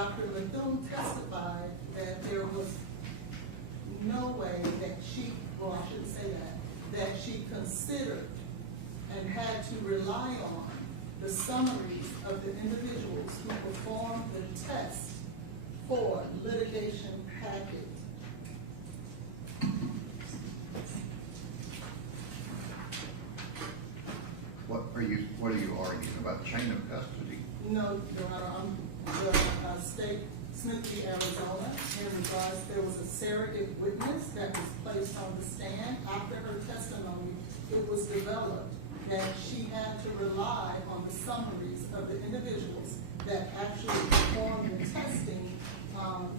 Dr. Bethune testified that there was no way that she, well, I shouldn't say that she considered and had to rely on the summaries of the individuals who performed the test for litigation package. What are you arguing about? Chain of custody? No, Your Honor, the state, Smith v. Arizona, in regards, there was a surrogate witness that was placed on the stand. After her testimony, it was developed that she had to rely on the summaries of the individuals that actually performed the testing on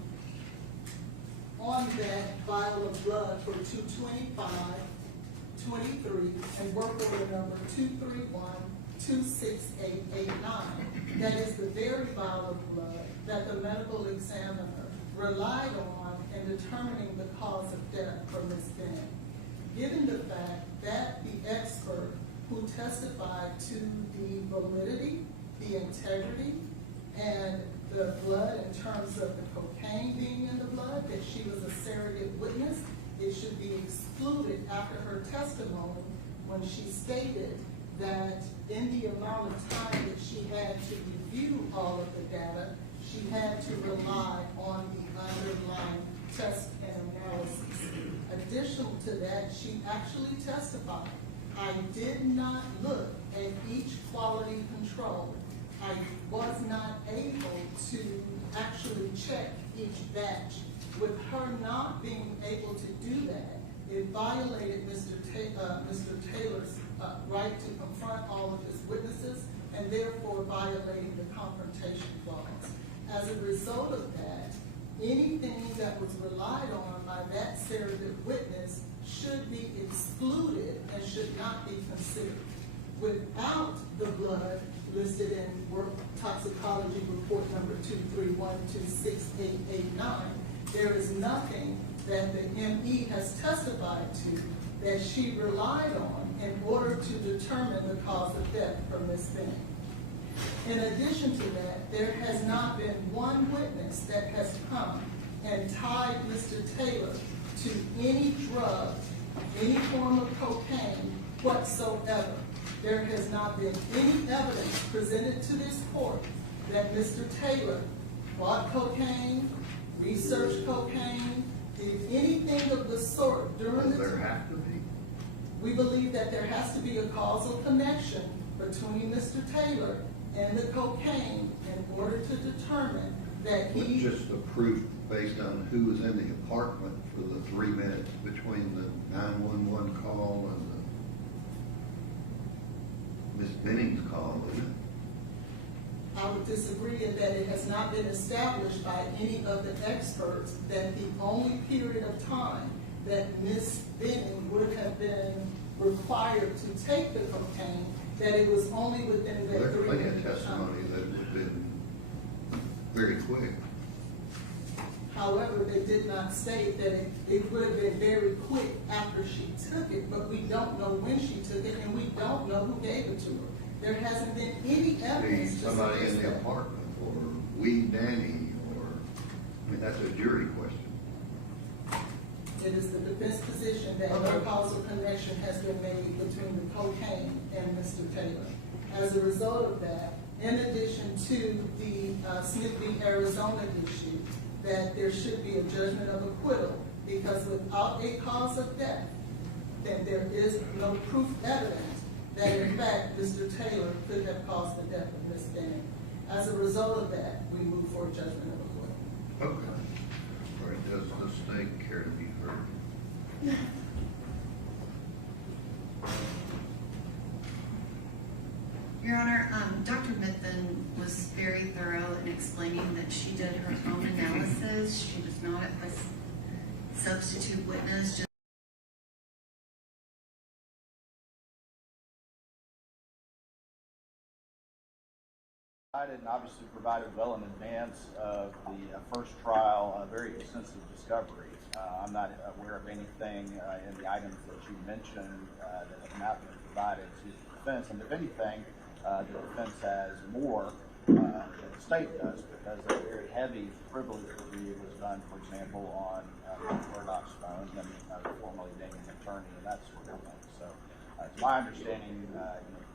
that vial of blood for 225, 23, and work order number 231-26889. That is the very vial of blood that the medical examiner relied on in determining the cause of death for Ms. Benning. Given the fact that the expert who testified to the validity, the integrity, and the blood in terms of the cocaine being in the blood, that she was a surrogate witness, it should be excluded after her testimony when she stated that in the amount of time that she had to review all of the data, she had to rely on the underlying test and analysis. Additional to that, she actually testified, I did not look at each quality control. I was not able to actually check each batch. With her not being able to do that, it violated Mr. Taylor's right to confront all of his witnesses, and therefore violating the confrontation clause. As a result of that, anything that was relied on by that surrogate witness should be excluded and should not be considered. Without the blood listed in work toxicology report number 231-26889, there is nothing that the ME has testified to that she relied on in order to determine the cause of death for Ms. Benning. In addition to that, there has not been one witness that has come and tied Mr. Taylor to any drug, any form of cocaine whatsoever. There has not been any evidence presented to this court that Mr. Taylor bought cocaine, researched cocaine, did anything of the sort during the time. Does there have to be? We believe that there has to be a causal connection between Mr. Taylor and the cocaine in order to determine that he... Just a proof based on who was in the apartment for the 3 minutes between the 911 call and the Ms. Benning's call, isn't it? I would disagree in that it has not been established by any of the experts that the only period of time that Ms. Benning would have been required to take the cocaine, that it was only within that 3 minutes. There's plenty of testimony that would have been very quick. However, they did not state that it would have been very quick after she took it, but we don't know when she took it, and we don't know who gave it to her. There hasn't been any evidence. Somebody in the apartment, or Wee Danny, or, I mean, that's a jury question. It is the defense position that no causal connection has been made between the cocaine and Mr. Taylor. As a result of that, in addition to the Smith v. Arizona issue, that there should be a judgment of acquittal, because without a cause of death, then there is no proof evidence that in fact Mr. Taylor could have caused the death of Ms. Benning. As a result of that, we move for a judgment of acquittal. Okay. All right, does the state care to be heard? Your Honor, Dr. Mithun was very thorough in explaining that she did her own analysis. She was not a substitute witness. And obviously provided well in advance of the first trial a very extensive discovery. I'm not aware of anything in the items that you mentioned that have not been provided to the defense. And if anything, the defense has more the state does, because a very heavy privilege review was done, for example, on Murdaugh's phone, him formerly being an attorney and that sort of thing. So it's my understanding,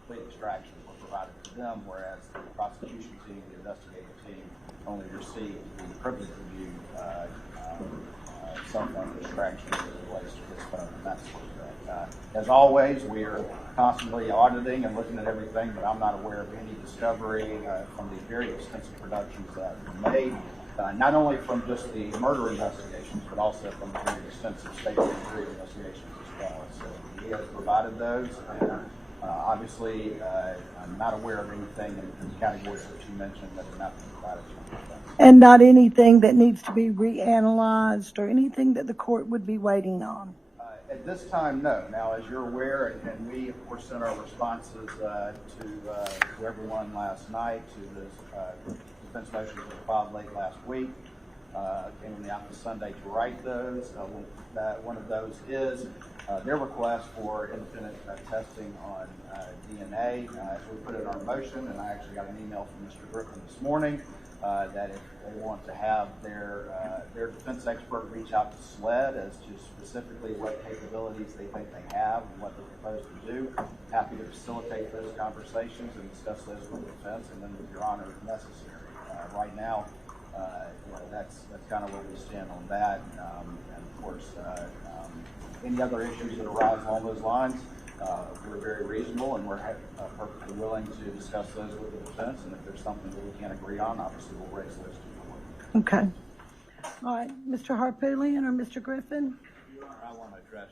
complete extractions were provided to them, whereas the prosecution team, the investigative team, only received the privilege review cell phone extraction as it relates to his phone and that sort of thing. As always, we are constantly auditing and looking at everything, but I'm not aware of any discovery from the very extensive productions that were made, not only from just the murder investigations, but also from the very extensive state and jury investigations as well. So he has provided those, and obviously I'm not aware of anything in the categories that you mentioned that have not been provided to me. And not anything that needs to be reanalyzed or anything that the court would be waiting on? At this time, no. Now, as you're aware, and we, of course, sent our responses to everyone last night to the defense motions that were filed late last week. Came in the office Sunday to write those. One of those is their request for independent testing on DNA. We put it in our motion, and I actually got an email from Mr. Griffin this morning that if they want to have their defense expert reach out to SLED as to specifically what capabilities they think they have and what they're proposed to do, happy to facilitate those conversations and discuss those with the defense and then with Your Honor if necessary. Right now, that's kind of where we stand on that. And of course, any other issues that arise along those lines, we're very reasonable and we're perfectly willing to discuss those with the defense. And if there's something that we can't agree on, obviously we'll raise those to the court. Okay. All right, Mr. Harpootlian or Mr. Griffin? Your Honor, I want to address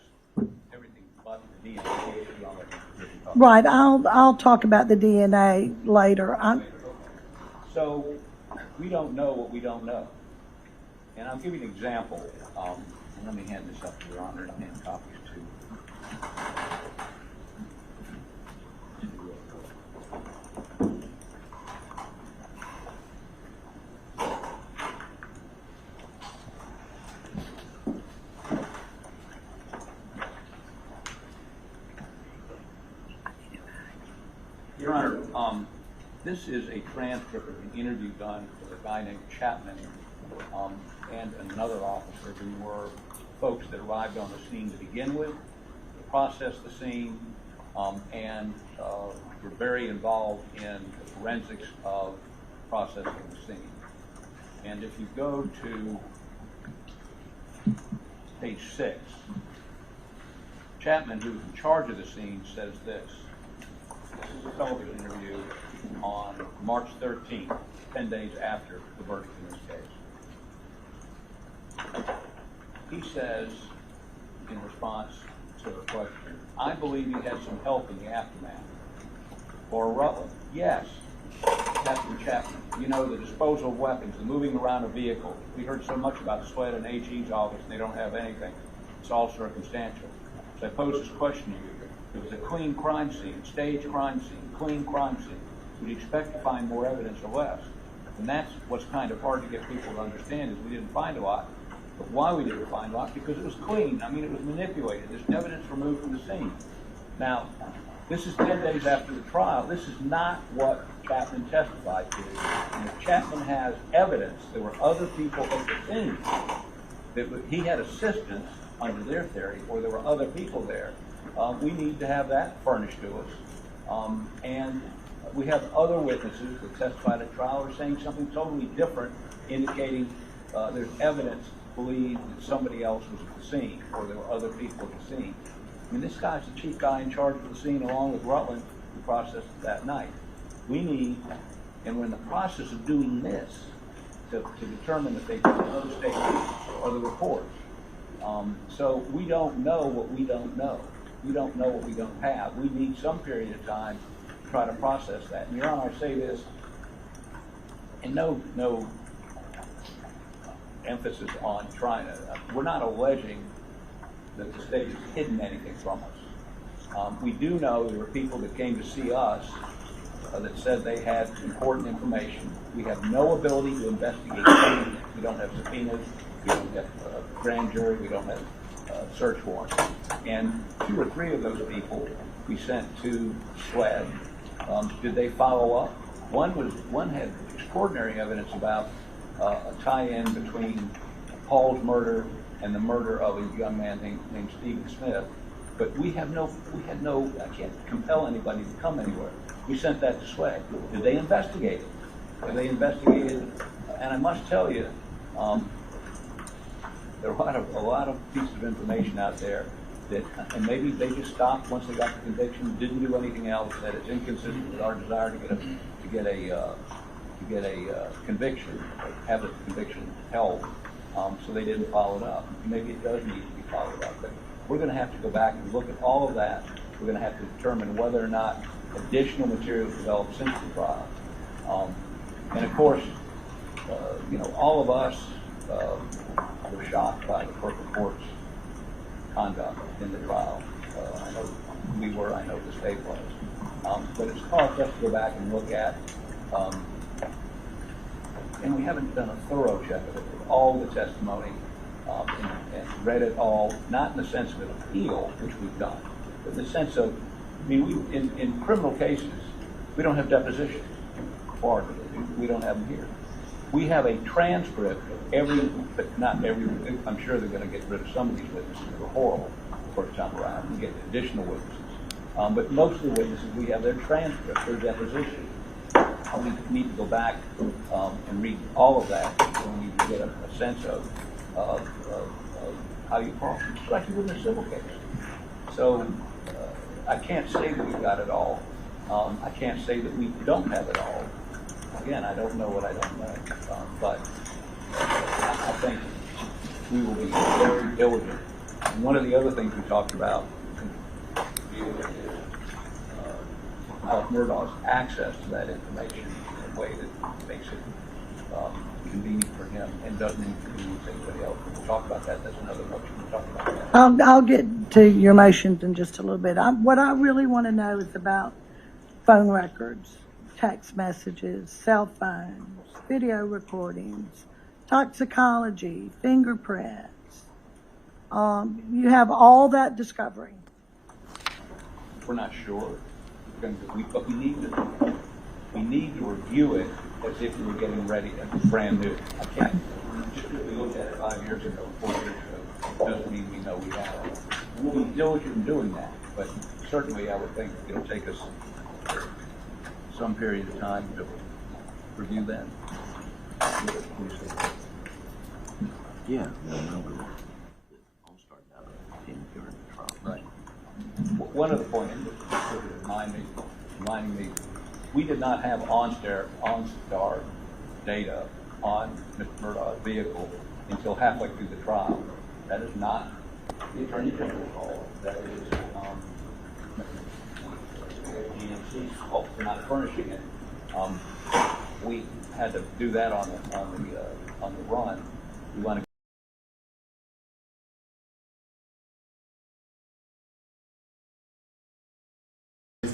everything but the DNA issue. I'll let you talk. Right, I'll talk about the DNA later. So we don't know what we don't know. And I'll give you an example. Let me hand this up to Your Honor and hand copies to Your Honor, this is a transcript of an interview done with a guy named Chapman and another officer who were folks that arrived on the scene to begin with, processed the scene, and were very involved in the forensics of processing the scene. And if you go to page 6, Chapman, who's in charge of the scene, says this. This is a television interview on March 13th, 10 days after the verdict in this case. He says, in response to a question, I believe he had some help in the aftermath. Or Rutland, yes, Captain Chapman. You know, the disposal of weapons, the moving around a vehicle. We heard so much about SLED and AG's office, and they don't have anything. It's all circumstantial. So I pose this question to you. It was a clean crime scene, staged crime scene, clean crime scene. Would you expect to find more evidence or less? And that's what's kind of hard to get people to understand is we didn't find a lot. But why we didn't find a lot? Because it was clean. I mean, it was manipulated. There's evidence removed from the scene. Now, this is 10 days after the trial. This is not what Chapman testified to. And if Chapman has evidence, there were other people at the scene. That he had assistance under their theory, or there were other people there. We need to have that furnished to us. And we have other witnesses that testified at trial who are saying something totally different, indicating there's evidence to believe that somebody else was at the scene, or there were other people at the scene. I mean, this guy's the chief guy in charge of the scene, along with Rutland, who processed it that night. We need, and we're in the process of doing this, to determine that they took those statements or the reports. So we don't know what we don't know. We don't know what we don't have. We need some period of time to try to process that. And Your Honor, I say this, and no emphasis on trying to, we're not alleging that the state has hidden anything from us. We do know there were people that came to see us that said they had important information. We have no ability to investigate anything. We don't have subpoenas, we don't have a grand jury, we don't have search warrants. And 2 or 3 of those people we sent to SLED. Did they follow up? One had extraordinary evidence about a tie-in between Paul's murder and the murder of a young man named Stephen Smith. But we had no, I can't compel anybody to come anywhere. We sent that to SWAG. Did they investigate it? Did they investigate it? And I must tell you, there are a lot of pieces of information out there that, and maybe they just stopped once they got the conviction, didn't do anything else, that it's inconsistent with our desire to get a conviction, have the conviction held. So they didn't follow it up. Maybe it does need to be followed up, but we're going to have to go back and look at all of that. We're going to have to determine whether or not additional material was developed since the trial. And of course, all of us were shocked by the court report's conduct in the trial. I know we were, I know the state was. But it's caused us to go back and look at, and we haven't done a thorough check of it, with all the testimony, and read it all, not in the sense of an appeal, which we've done, but in the sense of, in criminal cases, we don't have depositions. We don't have them here. We have a transcript of but not every, I'm sure they're going to get rid of some of these witnesses that are horrible first time around and get additional witnesses. But most of the witnesses, we have their transcript, their deposition. We need to go back and read all of that, and we need to get a sense of how you prosecute, just like you would in a civil case. So I can't say that we've got it all. I can't say that we don't have it all. Again, I don't know what I don't know, but I think we will be very diligent. And one of the other things we talked about is Murdaugh's access to that information in a way that makes it convenient for him and doesn't inconvenience anybody else. We'll talk about that. That's another motion. We'll talk about that. I'll get to your motions in just a little bit. What I really want to know is about phone records, text messages, cell phones, video recordings, toxicology, fingerprints. You have all that discovery. We're not sure, but we need to review it as if we were getting ready as brand new. I can't just because we looked at it 5 years ago, 4 years ago, doesn't mean we know we have it. We'll be diligent in doing that, but certainly I would think it'll take us some period of time to review that. Yeah, I'll start out during the trial. Right. One other point, reminding me, we did not have OnStar data on Mr. Murdaugh's vehicle until halfway through the trial. That is not the Attorney General's call. That is GMC's fault for not furnishing it. We had to do that on the run. We want to.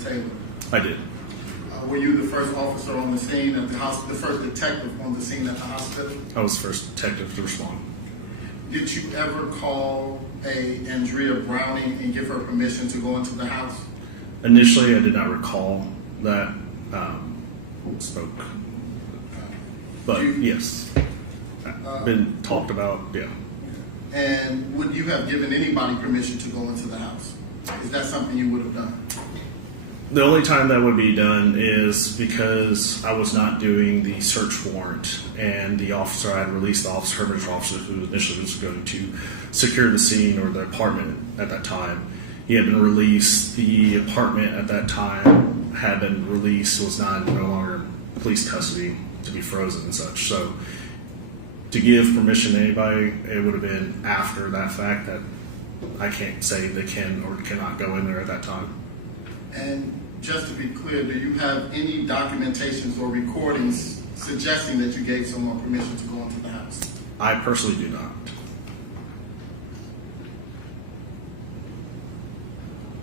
Taylor. I did. Were you the first officer on the scene at the hospital, the first detective on the scene at the hospital? I was the first detective to respond. Did you ever call Andrea Browning and give her permission to go into the house? Initially, I did not recall that spoke, but yes, been talked about. Yeah. And would you have given anybody permission to go into the house? Is that something you would have done? The only time that would be done is because I was not doing the search warrant, and the officer I had released, the officer, Hermitage officer, who initially was going to secure the scene or the apartment at that time, he had been released. The apartment at that time had been released, was no longer in police custody to be frozen and such. So to give permission to anybody, it would have been after that fact that I can't say they can or cannot go in there at that time. And just to be clear, do you have any documentations or recordings suggesting that you gave someone permission to go into the house? I personally do not.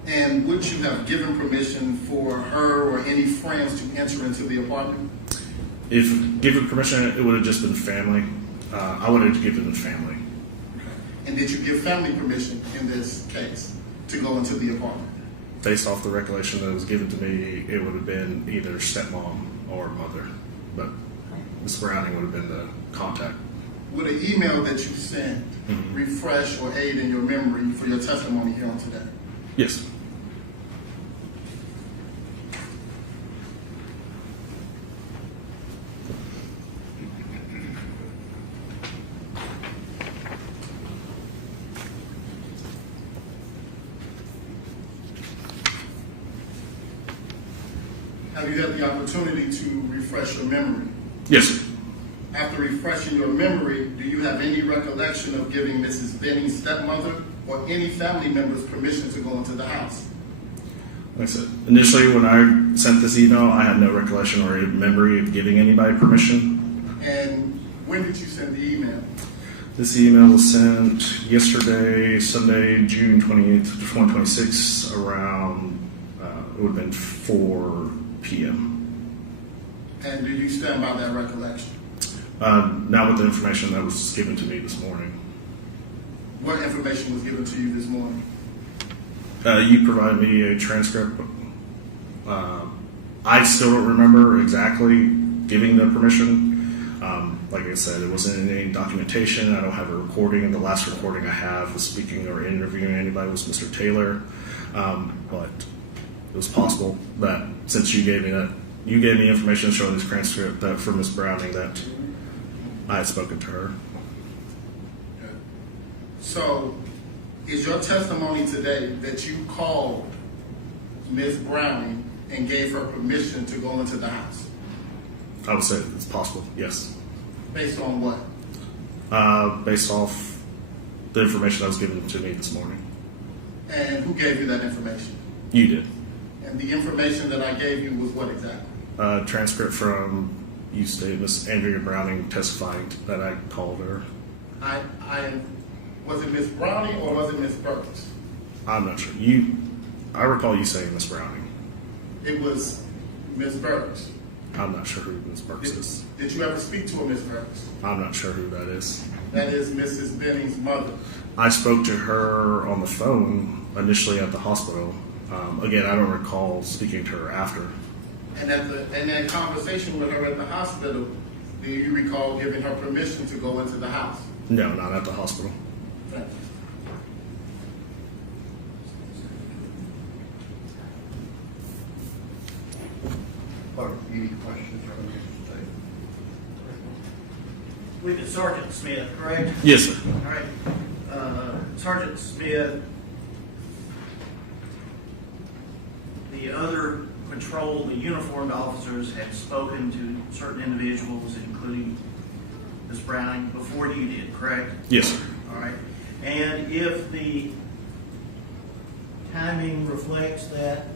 And would you have given permission for her or any friends to enter into the apartment? If given permission, it would have just been family. I would have given the family. And did you give family permission in this case to go into the apartment? Based off the recollection that was given to me, it would have been either stepmom or mother, but Ms. Browning would have been the contact. Would an email that you sent refresh or aid in your memory for your testimony here on today? Yes. Have you had the opportunity to refresh your memory? Yes, sir. After refreshing your memory, do you have any recollection of giving Mrs. Benning's stepmother or any family members permission to go into the house? Like I said, initially when I sent this email, I had no recollection or memory of giving anybody permission. And when did you send the email? This email was sent yesterday, Sunday, June 28th, 2026, around, it would have been 4 p.m. And do you stand by that recollection? Not with the information that was given to me this morning. What information was given to you this morning? You provided me a transcript. I still don't remember exactly giving the permission. Like I said, it wasn't in any documentation. I don't have a recording. The last recording I have was speaking or interviewing anybody was Mr. Taylor. But it was possible that since you gave me information showing this transcript that from Ms. Browning that I had spoken to her. So, is your testimony today that you called Ms. Browning and gave her permission to go into the house? I would say it's possible, yes. Based on what? Based off the information that was given to me this morning. And who gave you that information? You did. And the information that I gave you was what exactly? Transcript from you stated Miss Andrea Browning testifying that I called her. Was it Miss Browning or was it Miss Burks? I'm not sure. I recall you saying Miss Browning. It was Miss Burks. I'm not sure who Miss Burks is. Did you ever speak to a Miss Burks? I'm not sure who that is. That is Mrs. Benning's mother. I spoke to her on the phone initially at the hospital. Again, I don't recall speaking to her after. And in that conversation with her at the hospital, do you recall giving her permission to go into the house? No, not at the hospital. Thank you. Any questions from Mr. Taylor? We've got Sergeant Smith, correct? Yes, sir. All right. Sergeant Smith, the other patrol, the uniformed officers had spoken to certain individuals, including Ms. Browning, before you did, correct? Yes, sir. All right. And if the timing reflects that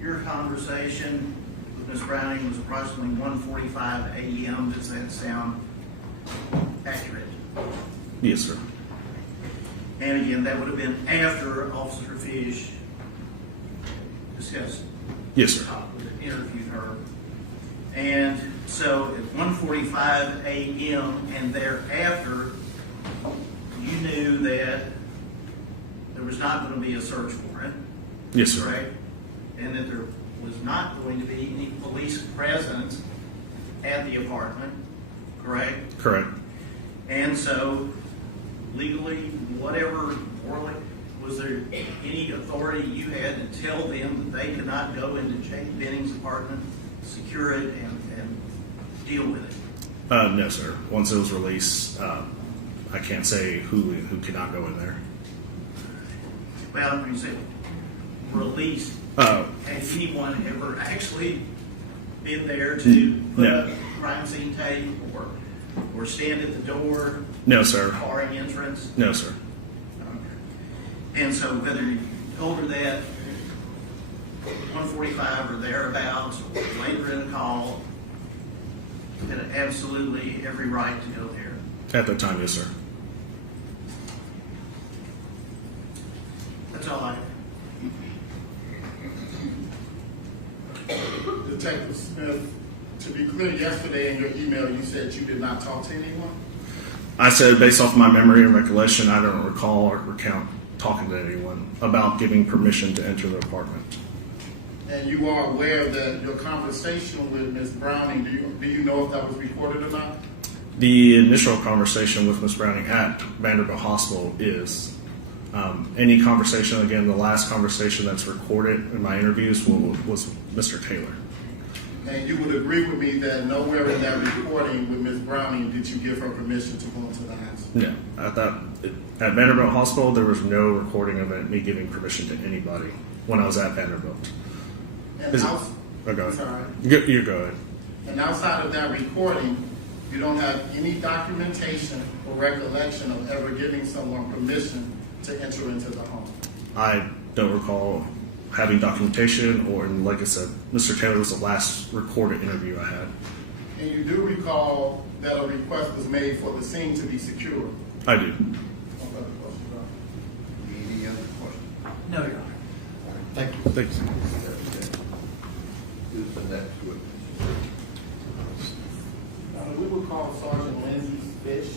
your conversation with Ms. Browning was approximately 1:45 a.m., does that sound accurate? Yes, sir. And again, that would have been after Officer Fish discussed. Yes, sir. Interviewed her. And so at 1:45 a.m. and thereafter, you knew that there was not going to be a search warrant. Yes, sir. Correct? And that there was not going to be any police presence at the apartment, correct? Correct. And so, legally, whatever, morally, was there any authority you had to tell them that they could not go into Jade Benning's apartment, secure it, and deal with it? No, sir. Once it was released, I can't say who cannot go in there. Well, when you say released, had anyone ever actually been there to put No. up crime scene tape or stand at the door, No, sir. barring entrance? No, sir. Okay. And so whether you told her that 1:45 or thereabouts, or later in a call, you had absolutely every right to go there. At the time, yes, sir. That's all I have. Detective Smith, to be clear, yesterday in your email you said you did not talk to anyone? I said, based off my memory and recollection, I don't recall or recount talking to anyone about giving permission to enter the apartment. And you are aware that your conversation with Ms. Browning, do you know if that was recorded or not? The initial conversation with Ms. Browning at Vanderbilt Hospital is. Any conversation, again, the last conversation that's recorded in my interviews was Mr. Taylor. And you would agree with me that nowhere in that recording with Ms. Browning did you give her permission to go into the house? No, at Vanderbilt Hospital, there was no recording of me giving permission to anybody when I was at Vanderbilt. And Go ahead. sorry. You go ahead. And outside of that recording, you don't have any documentation or recollection of ever giving someone permission to enter into the home? I don't recall having documentation, or, like I said, Mr. Taylor was the last recorded interview I had. And you do recall that a request was made for the scene to be secured? I do. Any other questions? No, Your Honor. All right, thank you. Thanks. Who's the next witness? We will call Sergeant Lindsay Fish.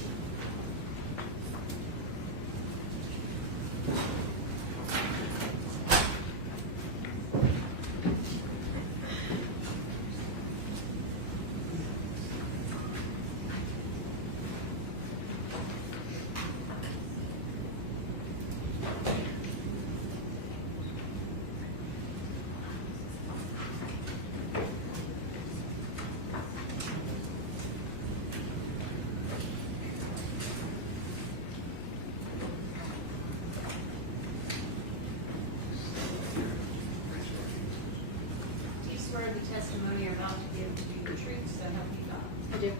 Do you swear the testimony you're about to give to be the truth, so help you God? I do.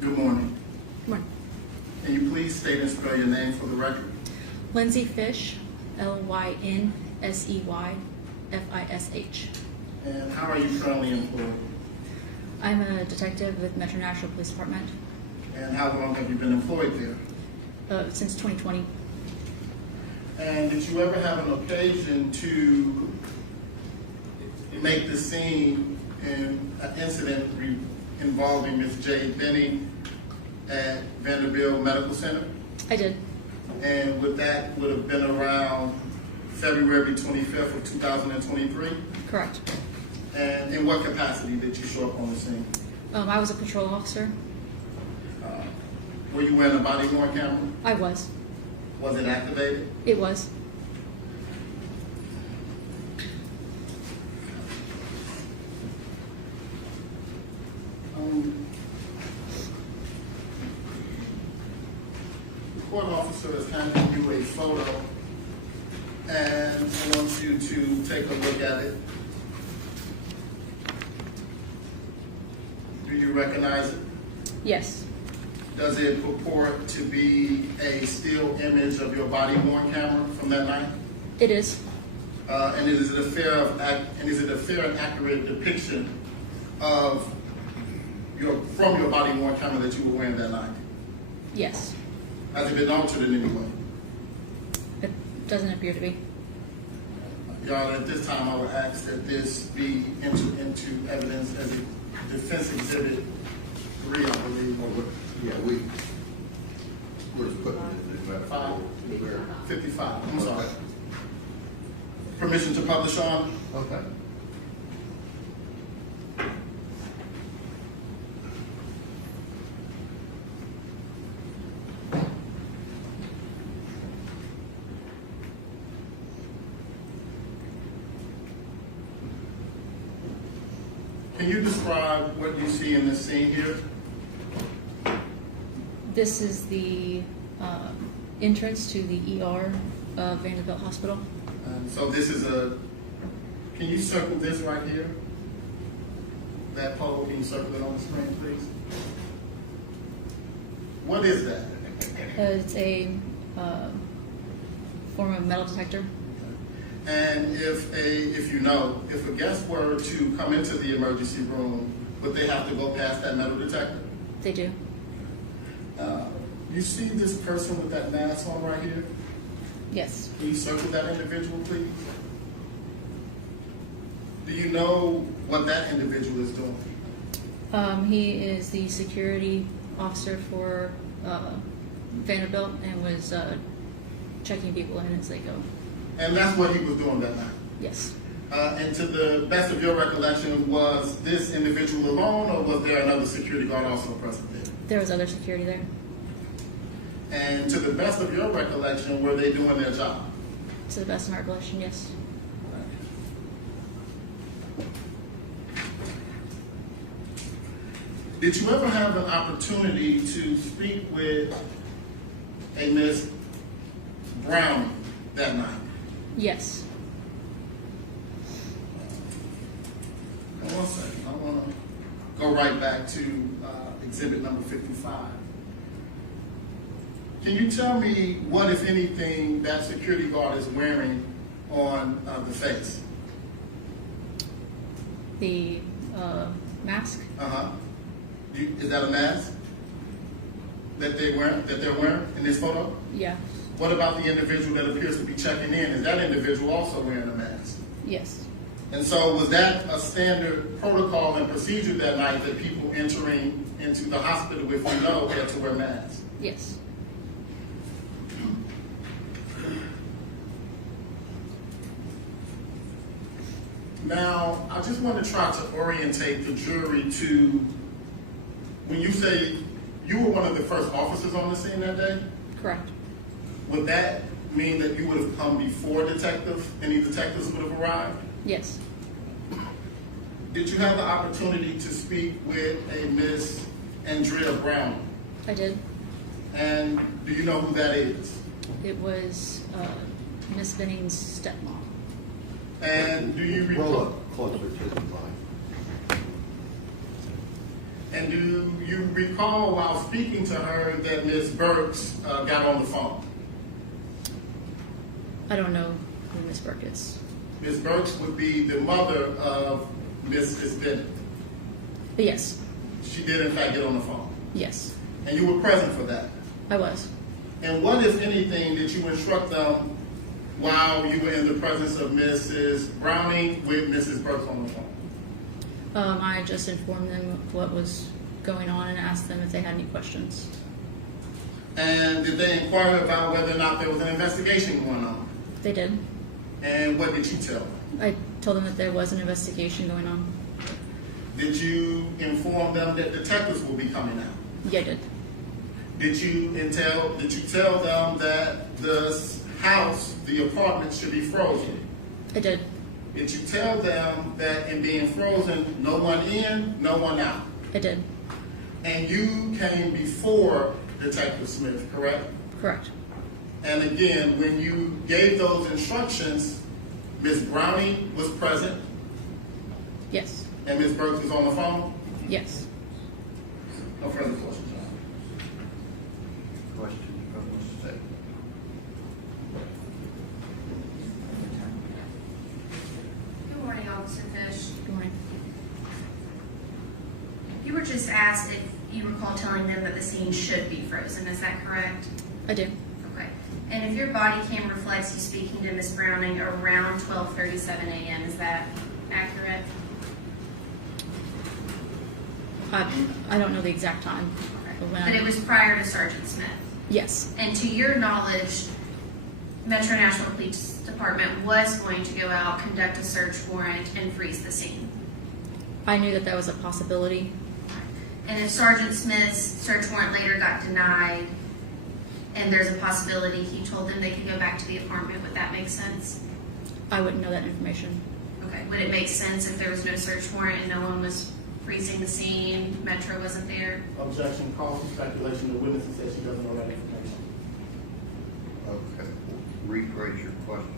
Good morning. Good morning. Can you please state and spell your name for the record? Lindsay Fish, Lynseyfish. And how are you currently employed? I'm a detective with Metro Nashville Police Department And how long have you been employed there? since 2020. And did you ever have an occasion to make the scene in an incident involving Ms. Jade Benning at Vanderbilt Medical Center? I did. And that would have been around February 25th of 2023? Correct. And in what capacity did you show up on the scene? I was a patrol officer. Were you wearing a body worn camera? I was. Was it activated? It was. The court officer has handed you a photo, and I want you to take a look at it. Do you recognize it? Yes. Does it purport to be a still image of your body-worn camera from that night? It is. And is it a fair and accurate depiction of from your body-worn camera that you were wearing that night? Yes. Has it been altered in any way? It doesn't appear to be. Your Honor, at this time, I would ask that this be entered into evidence as a defense exhibit 3, I believe. Yeah, we're just putting it in. 55, I'm sorry. Permission to publish on? Okay. Can you describe what you see in this scene here? This is the entrance to the ER of Vanderbilt Hospital. So this is can you circle this right here? That pole, can you circle it on the screen, please? What is that? It's a form of metal detector. And if a guest were to come into the emergency room, would they have to go past that metal detector? They do. You see this person with that mask on right here? Yes. Can you circle that individual, please? Do you know what that individual is doing? He is the security officer for Vanderbilt and was checking people in as they go. And that's what he was doing that night? Yes. And to the best of your recollection, was this individual alone, or was there another security guard also present there? There was other security there. And to the best of your recollection, were they doing their job? To the best of my recollection, yes. Did you ever have an opportunity to speak with a Miss Brown that night? Yes. One second, I want to go right back to exhibit number 55. Can you tell me what, if anything, that security guard is wearing on the face? The mask? Is that a mask that they're wearing in this photo? Yeah. What about the individual that appears to be checking in? Is that individual also wearing a mask? Yes. And so was that a standard protocol and procedure that night that people entering into the hospital with Foolio had to wear masks? Yes. Now, I just want to try to orientate the jury to, when you say you were one of the first officers on the scene that day, Correct. would that mean that you would have come before any detectives would have arrived? Yes. Did you have the opportunity to speak with a Miss Andrea Brown? I did. And do you know who that is? It was Miss Benning's stepmom. And do you Roll recall? up closer to the mic. And do you recall while speaking to her that Miss Burks got on the phone? I don't know who Miss Burke is. Miss Burks would be the mother of Mrs. Benning. But yes. She did in fact get on the phone. Yes. And you were present for that. I was. And what, if anything, did you instruct them while you were in the presence of Mrs. Browning with Mrs. Burks on the phone? I just informed them what was going on and asked them if they had any questions. And did they inquire about whether or not there was an investigation going on? They did. And what did you tell them? I told them that there was an investigation going on. Did you inform them that detectives will be coming out? Yeah, I did. Did you tell them that the house, the apartment, should be frozen? I did. Did you tell them that in being frozen, no one in, no one out? I did. And you came before Detective Smith, correct? Correct. And again, when you gave those instructions, Ms. Browning was present Yes. and Ms. Burks was on the phone? Yes. No further questions. Questions from the state? Good morning, Officer Fish. Good morning. You were just asked if you recall telling them that the scene should be frozen. Is that correct? I do. Okay. And if your body cam reflects you speaking to Miss Browning around 12:37 a.m., is that accurate? I don't know the exact time. But it was prior to Sergeant Smith. Yes. And to your knowledge, Metro Nashville Police Department was going to go out, conduct a search warrant, and freeze the scene. I knew that that was a possibility. And if Sergeant Smith's search warrant later got denied, and there's a possibility he told them they could go back to the apartment, would that make sense? I wouldn't know that information. Okay. Would it make sense if there was no search warrant and no one was freezing the scene, Metro wasn't there? Objection, call for speculation. The witness says she doesn't know that information. Okay, rephrase your question.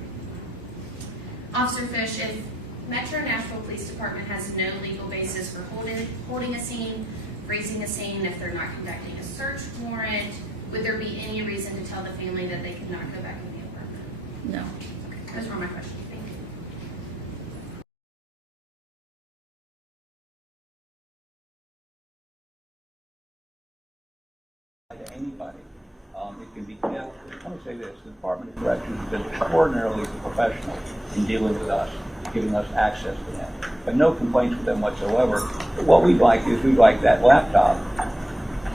Officer Fish, if Metro Nashville Police Department has no legal basis for holding a scene, freezing a scene, if they're not conducting a search warrant, would there be any reason to tell the family that they could not go back in the apartment? No. Okay, those were my questions. Thank you. To anybody. It can be kept. Let me say this, the Department of Corrections has been extraordinarily professional in dealing with us, giving us access to them. have no complaints with them whatsoever. But what we'd like is we'd like that laptop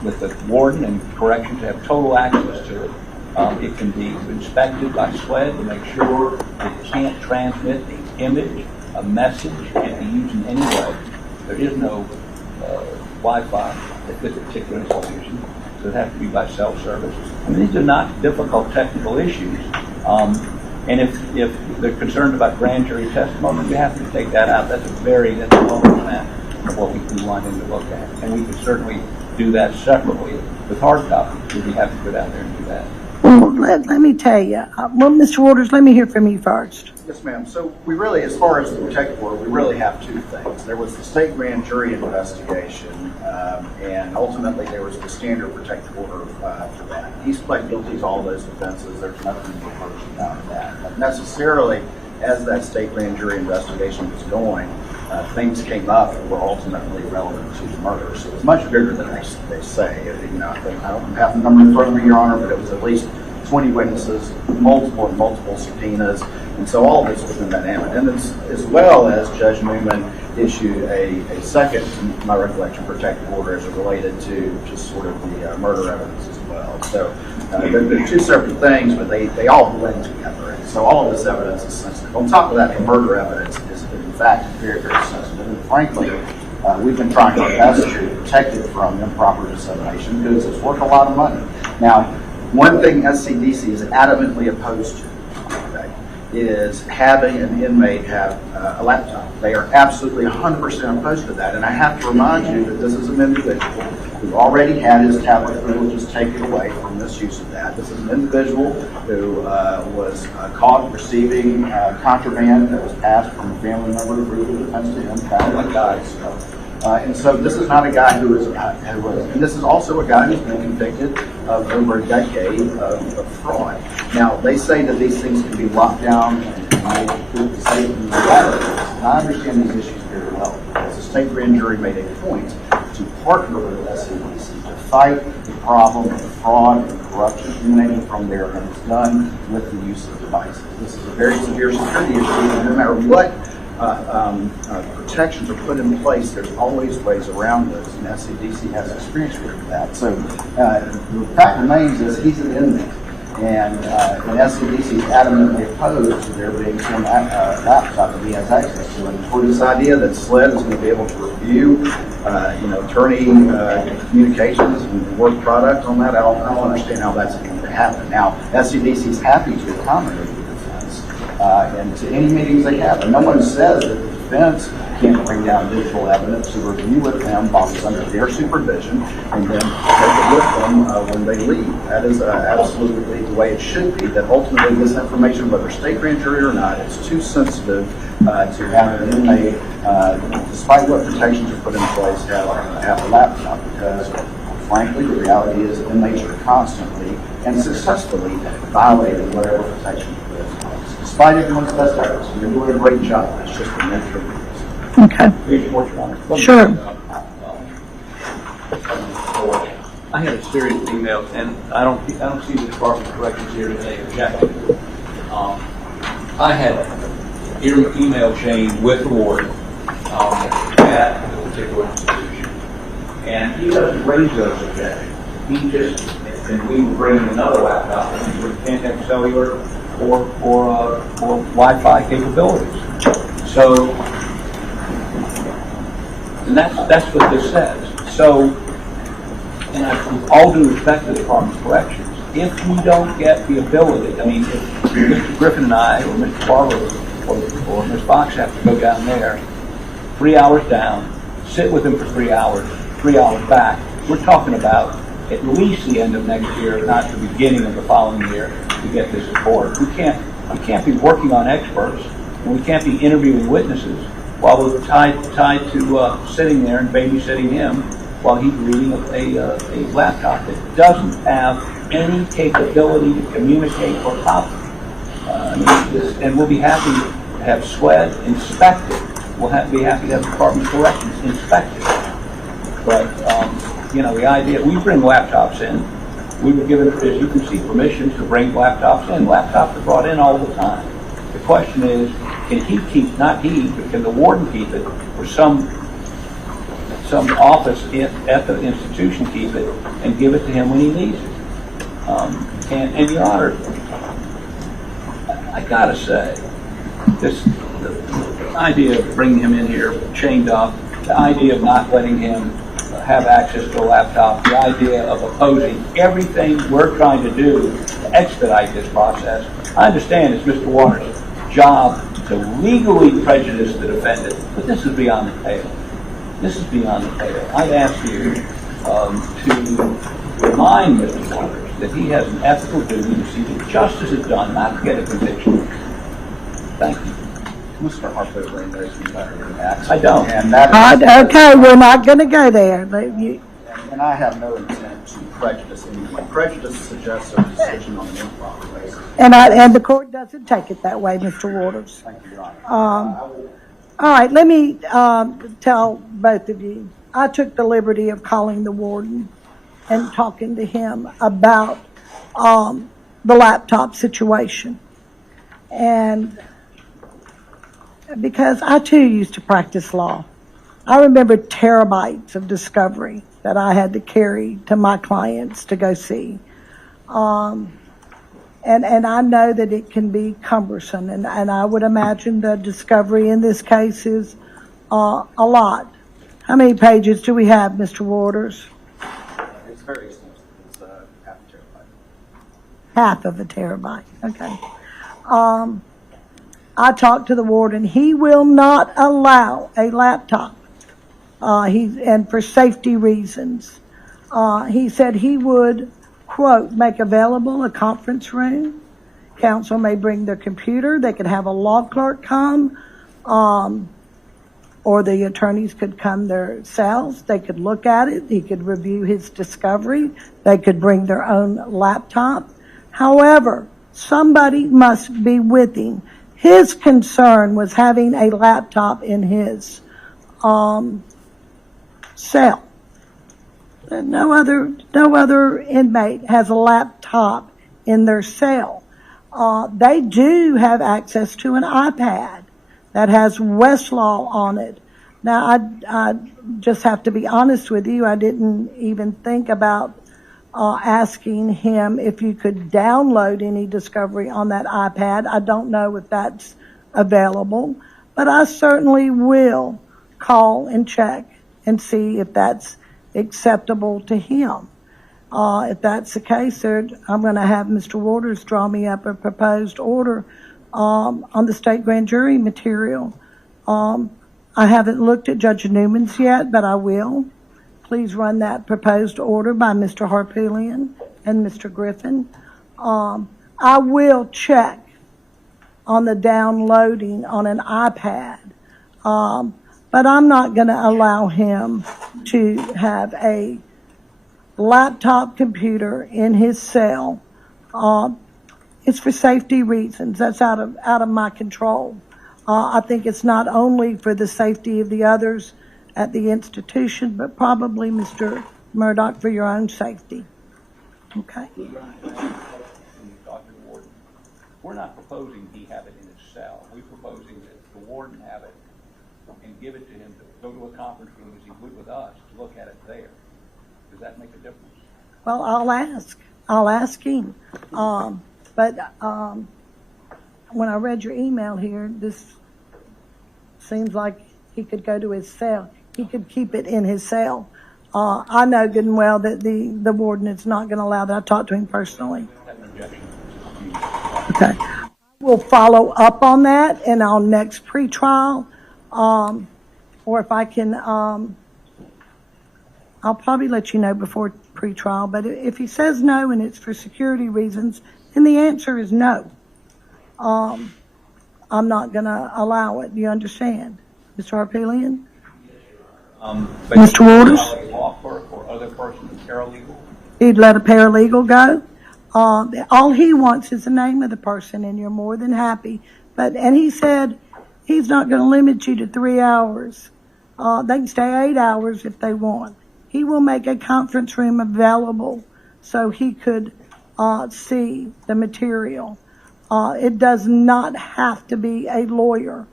with the warden and corrections to have total access to it. It can be inspected by SLED to make sure it can't transmit the image, a message, can't be used in any way. There is no Wi-Fi at this particular institution, so it has to be by self-service. I mean, these are not difficult technical issues. And if they're concerned about grand jury testimony, we have to take that out. That's a very low percent of what we want them to look at. And we could certainly do that separately with hard copies. We'd be happy to go down there and do that. Well, let me tell you. Well, Mr. Waters, let me hear from you first. Yes, ma'am. So we really, as far as the protective order, we really have two things. There was the state grand jury investigation, and ultimately there was the standard protective order for that. He's pled guilty to all those offenses. There's nothing reversed about that. But necessarily, as that state grand jury investigation was going, things came up that were ultimately relevant to the murder. So it was much bigger than they say. You know, I don't have the number in front of me, Your Honor, but it was at least 20 witnesses, multiple subpoenas, and so all of this was in that ambit. And as well as Judge Newman issued a second, to my recollection, protective order as it related to just sort of the murder evidence as well. So they're two separate things, but they all blend together. And so all of this evidence is sensitive. On top of that, the murder evidence is in fact very, very sensitive. And frankly, we've been trying our best to protect it from improper dissemination because it's worth a lot of money. Now, one thing SCDC is adamantly opposed to is having an inmate have a laptop. They are absolutely 100% opposed to that. And I have to remind you that this is an individual who already had his tablet privileges taken away from misuse of that. This is an individual who was caught receiving contraband that was passed from a family member who proved the defense to him, found like guys. And so this is not a guy who was, and this is also a guy who's been convicted of over a decade of fraud. Now, they say that these things can be locked down and made safe and I understand these issues very well. Because the state grand jury made a point to partner with SCDC to fight the problem of fraud and corruption emanating from there, and it's done with the use of devices. This is a very severe security issue, and no matter what protections are put in place, there's always ways around this, and SCDC has experience with that. So the fact remains is he's an inmate, and SCDC is adamantly opposed to there being some laptop that he has access to. And for this idea that SLED is going to be able to review, attorney communications and work product on that, I don't understand how that's going to happen. Now, SCDC is happy to accommodate the defense and to any meetings they have. And no one says that the defense can't bring down digital evidence to review with them while it's under their supervision and then take it with them when they leave. That is absolutely the way it should be, that ultimately this information, whether state grand jury or not, is too sensitive to have an inmate, despite what protections are put in place, have a laptop, because frankly the reality is that inmates are constantly and successfully violating whatever protections are put in place. Despite everyone's best efforts, you're doing a great job. It's just the nature of it. Okay. Sure. I had a series of emails, and I don't see the Department of Corrections here today objecting. I had an email chain with the warden at the particular institution, and he doesn't raise those objections. He just, and we would bring another laptop and we can't have cellular or Wi-Fi capabilities. So. And that's what this says. So, and with all due respect to the Department of Corrections, if we don't get the ability, I mean, if Mr. Griffin and I, or Mr. Barber, or Ms. Fox have to go down there, 3 hours down, sit with them for 3 hours, 3 hours back, we're talking about at least the end of next year, if not the beginning of the following year, to get this report. We can't be working on experts, and we can't be interviewing witnesses while we're tied to sitting there and babysitting him while he's reading a laptop that doesn't have any capability to communicate or copy. And we'll be happy to have SLED inspect it. We'll be happy to have the Department of Corrections inspect it. But, the idea, we bring laptops in. We were given, as you can see, permission to bring laptops in. Laptops are brought in all the time. The question is, can he keep, not he, but can the warden keep it, or some office at the institution keep it and give it to him when he needs it? And Your Honor, I gotta say, the idea of bringing him in here chained up, the idea of not letting him have access to a laptop, the idea of opposing everything we're trying to do to expedite this process. I understand it's Mr. Waters' job to legally prejudice the defendant, but this is beyond the pale. This is beyond the pale. I'd ask you to remind Mr. Waters that he has an ethical duty to see that justice is done, not to get a conviction. Thank you. Mr. Harper, I don't. And that is, Okay, we're not going to go there. and I have no intent to prejudice anyone. Prejudice suggests a decision on an improper basis. And the court doesn't take it that way, Mr. Waters. Thank you, Your Honor. All right, let me tell both of you. I took the liberty of calling the warden and talking to him about the laptop situation. And because I too used to practice law, I remember terabytes of discovery that I had to carry to my clients to go see. And I know that it can be cumbersome, and I would imagine the discovery in this case is a lot. How many pages do we have, Mr. Waters? It's very extensive. It's half a terabyte. Half of a terabyte, okay. I talked to the warden. He will not allow a laptop, and for safety reasons. He said he would, quote, make available a conference room. Counsel may bring their computer. They could have a law clerk come, or the attorneys could come themselves. They could look at it. He could review his discovery. They could bring their own laptop. However, somebody must be with him. His concern was having a laptop in his cell. No other inmate has a laptop in their cell. They do have access to an iPad that has Westlaw on it. Now, I just have to be honest with you. I didn't even think about asking him if you could download any discovery on that iPad. I don't know if that's available, but I certainly will call and check and see if that's acceptable to him. If that's the case, I'm going to have Mr. Waters draw me up a proposed order on the state grand jury material. I haven't looked at Judge Newman's yet, but I will. Please run that proposed order by Mr. Harpoolian and Mr. Griffin. I will check on the downloading on an iPad, but I'm not going to allow him to have a laptop computer in his cell. It's for safety reasons. That's out of my control. I think it's not only for the safety of the others at the institution, but probably, Mr. Murdaugh, for your own safety. Okay? We're not proposing he have it in his cell. We're proposing that the warden have it and give it to him to go to a conference room as he would with us to look at it there. Does that make a difference? Well, I'll ask him. But when I read your email here, this seems like he could go to his cell. He could keep it in his cell. I know good and well that the warden is not going to allow that. I talked to him personally. Okay. We'll follow up on that in our next pretrial. Or if I can, I'll probably let you know before pretrial. But if he says no and it's for security reasons, then the answer is no. I'm not going to allow it. Do you understand, Mr. Harpoolian? Mr. Waters? Law clerk or other person, paralegal? He'd let a paralegal go. All he wants is the name of the person, and you're more than happy. And he said he's not going to limit you to 3 hours. They can stay 8 hours if they want. He will make a conference room available so he could see the material. It does not have to be a lawyer.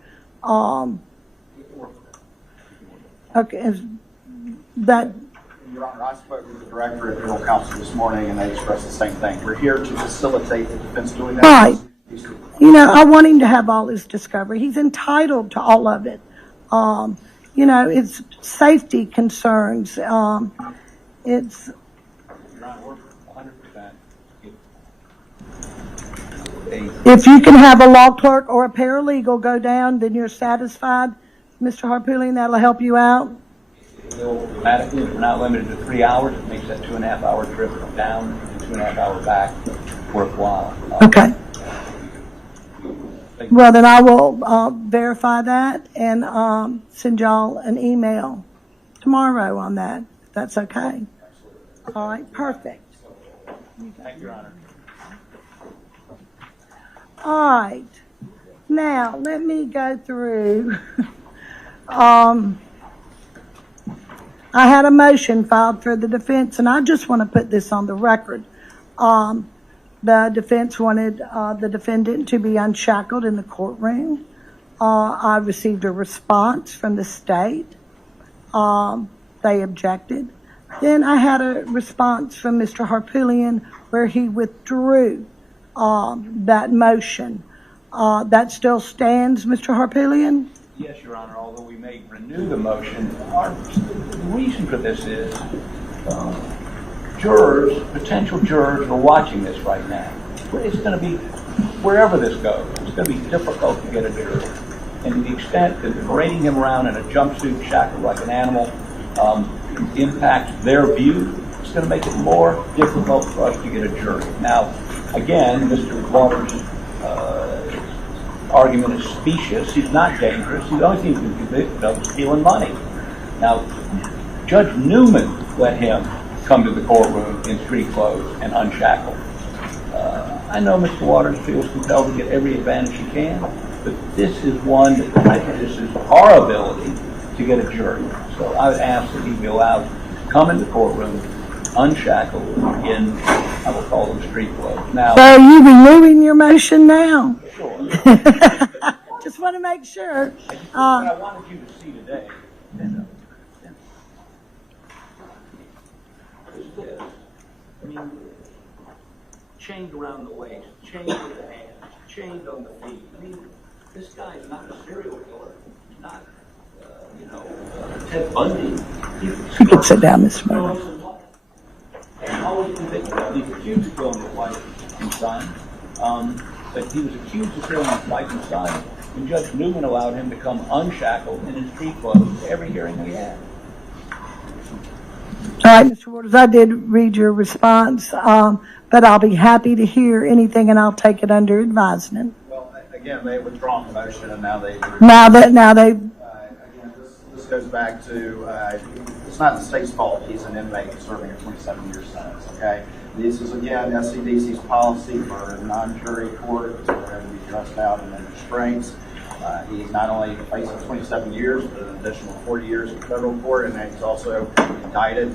Okay, that, Your Honor, I spoke with the director of Federal Counsel this morning, and they expressed the same thing. We're here to facilitate the defense doing that. right. You know, I want him to have all his discovery. He's entitled to all of it. You know, it's safety concerns. It's. Your Honor, we're 100%. If you can have a law clerk or a paralegal go down, then you're satisfied, Mr. Harpootlian. That'll help you out. We'll dramatically, we're not limited to 3 hours. It makes that 2.5 hour trip down and 2.5 hour back worthwhile. Okay. Well, then I will verify that and send y'all an email tomorrow on that, if that's okay. All right, perfect. Thank you, Your Honor. All right. Now, let me go through. I had a motion filed for the defense, and I just want to put this on the record. The defense wanted the defendant to be unshackled in the courtroom. I received a response from the state. They objected. Then I had a response from Mr. Harpootlian where he withdrew that motion. That still stands, Mr. Harpootlian? Yes, Your Honor, although we may renew the motion, the reason for this is potential jurors are watching this right now. It's going to be, wherever this goes, it's going to be difficult to get a jury. And to the extent that parading him around in a jumpsuit shackled like an animal impacts their view, it's going to make it more difficult for us to get a jury. Now, again, Mr. Walter's argument is specious. He's not dangerous. The only thing he's been convicted of is stealing money. Now, Judge Newman let him come to the courtroom in street clothes and unshackled. I know Mr. Waters feels compelled to get every advantage he can, but this is one that prejudices our ability to get a jury. So I would ask that he be allowed to come in the courtroom unshackled in, I will call them street clothes. Now, so are you renewing your motion now? Sure. Just want to make sure. What I wanted you to see today is this. I mean, chained around the waist, chained to the hands, chained on the feet. I mean, this guy is not a serial killer. He's not, Ted Bundy. You can sit down, Mr. Murdaugh. And always convicted of. He's accused of killing his wife and son. But he was accused of killing his wife and son, and Judge Newman allowed him to come unshackled in his street clothes to every hearing we had. All right, Mr. Waters, I did read your response, but I'll be happy to hear anything, and I'll take it under advisement. Well, again, they withdrawn the motion, and now they. Now they. Again, this goes back to it's not the state's fault. He's an inmate serving a 27-year sentence. Okay. This is, again, SCDC's policy for a non-jury court for him to be dressed out in restraints. He's not only facing 27 years, but an additional 40 years in federal court, and he's also indicted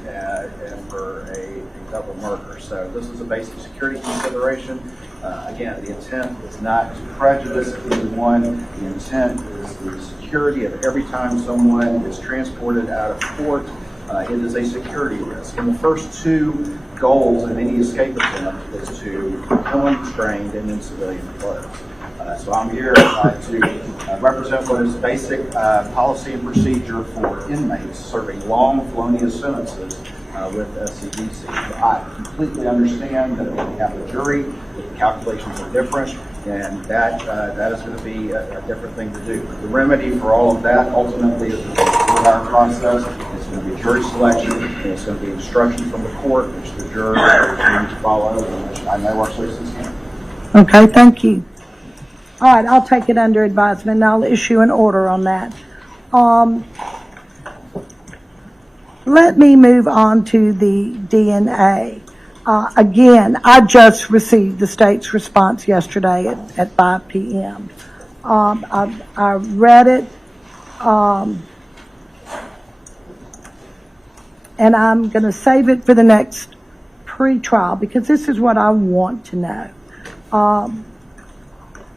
for a double murder. So this is a basic security consideration. Again, the intent is not to prejudice anyone. The intent is the security of every time someone is transported out of court. It is a security risk. And the first two goals in any escape attempt is to become unrestrained and in civilian clothes. So I'm here to represent what is basic policy and procedure for inmates serving long, felonious sentences with SCDC. I completely understand that when we have a jury, the calculations are different, and that is going to be a different thing to do. But the remedy for all of that ultimately is the 4-hour process. It's going to be jury selection, and it's going to be instruction from the court, which the jurors are going to follow, and which I know our citizens can. Okay, thank you. All right, I'll take it under advisement, and I'll issue an order on that. Let me move on to the DNA. Again, I just received the state's response yesterday at 5 p.m. I read it, and I'm going to save it for the next pre-trial because this is what I want to know.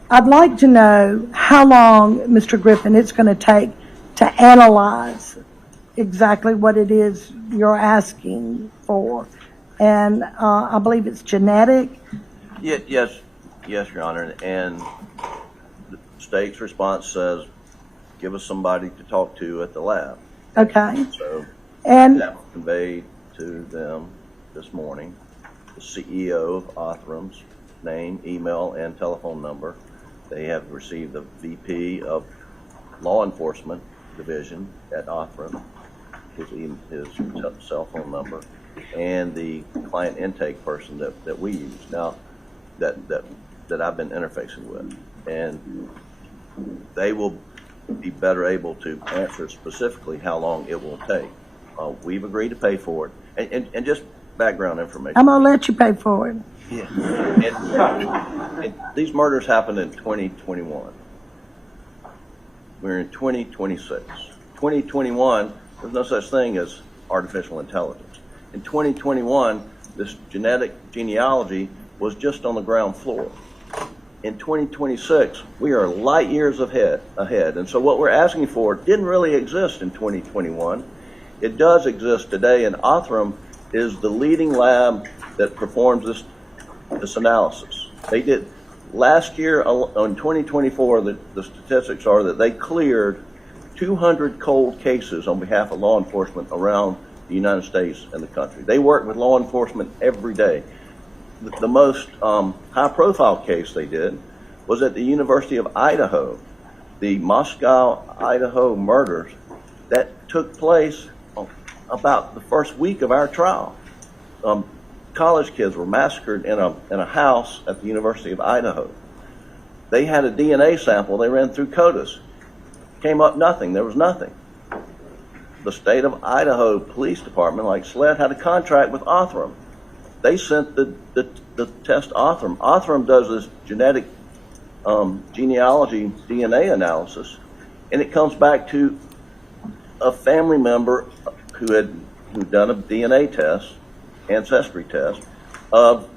I'd like to know how long, Mr. Griffin, it's going to take to analyze exactly what it is you're asking for. And I believe it's genetic. Yes, Your Honor. And the state's response says, give us somebody to talk to at the lab. Okay. So And that was conveyed to them this morning. The CEO of Othram's name, email, and telephone number. They have received the VP of Law Enforcement Division at Othram, his cell phone number, and the client intake person that we use now, that I've been interfacing with. And they will be better able to answer specifically how long it will take. We've agreed to pay for it. And just background information. I'm going to let you pay for it. Yeah. And these murders happened in 2021. We're in 2026. 2021, there's no such thing as artificial intelligence. In 2021, this genetic genealogy was just on the ground floor. In 2026, we are light years ahead. And so what we're asking for didn't really exist in 2021. It does exist today, and Othram is the leading lab that performs this analysis. They did last year in 2024. The statistics are that they cleared 200 cold cases on behalf of law enforcement around the United States and the country. They work with law enforcement every day. The most high-profile case they did was at the University of Idaho, the Moscow, Idaho murders that took place about the first week of our trial. College kids were massacred in a house at the University of Idaho. They had a DNA sample they ran through CODIS. Came up nothing. There was nothing. The state of Idaho Police Department, like SLED, had a contract with Othram. They sent the test Othram. Othram does this genetic genealogy DNA analysis, and it comes back to a family member who'd done a DNA test, ancestry test, of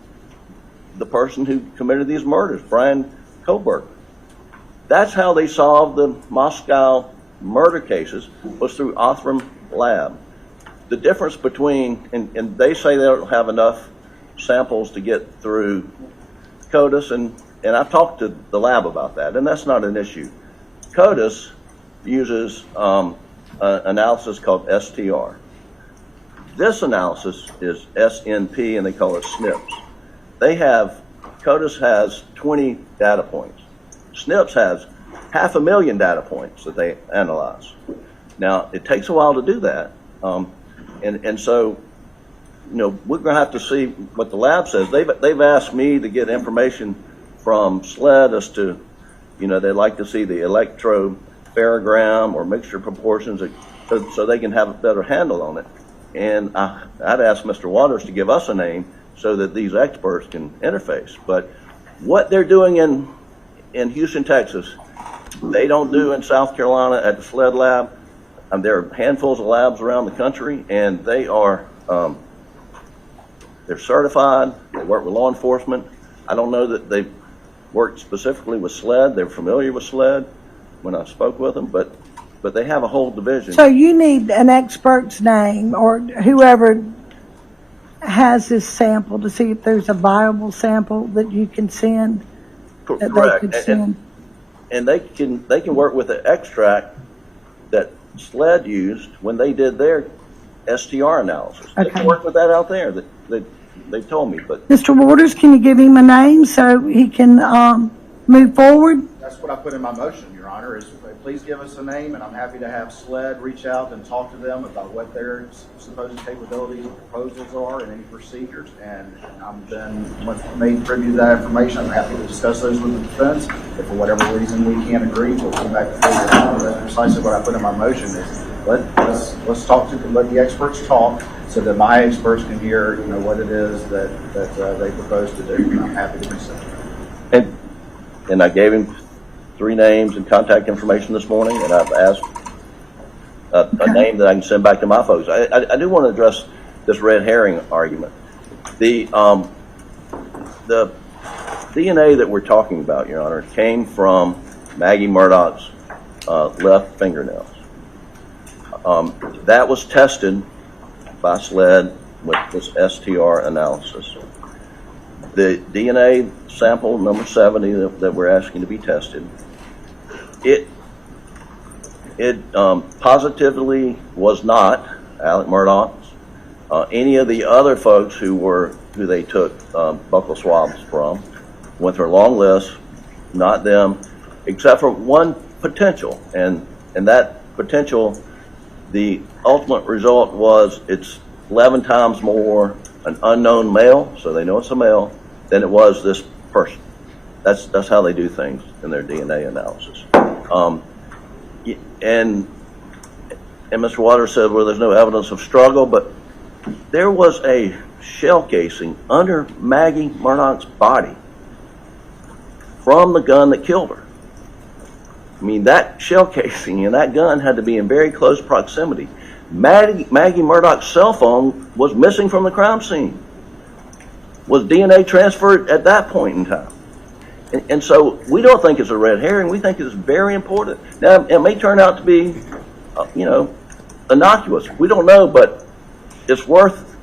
the person who committed these murders, Brian Koberg. That's how they solved the Moscow murder cases, was through Othram lab. The difference between, and they say they don't have enough samples to get through CODIS, and I've talked to the lab about that, and that's not an issue. CODIS uses analysis called STR. This analysis is SNP, and they call it SNPs. CODIS has 20 data points. SNPs has 500,000 data points that they analyze. Now, it takes a while to do that. And so, we're going to have to see what the lab says. They've asked me to get information from SLED as to, they'd like to see the electropherogram or mixture proportions so they can have a better handle on it. And I'd ask Mr. Waters to give us a name so that these experts can interface. But what they're doing in Houston, Texas, they don't do in South Carolina at the SLED lab. There are handfuls of labs around the country, and they are they're certified. They work with law enforcement. I don't know that they've worked specifically with SLED. They're familiar with SLED when I spoke with them, but they have a whole division. So you need an expert's name or whoever has this sample to see if there's a viable sample that you can send. That correct. They could send. And they can work with the extract that SLED used when they did their STR analysis. Okay. They can work with that out there. They told me, but Mr. Waters, can you give him a name so he can move forward? That's what I put in my motion, Your Honor, is please give us a name, and I'm happy to have SLED reach out and talk to them about what their supposed capabilities and proposals are and any procedures. And I'm then, once made privy to that information, I'm happy to discuss those with the defense. If for whatever reason we can't agree, we'll come back to Your Honor. That's precisely what I put in my motion is let's talk to, let the experts talk so that my experts can hear, what it is that they propose to do. And I'm happy to do so. and I gave him 3 names and contact information this morning, and I've asked a name that I can send back to my folks. I do want to address this red herring argument. The DNA that we're talking about, Your Honor, came from Maggie Murdaugh's left fingernails. That was tested by SLED with this STR analysis. The DNA sample number 70 that we're asking to be tested, it positively was not Alec Murdaugh's. Any of the other folks who they took buccal swabs from went through a long list, not them, except for one potential, and that potential, the ultimate result was it's 11 times more an unknown male, so they know it's a male, than it was this person. That's how they do things in their DNA analysis. And Mr. Waters said, well, there's no evidence of struggle, but there was a shell casing under Maggie Murdaugh's body from the gun that killed her. I mean, that shell casing and that gun had to be in very close proximity. Maggie Murdaugh's cell phone was missing from the crime scene. Was DNA transferred at that point in time? And so we don't think it's a red herring. We think it's very important. Now, it may turn out to be, innocuous. We don't know, but it's worth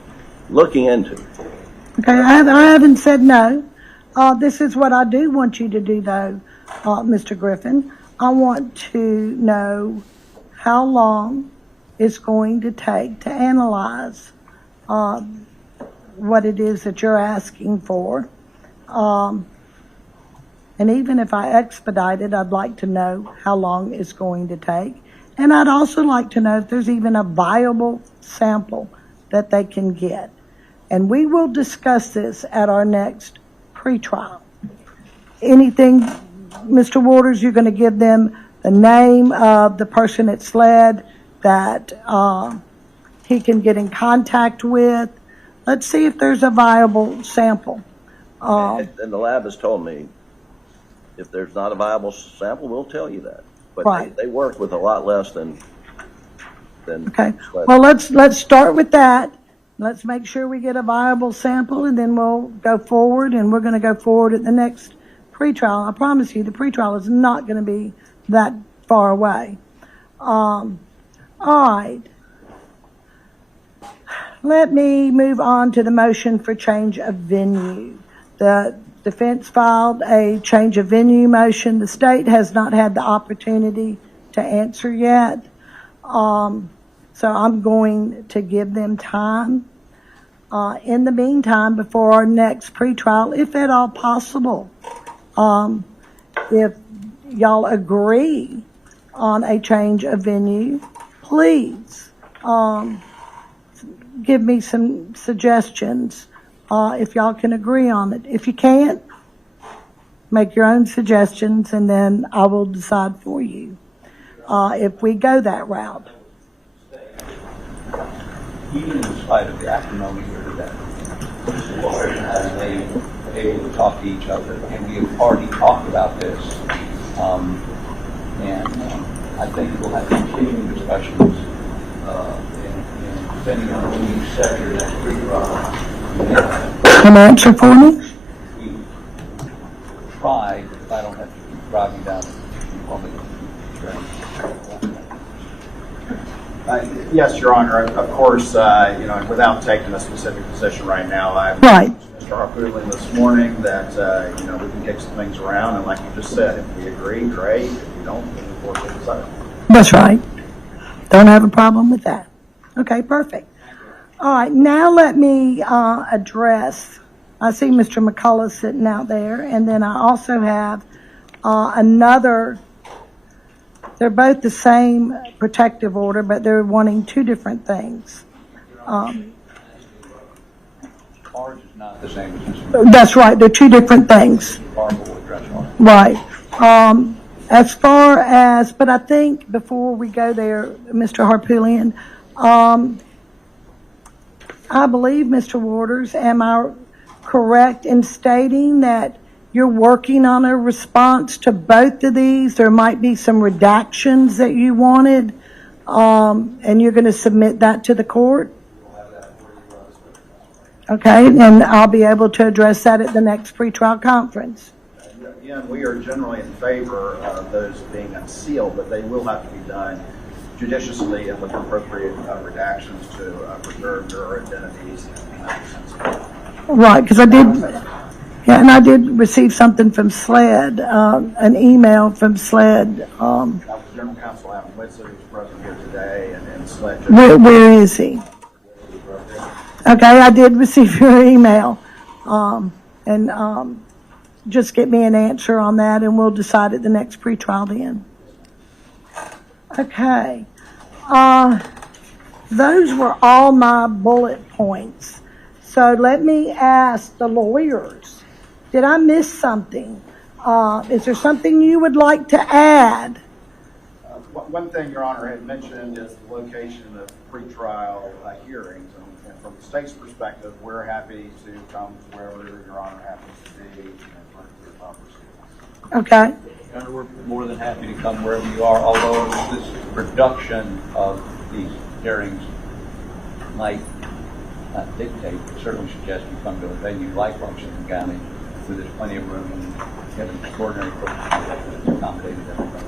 looking into. Okay, I haven't said no. This is what I do want you to do, though, Mr. Griffin. I want to know how long it's going to take to analyze what it is that you're asking for. And even if I expedite it, I'd like to know how long it's going to take. And I'd also like to know if there's even a viable sample that they can get. And we will discuss this at our next pretrial. Anything, Mr. Waters, you're going to give them the name of the person at SLED that he can get in contact with. Let's see if there's a viable sample. And the lab has told me if there's not a viable sample, we'll tell you that. But right. they work with a lot less than okay. SLED. Well, let's start with that. Let's make sure we get a viable sample, and then we'll go forward, and we're going to go forward at the next pretrial. I promise you, the pretrial is not going to be that far away. All right. Let me move on to the motion for change of venue. The defense filed a change of venue motion. The state has not had the opportunity to answer yet. So I'm going to give them time. In the meantime, before our next pretrial, if at all possible, if y'all agree on a change of venue, please give me some suggestions if y'all can agree on it. If you can't, make your own suggestions, and then I will decide for you if we go that route. Even in spite of the acrimony here today, the lawyers are able to talk to each other, and we have already talked about this. I think we'll have continuing discussions, and depending on when you set your next pretrial. Can you answer for me? We try, if I don't have to keep driving down public train. Yes, Your Honor. Of course, without taking a specific position right now, I've Right. Mr. Harpootlian this morning that we can kick some things around, and like you just said, if we agree, great. If we don't, then of course we'll decide. That's right. Don't have a problem with that. Okay, perfect. All right, now let me address, I see Mr. McCullough sitting out there, and then I also have another. They're both the same protective order, but they're wanting two different things. Ours is not the same as this. That's right. They're two different things. Right. As far as, but I think before we go there, Mr. Harpootlian, I believe, Mr. Waters, am I correct in stating that you're working on a response to both of these? There might be some redactions that you wanted, and you're going to submit that to the court? Okay, and I'll be able to address that at the next pretrial conference. Again, we are generally in favor of those being unsealed, but they will have to be done judiciously and with appropriate redactions to preserve their identities and Right, because I did, yeah, and I did receive something from SLED, an email from SLED. That was General Counsel Adam Whitson, who's present here today, and SLED. Where is he? Okay, I did receive your email, and just get me an answer on that, and we'll decide at the next pretrial then. Okay, those were all my bullet points. So let me ask the lawyers, did I miss something? Is there something you would like to add? One thing Your Honor had mentioned is the location of pretrial hearings. And from the state's perspective, we're happy to come to wherever Your Honor happens to be. Okay. Your Honor, we're more than happy to come wherever you are, although this production of these hearings might not dictate, but certainly suggest you come to a venue like Washington County, where there's plenty of room and have an extraordinary program that's accommodated everybody.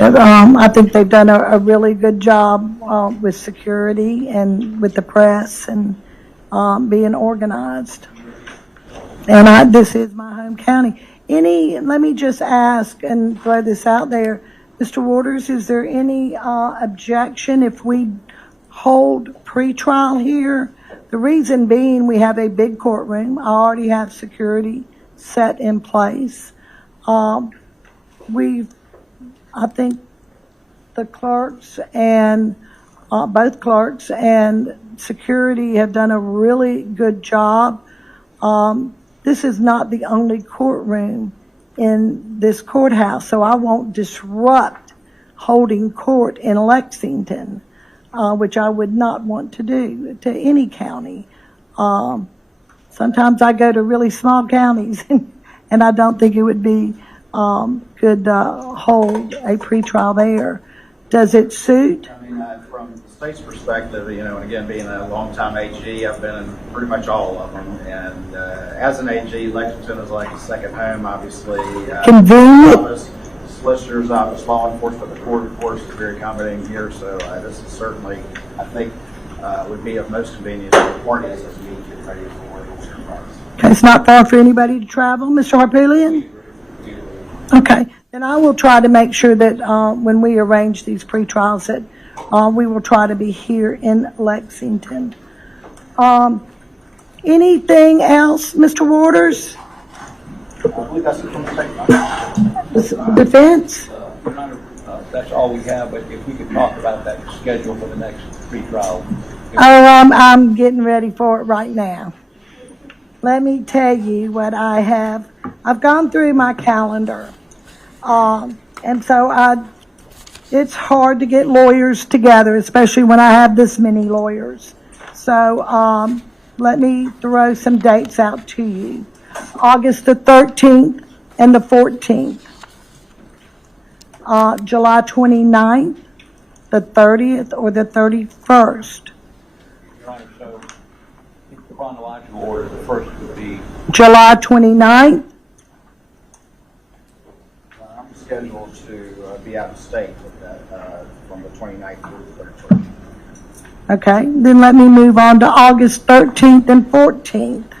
I think they've done a really good job with security and with the press and being organized. And this is my home county. Let me just ask and throw this out there. Mr. Waters, is there any objection if we hold pretrial here? The reason being we have a big courtroom. I already have security set in place. I think the clerks and both clerks and security have done a really good job. This is not the only courtroom in this courthouse, so I won't disrupt holding court in Lexington, which I would not want to do to any county. Sometimes I go to really small counties, and I don't think it would be good to hold a pretrial there. Does it suit? I mean, from the state's perspective, and again, being a longtime AG, I've been in pretty much all of them. And as an AG, Lexington is like a second home, obviously. Convenient. Solicitors, office, law enforcement, the court, of course, is very accommodating here. So this is certainly, I think, would be of most convenience for the parties as we get ready for it. Okay, it's not far for anybody to travel, Mr. Harpootlian? Okay, then I will try to make sure that when we arrange these pretrials that we will try to be here in Lexington. Anything else, Mr. Waters? I believe that's it from the state. Defense? Your Honor, that's all we have, but if we could talk about that schedule for the next pretrial. Oh, I'm getting ready for it right now. Let me tell you what I have. I've gone through my calendar. And so it's hard to get lawyers together, especially when I have this many lawyers. So let me throw some dates out to you. August the 13th and the 14th. July 29th, the 30th, or the 31st. Your Honor, so in chronological order, the first would be July 29th. I'm scheduled to be out of state with that, from the 29th through the 31st. Okay, then let me move on to August 13th and 14th.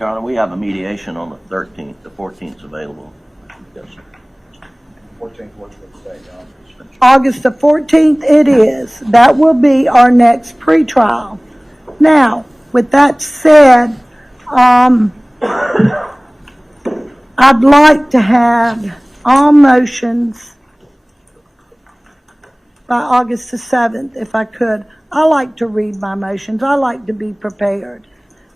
Your Honor, we have a mediation on the 13th. The 14th is available. Yes. 14th works for the state, Your Honor. August the 14th it is. That will be our next pretrial. Now, with that said, I'd like to have all motions by August the 7th, if I could. I like to read my motions. I like to be prepared.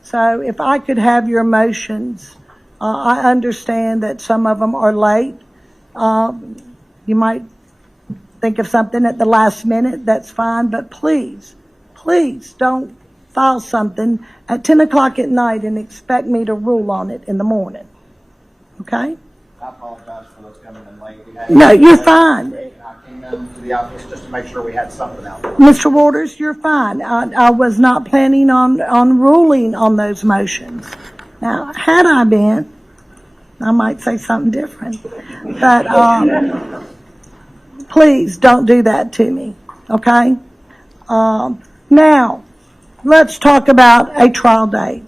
So if I could have your motions, I understand that some of them are late. You might think of something at the last minute, that's fine, but please don't file something at 10 o'clock at night and expect me to rule on it in the morning. Okay? I apologize for those coming in late. No, you're fine. I came bring them to the office just to make sure we had something out there. Mr. Waters, you're fine. I was not planning on ruling on those motions. Now, had I been, I might say something different. But please don't do that to me, okay? Now, let's talk about a trial date.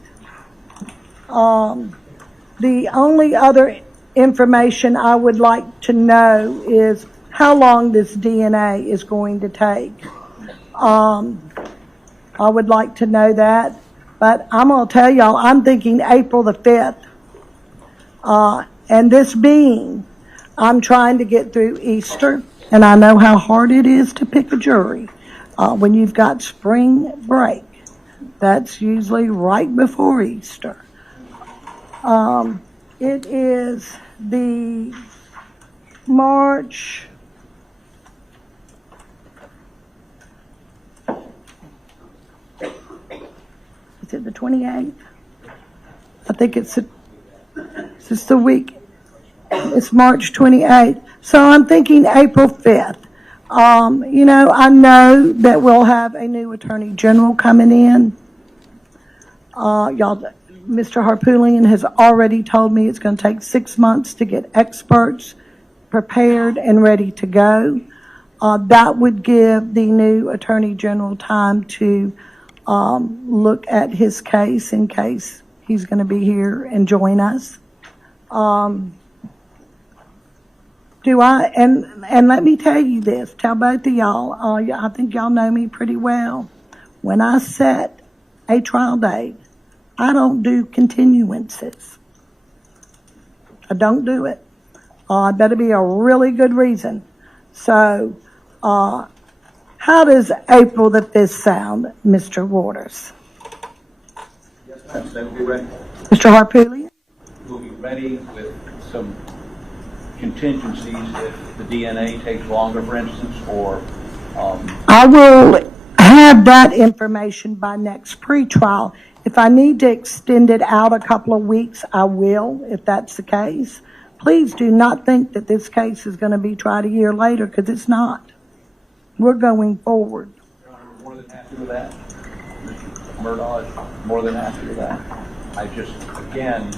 The only other information I would like to know is how long this DNA is going to take. I would like to know that, but I'm going to tell y'all, I'm thinking April the 5th. And this being, I'm trying to get through Easter, and I know how hard it is to pick a jury when you've got spring break. That's usually right before Easter. It is the March. Is it the 28th? I think it's the week. It's March 28th. So I'm thinking April 5th. You know, I know that we'll have a new attorney general coming in. Y'all, Mr. Harpootlian has already told me it's going to take 6 months to get experts prepared and ready to go. That would give the new attorney general time to look at his case in case he's going to be here and join us. And let me tell you this, tell both of y'all, I think y'all know me pretty well. When I set a trial date, I don't do continuances. I don't do it. It better be a really good reason. So, how does April the 5th sound, Mr. Waters? Yes, ma'am. So we'll be ready. Mr. Harpootlian? We'll be ready with some contingencies if the DNA takes longer, for instance, or I will have that information by next pretrial. If I need to extend it out a couple of weeks, I will, if that's the case. Please do not think that this case is going to be tried a year later, because it's not. We're going forward. Your Honor, we're more than happy with that. Mr. Murdaugh is more than happy with that. I just, again,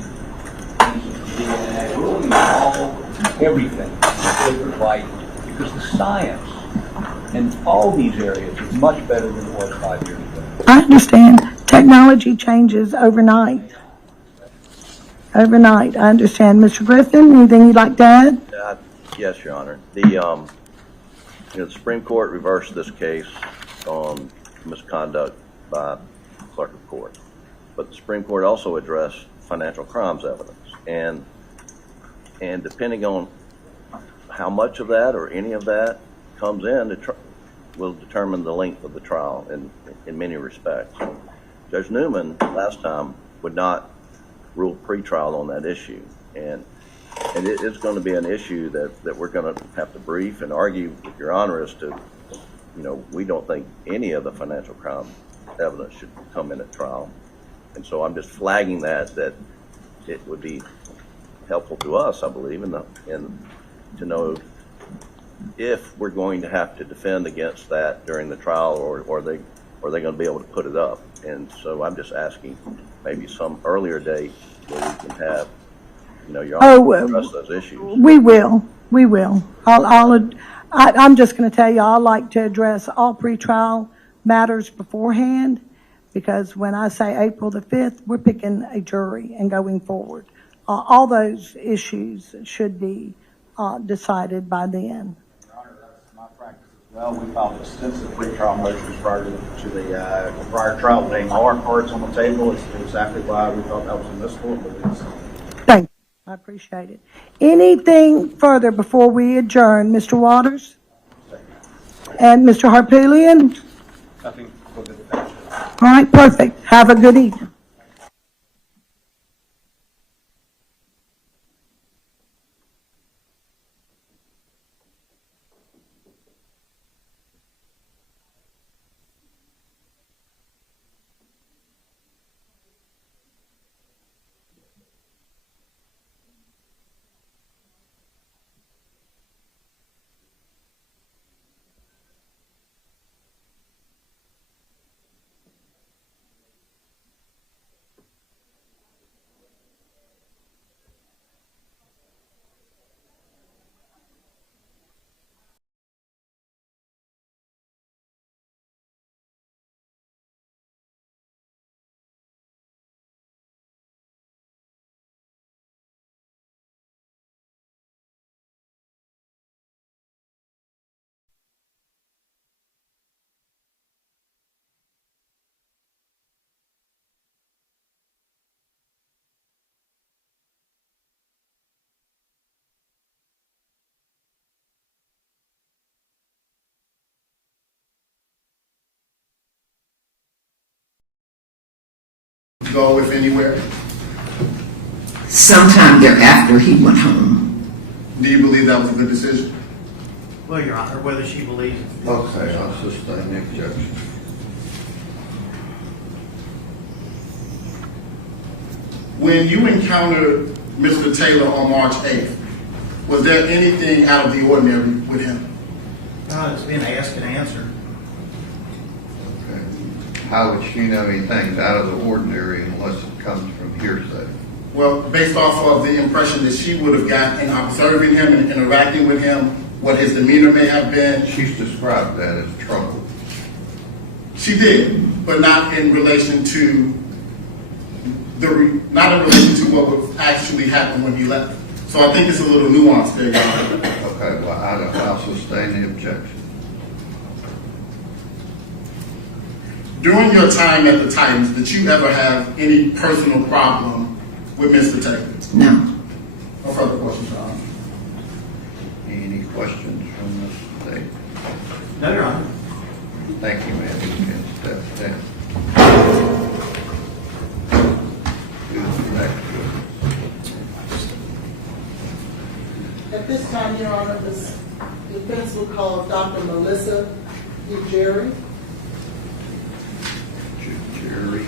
DNA will involve everything in light, because the science in all these areas is much better than it was 5 years ago. I understand. Technology changes overnight. Overnight, I understand. Mr. Griffin, anything you'd like to add? Yes, Your Honor. The Supreme Court reversed this case on misconduct by clerk of court, but the Supreme Court also addressed financial crimes evidence, and depending on how much of that or any of that comes in, will determine the length of the trial in many respects. Judge Newman last time would not rule pretrial on that issue, and it is going to be an issue that we're going to have to brief and argue with Your Honor as to, we don't think any of the financial crime evidence should come in at trial. And so I'm just flagging that it would be helpful to us, I believe, and to know if we're going to have to defend against that during the trial, or are they going to be able to put it up. And so I'm just asking maybe some earlier date where we can have, Your Honor, address those issues. We will. I'm just going to tell you, I like to address all pretrial matters beforehand, because when I say April the 5th, we're picking a jury and going forward. All those issues should be decided by then. Your Honor, that's my practice as well. We filed extensive pretrial motions prior to the prior trial, laying all our cards on the table. It's exactly why we thought that was admissible. Thank you. I appreciate it. Anything further before we adjourn, Mr. Waters? And Mr. Harpootlian? Nothing for the All right, perfect. Have a good evening. go, if anywhere? Sometime thereafter, he went home. Do you believe that was a good decision? Well, Your Honor, whether she believes it. Okay, I'll sustain the objection. When you encountered Mr. Taylor on March 8th, was there anything out of the ordinary with him? It's been asked and answered. Okay. How would she know anything's out of the ordinary unless it comes from hearsay? Well, based off of the impression that she would have got in observing him and interacting with him, what his demeanor may have been. She's described that as trouble. She did, but not in relation to not in relation to what would actually happen when he left. So I think it's a little nuanced there, Your Honor. Okay, well, I'll sustain the objection. During your time at the Titans, did you ever have any personal problem with Mr. Taylor? No. No further questions, Your Honor. Any questions from the state? No, Your Honor. Thank you, ma'am. You can step down. Who's the next witness? At this time, Your Honor, the defense will call Dr. Melissa Jerry. Jerry.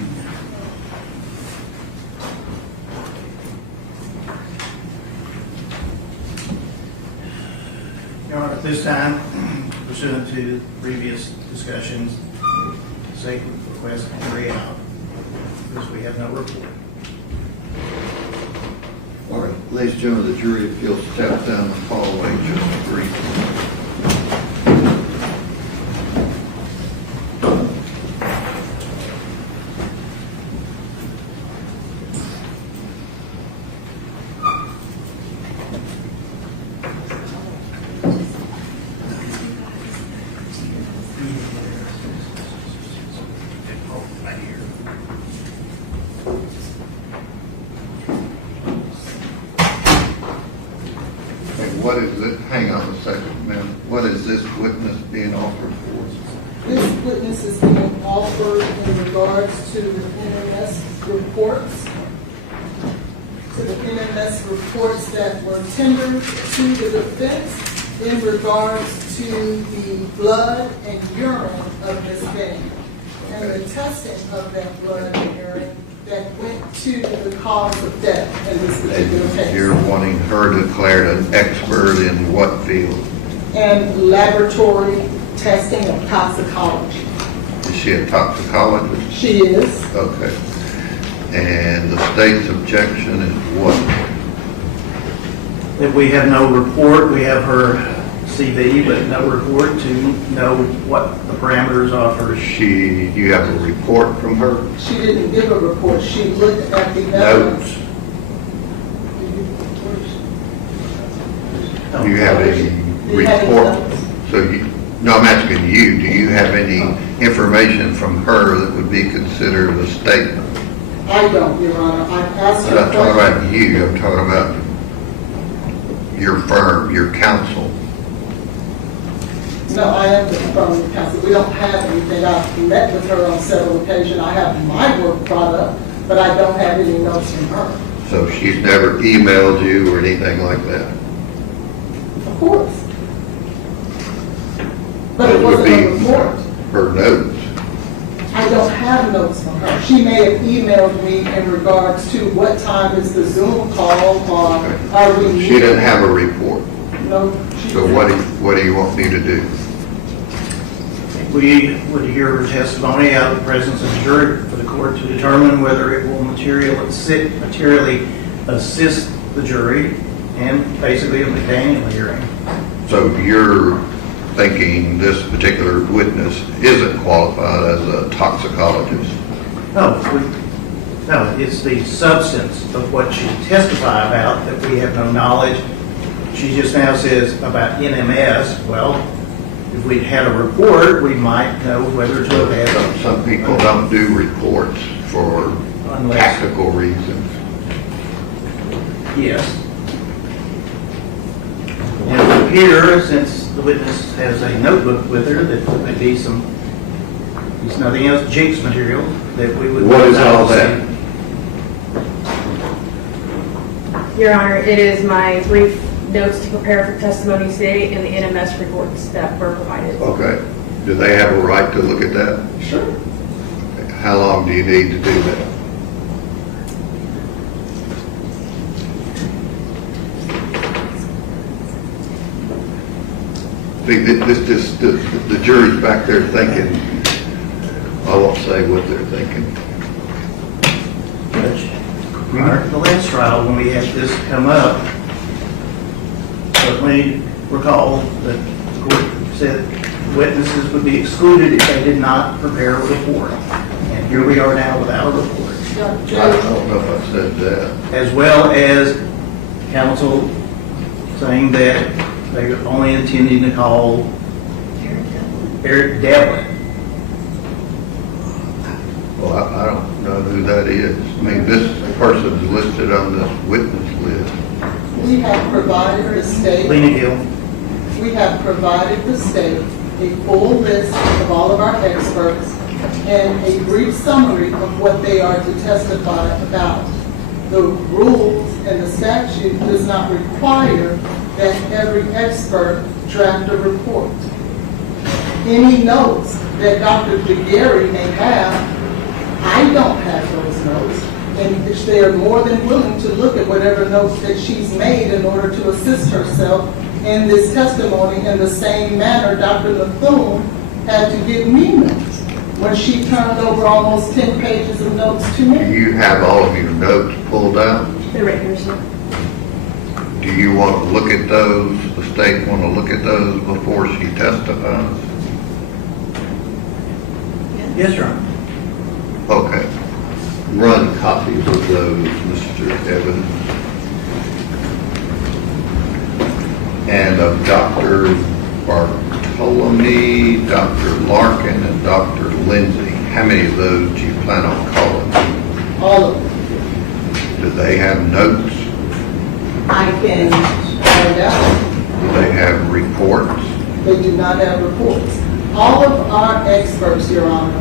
Your Honor, at this time, pursuant to previous discussions, state request and carry out, because we have no report. All right, ladies and gentlemen, the jury appeals step down the hallway just briefly. What is it? Hang on a second, ma'am. What is this witness being offered for? This witness is being offered in regards to the NMS reports, that were tendered to the defense in regards to the blood and urine of Ms. Benning, and the testing of that blood and urine that went to the cause of death in this particular case. You're wanting her declared an expert in what field? And laboratory testing of toxicology. Is she a toxicologist? She is. Okay. And the state's objection is what? That we have no report, we have her CV, but no report to know what the parameters of her. You have a report from her? She didn't give a report. She looked at the evidence. Notes. Do you have any report? No, I'm asking you, do you have any information from her that would be considered a statement? I don't, Your Honor. I've asked her. I'm not talking about you, I'm talking about your firm, your counsel. No, I am the firm counsel. We don't have anything. I've met with her on several occasions. I have my work product, but I don't have any notes from her. So she's never emailed you or anything like that? Of course. But it wasn't a report. Her notes. I don't have notes from her. She may have emailed me in regards to what time is the Zoom call, or are we... She didn't have a report. No. So what do you want me to do? We would hear her testimony out of the presence of the jury for the court to determine whether it will materially assist the jury and basically a McDaniel hearing. So you're thinking this particular witness isn't qualified as a toxicologist? No, it's the substance of what she testified about that we have no knowledge. She just now says about NMS. Well, if we'd had a report, we might know whether to have had. Some people don't do reports for tactical reasons. Yes. And it would appear, since the witness has a notebook with her, that there may be some, if nothing else, jinx material that we would. What is all that? Your Honor, it is my brief notes to prepare for testimony today and the NMS reports that were provided. Okay. Do they have a right to look at that? Sure. How long do you need to do that? See, the jury's back there thinking, I won't say what they're thinking. Judge, prior to the last trial, when we had this come up, certainly recall that the court said witnesses would be excluded if they did not prepare a report. And here we are now without a report. I don't know if I said that. As well as counsel saying that they are only intending to call Eric Devlin. Well, I don't know who that is. I mean, this person's listed on this witness list. We have provided the state. Lena Gill. We have provided the state a full list of all of our experts and a brief summary of what they are to testify about. The rules and the statute does not require that every expert draft a report. Any notes that Dr. DeGarry may have, I don't have those notes, and they are more than willing to look at whatever notes that she's made in order to assist herself in this testimony in the same manner Dr. Lethune had to give me notes when she turned over almost 10 pages of notes to Do me. you have all of your notes pulled out? They're right here, sir. Do you want to look at those, the state want to look at those before she testifies? Yes, Your Honor. Okay. Run copies of those, Mr. Evans. And of Dr. Bartolome, Dr. Larkin, and Dr. Lindsay. How many of those do you plan on calling? All of them. Do they have notes? I can find out. Do they have reports? They do not have reports. All of our experts, Your Honor,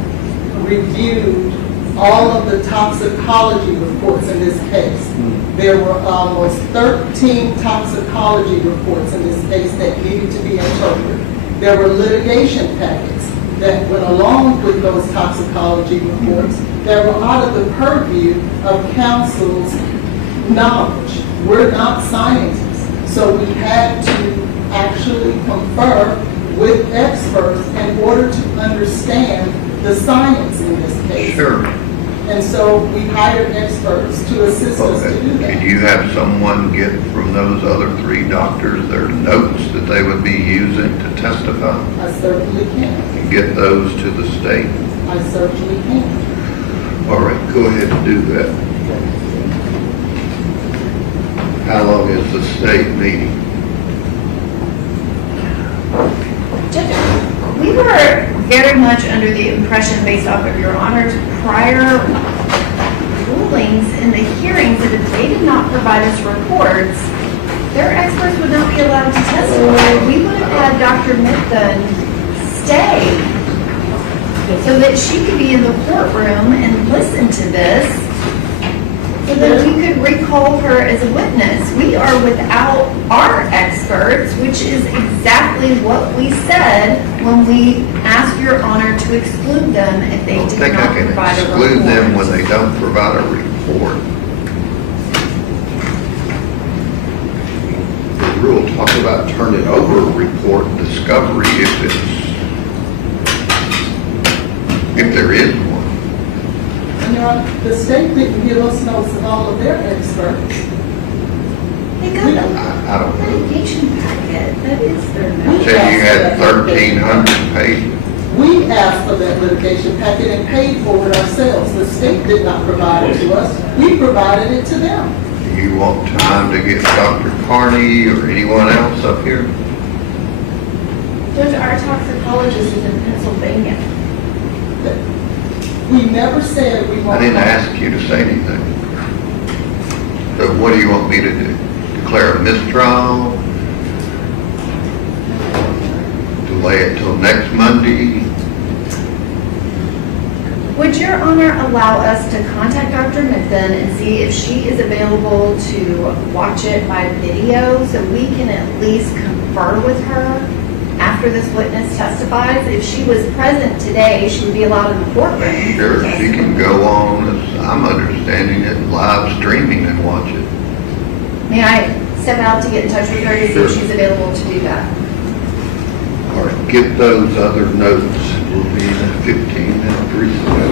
reviewed all of the toxicology reports in this case. There were almost 13 toxicology reports in this case that needed to be interpreted. There were litigation packets that went along with those toxicology reports that were out of the purview of counsel's knowledge. We're not scientists, so we had to actually confer with experts in order to understand the science in this case. Sure. And so we hired experts to assist us to do that. Could you have someone get from those other 3 doctors their notes that they would be using to testify? I certainly can. And get those to the state? I certainly can. All right, go ahead and do that. How long is the state meeting? We were very much under the impression, based off of Your Honor's prior rulings in the hearings, that if they did not provide us reports, their experts would not be allowed to testify. We would have had Dr. Mithun stay so that she could be in the courtroom and listen to this, so that we could recall her as a witness. We are without our experts, which is exactly what we said when we asked Your Honor to exclude them if they I did think not I can provide a report. exclude them when they don't provide a report. The rule talks about turning over a report and discovery if there is one. And Your Honor, the state didn't give us notes of all of their experts. They got a I don't know. litigation packet. That is their You note. said you had 1,300 pages. We asked for that litigation packet and paid for it ourselves. The state did not provide it to us. We provided it to them. Do you want time to get Dr. Carney or anyone else up here? Judge, our toxicologist is in Pennsylvania. We never said we I wanted. didn't ask you to say anything. So what do you want me to do? Declare a mistrial? Delay it till next Monday? Would Your Honor allow us to contact Dr. Mithun and see if she is available to watch it by video so we can at least confer with her after this witness testifies? If she was present today, she would be allowed in the courtroom. Sure, she can go on, as I'm understanding it, live streaming and watch it. May I step out to get in touch with her to see Sure. if she's available to do that? Or get those other notes. We'll be in a 15-minute recess.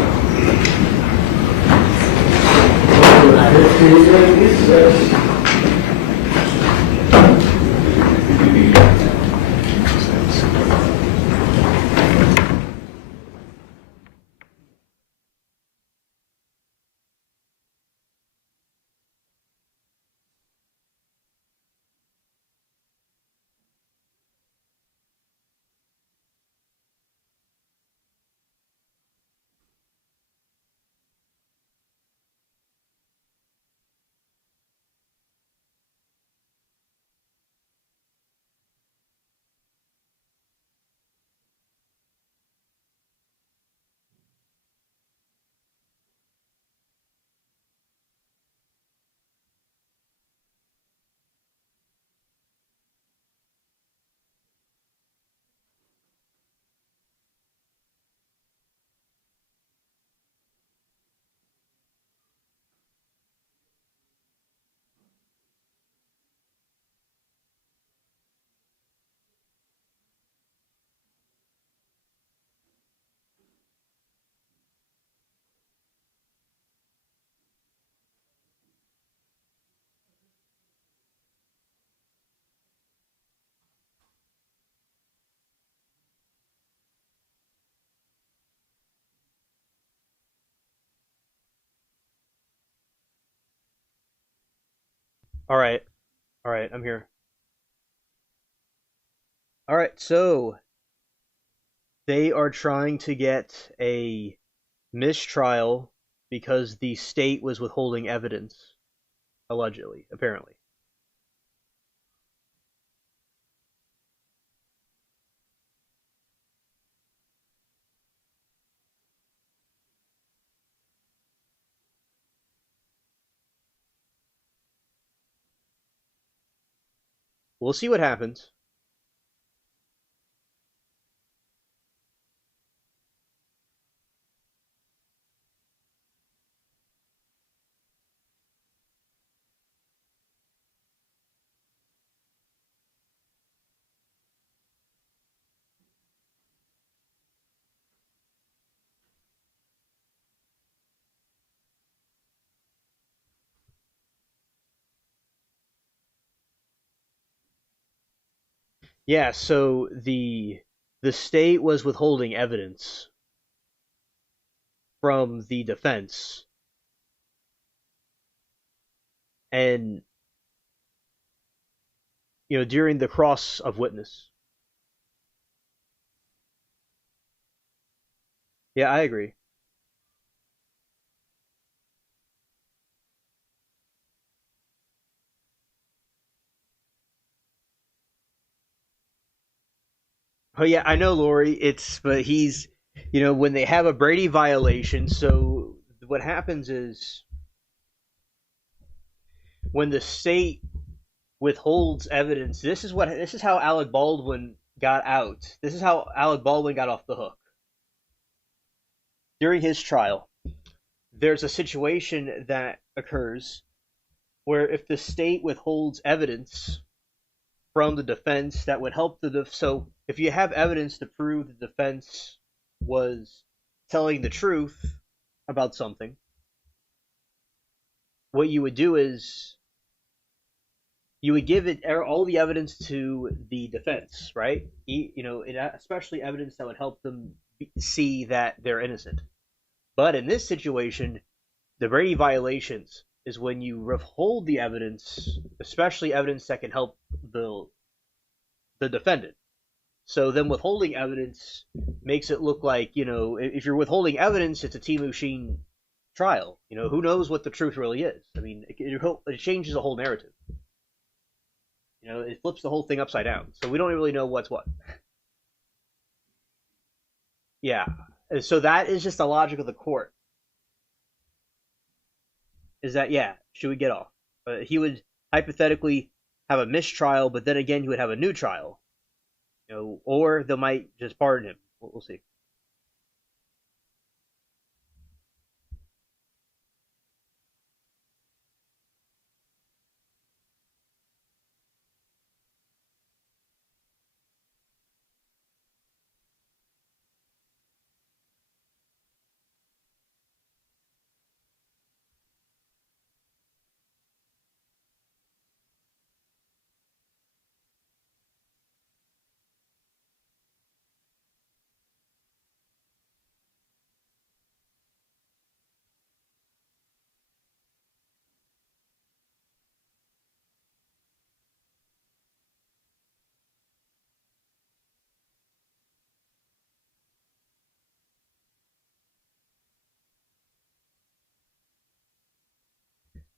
All right, I'm here. All right, so they are trying to get a mistrial because the state was withholding evidence, allegedly, apparently. We'll see what happens. Yeah, so the state was withholding evidence from the defense, and during the cross of witness. Yeah, I agree. Oh yeah, I know, Lori. But he's, when they have a Brady violation. So what happens is when the state withholds evidence. This is how Alec Baldwin got out. This is how Alec Baldwin got off the hook during his trial. There's a situation that occurs where if the state withholds evidence from the defense that would help so if you have evidence to prove the defense was telling the truth about something, what you would do is you would give it all the evidence to the defense, right? Especially evidence that would help them see that they're innocent. But in this situation, the Brady violations is when you withhold the evidence, especially evidence that can help the defendant. So then withholding evidence makes it look like, if you're withholding evidence, it's a Timo Sheen trial. Who knows what the truth really is? I mean, it changes the whole narrative. It flips the whole thing upside down. So we don't really know what's what. Yeah. So that is just the logic of the court. Is that, yeah, she would get off. He would hypothetically have a mistrial, but then again, he would have a new trial. Or they might just pardon him. We'll see.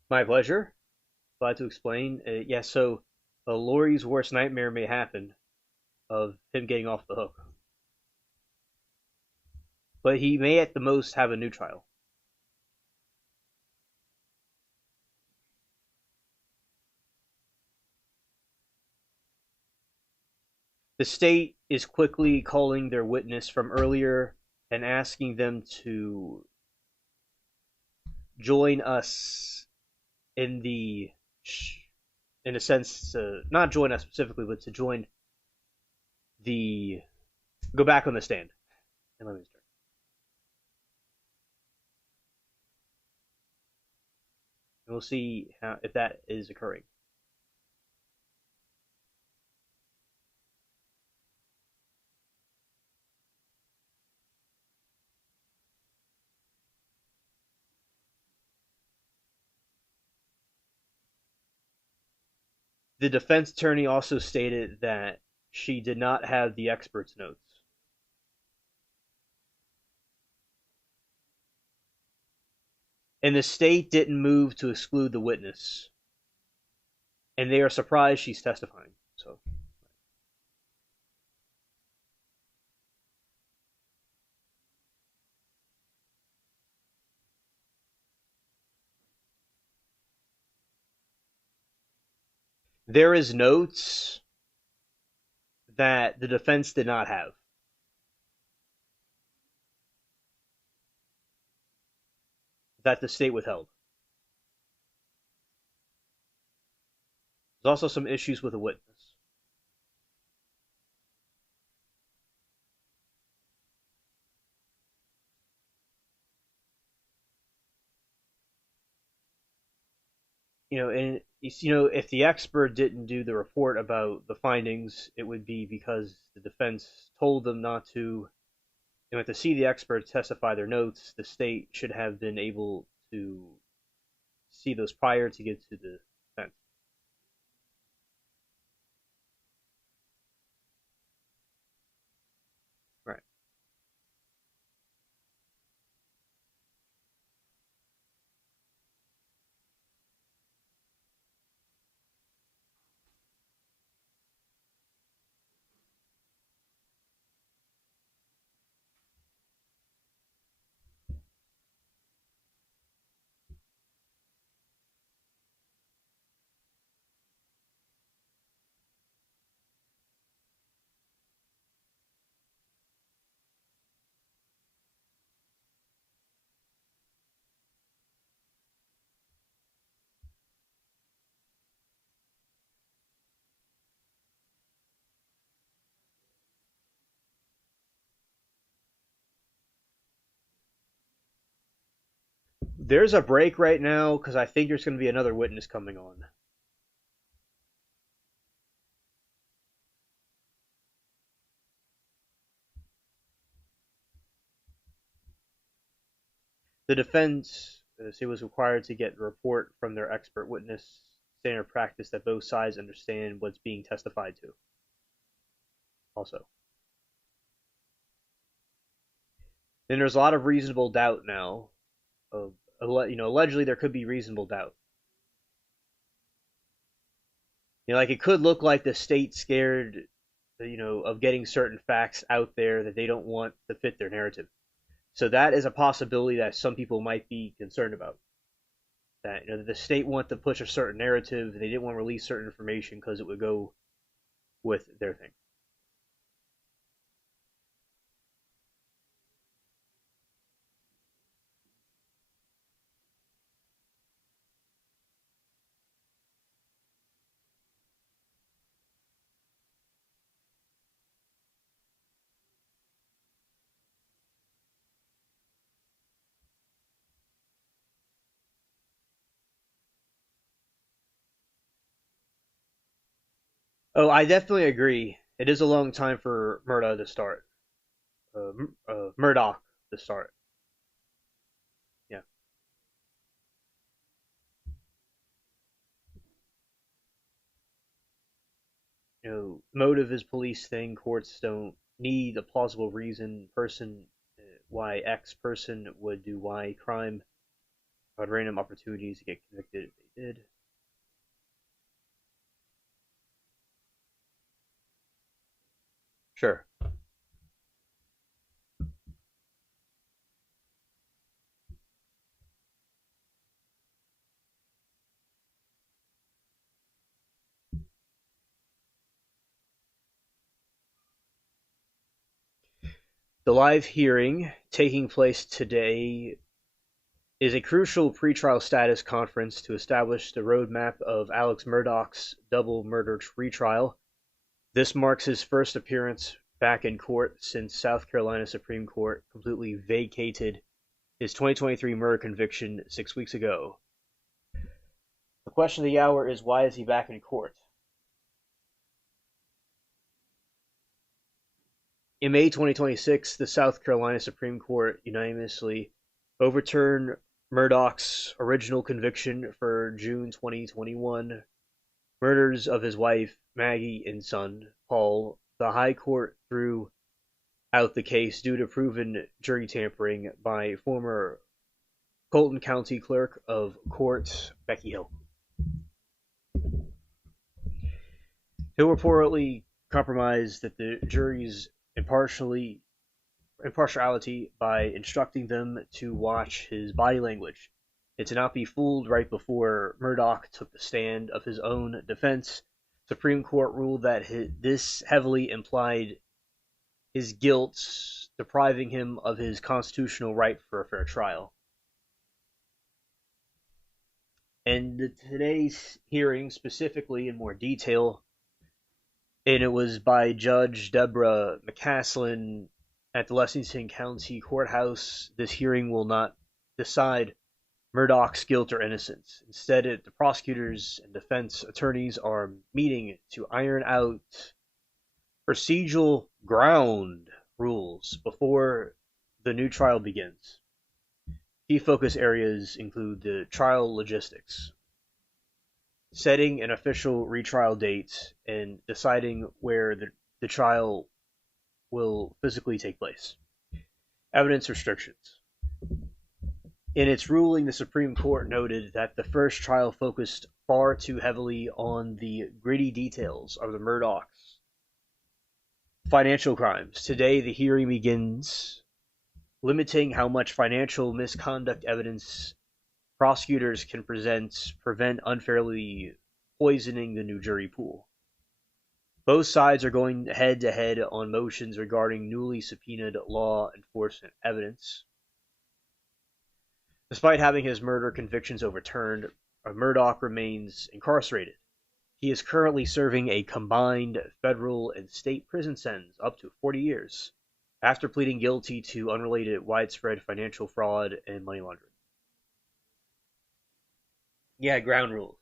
My pleasure. Glad to explain. So Lori's worst nightmare may happen of him getting off the hook. But he may at the most have a new trial. The state is quickly calling their witness from earlier and asking them to join us in a sense, not join us specifically, but to go back on the stand. And let me start. And we'll see if that is occurring. The defense attorney also stated that she did not have the expert's notes. And the state didn't move to exclude the witness. And they are surprised she's testifying. So there is notes that the defense did not have. That the state withheld. There's also some issues with the witness. And if the expert didn't do the report about the findings, it would be because the defense told them not to. And to see the expert testify their notes, the state should have been able to see those prior to get to the defense. Right. There's a break right now because I think there's going to be another witness coming on. The defense was required to get a report from their expert witness, standard practice that both sides understand what's being testified to. Also. Then there's a lot of reasonable doubt now. Allegedly there could be reasonable doubt. It could look like the state's scared, of getting certain facts out there that they don't want to fit their narrative. So that is a possibility that some people might be concerned about. That the state wanted to push a certain narrative, they didn't want to release certain information because it would go with their thing. Oh, I definitely agree. It is a long time for Murdaugh to start. Murdaugh to start. Yeah. Motive is police thing. Courts don't need a plausible reason. Person, why X person would do Y crime. Had random opportunities to get convicted if they did. Sure. The live hearing taking place today is a crucial pretrial status conference to establish the roadmap of Alex Murdaugh's double murder retrial. This marks his first appearance back in court since South Carolina Supreme Court completely vacated his 2023 murder conviction 6 weeks ago. The question of the hour is, why is he back in court? In May 2026, the South Carolina Supreme Court unanimously overturned Murdaugh's original conviction for June 2021 murders of his wife Maggie and son Paul. The High Court threw out the case due to proven jury tampering by former Colton County Clerk of Court Becky Hill. Hill reportedly compromised that the jury's impartiality by instructing them to watch his body language and to not be fooled right before Murdaugh took the stand of his own defense. Supreme Court ruled that this heavily implied his guilt, depriving him of his constitutional right for a fair trial. And today's hearing, specifically in more detail, and it was by Judge Deborah McCaslin at the Lexington County Courthouse. This hearing will not decide Murdaugh's guilt or innocence. Instead, the prosecutors and defense attorneys are meeting to iron out procedural ground rules before the new trial begins. Key focus areas include the trial logistics, setting an official retrial date, and deciding where the trial will physically take place. Evidence restrictions. In its ruling, the Supreme Court noted that the first trial focused far too heavily on the gritty details of the Murdaugh's financial crimes. Today, the hearing begins limiting how much financial misconduct evidence prosecutors can prevent unfairly poisoning the new jury pool. Both sides are going head-to-head on motions regarding newly subpoenaed law enforcement evidence. Despite having his murder convictions overturned, Murdaugh remains incarcerated. He is currently serving a combined federal and state prison sentence up to 40 years after pleading guilty to unrelated widespread financial fraud and money laundering. Yeah, ground rules.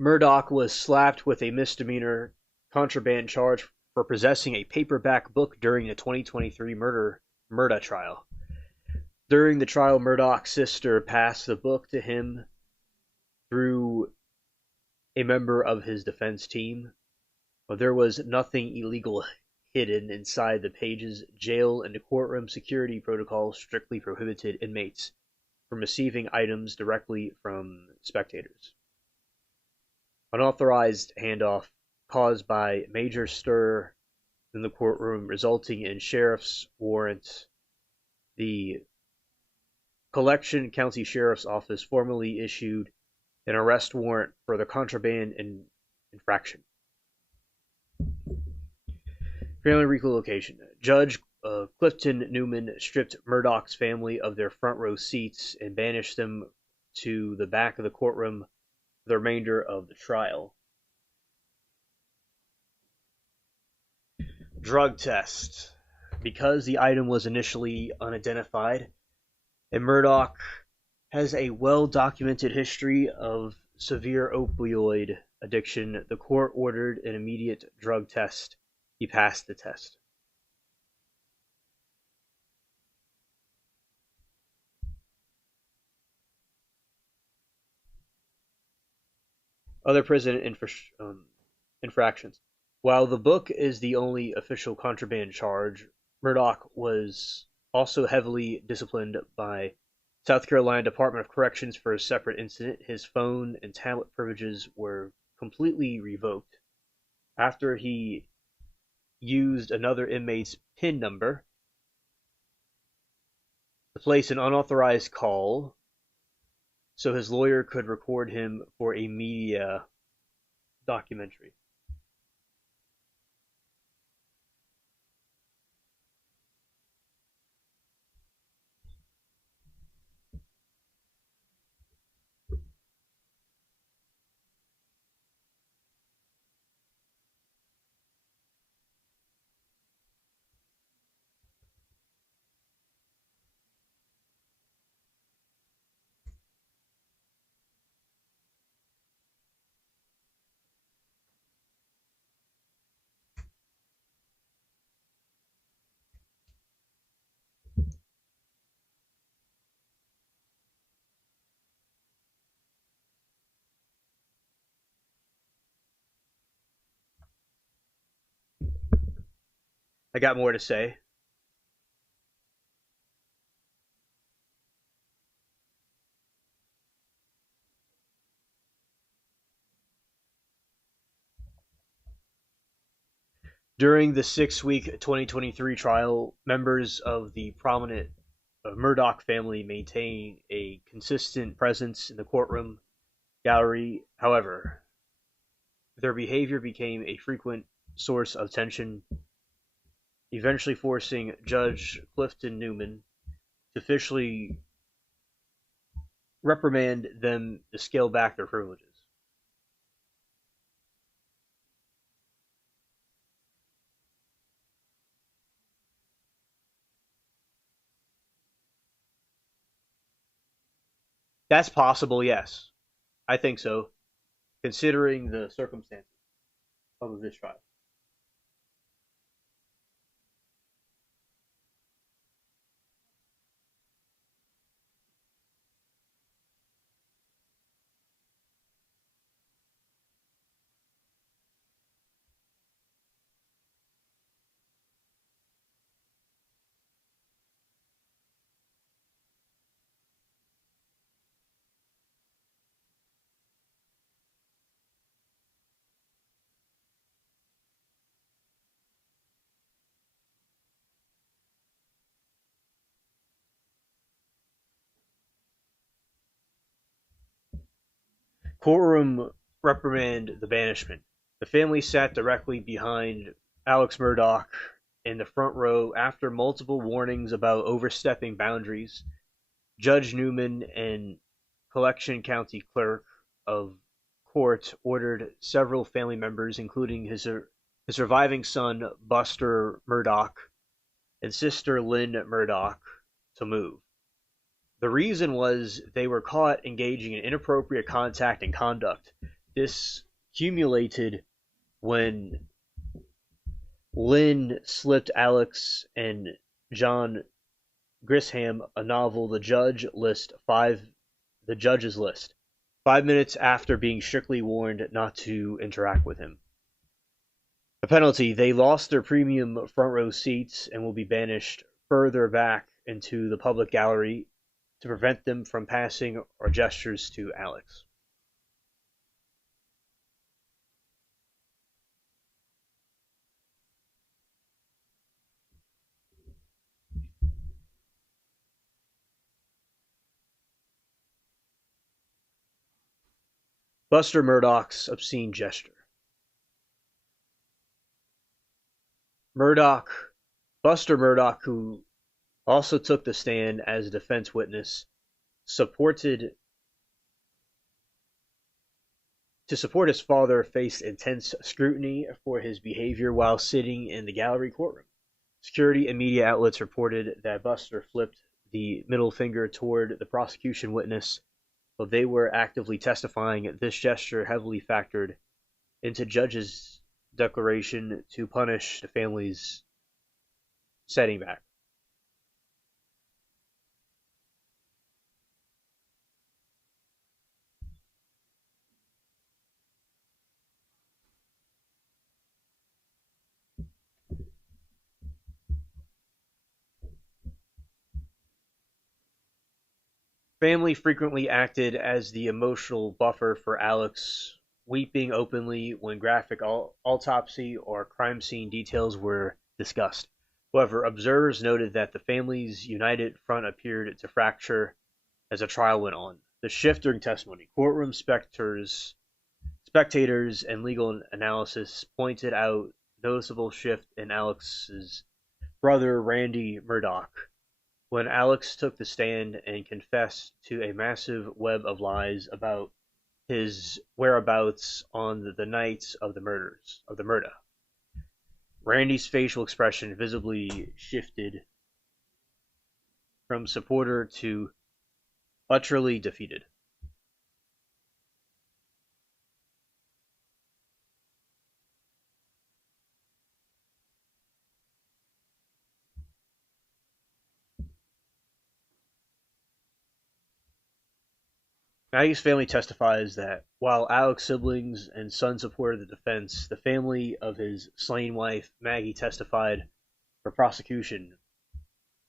Murdaugh was slapped with a misdemeanor contraband charge for possessing a paperback book during the 2023 Murdaugh trial. During the trial, Murdaugh's sister passed the book to him through a member of his defense team. But there was nothing illegal hidden inside the pages. Jail and the courtroom security protocols strictly prohibited inmates from receiving items directly from spectators. Unauthorized handoff caused by major stir in the courtroom, resulting in sheriff's warrant. The Collection County Sheriff's Office formally issued an arrest warrant for the contraband infraction. Family relocation. Judge Clifton Newman stripped Murdaugh's family of their front row seats and banished them to the back of the courtroom for the remainder of the trial. Drug test. Because the item was initially unidentified, and Murdaugh has a well-documented history of severe opioid addiction, the court ordered an immediate drug test. He passed the test. Other prison infractions. While the book is the only official contraband charge, Murdaugh was also heavily disciplined by South Carolina Department of Corrections for a separate incident. His phone and tablet privileges were completely revoked after he used another inmate's PIN number to place an unauthorized call so his lawyer could record him for a media documentary. I got more to say. During the 6-week 2023 trial, members of the prominent Murdaugh family maintained a consistent presence in the courtroom gallery. However, their behavior became a frequent source of tension, eventually forcing Judge Clifton Newman to officially reprimand them to scale back their privileges. That's possible, yes. I think so, considering the circumstances of this trial. Courtroom reprimand, the banishment. The family sat directly behind Alex Murdaugh in the front row after multiple warnings about overstepping boundaries. Judge Newman and Collection County Clerk of Court ordered several family members, including his surviving son, Buster Murdaugh, and sister Lynn Murdaugh, to move. The reason was they were caught engaging in inappropriate contact and conduct. This accumulated when Lynn slipped Alex and John Grisham a novel, The Judge's List, 5 minutes after being strictly warned not to interact with him. A penalty: they lost their premium front row seats and will be banished further back into the public gallery to prevent them from passing our gestures to Alex. Buster Murdaugh's obscene gesture. Buster Murdaugh, who also took the stand as a defense witness, to support his father, faced intense scrutiny for his behavior while sitting in the gallery courtroom. Security and media outlets reported that Buster flipped the middle finger toward the prosecution witness. While they were actively testifying, this gesture heavily factored into judge's declaration to punish the family's setting back. Family frequently acted as the emotional buffer for Alex, weeping openly when graphic autopsy or crime scene details were discussed. However, observers noted that the family's united front appeared to fracture as the trial went on. The shift during testimony: courtroom spectators, and legal analysis pointed out noticeable shift in Alex's brother Randy Murdaugh when Alex took the stand and confessed to a massive web of lies about his whereabouts on the nights of the Murdaugh. Randy's facial expression visibly shifted from supporter to utterly defeated. Maggie's family testifies that while Alex's siblings and son supported the defense, the family of his slain wife, Maggie, testified for prosecution.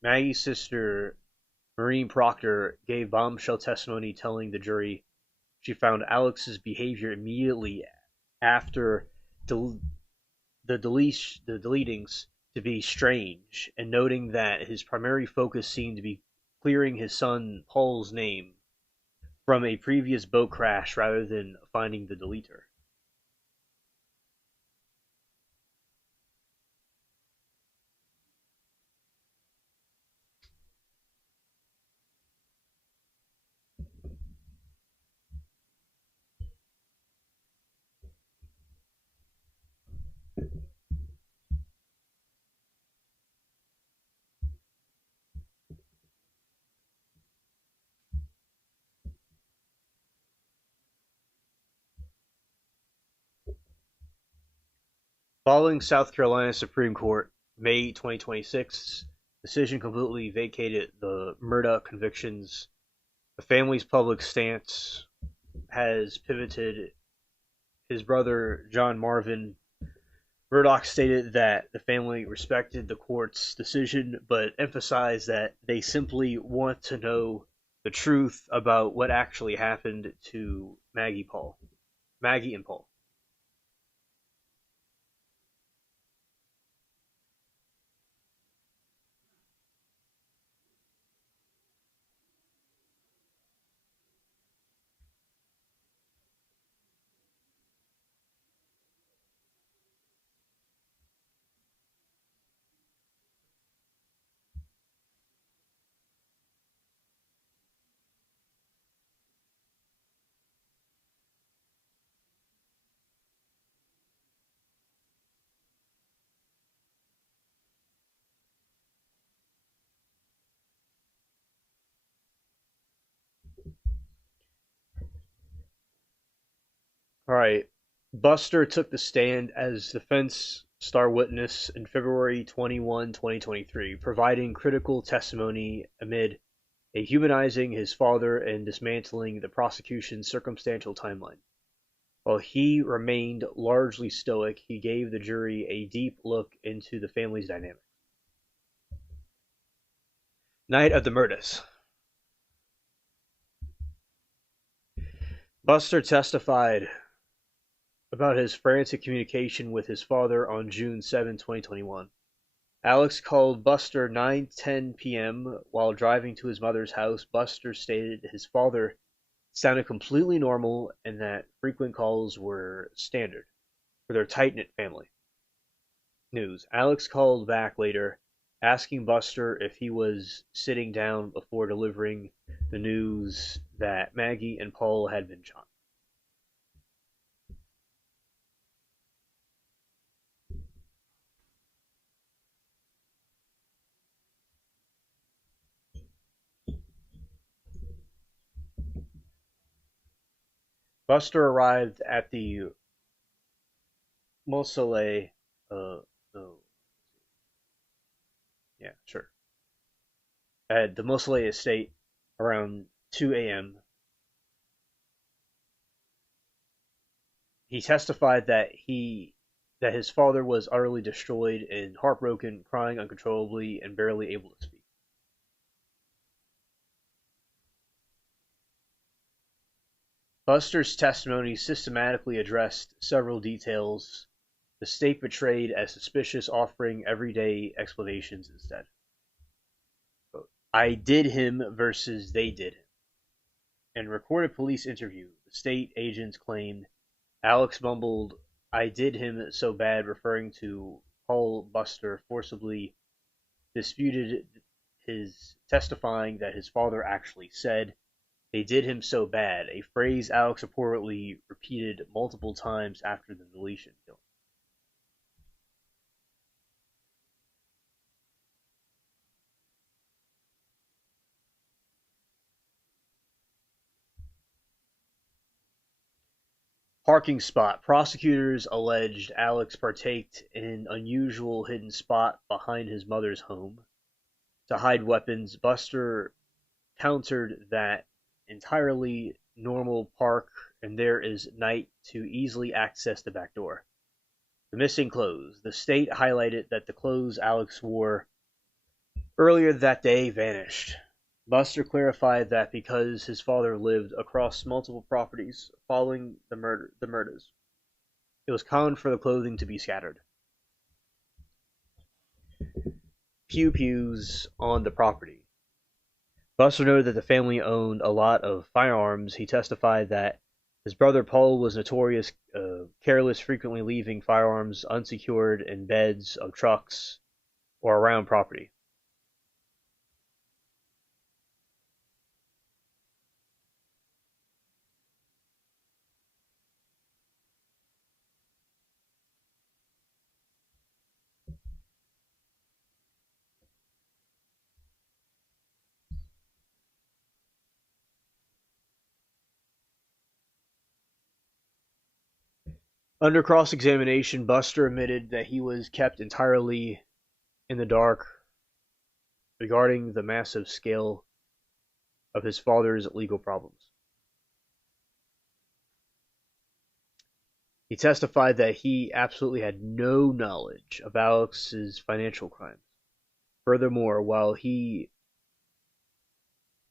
Maggie's sister, Maureen Proctor, gave bombshell testimony telling the jury she found Alex's behavior immediately after the deletings to be strange, and noting that his primary focus seemed to be clearing his son Paul's name from a previous boat crash rather than finding the deleter. Following South Carolina Supreme Court May 2026 decision completely vacated the Murdaugh convictions, the family's public stance has pivoted. His brother, John Marvin Murdaugh, stated that the family respected the court's decision, but emphasized that they simply want to know the truth about what actually happened to Maggie and Paul. All right. Buster took the stand as defense star witness in February 21, 2023, providing critical testimony amid humanizing his father and dismantling the prosecution's circumstantial timeline. While he remained largely stoic, he gave the jury a deep look into the family's dynamic. Night of the Murdaugh. Buster testified about his frantic communication with his father on June 7, 2021. Alex called Buster 9:10 p.m. while driving to his mother's house. Buster stated his father sounded completely normal and that frequent calls were standard for their tight-knit family. News. Alex called back later, asking Buster if he was sitting down before delivering the news that Maggie and Paul had been shot. Buster arrived at the Mausoleum. At the Mausoleum estate around 2 a.m. He testified that his father was utterly destroyed and heartbroken, crying uncontrollably and barely able to speak. Buster's testimony systematically addressed several details the state portrayed as suspicious, offering everyday explanations instead. I did him versus they did him. In a recorded police interview, the state agents claimed Alex mumbled, "I did him so bad," referring to Paul. Buster forcibly disputed his testifying that his father actually said, "They did him so bad," a phrase Alex reportedly repeated multiple times after the deletion killing. Parking spot. Prosecutors alleged Alex partaked in an unusual hidden spot behind his mother's home to hide weapons. Buster countered that entirely normal park and there is night to easily access the back door. The missing clothes. The state highlighted that the clothes Alex wore earlier that day vanished. Buster clarified that because his father lived across multiple properties following the murders, it was common for the clothing to be scattered. Pews on the property. Buster noted that the family owned a lot of firearms. He testified that his brother Paul was notorious careless, frequently leaving firearms unsecured in beds of trucks or around property. Under cross-examination, Buster admitted that he was kept entirely in the dark regarding the massive scale of his father's legal problems. He testified that he absolutely had no knowledge of Alex's financial crimes. Furthermore, while he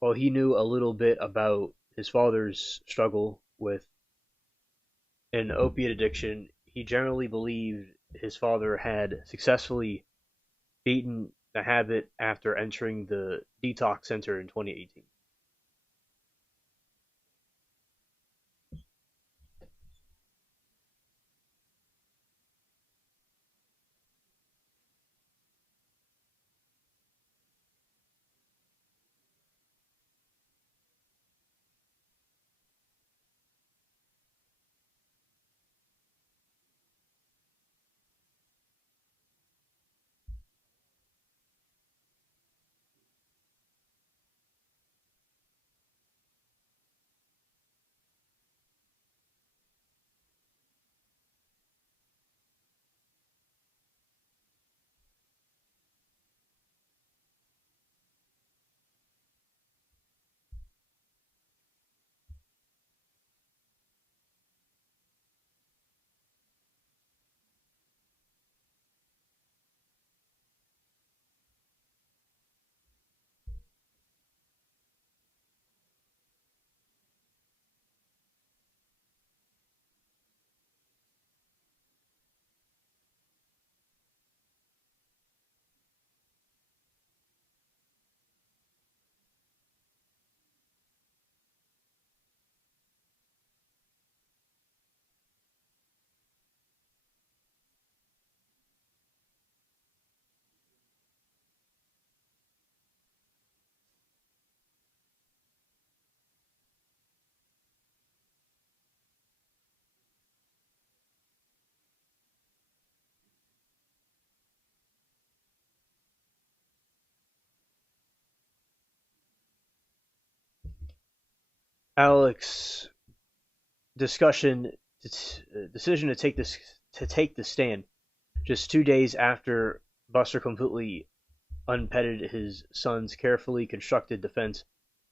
knew a little bit about his father's struggle with an opiate addiction, he generally believed his father had successfully beaten the habit after entering the detox center in 2018. Alex' decision to take the stand just 2 days after Buster completely unpetted his son's carefully constructed defense.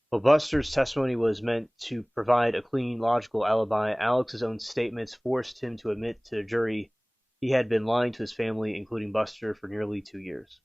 While Buster's testimony was meant to provide a clean, logical alibi, Alex's own statements forced him to admit to the jury he had been lying to his family, including Buster, for nearly 2 years.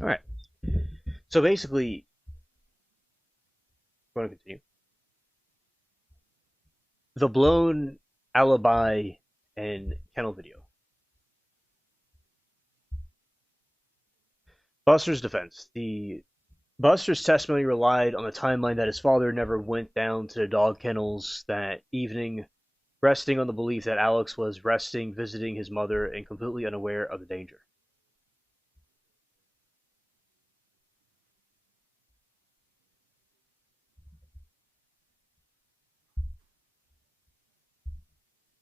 All right. So basically, I'm going to continue. The blown alibi and kennel video. Buster's defense. Buster's testimony relied on the timeline that his father never went down to the dog kennels that evening, resting on the belief that Alex was visiting his mother, and completely unaware of the danger.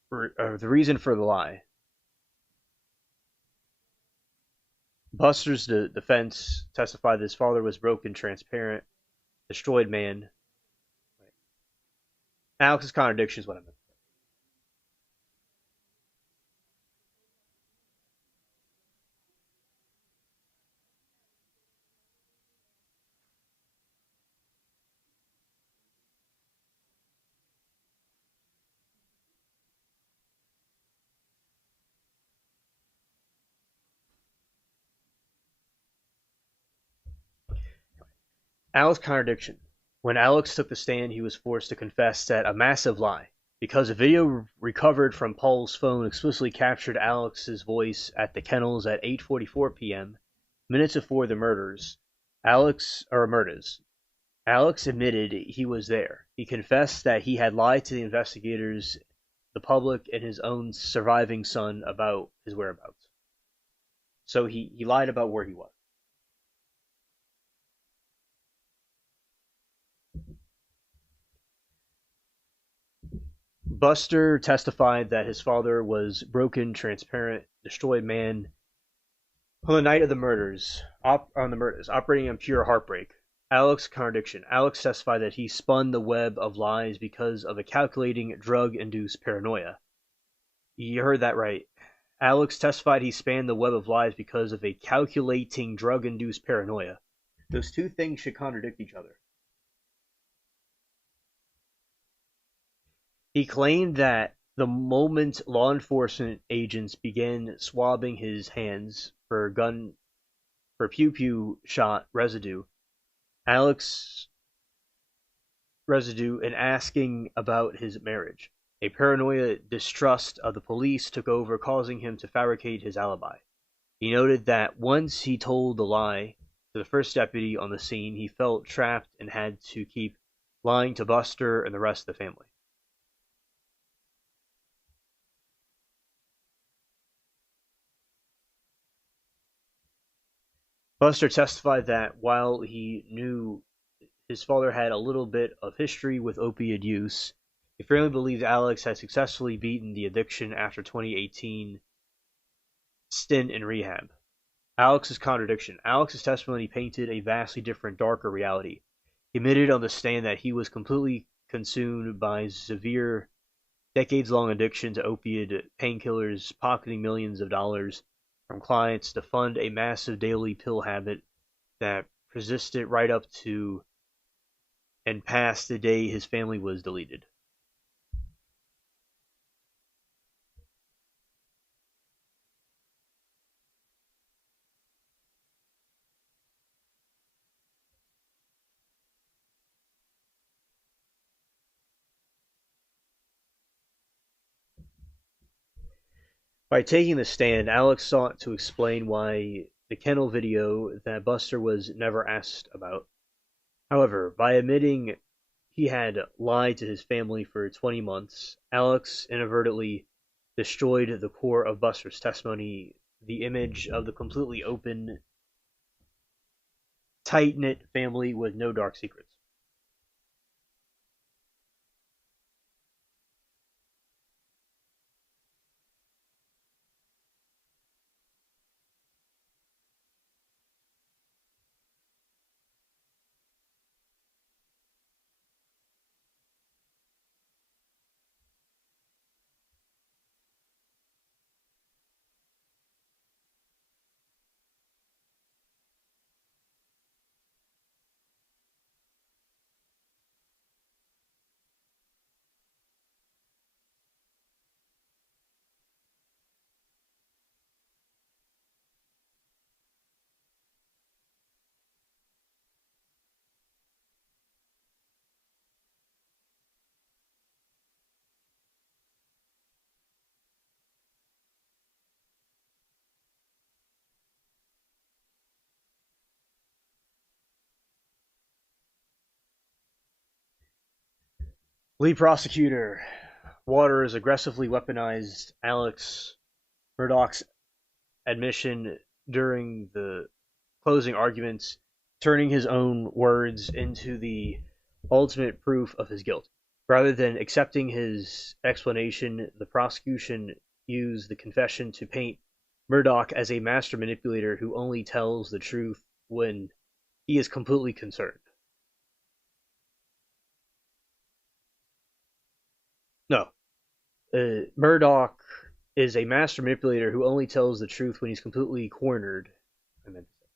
The reason for the lie. Buster's defense testified that his father was broken, transparent, destroyed man. Alex's contradiction is what I meant. Alex's contradiction. When Alex took the stand, he was forced to confess that a massive lie, because a video recovered from Paul's phone explicitly captured Alex's voice at the kennels at 8:44 p.m., minutes before the murders. Alex admitted he was there. He confessed that he had lied to the investigators, the public, and his own surviving son about his whereabouts. So he lied about where he was. Buster testified that his father was broken, transparent, destroyed man on the night of the murders, operating on pure heartbreak. Alex's contradiction. Alex testified that he spun the web of lies because of a calculating, drug-induced paranoia. You heard that right. Alex testified he spanned the web of lies because of a calculating, drug-induced paranoia. Those two things should contradict each other. He claimed that the moment law enforcement agents began swabbing his hands for pew-pew shot residue, and asking about his marriage. A paranoia distrust of the police took over, causing him to fabricate his alibi. He noted that once he told the lie to the first deputy on the scene, he felt trapped and had to keep lying to Buster and the rest of the family. Buster testified that while he knew his father had a little bit of history with opiate use, he firmly believed Alex had successfully beaten the addiction after 2018 stint in rehab. Alex's contradiction. Alex's testimony painted a vastly different, darker reality. He admitted on the stand that he was completely consumed by severe, decades-long addiction to opiate painkillers, pocketing millions of dollars from clients to fund a massive daily pill habit that persisted right up to and past the day his family was deleted. By taking the stand, Alex sought to explain why the kennel video that Buster was never asked about. However, by admitting he had lied to his family for 20 months, Alex inadvertently destroyed the core of Buster's testimony, the image of the completely open, tight-knit family with no dark secrets. Lead prosecutor Waters aggressively weaponized Alex Murdaugh's admission during the closing arguments, turning his own words into the ultimate proof of his guilt. Rather than accepting his explanation, the prosecution used the confession to paint Murdaugh as a master manipulator who only tells the truth when he is completely concerned. No. Murdaugh is a master manipulator who only tells the truth when he's completely cornered. I meant to say.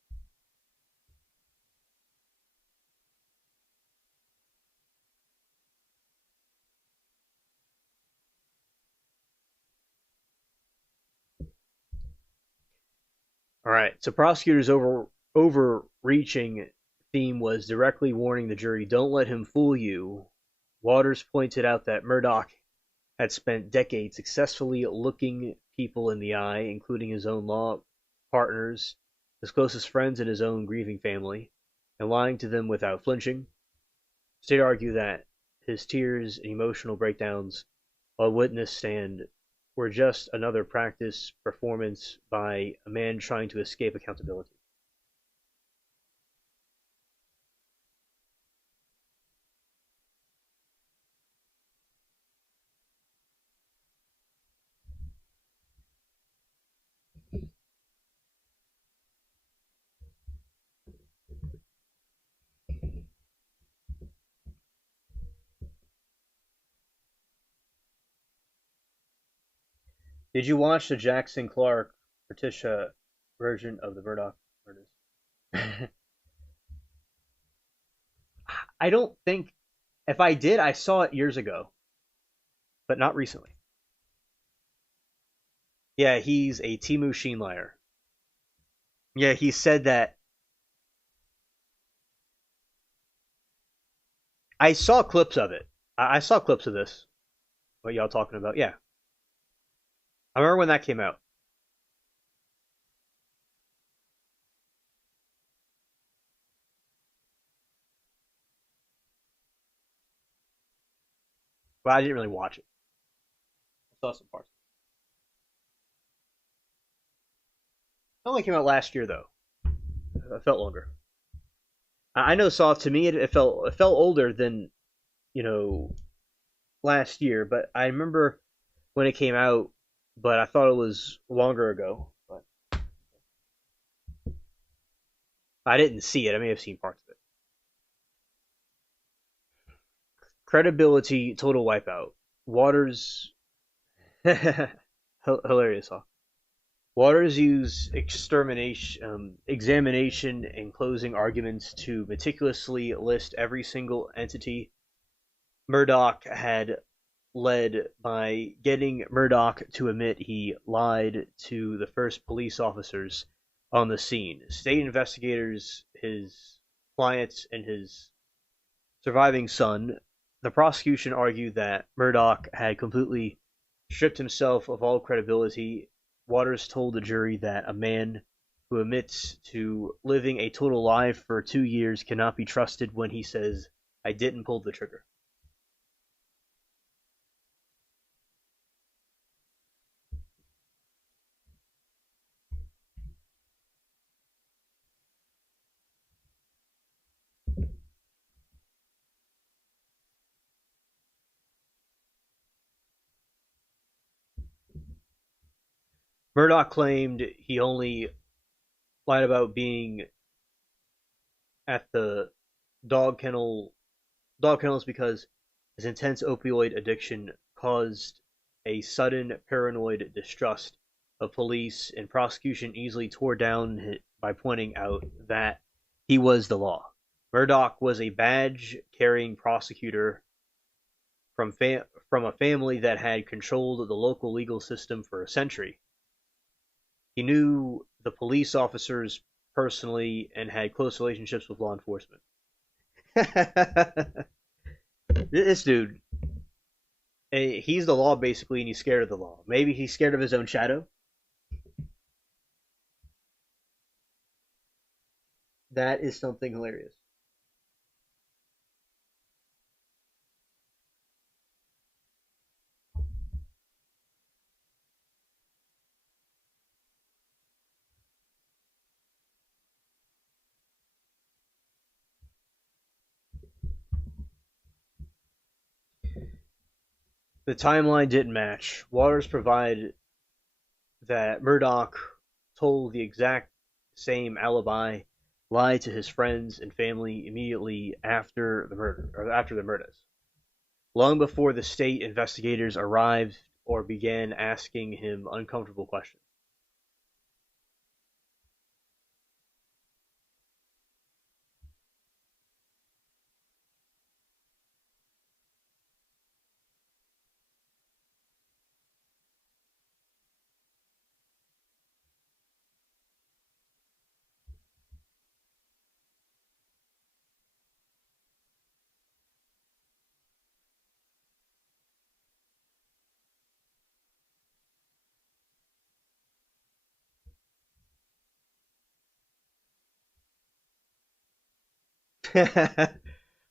All right. So prosecutors' overreaching theme was directly warning the jury, "Don't let him fool you." Waters pointed out that Murdaugh had spent decades successfully looking people in the eye, including his own law partners, his closest friends, and his own grieving family, and lying to them without flinching. State argued that his tears and emotional breakdowns while witness stand were just another practice performance by a man trying to escape accountability. Did you watch the Jackson Clark Patricia version of the Murdaugh murders? I don't think. If I did, I saw it years ago, but not recently. Yeah, he's a Timu Sheen liar. Yeah, he said that. I saw clips of it. I saw clips of this. What y'all talking about? Yeah. I remember when that came out. But I didn't really watch it. I saw some parts. It only came out last year, though. It felt longer. I know soft to me it felt older than, you know, last year, but I remember when it came out, but I thought it was longer ago. But I didn't see it. I may have seen parts of it. Credibility total wipeout. Waters hilarious, huh? Waters used examination and closing arguments to meticulously list every single entity Murdaugh had led by getting Murdaugh to admit he lied to the first police officers on the scene. State investigators, his clients, and his surviving son. The prosecution argued that Murdaugh had completely stripped himself of all credibility. Waters told the jury that a man who admits to living a total lie for 2 years cannot be trusted when he says, "I didn't pull the trigger." Murdaugh claimed he only lied about being at the dog kennels because his intense opioid addiction caused a sudden paranoid distrust of police, and prosecution easily tore down by pointing out that he was the law. Murdaugh was a badge-carrying prosecutor from a family that had controlled the local legal system for a century. He knew the police officers personally and had close relationships with law enforcement. This dude, he's the law basically, and he's scared of the law. Maybe he's scared of his own shadow. That is something hilarious. The timeline didn't match. Waters provided that Murdaugh told the exact same alibi, lied to his friends and family immediately after the murders, long before the state investigators arrived or began asking him uncomfortable questions.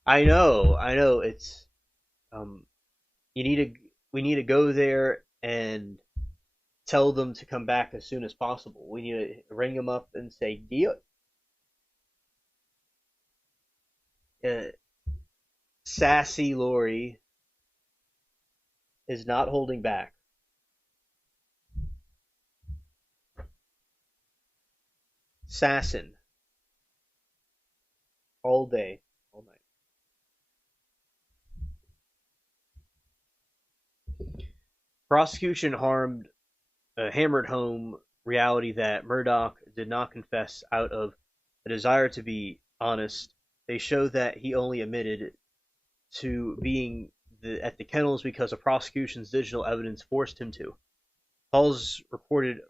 I know. It's you need to we need to go there and tell them to come back as soon as possible. We need to ring them up and say, "Deal." Sassy Lori is not holding back. Sassin all day, all night. Prosecution hammered home reality that Murdaugh did not confess out of a desire to be honest. They showed that he only admitted to being at the kennels because of prosecution's digital evidence forced him to. Paul's recorded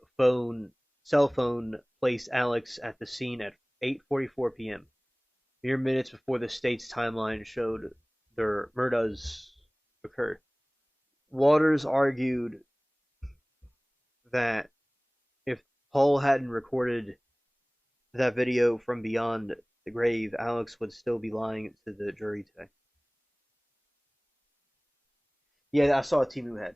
cell phone placed Alex at the scene at 8:44 p.m., mere minutes before the state's timeline showed their murders occurred. Waters argued that if Paul hadn't recorded that video from beyond the grave, Alex would still be lying to the jury today. Yeah, I saw a Timu head.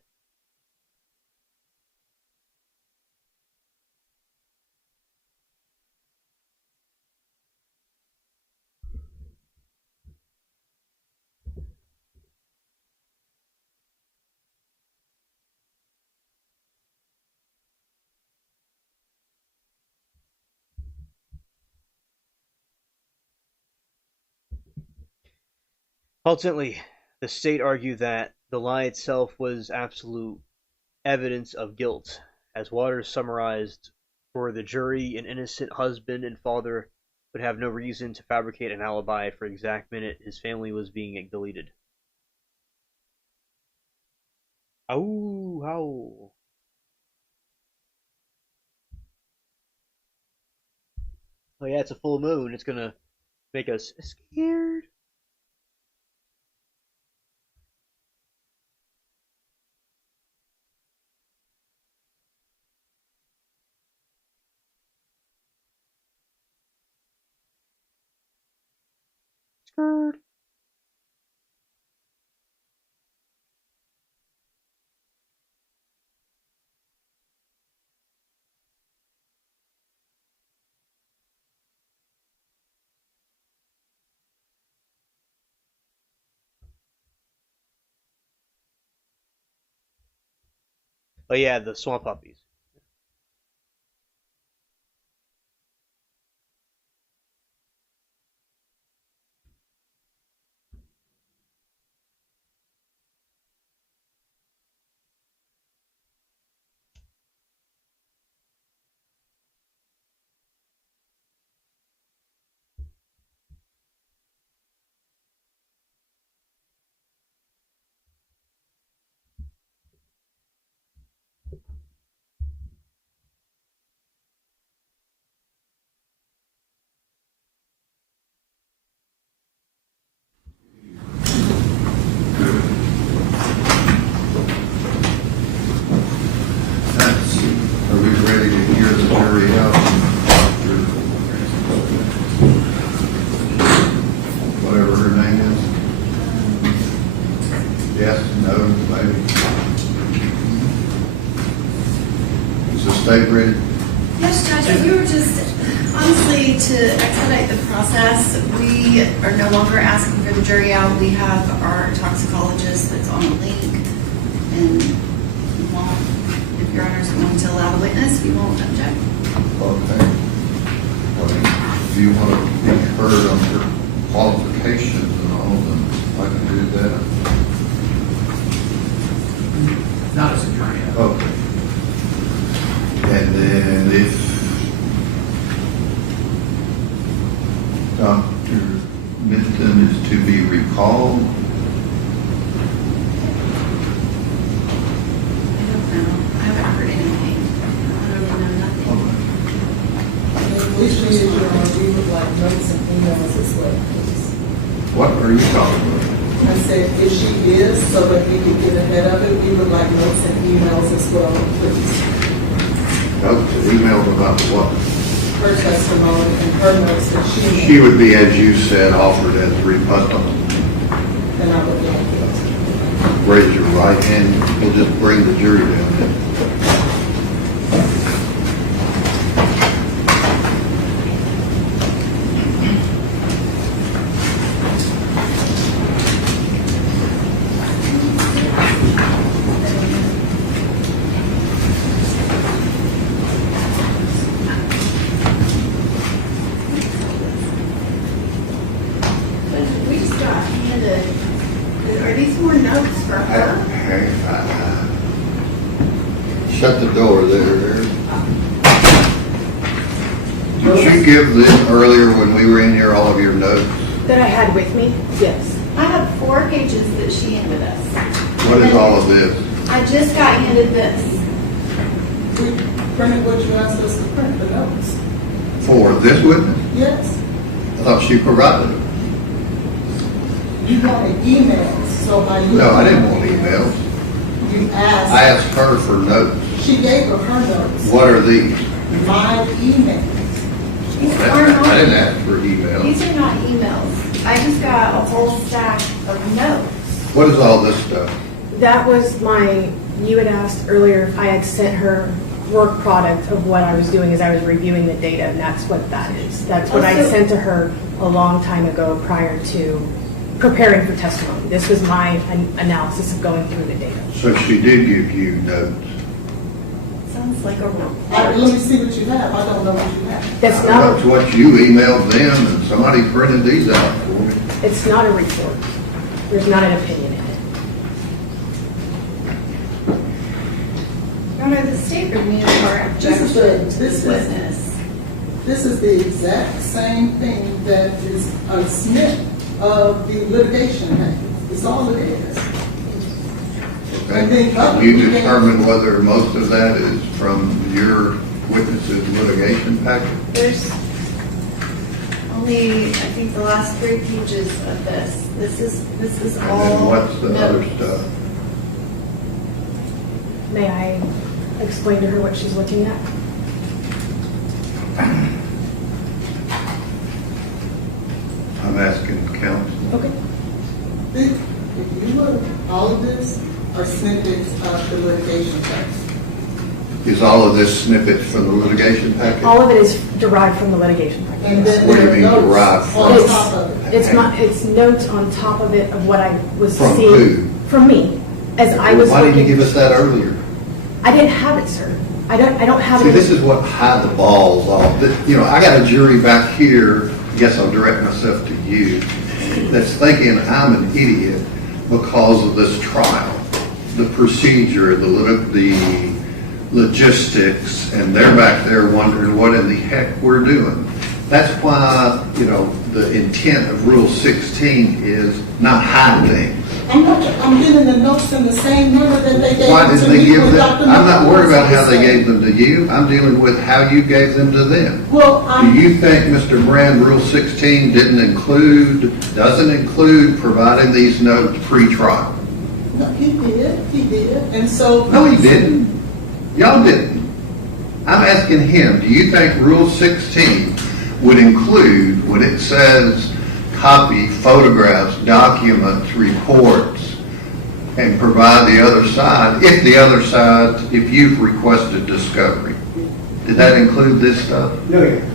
Ultimately, the state argued that the lie itself was absolute evidence of guilt. As Waters summarized, for the jury, an innocent husband and father would have no reason to fabricate an alibi for the exact minute his family was being deleted. Oh, how? Oh yeah, it's a full moon. It's gonna make us scared. Scared. Oh yeah, the swamp puppies. Are we ready to hear the jury out? Whatever her name is? Yes, no, maybe? Is the state ready? Yes, Judge, we were just, honestly, to expedite the process, we are no longer asking for the jury out. We have our toxicologist that's on a link, and we won't, if your honors are going to allow the witness, we won't object. Okay. Well, if you want to be heard on your qualifications and all, then I can do that. Not as attorney. Okay. And then if Dr. Minton is to be recalled, I haven't heard anything. I don't know nothing. Which means we would like notes and emails as well, please. what are you talking about? I said, if she is, so that we can get ahead of it, we would like notes and emails as well, please. Notes, emails about what? Her testimony and her notes that she made. She would be, as you said, offered as rebuttal. And I would like it. Raise your right hand, we'll just bring the jury down. We just got handed, are these more notes for her? Shut the door there. Did you give them earlier when we were in here all of your notes? That I had with me? Yes. I have 4 pages that she handed us. What is all of this? I just got handed this. We printed what you asked us to print, the notes. For this witness? Yes. I thought she provided it. You wanted emails, so by you. No, I didn't want emails. You asked. I asked her for notes. She gave her notes. What are these? My emails. These are not. I didn't ask for emails. These are not emails. I just got a whole stack of notes. What is all this stuff? That was you had asked earlier if I had sent her work product of what I was doing as I was reviewing the data, and that's what that is. That's what I sent to her a long time ago prior to preparing for testimony. This was my analysis of going through the data. So she did give you notes. Sounds like a report. Let me see what you have. I don't know what you have. That's I not know it's what you emailed them, and somebody printed these out for me. It's not a report. There's not an opinion in it. Your Honor, the state renewed our objection to this witness. This is the exact same thing that is a snip of the litigation package. It's all it is. And then Can you determine whether most of that is from your witness's litigation package? There's only, I think, the last 3 pages of this. This is And all. then what's the other notes. stuff? May I explain to her what she's looking at? I'm asking counsel. Okay. If you look, all of this are snippets of the litigation package. Is all of this snippets from the litigation package? All of it is derived from the litigation package. And then What do you there are mean notes derived from? on top of it. It's notes on top of it of what I was From seeing. who? From me, as I was Why didn't you looking. give us that earlier? I didn't have it, sir. I don't have See, it. this is what hide the balls off. You know, I got a jury back here, I guess I'll direct myself to you, that's thinking I'm an idiot because of this trial. The procedure, the logistics, and they're back there wondering what in the heck we're doing. That's why, you know, the intent of Rule 16 is not hide things. I'm getting the notes in the same number that they gave Why to didn't they me give with them? Dr. I'm not worried about how they McCoy. gave them to you. I'm dealing with how you gave them to them. Well, Do you think, Mr. Brand, Rule 16 doesn't include providing these notes pre-trial? No, he did, and so. No, he didn't. Y'all didn't. I'm asking him, do you think Rule 16 would include, when it says copy, photographs, documents, reports, and provide the other side, if you've requested discovery? Did that include this stuff? No, Your Honor,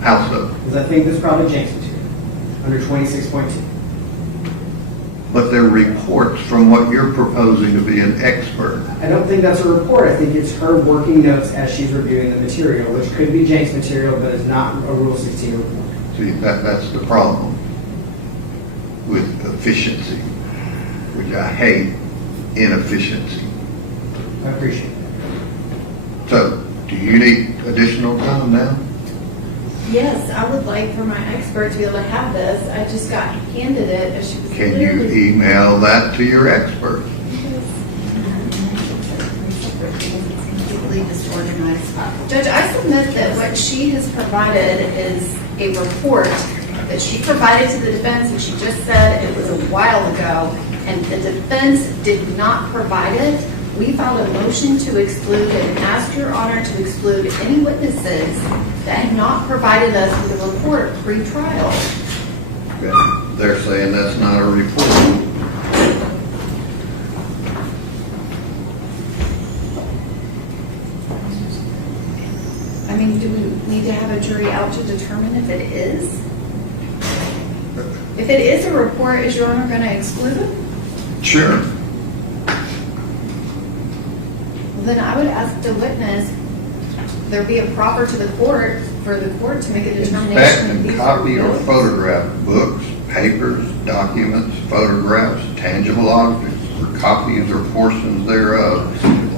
How so? because I think this is probably James material, under 26.2. But they're reports from what you're proposing to be an expert. I don't think that's a report. I think it's her working notes as she's reviewing the material, which could be James material, but is not a Rule 16 report. See, that's the problem with efficiency, which I hate inefficiency. I appreciate it. So, do you need additional time now? Yes, I would like for my expert to be able to have this. I just got handed it as she was. Can you literally- email that to your expert? Completely disorganized. Judge, I submit that what she has provided is a report that she provided to the defense, and she just said it was a while ago, and the defense did not provide it. We filed a motion to exclude and asked Your Honor to exclude any witnesses that had not provided us with a report pre-trial. Okay. They're saying that's not a report. I mean, do we need to have a jury out to determine if it is? If it is a report, is Your Honor going to exclude it? Sure. Well, then I would ask the witness, there be a proffer to the court for the court to make a Inspect determination. of and these copy or reports. photograph books, papers, documents, photographs, tangible objects, or copies or portions thereof,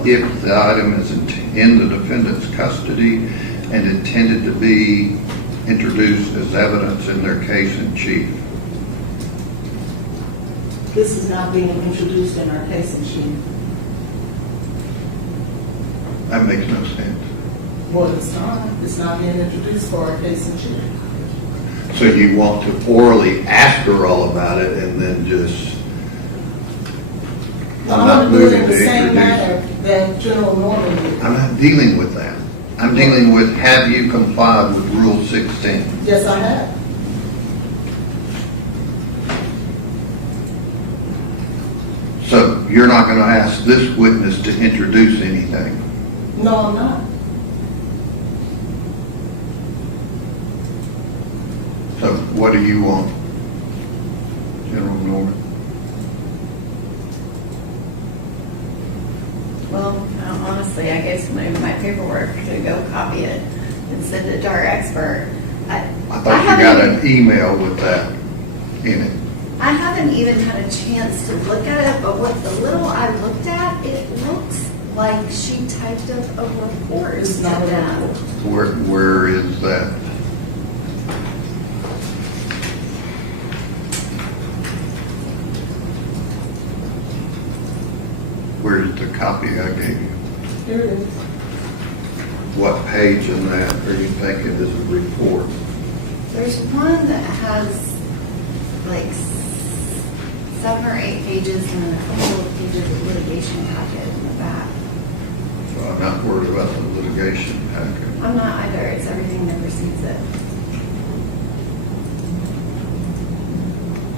if the item is in the defendant's custody and intended to be introduced as evidence in their case in chief. This is not being introduced in our case in chief. That makes no sense. Well, it's not being introduced for our case in chief. So you want to orally ask her all about it and then just, I'm I'm not going to do it moving in to the same introduce. manner that General Norman did. I'm not dealing with that. I'm dealing with, have you complied with Rule 16? Yes, I have. So you're not going to ask this witness to introduce anything? No, I'm not. So what do you want, General Norman? Well, honestly, I gave somebody my paperwork to go copy it and send it to our expert. I thought you got an email with that in it. I haven't even had a chance to look at it, but what the little I looked at, it looks like she typed up a report to them. Where is that? Where's the copy I gave you? Here it is. What page in that are you thinking is a report? There's one that has like 7 or 8 pages and then a couple of pages of litigation packet in the back. So I'm not worried about the litigation packet. I'm not either. It's everything that precedes it.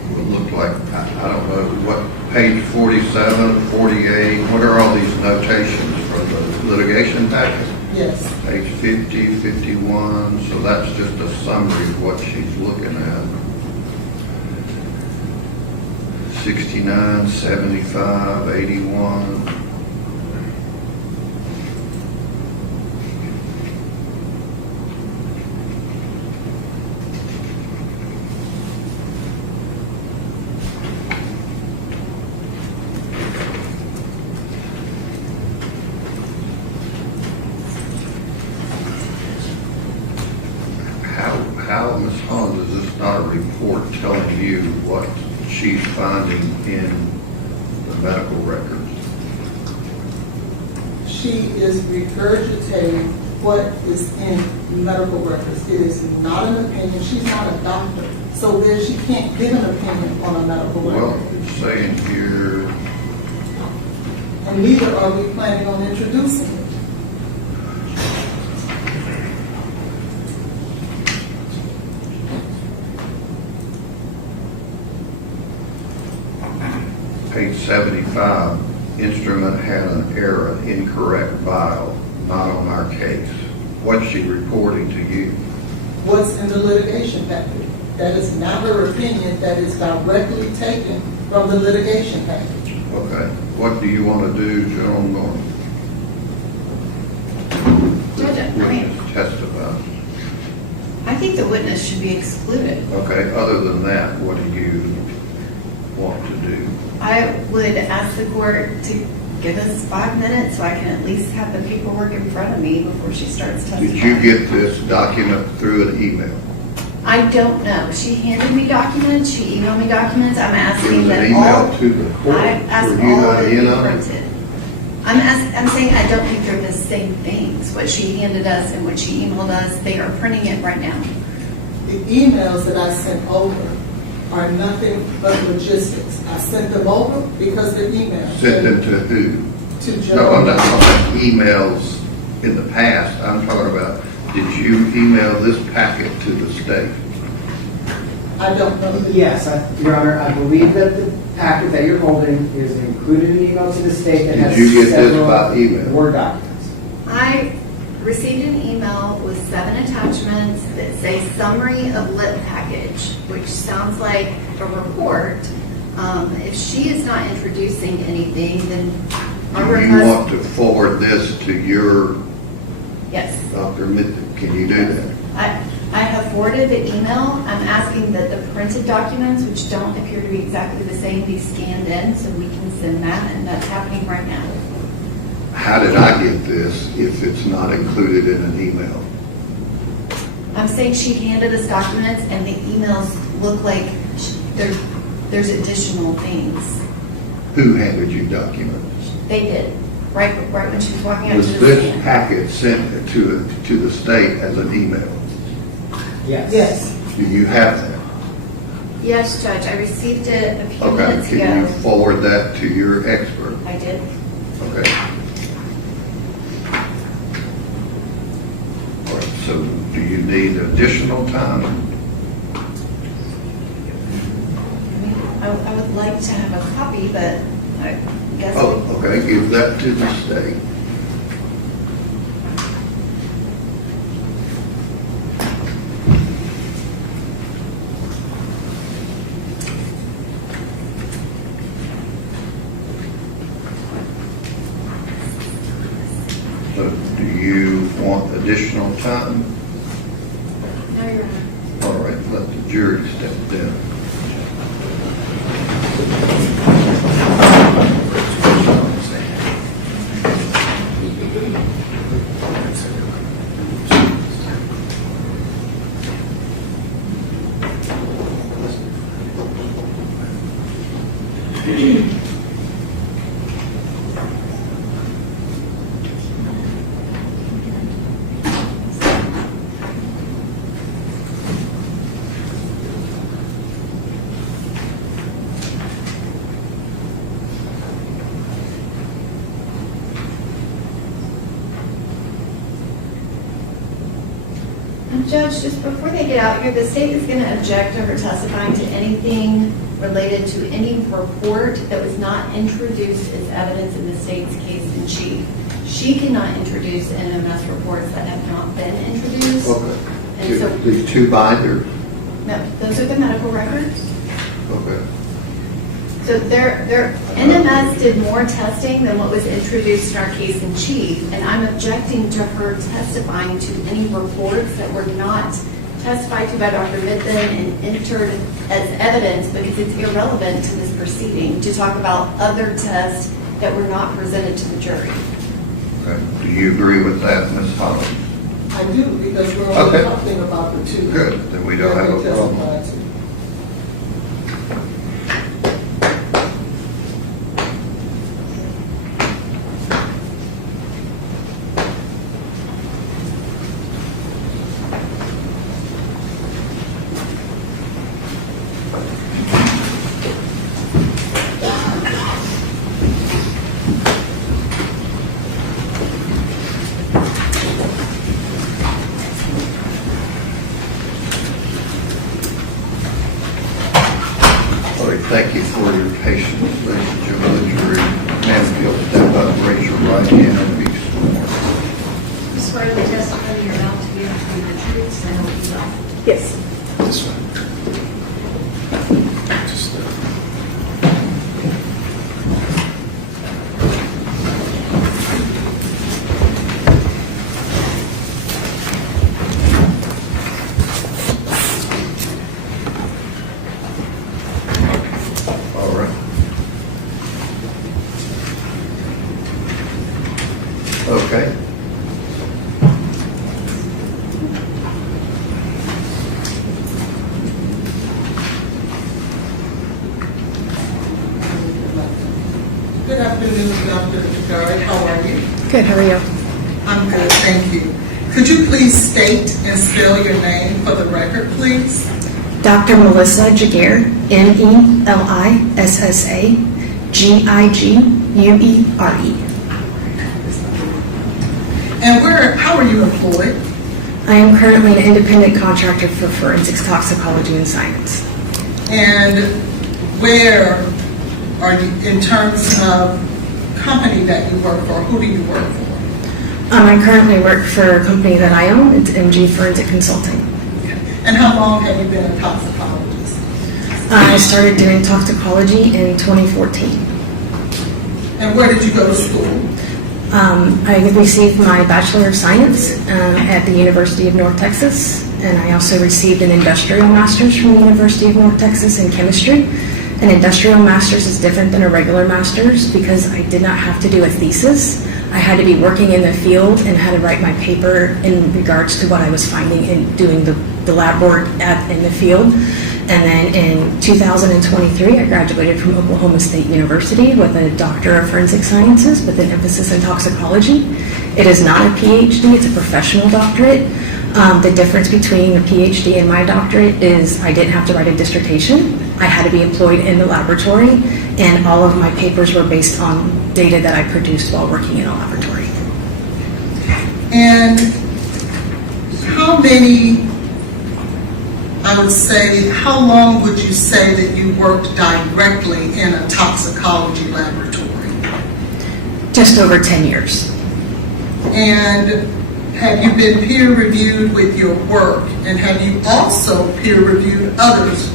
It would look like, I don't know, what, page 47, 48, what are all these notations from the litigation packet? Yes. Page 50, 51, so that's just a summary of what she's looking at. 69, 75, 81. How, Ms. Hahn, is this not a report telling you what she's finding in the medical records? She is regurgitating what is in medical records. It is not an opinion. She's not a doctor. So there, she can't give an opinion on a medical record. Well, it's saying here, And neither are we planning on introducing it. page 75, instrument had an error, incorrect vial, not on our case. What's she reporting to you? What's in the litigation packet? That is not her opinion. That is directly taken from the litigation package. Okay. What do you want to do, Joan Norton? Judge, I mean, Testify. I think the witness should be excluded. Okay, other than that, what do you want to do? I would ask the court to give us 5 minutes so I can at least have the paperwork in front of me before she starts testifying. Did you get this document through an email? I don't know. She handed me documents. She emailed me documents. I'm It asking was that an all. email to the court. I asked Were you all not of it in be on it? printed. I'm saying I don't think they're the same things. What she handed us and what she emailed us, they are printing it right now. The emails that I sent over are nothing but logistics. I sent them over because they're emails. Sent them to who? To Joe. No, I'm not talking about emails in the past. I'm talking about, did you email this packet to the state? I don't know. Yes, Your Honor, I believe that the packet that you're holding is included in email to the state that has Did you get this several by email? Word documents. I received an email with 7 attachments that say summary of lit package, which sounds like a report. If she is not introducing anything, then our Do you request. want to forward this to your Yes. Dr. Mitnick? Can you do that? I have forwarded the email. I'm asking that the printed documents, which don't appear to be exactly the same, be scanned in so we can send that, and that's happening right now. How did I get this if it's not included in an email? I'm saying she handed us documents, and the emails look like there's additional things. Who handed you documents? They did, right when she was walking out to Was the this stand. packet sent to the state as an email? Yes. Yes. Do you have that? Yes, Judge, I received it a few Okay, minutes can you ago. forward that to your expert? I did. Okay. All right, so do you need additional time? I would like to have a copy, but I guess. Oh, okay, give that to the state. So do you want additional time? No, Your Honor. All right, let the jury step down. Judge, just before they get out here, the state is going to object to her testifying to anything related to any report that was not introduced as evidence in the state's case in chief. She cannot introduce NMS reports that have not been introduced. Okay. And so, These two binders? no, those are the medical records. Okay. So NMS did more testing than what was introduced in our case in chief, and I'm objecting to her testifying to any reports that were not testified to by Dr. Mitten and entered as evidence because it's irrelevant to this proceeding to talk about other tests that were not presented to the jury. Okay. Do you agree with that, Ms. Holland? I do, because we're only talking about the two. Good, then we don't have a problem. Thank you for your patience, ladies and gentlemen of the jury. Ma'am, if you'll step up, raise your right hand and be sworn. You swear the testimony you're about to give to be the truth, so help you God. Yes. This one. All right. Okay. Good afternoon, Dr. Jagari. How are you? Good, how are you? I'm good, thank you. Could you please state and spell your name for the record, please? Dr. Melissa Jagger, Melissa Giguere. And how are you employed? I am currently an independent contractor for forensics toxicology and science. And where are you, in terms of company that you work for, who do you work for? I currently work for a company that I own. It's MG Forensic Consulting. And how long have you been a toxicologist? I started doing toxicology in 2014. And where did you go to school? I received my Bachelor of Science at the University of North Texas, and I also received an Industrial Master's from the University of North Texas in Chemistry. An Industrial Master's is different than a regular Master's because I did not have to do a thesis. I had to be working in the field and had to write my paper in regards to what I was finding and doing the lab work in the field. And then in 2023, I graduated from Oklahoma State University with a Doctor of Forensic Sciences with an emphasis in toxicology. It is not a PhD, it's a professional doctorate. The difference between a PhD and my doctorate is I didn't have to write a dissertation. I had to be employed in the laboratory, and all of my papers were based on data that I produced while working in a laboratory. And how many, I would say, how long would you say that you worked directly in a toxicology laboratory? Just over 10 years. And have you been peer reviewed with your work? And have you also peer reviewed others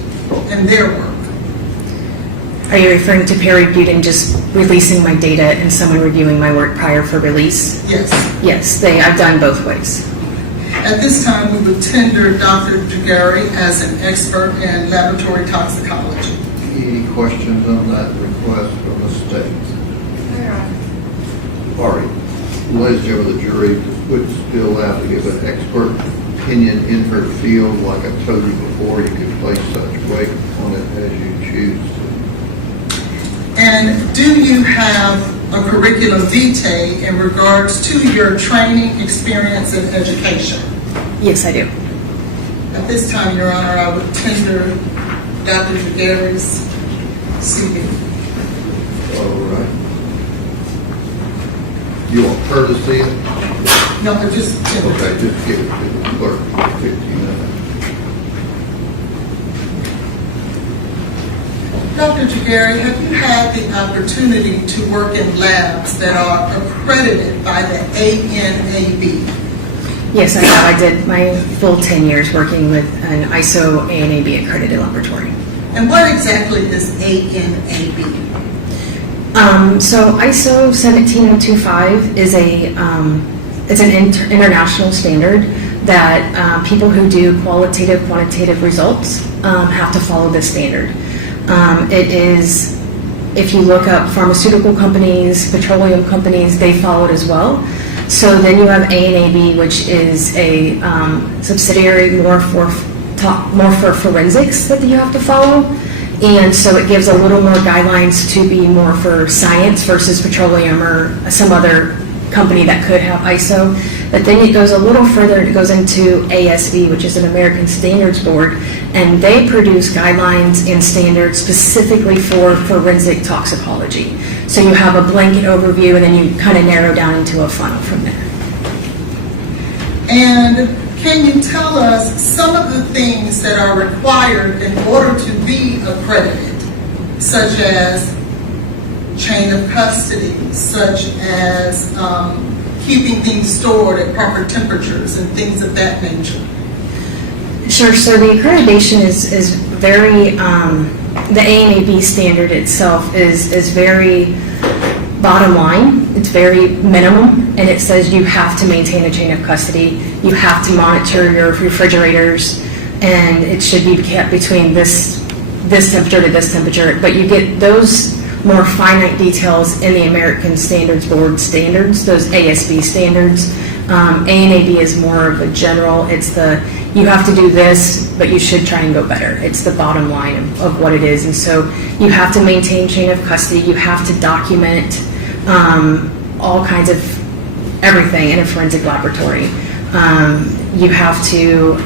in their work? Are you referring to peer reviewed and just releasing my data and someone reviewing my work prior for release? Yes. Yes, I've done both ways. At this time, we would tender Dr. Jagari as an expert in laboratory toxicology. Any questions on that request from the state? All right. Ladies and gentlemen of the jury, would still have to give an expert opinion in her field. Like I told you before, you can place such weight on it as you choose to. And do you have a curriculum vitae in regards to your training, experience, and education? Yes, I do. At this time, Your Honor, I would tender Dr. Jagari's CV. All right. You want her to see it? No, but just temperature. Okay, just give it to the clerk, 15 minutes. Dr. Jagari, have you had the opportunity to work in labs that are accredited by the ANAB? Yes, I have. I did my full 10 years working with an ISO ANAB accredited laboratory. And what exactly is ANAB? So ISO 17025 is it's an international standard that people who do qualitative, quantitative results have to follow this standard. It is, if you look up pharmaceutical companies, petroleum companies, they follow it as well. So then you have ANAB, which is a subsidiary more for forensics that you have to follow. And so it gives a little more guidelines to be more for science versus petroleum or some other company that could have ISO. But then it goes a little further, it goes into ASV, which is an American Standards Board, and they produce guidelines and standards specifically for forensic toxicology. So you have a blanket overview and then you kind of narrow down into a funnel from there. And can you tell us some of the things that are required in order to be accredited, such as chain of custody, such as keeping things stored at proper temperatures and things of that nature? Sure. So the accreditation is very, the ANAB standard itself is very bottom line. It's very minimum, and it says you have to maintain a chain of custody. You have to monitor your refrigerators, and it should be kept between this temperature to this temperature. But you get those more finite details in the American Standards Board standards, those ASB standards. ANAB is more of a general, it's you have to do this, but you should try and go better. It's the bottom line of what it is. And so you have to maintain chain of custody, you have to document all kinds of everything in a forensic laboratory. You have to,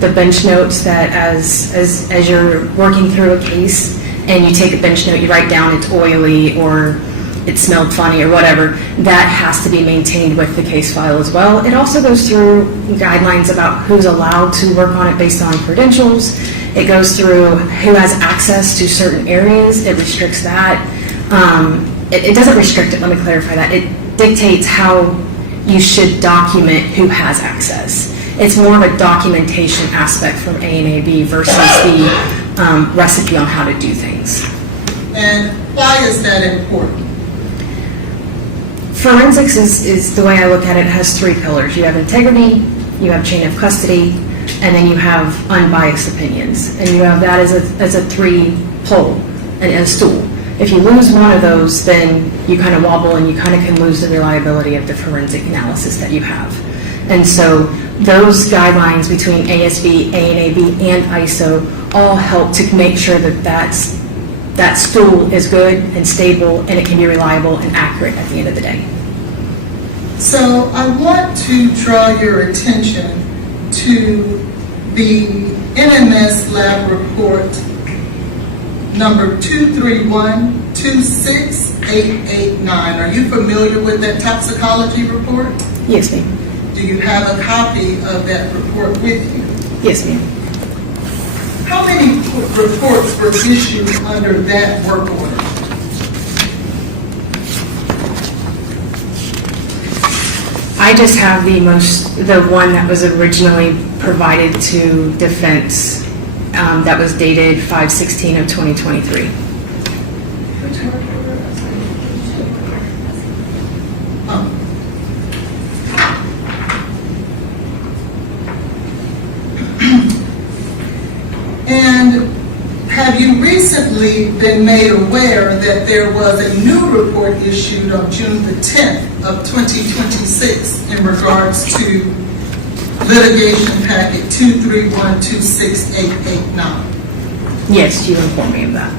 the bench notes that as you're working through a case and you take a bench note, you write down it's oily or it smelled funny or whatever, that has to be maintained with the case file as well. It also goes through guidelines about who's allowed to work on it based on credentials. It goes through who has access to certain areas. It restricts that. It doesn't restrict it, let me clarify that. It dictates how you should document who has access. It's more of a documentation aspect from ANAB versus the recipe on how to do things. And why is that important? Forensics is the way I look at it, has three pillars. You have integrity, you have chain of custody, and then you have unbiased opinions. And you have that as a three-pole and a stool. If you lose one of those, then you kind of wobble and you kind of can lose the reliability of the forensic analysis that you have. And so those guidelines between ASB, ANAB, and ISO all help to make sure that stool is good and stable and it can be reliable and accurate at the end of the day. So I want to draw your attention to the NMS lab report number 231-26889. Are you familiar with that toxicology report? Yes, ma'am. Do you have a copy of that report with you? Yes, ma'am. How many reports were issued under that work order? I just have the one that was originally provided to defense that was dated 5/16 of 2023. And have you recently been made aware that there was a new report issued on June the 10th of 2026 in regards to litigation packet 231-26889? Yes, you informed me of that.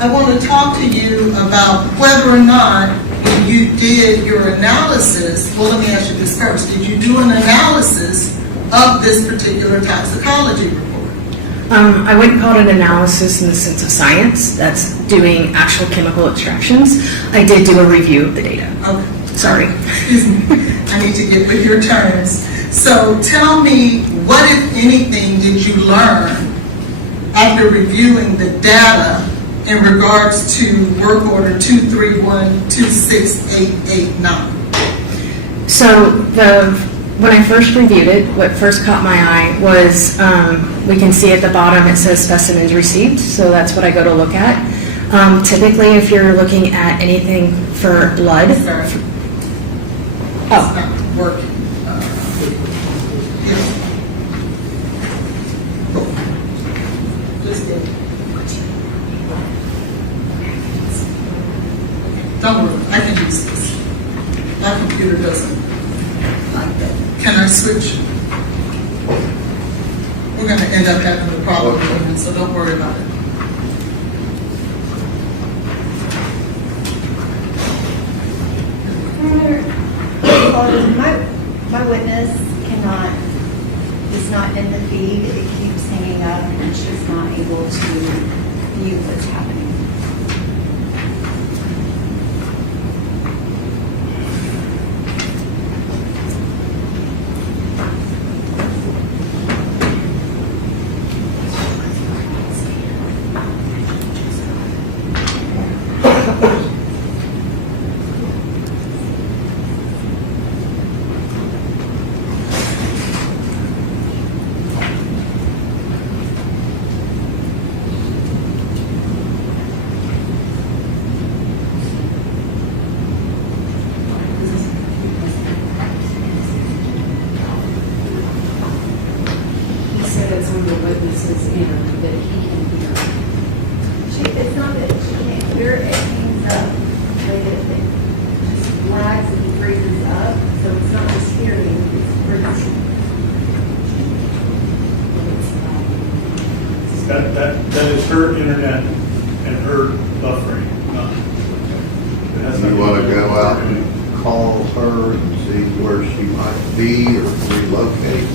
I want to talk to you about whether or not when you did your analysis, well, let me ask you this first. Did you do an analysis of this particular toxicology report? I wouldn't call it an analysis in the sense of science. That's doing actual chemical extractions. I did do a review of the data. Okay. Sorry. Excuse me. I need to get with your terms. So tell me, what, if anything, did you learn after reviewing the data in regards to work order 231-26889? So when I first reviewed it, what first caught my eye was we can see at the bottom it says specimens received, so that's what I go to look at. Typically, if you're looking at anything for blood, Sorry. It's not working. Just get it. Don't worry, I can use this. My computer doesn't like that. Can I switch? We're going to end up having a problem again, so don't worry about it. My witness is not in the feed. It keeps hanging up and she's not able to view what's happening. It's not that she can't hear it, hangs up, like it just lags and freezes up, so it's not just hearing, it's freezing. That is her internet and her buffering. You want to go out and call her and see where she might be or relocate?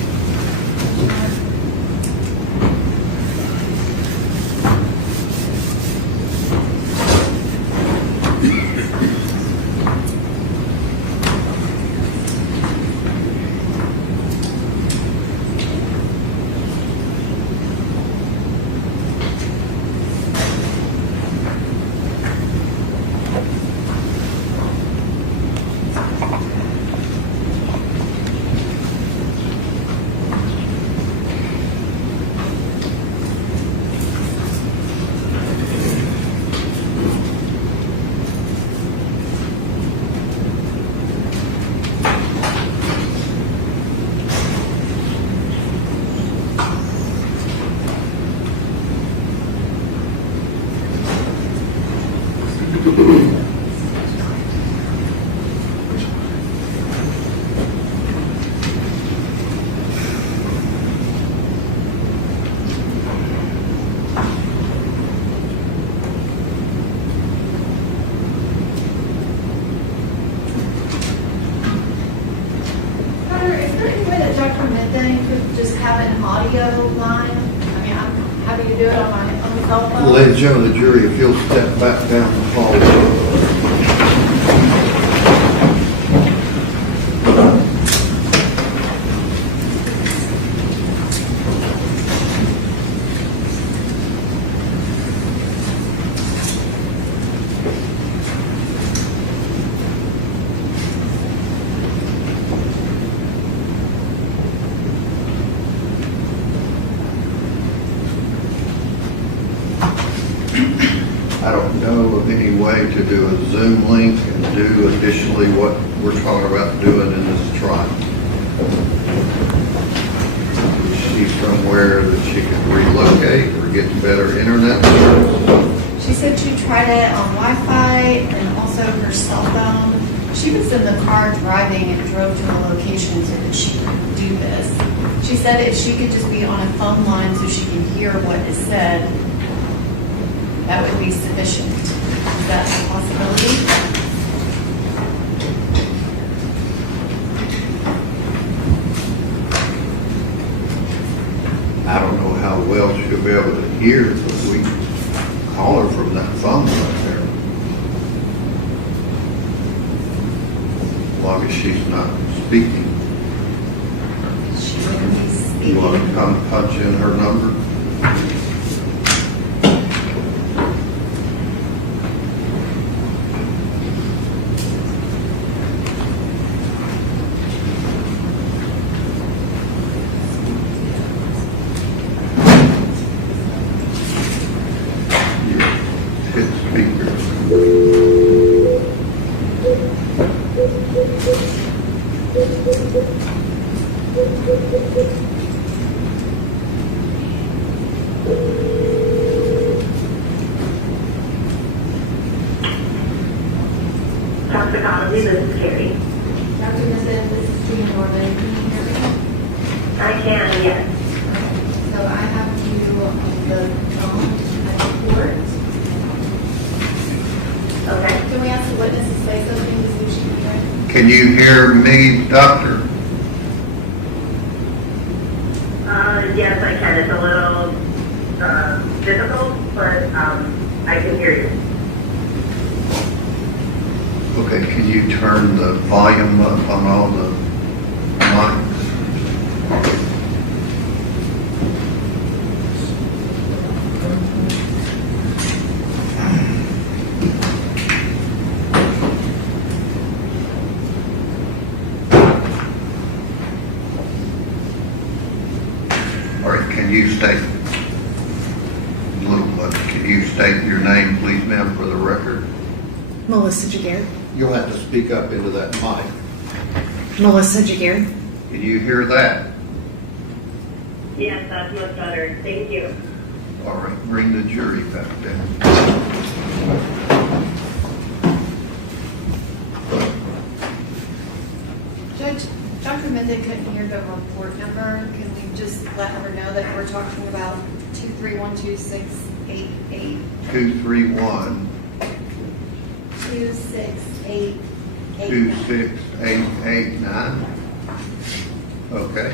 Ladies and gentlemen of the jury, if you'll step back down the hall. I don't know of any way to do a Zoom link and do additionally what we're talking about doing in this trial. Is she somewhere that she can relocate or get better internet service? She said she tried it on Wi-Fi and also her cell phone. She was in the car driving and drove to a location so that she could do this. She said if she could just be on a phone line so she can hear what is said, that would be sufficient. Is that a possibility? I don't know how well she'll be able to hear if we call her from that phone right there. As long as she's not speaking. You want to come punch in her number? Hit speaker. Toxicology, this is Carrie. Dr. Mizzen, this is Jean Norman. Can you hear me? I can, yes. So I have you on the phone at court. Okay. Can we ask the witness to say something to see if she can hear? Can you hear me, doctor? Yes, I can. It's a little difficult, but I can hear you. Okay, can you turn the volume up on all the mics? All right, can you state, can you state your name, please, ma'am, for the record? Melissa Jaguar. You'll have to speak up into that mic. Melissa Jaguar. Can you hear that? Yes, that's much better. Thank you. All right, bring the jury back then. Judge, Dr. Mizzen couldn't hear the report number. Can we just let her know that we're talking about 2312688? 231 26889. Okay.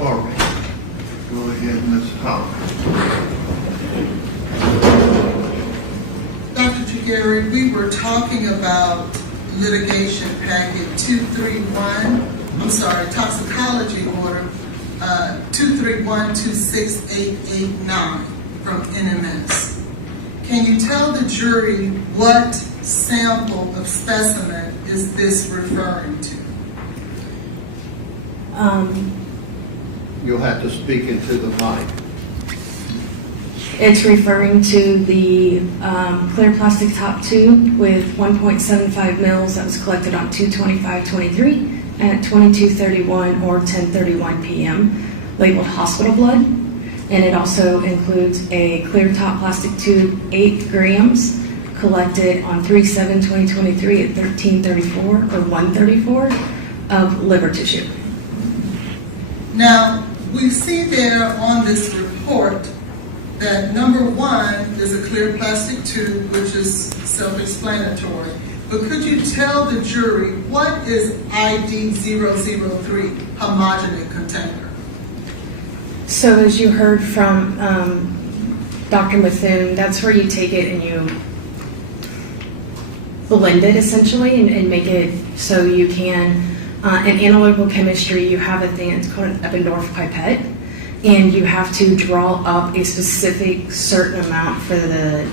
All right. Go ahead, Ms. Hopkins. Dr. Jaguar, we were talking about litigation packet 231, toxicology order 231-26889 from NMS. Can you tell the jury what sample of specimen is this referring to? You'll have to speak into the mic. It's referring to the clear plastic top tube with 1.75 mils that was collected on 2/25/23 at 22:31 or 10:31 p.m. labeled hospital blood. And it also includes a clear top plastic tube, 8 grams, collected on 3/7/2023 at 13:34 or 1:34 of liver tissue. Now, we see there on this report that number 1 is a clear plastic tube, which is self-explanatory. But could you tell the jury what is ID 003, homogeneous container? So as you heard from Dr. Mithun, that's where you take it and you blend it essentially and make it so you can, in analytical chemistry, you have a thing, it's called an Eppendorf pipette, and you have to draw up a specific certain amount for the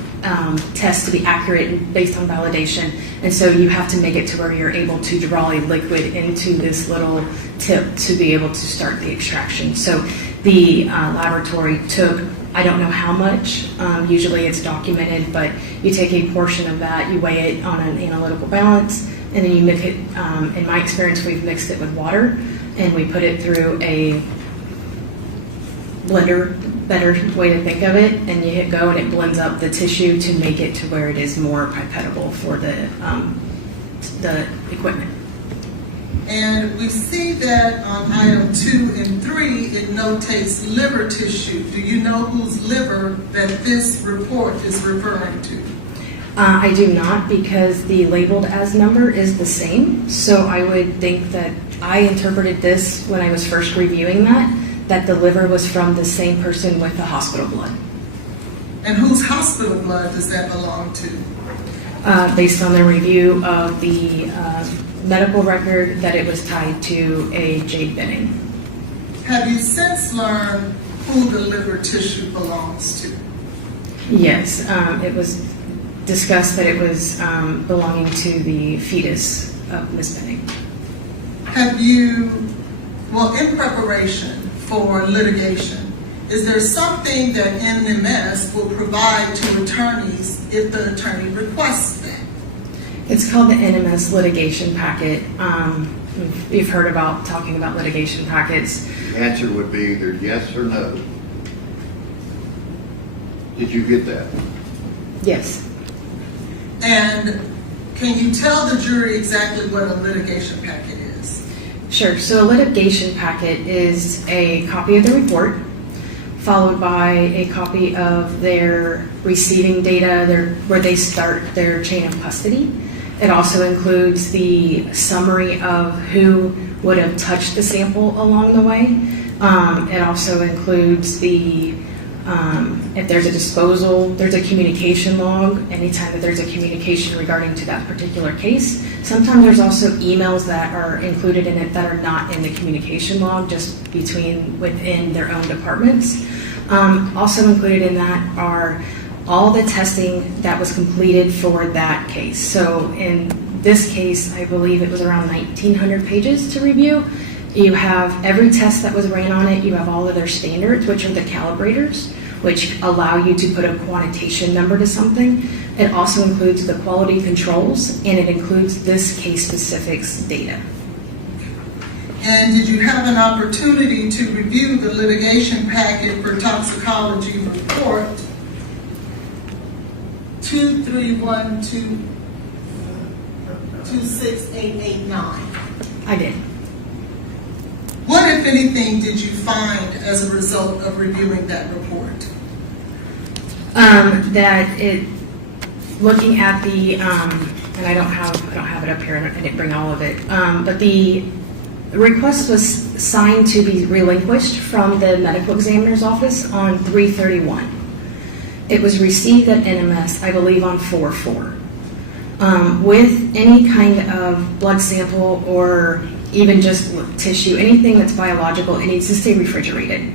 test to be accurate and based on validation. And so you have to make it to where you're able to draw a liquid into this little tip to be able to start the extraction. So the laboratory took, I don't know how much, usually it's documented, but you take a portion of that, you weigh it on an analytical balance, and then you mix it, in my experience, we've mixed it with water, and we put it through a blender, better way to think of it, and you hit go and it blends up the tissue to make it to where it is more pipettable for the equipment. And we see that on item 2 and 3, it notates liver tissue. Do you know whose liver that this report is referring to? I do not, because the labeled as number is the same. So I would think that I interpreted this when I was first reviewing that the liver was from the same person with the hospital blood. And whose hospital blood does that belong to? Based on the review of the medical record, that it was tied to a Jade Benning. Have you since learned who the liver tissue belongs to? Yes, it was discussed that it was belonging to the fetus of Ms. Benning. Have you, well, in preparation for litigation, is there something that NMS will provide to attorneys if the attorney requests that? It's called the NMS litigation packet. You've heard about talking about litigation packets. The answer would be either yes or no. Did you get that? Yes. And can you tell the jury exactly what a litigation packet is? Sure. So a litigation packet is a copy of the report, followed by a copy of their receiving data, where they start their chain of custody. It also includes the summary of who would have touched the sample along the way. It also includes the, if there's a disposal, there's a communication log, anytime that there's a communication regarding to that particular case. Sometimes there's also emails that are included in it that are not in the communication log, just within their own departments. Also included in that are all the testing that was completed for that case. So in this case, I believe it was around 1,900 pages to review. You have every test that was ran on it. You have all of their standards, which are the calibrators, which allow you to put a quantitation number to something. It also includes the quality controls, and it includes this case specifics data. And did you have an opportunity to review the litigation packet for toxicology report 231226889? I did. What, if anything, did you find as a result of reviewing that report? Looking at the, and I don't have it up here, and I didn't bring all of it, but the request was signed to be relinquished from the medical examiner's office on 3/31. It was received at NMS, I believe, on 4/4. With any kind of blood sample or even just tissue, anything that's biological, it needs to stay refrigerated.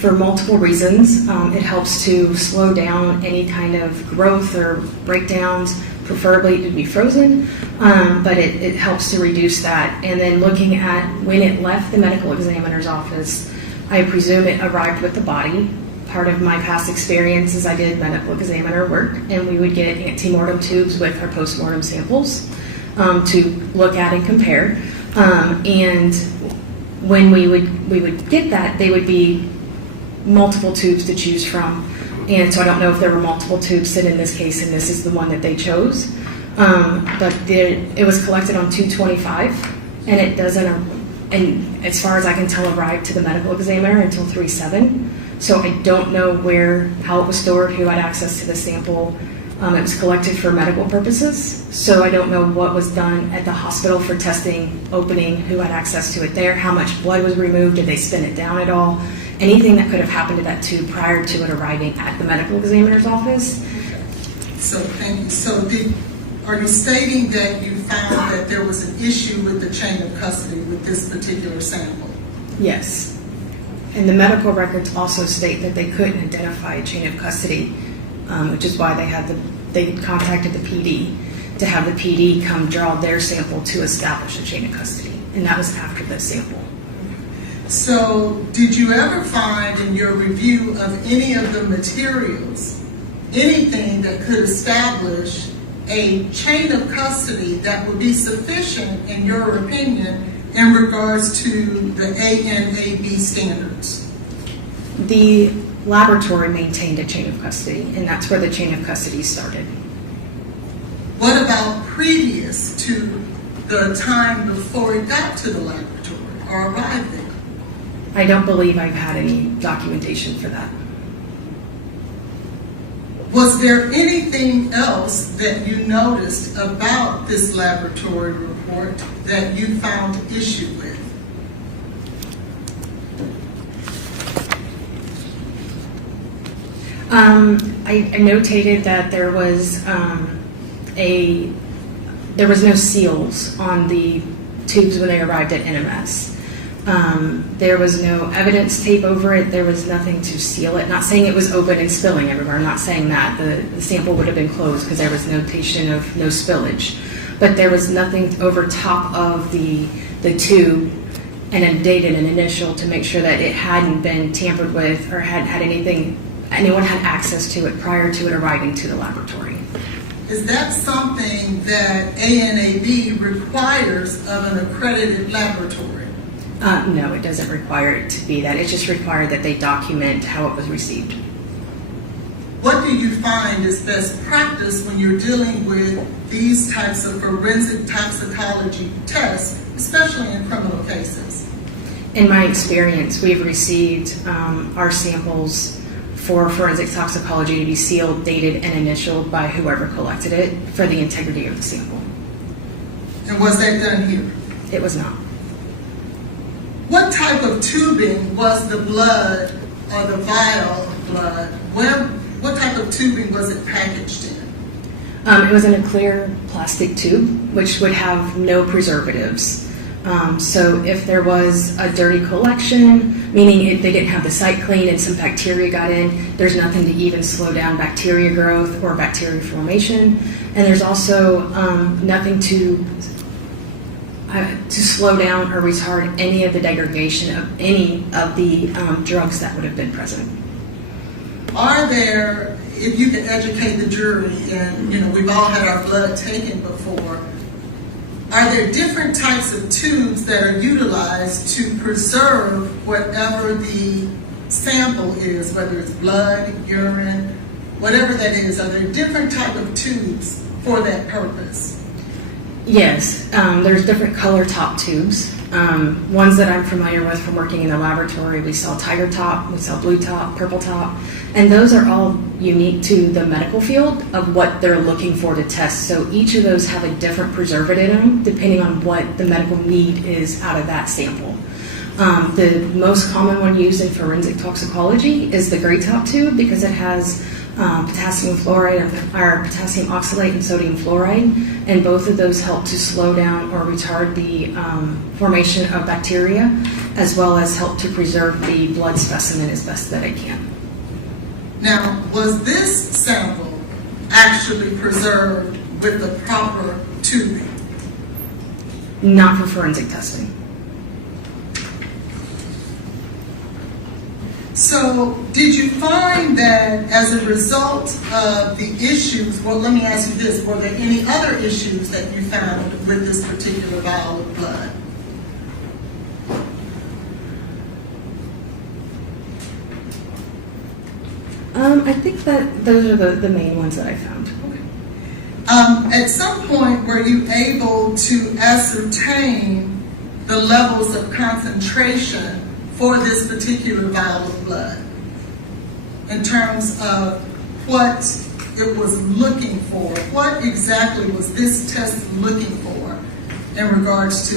For multiple reasons. It helps to slow down any kind of growth or breakdowns, preferably to be frozen, but it helps to reduce that. And then looking at when it left the medical examiner's office, I presume it arrived with the body. Part of my past experience is I did medical examiner work, and we would get antemortem tubes with our postmortem samples to look at and compare. And when we would get that, they would be multiple tubes to choose from. And so I don't know if there were multiple tubes sit in this case, and this is the one that they chose. But it was collected on 2/25, and it doesn't, and as far as I can tell, arrived to the medical examiner until 3/7. So I don't know how it was stored, who had access to the sample. It was collected for medical purposes, so I don't know what was done at the hospital for testing, opening, who had access to it there, how much blood was removed, did they spin it down at all, anything that could have happened to that tube prior to it arriving at the medical examiner's office. So thank you. So are you stating that you found that there was an issue with the chain of custody with this particular sample? Yes. And the medical records also state that they couldn't identify a chain of custody, which is why they contacted the PD to have the PD come draw their sample to establish a chain of custody. And that was after the sample. So did you ever find in your review of any of the materials anything that could establish a chain of custody that would be sufficient, in your opinion, in regards to the ANAB standards? The laboratory maintained a chain of custody, and that's where the chain of custody started. What about previous to the time before it got to the laboratory or arrived there? I don't believe I've had any documentation for that. Was there anything else that you noticed about this laboratory report that you found issue with? I notated that there was no seals on the tubes when they arrived at NMS. There was no evidence tape over it. There was nothing to seal it. Not saying it was open and spilling everywhere. I'm not saying that. The sample would have been closed because there was notation of no spillage. But there was nothing over top of the tube and a date and an initial to make sure that it hadn't been tampered with or anyone had access to it prior to it arriving to the laboratory. Is that something that ANAB requires of an accredited laboratory? No, it doesn't require it to be that. It's just required that they document how it was received. What do you find is best practice when you're dealing with these types of forensic toxicology tests, especially in criminal cases? In my experience, we've received our samples for forensic toxicology to be sealed, dated, and initialed by whoever collected it for the integrity of the sample. And was that done here? It was not. What type of tubing was the blood or the vial of blood? What type of tubing was it packaged in? It was in a clear plastic tube, which would have no preservatives. So if there was a dirty collection, meaning they didn't have the site clean and some bacteria got in, there's nothing to even slow down bacteria growth or bacteria formation. And there's also nothing to slow down or retard any of the degradation of any of the drugs that would have been present. Are there, if you can educate the jury, and we've all had our blood taken before, are there different types of tubes that are utilized to preserve whatever the sample is, whether it's blood, urine, whatever that is? Are there different type of tubes for that purpose? Yes, there's different color top tubes. Ones that I'm familiar with from working in the laboratory, we saw tiger top, we saw blue top, purple top, and those are all unique to the medical field of what they're looking for to test. So each of those have a different preservative in them depending on what the medical need is out of that sample. The most common one used in forensic toxicology is the gray top tube because it has potassium fluoride or potassium oxalate and sodium fluoride, and both of those help to slow down or retard the formation of bacteria, as well as help to preserve the blood specimen as best that it can. Now, was this sample actually preserved with the proper tubing? Not for forensic testing. So, did you find that as a result of the issues, well, let me ask you this, were there any other issues that you found with this particular vial of blood? I think that those are the main ones that I found. At some point, were you able to ascertain the levels of concentration for this particular vial of blood in terms of what it was looking for? What exactly was this test looking for in regards to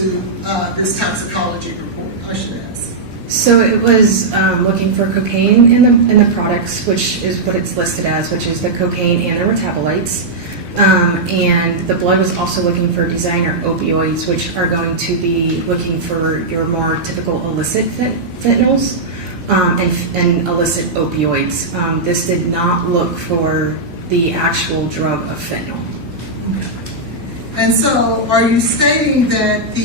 this toxicology report, I should ask? So it was looking for cocaine in the products, which is what it's listed as, which is the cocaine and the metabolites. And the blood was also looking for designer opioids, which are going to be looking for your more typical illicit fentanyls and illicit opioids. This did not look for the actual drug of fentanyl. And so are you stating that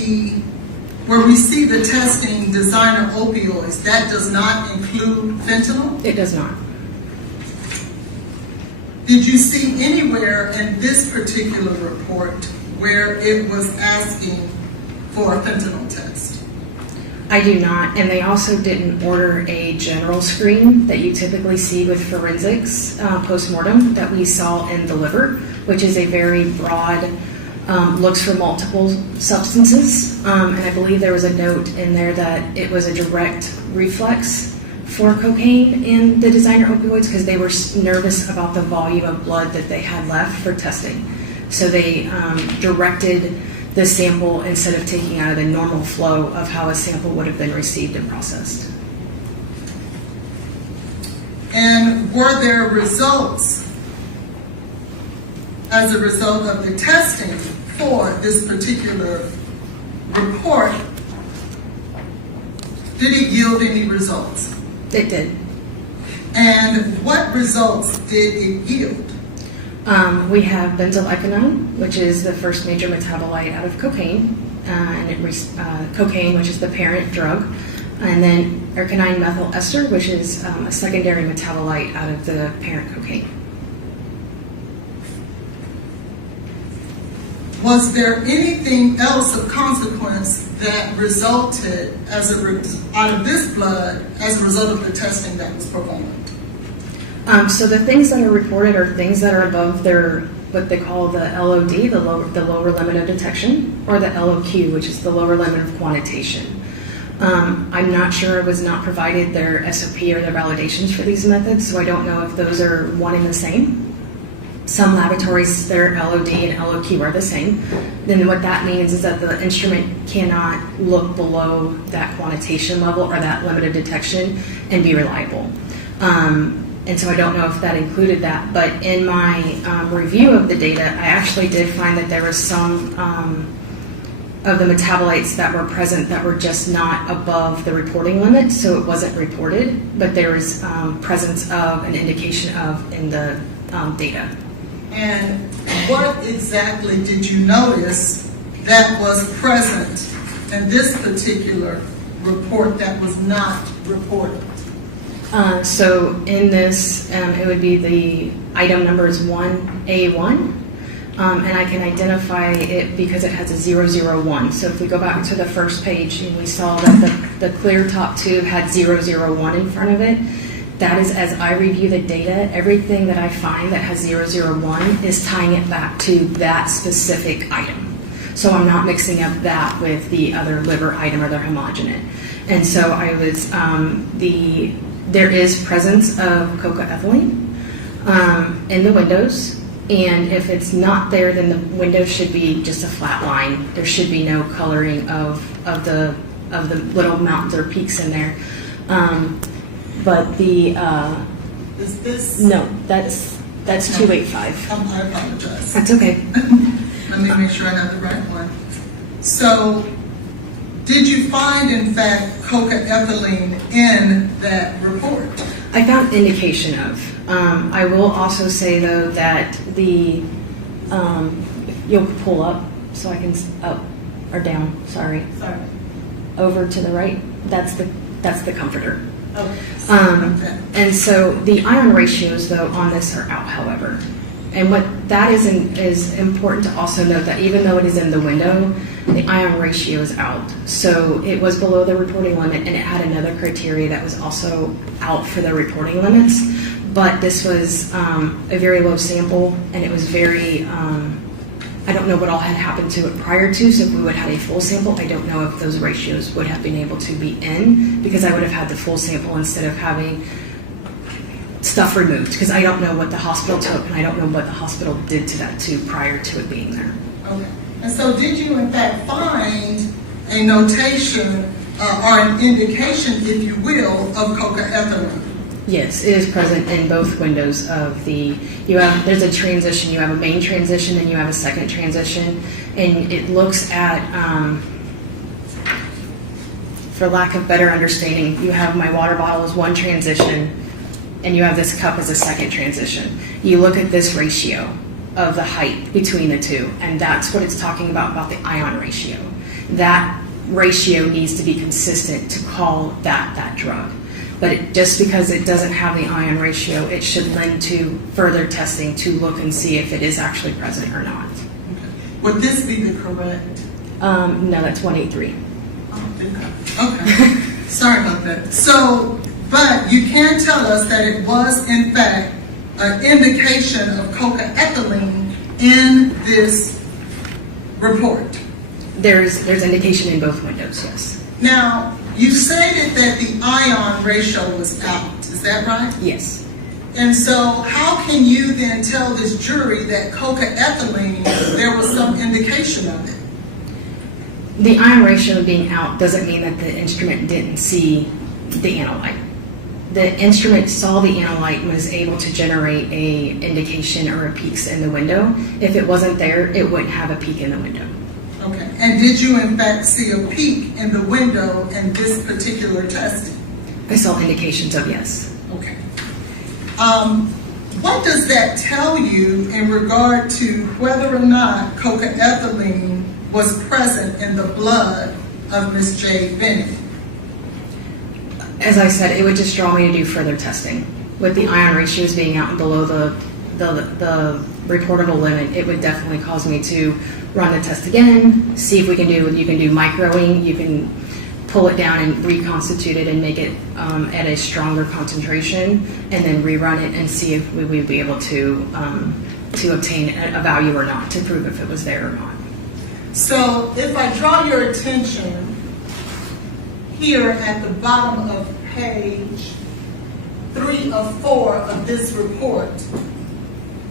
where we see the testing designer opioids, that does not include fentanyl? It does not. Did you see anywhere in this particular report where it was asking for a fentanyl test? I do not, and they also didn't order a general screen that you typically see with forensics post-mortem that we saw in the liver, which is a very broad, looks for multiple substances, and I believe there was a note in there that it was a direct reflex for cocaine in the designer opioids because they were nervous about the volume of blood that they had left for testing. So they directed the sample instead of taking out of the normal flow of how a sample would have been received and processed. And were there results as a result of the testing for this particular report? Did it yield any results? It did. And what results did it yield? We have benzoylecgonine, which is the first major metabolite out of cocaine, and cocaine, which is the parent drug, and then ergonine methyl ester, which is a secondary metabolite out of the parent cocaine. Was there anything else of consequence that resulted out of this blood as a result of the testing that was performed? So the things that are reported are things that are above their, what they call the LOD, the lower limit of detection, or the LOQ, which is the lower limit of quantitation. I'm not sure, it was not provided their SOP or their validations for these methods, so I don't know if those are one and the same. Some laboratories, their LOD and LOQ are the same. Then what that means is that the instrument cannot look below that quantitation level or that limit of detection and be reliable. And so I don't know if that included that, but in my review of the data, I actually did find that there was some of the metabolites that were present that were just not above the reporting limit, so it wasn't reported, but there was presence of an indication of in the data. And what exactly did you notice that was present in this particular report that was not reported? So in this, it would be the item number is 1A1, and I can identify it because it has a 001. So if we go back to the first page and we saw that the clear top tube had 001 in front of it, that is, as I review the data, everything that I find that has 001 is tying it back to that specific item. So I'm not mixing up that with the other liver item or the homogenate. And so I was, there is presence of coca-ethylene in the windows, and if it's not there, then the window should be just a flat line. There should be no coloring of the little mountains or peaks in there. But the is this? No, that's 285. I apologize. That's okay. Let me make sure I have the right one. So, did you find, in fact, coca-ethylene in that report? I found indication of. I will also say, though, that the, you'll pull up so I can, up or down, sorry. Sorry. Over to the right, that's the comforter. Okay. And so the ion ratios, though, on this are out, however. And what that is important to also note that even though it is in the window, the ion ratio is out. So it was below the reporting limit, and it had another criteria that was also out for the reporting limits. But this was a very low sample, and it was very, I don't know what all had happened to it prior to, so if we would have had a full sample, I don't know if those ratios would have been able to be in, because I would have had the full sample instead of having stuff removed, because I don't know what the hospital took, and I don't know what the hospital did to that too prior to it being there. Okay. And so did you in fact find a notation or an indication, if you will, of coca-ethylene? Yes, it is present in both windows of the, there's a transition, you have a main transition and you have a second transition, and it looks at, for lack of better understanding, you have my water bottle as one transition and you have this cup as a second transition. You look at this ratio of the height between the two, and that's what it's talking about the ion ratio. That ratio needs to be consistent to call that drug. But just because it doesn't have the ion ratio, it should lend to further testing to look and see if it is actually present or not. Would this be the correct? No, that's 183. Okay, sorry about that. So, but you can tell us that it was in fact an indication of cocaethylene in this report. There's indication in both windows, yes. Now, you stated that the ion ratio was out, is that right? Yes. And so how can you then tell this jury that cocaethylene, there was some indication of it? The ion ratio being out doesn't mean that the instrument didn't see the analyte. The instrument saw the analyte and was able to generate a indication or a peaks in the window. If it wasn't there, it wouldn't have a peak in the window. Okay, and did you in fact see a peak in the window in this particular testing? I saw indications of yes. Okay. What does that tell you in regard to whether or not cocaethylene was present in the blood of Ms. Jade Benning? As I said, it would just draw me to do further testing. With the ion ratios being out below the reportable limit, it would definitely cause me to run the test again, see if you can do microing, you can pull it down and reconstitute it and make it at a stronger concentration, and then rerun it and see if we would be able to obtain a value or not, to prove if it was there or not. So if I draw your attention here at the bottom of page 3 of 4 of this report,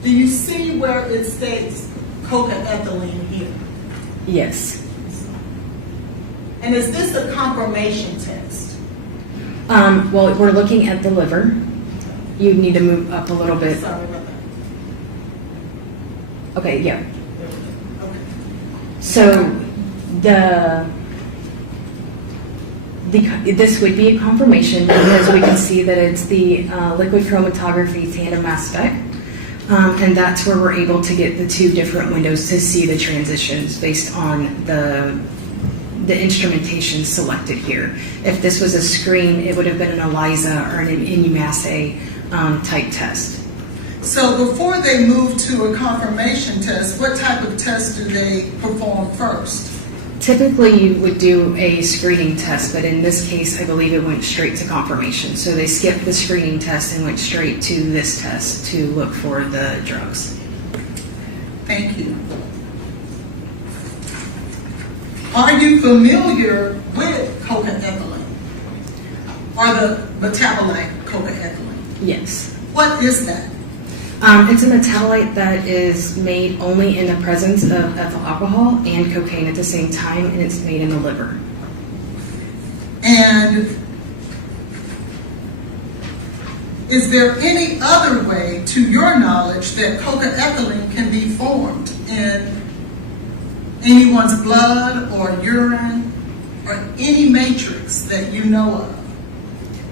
do you see where it states cocaethylene here? Yes. And is this a confirmation test? Well, we're looking at the liver. You need to move up a little bit. Sorry about that. Okay, yeah. Okay. So this would be a confirmation because we can see that it's the liquid chromatography tandem mass spec. And that's where we're able to get the two different windows to see the transitions based on the instrumentation selected here. If this was a screen, it would have been an ELISA or an immunoassay type test. So before they move to a confirmation test, what type of test do they perform first? Typically, you would do a screening test, but in this case, I believe it went straight to confirmation. So they skipped the screening test and went straight to this test to look for the drugs. Thank you. Are you familiar with cocaethylene or the metabolite cocaethylene? Yes. What is that? It's a metabolite that is made only in the presence of ethyl alcohol and cocaine at the same time, and it's made in the liver. And is there any other way, to your knowledge, that cocaethylene can be formed in anyone's blood or urine or any matrix that you know of?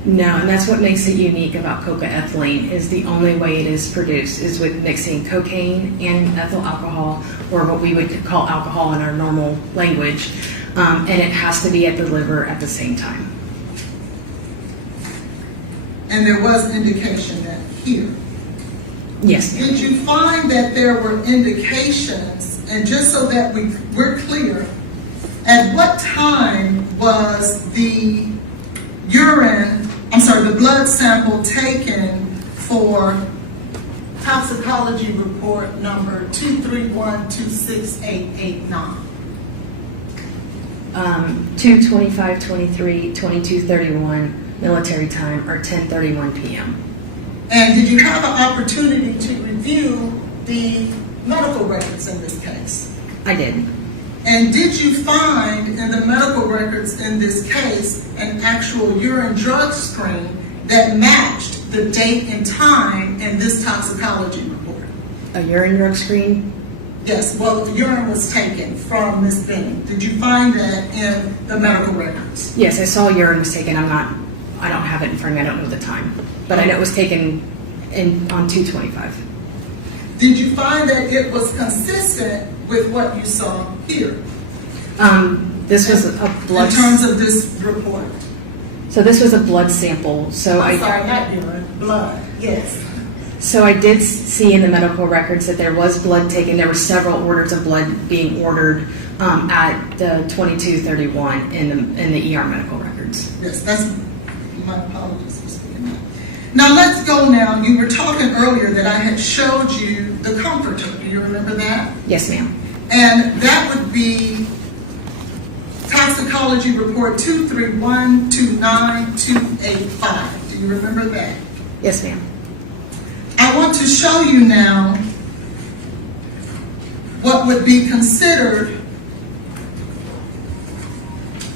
No, and that's what makes it unique about cocaethylene, is the only way it is produced is with mixing cocaine and ethyl alcohol, or what we would call alcohol in our normal language, and it has to be at the liver at the same time. And there was indication that here. Yes. Did you find that there were indications, and just so that we're clear, at what time was the blood sample taken for toxicology report number 231-26889? 2:25:23, 22:31 military time, or 10:31 p.m. And did you have an opportunity to review the medical records in this case? I did. And did you find in the medical records in this case an actual urine drug screen that matched the date and time in this toxicology report? A urine drug screen? Yes, well, urine was taken from Ms. Benning. Did you find that in the medical records? Yes, I saw urine was taken. I don't have it in front of me. I don't know the time. But I know it was taken on 2/25. Did you find that it was consistent with what you saw here? This was a blood... In terms of this report? So this was a blood sample. I'm sorry, not urine, blood, yes. So I did see in the medical records that there was blood taken. There were several orders of blood being ordered at the 2231 in the ER medical records. Yes, that's my apologies for speaking that. Now let's go now. You were talking earlier that I had showed you the comforter. Do you remember that? Yes, ma'am. And that would be toxicology report 231-29285. Do you remember that? Yes, ma'am. I want to show you now what would be considered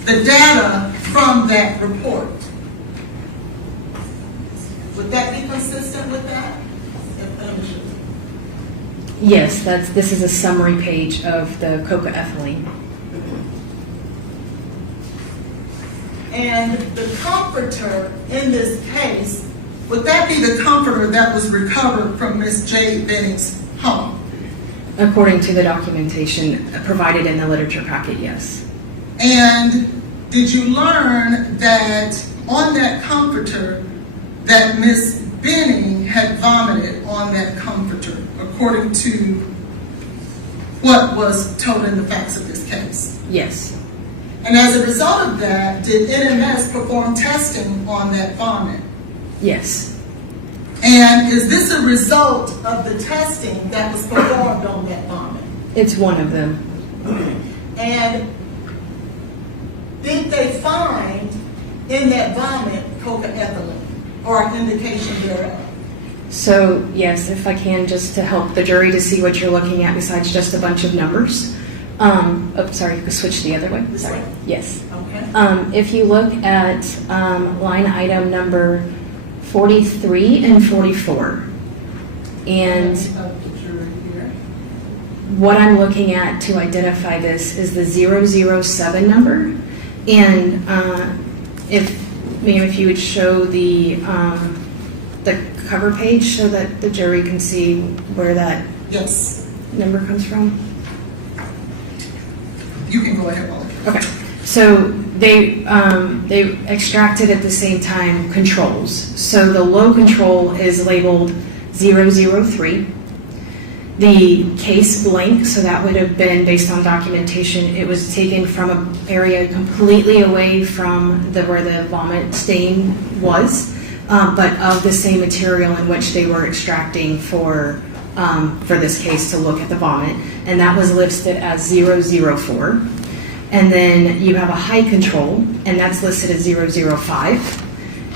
the data from that report. Would that be consistent with that? Yes, this is a summary page of the coca-ethylene. And the comforter in this case, would that be the comforter that was recovered from Ms. Jade Benning's home? According to the documentation provided in the literature packet, yes. And did you learn that on that comforter that Ms. Benning had vomited on that comforter, according to what was told in the facts of this case? Yes. And as a result of that, did NMS perform testing on that vomit? Yes. And is this a result of the testing that was performed on that vomit? It's one of them. And did they find in that vomit coca-ethylene or an indication thereof? So, yes, if I can, just to help the jury to see what you're looking at besides just a bunch of numbers. Sorry, you could switch the other way. Sorry. Yes. Okay. If you look at line item number 43 and 44, and what I'm looking at to identify this is the 007 number. And if you would show the cover page so that the jury can see where that number comes from. You can go ahead, Molly. Okay. So they extracted at the same time controls. So the low control is labeled 003. The case blank, so that would have been based on documentation. It was taken from an area completely away from where the vomit stain was, but of the same material in which they were extracting for this case to look at the vomit, and that was listed as 004. And then you have a high control, and that's listed as 005.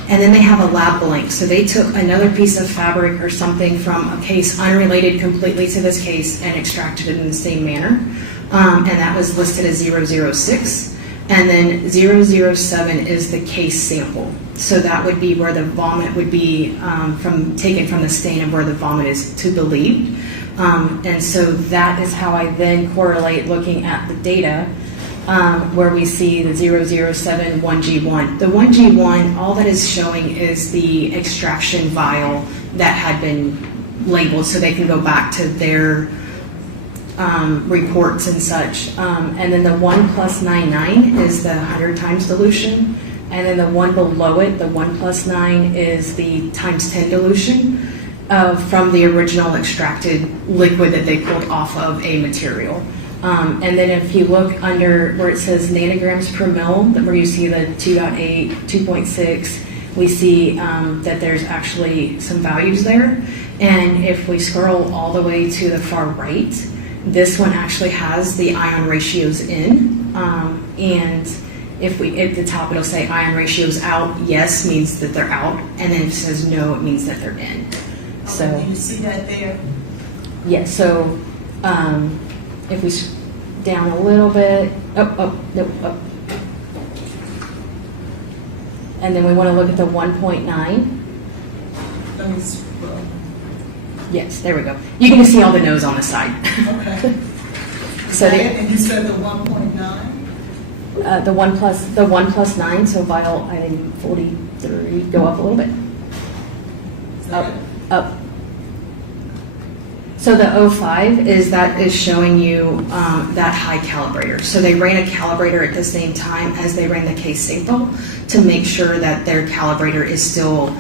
And then they have a lab blank. So they took another piece of fabric or something from a case unrelated completely to this case and extracted it in the same manner. And that was listed as 006. And then 007 is the case sample. So that would be where the vomit would be taken from the stain of where the vomit is to believed. And so that is how I then correlate looking at the data where we see the 007 1G1. The 1G1, all that is showing is the extraction vial that had been labeled so they can go back to their reports and such. And then the 1+99 is the 100 times dilution. And then the one below it, the 1+9, is the ×10 dilution from the original extracted liquid that they pulled off of a material. And then if you look under where it says nanograms per mil, where you see the 2.8, 2.6, we see that there's actually some values there. And if we scroll all the way to the far right, this one actually has the ion ratios in. And if at the top it'll say ion ratios out, yes means that they're out, and then if it says no, it means that they're in. So do you see that there? Yes. So if we down a little bit, up, and then we want to look at the 1.9. me scroll. Yes, there we go. You can just see all the no's on the side. Okay. So And you said the 1.9? the 1 plus 9, so vial item 43, go up a little bit. Up. So the 05 is showing you that high calibrator. So they ran a calibrator at the same time as they ran the case sample to make sure that their calibrator is still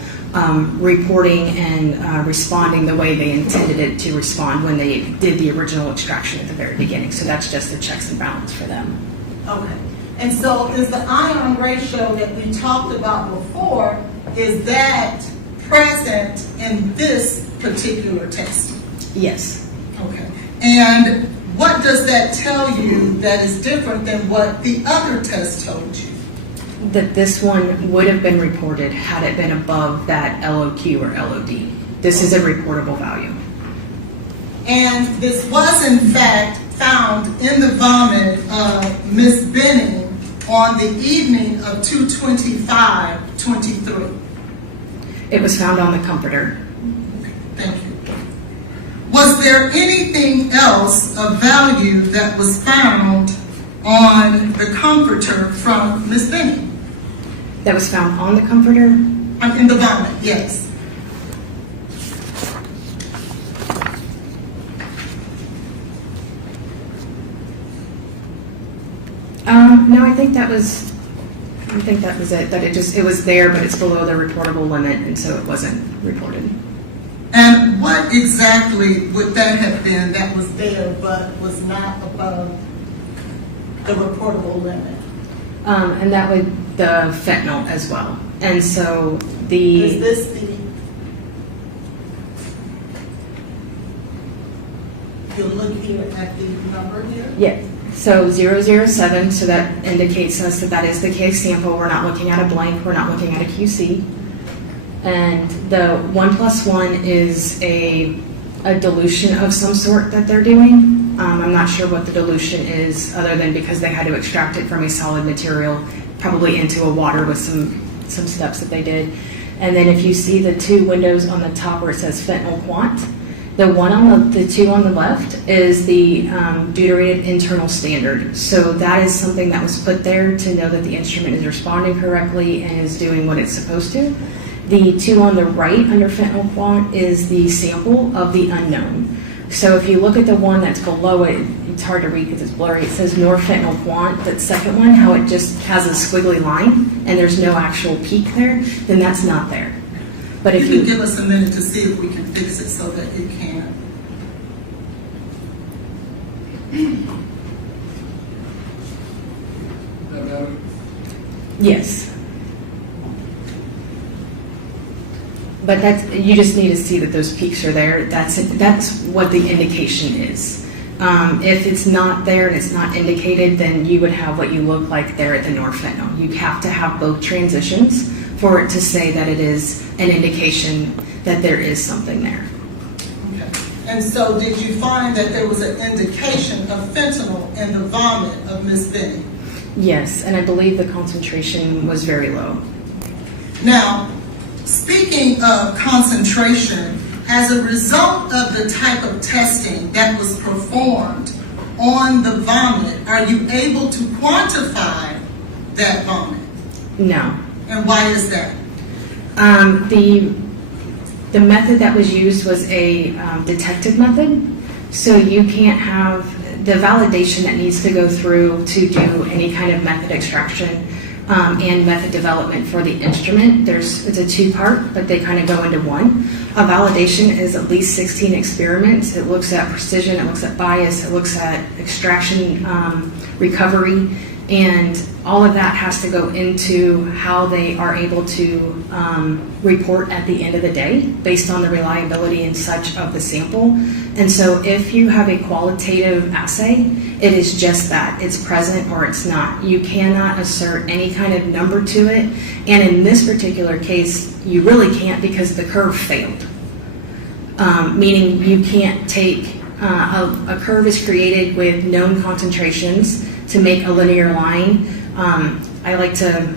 reporting and responding the way they intended it to respond when they did the original extraction at the very beginning. So that's just the checks and balance for them. Okay. And so is the ion ratio that we talked about before, is that present in this particular testing? Yes. Okay. And what does that tell you that is different than what the other test told you? That this one would have been reported had it been above that LOQ or LOD. This is a reportable value. And this was in fact found in the vomit of Ms. Benning on the evening of 2/25/23. It was found on the comforter. Okay, thank you. Was there anything else of value that was found on the comforter from Ms. Benning? That was found on the comforter? In the vomit, yes. No, I think that was it. That it was there, but it's below the reportable limit, and so it wasn't reported. And what exactly would that have been that was there but was not above the reportable limit? And that would the fentanyl as well. And so Is this you look here at the number here? Yeah. So 007, so that indicates us that is the case sample. We're not looking at a blank. We're not looking at a QC. And the 1 plus 1 is a dilution of some sort that they're doing. I'm not sure what the dilution is, other than because they had to extract it from a solid material, probably into a water with some steps that they did. And then if you see the two windows on the top where it says fentanyl quant, the two on the left is the deuterated internal standard. So that is something that was put there to know that the instrument is responding correctly and is doing what it's supposed to. The two on the right under fentanyl quant is the sample of the unknown. So if you look at the one that's below it, it's hard to read because it's blurry. It says norfentanyl quant, that second one, how it just has a squiggly line and there's no actual peak there, then that's not there. But if you give us a minute to see if we can fix it so that it can. Yes. But you just need to see that those peaks are there. That's what the indication is. If it's not there and it's not indicated, then you would have what you look like there at the norfentanyl. You have to have both transitions for it to say that it is an indication that there is something there. Okay. And so did you find that there was an indication of fentanyl in the vomit of Ms. Benning? Yes, and I believe the concentration was very low. Now, speaking of concentration, as a result of the type of testing that was performed on the vomit, are you able to quantify that vomit? No. And why is that? The method that was used was a detective method, so you can't have the validation that needs to go through to do any kind of method extraction and method development for the instrument. It's a two-part, but they kind of go into one. A validation is at least 16 experiments. It looks at precision, it looks at bias, it looks at extraction, recovery, and all of that has to go into how they are able to report at the end of the day based on the reliability and such of the sample. And so if you have a qualitative assay, it is just that. It's present or it's not. You cannot assert any kind of number to it. And in this particular case, you really can't because the curve failed. Meaning you can't take, a curve is created with known concentrations to make a linear line. I like to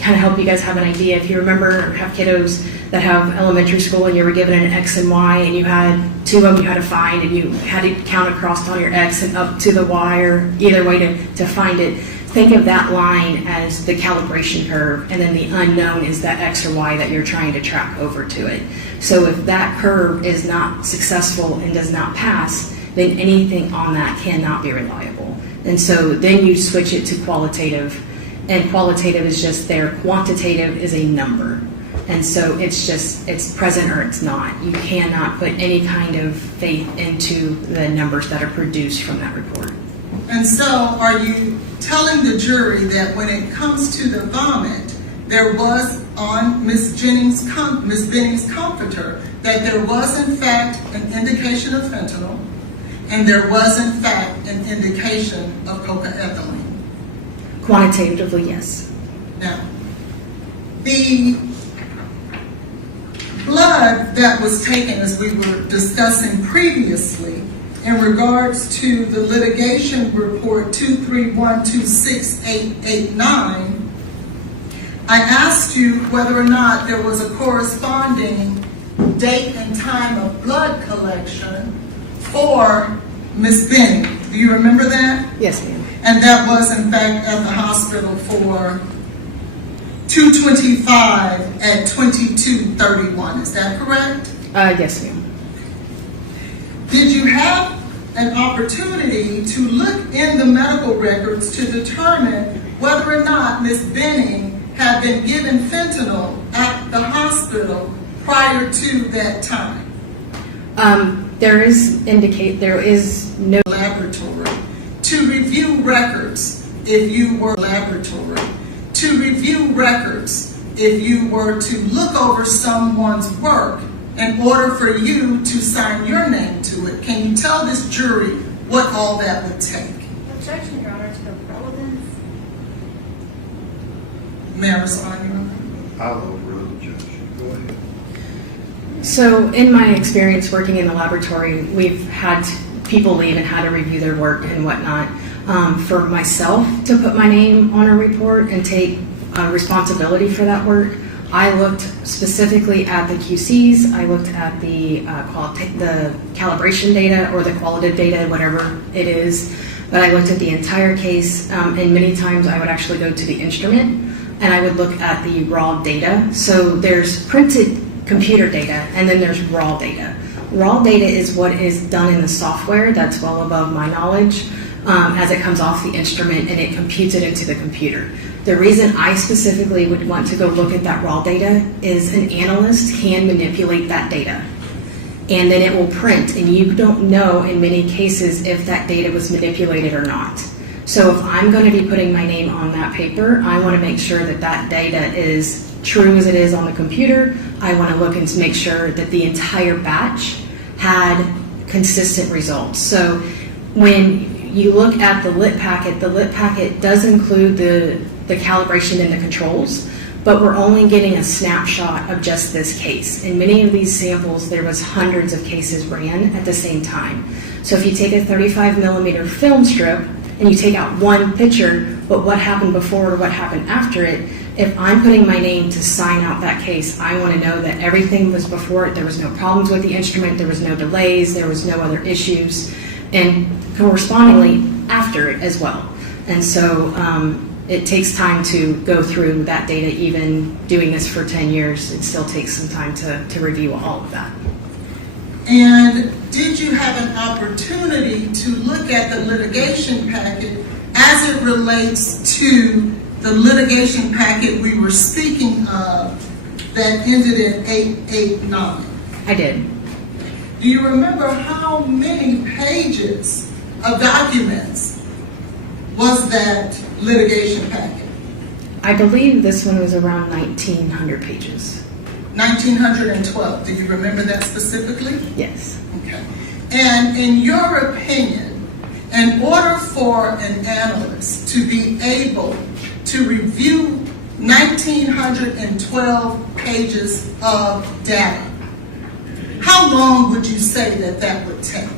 kind of help you guys have an idea. If you remember, have kiddos that have elementary school and you were given an X and Y and you had two of them you had to find and you had to count across on your X and up to the Y or either way to find it. Think of that line as the calibration curve, and then the unknown is that X or Y that you're trying to track over to it. So if that curve is not successful and does not pass, then anything on that cannot be reliable. And so then you switch it to qualitative, and qualitative is just there. Quantitative is a number. And so it's present or it's not. You cannot put any kind of faith into the numbers that are produced from that report. And so are you telling the jury that when it comes to the vomit, there was on Ms. Benning's comforter, that there was in fact an indication of fentanyl, and there was in fact an indication of cocaethylene? Quantitatively, yes. Now, the blood that was taken, as we were discussing previously, in regards to the litigation report 231268889, I asked you whether or not there was a corresponding date and time of blood collection for Ms. Benning. Do you remember that? Yes, ma'am. And that was in fact at the hospital for 225 at 2231. Is that correct? Yes, ma'am. Did you have an opportunity to look in the medical records to determine whether or not Ms. Benning had been given fentanyl at the hospital prior to that time? There is no laboratory to review records if you were to look over someone's work in order for you to sign your name to it. Can you tell this jury what all that would take? Objection, Your Honor, to the relevance. May I respond, Your Honor? I'll overrule the judge. Go ahead. So in my experience working in the laboratory, we've had people leave and had to review their work and whatnot. For myself to put my name on a report and take responsibility for that work, I looked specifically at the QCs, I looked at the calibration data or the qualitative data, whatever it is, but I looked at the entire case, and many times I would actually go to the instrument and I would look at the raw data. So there's printed computer data and then there's raw data. Raw data is what is done in the software. That's well above my knowledge as it comes off the instrument and it computes it into the computer. The reason I specifically would want to go look at that raw data is an analyst can manipulate that data and then it will print, and you don't know in many cases if that data was manipulated or not. So if I'm going to be putting my name on that paper, I want to make sure that that data is true as it is on the computer. I want to look and make sure that the entire batch had consistent results. So when you look at the lit packet does include the calibration and the controls, but we're only getting a snapshot of just this case. In many of these samples, there was hundreds of cases ran at the same time. So if you take a 35 millimeter film strip and you take out one picture, but what happened before or what happened after it, if I'm putting my name to sign out that case, I want to know that everything was before it, there was no problems with the instrument, there was no delays, there was no other issues, and correspondingly after it as well. And so it takes time to go through that data. Even doing this for 10 years, it still takes some time to review all of that. And did you have an opportunity to look at the litigation packet as it relates to the litigation packet we were speaking of that ended in 889? I did. Do you remember how many pages of documents was that litigation packet? I believe this one was around 1,900 pages. 1,912. Do you remember that specifically? Yes. Okay. And in your opinion, in order for an analyst to be able to review 1,912 pages of data, how long would you say that would take?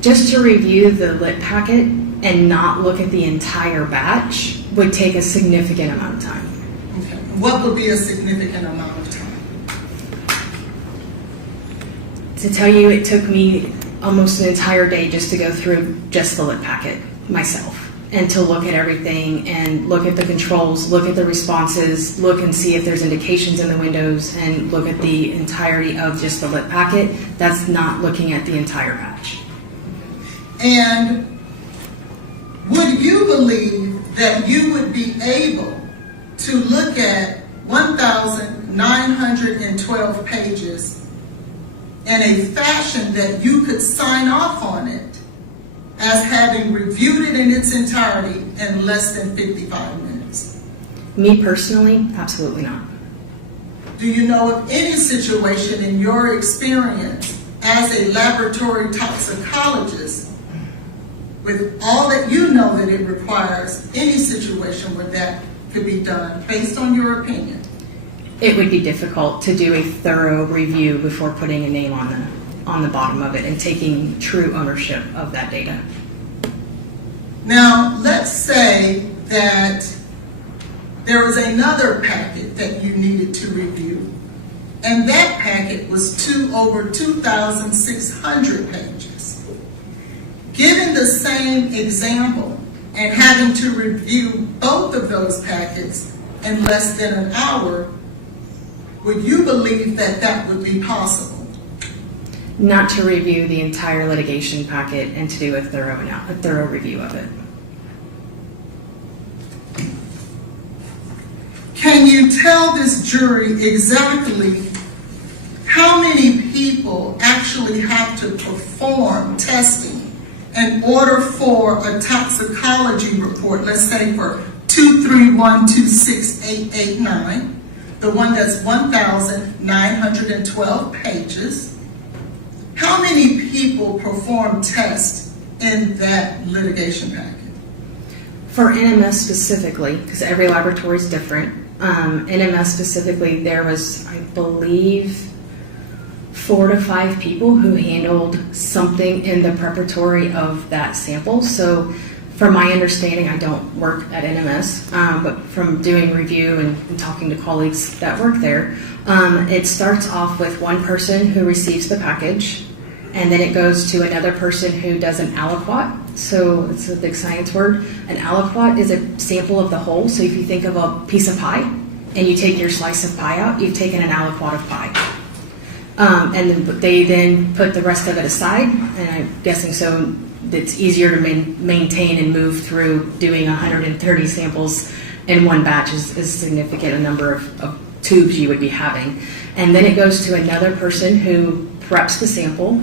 Just to review the lit packet, and not look at the entire batch would take a significant amount of time. Okay. What would be a significant amount of time? To tell you, it took me almost an entire day just to go through just the lit packet myself and to look at everything and look at the controls, look at the responses, look and see if there's indications in the windows, and look at the entirety of just the lit packet. That's not looking at the entire batch. And would you believe that you would be able to look at 1,912 pages in a fashion that you could sign off on it as having reviewed it in its entirety in less than 55 minutes? Me personally, absolutely not. Do you know of any situation in your experience as a laboratory toxicologist, with all that you know that it requires, any situation where that could be done based on your opinion? It would be difficult to do a thorough review before putting a name on the bottom of it and taking true ownership of that data. Now, let's say that there was another packet that you needed to review, and that packet was over 2,600 pages. Given the same example and having to review both of those packets in less than an hour, would you believe that that would be possible? Not to review the entire litigation packet and to do a thorough review of it. Can you tell this jury exactly how many people actually have to perform testing in order for a toxicology report, let's say for 231-26889, the one that's 1,912 pages, how many people perform tests in that litigation packet? For NMS specifically, because every laboratory is different, NMS specifically, there was, I believe, 4 to 5 people who handled something in the preparatory of that sample. So from my understanding, I don't work at NMS, but from doing review and talking to colleagues that work there, it starts off with one person who receives the package, and then it goes to another person who does an aliquot. So it's a big science word. An aliquot is a sample of the whole. So if you think of a piece of pie and you take your slice of pie out, you've taken an aliquot of pie. And then they then put the rest of it aside, and I'm guessing so it's easier to maintain and move through. Doing 130 samples in one batch is significant a number of tubes you would be having. And then it goes to another person who preps the sample,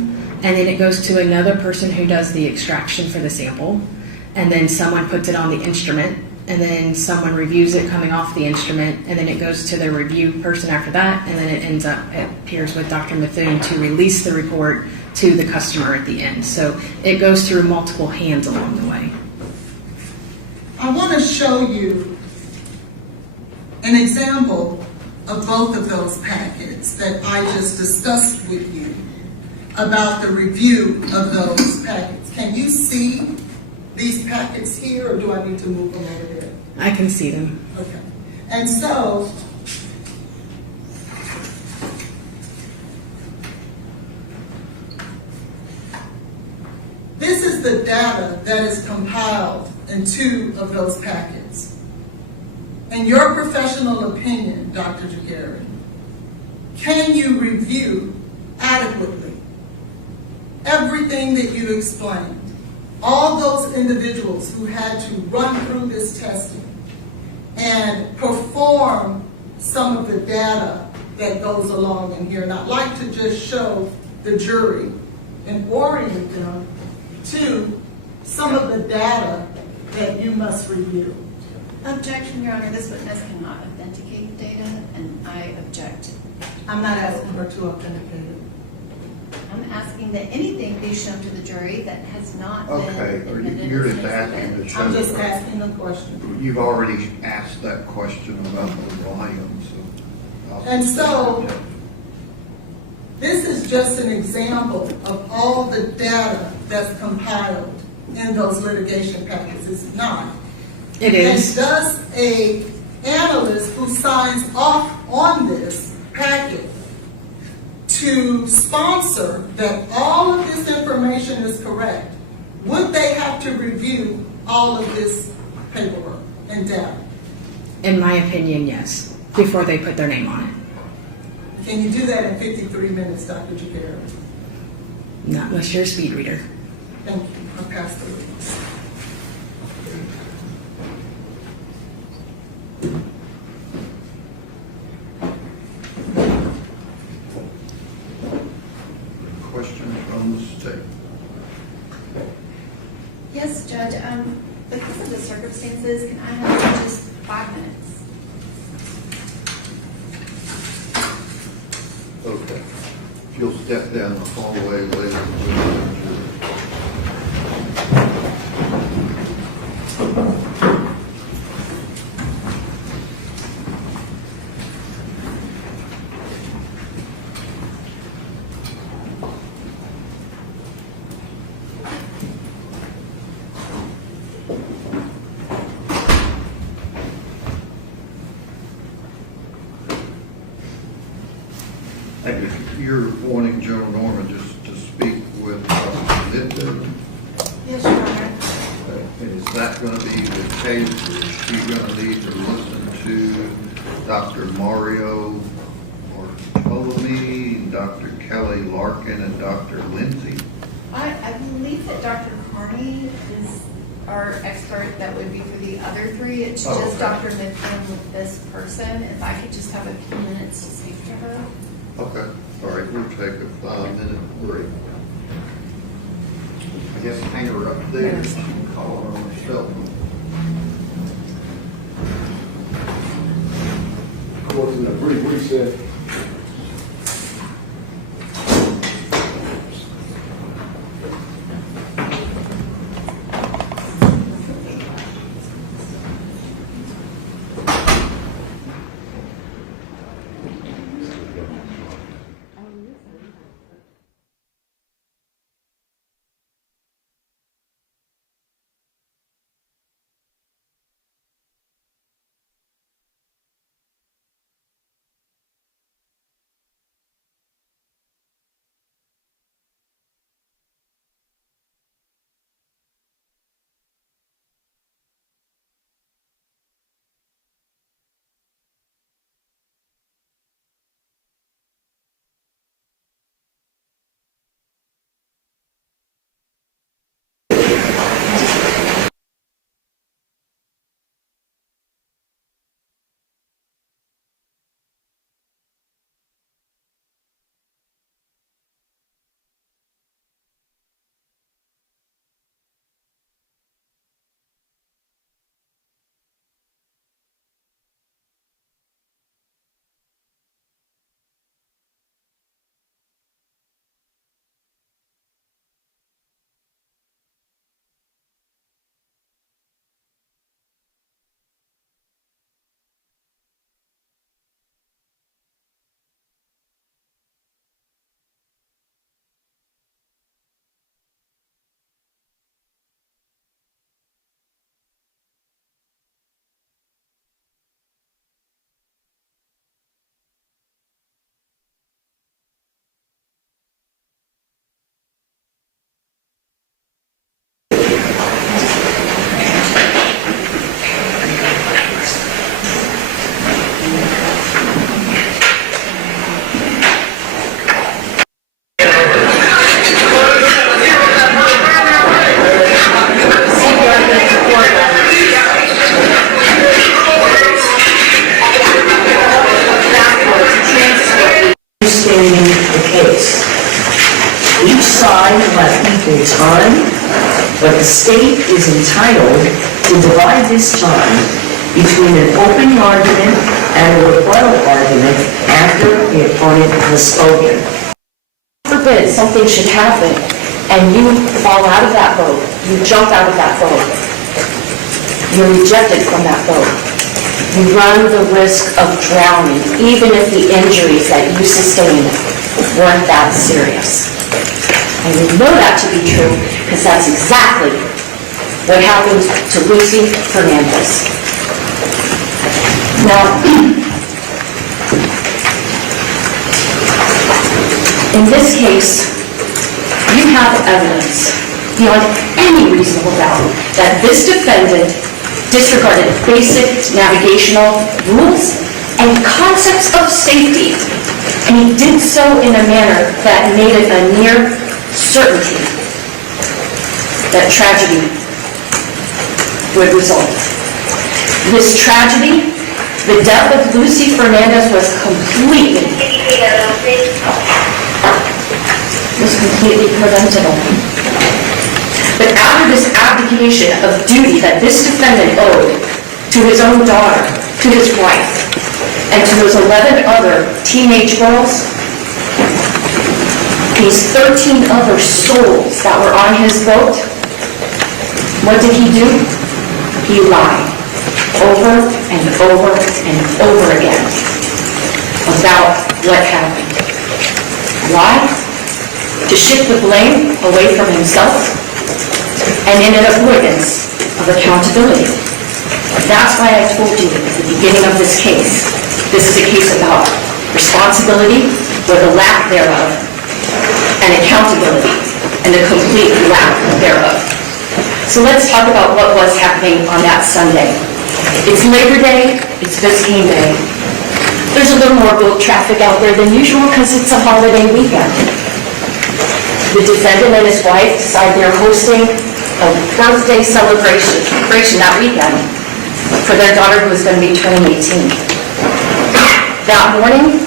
and then it goes to another person who does the extraction for the sample, and then someone puts it on the instrument, and then someone reviews it coming off the instrument, and then it goes to the review person after that, and then it appears with Dr. Methune to release the report to the customer at the end. So it goes through multiple hands along the way. I want to show you an example of both of those packets that I just discussed with you about the review of those packets. Can you see these packets here, or do I need to move them over there? I can see them. Okay. And so, this is the data that is compiled in 2 of those packets. In your professional opinion, Dr. Jagari, can you review adequately everything that you explained? All those individuals who had to run through this testing and perform some of the data that goes along in here. And I'd like to just show the jury and orient them to some of the data that you must review. Objection, Your Honor. This witness cannot authenticate the data, and I object. I'm not asking her to authenticate it. I'm asking that anything be shown to the jury that has not Okay, been or admitted. you're just asking to show. I'm just asking a question. You've already asked that question about the volume, so. And so, this is just an example of all the data that's compiled in those litigation packets, is it not? It is. And does a analyst who signs off on this packet to sponsor that all of this information is correct, would they have to review all of this paperwork and data? In my opinion, yes, before they put their name on it. Can you do that in 53 minutes, Dr. Jacaro? Not unless you're a speed reader. Thank you. I'll pass the witness. Questions from the state? Yes, Judge, because of the circumstances, can I have just 5 minutes? Okay. If you'll step down the hallway, ladies and gentlemen. If you're wanting General Norman just to speak with Dr. Linton, Yes, Your Honor. is that going to be the case, or is she going to need to listen to Dr. Mario or Ptolemy, Dr. Kelly Larkin, and Dr. Lindsay? I believe that Dr. Carney is our expert that would be for the other three. It's Oh, just okay. Dr. Midland with this person. If I could just have a few minutes to speak to her. Okay, all right, we'll take a 5-minute break. I guess hang her up there, she can call her on her cell phone. Court's in a brief recess. time, but the state is entitled to divide this time between an opening argument and a rebuttal argument after the opponent has spoken. God forbid something should happen and you fall out of that boat, you jump out of that boat, you're rejected from that boat. You run the risk of drowning, even if the injuries that you sustained weren't that serious. And we know that to be true because that's exactly what happened to Lacy Fernandez. Now, in this case, you have evidence beyond any reasonable doubt that this defendant disregarded basic navigational rules and concepts of safety, and he did so in a manner that made it a near certainty that tragedy would result. This tragedy, the death of Lacy Fernandez, was completely preventable. But after this abdication of duty that this defendant owed to his own daughter, to his wife, and to those 11 other teenage girls, these 13 other souls that were on his boat, what did he do? He lied over and over and over again about what happened. Why? To shift the blame away from himself and in an avoidance of accountability. That's why I told you at the beginning of this case, this is a case about responsibility or the lack thereof, and accountability and the complete lack thereof. So let's talk about what was happening on that Sunday. It's Labor Day, it's Biscayne Day. There's a little more boat traffic out there than usual because it's a holiday weekend. The defendant and his wife decide they're hosting a birthday celebration that weekend for their daughter who was going to be turning 18. That morning,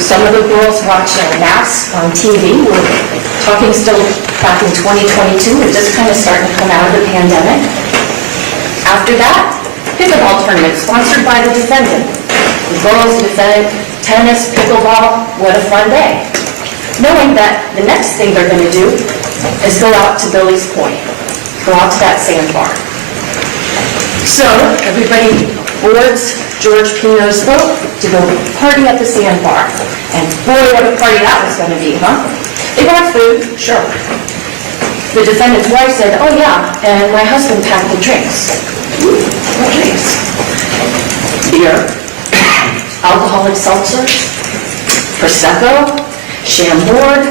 some of the girls watched mass on TV. We're talking still back in 2022. We're just kind of starting to come out of the pandemic. After that, pickleball tournament sponsored by the defendant. The girls defended tennis, pickleball. What a fun day. Knowing that the next thing they're going to do is go out to Billy's Point, go out to that sandbar. So everybody boards George Pino's boat to go party at the sandbar. And boy, what a party that was going to be, huh? They brought food, sure. The defendant's wife said, oh yeah, and my husband packed the drinks. Ooh, what drinks? Beer, alcoholic seltzer, Prosecco, Chambord,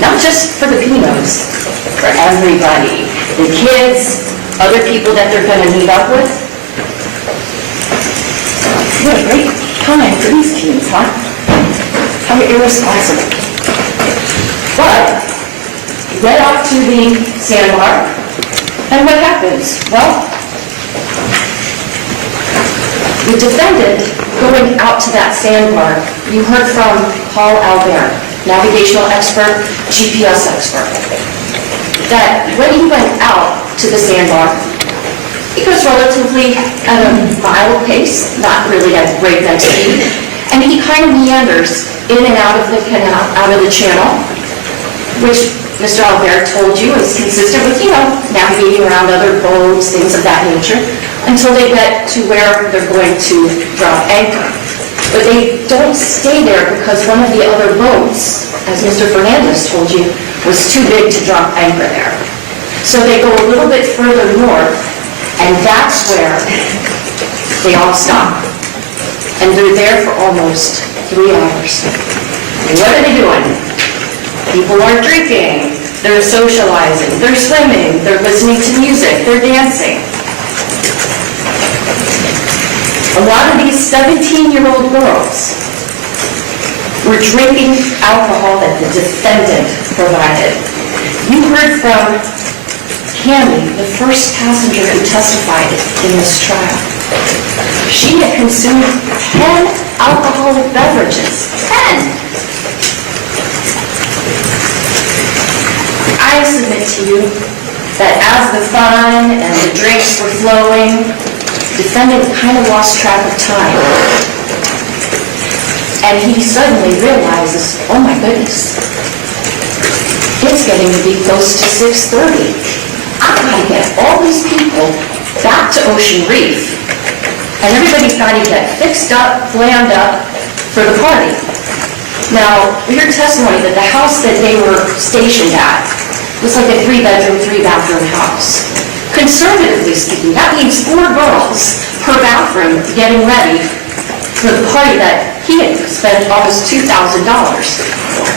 not just for the Pinos, for everybody. The kids, other people that they're going to meet up with. What a great time for these teens, huh? How irresponsible. But, get out to the sandbar, and what happens? Well, the defendant going out to that sandbar, you heard from Paul Albert, navigational expert, GPS expert, that when he went out to the sandbar, he goes relatively at a mild pace, not really at breakneck speed, and he kind of meanders in and out of the canal, out of the channel, which Mr. Albert told you is consistent with, navigating around other boats, things of that nature, until they get to where they're going to drop anchor. But they don't stay there because one of the other boats, as Mr. Fernandez told you, was too big to drop anchor there. So they go a little bit further north, and that's where they all stop. And they're there for almost 3 hours. What are they doing? People are drinking, they're socializing, they're swimming, they're listening to music, they're dancing. A lot of these 17-year-old girls were drinking alcohol that the defendant provided. You heard from Cammie, the first passenger who testified in this trial. She had consumed 10 alcoholic beverages. 10! I submit to you that as the fun and the drinks were flowing, the defendant kind of lost track of time. And he suddenly realizes, oh my goodness, it's getting to be close to 6:30. I've got to get all these people back to Ocean Reef. And everybody's got to get fixed up, glammed up for the party. Now, we heard testimony that the house that they were stationed at It was like a 3-bedroom, 3-bathroom house. Conservatively speaking, that means 4 girls per bathroom getting ready for the party that he had spent almost $2,000 for.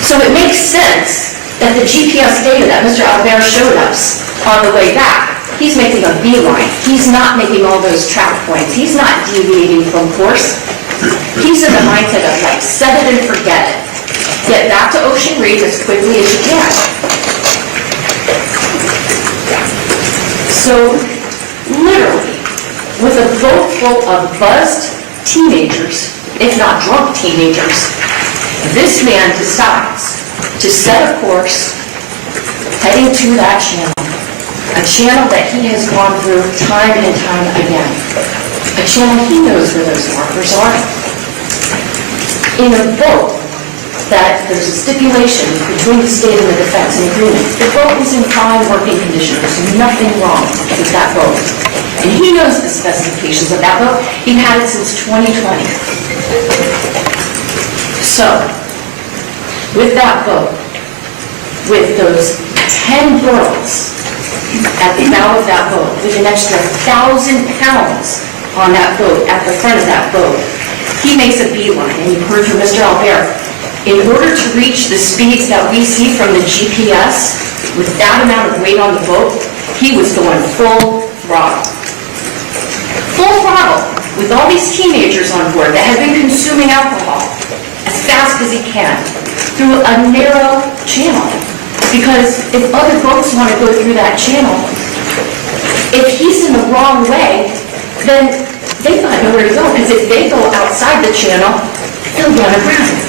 So it makes sense that the GPS data that Mr. Albert showed us on the way back, he's making a beeline. He's not making all those track points. He's not deviating from course. He's in the mindset of like, set it and forget it. Get back to Ocean Reef as quickly as you can. So, literally, with a boat full of buzzed teenagers, if not drunk teenagers, this man decides to set a course heading to that channel. A channel that he has gone through time and time again. A channel he knows where those markers are. In a boat that there's a stipulation between the state and the defense in agreement. The boat was in fine working condition. There's nothing wrong with that boat. And he knows the specifications of that boat. He'd had it since 2020. So, with that boat, with those 10 girls at the bow of that boat, with an extra 1,000 pounds on that boat, at the front of that boat, he makes a beeline. And you heard from Mr. Albert, in order to reach the speeds that we see from the GPS, with that amount of weight on the boat, he was going full throttle. Full throttle, with all these teenagers on board that have been consuming alcohol as fast as he can, through a narrow channel. Because if other boats want to go through that channel, if he's in the wrong way, then they don't know where to go. Because if they go outside the channel, they'll run aground.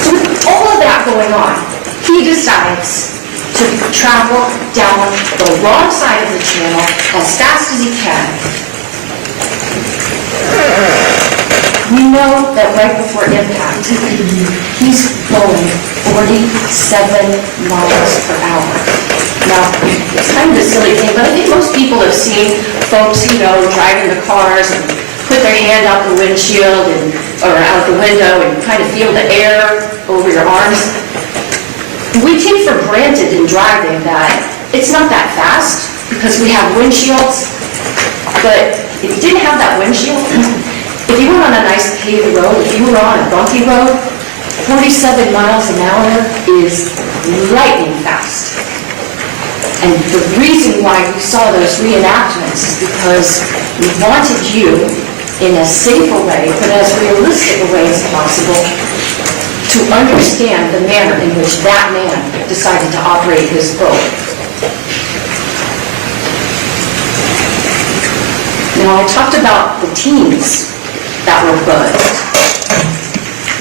So with all of that going on, he decides to travel down the wrong side of the channel as fast as he can. We know that right before impact, he's going 47 miles per hour. Now, it's kind of a silly thing, but I think most people have seen folks, driving the cars and put their hand out the windshield or out the window and kind of feel the air over your arms. We take for granted in driving that it's not that fast because we have windshields, but if you didn't have that windshield, if you were on a nice paved road, if you were on a bumpy road, 47 miles an hour is lightning fast. And the reason why we saw those reenactments is because we wanted you, in a safer way, but as realistic a way as possible, to understand the manner in which that man decided to operate his boat. Now, I talked about the teens that were buzzed.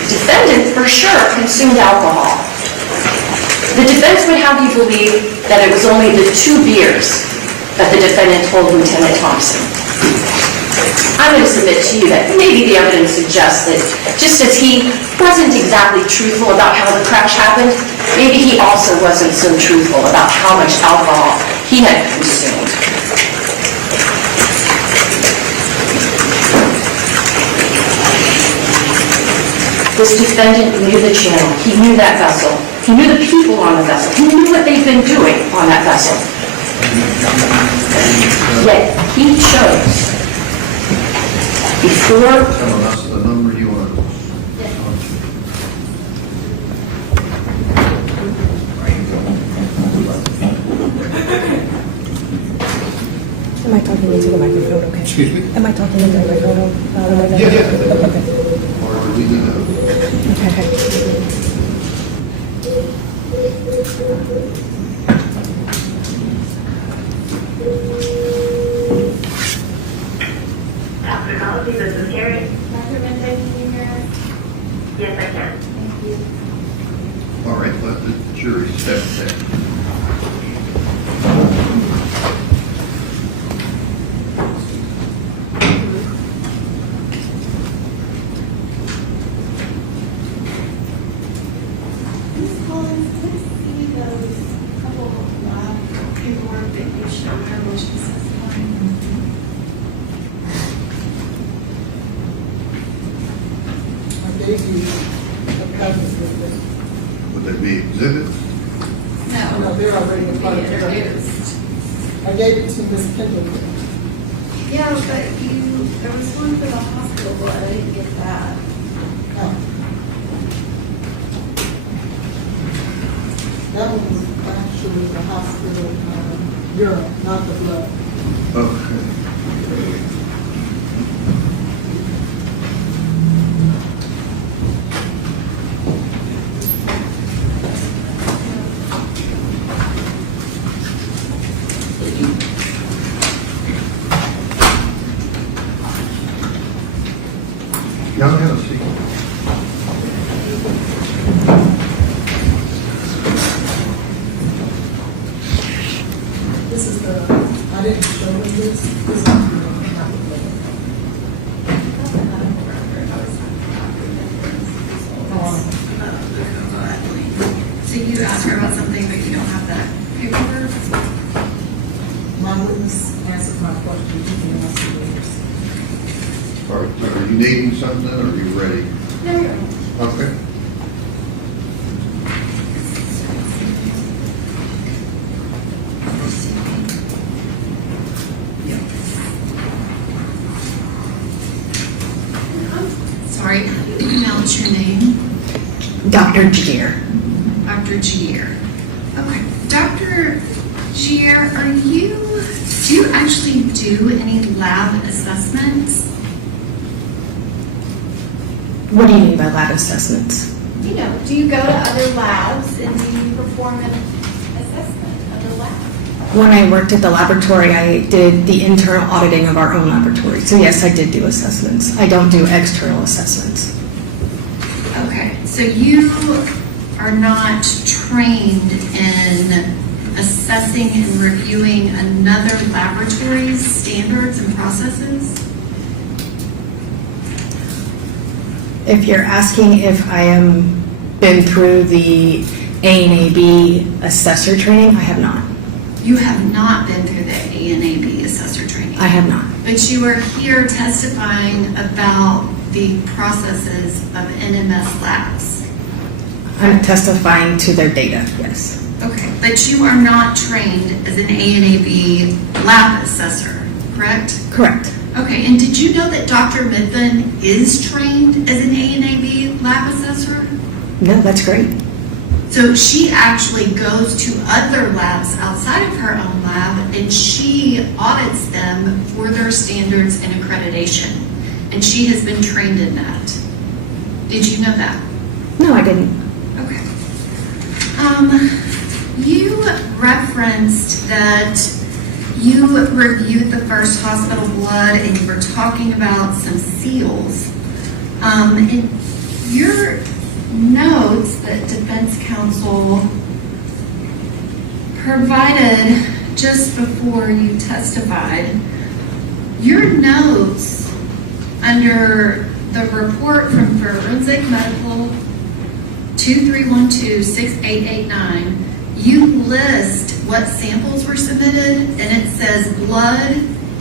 The defendant, for sure, consumed alcohol. The defense would have you believe that it was only the 2 beers that the defendant told Lieutenant Thompson. I'm going to submit to you that maybe the evidence suggests that just as he wasn't exactly truthful about how the crash happened, maybe he also wasn't so truthful about how much alcohol he had consumed. This defendant knew the channel. He knew that vessel. He knew the people on the vessel. He knew what they'd been doing on that vessel. Yet he chose before. That's the number you want. Am I talking into the microphone? Okay. Excuse me? Am I talking into the microphone? Yeah. Okay. Or we need to. Okay. Toxicology, this is Carrie. Dr. Mendez, can you hear us? Yes, I can. Thank you. All right, let the jury step down. Ms. Collins, let's see those couple of lab paperwork that you showed her while she was testifying. Would they be exhibits? gave it to Ms. Pendleton. Yeah, but there was one for the hospital blood, I didn't get that. Oh. That one was actually the hospital urine, not the blood. Okay. Y'all have a seat. This is the, I didn't show them this. This is the So you asked her about something, but you don't have that paperwork? My witness answered my question. You can answer yours. Are you needing something, or are you ready? No, you're Okay. sorry, email, what's your name? Dr. Gier. Dr. Gier. Okay, Dr. Gier, do you actually do any lab assessments? What do you mean by lab assessments? You know, do you go to other labs and do you perform an assessment of the lab? When I worked at the laboratory, I did the internal auditing of our own laboratory. So yes, I did do assessments. I don't do external assessments. Okay, so you are not trained in assessing and reviewing another laboratory's standards and processes? If you're asking if I am been through the ANAB assessor training, I have not. You have not been through the ANAB assessor training? I have not. But you are here testifying about the processes of NMS labs? I'm testifying to their data, yes. Okay, but you are not trained as an ANAB lab assessor, correct? Correct. Okay, and did you know that Dr. Midland is trained as an ANAB lab assessor? No, that's great. So she actually goes to other labs outside of her own lab and she audits them for their standards and accreditation. And she has been trained in that. Did you know that? No, I didn't. Okay. You referenced that you reviewed the first hospital blood and you were talking about some seals. In your notes that defense counsel provided just before you testified, your notes under the report from Forensic Medical 2312-6889, you list what samples were submitted, and it says blood,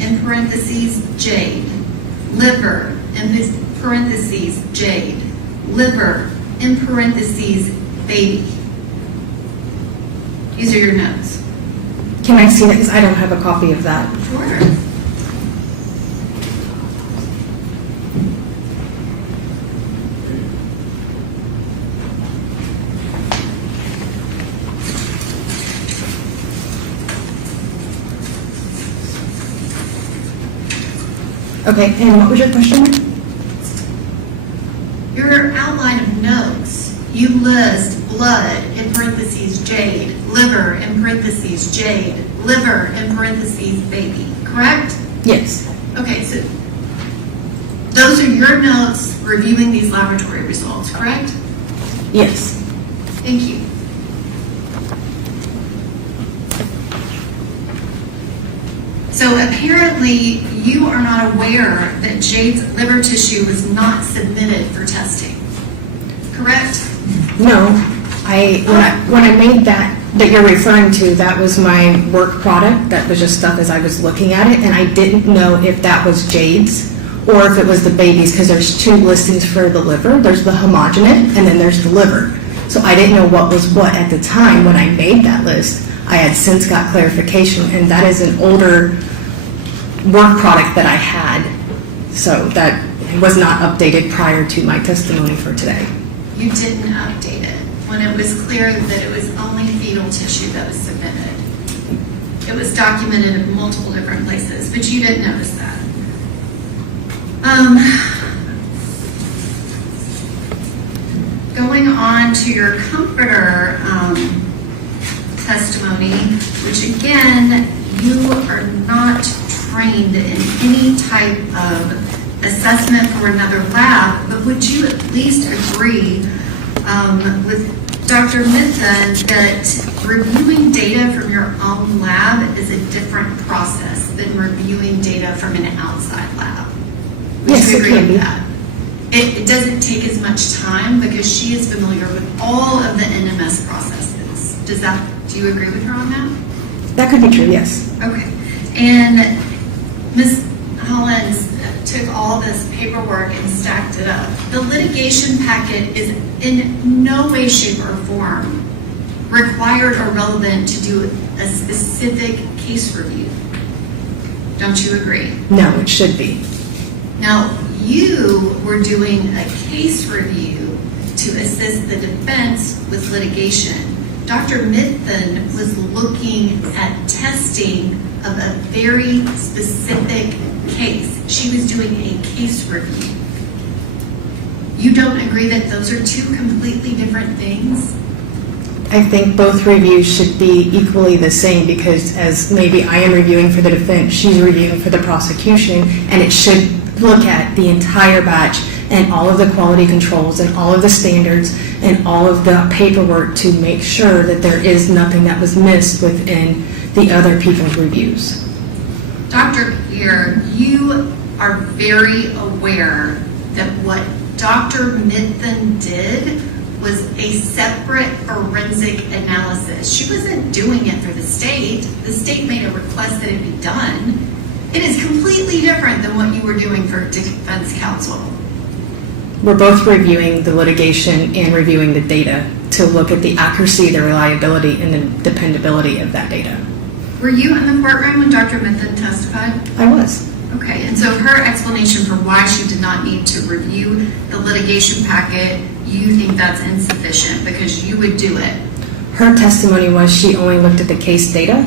in parentheses, jade, liver, in parentheses, jade, liver, in parentheses, baby. These are your notes. Can I see that? Because I don't have a copy of that. Sure. Okay, and what was your question? Your outline of notes, you list blood, in parentheses, jade, liver, in parentheses, jade, liver, in parentheses, baby, correct? Yes. Okay, so those are your notes reviewing these laboratory results, correct? Yes. Thank you. So apparently you are not aware that Jade's liver tissue was not submitted for testing, correct? No. When I made that you're referring to, that was my work product. That was just stuff as I was looking at it, and I didn't know if that was Jade's or if it was the baby's, because there's two listings for the liver. There's the homogenate and then there's the liver. So I didn't know what was what at the time when I made that list. I had since got clarification, and that is an older work product that I had, so that was not updated prior to my testimony for today. You didn't update it when it was clear that it was only fetal tissue that was submitted. It was documented in multiple different places, but you didn't notice that. Going on to your comforter testimony, which again, you are not trained in any type of assessment for another lab, but would you at least agree with Dr. Mithun that reviewing data from your own lab is a different process than reviewing data from an outside lab? Would Yes, you it agree can with be. that? It doesn't take as much time because she is familiar with all of the NMS processes. Do you agree with her on that? That could be true, yes. Okay. And Ms. Hollins took all this paperwork and stacked it up. The litigation packet is in no way, shape, or form required or relevant to do a specific case review. Don't you agree? No, it should be. Now, you were doing a case review to assist the defense with litigation. Dr. Mithun was looking at testing of a very specific case. She was doing a case review. You don't agree that those are two completely different things? I think both reviews should be equally the same because as maybe I am reviewing for the defense, she's reviewing for the prosecution, and it should look at the entire batch and all of the quality controls and all of the standards and all of the paperwork to make sure that there is nothing that was missed within the other people's reviews. Dr. Gear, you are very aware that what Dr. Mithun did was a separate forensic analysis. She wasn't doing it for the state. The state made a request that it be done. It is completely different than what you were doing for defense counsel. We're both reviewing the litigation and reviewing the data to look at the accuracy, the reliability, and the dependability of that data. Were you in the courtroom when Dr. Mithun testified? I was. Okay, and so her explanation for why she did not need to review the litigation packet, you think that's insufficient because you would do it? Her testimony was she only looked at the case data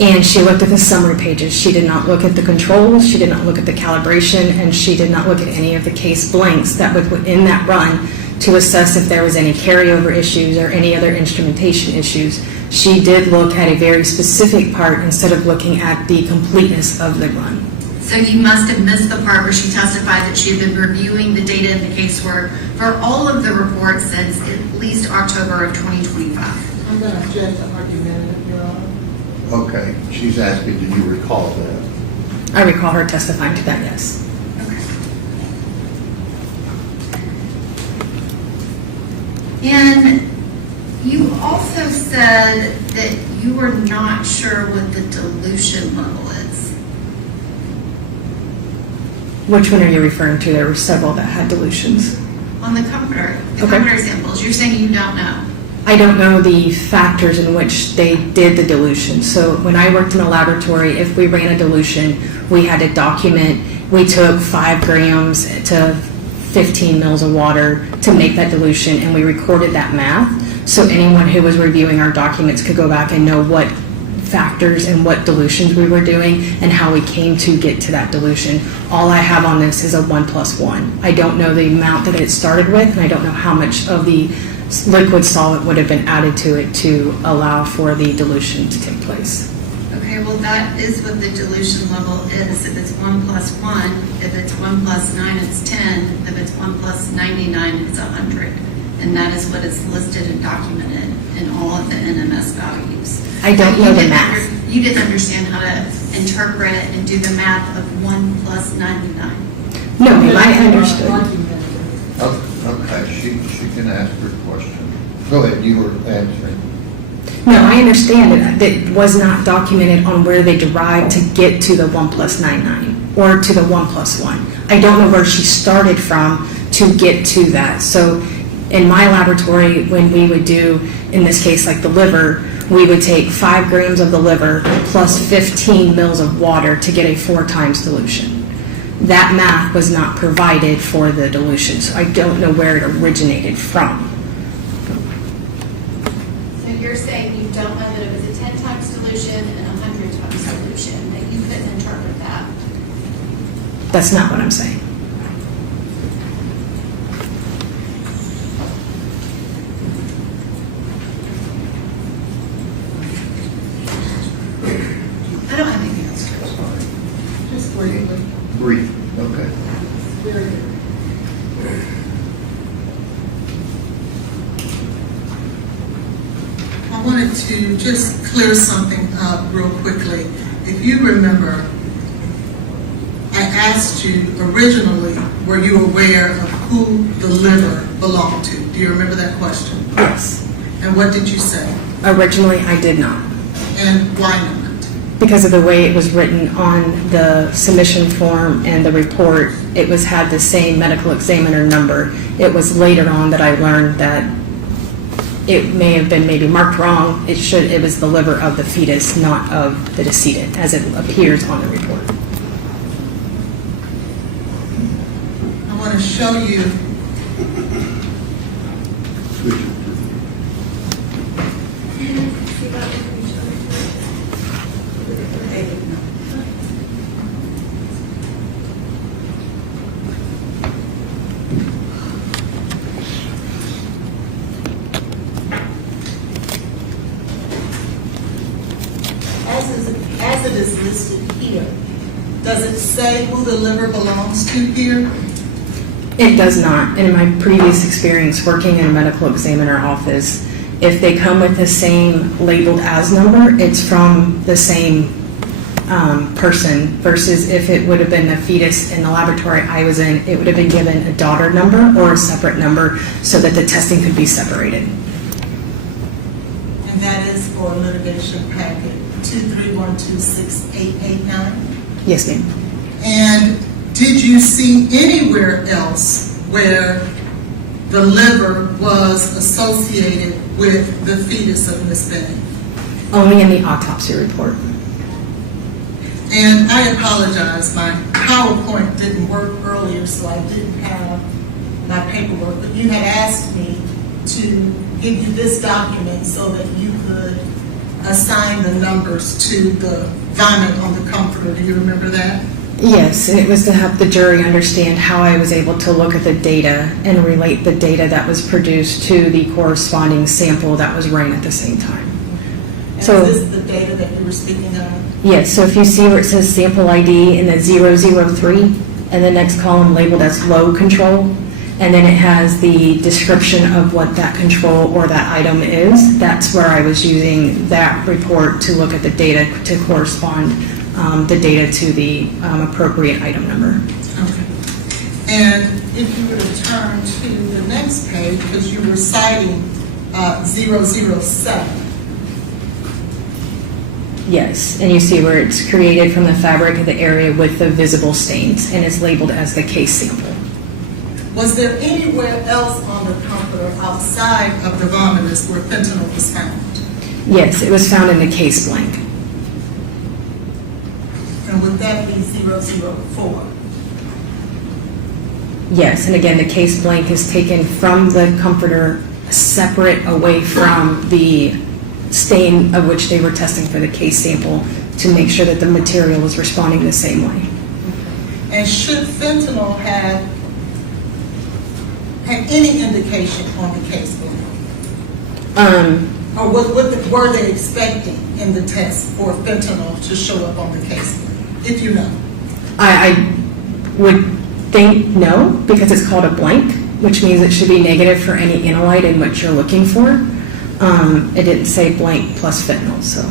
and she looked at the summary pages. She did not look at the controls, she did not look at the calibration, and she did not look at any of the case blanks that would put in that run to assess if there was any carryover issues or any other instrumentation issues. She did look at a very specific part instead of looking at the completeness of the run. So you must have missed the part where she testified that she had been reviewing the data in the casework for all of the reports since at least October of 2025. I'm going to object to argument, Your Honor. Okay, she's asking, do you recall that? I recall her testifying to that, yes. And you also said that you were not sure what the dilution level is. Which one are you referring to? There were several that had dilutions. On the comforter, Okay. comforter samples, you're saying you don't know. I don't know the factors in which they did the dilution. So when I worked in the laboratory, if we ran a dilution, we had to document, we took 5 grams to 15 mils of water to make that dilution, and we recorded that math. So anyone who was reviewing our documents could go back and know what factors and what dilutions we were doing and how we came to get to that dilution. All I have on this is a 1+1. I don't know the amount that it started with, and I don't know how much of the liquid solvent would have been added to it to allow for the dilution to take place. Okay, well that is what the dilution level is. If it's 1+1, if it's 1+9, it's 10. If it's 1+99, it's 100. And that is what is listed and documented in all of the NMS values. I don't know the math. You didn't understand how to interpret and do the math of 1+99. No, I understood. Okay, she can ask her question. Go ahead, you were answering. No, I understand that it was not documented on where they derived to get to the 1+99 or to the 1+1. I don't know where she started from to get to that. So In my laboratory, when we would do, in this case, like the liver, we would take 5 grams of the liver plus 15 mils of water to get a 4 times dilution. That math was not provided for the dilution, so I don't know where it originated from. So you're saying you don't know that it was a 10 times dilution and a 100 times dilution, that you couldn't interpret that? That's not what I'm saying. I don't have anything else. Just briefly. Brief, okay. Very good. I wanted to just clear something up real quickly. If you remember, I asked you originally, were you aware of who the liver belonged to? Do you remember that question? Yes. And what did you say? Originally, I did not. And why not? Because of the way it was written on the submission form and the report, it had the same medical examiner number. It was later on that I learned that it may have been maybe marked wrong. It was the liver of the fetus, not of the decedent, as it appears on the report. I want to show you as it is listed here. Does it say who the liver belongs to here? It does not. In my previous experience working in a medical examiner office, if they come with the same labeled as number, it's from the same person, versus if it would have been a fetus in the laboratory I was in, it would have been given a daughter number or a separate number so that the testing could be separated. And that is for litigation packet 231268889? Yes, ma'am. And did you see anywhere else where the liver was associated with the fetus of Miss Benning? Only in the autopsy report. And I apologize, my PowerPoint didn't work earlier, so I didn't have my paperwork, but you had asked me to give you this document so that you could assign the numbers to the vomit on the comforter. Do you remember that? Yes, and it was to help the jury understand how I was able to look at the data and relate the data that was produced to the corresponding sample that was ran at the same time. And So, is this the data that you were speaking of? yes, so if you see where it says sample ID and the 003, and the next column labeled as low control, and then it has the description of what that control or that item is, that's where I was using that report to look at the data to correspond the data to the appropriate item number. Okay. And if you were to turn to the next page, because you were citing 007. Yes, and you see where it's created from the fabric of the area with the visible stains, and it's labeled as the case sample. Was there anywhere else on the comforter outside of the vomitus where fentanyl was found? Yes, it was found in the case blank. And would that be 004? Yes, and again, the case blank is taken from the comforter, separate away from the stain of which they were testing for the case sample to make sure that the material was responding the same way. And should fentanyl have any indication on the case blank? Or were they expecting in the test for fentanyl to show up on the case blank, if you know? I would think no, because it's called a blank, which means it should be negative for any analyte in what you're looking for. It didn't say blank plus fentanyl, so.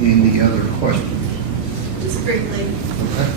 Any other questions? Just briefly. Okay.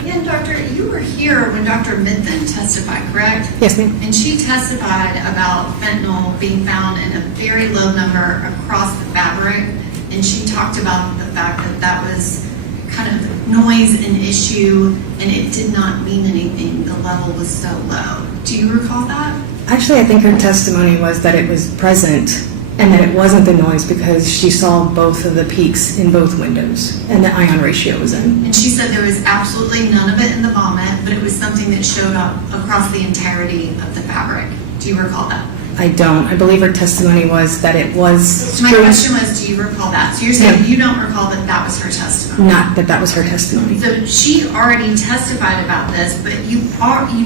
Again, Doctor, you were here when Dr. Minton testified, correct? Yes, ma'am. And she testified about fentanyl being found in a very low number across the fabric, and she talked about the fact that that was kind of noise an issue and it did not mean anything, the level was so low. Do you recall that? Actually, I think her testimony was that it was present and that it wasn't the noise because she saw both of the peaks in both windows and the ion ratio was in. And she said there was absolutely none of it in the vomit, but it was something that showed up across the entirety of the fabric. Do you recall that? I don't. I believe her testimony was that it was. So my question was, do you recall that? So you're saying you don't recall that that was her testimony? Not that that was her testimony. So she already testified about this, but you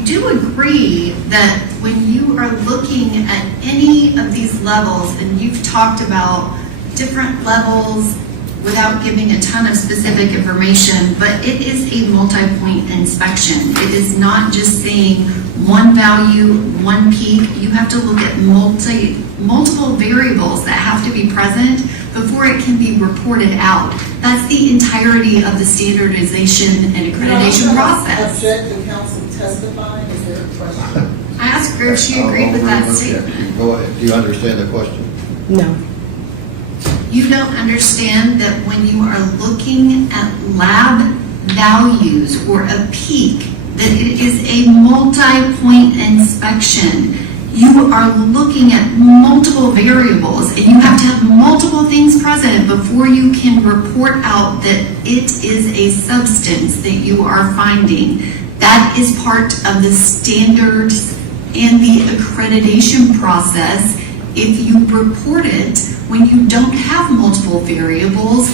do agree that when you are looking at any of these levels, and you've talked about different levels without giving a ton of specific information, but it is a multi-point inspection. It is not just saying one value, one peak. You have to look at multiple variables that have to be present before it can be reported out. That's the entirety of the standardization and accreditation process. Object to counsel testifying, is there a question? I asked her if she agreed with that statement. Go ahead. Do you understand the question? No. You don't understand that when you are looking at lab values or a peak, that it is a multi-point inspection. You are looking at multiple variables and you have to have multiple things present before you can report out that it is a substance that you are finding. That is part of the standards and the accreditation process. If you report it when you don't have multiple variables,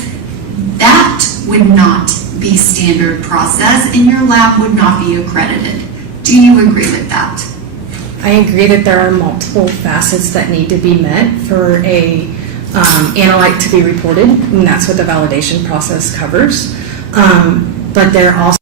that would not be standard process and your lab would not be accredited. Do you agree with that? I agree that there are multiple facets that need to be met for a analyte to be reported, and that's what the validation process covers. But there also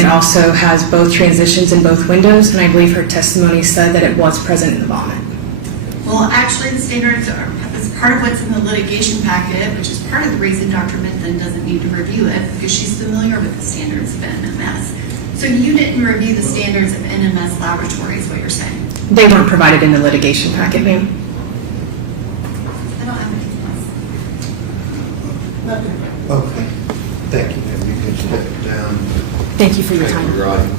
It also has both transitions in both windows, and I believe her testimony said that it was present in the vomit. Well, actually, the standards is part of what's in the litigation packet, which is part of the reason Dr. Minton doesn't need to review it, because she's familiar with the standards of NMS. So you didn't review the standards of NMS laboratory, is what you're saying? They weren't provided in the litigation packet, ma'am. I don't have anything else. Okay. Thank you, ma'am. You can step down. Thank you for your time. Thank you, Ryan.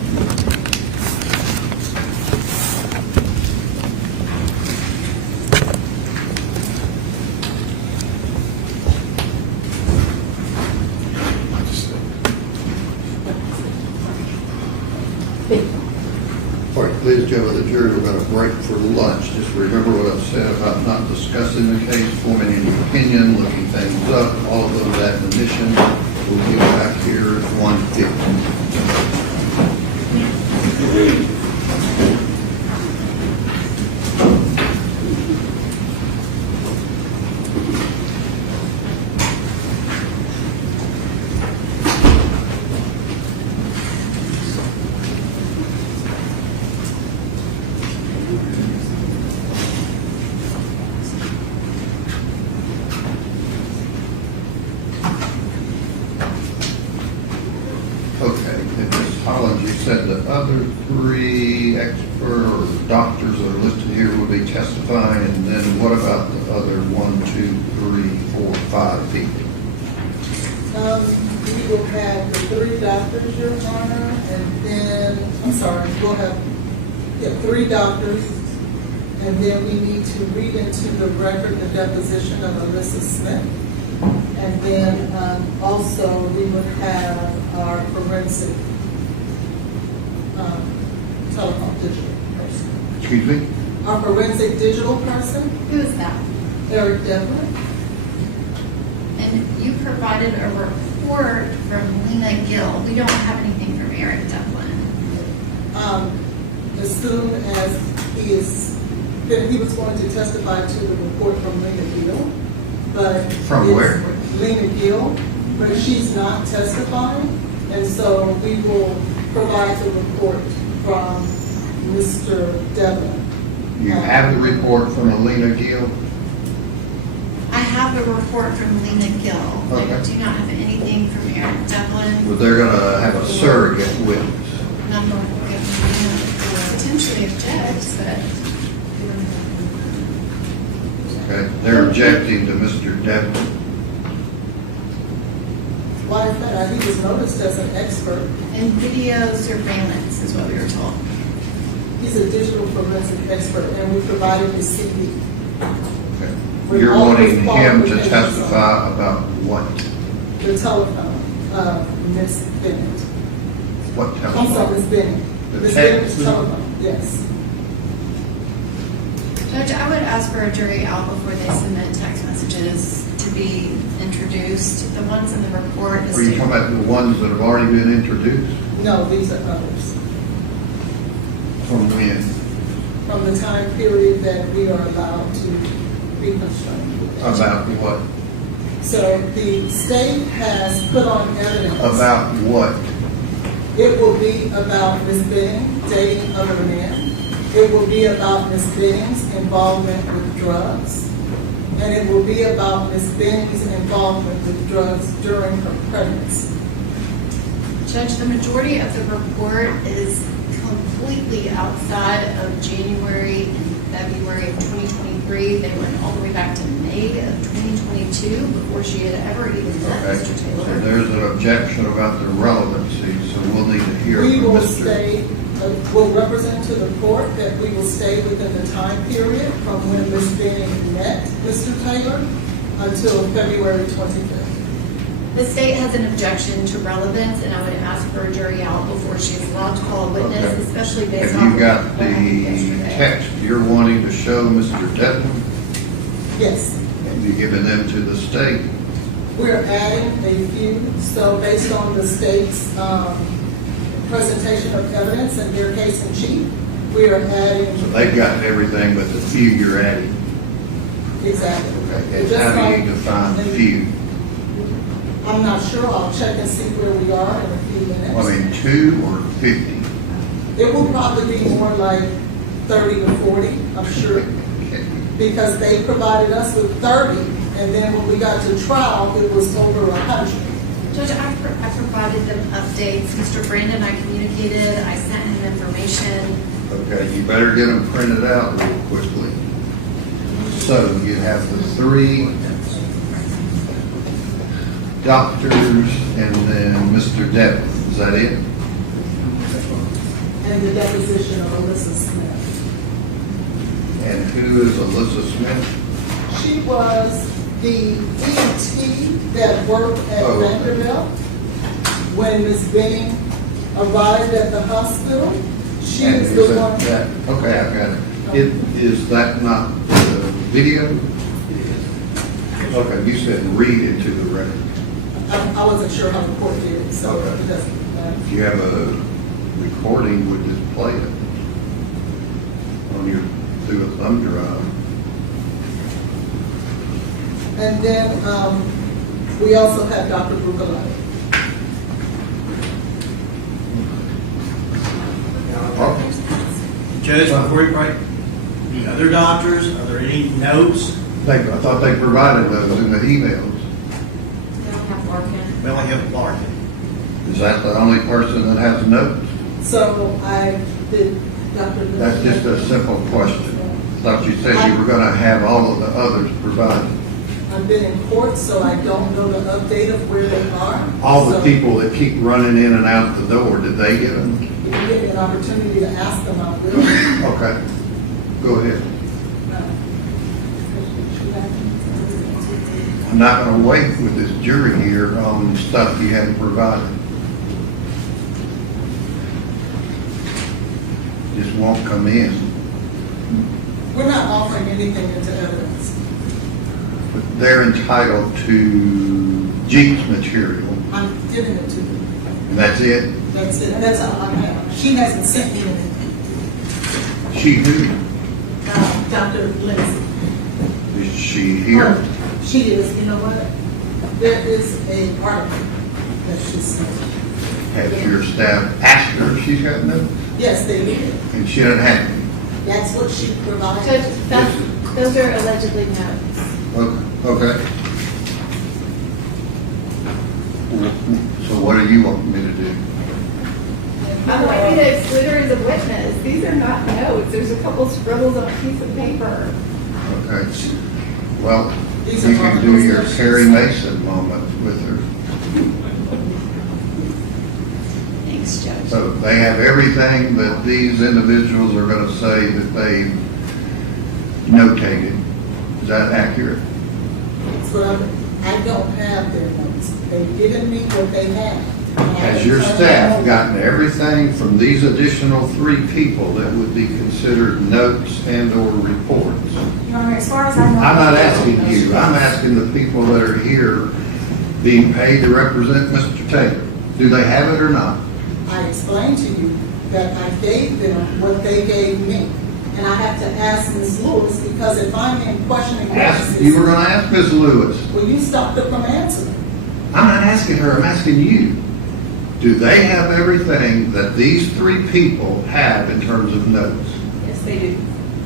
All right, ladies and gentlemen of the jury, we're going to break for lunch. Just remember what I've said about not discussing the case, forming any opinion, looking things up, all of those admonitions. We'll be back here at 1:50. Said the other three expert or doctors that are listed here will be testifying, and then what about the other 1, 2, 3, 4, 5 people? We will have the 3 doctors, Your Honor, and then, we'll have 3 doctors, and then we need to read into the record the deposition of Alyssa Smith, and then also we would have our forensic telephone digital person. Excuse me? Our forensic digital person. Who is that? Eric Devlin. And you provided a report from Lena Gill. We don't have anything from Eric Devlin. As soon as he was going to testify to the report from Lena Gill, but from where? Lena Gill, but she's not testifying, and so we will provide the report from Mr. Devlin. You have the report from Lena Gill? I have a report from Lena Gill. Okay. I do not have anything from Eric Devlin. Well, they're going to have a surrogate witness. I'm not going to potentially object, but Okay, they're objecting to Mr. Devlin. Why is that? He was noticed as an expert. And video surveillance is what we were told. He's a digital forensic expert, and we provided his CV. Okay. With You're all wanting his him to qualifications testify about what? The telephone of Miss Bennett. What I'm telephone? sorry, Miss Bennett. The Miss text? Bennett's telephone, yes. Judge, I would ask for a jury out before they submit text messages to be introduced. The ones in the report. Are you talking about the ones that have already been introduced? No, these are others. From when? From the time period that we are allowed to reconstruct. About what? So the state has put on evidence. About what? It will be about Ms. Benning dating other men. It will be about Ms. Benning's involvement with drugs. And it will be about Ms. Benning's involvement with drugs during her pregnancy. Judge, the majority of the report is completely outside of January and February of 2023. They went all the way back to May of 2022 before she had ever even met Okay. Mr. So Taylor. there's an objection about the relevancy, so we'll need to hear We from will Mr. stay, will represent to the court that we will stay within the time period from when Ms. Benning met Mr. Taylor until February 25th. The state has an objection to relevance, and I would ask for a jury out before she is allowed to call a witness, Okay. especially based Have on you got what the happened yesterday. text you're wanting to show Mr. Devlin? Yes, Have you given them to the state? we're adding a few, so based on the state's presentation of evidence and their case in chief, we are adding. So they've gotten everything but the few you're adding. Exactly. Okay, and Just how do like- you define the few? I'm not sure, I'll check and see where we are in a few minutes. I mean, 2 or 50? It will probably be more like 30 to 40, I'm sure, Okay. because they provided us with 30, and then when we got to trial, it was over 100. Judge, I provided them updates. Mr. Brandon, I communicated, I sent him information. Okay, you better get them printed out real quickly. So you have the 3 doctors and then Mr. Devlin, is that it? And the deposition of Alyssa Smith. And who is Alyssa Smith? She was the EMT that worked at Oh, okay. Vanderbilt. When Ms. Benning arrived at the hospital, she And is is the that- one. that- Okay, I got it. Is that not the video? Okay, you said read into the record. I wasn't sure how the court did it, so Okay. it doesn't matter. If you have a recording, would just play it on your, through a thumb drive. And then, we also have Dr. Brucalati. Judge, before you break, the other doctors, are there any notes? I thought they provided those in the emails. We only have Larkin. Is that the only person that has notes? So I did, Dr. That's just a simple question. Thought you said you were gonna have all of the others provided. I've been in court, so I don't know the update of where they are. All the So people that keep running in and out the door, did they get them? If you give me an opportunity to ask them, I will. Okay, go ahead. I'm not gonna wait with this jury here on stuff you haven't provided. Just won't come in. We're not offering anything into evidence. But they're entitled to Jeep's material, I'm giving it to them. and that's it? That's it. That's all I have. She hasn't sent me anything. She who? Dr. Lacy. Is she here? She is, you know what? There is a article that she sent. Has your staff asked her if she's got notes? Yes, they did. And she doesn't have any? That's what she provided. Judge, those are allegedly notes. Okay. So what do you want me to do? I'm waiting to exclude her as a witness. These are not notes. There's a couple scribbles on a piece of paper. Okay. Well, you can do your Perry Mason moment with her. Thanks, Judge. So they have everything that these individuals are going to say that they notated. Is that accurate? So I don't have their notes. They've given me what they have. Has your staff gotten everything from these additional 3 people that would be considered notes and or reports? Your Honor, as far as I know. I'm not asking you. I'm asking the people that are here being paid to represent Mr. Taylor. Do they have it or not? I explained to you that I gave them what they gave me. And I have to ask Ms. Lewis, because if I'm in questioning witnesses. You were going to ask Ms. Lewis. Well, you stopped her from answering. I'm not asking her. I'm asking you. Do they have everything that these 3 people have in terms of notes? Yes, they do.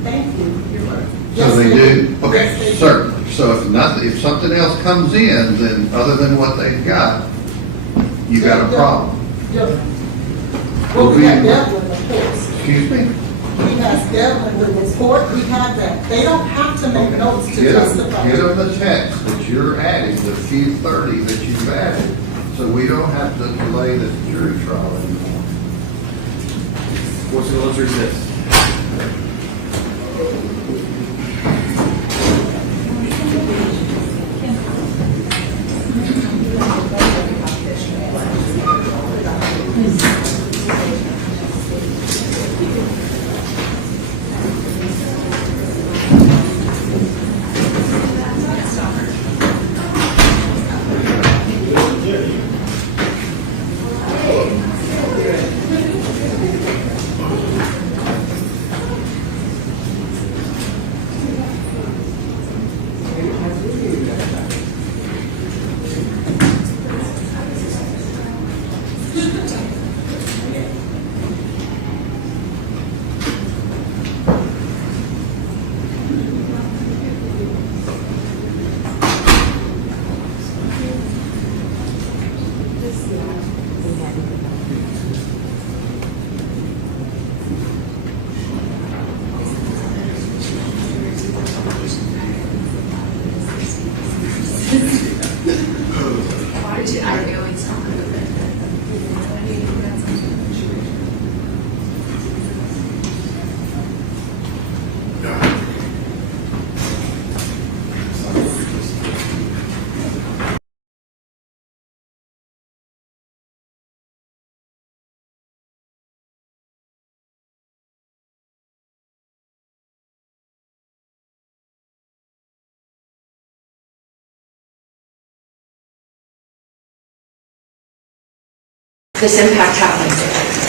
Thank you. You're right. So they do? Okay, Yes, they do. certainly. So if something else comes in, then other than what they've got, you got a problem. Yeah. Well, we have Devlin, of course. Excuse me? We have Devlin with his court. We have that. They don't have to make notes to testify. Get them the text that you're adding, the few 30 that you've added, so we don't have to delay the jury trial anymore. What's the let's resist? This impact happened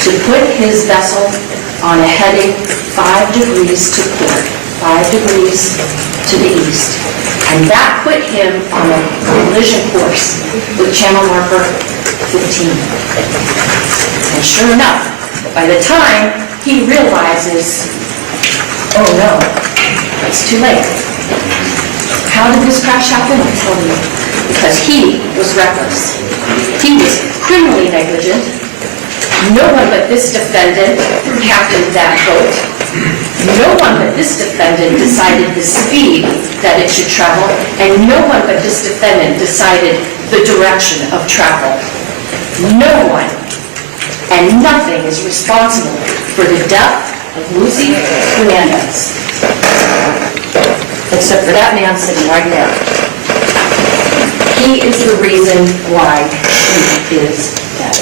to put his vessel on a heading 5 degrees to port, 5 degrees to the east. And that put him on a collision course with channel marker 15. And sure enough, by the time he realizes, oh no, it's too late. How did this crash happen? I'll tell you. Because he was reckless. He was criminally negligent. No one but this defendant captained that boat. No one but this defendant decided the speed that it should travel, and no one but this defendant decided the direction of travel. No one and nothing is responsible for the death of Lucy Hernandez, except for that man sitting right there. He is the reason why she is dead.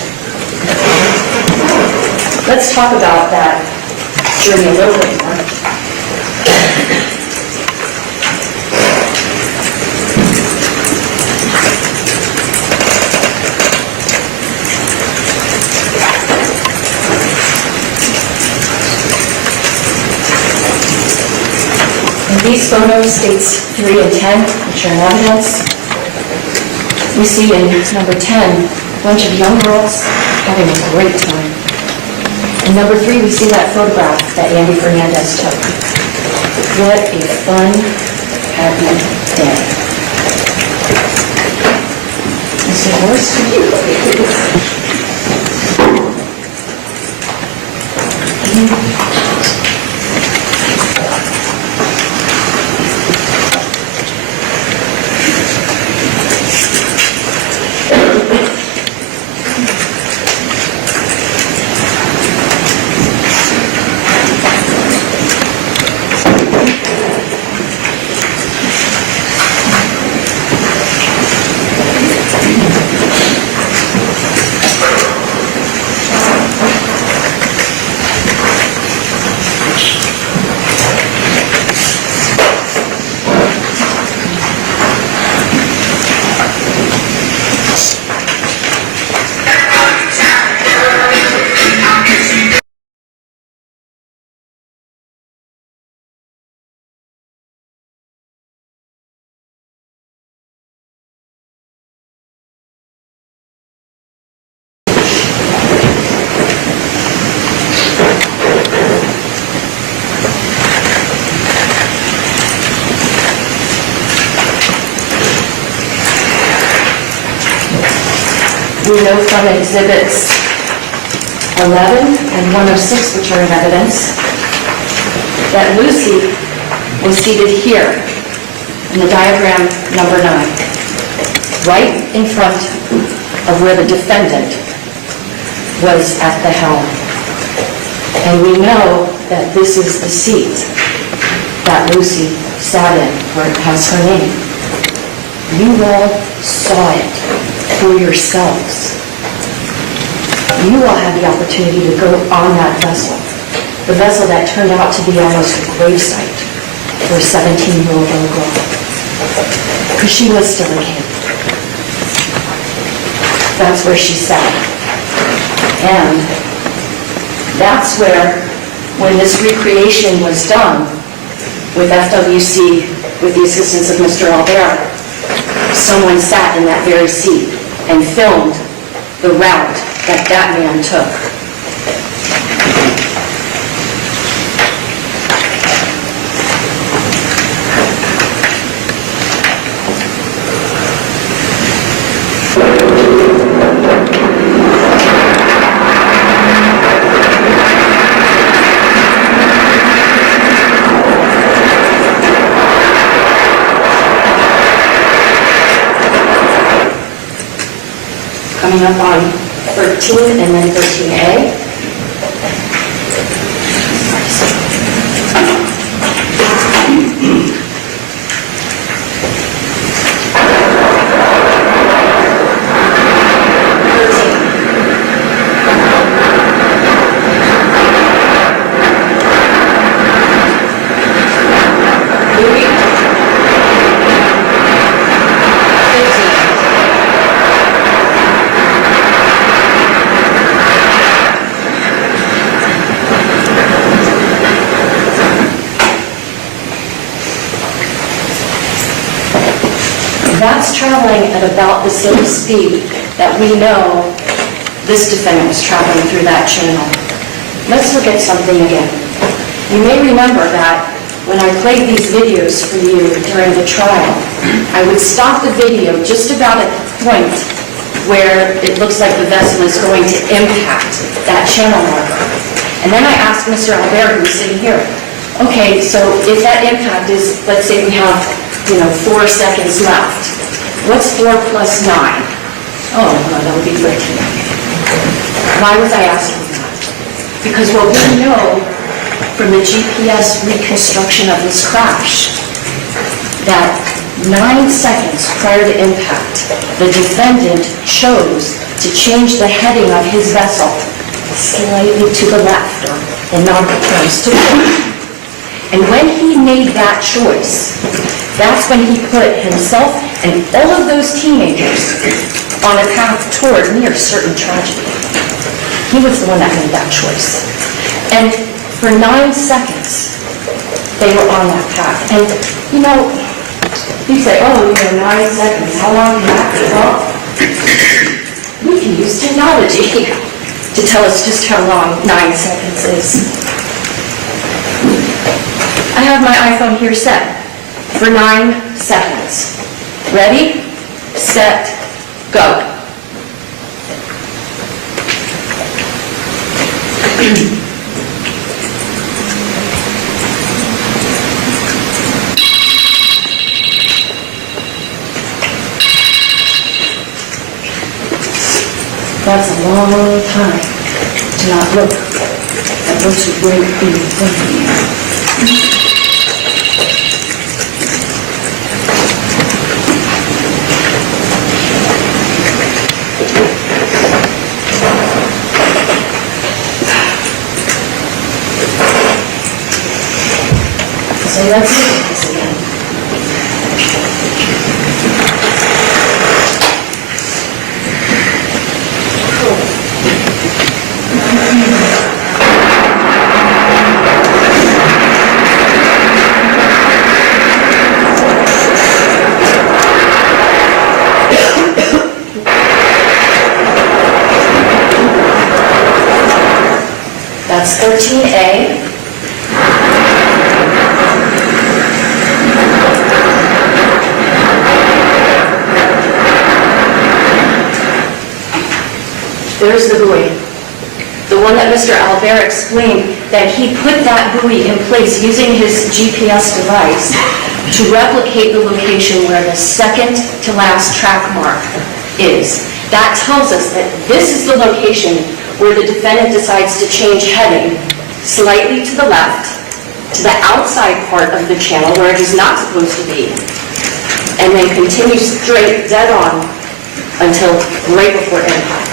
Let's talk about that journey a little bit more. In these photos, states 3 and 10, which are in evidence, we see in number 10, a bunch of young girls having a great time. In number 3, we see that photograph that Andy Fernandez took. What a fun, happy day. Mr. Horst? We know from exhibits 11 and 106, which are in evidence, that Lucy was seated here in the diagram number 9, right in front of where the defendant was at the helm. And we know that this is the seat that Lucy sat in, where it has her name. You all saw it for yourselves. You all had the opportunity to go on that vessel, the vessel that turned out to be almost a gravesite for a 17-year-old little girl, because she was still a kid. That's where she sat. And that's where, when this recreation was done with FWC, with the assistance of Mr. Albert, someone sat in that very seat and filmed the route that that man took. Coming up on 13 and then 13A. That's traveling at about the same speed that we know this defendant was traveling through that channel. Let's look at something again. You may remember that when I played these videos for you during the trial, I would stop the video just about at the point where it looks like the vessel is going to impact that channel marker. And then I asked Mr. Albert, who's sitting here, okay, so if that impact is, let's say we have 4 seconds left. What's 4 plus 9? Oh, no, that would be 13. Why was I asking that? Because what we know from the GPS reconstruction of this crash, that 9 seconds prior to impact, the defendant chose to change the heading of his vessel slightly to the left, or in nautical terms, to the right. And when he made that choice, that's when he put himself and all of those teenagers on a path toward near certain tragedy. He was the one that made that choice. And for 9 seconds, they were on that path. And, you say, 9 seconds, how long can that be? Well, we can use technology to tell us just how long 9 seconds is. I have my iPhone here set for 9 seconds. Ready, set, go. to not look at those who were in front of me. So let's look at this again. That's 13A. There's the buoy. The one that Mr. Albert explained that he put that buoy in place using his GPS device to replicate the location where the second to last track mark is. That tells us that this is the location where the defendant decides to change heading slightly to the left, to the outside part of the channel where it is not supposed to be, and then continue straight, dead on, until right before impact.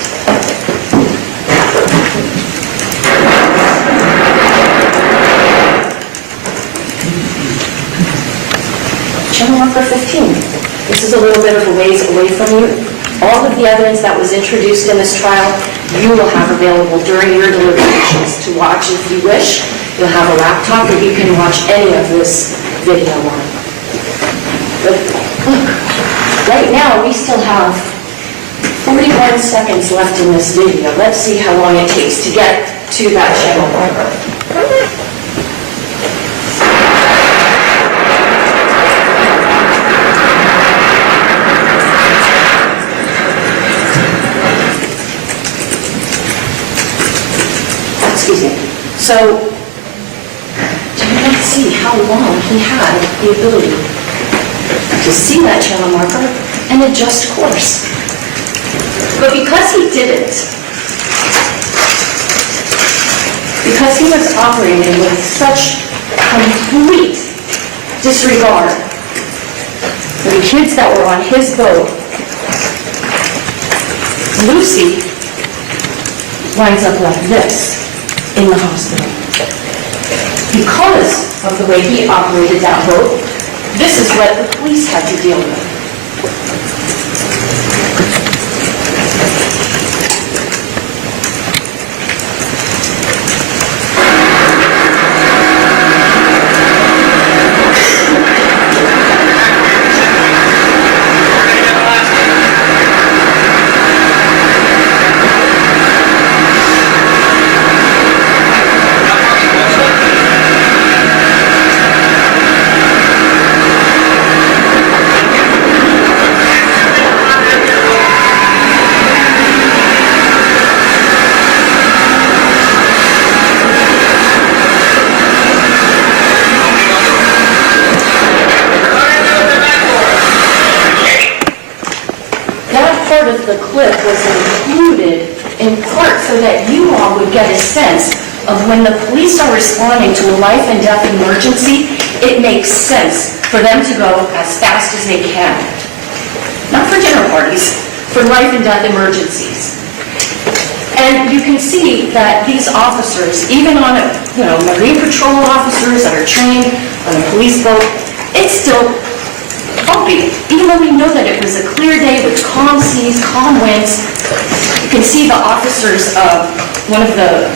Channel marker 15. This is a little bit of a ways away from you. All of the evidence that was introduced in this trial, you will have available during your deliberations to watch if you wish. You'll have a laptop that you can watch any of this video on. But look, right now we still have 41 seconds left in this video. Let's see how long it takes to get to that channel marker. Excuse me. So, do you not see how long he had the ability to see that channel marker and adjust course? But because he didn't, because he was operating with such complete disregard for the kids that were on his boat, Lucy winds up like this in the hospital. Because of the way he operated that boat, this is what the police had to deal with. The clip was included in part so that you all would get a sense of when the police are responding to a life and death emergency, it makes sense for them to go as fast as they can. Not for dinner parties, for life and death emergencies. And you can see that these officers, even on Marine Patrol officers that are trained on a police boat, it's still bumpy. Even though we know that it was a clear day with calm seas, calm winds, you can see the officers, one of the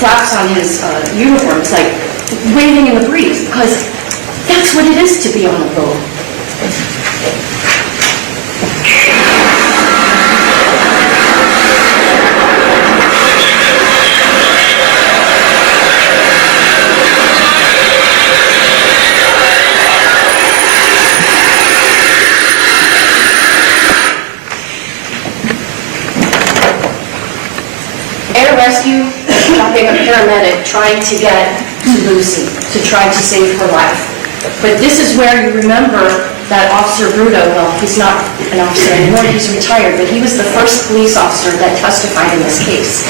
flaps on his uniform is like waving in the breeze, because that's what it is to be on a boat. Rescue, dropping a paramedic, trying to get to Lucy, to try to save her life. But this is where you remember that Officer Bruto, well, he's not an officer anymore, he's retired, but he was the first police officer that testified in this case.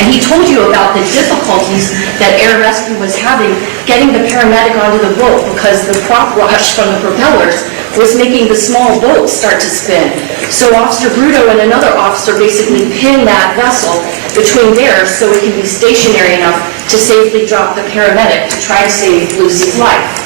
And he told you about the difficulties that air rescue was having getting the paramedic onto the boat because the prop wash from the propellers was making the small boat start to spin. So Officer Bruto and another officer basically pinned that vessel between theirs so it can be stationary enough to safely drop the paramedic to try to save Lucy's life.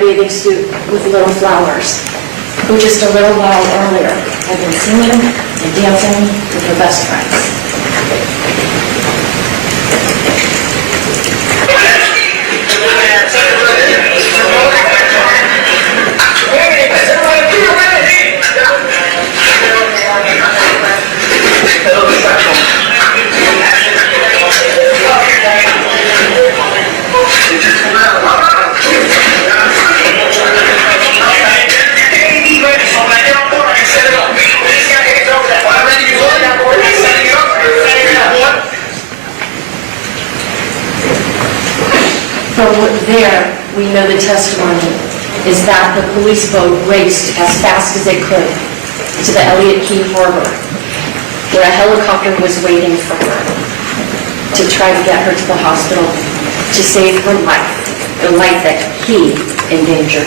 Bathing suit with little flowers, who just a little while earlier had been singing and dancing with her best friends. From there, we know the testimony is that the police boat raced as fast as it could to the Elliott Key Harbor, where a helicopter was waiting for her to try to get her to the hospital to save her life, the life that he endangered.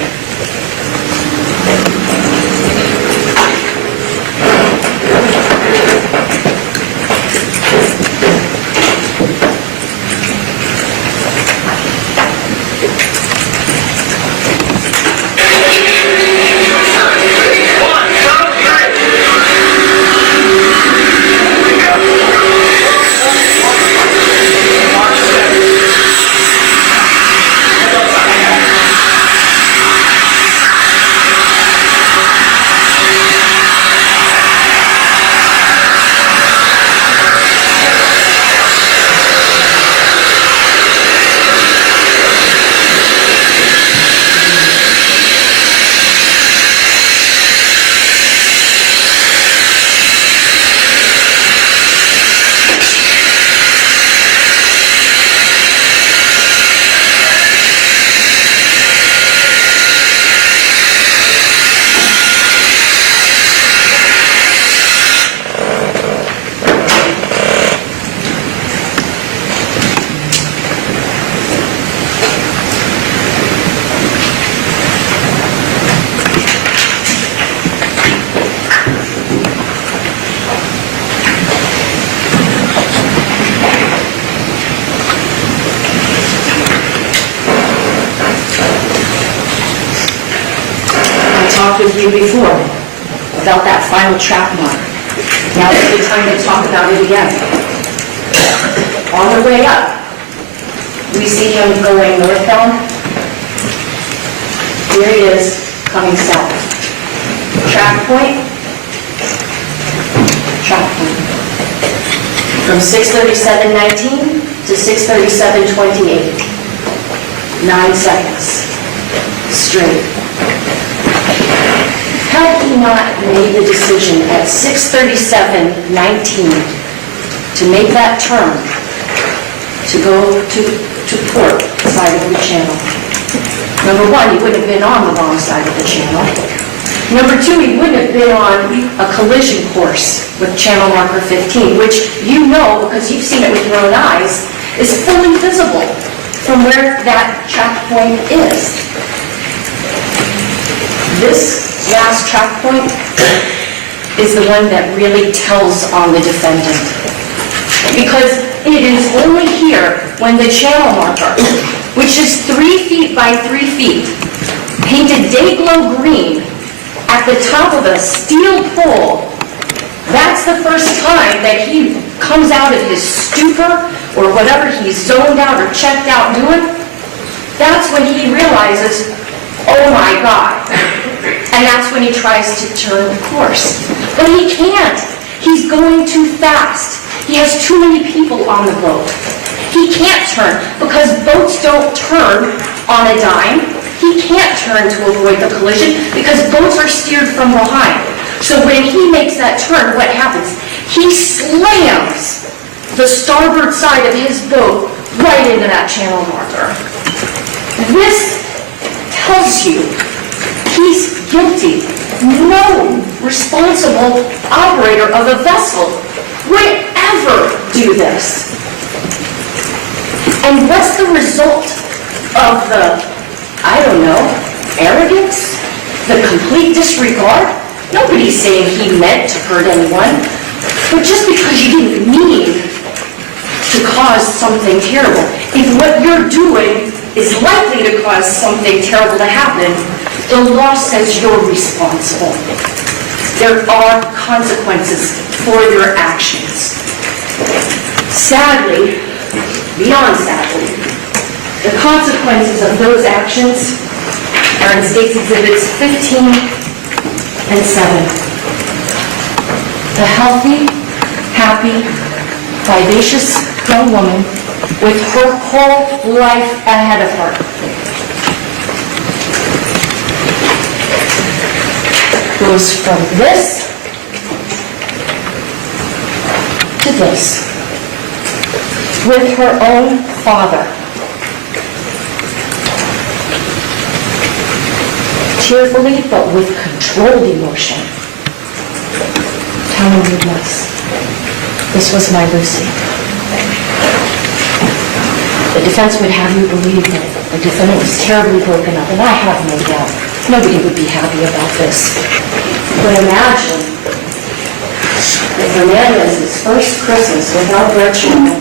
talked with you before about that final trap mark. Now is the time to talk about it again. On the way up, we see him going northbound. Here he is, coming south. Trap point. Trap point. From 6:37:19 to 6:37:28. 9 seconds. Straight. Had he not made the decision at 6:37:19 to make that turn to go to port side of the channel, number one, he wouldn't have been on the wrong side of the channel. Number two, he wouldn't have been on a collision course with channel marker 15, which you know, because you've seen it with your own eyes, is fully visible from where that trap point is. This last trap point is the one that really tells on the defendant. Because it is only here when the channel marker, which is 3 feet by 3 feet, painted day glow green at the top of a steel pole, that's the first time that he comes out of his stupor or whatever he's zoned out or checked out doing. That's when he realizes, oh my God. And that's when he tries to turn course. But he can't. He's going too fast. He has too many people on the boat. He can't turn because boats don't turn on a dime. He can't turn to avoid the collision because boats are steered from behind. So when he makes that turn, what happens? He slams the starboard side of his boat right into that channel marker. This tells you he's guilty. No responsible operator of a vessel would ever do this. And what's the result of the, I don't know, arrogance? The complete disregard? Nobody's saying he meant to hurt anyone. But just because you didn't mean to cause something terrible, if what you're doing is likely to cause something terrible to happen, the law says you're responsible. There are consequences for your actions. Sadly, beyond sadly, the consequences of those actions are in State's Exhibits 15 and 7. The healthy, happy, vivacious young woman with her whole life ahead of her goes from this to this with her own father. Cheerfully, but with controlled emotion, telling you this was my Lucy. The defense would have you believe that the defendant was terribly broken up, and I have no doubt nobody would be happy about this. But imagine if Hernandez's first Christmas without their child,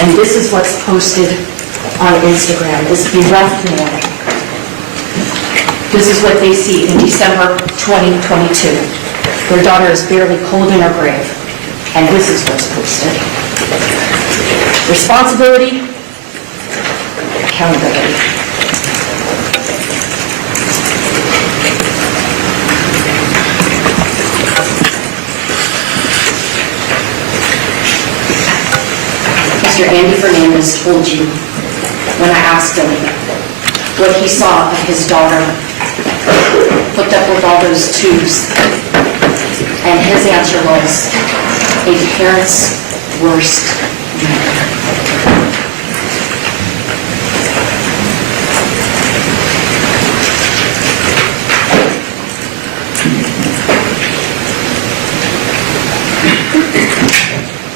and this is what's posted on Instagram, this bereft man. This is what they see in December 2022. Their daughter is barely cold in her grave, and this is what's posted. Responsibility, accountability. Mr. Andy Fernandez told you when I asked him what he saw of his daughter hooked up with all those tubes, and his answer was a parent's worst nightmare.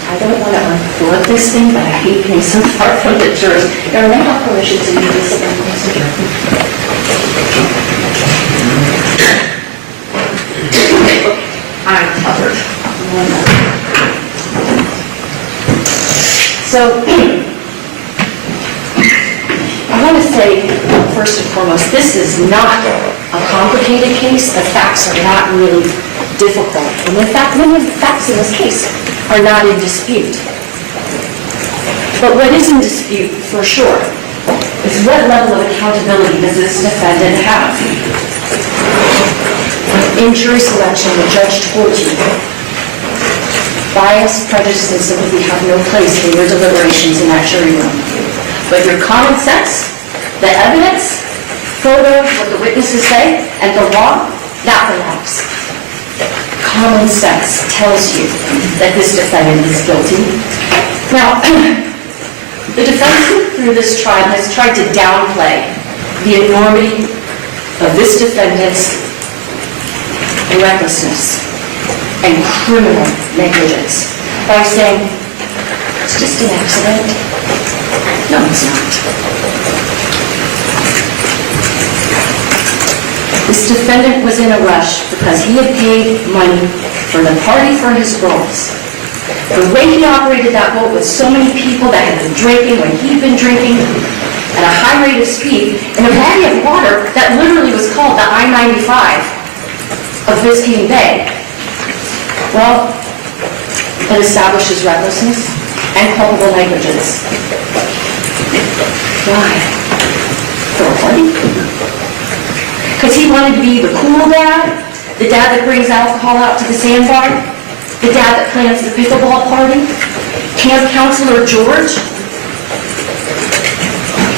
I don't want to unplug this thing, but I hate being so far from the jurors. There are now permission to use this again. I'm covered. So, I want to say, first of foremost, this is not a complicated case. The facts are not really difficult. And in fact, many of the facts in this case are not in dispute. But what is in dispute, for sure, is what level of accountability does this defendant have? In jury selection, the judge told you, bias, prejudice, and sympathy have no place in your deliberations in that jury room. But your common sense, the evidence, photos, what the witnesses say, and the law, that relax. Common sense tells you that this defendant is guilty. Now, the defense through this trial has tried to downplay the enormity of this defendant's recklessness and criminal negligence by saying, it's just an accident. No, it's not. This defendant was in a rush because he had paid money for the party for his girls. The way he operated that boat with so many people that had been drinking when he'd been drinking at a high rate of speed in a body of water that literally was called the I-95 of Biscayne Bay. Well, it establishes recklessness and culpable negligence. Why? For a party? Because he wanted to be the cool dad, the dad that brings alcohol out to the sandbar, the dad that plans the pickleball party, camp counselor George.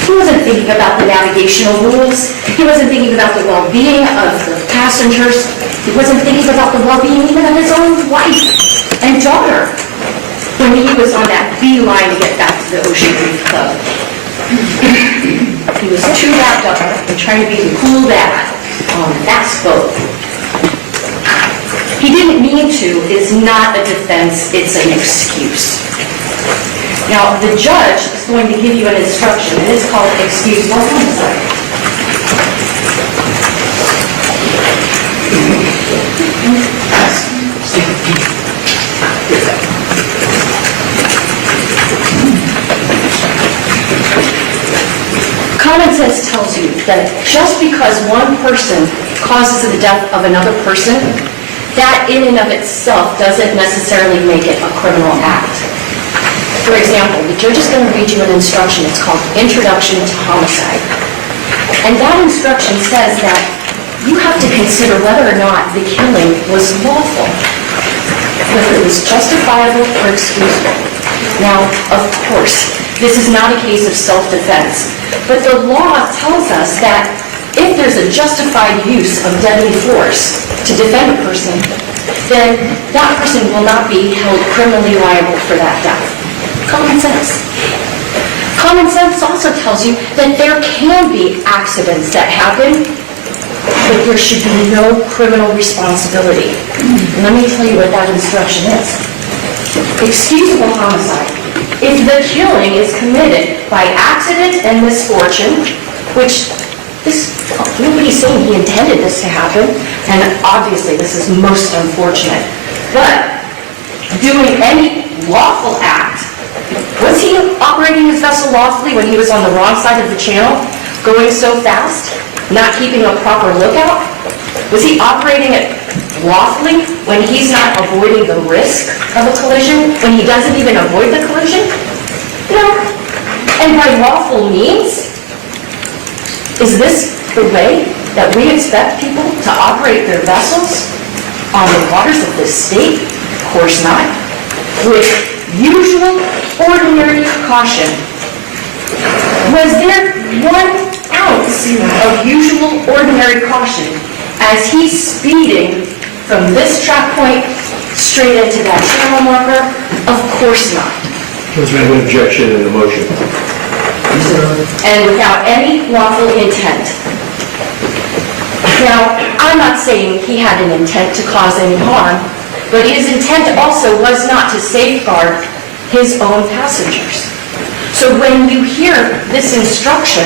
He wasn't thinking about the navigational rules. He wasn't thinking about the well-being of the passengers. He wasn't thinking about the well-being even of his own wife and daughter when he was on that beeline to get back to the Ocean Reef Club. He was too wrapped up in trying to be the cool dad on that boat. He didn't mean to is not a defense, it's an excuse. Now, the judge is going to give you an instruction, and it's called excusable homicide. Common sense tells you that just because one person causes the death of another person, that in and of itself doesn't necessarily make it a criminal act. For example, the judge is going to read you an instruction. It's called Introduction to Homicide. And that instruction says that you have to consider whether or not the killing was lawful, whether it was justifiable or excusable. Now, of course, this is not a case of self-defense, but the law tells us that if there's a justified use of deadly force to defend a person, then that person will not be held criminally liable for that death. Common sense. Common sense also tells you that there can be accidents that happen, but there should be no criminal responsibility. And let me tell you what that instruction is. Excusable homicide. If the killing is committed by accident and misfortune, which nobody's saying he intended this to happen, and obviously this is most unfortunate, but doing any lawful act, was he operating his vessel lawfully when he was on the wrong side of the channel, going so fast, not keeping a proper lookout? Was he operating it lawfully when he's not avoiding the risk of a collision, when he doesn't even avoid the collision? No. And by lawful means, is this the way that we expect people to operate their vessels on the waters of this state? Of course not. With usual, ordinary caution. Was there 1 ounce of usual, ordinary caution as he's speeding from this track point straight into that channel marker? Of course not. There's been an objection in the motion. And without any lawful intent. Now, I'm not saying he had an intent to cause any harm, but his intent also was not to safeguard his own passengers. So when you hear this instruction,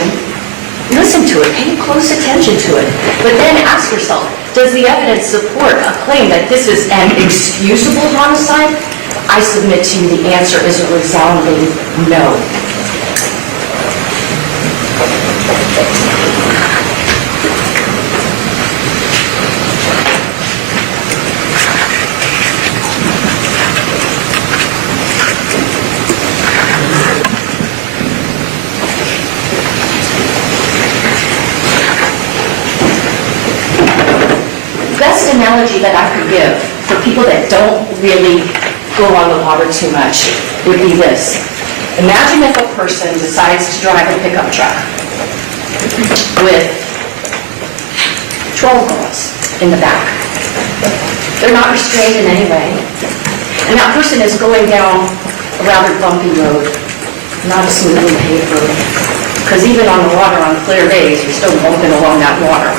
listen to it, pay close attention to it, but then ask yourself, does the evidence support a claim that this is an excusable homicide? I submit to you the answer is a resounding no. analogy that I could give for people that don't really go on the water too much would be this. Imagine if a person decides to drive a pickup truck with 12 girls in the back. They're not restrained in any way. And that person is going down a rather bumpy road, not a smoothly paved road. Because even on the water on clear days, you're still bumping along that water.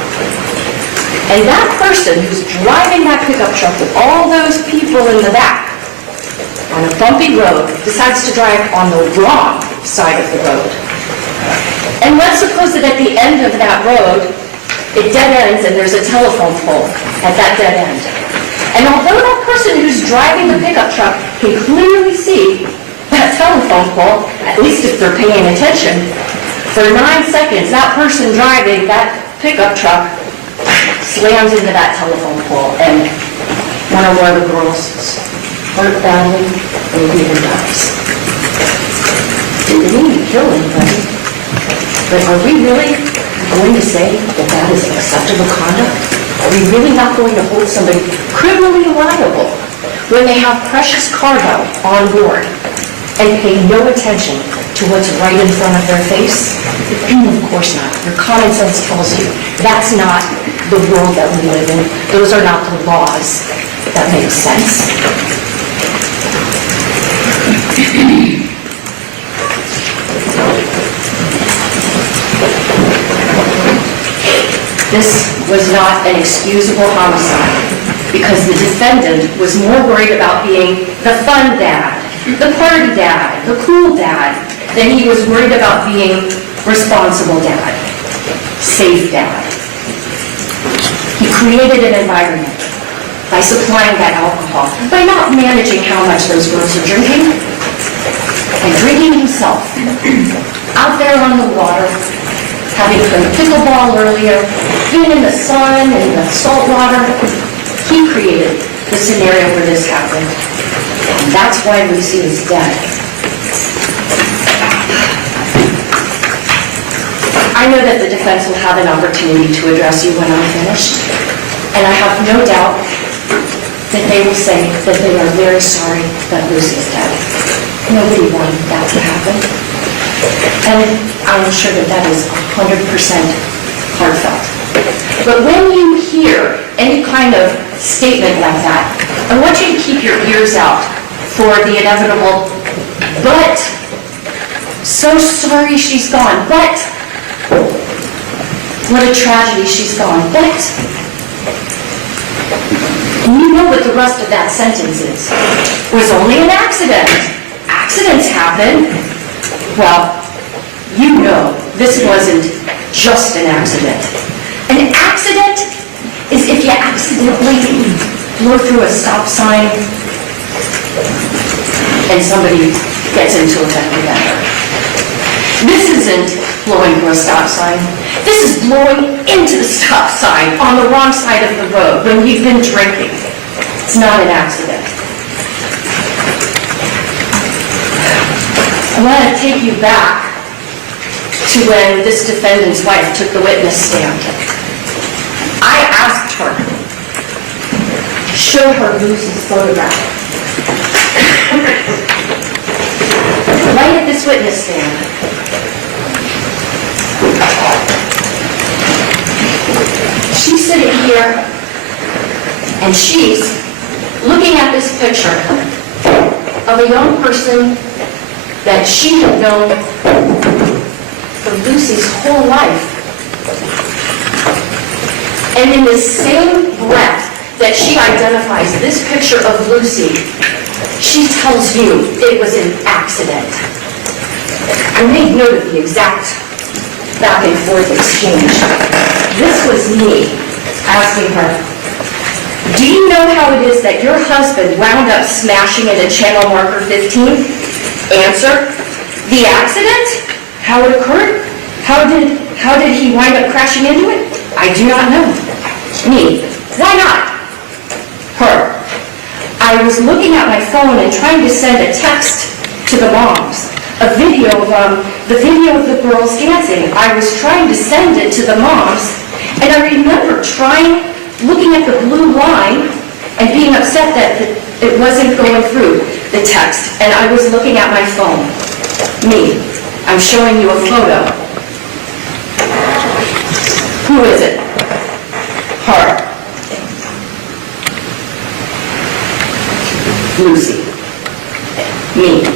And that person who's driving that pickup truck with all those people in the back on a bumpy road decides to drive on the wrong side of the road. And let's suppose that at the end of that road, it dead ends and there's a telephone pole at that dead end. And although that person who's driving the pickup truck can clearly see that telephone pole, at least if they're paying attention, for 9 seconds, that person driving that pickup truck slams into that telephone pole, and one or more of the girls is hurt badly, or even dies. Didn't mean to kill anybody, but are we really going to say that that is acceptable conduct? Are we really not going to hold somebody criminally liable when they have precious cargo on board and pay no attention to what's right in front of their face? Of course not. Your common sense tells you that's not the world that we live in. Those are not the laws that make sense. This was not an excusable homicide because the defendant was more worried about being the fun dad, the party dad, the cool dad, than he was worried about being responsible dad, safe dad. He created an environment by supplying that alcohol, by not managing how much those girls are drinking, and drinking himself. Out there on the water, having played pickleball earlier, being in the sun and the salt water, he created the scenario where this happened. And that's why Lucy is dead. I know that the defense will have an opportunity to address you when I'm finished, and I have no doubt that they will say that they are very sorry that Lucy is dead. Nobody wanted that to happen. And I'm sure that that is 100% heartfelt. But when you hear any kind of statement like that, I want you to keep your ears out for the inevitable, but so sorry she's gone, but what a tragedy she's gone, but you know what the rest of that sentence is. It was only an accident. Accidents happen. Well, you know this wasn't just an accident. An accident is if you accidentally blow through a stop sign and somebody gets into a fender bender. This isn't blowing through a stop sign. This is blowing into the stop sign on the wrong side of the road when you've been drinking. It's not an accident. I want to take you back to when this defendant's wife took the witness stand. I asked her, show her Lucy's photograph. Right at this witness stand. She's sitting here, and she's looking at this picture of a young person that she had known for Lucy's whole life. And in the same breath that she identifies this picture of Lucy, she tells you it was an accident. I made note of the exact back and forth exchange. This was me asking her, do you know how it is that your husband wound up smashing into channel marker 15? Answer, the accident? How it occurred? How did he wind up crashing into it? I do not know. Me, why not? Her, I was looking at my phone and trying to send a text to the moms. A video of the video of the girls dancing. I was trying to send it to the moms, and I remember trying looking at the blue line and being upset that it wasn't going through the text. And I was looking at my phone. Me. I'm showing you a photo. Who is it? Her. Lucy. Me.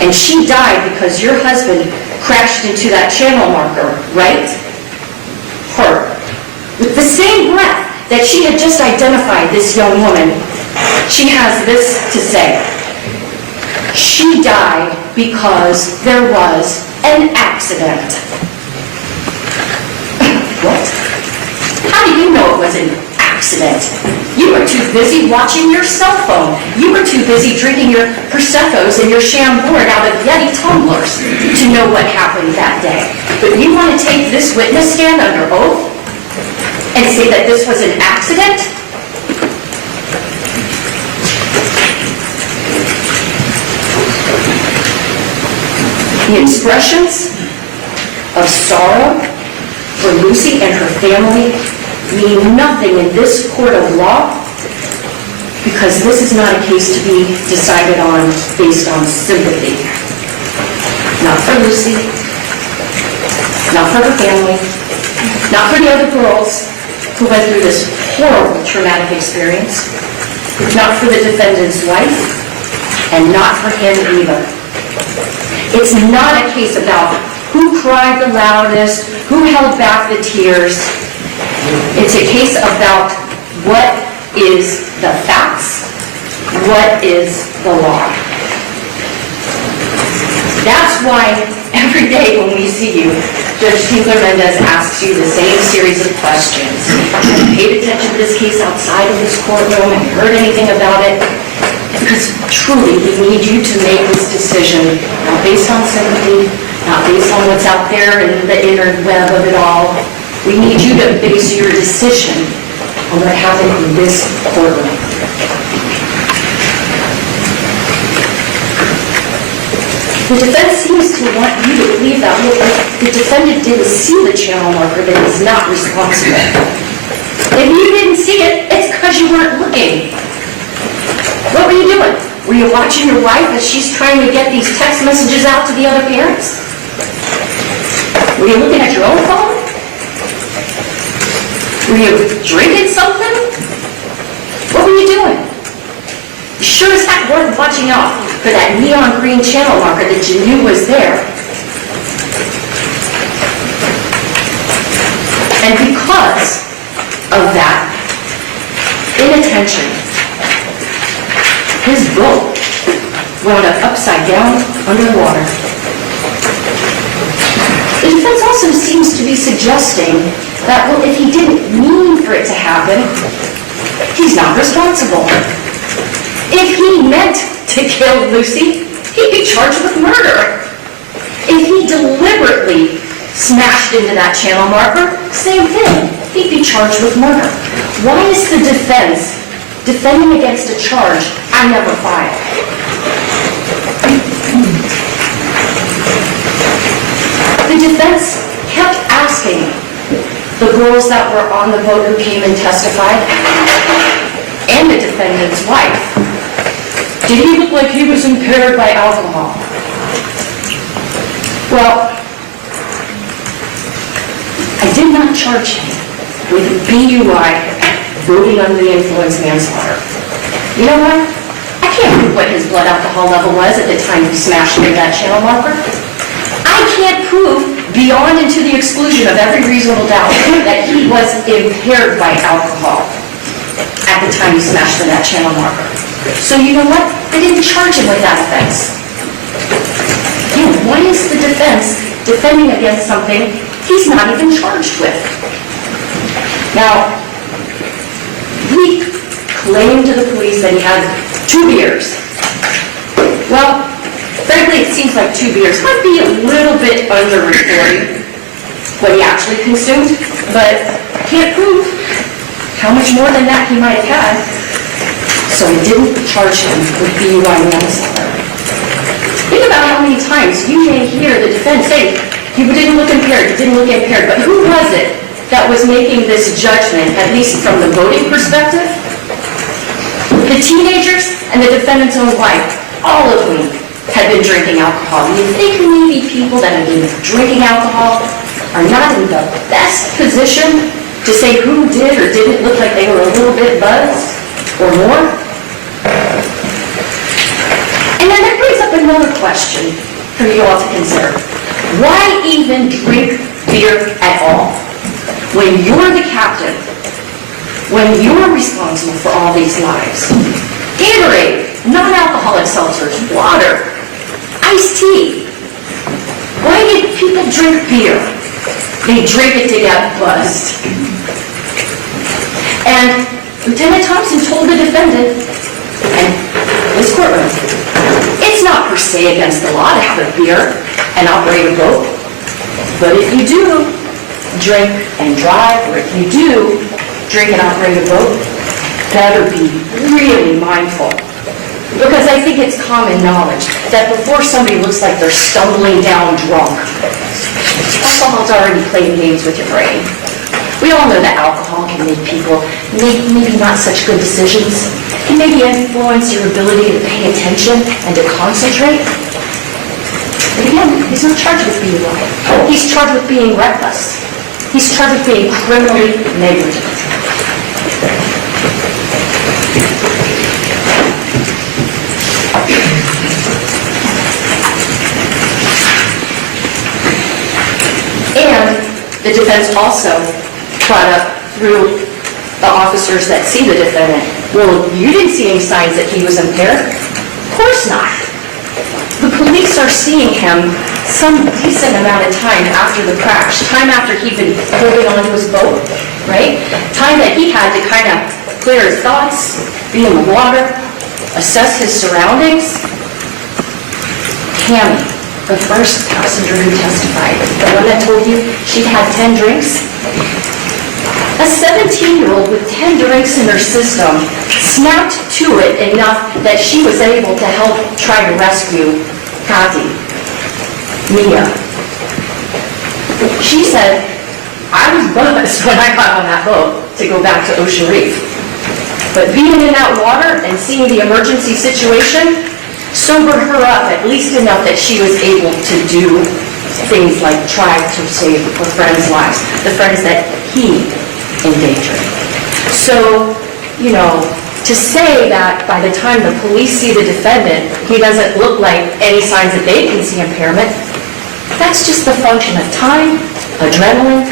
And she died because your husband crashed into that channel marker, right? Her. With the same breath that she had just identified this young woman, she has this to say. She died because there was an accident. What? How do you know it was an accident? You were too busy watching your cell phone. You were too busy drinking your Prosecco's and your Chambord out of Yeti tumblers to know what happened that day. But you want to take this witness stand under oath and say that this was an accident? The expressions of sorrow for Lucy and her family mean nothing in this court of law, because this is not a case to be decided on based on sympathy. Not for Lucy, not for her family, not for the other girls who went through this horrible traumatic experience, not for the defendant's wife, and not for him either. It's not a case about who cried the loudest, who held back the tears. It's a case about what is the facts, what is the law. That's why every day when we see you, Judge Tinkler-Mendez asks you the same series of questions. Have you paid attention to this case outside of this courtroom? Have you heard anything about it? Because truly, we need you to make this decision, not based on sympathy, not based on what's out there in the interweb of it all. We need you to base your decision on what happened in this courtroom. The defense seems to want you to believe that the defendant didn't see the channel marker, that he's not responsible. If you didn't see it, it's because you weren't looking. What were you doing? Were you watching your wife as she's trying to get these text messages out to the other parents? Were you looking at your own phone? Were you drinking something? What were you doing? You sure as heck weren't watching out for that neon green channel marker that you knew was there. And because of that inattention, his boat wound up upside down underwater. The defense also seems to be suggesting that, well, if he didn't mean for it to happen, he's not responsible. If he meant to kill Lucy, he'd be charged with murder. If he deliberately smashed into that channel marker, same thing, he'd be charged with murder. Why is the defense defending against a charge I never filed? The defense kept asking the girls that were on the boat who came and testified, and the defendant's wife, did he look like he was impaired by alcohol? Well, I did not charge him with DUI, voting under the influence manslaughter. You know what? I can't prove what his blood alcohol level was at the time he smashed into that channel marker. I can't prove beyond and to the exclusion of every reasonable doubt that he was impaired by alcohol at the time he smashed into that channel marker. So you know what? They didn't charge him with that offense. Again, why is the defense defending against something he's not even charged with? Now, he claimed to the police that he had 2 beers. Well, frankly, it seems like 2 beers might be a little bit under-reporting what he actually consumed, but can't prove how much more than that he might have had. So he didn't charge him with DUI manslaughter. Think about how many times you may hear the defense say, he didn't look impaired, but who was it that was making this judgment, at least from the voting perspective. The teenagers and the defendant's own wife, all of whom had been drinking alcohol. You think maybe people that have been drinking alcohol are not in the best position to say who did or didn't look like they were a little bit buzzed or more? And then that brings up another question for you all to consider. Why even drink beer at all? When you're the captain, when you're responsible for all these lives. Gatorade, non-alcoholic seltzers, water, iced tea. Why did people drink beer? They drink it to get buzzed. And Lieutenant Thompson told the defendant in this courtroom, it's not per se against the law to have a beer and operate a boat, but if you do drink and drive, or if you do drink and operate a boat, better be really mindful. Because I think it's common knowledge that before somebody looks like they're stumbling down drunk, alcohol's already playing games with your brain. We all know that alcohol can make people make maybe not such good decisions, can maybe influence your ability to pay attention and to concentrate. But again, he's not charged with being wrong. He's charged with being reckless. He's charged with being criminally negligent. And the defense also brought up through the officers that see the defendant, well, you didn't see any signs that he was impaired? Of course not. The police are seeing him some decent amount of time after the crash, time after he'd been holding onto his boat, right? Time that he had to kind of clear his thoughts, be in the water, assess his surroundings. Tammy, the first passenger who testified, the one that told you she'd had 10 drinks, a 17-year-old with 10 drinks in her system snapped to it enough that she was able to help try to rescue Kathy, Mia. She said, I was buzzed when I got on that boat to go back to Ocean Reef. But being in that water and seeing the emergency situation sobered her up at least enough that she was able to do things like try to save her friends' lives, the friends that he endangered. So, you know, to say that by the time the police see the defendant, he doesn't look like any signs that they can see impairment, that's just the function of time, adrenaline,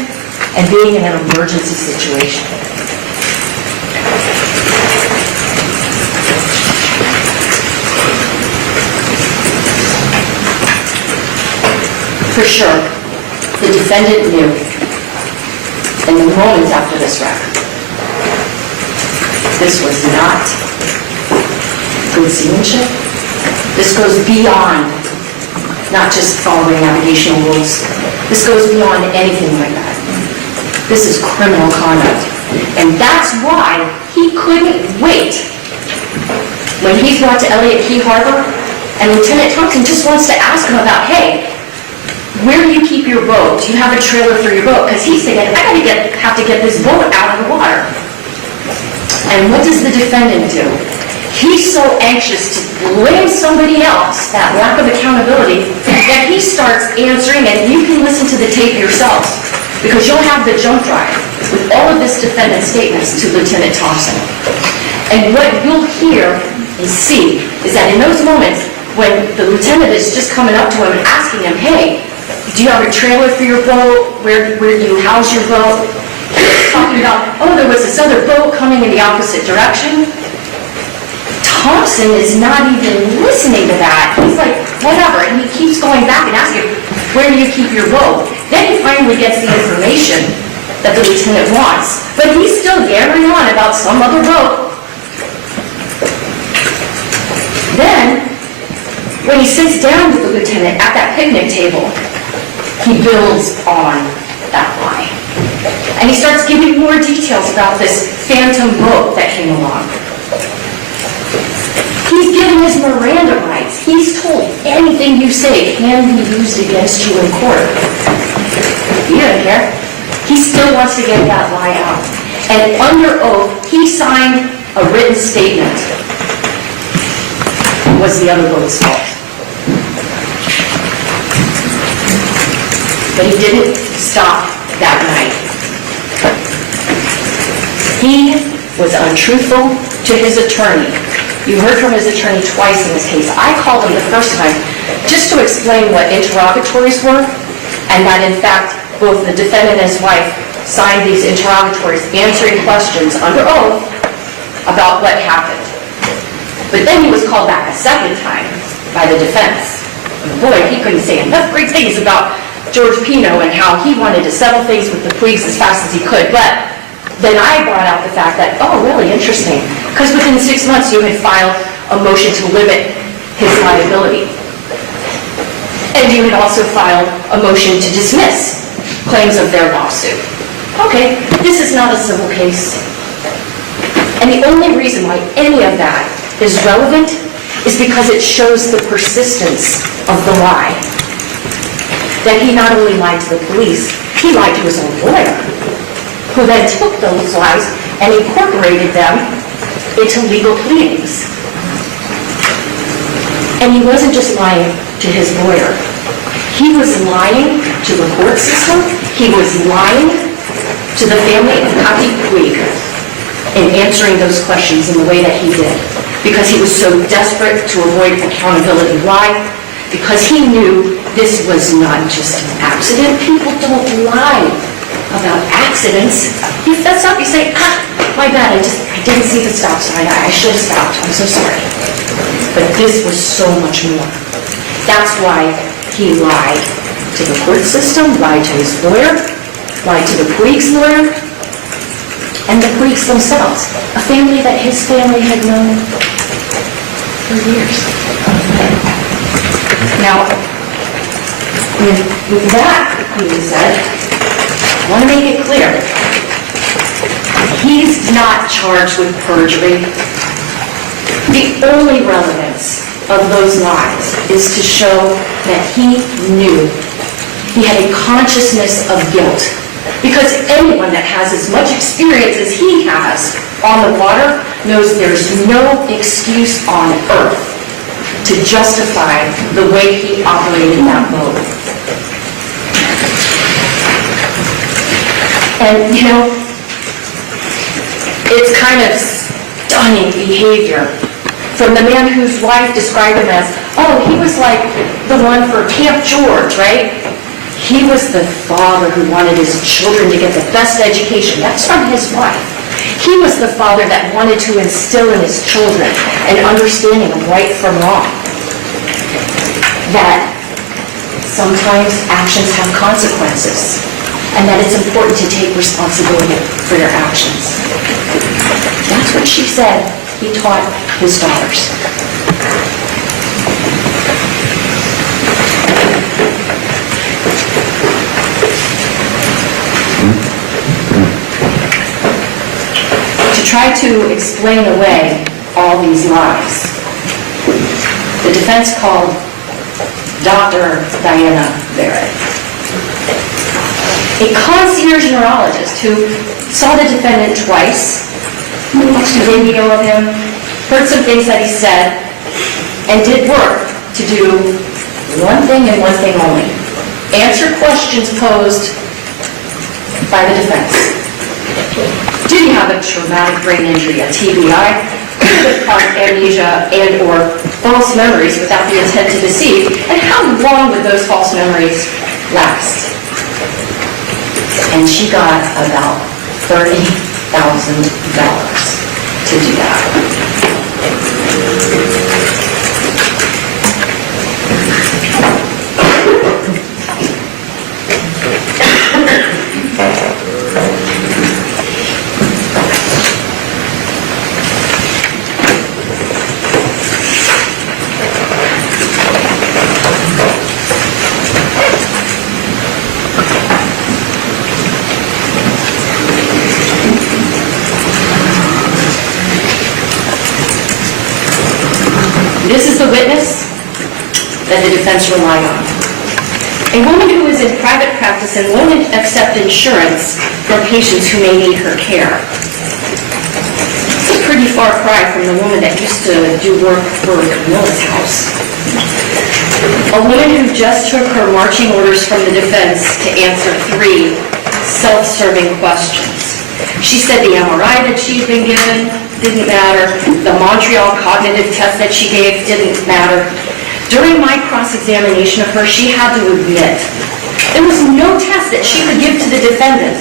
and being in an emergency situation. For sure, the defendant knew in the moments after this wreck, this was not good seamanship. This goes beyond not just following navigational rules. This goes beyond anything like that. This is criminal conduct. And that's why he couldn't wait. When he's brought to Elliott Key Harbor, and Lieutenant Thompson just wants to ask him about, hey, where do you keep your boat? Do you have a trailer for your boat? Because he's thinking, I have to get this boat out of the water. And what does the defendant do? He's so anxious to blame somebody else, that lack of accountability, that he starts answering, and you can listen to the tape yourselves, because you'll have the jump drive with all of this defendant's statements to Lieutenant Thompson. And what you'll hear and see is that in those moments when the lieutenant is just coming up to him and asking him, hey, do you have a trailer for your boat? Where do you house your boat? Talking about, oh, there was this other boat coming in the opposite direction. Thompson is not even listening to that. He's like, whatever. And he keeps going back and asking, where do you keep your boat? Then he finally gets the information that the lieutenant wants. But he's still yammering on about some other boat. Then, when he sits down with the lieutenant at that picnic table, he builds on that lie. And he starts giving more details about this phantom boat that came along. He's giving his Miranda rights. He's told anything you say can be used against you in court. He doesn't care. He still wants to get that lie out. And under oath, he signed a written statement. It was the other woman's fault. But he didn't stop that night. He was untruthful to his attorney. You heard from his attorney twice in this case. I called him the first time just to explain what interrogatories were, and that in fact both the defendant and his wife signed these interrogatories answering questions under oath about what happened. But then he was called back a second time by the defense. And boy, he couldn't say enough great things about George Pino and how he wanted to settle things with the police as fast as he could. But then I brought out the fact that, oh, really interesting, because within 6 months you had filed a motion to limit his liability. And you had also filed a motion to dismiss claims of their lawsuit. Okay, this is not a civil case. And the only reason why any of that is relevant is because it shows the persistence of the lie. That he not only lied to the police, he lied to his own lawyer, who then took those lies and incorporated them into legal pleadings. And he wasn't just lying to his lawyer. He was lying to the court system. He was lying to the family of Kathy Puig in answering those questions in the way that he did, because he was so desperate to avoid accountability. Why? Because he knew this was not just an accident. People don't lie about accidents. You fess up, you say, my bad, I didn't see the stop sign. I should have stopped. I'm so sorry. But this was so much more. That's why he lied to the court system, lied to his lawyer, lied to the Puig's lawyer, and the Puig's themselves, a family that his family had known for years. Now, with that being said, I want to make it clear, he's not charged with perjury. The only relevance of those lies is to show that he knew. He had a consciousness of guilt. Because anyone that has as much experience as he has on the water knows there's no excuse on earth to justify the way he operated that boat. And, you know, it's kind of stunning behavior from the man whose wife described him as, oh, he was like the one for Camp George, right? He was the father who wanted his children to get the best education. That's from his wife. He was the father that wanted to instill in his children an understanding of right from wrong. That sometimes actions have consequences, and that it's important to take responsibility for your actions. That's what she said he taught his daughters. To try to explain away all these lies, the defense called Dr. Diana Barrett, a concierge neurologist who saw the defendant twice, watched a video of him, heard some things that he said, and did work to do one thing and one thing only: answer questions posed by the defense. Did he have a traumatic brain injury, a TBI, amnesia, and or false memories without the intent to deceive? And how long would those false memories last? And she got about $30,000 to do that. This is the witness that the defense relied on. A woman who is in private practice and won't accept insurance from patients who may need her care. It's a pretty far cry from the woman that used to do work for Camilla's house. A woman who just took her marching orders from the defense to answer 3 self-serving questions. She said the MRI that she'd been given didn't matter. The Montreal cognitive test that she gave didn't matter. During my cross-examination of her, she had to admit there was no test that she could give to the defendant,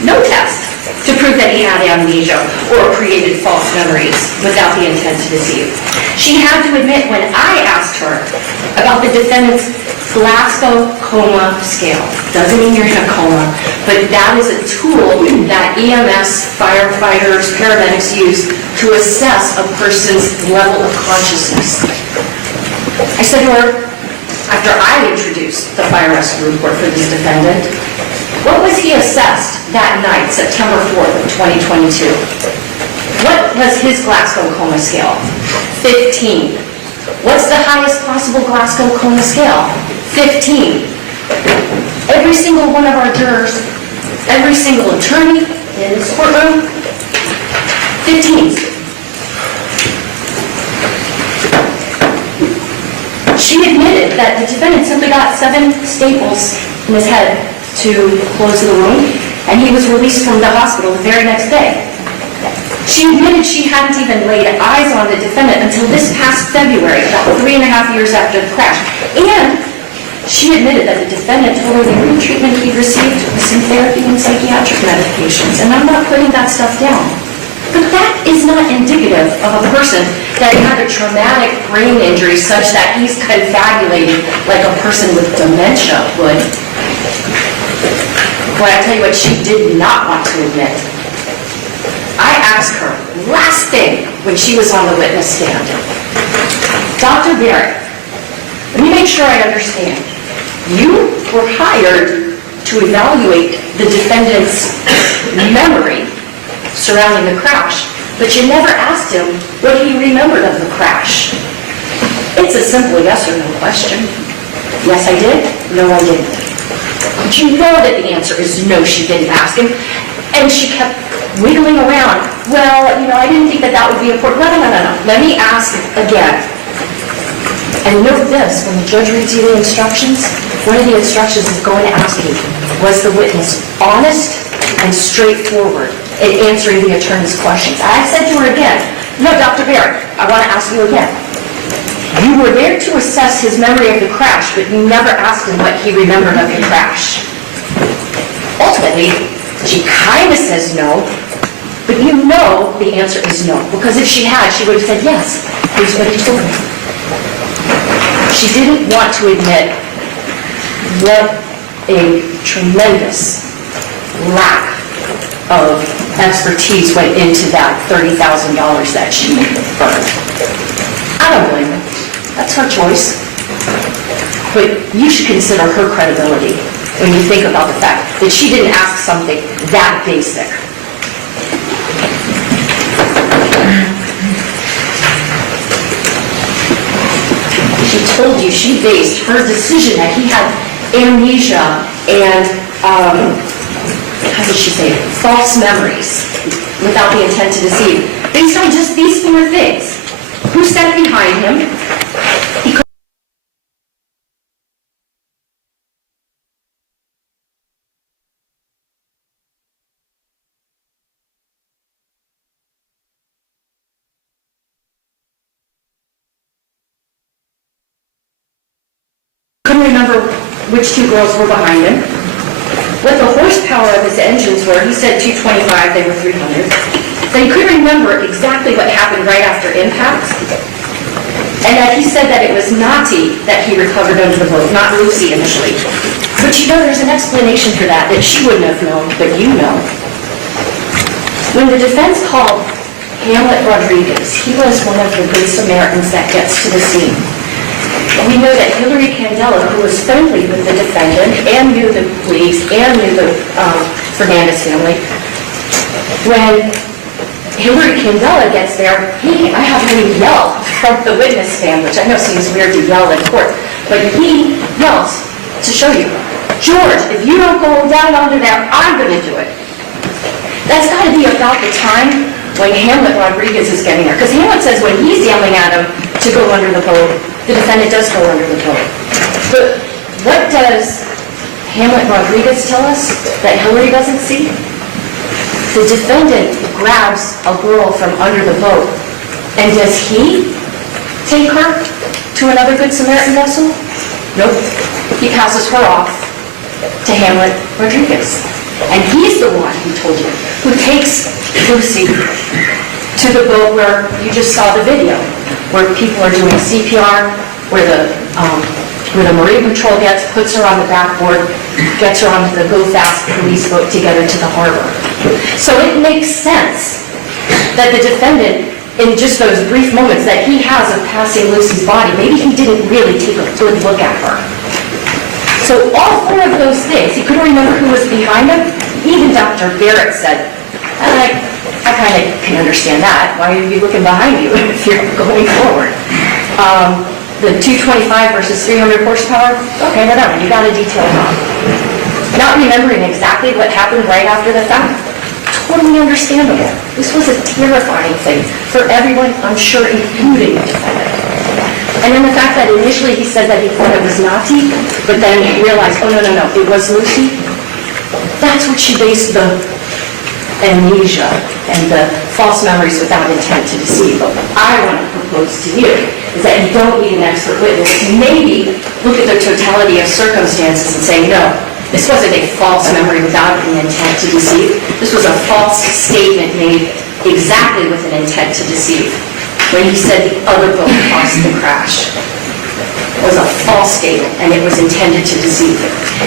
no test, to prove that he had amnesia or created false memories without the intent to deceive. She had to admit when I asked her about the defendant's Glasgow coma scale. Doesn't mean you're in a coma, but that is a tool that EMS, firefighters, paramedics use to assess a person's level of consciousness. I said to her, after I introduced the fire rescue report for this defendant, what was he assessed that night, September 4th of 2022? What was his Glasgow coma scale? 15. What's the highest possible Glasgow coma scale? 15. Every single one of our jurors, every single attorney in this courtroom, 15. She admitted that the defendant simply got 7 staples in his head to close the wound, and he was released from the hospital the very next day. She admitted she hadn't even laid eyes on the defendant until this past February, about 3.5 years after the crash. And she admitted that the defendant told her the only treatment he'd received was some therapy and psychiatric medications. And I'm not putting that stuff down. But that is not indicative of a person that had a traumatic brain injury such that he's confabulating like a person with dementia would. But I tell you what, she did not want to admit. I asked her, last thing, when she was on the witness stand, Dr. Barrett, let me make sure I understand. You were hired to evaluate the defendant's memory surrounding the crash, but you never asked him what he remembered of the crash. It's a simple yes or no question. Yes, I did. No, I didn't. But you know that the answer is no, she didn't ask him. And she kept wiggling around. Well, I didn't think that would be important. No. Let me ask again. And note this, when the judge reads you the instructions, one of the instructions is going to ask you, was the witness honest and straightforward in answering the attorney's questions? I said to her again, no, Dr. Barrett, I want to ask you again. You were there to assess his memory of the crash, but you never asked him what he remembered of the crash. Ultimately, she kind of says no, but you know the answer is no, because if she had, she would have said yes. Here's what he told me. She didn't want to admit what a tremendous lack of expertise went into that $30,000 that she burned. I don't blame her. That's her choice. But you should consider her credibility when you think about the fact that she didn't ask something that basic. She told you she based her decision that he had amnesia and, how did she say it, false memories without the intent to deceive, based on just these 4 things. Who sat behind him? Couldn't remember which 2 girls were behind him. What the horsepower of his engines were, he said 225, they were 300. So he couldn't remember exactly what happened right after impact. And that he said that it was Nati that he recovered under the boat, not Lucy initially. But there's an explanation for that she wouldn't have known, but you know. When the defense called Hamlet Rodriguez, he was one of the good Samaritans that gets to the scene. And we know that Hillary Candela, who was friendly with the defendant and knew the police and knew the Fernandez family, when Hillary Candela gets there, I have him yell from the witness stand, which I know seems weird to yell in court, but he yells, to show you. George, if you don't go down under there, I'm going to do it. That's got to be about the time when Hamlet Rodriguez is getting there. Because Hamlet says when he's yelling at him to go under the boat, the defendant does go under the boat. But what does Hamlet Rodriguez tell us that Hillary doesn't see? The defendant grabs a girl from under the boat, and does he take her to another Good Samaritan vessel? Nope. He passes her off to Hamlet Rodriguez. And he's the one, he told you, who takes Lucy to the boat where you just saw the video, where people are doing CPR, where the Marine Patrol puts her on the backboard, gets her onto the Go Fast police boat to get her to the harbor. So it makes sense that the defendant, in just those brief moments that he has of passing Lucy's body, maybe he didn't really take a good look at her. So all four of those things, he couldn't remember who was behind him. Even Dr. Barrett said, I kind of can understand that. Why are you looking behind you if you're going forward? The 225 versus 300 horsepower, okay, whatever, you got a detailed wrong. Not remembering exactly what happened right after the fact, totally understandable. This was a terrifying thing for everyone, I'm sure, including the defendant. And then the fact that initially he said that he thought it was Nazi, but then he realized, oh, no, it was Lucy. That's what she based the amnesia and the false memories without intent to deceive. But what I want to propose to you is that you don't need an expert witness. Maybe look at the totality of circumstances and say, no, this wasn't a false memory without an intent to deceive. This was a false statement made exactly with an intent to deceive. When he said the other boat caused the crash, it was a false statement, and it was intended to deceive.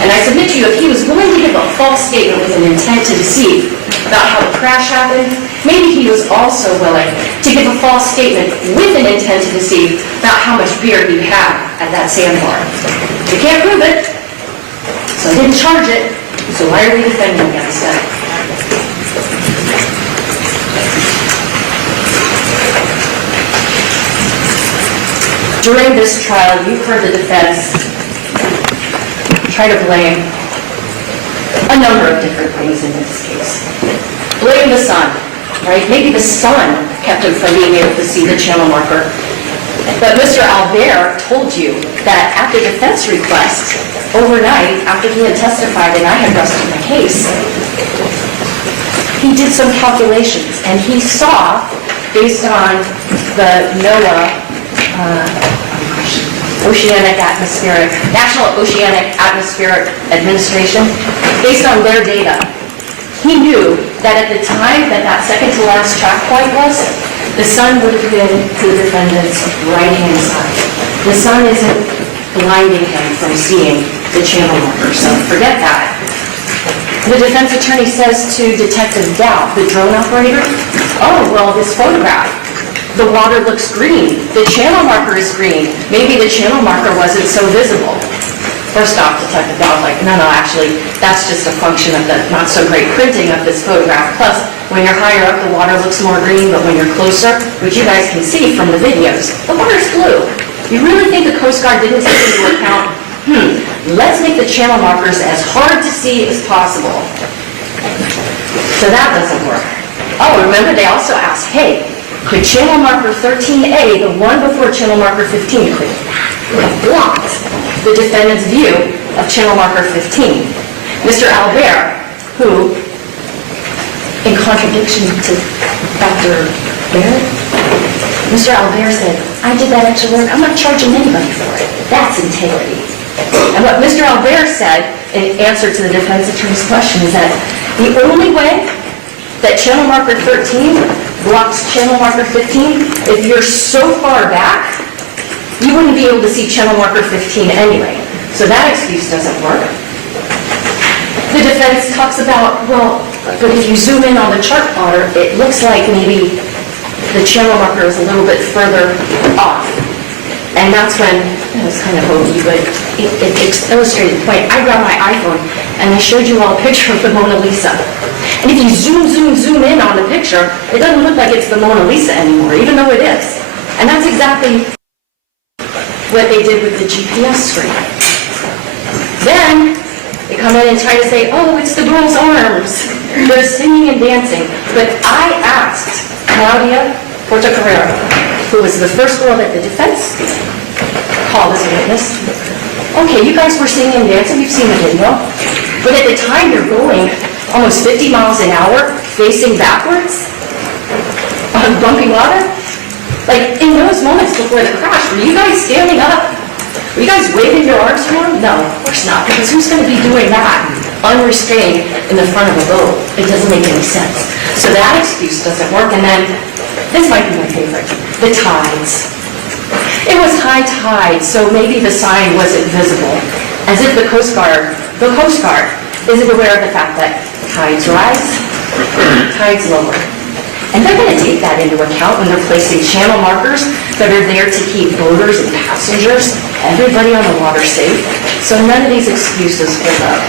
And I submit to you, if he was willing to give a false statement with an intent to deceive about how the crash happened, maybe he was also willing to give a false statement with an intent to deceive about how much beer he had at that sandbar. We can't prove it, so I didn't charge it, so why are we defending against it? During this trial, you've heard the defense try to blame a number of different things in this case. Blame the son, right? Maybe the son kept him from being able to see the channel marker. But Mr. Albert told you that at the defense request, overnight, after he had testified and I had rested my case, he did some calculations, and he saw, based on the NOAA National Oceanic Atmospheric Administration, based on their data, he knew that at the time that that second to last track point was, the sun would have been to the defendant's right-hand side. The sun isn't blinding him from seeing the channel marker, so forget that. The defense attorney says to Detective Dow, the drone operator, oh, well, this photograph, the water looks green. The channel marker is green. Maybe the channel marker wasn't so visible. First off, Detective Dow was like, no, actually, that's just a function of the not so great printing of this photograph. Plus, when you're higher up, the water looks more green, but when you're closer, which you guys can see from the videos, the water's blue. You really think the Coast Guard didn't take into account, let's make the channel markers as hard to see as possible. So that doesn't work. Oh, remember they also asked, hey, could channel marker 13A, the one before channel marker 15, could have blocked the defendant's view of channel marker 15? Mr. Albert, who, in contradiction to Dr. Barrett, Mr. Albert said, I did that extra work, I'm not charging anybody for it. That's integrity. And what Mr. Albert said in answer to the defense attorney's question is that the only way that channel marker 13 blocks channel marker 15, if you're so far back, you wouldn't be able to see channel marker 15 anyway. So that excuse doesn't work. The defense talks about, well, but if you zoom in on the chart plotter, it looks like maybe the channel marker is a little bit further off. And that's when, it was kind of hokey, but it illustrated the point. I grabbed my iPhone and I showed you all a picture of the Mona Lisa. And if you zoom in on the picture, it doesn't look like it's the Mona Lisa anymore, even though it is. And that's exactly what they did with the GPS screen. Then they come in and try to say, oh, it's the girls' arms. They're singing and dancing. But I asked Claudia Portocarrero, who was the first girl that the defense called as a witness, okay, you guys were singing and dancing, you've seen the video, but at the time you're going almost 50 miles an hour, facing backwards on bumpy water. Like, in those moments before the crash, were you guys standing up? Were you guys waving your arms around? No, of course not, because who's going to be doing that unrestrained in the front of a boat? It doesn't make any sense. So that excuse doesn't work. And then, this might be my favorite, the tides. It was high tide, so maybe the sign wasn't visible, as if the Coast Guard isn't aware of the fact that tides rise, tides lower. And they're going to take that into account when they're placing channel markers that are there to keep boaters and passengers, everybody on the water safe. So none of these excuses hold up.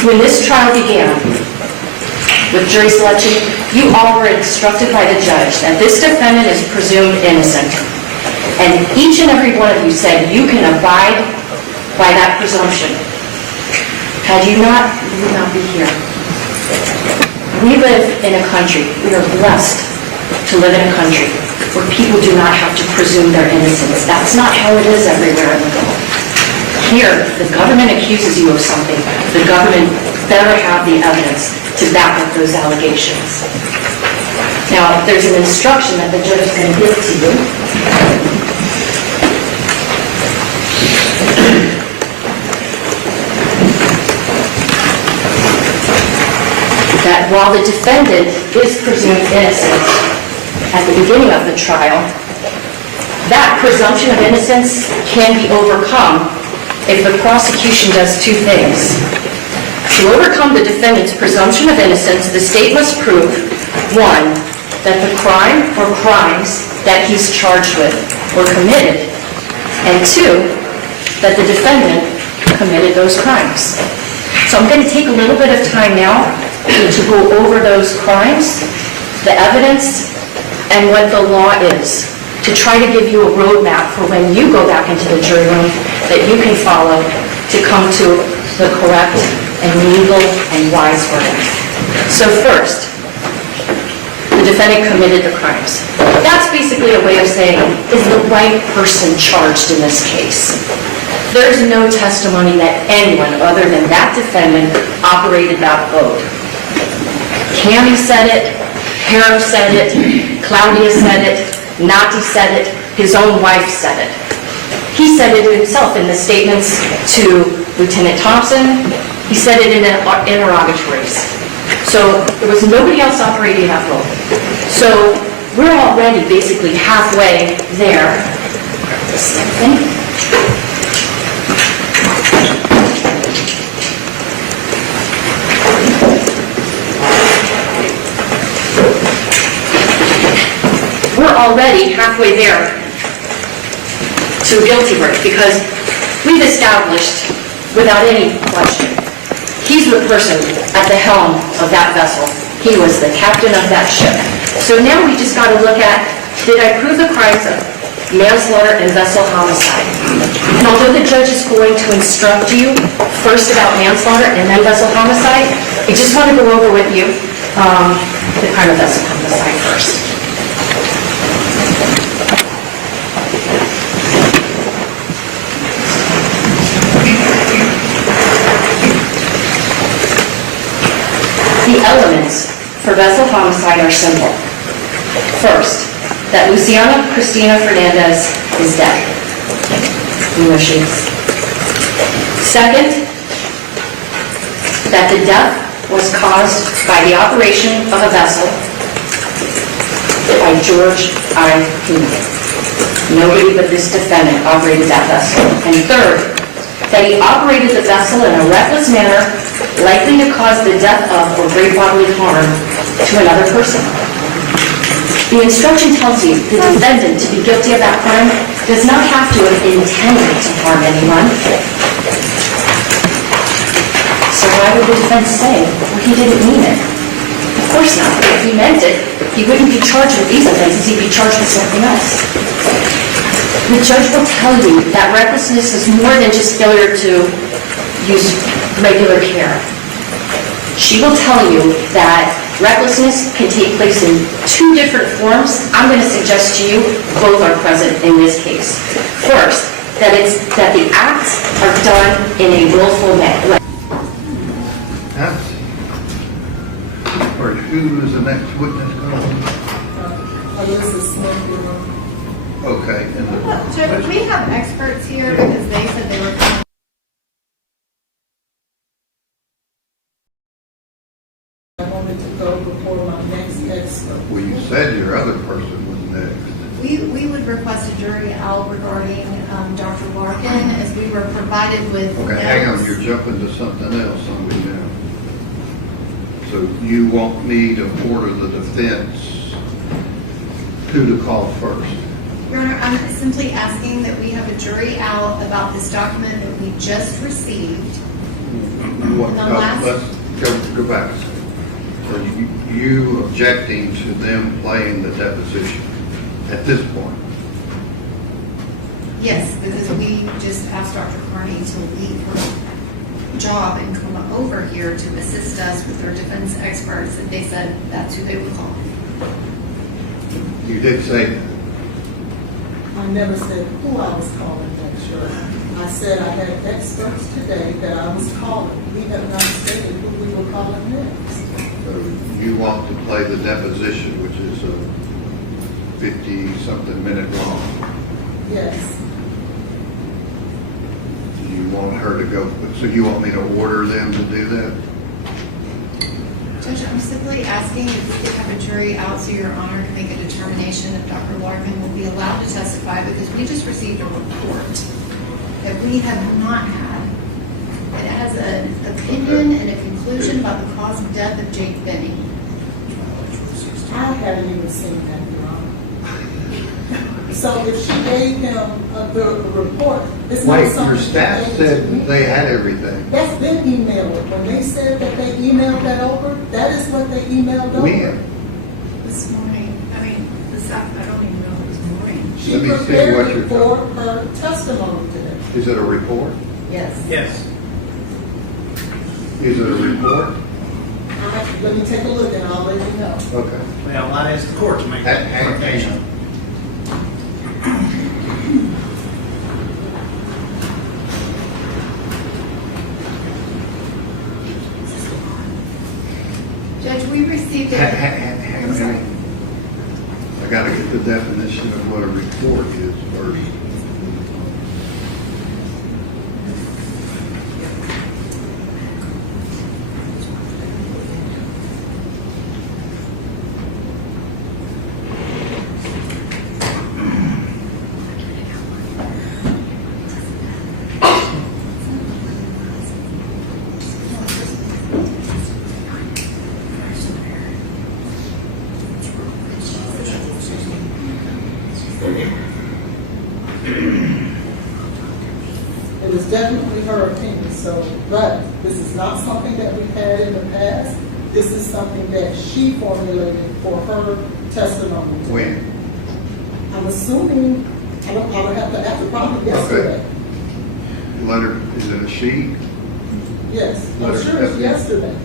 When this trial began with jury selection, you all were instructed by the judge that this defendant is presumed innocent. And each and every one of you said you can abide by that presumption. Had you not, you would not be here. We live in a country, we are blessed to live in a country where people do not have to presume their innocence. That's not how it is everywhere in the world. Here, the government accuses you of something. The government better have the evidence to back up those allegations. Now, there's an instruction that the judge is going to give to you. That while the defendant is presumed innocent at the beginning of the trial, that presumption of innocence can be overcome if the prosecution does two things. To overcome the defendant's presumption of innocence, the state must prove, one, that the crime or crimes that he's charged with were committed, and two, that the defendant committed those crimes. So I'm going to take a little bit of time now to go over those crimes, the evidence, and what the law is, to try to give you a roadmap for when you go back into the jury room that you can follow to come to the correct and legal and wise verdict. So first, the defendant committed the crimes. That's basically a way of saying, is the right person charged in this case? There's no testimony that anyone other than that defendant operated that boat. Cammy said it, Hero said it, Claudia said it, Nati said it, his own wife said it. He said it himself in the statements to Lieutenant Thompson. He said it in the interrogatories. So there was nobody else operating that boat. So we're already basically halfway there. We're already halfway there to a guilty verdict because we've established, without any question, he's the person at the helm of that vessel. He was the captain of that ship. So now we just got to look at, did I prove the crimes of manslaughter and vessel homicide? And although the judge is going to instruct you first about manslaughter and then vessel homicide, I just want to go over with you the crime of vessel homicide first. The elements for vessel homicide are simple. First, that Luciana Cristina Fernandez is dead. We know she is. Second, that the death was caused by the operation of a vessel by George I. Puma. Nobody but this defendant operated that vessel. And third, that he operated the vessel in a reckless manner likely to cause the death of or great bodily harm to another person. The instruction tells you the defendant to be guilty of that crime does not have to have intended to harm anyone. So why would the defense say, well, he didn't mean it? Of course not. If he meant it, he wouldn't be charged with these offenses, he'd be charged with something else. The judge will tell you that recklessness is more than just failure to use regular care. She will tell you that recklessness can take place in two different forms. I'm going to suggest to you both are present in this case. First, that the acts are done in a willful way. Or who is the next witness called? Elizabeth Smith. Okay. Judge, we have experts here because they said they were coming. I wanted to go before my next expert. Well, you said your other person was next. We would request a jury out regarding Dr. Larkin as we were provided with Okay, hang on, notes. you're jumping to something else on me now. So you want me to order the defense who to call first? Your Honor, I'm simply asking that we have a jury out about this document that we just received. What, And the last- let's go back a second. So you objecting to them playing the deposition at this point? Yes, because we just asked Dr. Carney to leave her job and come over here to assist us with their defense experts, and they said that's who they would call. You did say that. I never said who I was calling next, Your Honor. I said I had experts today that I was calling. We have not stated who we were calling next. So you want to play the deposition, which is a 50-something minute long. Yes. You want her to go, so you want me to order them to do that? Judge, I'm simply asking if we could have a jury out so Your Honor can make a determination if Dr. Larkin will be allowed to testify, because we just received a report that we have not had. It has an opinion and a conclusion about the cause of death of Jade Benning. I haven't even seen that, Your Honor. So if she gave him the report, it's not Wait, something. your she staff gave said to me. they had everything. That's been emailed. When they said that they emailed that over, that is what they emailed over. When? This morning, I mean, this afternoon, I don't even know if it was morning. She Let me see what prepared you're it for her testimony today. Is it a report? Yes. Yes. Is it a report? Let me take a look and I'll let you know. Okay. Well, I'd ask the court to make that determination. Judge, we received it. Hang on. I gotta get the definition of what a report is first. It was definitely her opinion, so, but this is not something that we've had in the past. This is something that she formulated for her testimony. When? I'm assuming, I don't have to ask, probably yesterday. Letter, is it a she? Yes, I'm Letter sure it's F. yesterday.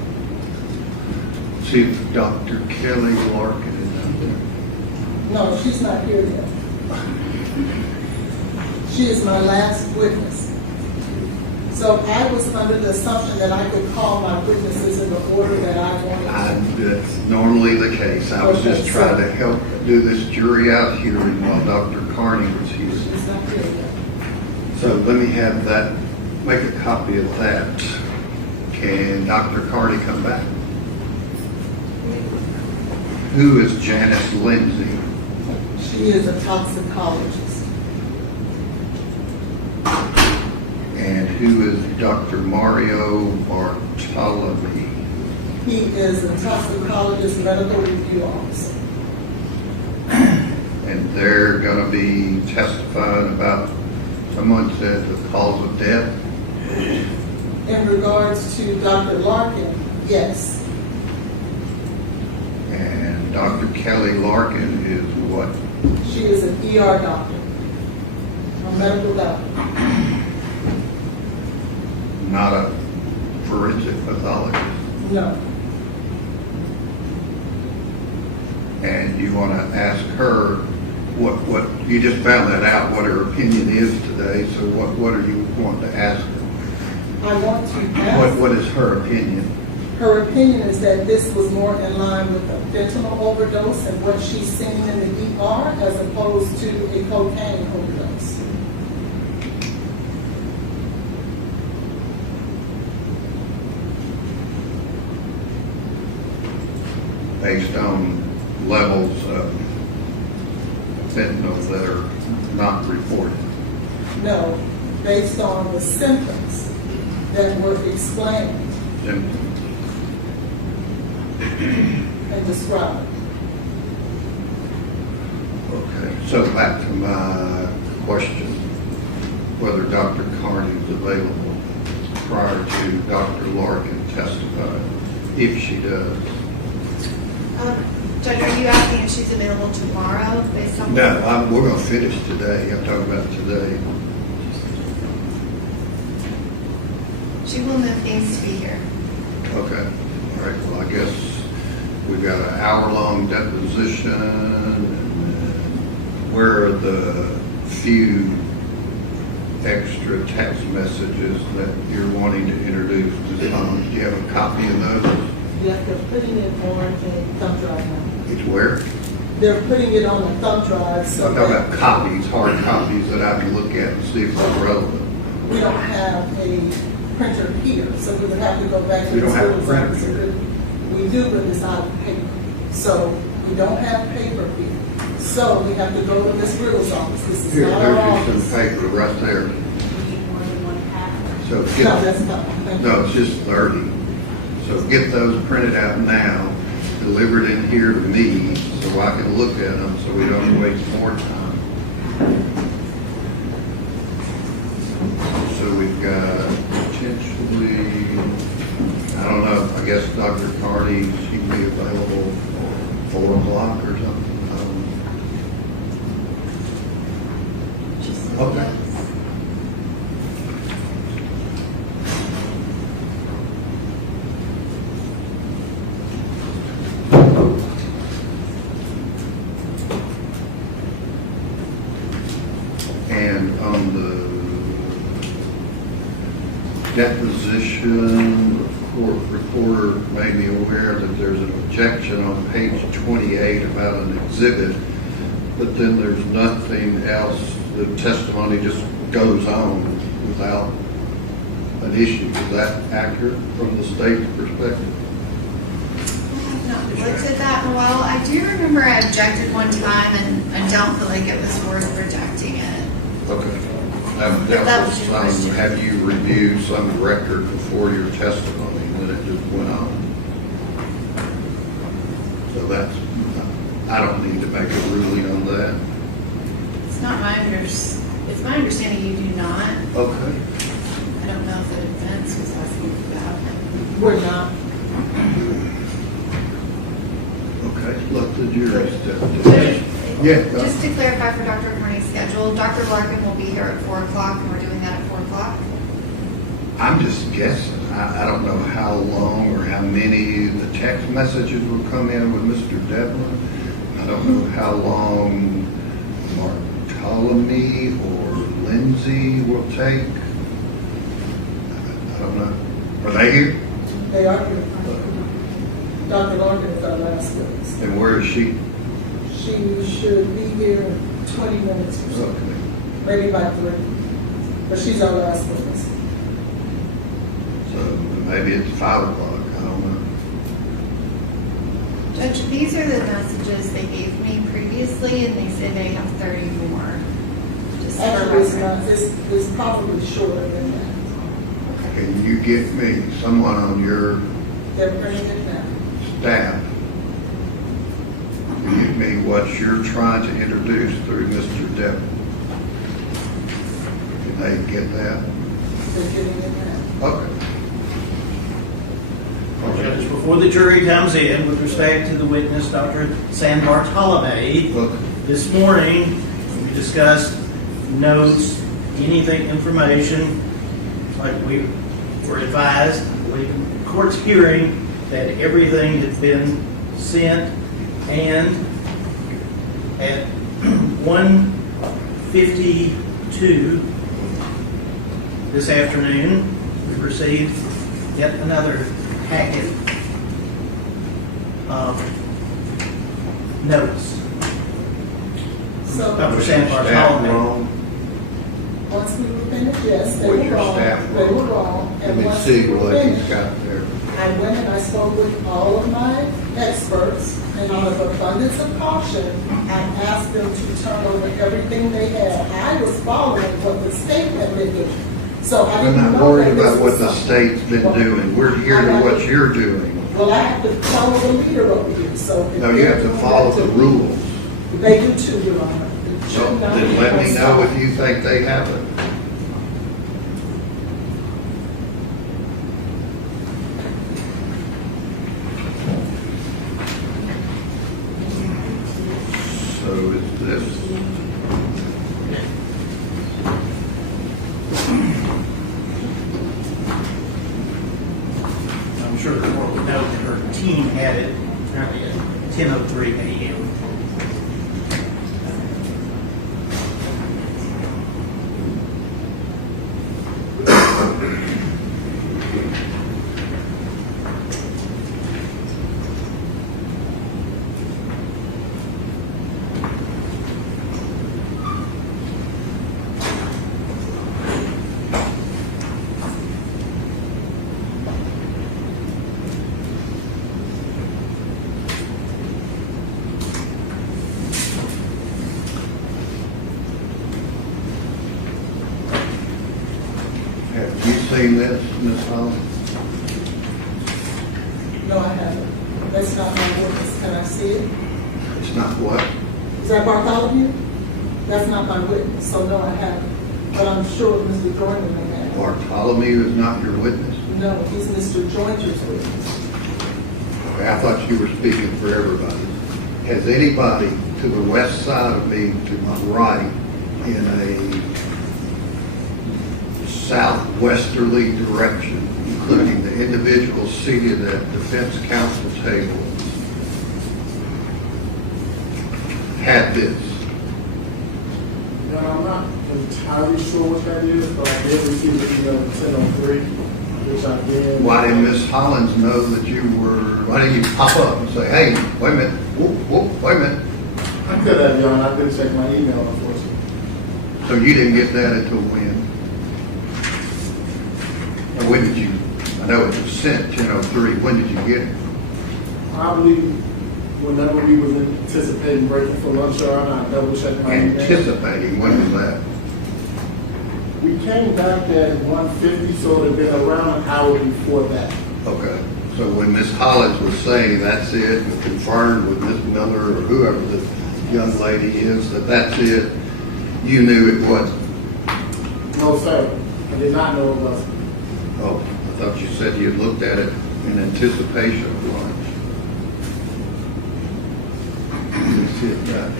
See if Dr. Kelly Larkin is out there. No, she's not here yet. She is my last witness. So I was under the assumption that I could call my witnesses in the order that I wanted to. That's normally the case. I was just trying to help do this jury out hearing while Dr. Carney was here. She's not here yet. So let me have that, make a copy of that. Can Dr. Carney come back? Who is Janice Lindsay? She is a toxicologist. And who is Dr. Mario Bartolome? He is a toxicologist, medical review officer. And they're going to be testifying about, someone said, the cause of death? In regards to Dr. Larkin, yes. And Dr. Kelly Larkin is what? She is an ER doctor, a medical doctor. Not a forensic pathologist. No. And you want to ask her what you just found that out, what her opinion is today. So what are you wanting to ask her? I want to ask. What is her opinion? Her opinion is that this was more in line with a fentanyl overdose and what she's seen in the ER as opposed to a cocaine overdose. Based on levels of fentanyl that are not reported. No, based on the symptoms that were explained and described. Okay, so back to my question, whether Dr. Carney is available prior to Dr. Larkin testifying, if she does. Judge, are you asking if she's available tomorrow based on? No, we're going to finish today. I'm talking about today. She will move things to be here. Okay. All right. Well, I guess we've got an hour-long deposition. And where are the few extra text messages that you're wanting to introduce? Do you have a copy of those? Yes, they're putting it on a thumb drive now. It's where? They're putting it on a thumb drive. So I'm talking about copies, hard copies that I can look at and see if they're relevant. we don't have a printer here, so we would have to go back to We the don't have a school's printer office. here. We do, but it's out of paper. So we don't have paper here. So we have to go to Ms. Brill's office. This is Here, not our there's office. some paper right there. So No, get, that's not. Thank you. no, it's just 30. So get those printed out now, delivered in here to me, so I can look at them, so we don't waste more time. So we've got potentially, I don't know, I guess Dr. Carney, she can be available 4 o'clock or something. Okay. And on the deposition, the court reporter made me aware that there's an objection on page 28 about an exhibit, but then there's nothing else. The testimony just goes on without an issue. Is that accurate from the state's perspective? I've not looked at that in a while. I do remember I objected one time and I don't feel like it was worth rejecting it. Okay. That was your question. Have you reviewed some record before your testimony and then it just went on? So that's, I don't need to make a ruling on that. It's not my it's my understanding you do not. Okay. I don't know if the defense was asking for that. We're not. Okay, let the jury step in. Yeah. Just to clarify for Dr. Carney's schedule, Dr. Larkin will be here at 4 o'clock and we're doing that at 4 o'clock. I'm just guessing. I don't know how long or how many the text messages will come in with Mr. Devlin. I don't know how long Bartholomew or Lindsay will take. I don't know. Are they here? They are here. Dr. Larkin is our last witness. And where is she? She should be here in 20 minutes or so. Okay. Maybe by 3. But she's our last witness. So maybe it's 5 o'clock. I don't know. Judge, these are the messages they gave me previously and they said they have 30 more. Just for Actually, it's reference. not. It's probably shorter than that. Can you get me someone on your They're printing it now. staff to give me what you're trying to introduce through Mr. Devlin? Can they get that? They're getting it now. Okay. Judge, before the jury comes in with respect to the witness, Dr. San Bartolome, this morning we discussed notes, anything, information, like we were advised, the court's hearing that everything had been sent, and at 1:52 this afternoon, we received yet another packet of notes. So, Dr. San Bartolome. once we were finished, yes, they Was were your wrong. staff They were wrong? wrong. Let And me once see we were what he's finished, got there. I went and I spoke with all of my experts, and out of abundance of caution, I asked them to turn over everything they had. I was following what the state had been doing. So I We're didn't not know worried that this about was what the something. state's been doing. We're hearing what you're doing. Well, I have to follow the leader over here, so. if No, you they're have to doing follow that the to me, rules. They do too, Your Honor. It should So not then be let me on know site. if you think they haven't. So is this, I'm sure the court would note that her team had it apparently at 10:03 a.m. have you seen this, Ms. Holland? No, I haven't. That's not my witness. Can I see it? It's not what? Is that Bartholomew? That's not my witness, so no, I haven't. But I'm sure Mr. Joyner may have. Bartholomew is not your witness? No, he's Mr. Joyner's witness. Okay, I thought you were speaking for everybody. Has anybody to the west side of me, to my right, in a southwesterly direction, including the individuals seated at defense counsel table, had this? No, I'm not entirely sure what that is, but I did receive the email at 10:03, which I did. Why didn't Ms. Hollins know that you were, why didn't you pop up and say, hey, wait a minute, whoop, whoop, wait a minute? I could have, Your Honor. I didn't check my email, unfortunately. So you didn't get that until when? Or when did you, I know it was sent 10:03, when did you get it? Probably whenever we was anticipating breaking for lunch, Your Honor, I double checked my email. Anticipating, when was that? We came back at 1:50, so it had been around an hour before that. Okay, so when Ms. Hollins was saying that's it, and confirmed with Ms. Miller or whoever the young lady is, that that's it, you knew it wasn't? No, sir. I did not know it was. Oh, I thought you said you had looked at it in anticipation of lunch. Let me see if that.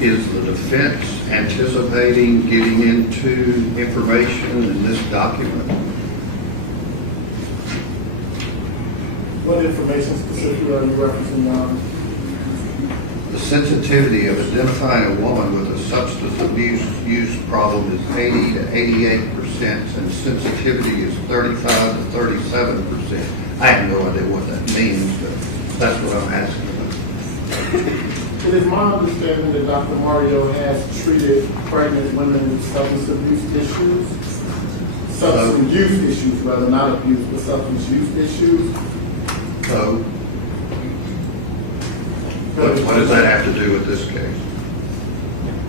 Is the defense anticipating getting into information in this document? What information specifically are you referencing, Your Honor? The sensitivity of identifying a woman with a substance abuse use problem is 80 to 88%, and sensitivity is 35 to 37%. I have no idea what that means, but that's what I'm asking about. It is my understanding that Dr. Mario has treated pregnant women with substance abuse issues. Substance use issues, rather, not abuse, but substance use issues. So, what does that have to do with this case?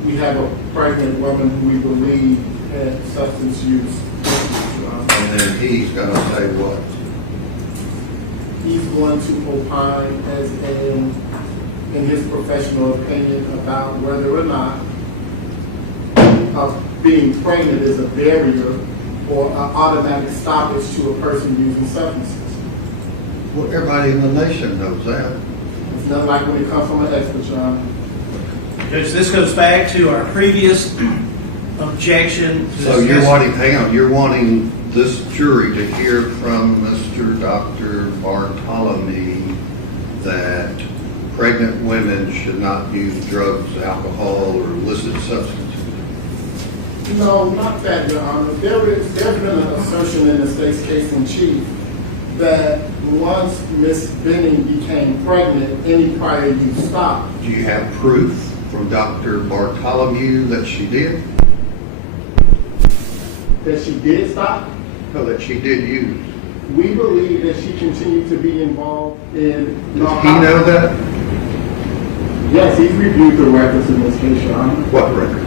We have a pregnant woman who we believe had substance use issues. And then he's going to say what? He's going to opine as in his professional opinion about whether or not of being pregnant is a barrier or an automatic stoppage to a person using substances. Well, everybody in the nation knows that. It's not like when it comes from an expert, Your Honor. Judge, this goes back to our previous objection. So you're wanting, hang on, you're wanting this jury to hear from Mr. Dr. Bartholomew that pregnant women should not use drugs, alcohol, or illicit substances. No, not that, Your Honor. There's been an assertion in the state's case in chief that once Ms. Benning became pregnant, any prior use stopped. Do you have proof from Dr. Bartholomew that she did? That she did stop? No, that she did use. We believe that she continued to be involved in Does he know that? Yes, he's reviewed the records in this case, Your Honor. What record?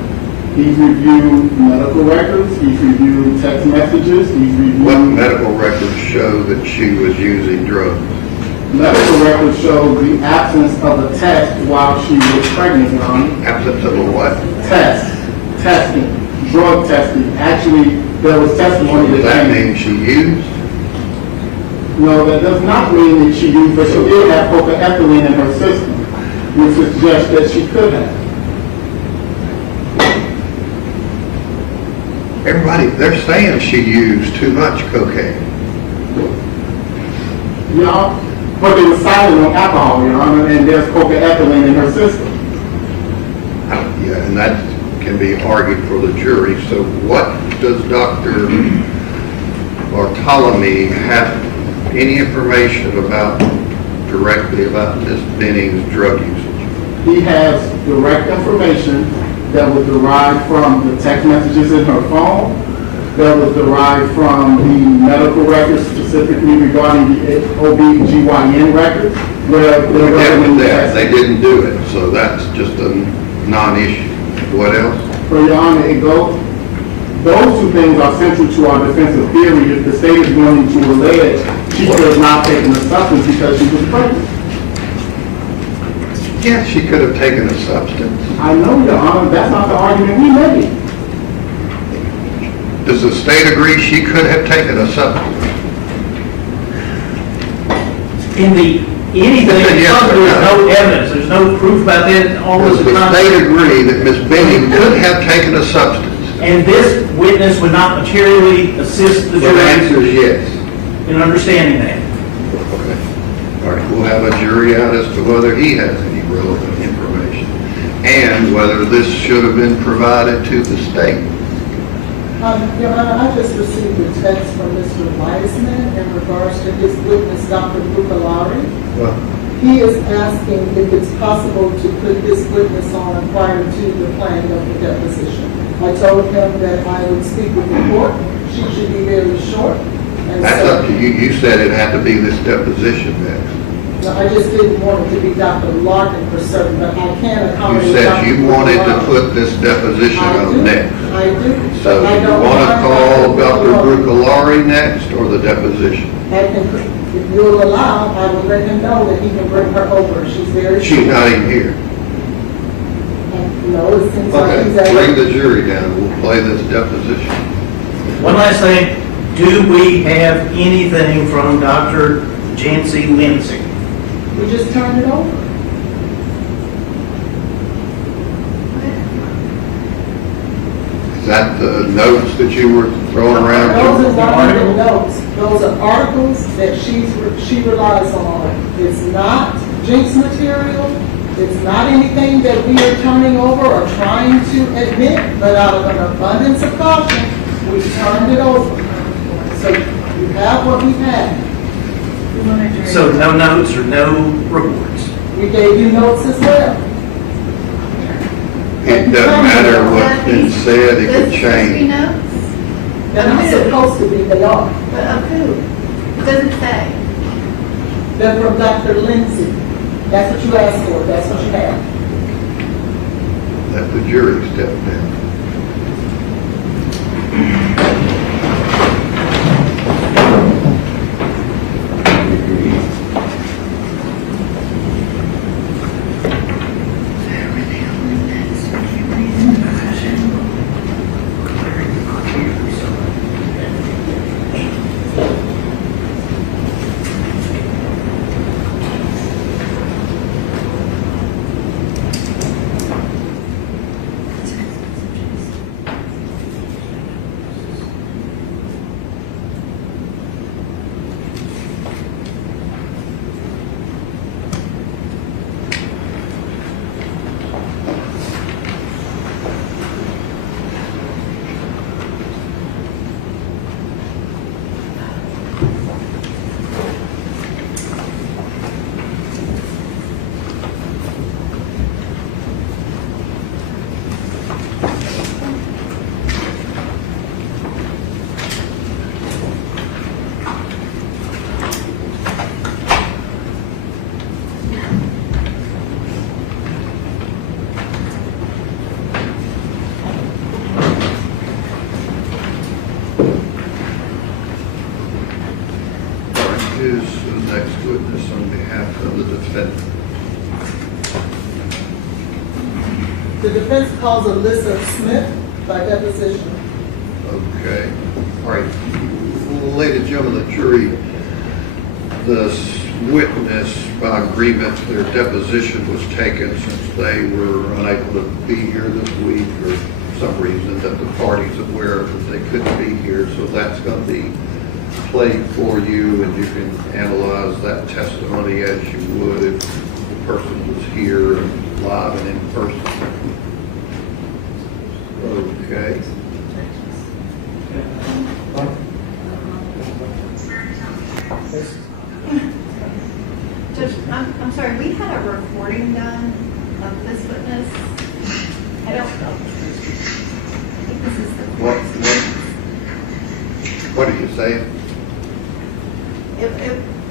He's reviewed medical records, he's reviewed text messages, he's reviewed... What medical records show that she was using drugs? Medical records show the absence of a test while she was pregnant, Your Honor. Absence of a what? Testing, drug testing. Actually, there was testimony Does that mean she used? No, that does not mean that she used, but she did have ethylene in her system, which suggests that she could have. Everybody, they're saying she used too much cocaine. Yeah, but they were silent on alcohol, Your Honor, and there's ethylene in her system. Yeah, and that can be argued for the jury. So what does Dr. Bartholomew have any information about directly about Ms. Benning's drug usage? He has direct information that was derived from the text messages in her phone, that was derived from the medical records, specifically regarding the OB/GYN records, where they didn't do it, so that's just a non-issue. What else? For Your Honor, those two things are central to our defensive theory. If the state is going to allege she was not taking the substance because she was pregnant. Yeah, she could have taken a substance. I know, Your Honor, that's not the argument we made. Does the state agree she could have taken a substance? In the anything, there's no evidence, there's no proof about that. Does the state agree that Ms. Benning could have taken a substance? And this witness would not materially assist the jury? The answer is yes. In understanding that. Okay. All right, we'll have a jury out as to whether he has any relevant information and whether this should have been provided to the state. Your Honor, I just received a text from Mr. Wiseman in regards to his witness, Dr. Bukalari. Well, He is asking if it's possible to put this witness on prior to the planning of the deposition. I told him that I would speak with the court. She should be very short. And that's so, up to you. You said it had to be this deposition next. I just didn't want it to be Dr. Larkin for certain, but I can accommodate. You said Dr. you wanted to Bukalari. put this deposition on next. I do. So I you don't want to mind call Dr. Bukalari. Bukalari next or the deposition? If you'll allow, I will let him know that he can bring her over. She's very She's not even here. No, it seems like he's Okay, at bring the jury down. We'll play this deposition. One last thing, do we have anything from Dr. Jancy Lindsay? We just turned it over. Is that the notes that you were throwing around? Those are not even notes. Those are articles that she relies on. It's not jinx material. It's not anything that we are turning over or trying to admit, but out of an abundance of caution, we turned it over. So you have what we had. So no notes or no reports? We gave you notes as well. It doesn't matter what's been said, it could change. They're not supposed to be, they are. But of who? It doesn't say. They're from Dr. Lindsay. That's what you asked for, that's what you have. Let the jury step down. witness on behalf of the defendant. The defense calls Alyssa Smith by deposition. Okay. All right. Ladies and gentlemen of the jury, the witness, by agreement, their deposition was taken since they were unable to be here this week or some reason that the party's aware that they couldn't be here. So that's going to be played for you, and you can analyze that testimony as you would if the person was here and live and in person. Okay. Judge, I'm sorry, we had a recording done of this witness. I don't know. I think this is the What did you say?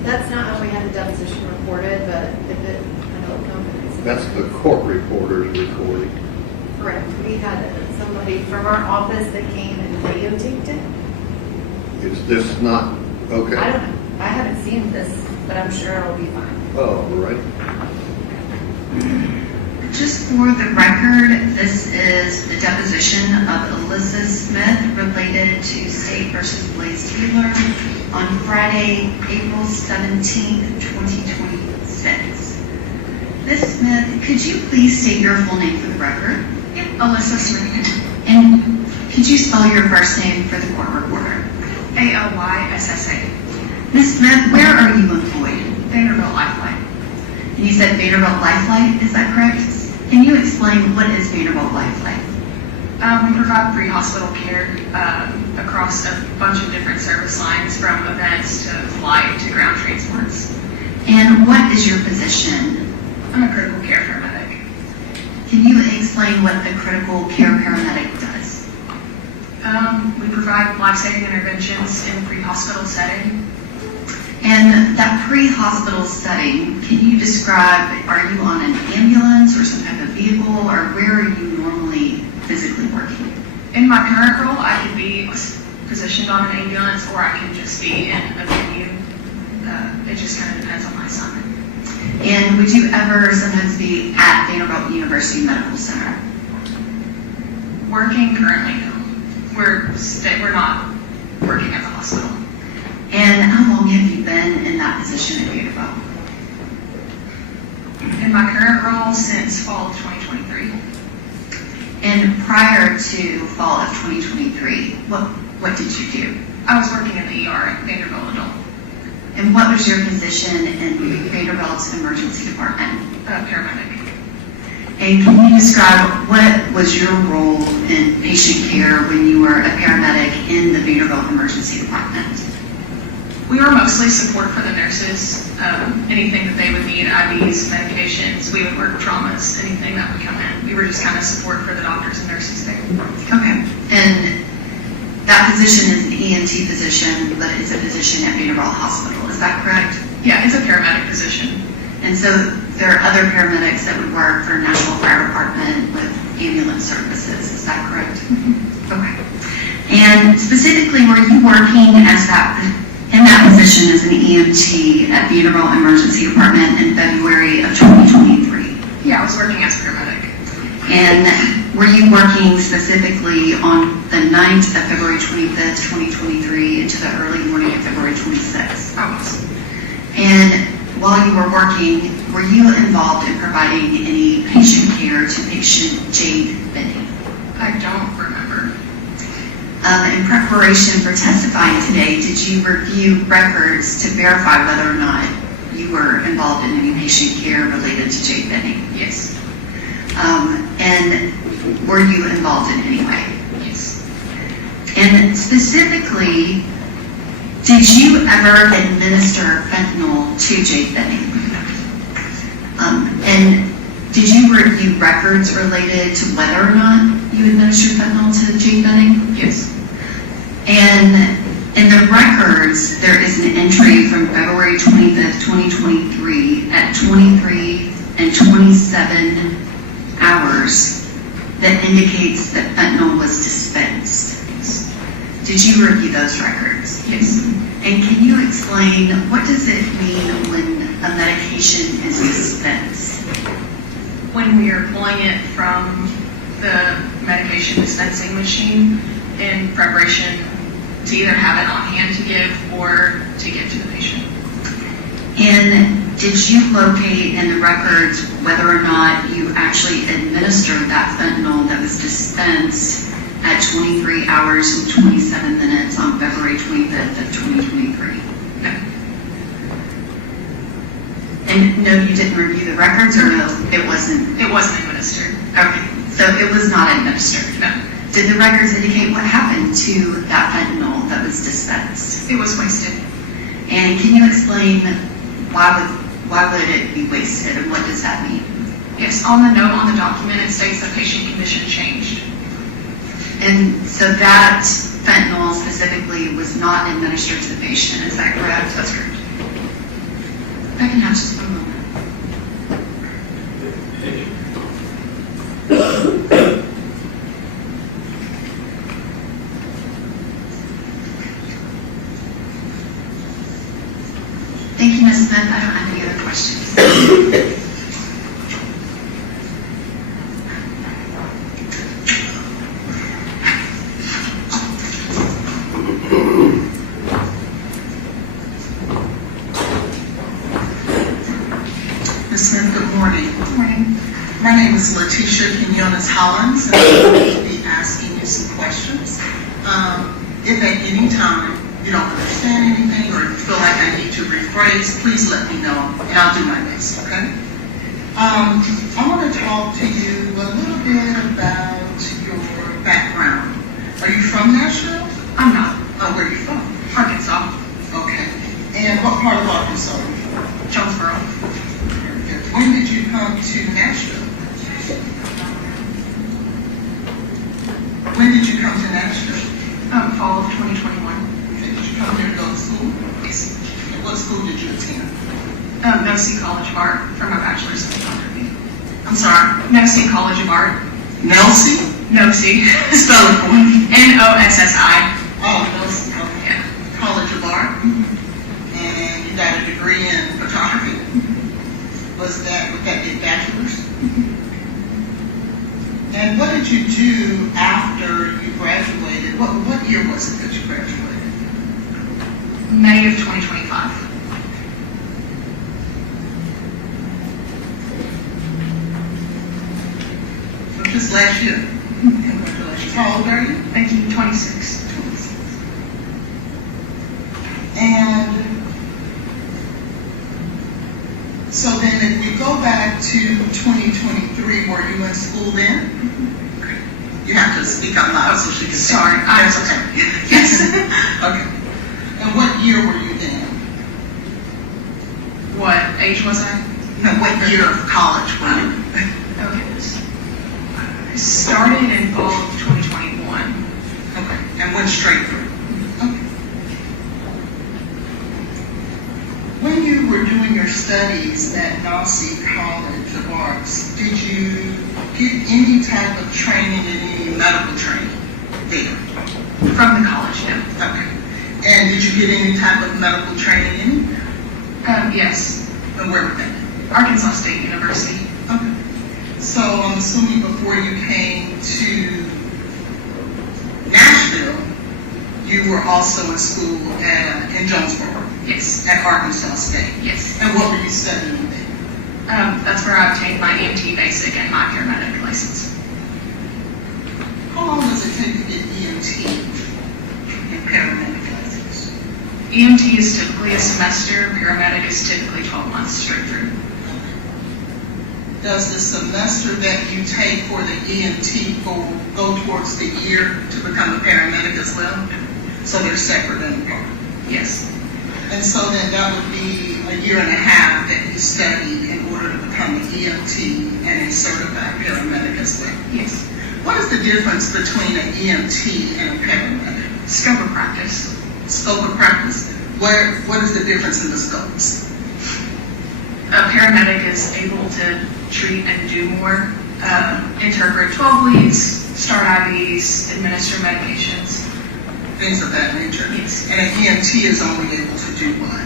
That's not how we had the deposition recorded, but if it, I know it comes. That's the court reporter's recording. Correct. We had somebody from our office that came and videotaped it. Is this not, okay? I don't know. I haven't seen this, but I'm sure it'll be fine. Oh, all right. Just for the record, this is the deposition of Alyssa Smith related to State versus Blaise Taylor on Friday, April 17th, 2026. Ms. Smith, could you please state your full name for the record? Yep, Alyssa Smith. And could you spell your first name for the court reporter? ALYSSA. Ms. Smith, where are you employed? Vanderbilt Lifeline. And you said Vanderbilt Lifeline, is that correct? Can you explain what is Vanderbilt Lifeline? We provide pre-hospital care across a bunch of different service lines, from events to flight to ground transports. And what is your position? I'm a critical care paramedic. Can you explain what the critical care paramedic does? We provide life-saving interventions in a pre-hospital setting. And that pre-hospital setting, can you describe, are you on an ambulance or some type of vehicle, or where are you normally physically working? In my current role, I could be positioned on an ambulance, or I can just be in a venue. It just kind of depends on my assignment. And would you ever sometimes be at Vanderbilt University Medical Center? Working currently, no. We're not working at the hospital. And how long have you been in that position at Vanderbilt? In my current role since fall of 2023. And prior to fall of 2023, what did you do? I was working in the ER at Vanderbilt Adult. And what was your position in Vanderbilt's emergency department? Paramedic. And can you describe what was your role in patient care when you were a paramedic in the Vanderbilt emergency department? We were mostly support for the nurses. Anything that they would need, IVs, medications, we would work traumas, anything that would come in. We were just kind of support for the doctors and nurses there. Okay. And that position is an EMT position, but it's a position at Vanderbilt Hospital. Is that correct? Yeah, it's a paramedic position. And so there are other paramedics that would work for National Fire Department with ambulance services. Is that correct? Mm-hmm. Okay. And specifically, were you working in that position as an EMT at Vanderbilt Emergency Department in February of 2023? Yeah, I was working as a paramedic. And were you working specifically on the night of February 25th, 2023 into the early morning of February 26th? I was. And while you were working, were you involved in providing any patient care to patient Jade Benning? I don't remember. In preparation for testifying today, did you review records to verify whether or not you were involved in any patient care related to Jade Benning? Yes. And were you involved in any way? Yes. And specifically, did you ever administer fentanyl to Jade Benning? And did you review records related to whether or not you administered fentanyl to Jade Benning? Yes. And in the records, there is an entry from February 25th, 2023 at 23 and 27 hours that indicates that fentanyl was dispensed. Did you review those records? Yes. And can you explain, what does it mean when a medication is dispensed? When we are pulling it from the medication dispensing machine in preparation to either have it on hand to give or to give to the patient. And did you locate in the records whether or not you actually administered that fentanyl that was dispensed at 23 hours and 27 minutes on February 25th of 2023? No. And no, you didn't review the records, or no, it wasn't? It wasn't administered. Okay, so it was not administered? No. Did the records indicate what happened to that fentanyl that was dispensed? It was wasted. And can you explain why would it be wasted, and what does that mean? Yes, on the note on the document, it states the patient condition changed. And so that fentanyl specifically was not administered to the patient, is that correct? That's correct. If I can have just one moment. Thank you, Ms. Smith. I don't have any other questions. Ms. Smith, good morning. Good morning. My name is Letitia Quinones-Hollins, and I'm going to be asking you some questions. If at any time you don't understand anything or you feel like I need to rephrase, please let me know, and I'll do my best, okay? I want to talk to you a little bit about your background. Are you from Nashville? I'm not. Oh, where are you from? Arkansas. Okay. And what part of Arkansas are you from? Jonesboro. When did you come to Nashville? When did you come to Nashville? Fall of 2021. Okay, did you come here to go to school? Yes. And what school did you attend? Lacy College of Art for my bachelor's in photography. I'm sorry? Lacy College of Art. Nelsie? Nosy. Spell it for me. N-O-S-S-I. Oh, Nelsie, okay. Yeah. College of Art? And you got a degree in photography? Would that be a bachelor's? And what did you do after you graduated? What year was it that you graduated? May of 2025. So just last year. Congratulations. How old are you? Thank you. 26. 26. And so then if we go back to 2023, were you in school then? You have to speak out loud so she can see. Sorry. That's okay. Yes. Okay. And what year were you then? What age was I? No, what year of college were you? Okay. I started in fall of 2021. Okay. And went straight through. Okay. When you were doing your studies at Lacy College of Arts, did you get any type of training in any medical training there? From the college, no. Okay. And did you get any type of medical training anywhere? Yes. And where was that? Arkansas State University. Okay. So I'm assuming before you came to Nashville, you were also in school in Jonesboro. Yes. At Arkansas State. Yes. And what were you studying there? That's where I obtained my EMT basic and my paramedic license. How long does it take to get EMT and paramedic license? EMT is typically a semester, paramedic is typically 12 months straight through. Does the semester that you take for the EMT go towards the year to become a paramedic as well? So they're separate and apart? Yes. And so then that would be a year and a half that you studied in order to become an EMT and a certified paramedic as well? Yes. What is the difference between an EMT and a paramedic? Scope of practice. Scope of practice. What is the difference in the scopes? A paramedic is able to treat and do more, interpret 12 leads, start IVs, administer medications. things of that nature. Yes. And an EMT is only able to do what?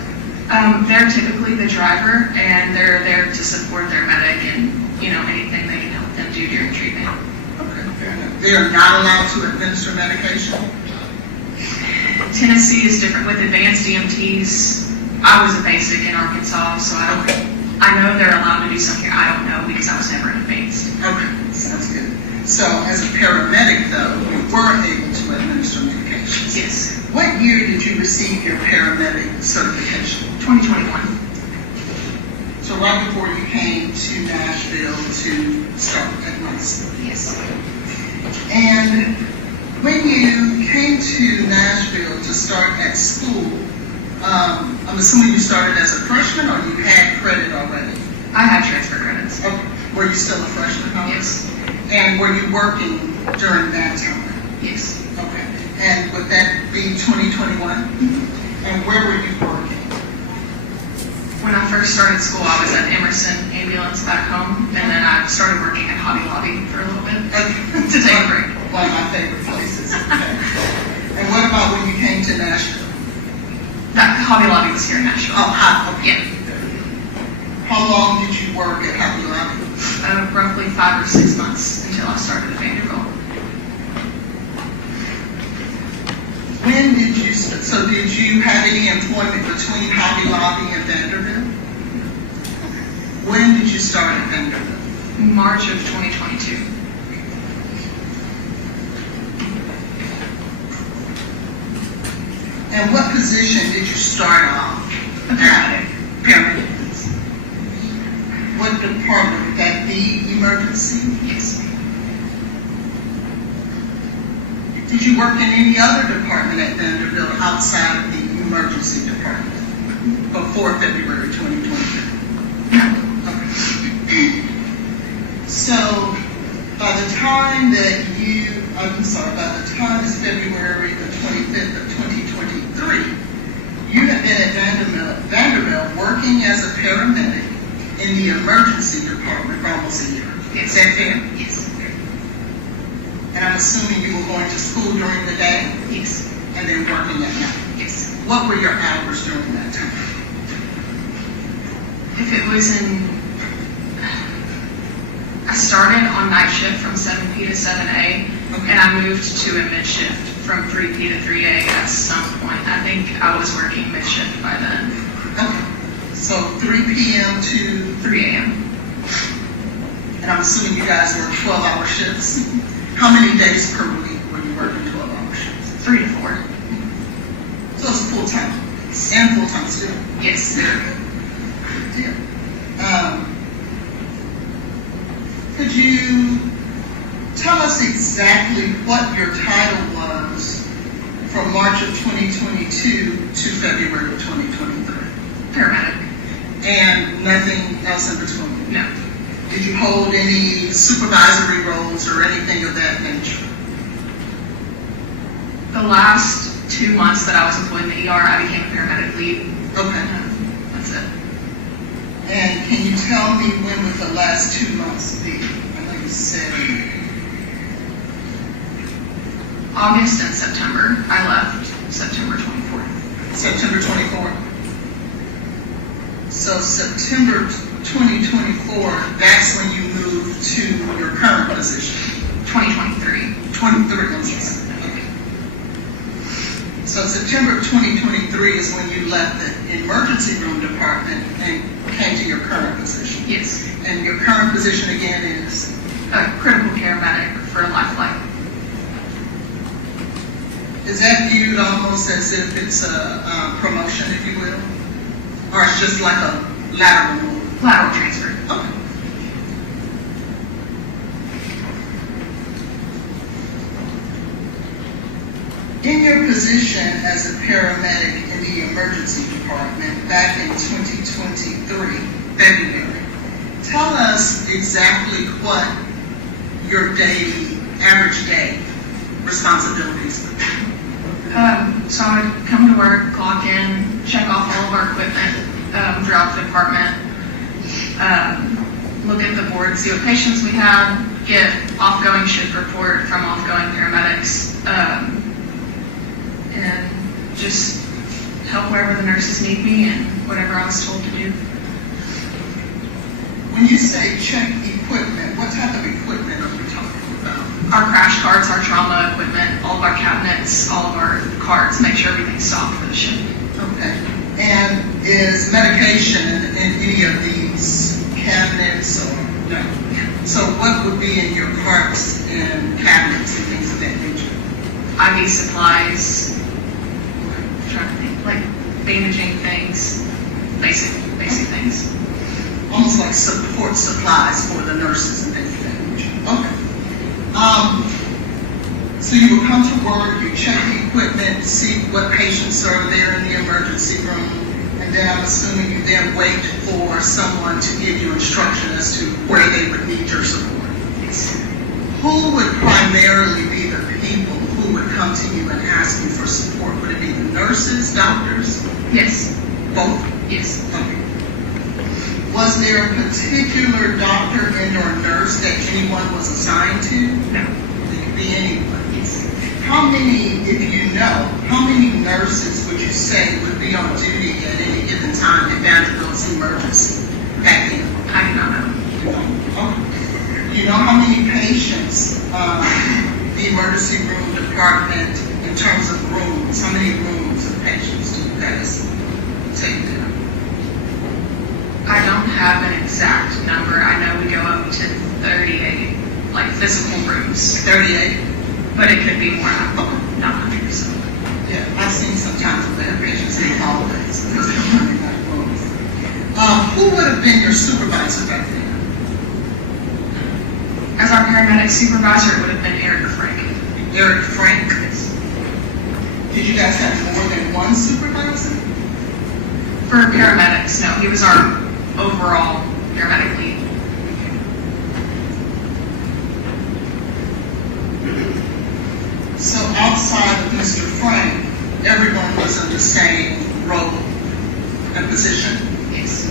They're typically the driver, and they're there to support their medic and, anything they can help them do during treatment. Okay, fair enough. They are not allowed to administer medication? Tennessee is different with advanced EMTs. I was a basic in Arkansas, so I know they're allowed to do some here. I don't know because I was never an advanced. Okay, sounds good. So as a paramedic, though, you were able to administer medications? Yes. What year did you receive your paramedic certification? 2021. So right before you came to Nashville to start at Lacy? Yes. And when you came to Nashville to start at school, I'm assuming you started as a freshman or you had credit already? I had transfer credits. Okay. Were you still a freshman? Yes. And were you working during that time? Yes. Okay. And would that be 2021? Mm-hmm. And where were you working? When I first started school, I was at Emerson Ambulance back home, and then I started working at Hobby Lobby for a little bit to take a break. One of my favorite places. Okay. And what about when you came to Nashville? That Hobby Lobby was here in Nashville. Oh, okay. Yeah. How long did you work at Hobby Lobby? Roughly 5 or 6 months until I started at Vanderbilt. When did you, so did you have any employment between Hobby Lobby and Vanderbilt? When did you start at Vanderbilt? March of 2022. And what position did you start off? A paramedic. Paramedic. What department? Would that be emergency? Yes. Did you work in any other department at Vanderbilt outside of the emergency department before February 2023? No. Okay. So by the time that by the time it's February the 25th of 2023, you have been at Vanderbilt working as a paramedic in the emergency department for almost a year. Yes. Is that fair? Yes. And I'm assuming you were going to school during the day? Yes. And then working at night? Yes. What were your hours during that time? If it was I started on night shift from 7P to 7A, and I moved to a mid shift from 3P to 3A at some point. I think I was working mid shift by then. Okay. So 3 p.m. to 3 a.m. And I'm assuming you guys work 12-hour shifts. How many days per week were you working 12-hour shifts? 3 to 4. So it's full-time. And full-time still? Yes. Yeah. Could you tell us exactly what your title was from March of 2022 to February of 2023? Paramedic. And nothing else in between? No. Did you hold any supervisory roles or anything of that nature? The last 2 months that I was employed in the ER, I became a paramedic lead. Okay. That's it. And can you tell me when would the last 2 months be? I know you said August and September. I left September 24th. September 24th. So September 2024, that's when you moved to your current position? 2023. 23, yes. Okay. So September 2023 is when you left the emergency room department and came to your current position? Yes. And your current position again is? A critical care medic for Lifeline. Is that viewed almost as if it's a promotion, if you will? Or it's just like a lateral move? Lateral transfer. Okay. In your position as a paramedic in the emergency department back in 2023, February, tell us exactly what your daily, average day responsibilities would be. So I would come to work, clock in, check off all of our equipment throughout the department, look at the board, see what patients we have, get offgoing shift report from offgoing paramedics, and just help wherever the nurses need me and whatever I was told to do. When you say check equipment, what type of equipment are we talking about? Our crash carts, our trauma equipment, all of our cabinets, all of our carts, make sure everything's stocked for the ship. Okay. And is medication in any of these cabinets or no? So what would be in your carts and cabinets and things of that nature? IV supplies, I'm trying to think, like bandaging things, basic things. Almost like support supplies for the nurses and things of that nature. Okay. So you will come to work, you check the equipment, see what patients are there in the emergency room, and then I'm assuming you then wait for someone to give you instruction as to where they would need your support. Yes. Who would primarily be the people who would come to you and ask you for support? Would it be the nurses, doctors? Yes. Both? Yes. Okay. Was there a particular doctor and or nurse that anyone was assigned to? No. It could be anyone. Yes. How many, if you know, how many nurses would you say would be on duty at any given time at Vanderbilt's emergency back then? I do not know. You know? Okay. You know how many patients the emergency room department, in terms of rooms, how many rooms of patients do you guys take there? I don't have an exact number. I know we go up to 38, like physical rooms. 38? But it could be more. I'm not 100%. Yeah, I've seen sometimes where they have patients in the hallways because they're running out of rooms. Who would have been your supervisor back then? As our paramedic supervisor, it would have been Eric Frank. Eric Frank? Yes. Did you guys have more than one supervisor? For paramedics, no. He was our overall paramedic lead. So outside of Mr. Frank, everyone was in the same role and position? Yes.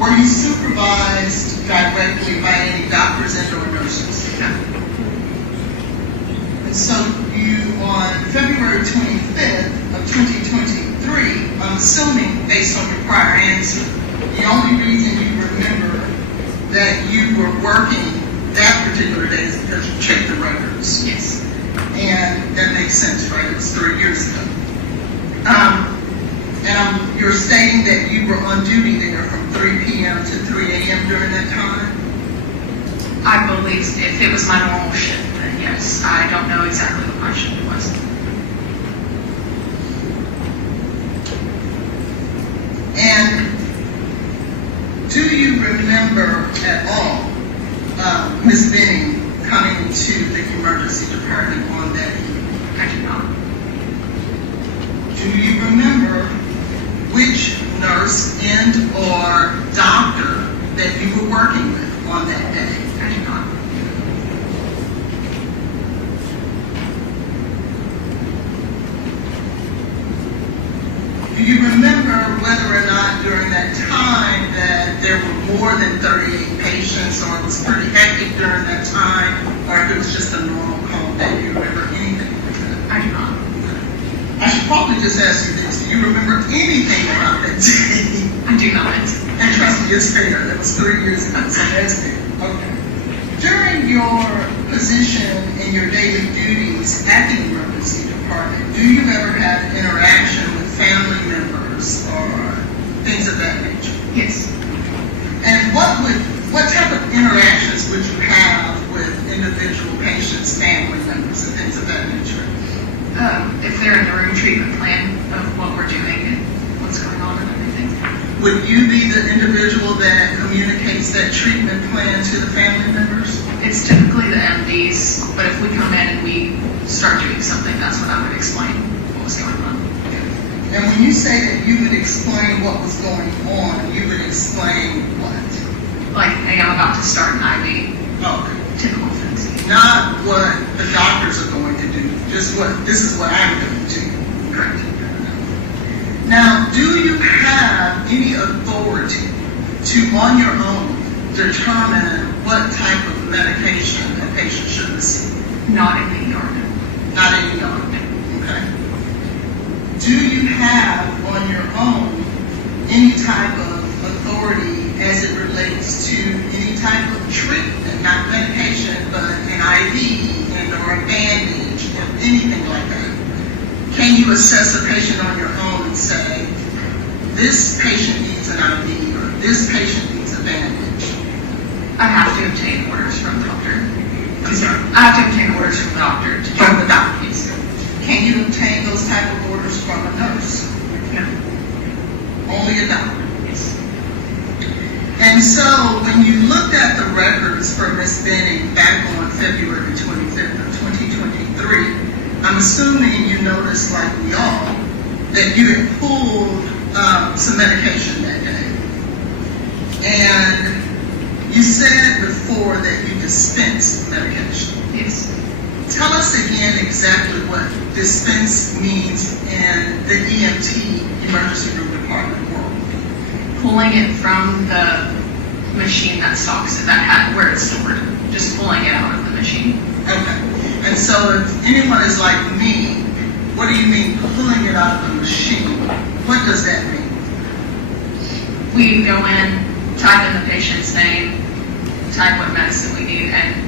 Were you supervised directly by any doctors and or nurses? No. And so you, on February 25th of 2023, I'm assuming based on your prior answer, the only reason you remember that you were working that particular day is because you checked the records. Yes. And that makes sense, right? It was 3 years ago. You're stating that you were on duty there from 3 p.m. to 3 a.m. during that time? I believe if it was my normal shift, then yes. I don't know exactly what my shift was. And do you remember at all Ms. Benning coming to the emergency department on that evening? I do not. Do you remember which nurse and or doctor that you were working with on that day? I do not. Do you remember whether or not during that time that there were more than 38 patients, or it was pretty hectic during that time, or if it was just a normal call day? Do you remember anything like that? I do not. I should probably just ask you this. Do you remember anything about that day? I do not. And trust me, it's fair. That was 3 years ago, so that's fair. Okay. During your position and your daily duties at the emergency department, do you ever have interaction with family members or things of that nature? Yes. And what type of interactions would you have with individual patients, family members, and things of that nature? If they're in the room, treatment plan of what we're doing and what's going on and everything. Would you be the individual that communicates that treatment plan to the family members? It's typically the MDs, but if we come in and we start doing something, that's when I would explain what was going on. And when you say that you would explain what was going on, you would explain what? Like, hey, I'm about to start an IV. Okay. Typical things. Not what the doctors are going to do, just this is what I'm going to do. Correct. Now, do you have any authority to, on your own, determine what type of medication a patient should receive? Not in the ER. Not any yard, okay? Do you have on your own any type of authority as it relates to any type of treatment, not medication, but an IV and or a bandage or anything like that? Can you assess a patient on your own and say, this patient needs an IV or this patient needs a bandage? I have to obtain orders from the doctor. I'm sorry? I have to obtain orders from the doctor. From the doctor. Can you obtain those type of orders from a nurse? No. Only a doctor. Yes. And so when you looked at the records for Ms. Benning back on February 25th of 2023, I'm assuming you noticed, like we all, that you had pulled some medication that day. And you said before that you dispensed medication. Yes. Tell us again exactly what dispense means in the EMT emergency room department world. Pulling it from the machine that stocks it, where it's stored. Just pulling it out of the machine. Okay. And so if anyone is like me, what do you mean pulling it out of the machine? What does that mean? We go in, type in the patient's name, type what medicine we need, and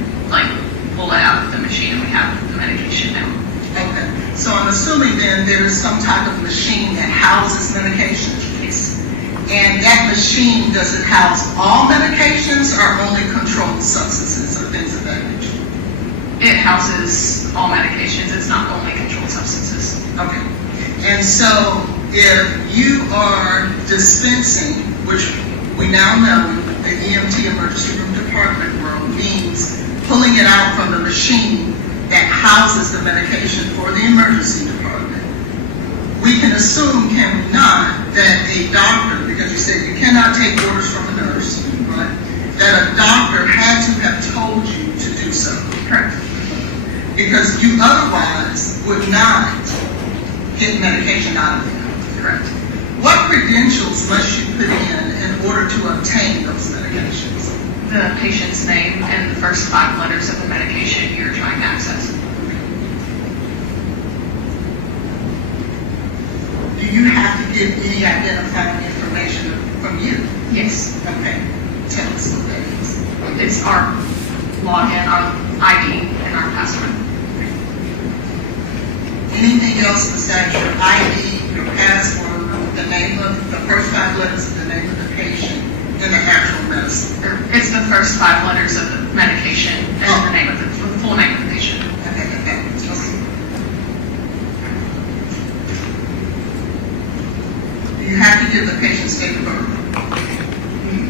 pull it out of the machine, and we have the medication now. Okay. So I'm assuming then there's some type of machine that houses medication. Yes. And that machine, does it house all medications or only controlled substances or things of that nature? It houses all medications. It's not only controlled substances. Okay. And so if you are dispensing, which we now know the EMT emergency room department world means pulling it out from the machine that houses the medication for the emergency department, we can assume, can we not, that a doctor, because you said you cannot take orders from a nurse, right, that a doctor had to have told you to do so. Correct. Because you otherwise would not get medication out of them. Correct. What credentials must you put in order to obtain those medications? The patient's name and the first 5 letters of the medication you're trying to access. Do you have to give any identifying information from you? Yes. Okay. Tell us what that is. It's our login, our ID, and our password. Anything else besides your ID, your password, the name of the first 5 letters of the name of the patient, and the actual medicine? It's the first 5 letters of the medication and the name of the full name of the patient. Okay. Do you have to give the patient's date of birth?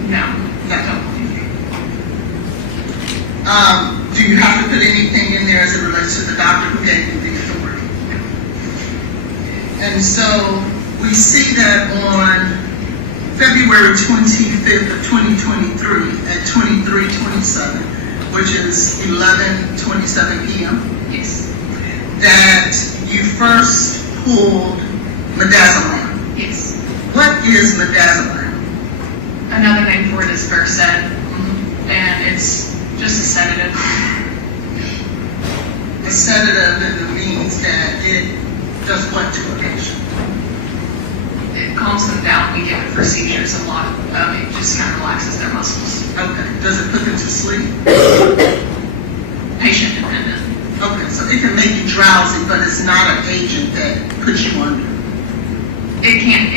No. Do you have to put anything in there as it relates to the doctor who gave you the authority? And so we see that on February 25th of 2023 at 23:27, which is 11:27 p.m. Yes. That you first pulled midazolam. Yes. What is midazolam? Another name for it is Versed, and it's just a sedative. A sedative means that it does what to a patient? It calms them down. We give it for seizures a lot. It just kind of relaxes their muscles. Okay. Does it put them to sleep? Patient dependent. Okay, so it can make you drowsy, but it's not an agent that puts you under. It can't.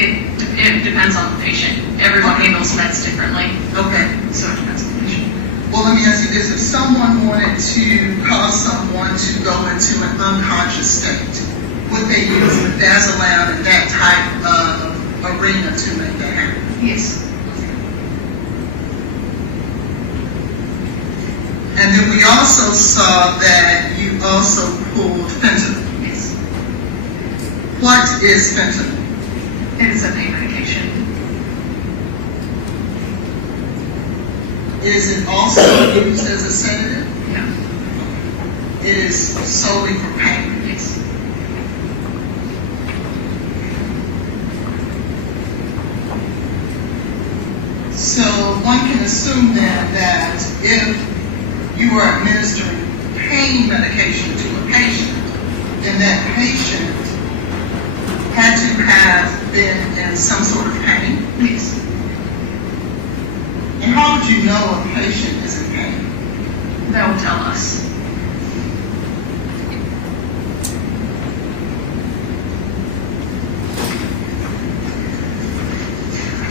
It depends on the patient. Everyone handles meds differently. Okay. So it depends on the patient. Well, let me ask you this. If someone wanted to cause someone to go into an unconscious state, would they use midazolam in that type of arena to make that happen? Yes. And then we also saw that you also pulled fentanyl. Yes. What is fentanyl? It is a pain medication. Is it also used as a sedative? No. It is solely for pain. Yes. So one can assume then that if you are administering pain medication to a patient, then that patient had to have been in some sort of pain? Yes. And how would you know a patient is in pain? That will tell us.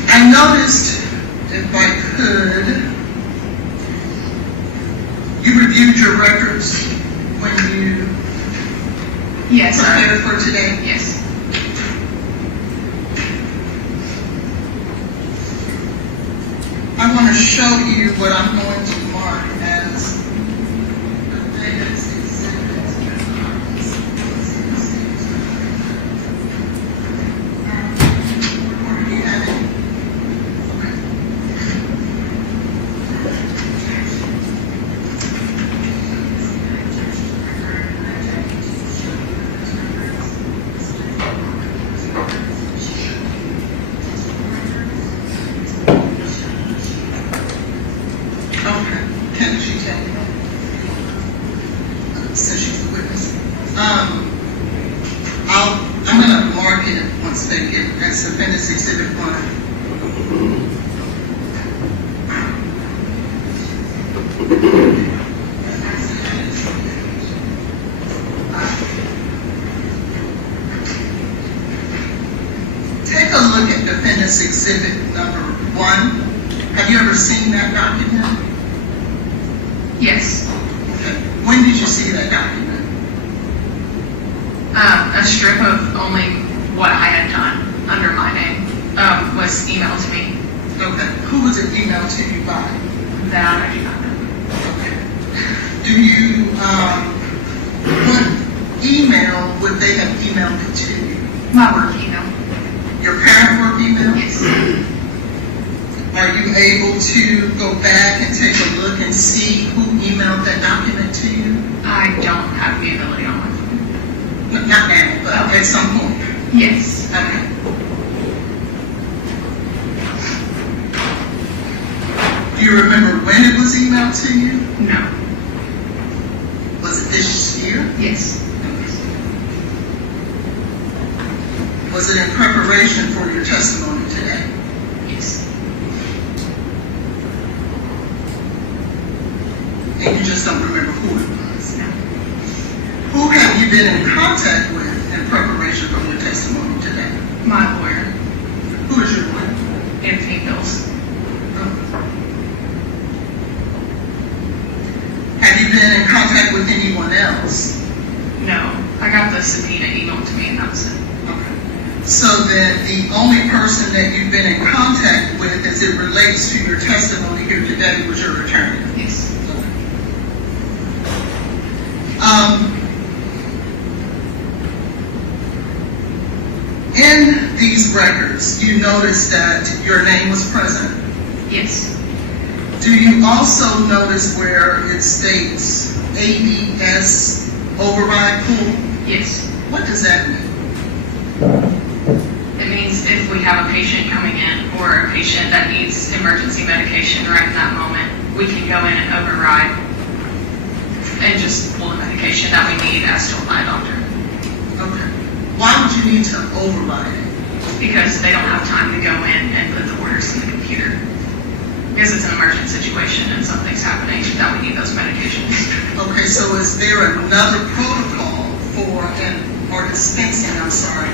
I noticed, if I could, you reviewed your records when you prepared for today? Yes. I want to show you what I'm going to mark as the latest exhibit. Where do you have it? I'm going to mark it once they get as Appendix Exhibit 1. Take a look at Appendix Exhibit number 1. Have you ever seen that document? Yes. Okay. When did you see that document? A strip of only what I had done under my name was emailed to me. Okay. Who was it emailed to you by? That I do not know. Okay. Do you, what email would they have emailed it to you? My work email. Your parent work email? Yes. Are you able to go back and take a look and see who emailed that document to you? I don't have the ability on my phone. Not now, but at some point. Yes. Okay. Do you remember when it was emailed to you? No. Was it this year? Yes. Was it in preparation for your testimony today? Yes. And you just don't remember who it was? No. Who have you been in contact with in preparation for your testimony today? My lawyer. Who is your lawyer? Anthony Boles. Have you been in contact with anyone else? No. I got the subpoena emailed to me and that was it. Okay. So then the only person that you've been in contact with as it relates to your testimony here today was your attorney? Yes. In these records, you notice that your name was present? Yes. Do you also notice where it states ABS override pool? Yes. What does that mean? It means if we have a patient coming in or a patient that needs emergency medication right in that moment, we can go in and override and just pull the medication that we need as told by a doctor. Okay. Why would you need to override it? Because they don't have time to go in and put the orders in the computer. Because it's an emergent situation and something's happening that we need those medications. Okay, so is there another protocol for or dispensing,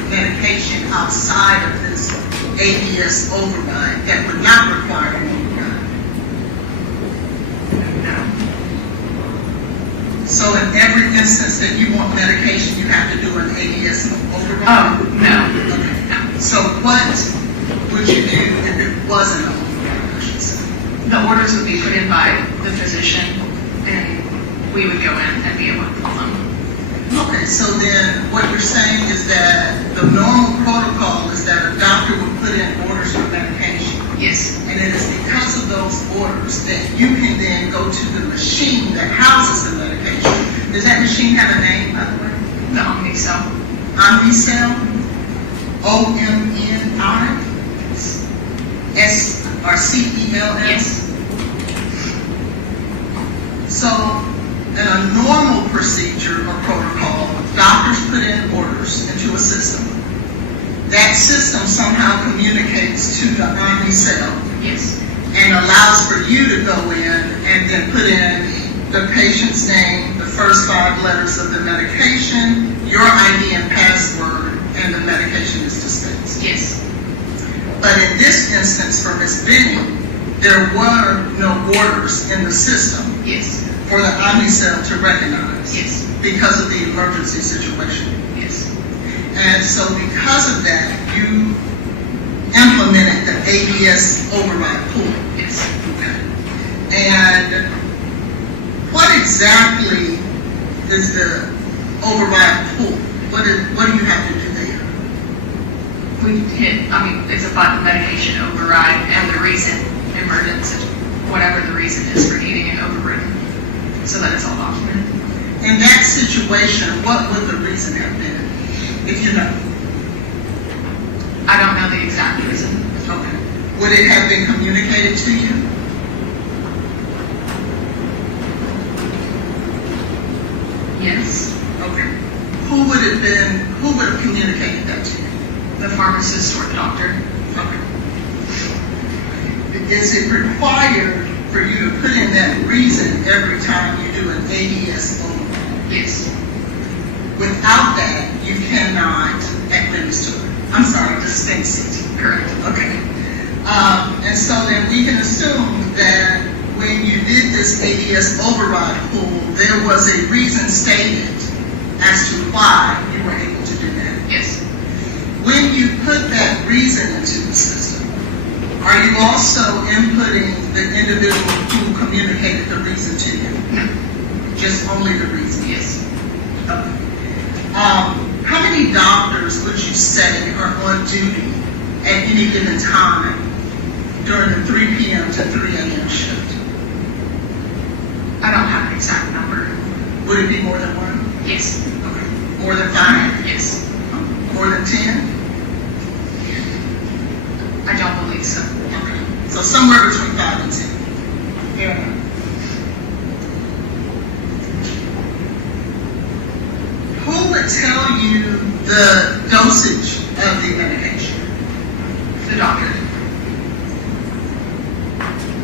medication outside of this ABS override that would not require an override? No. So in every instance that you want medication, you have to do an ABS override? Oh, no. Okay. So what would you do if it wasn't an override, I should say? The orders would be put in by the physician and we would go in and be able to pull them. Okay, so then what you're saying is that the normal protocol is that a doctor would put in orders for medication. Yes. And it is because of those orders that you can then go to the machine that houses the medication. Does that machine have a name, by the way? The Omnicell. Omnicell? O-M-N-I? S-R-C-E-L-S? Yes. So, in a normal procedure or protocol, doctor doctors put in orders into a system. That system somehow communicates to the Omnicell. Yes. And allows for you to go in and then put in the patient's name, the first 5 letters of the medication, your ID and password, and the medication is dispensed. Yes. But in this instance for Ms. Benning, there were no orders in the system. Yes. For the Omnicell to recognize. Yes. Because of the emergency situation. Yes. And so because of that, you implemented the ABS override pool. Yes. Okay. And what exactly is the override pool? What do you have to do there? We hit, it's a button, medication override, and the reason, emergency, whatever the reason is for needing it overridden, so that it's all documented. In that situation, what would the reason have been, if you know? I don't know the exact reason. Okay. Would it have been communicated to you? Yes. Okay. Who would have communicated that to you? The pharmacist or the doctor. Okay. Is it required for you to put in that reason every time you do an ABS override? Yes. Without that, you cannot administer it. I'm sorry, dispense it. Correct. Okay. And so then we can assume that when you did this ABS override pool, there was a reason stated as to why you were able to do that. Yes. When you put that reason into the system, are you also inputting the individual who communicated the reason to you? No. Just only the reason? Yes. Okay. How many doctors would you say are on duty at any given time during the 3 p.m. to 3 a.m. shift? I don't have an exact number. Would it be more than 1? Yes. Okay. More than 5? Yes. More than 10? I don't believe so. Okay. So somewhere between 5 and 10. Fair enough. Who would tell you the dosage of the medication? The doctor.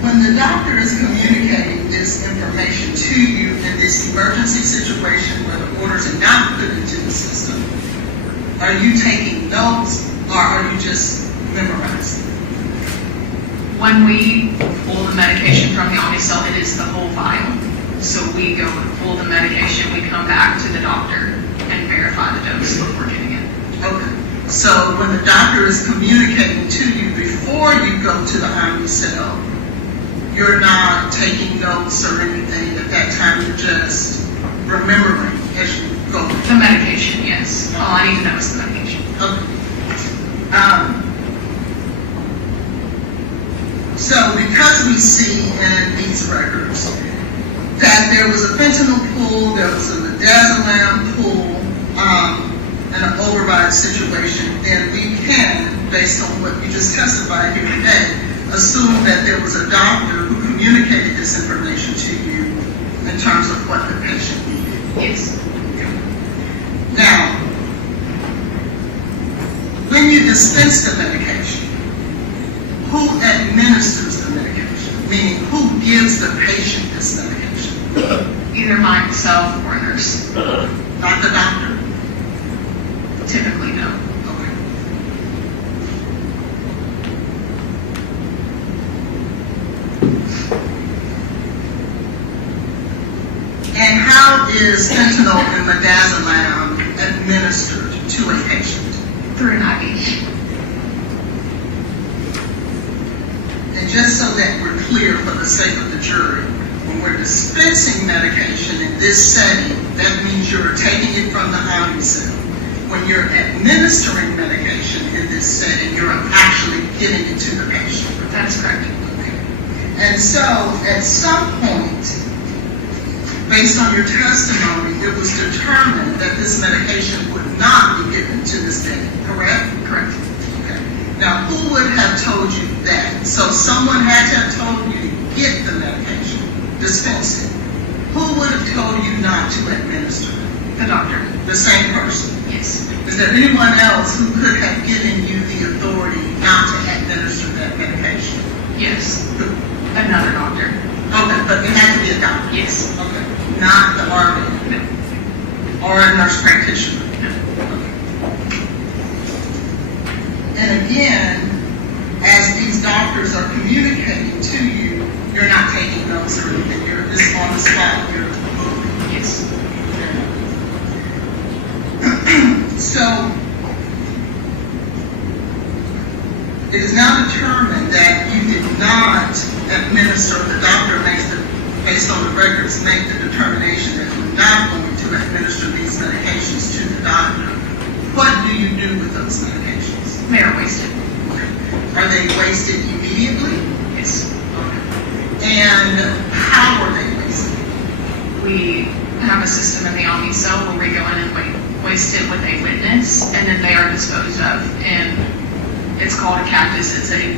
When the doctor is communicating this information to you in this emergency situation where the orders are not put into the system, are you taking notes or are you just memorizing? When we pull the medication from the Omnicell, it is the whole vial. So we go and pull the medication, we come back to the doctor and verify the dose before getting it. Okay. So when the doctor is communicating to you before you go to the Omnicell, you're not taking notes or anything at that time, you're just remembering as you go. The medication, yes. All I need to know is the medication. Okay. So because we see in these records that there was a fentanyl pool, there was a midazolam pool, and an override situation, then we can, based on what you just testified here today, assume that there was a doctor who communicated this information to you in terms of what the patient needed. Yes. Now, when you dispense the medication, who administers the medication? Meaning, who gives the patient this medication? Either myself or a nurse. Not the doctor? Typically, no. Okay. And how is fentanyl and midazolam administered to a patient? Through an IV. And just so that we're clear for the sake of the jury, when we're dispensing medication in this setting, that means you're taking it from the Omnicell. When you're administering medication in this setting, you're actually giving it to the patient. That is correct. Okay. And so, at some point, based on your testimony, it was determined that this medication would not be given to this patient, correct? Correct. Okay. Now, who would have told you that? So someone had to have told you to get the medication, dispense it. Who would have told you you not to administer? The doctor. The same person? Yes. Is there anyone else who could have given you the authority not to administer that medication? Yes. Another doctor. Okay, but it had to be a doctor? Yes. Okay. Not the RN? No. Or a nurse practitioner? No. Okay. And again, as these doctors are communicating to you, you're not taking notes or anything. You're just on the spot. You're moving. Yes. So, it is now determined that you did not administer, the doctor based on the records, make the determination that you're not going to administer these medications to the doctor. What do you do with those medications? They are wasted. Are they wasted immediately? Yes. And how are they wasted? We have a system in the Omni cell where we go in and waste it with a witness, and then they are disposed of. And it's called a cactus. It's a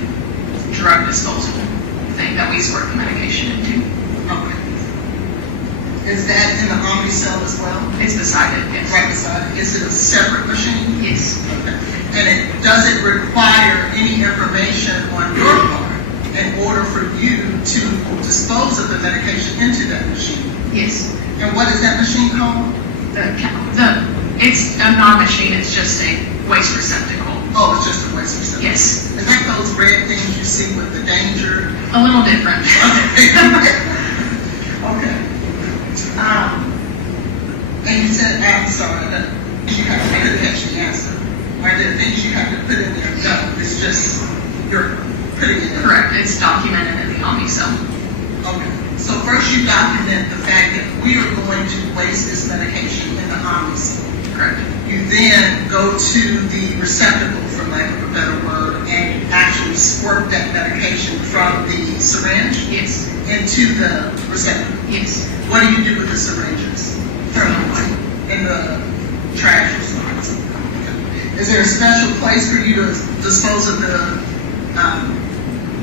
drug disposal thing that we sort the medication into. Okay. Is that in the Omni cell as well? It's beside it, yes. Right beside it. Is it a separate machine? Yes. Okay. And does it require any information on your part in order for you to dispose of the medication into that machine? Yes. And what is that machine called? It's not a machine, it's just a waste receptacle. Oh, it's just a waste receptacle? Yes. Is that those red things you see with the danger? A little different. Okay. And you said, I'm sorry, that you have to put the answer. Are there things you have to put in there? No, it's just, you're putting it in. Correct, it's documented in the Omni cell. Okay. So first you document the fact that we are going to waste this medication in the Omni cell. Correct. You then go to the receptacle, for lack of a better word, and you actually squirt that medication from the syringe into the receptacle. Yes. What do you do with the syringes? Throw them away in the trash or something. Okay. Is there a special place for you to dispose of the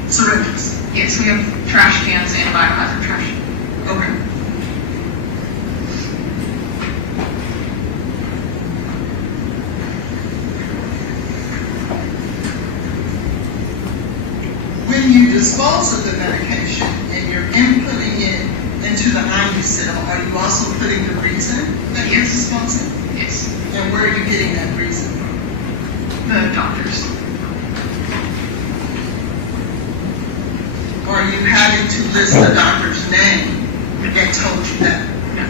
syringes? Yes, we have trash cans and biohazard trash. Okay. When you dispose of the medication and you're inputting it into the Omni cell, are you also putting the reason that you're disposing? Yes. And where are you getting that reason from? The doctors. Or are you having to list the doctor's name that told you that? No.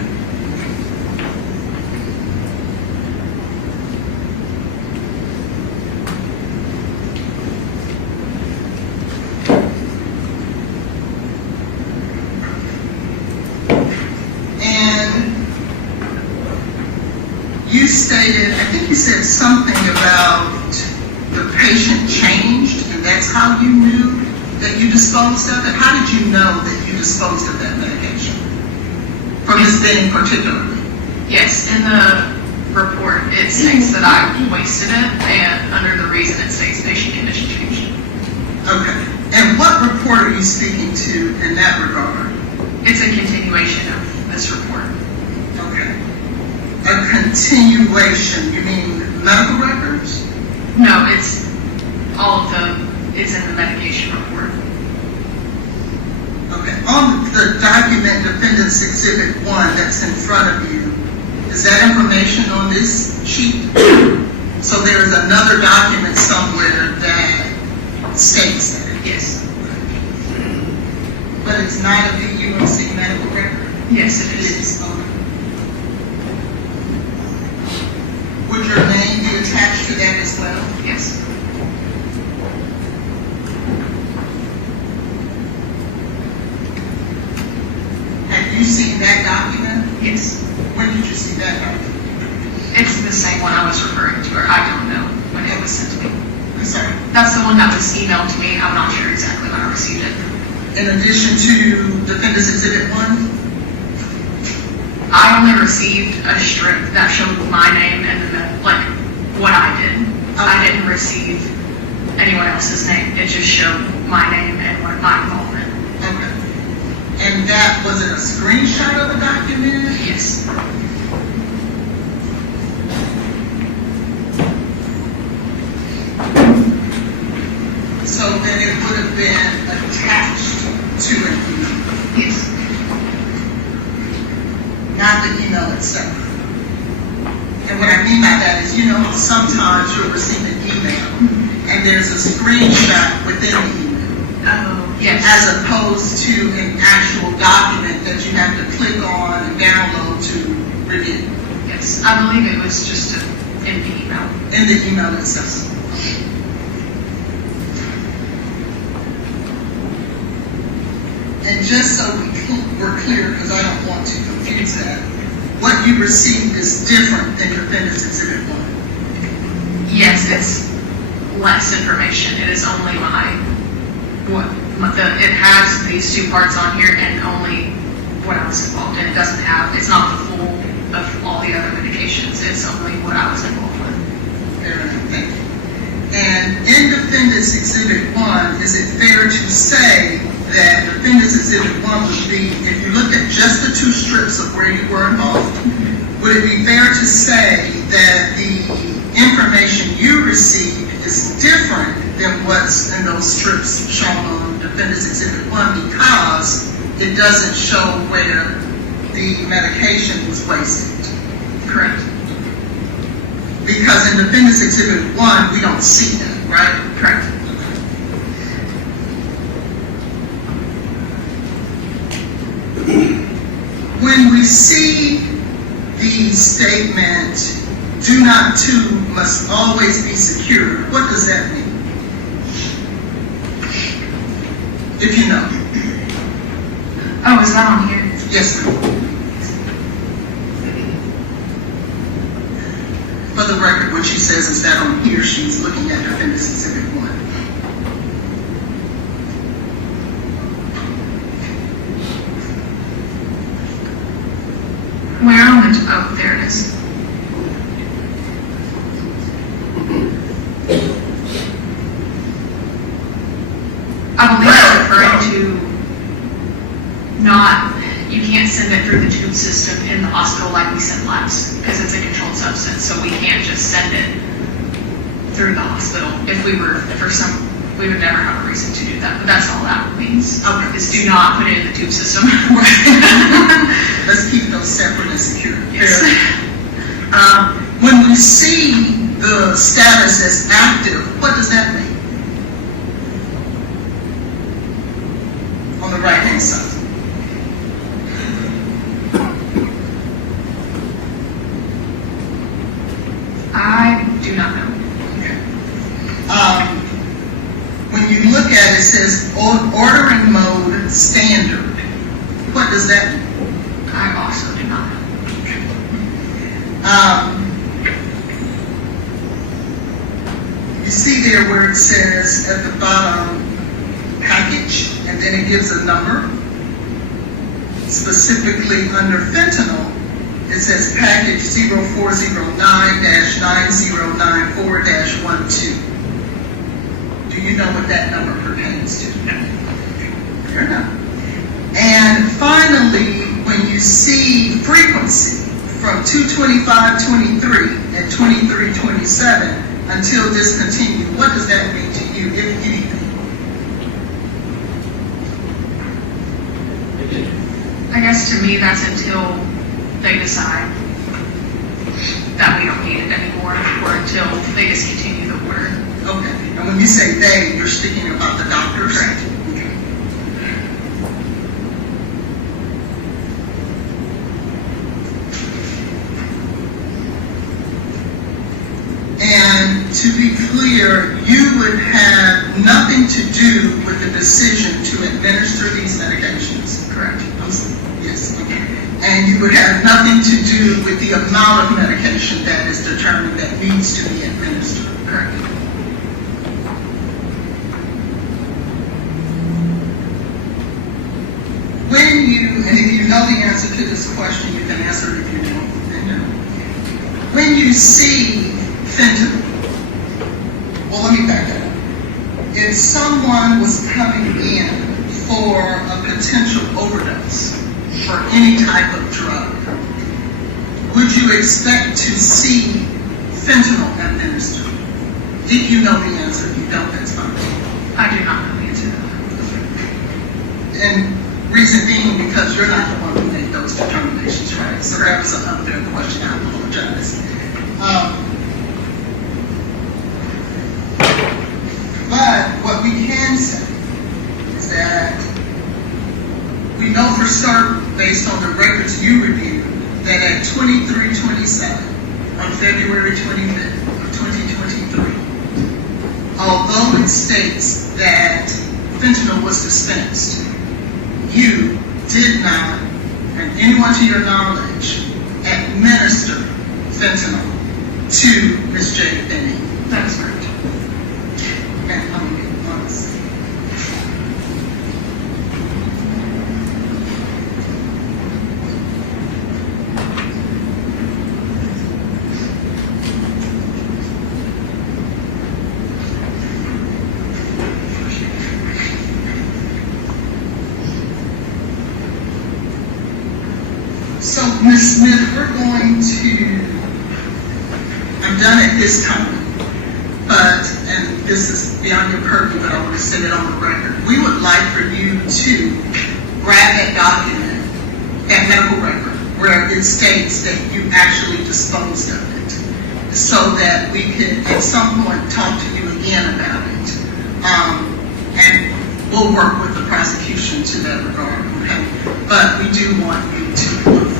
You stated, I think you said something about the patient changed, and that's how you knew that you disposed of it. How did you know that you disposed of that medication? For Ms. Benning particularly? Yes, in the report it states that I wasted it, and under the reason it states patient condition changed. Okay. And what report are you speaking to in that regard? It's a continuation of this report. Okay. A continuation, you mean medical records? No, it's all of it's in the medication report. Okay. On the document Defendant's Exhibit 1 that's in front of you, is that information on this sheet? So there is another document somewhere that states that? Yes. But it's not a UMC medical record? Yes, it is. Okay. Would your name be attached to that as well? Yes. Have you seen that document? Yes. When did you see that document? It's the same one I was referring to, or I don't know when it was sent to me. I'm sorry? That's the one that was emailed to me. I'm not sure exactly when I received it. In addition to Defendant's Exhibit 1? I only received a strip that showed my name and then what I did. Okay. I didn't receive anyone else's name. It just showed my name and my involvement. Okay. And that, was it a screenshot of the document? in? Yes. So then it would have been attached to an email. Yes. Not the email itself. And what I mean by that is, you know, sometimes you'll receive an email and there's a screenshot within the email. Oh, yes. As opposed to an actual document that you have to click on and download to review. Yes. I believe it was just in the email. In the email itself. And just so we're clear, because I don't want to confuse that, what you received is different than Defendant's Exhibit 1. Yes, it's less information. It is only it has these two parts on here and only what I was involved in. It doesn't have, it's not the full of all the other medications. It's only what I was involved with. Fair enough, thank you. And in Defendant's Exhibit 1, is it fair to say that Defendant's Exhibit 1 would be, if you look at just the two strips of where you were involved, would it be fair to say that the information you received is different than what's in those strips shown on Defendant's Exhibit 1 because it doesn't show where the medication was wasted? Correct. Because in Defendant's Exhibit 1, we don't see that, right? Correct. When we see the statement, "Do not to must always be secured," what does that mean? If you know. Oh, is that on here? Yes, ma'am. For the record, what she says is that on here, she's looking at Defendant's Exhibit 1. Where on the, oh, there it is. I believe it's referring to not, you can't send it through the tube system in the hospital like we send labs, because it's a controlled substance, so we can't just send it through the hospital. If we were, for some, we would never have a reason to do that, but that's all that means. Okay. Is do not put it in the tube system. Let's keep those separate and secure. Yes. When we see the status as active, what does that mean? On the right-hand side. I do not know. Okay. When you look at it, it says ordering mode standard. What does that mean? I also do not know. You see there where it says at the bottom package, and then it gives a number. Specifically under fentanyl, it says package 0409-9094-12. Do you know what that number pertains to? Fair enough. And finally, when you see frequency from 225.23 and 23.27 until discontinued, what does that mean to you, if anything? I guess to me that's until they decide that we don't need it anymore, or until they discontinue the order. Okay. And when you say they, you're speaking about the doctors? Correct. Okay. And to be clear, you would have nothing to do with the decision to administer these medications? Correct. Yes, okay. And you would have nothing to do with the amount of medication that is determined that needs to be administered? Correct. When you, and if you know the answer to this question, you can answer it if you don't. When you see fentanyl, well, let me back that up. If someone was coming in for a potential overdose for any type of drug, would you expect to see fentanyl administered? If you know the answer, if you don't, that's fine. I do not know the answer to that. And reason being, because you're not the one who made those determinations, right? So that was an unfair question, I apologize. But what we can say is that we know for certain, based on the records you reviewed, that at 23:27, on February 25th of 2023, although it states that fentanyl was dispensed, you did not, and anyone to your knowledge, administer fentanyl to Ms. Jade Benning. That is correct. And I'm going to be honest. So, Ms. Smith, we're going to, I'm done at this time, but, and this is beyond your purview, but I want to set it on the record. We would like for you to grab that document, that medical record, where it states that you actually disposed of it, so that we could at some point talk to you again about it. And we'll work with the prosecution to that regard, okay? But we do want you to look.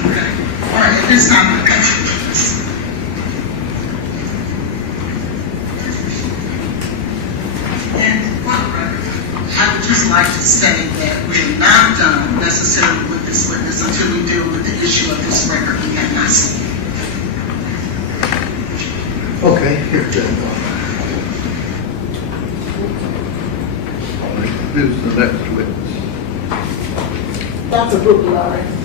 Okay. All right, at this time, I'm going to this. And for the record, I would just like to say that we're not done necessarily with this witness until we deal with the issue of this record we have not seen. Okay, here, Jade. Who's the next witness? Dr. Brooklyn.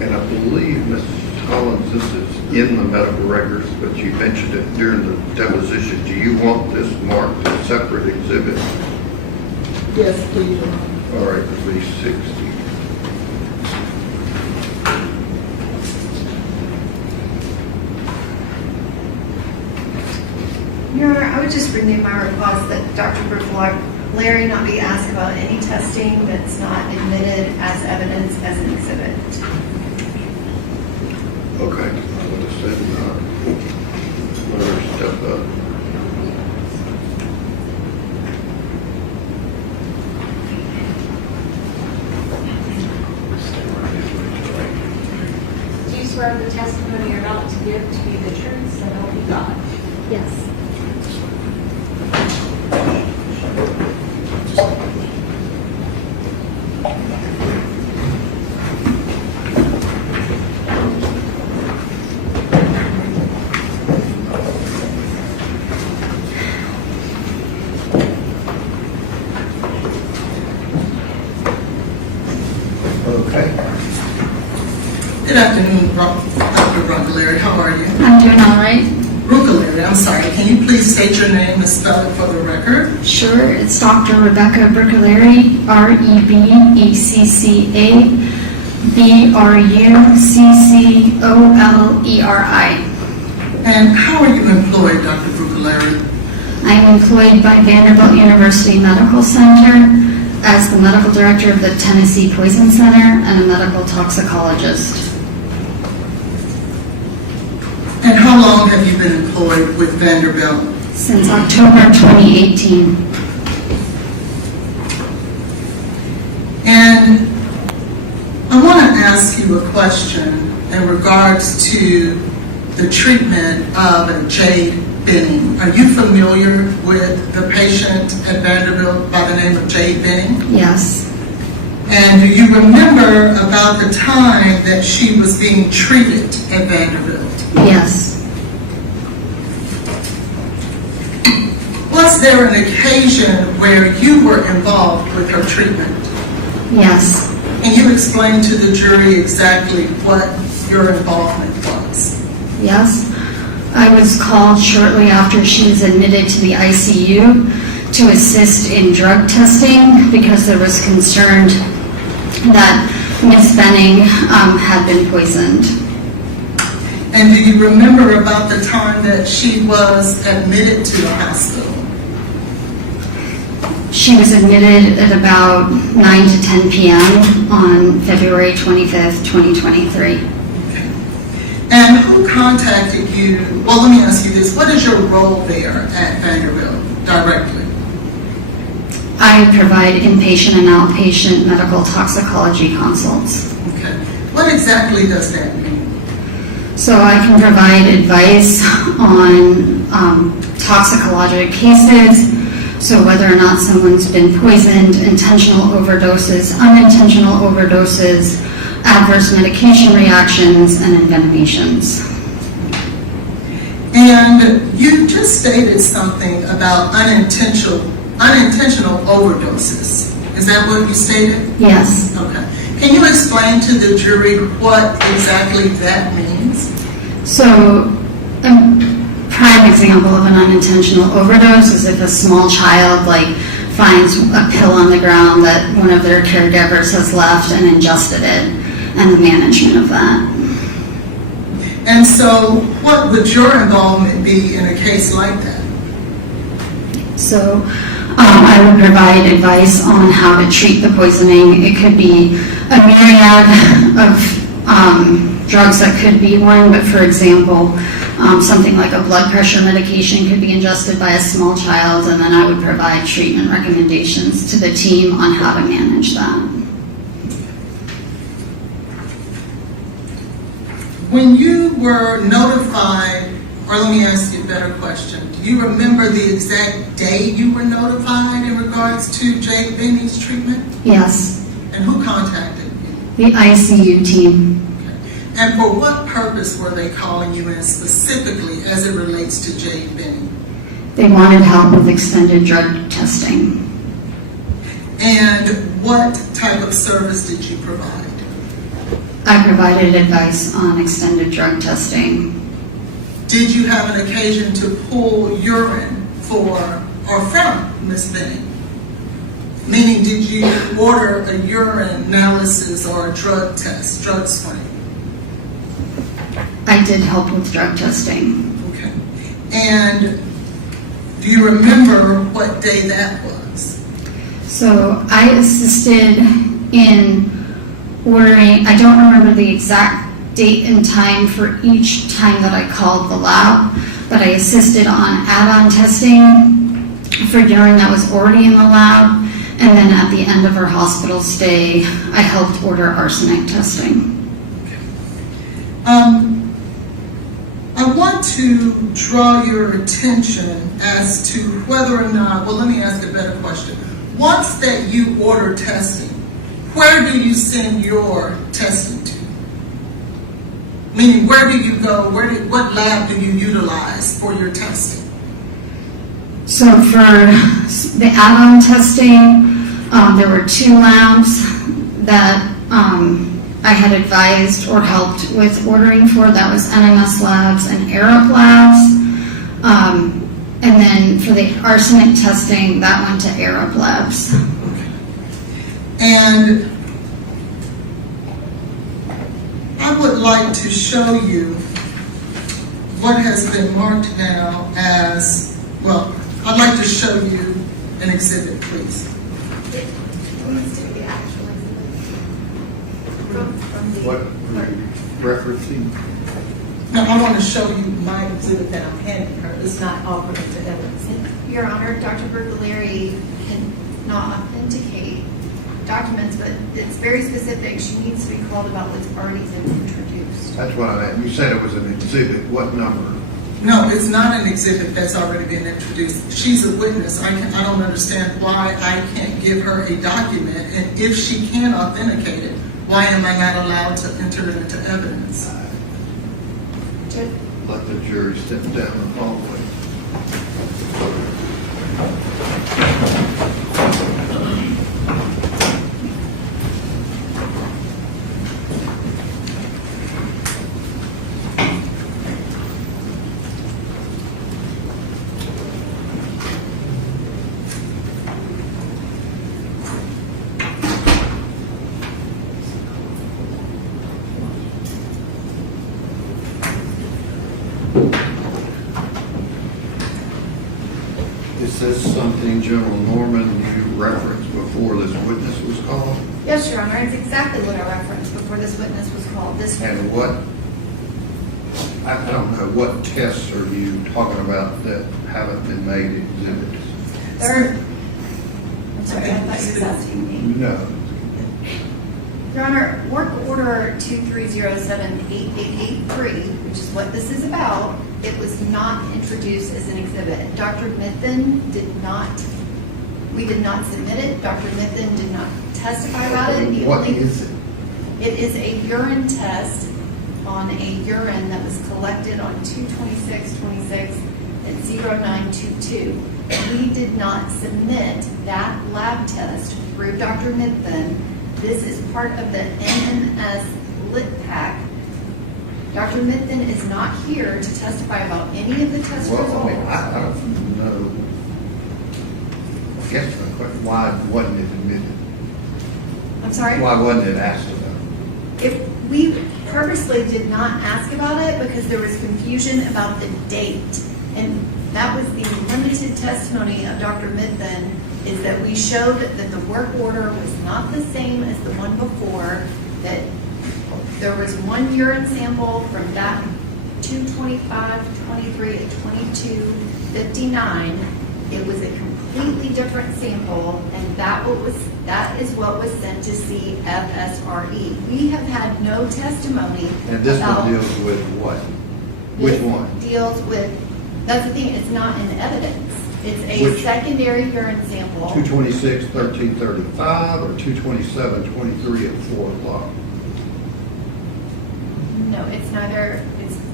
And I believe, Ms. Collins, this is in the medical records, but you mentioned it during the deposition. Do you want this marked as a separate exhibit? Yes, please. All right, 360. Your Honor, I would just renew my request that Dr. Larry not be asked about any testing that's not admitted as evidence as an exhibit. Okay, I would have said not. Another step up. Do you swear the testimony you're about to give to be the truth, so help you God? Yes. Okay. Good afternoon, Dr. Brooklyn. How are you? I'm doing all right. Brooklyn, I'm sorry. Can you please state your name and spell it for the record? Sure, it's Dr. Rebecca Brooklyn, REBECCA, And how are you employed, Dr. Brooklyn? I'm employed by Vanderbilt University Medical Center as the medical director of the Tennessee Poison Center and a medical toxicologist. And how long have you been employed with Vanderbilt? Since October 2018. And I want to ask you a question in regards to the treatment of Jade Benning. Are you familiar with the patient at Vanderbilt by the name of Jade Benning? Yes. And do you remember about the time that she was being treated at Vanderbilt? Yes. Was there an occasion where you were involved with her treatment? Yes. Can you explain to the jury exactly what your involvement was? Yes. I was called shortly after she was admitted to the ICU to assist in drug testing because there was concern that Ms. Benning had been poisoned. And do you remember about the time that she was admitted to the hospital? She was admitted at about 9 to 10 p.m. on February 25th, 2023. And who contacted you? Well, let me ask you this. What is your role there at Vanderbilt directly? I provide inpatient and outpatient medical toxicology consults. Okay. What exactly does that mean? So I can provide advice on toxicologic cases, so whether or not someone's been poisoned, intentional overdoses, unintentional overdoses, adverse medication reactions, and envenomations. And you just stated something about unintentional overdoses. Is that what you stated? Yes. Okay. Can you explain to the jury what exactly that means? So a prime example of an unintentional overdose is if a small child finds a pill on the ground that one of their caregivers has left and ingested it, and the management of that. And so what would your involvement be in a case like that? So I would provide advice on how to treat the poisoning. It could be a myriad of drugs that could be one, but for example, something like a blood pressure medication could be ingested by a small child, and then I would provide treatment recommendations to the team on how to manage that. When you were notified, or let me ask you a better question, do you remember the exact day you were notified in regards to Jade Benning's treatment? Yes. And who contacted you? The ICU team. Okay. And for what purpose were they calling you in specifically as it relates to Jade Benning? They wanted help with extended drug testing. And what type of service did you provide? I provided advice on extended drug testing. Did you have an occasion to pull urine for or from Ms. Benning? Meaning, did you order a urine analysis or a drug test, drug screen? I did help with drug testing. Okay. And do you remember what day that was? So I assisted in ordering, I don't remember the exact date and time for each time that I called the lab, but I assisted on add-on testing for urine that was already in the lab, and then at the end of her hospital stay, I helped order arsenic testing. I want to draw your attention as to whether or not, well, let me ask a better question. Once that you order testing, where do you send your testing to? Meaning, where do you go? What lab do you utilize for your testing? So for the add-on testing, there were 2 labs that I had advised or helped with ordering for. That was NMS Labs and Arup Labs. And then for the arsenic testing, that went to Arup Labs. And I would like to show you what has been marked now as, well, I'd like to show you an exhibit, please. What referencing? No, I want to show you my exhibit that I'm handing her. It's not offered to evidence. Your Honor, Dr. Bergaleri cannot authenticate documents, but it's very specific. She needs to be called about what's already been introduced. That's what I meant. You said it was an exhibit. What number? No, it's not an exhibit that's already been introduced. She's a witness. I don't understand why I can't give her a document, and if she can authenticate it, why am I not allowed to enter it into evidence? Let the jury step down the hallway. Is this something General Norman you referenced before this witness was called? Yes, Your Honor, it's exactly what I referenced before this witness was called. And what, I don't know, what tests are you talking about that haven't been made exhibits? I'm sorry, I thought you were asking me. No. Your Honor, work order 23078883, which is what this is about, it was not introduced as an exhibit. Dr. Mithun we did not submit it. Dr. Mithun did not testify about it. What is it? It is a urine test on a urine that was collected on 2/26/26 at 0922. We did not submit that lab test through Dr. Mithun. This is part of the NMS lit pack. Dr. Mithun is not here to testify about any of the test results. Well, I mean, I don't know. I guess my question, why wasn't it admitted? I'm sorry? Why wasn't it asked about? We purposely did not ask about it because there was confusion about the date. And that was the limited testimony of Dr. Mithun, is that we showed that the work order was not the same as the one before, that there was one urine sample from that 2/25/23 at 22:59. It was a completely different sample, and that is what was sent to CFSRE. We have had no testimony And this about. one deals with what? Which one? Deals with, that's the thing, it's not in evidence. It's a Which? secondary urine sample. 226/1335 or 227/23 at 4 o'clock? No, it's neither,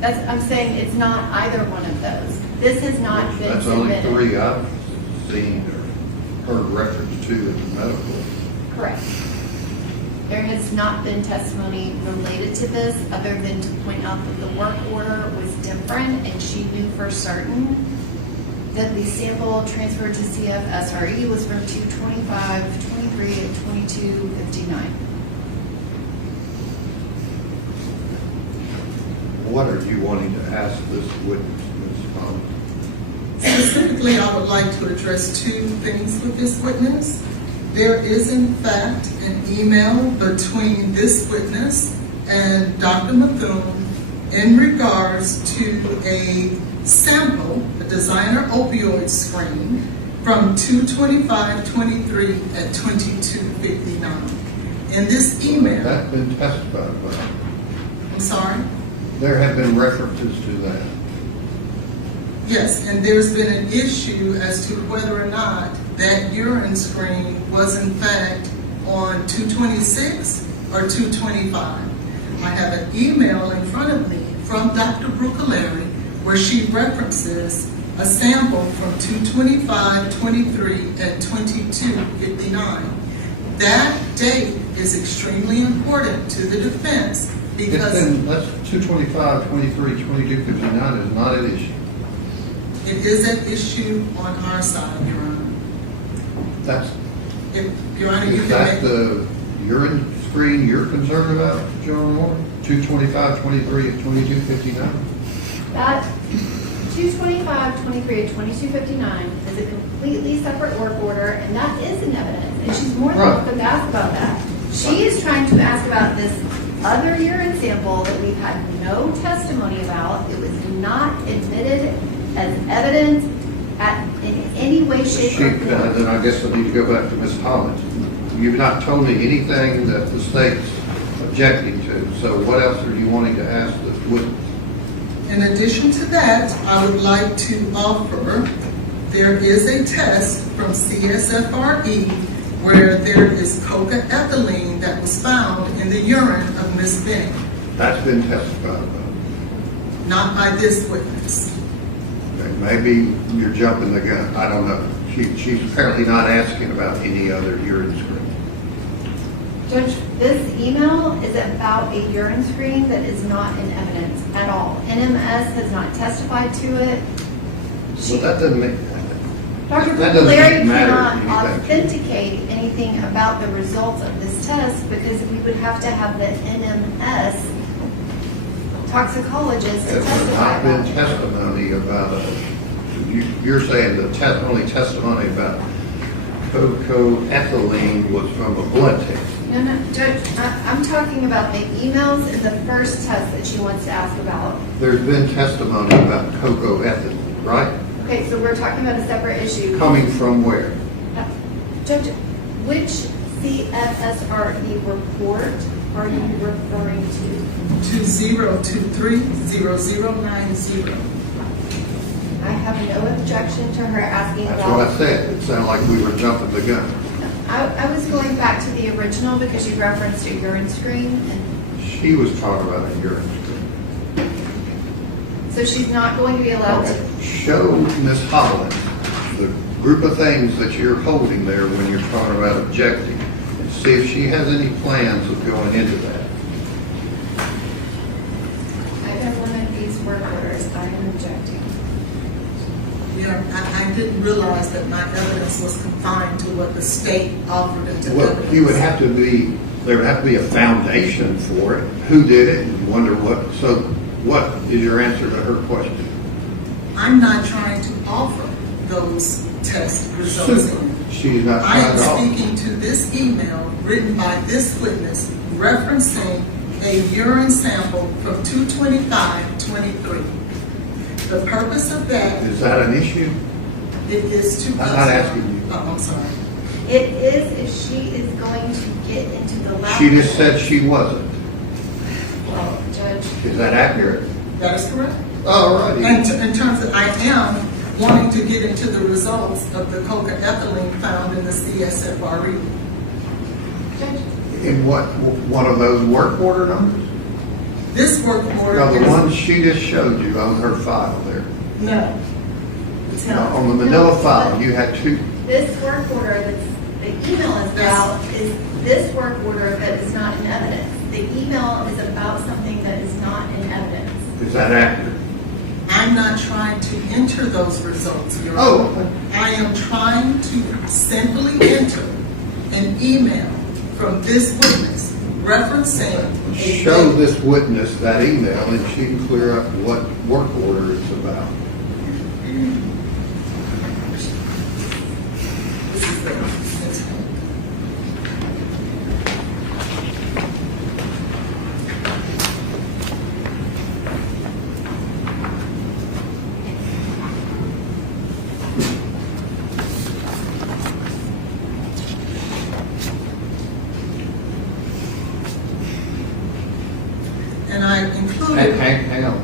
I'm saying it's not either one of those. This has not been That's only submitted. 3 I've seen or heard reference to in the medical. Correct. There has not been testimony related to this, other than to point out that the work order was different, and she knew for certain that the sample transferred to CFSRE was from 2/25/23 at 22:59. What are you wanting to ask this witness, Ms. Collins? Specifically, I would like to address 2 things with this witness. There is, in fact, an email between this witness and Dr. Mithun in regards to a sample, a designer opioid screen, from 2/25/23 at 22:59. In this email. That's been testified about. I'm sorry? There have been references to that. Yes, and there's been an issue as to whether or not that urine screen was in fact on 2/26 or 2/25. I have an email in front of me from Dr. Brucalari where she references a sample from 2/25/23 at 22:59. That date is extremely important to the defense because that's 2/25/23, 22:59 is not an issue. it is an issue on our side, Your Honor. Your Honor, you Is can that make. the urine screen you're concerned about, General Moore? 2/25/23 at 22:59? That 2/25/23 at 22:59 is a completely separate work order, and that is in evidence, and she's more than Right. welcome to ask about that. She is trying to ask about this other urine sample that we've had no testimony about. It was not admitted as evidence in any way, shape, or form. Then I guess I need to go back to Ms. Hollins. You've not told me anything that the state's objecting to, so what else are you wanting to ask this witness? In addition to that, I would like to offer, there is a test from CSFRE where there is coca-ethylene that was found in the urine of Ms. Benning. That's been testified about. Not by this witness. Okay, maybe you're jumping the gun. I don't know. She's apparently not asking about any other urine screen. Judge, this email is about a urine screen that is not in evidence at all. NMS has not testified to it. Well, that doesn't make. Dr. That doesn't Larry matter cannot anything. authenticate anything about the results of this test because we would have to have the NMS toxicologist to There's testify not about been it. testimony about a You're saying the only testimony about cocoethylene was from a blood test. No, Judge, I'm talking about the emails in the first test that she wants to ask about. There's been testimony about cocoethylene, right? Okay, so we're talking about a separate issue. Coming from where? Judge, which CFSRE report are you referring to? 2023-0090. I have no objection to her asking That's about. what I said. It sounded like we were jumping the gun. I was going back to the original because you referenced a urine screen, and She was talking about a urine screen. so she's not going to be allowed to. Show Ms. Holland the group of things that you're holding there when you're talking about objecting, and see if she has any plans of going into that. I have one of these work orders. I am objecting. Yeah, I didn't realize that my evidence was confined to what the state offered into Well, evidence. you would have to be, there would have to be a foundation for it. Who did it and wonder what, so what is your answer to her question? I'm not trying to offer those test results. She's not I trying to am offer. speaking to this email written by this witness referencing a urine sample from 2/25/23. The purpose of that, Is that an issue? it is to. I'm not asking you. Oh, I'm sorry. It is if she is going to get into the lab. She just said she wasn't. Well, Judge. Is that accurate? That is correct. All righty. And in terms of, I am wanting to get into the results of the cocaethylene found in the CSFRE. In what, one of those work order numbers? This work order No, the is. one she just showed you on her file there. No, it's not. On the manila file, you had two. This work order that's, the email is about, is this work order that is not in evidence. The email is about something that is not in evidence. Is that accurate? I'm not trying to enter those results, Your Oh. Honor. I am trying to simply enter an email from this witness referencing. Show this witness that email and she can clear up what work order it's about. This is the next one. And I included. Hang on.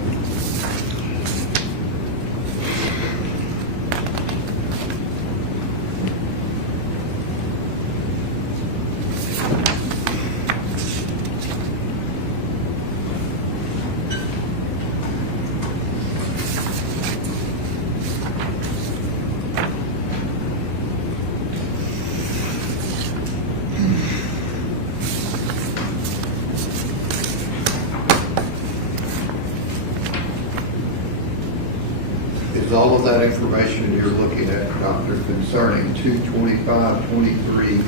Is all of that information you're looking at, Doctor, concerning 225, 23,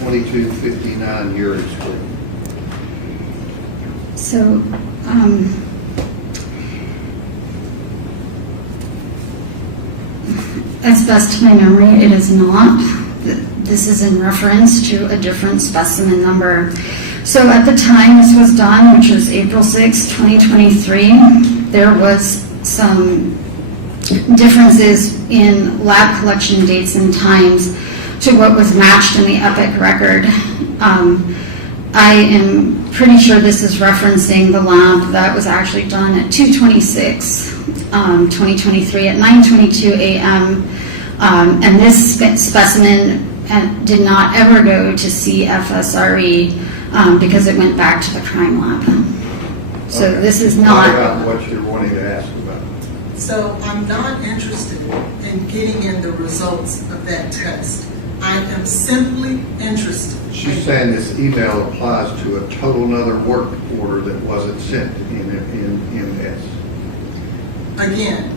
22, 59 urine screen? So, as best to my memory, it is not. This is in reference to a different specimen number. So at the time this was done, which was April 6, 2023, there was some differences in lab collection dates and times to what was matched in the EPIC record. I am pretty sure this is referencing the lab that was actually done at 2/26, 2023 at 9:22 a.m. And this specimen did not ever go to CFSRE because it went back to the crime lab. So Okay. this is What not. about what you're wanting to ask about? So I'm not interested in getting in the results of that test. I am simply interested. She's saying this email applies to a total another work order that wasn't sent in MS. Again,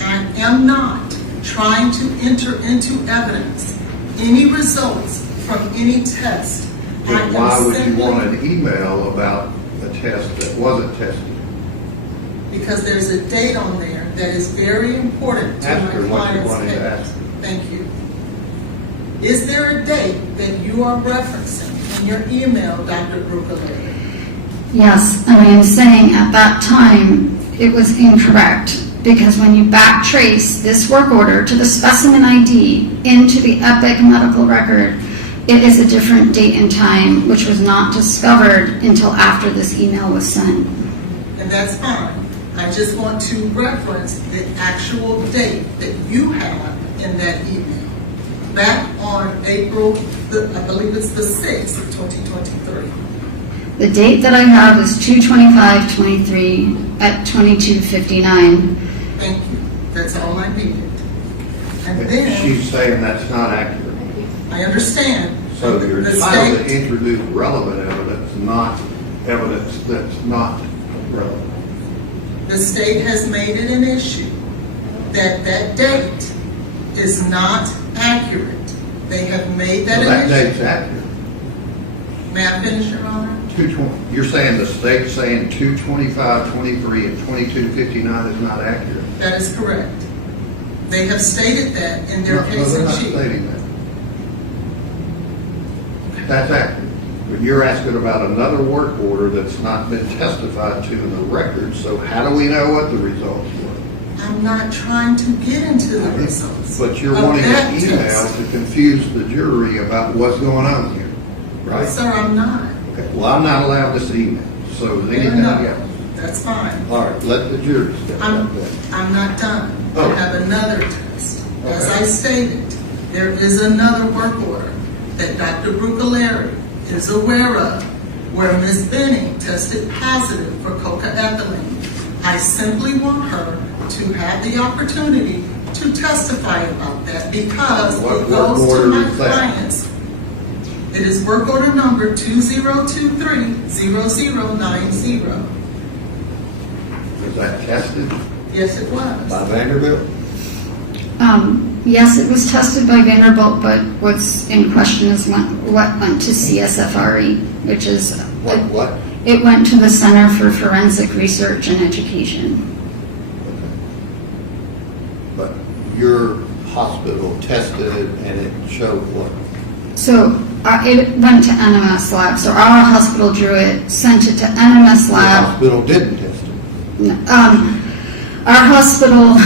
I am not trying to enter into evidence any results from any test. Then why would you want an email about a test that wasn't tested? Because there's a date on there that is very important to Ask her my what you client's wanted to case. ask. Thank you. Is there a date that you are referencing in your email, Dr. Brucaleri? Yes, and I am saying at that time, it was incorrect, because when you backtrace this work order to the specimen ID into the EPIC medical record, it is a different date and time, which was not discovered until after this email was sent. And that's fine. I just want to reference the actual date that you have in that email. Back on April, I believe it's the 6th of 2023. The date that I have is 2/25/23 at 22:59. Thank you. That's all I needed. And then, She's saying that's not accurate. I understand. So you're The entitled to state- introduce relevant evidence, not evidence that's not relevant. The state has made it an issue that that date is not accurate. They have made that So an that issue. date's accurate. May I finish, Your Honor? 220. You're saying the state's saying 2/25/23 and 22/59 is not accurate. That is correct. They have stated that in their No, case they're in not chief. stating that. That's accurate. But you're asking about another work order that's not been testified to in the record, so how do we know what the results were? I'm not trying to get into the results. But you're of wanting that an email test. to confuse the jury about what's going on here, right? Sir, I'm not. Okay, well, I'm not allowed this email, so is Fair anything enough. else? That's fine. All right, let the jury step I'm up there. I'm not done. Oh. I have another test. As Okay. I stated, there is another work order that Dr. Brucaleri is aware of where Ms. Benning tested positive for cocaethylene. I simply want her to have the opportunity to testify about that because What it goes work to order my is that? clients. It is work order number 2023-0090. Was that tested Yes, it was. by Vanderbilt? Yes, it was tested by Vanderbilt, but what's in question is what went to CSFRE, which is, What? it went to the Center for Forensic Research and Education. But your hospital tested it and it showed what? So it went to NMS lab. So our hospital drew it, sent it to NMS The lab. hospital didn't test it. Our hospital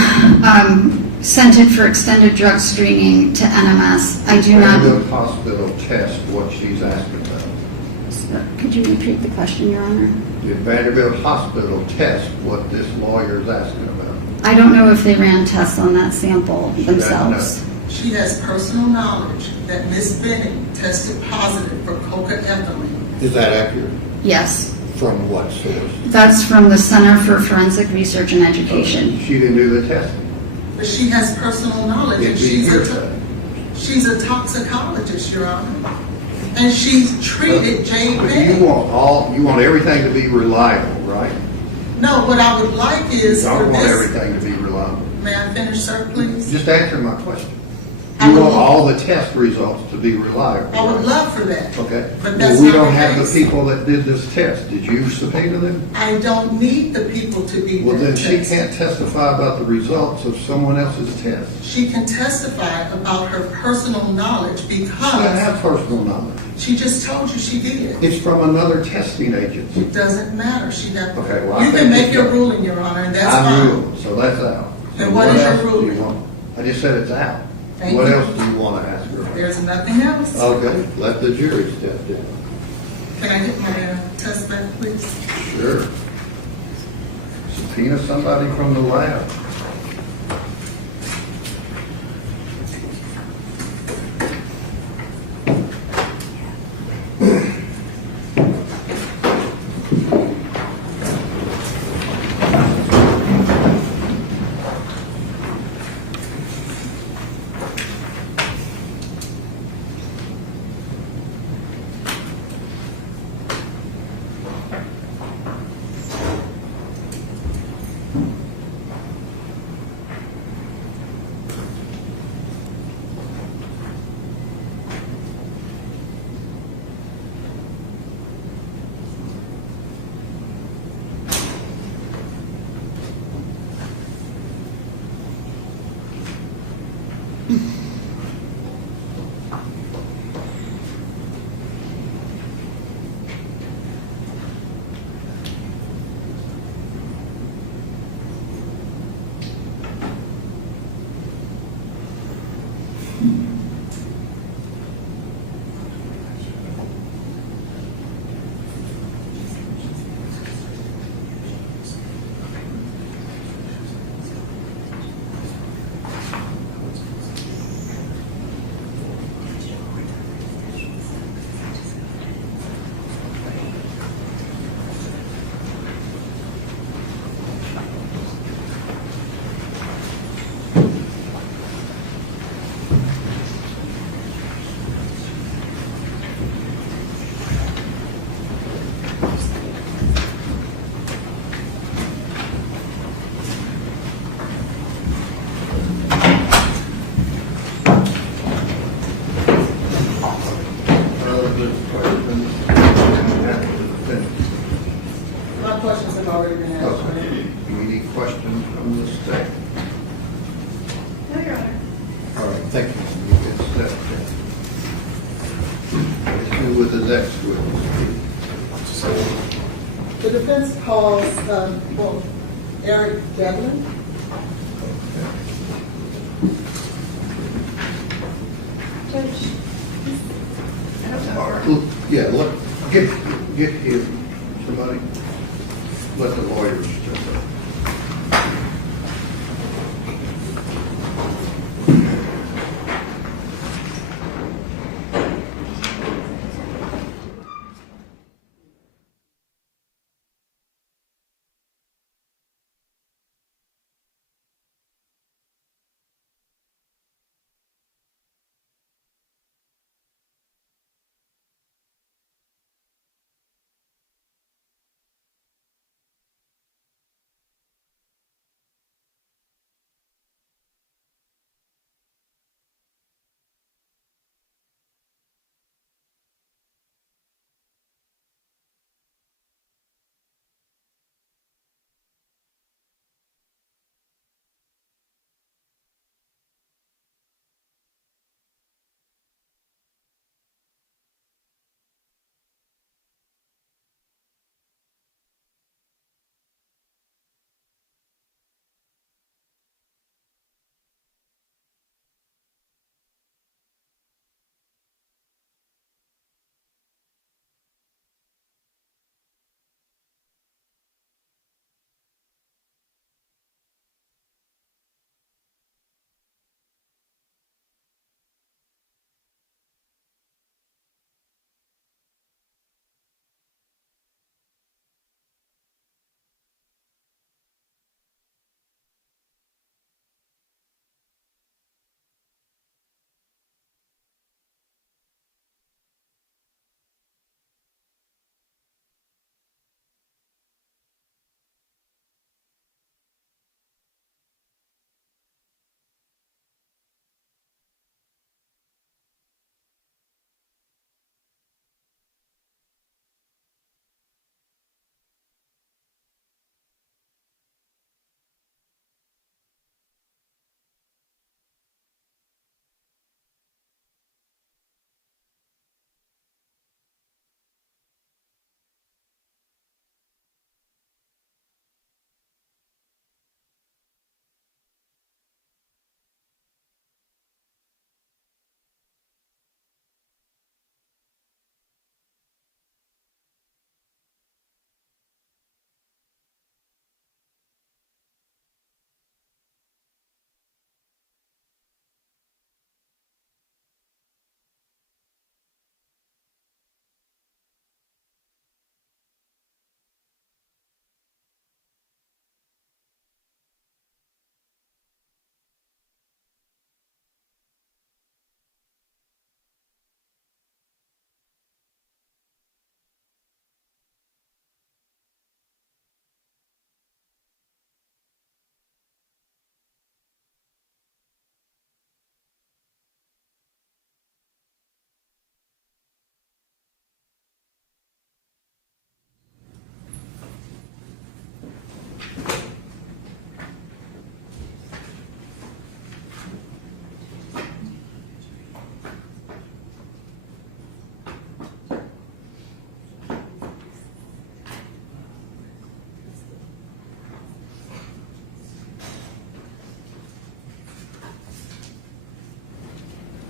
sent it for extended drug screening to NMS. I do not. Vanderbilt Hospital test what she's asking about. Could you repeat the question, Your Honor? Did Vanderbilt Hospital test what this lawyer is asking about? I don't know if they ran tests on that sample She doesn't themselves. She has personal knowledge that Ms. Benning tested positive for cocaethylene. Is that accurate? Yes. From what source? That's from the Center for Forensic Research and Education. She didn't do the testing. But she has personal knowledge, and It'd be hearsay. she's a toxicologist, Your Honor. And she's treated Jade But Benning. you want everything to be reliable, right? No, what I would like is You for don't want this. everything to be reliable. May I finish, sir, please? Just answer my question. I You would- want all the test results to be reliable. I would right? love for that. Okay. But Well, that's we not don't the have case. the people that did this test. Did you subpoena them? I don't need the people to be Well, then that she test. can't testify about the results of someone else's test. She can testify about her personal knowledge She doesn't because have personal knowledge. she just told you she did. It's from another testing agency. It doesn't matter. She got. Okay, well, I You think can make you your can. ruling, Your Honor, and that's I fine. ruled, so that's out. So And what is your else do you ruling? want? I just said it's out. Thank What you. else do you want to ask her? There's nothing else. Okay, let the jury step in. Can I get my test back, please? Sure. Subpoena somebody from the lab. My questions have already been asked. Okay. Do we need questions from the state? No, Your Honor. All right, thank you. You can step down. Let's do with the next witness. The defense calls, Eric Devlin. Judge. All right, look, yeah, look, get here, somebody. Let the lawyers step up.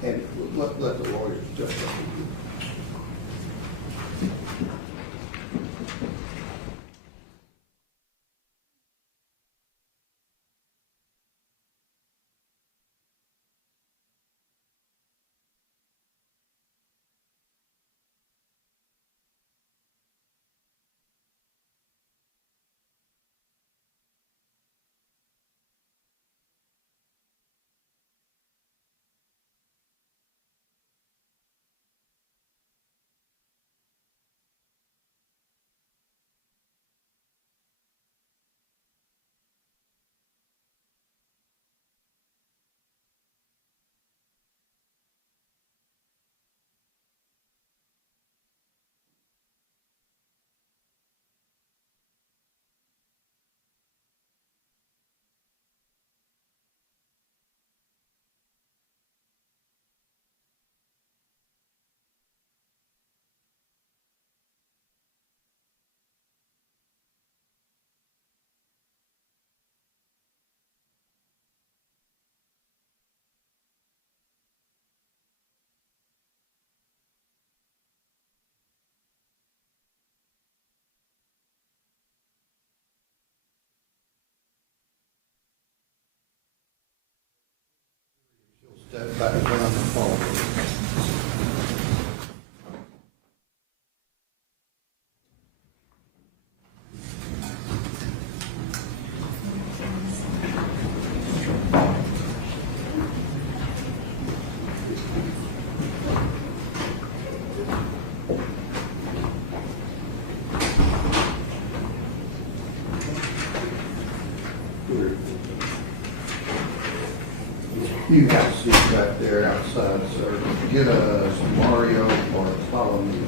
And let the lawyers judge that. Step back around the phone. You have seats back there outside, sir. Get a Mario or follow me.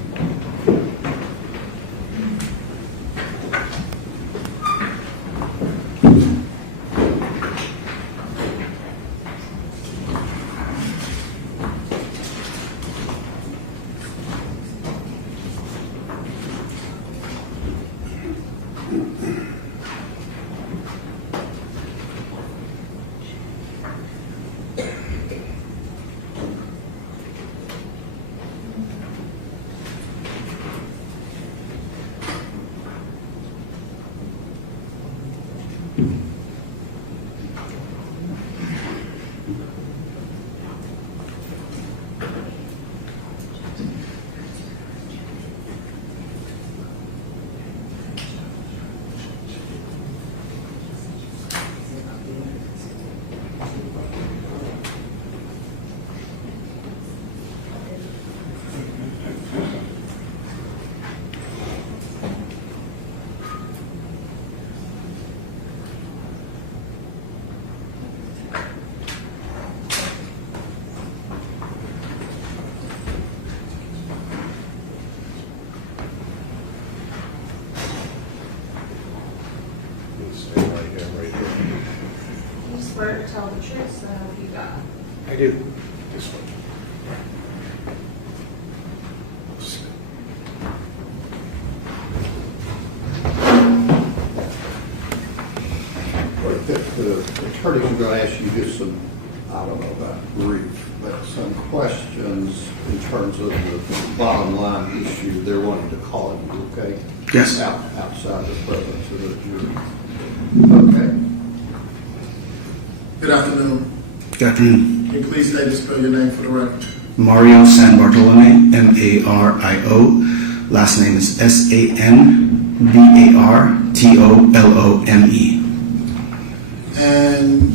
Swear to tell the truth, so help you God. I do. This one. The attorney's going to ask you just some, I don't know about brief, but some questions in terms of the bottom line issue they're wanting to call you, okay? Yes. Outside the presence of the jury. Okay. Good afternoon. Good afternoon. Can you please state and spell your name for the record? Mario San Bartolome, M-A-R-I-O. Last name is S-A-N-B-A-R-T-O-L-O-M-E. And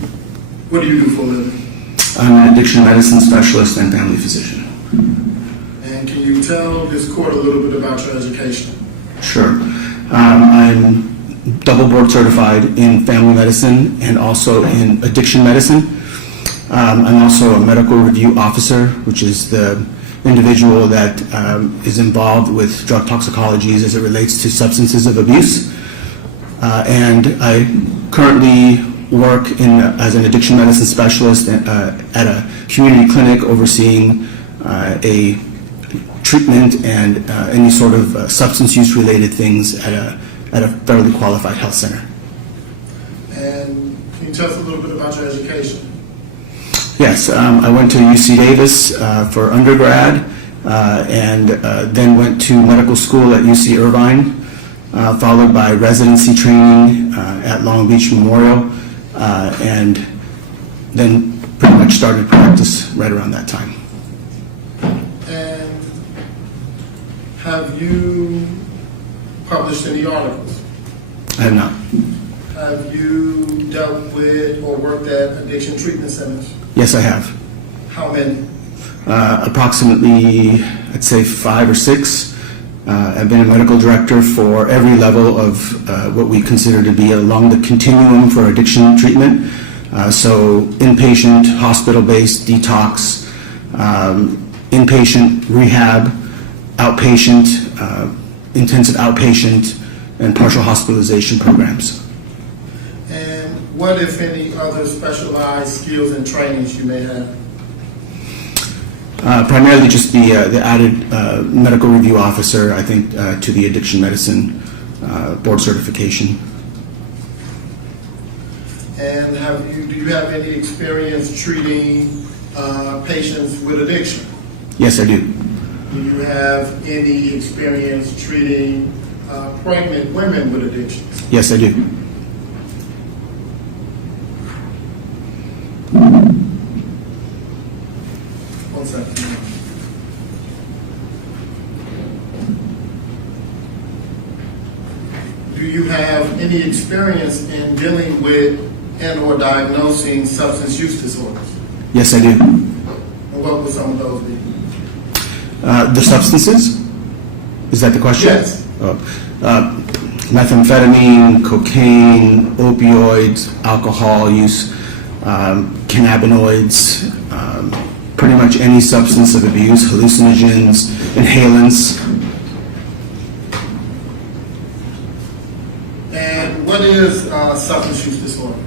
what do you do for a living? I'm an addiction medicine specialist and family physician. And can you tell this court a little bit about your education? Sure. I'm double board certified in family medicine and also in addiction medicine. I'm also a medical review officer, which is the individual that is involved with drug toxicologies as it relates to substances of abuse. And I currently work as an addiction medicine specialist at a community clinic overseeing a treatment and any sort of substance use related things at a fairly qualified health center. And can you tell us a little bit about your education? Yes, I went to UC Davis for undergrad and then went to medical school at UC Irvine, followed by residency training at Long Beach Memorial, and then pretty much started practice right around that time. And have you published any articles? I have not. Have you dealt with or worked at addiction treatment centers? Yes, I have. How many? Approximately, I'd say 5 or 6. I've been a medical director for every level of what we consider to be along the continuum for addiction treatment. So inpatient, hospital-based, detox, inpatient, rehab, outpatient, intensive outpatient, and partial hospitalization programs. And what, if any, other specialized skills and trainings you may have? Primarily just the added medical review officer, I think, to the addiction medicine board certification. And do you have any experience treating patients with addiction? Yes, I do. Do you have any experience treating pregnant women with addictions? Yes, I do. One second. Do you have any experience in dealing with and or diagnosing substance use disorders? Yes, I do. And what would some of those be? The substances? Is that the question? Yes. Methamphetamine, cocaine, opioids, alcohol use, cannabinoids, pretty much any substance of abuse, hallucinogens, inhalants. And what is substance use disorder?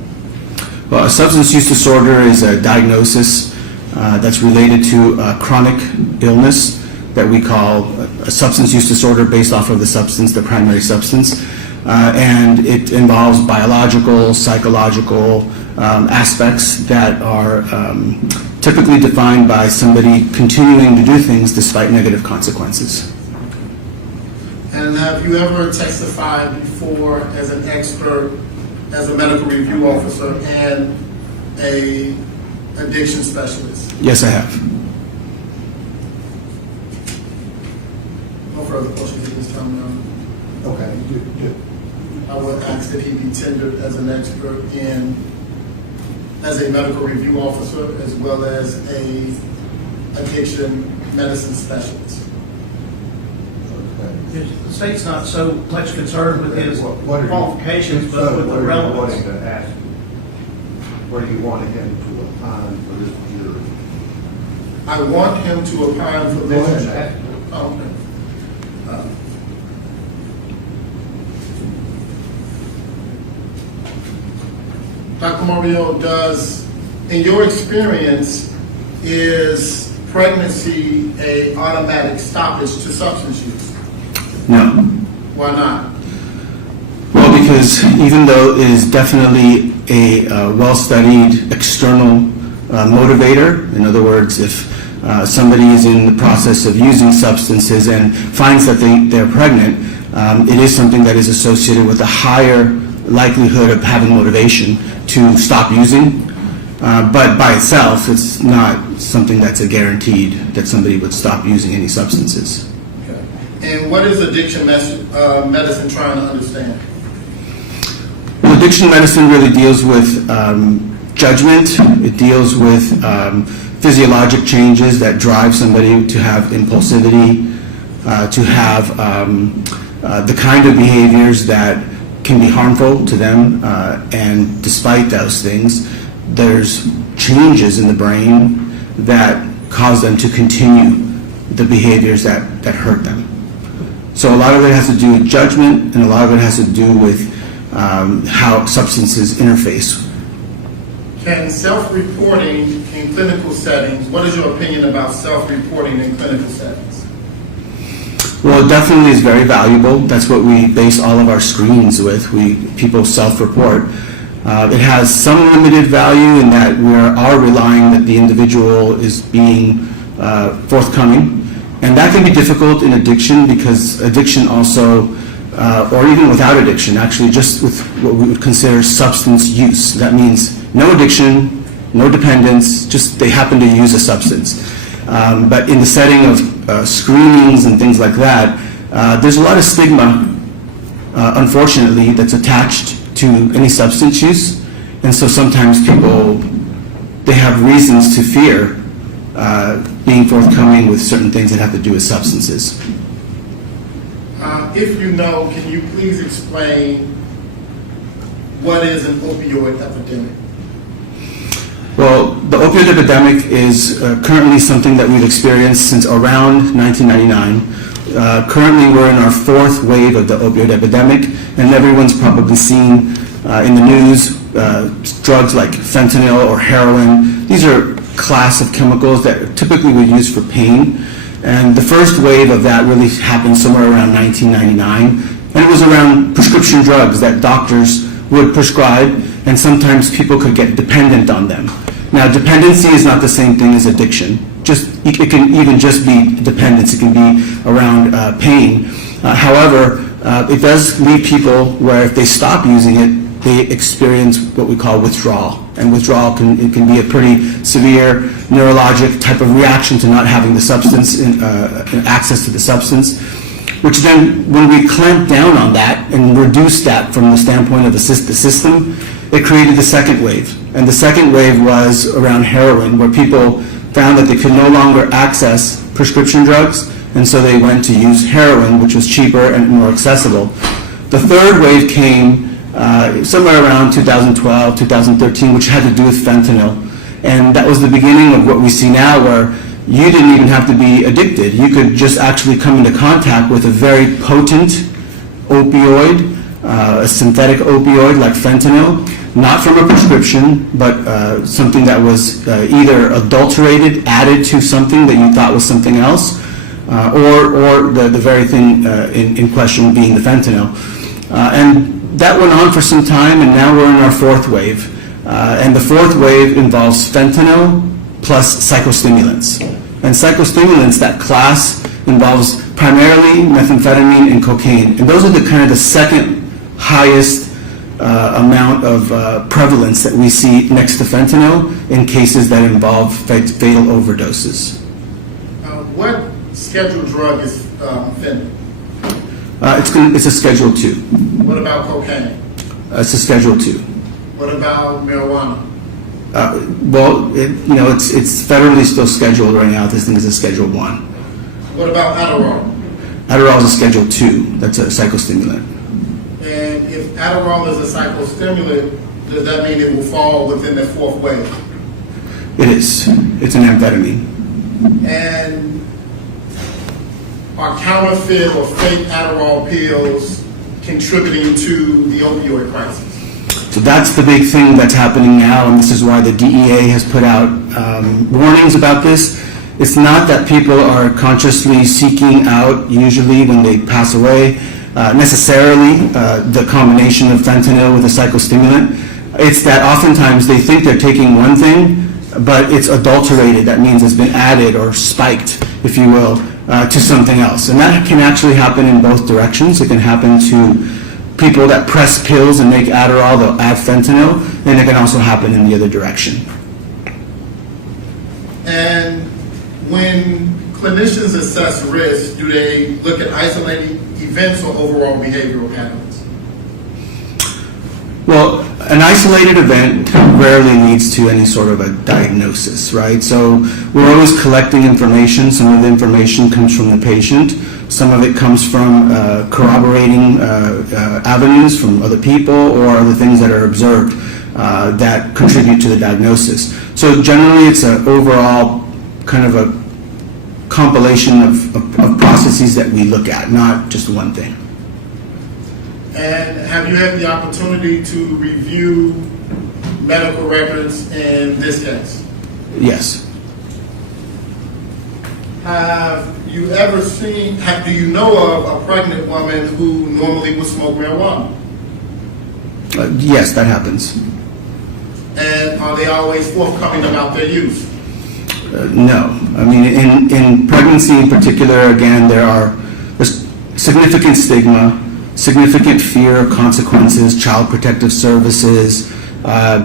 Well, a substance use disorder is a diagnosis that's related to a chronic illness that we call a substance use disorder based off of the substance, the primary substance. And it involves biological, psychological aspects that are typically defined by somebody continuing to do things despite negative consequences. And have you ever testified before as an expert, as a medical review officer and a addiction specialist? Yes, I have. No further questions at this time, Your Honor. Okay. I would ask that he be tendered as an expert in, as a medical review officer, as well as a addiction medicine specialist. The state's not so much concerned with his qualifications, but with the relevance. What do you want him to opine for this jury? I want him to opine for this. Oh, okay. Dr. Mario, in your experience, is pregnancy a automatic stoppage to substance use? No. Why not? Well, because even though it is definitely a well-studied external motivator, in other words, if somebody is in the process of using substances and finds that they're pregnant, it is something that is associated with a higher likelihood of having motivation to stop using. But by itself, it's not something that's a guaranteed that somebody would stop using any substances. And what is addiction medicine trying to understand? Well, addiction medicine really deals with judgment. It deals with physiologic changes that drive somebody to have impulsivity, to have the kind of behaviors that can be harmful to them. And despite those things, there's changes in the brain that cause them to continue the behaviors that hurt them. So a lot of it has to do with judgment, and a lot of it has to do with how substances interface. Can self-reporting in clinical settings, what is your opinion about self-reporting in clinical settings? Well, it definitely is very valuable. That's what we base all of our screenings with. People self-report. It has some limited value in that we are relying that the individual is being forthcoming. And that can be difficult in addiction because addiction also, or even without addiction, actually just with what we would consider substance use. That means no addiction, no dependence, just they happen to use a substance. But in the setting of screenings and things like that, there's a lot of stigma, unfortunately, that's attached to any substance use. And so sometimes people, they have reasons to fear being forthcoming with certain things that have to do with substances. If you know, can you please explain what is an opioid epidemic? Well, the opioid epidemic is currently something that we've experienced since around 1999. Currently, we're in our fourth wave of the opioid epidemic, and everyone's probably seen in the news drugs like fentanyl or heroin. These are class of chemicals that typically we use for pain. And the first wave of that really happened somewhere around 1999. And it was around prescription drugs that doctors would prescribe, and sometimes people could get dependent on them. Now, dependency is not the same thing as addiction. It can even just be dependence. It can be around pain. However, it does leave people where if they stop using it, they experience what we call withdrawal. And withdrawal can be a pretty severe neurologic type of reaction to not having the substance, access to the substance, which then, when we clamped down on that and reduced that from the standpoint of the system, it created the second wave. And the second wave was around heroin, where people found that they could no longer access prescription drugs, and so they went to use heroin, which was cheaper and more accessible. The third wave came somewhere around 2012, 2013, which had to do with fentanyl. And that was the beginning of what we see now, where you didn't even have to be addicted. You could just actually come into contact with a very potent opioid, a synthetic opioid like fentanyl, not from a prescription, but something that was either adulterated, added to something that you thought was something else, or the very thing in question being the fentanyl. And that went on for some time, and now we're in our fourth wave. And the fourth wave involves fentanyl plus psychostimulants. And psychostimulants, that class, involves primarily methamphetamine and cocaine. And those are the kind of the second highest amount of prevalence that we see next to fentanyl in cases that involve fatal overdoses. What scheduled drug is fentanyl? It's a Schedule 2. What about cocaine? It's a Schedule 2. What about marijuana? It's federally still scheduled right now. This thing is a Schedule 1. What about Adderall? Adderall is a Schedule 2. That's a psychostimulant. And if Adderall is a psychostimulant, does that mean it will fall within the fourth wave? It is. It's an amphetamine. And are counterfeit or fake Adderall pills contributing to the opioid crisis? So that's the big thing that's happening now, and this is why the DEA has put out warnings about this. It's not that people are consciously seeking out, usually when they pass away, necessarily the combination of fentanyl with a psychostimulant. It's that oftentimes they think they're taking one thing, but it's adulterated. That means it's been added or spiked, if you will, to something else. And that can actually happen in both directions. It can happen to people that press pills and make Adderall, they'll add fentanyl, and it can also happen in the other direction. And when clinicians assess risk, do they look at isolated events or overall behavioral patterns? Well, an isolated event rarely leads to any sort of a diagnosis, right? So we're always collecting information. Some of the information comes from the patient. Some of it comes from corroborating avenues from other people or other things that are observed that contribute to the diagnosis. So generally it's an overall kind of a compilation of processes that we look at, not just one thing. And have you had the opportunity to review medical records in this case? Yes. Have you ever seen, do you know of a pregnant woman who normally would smoke marijuana? Yes, that happens. And are they always forthcoming about their use? No. I mean, in pregnancy in particular, again, there's significant stigma, significant fear of consequences, child protective services,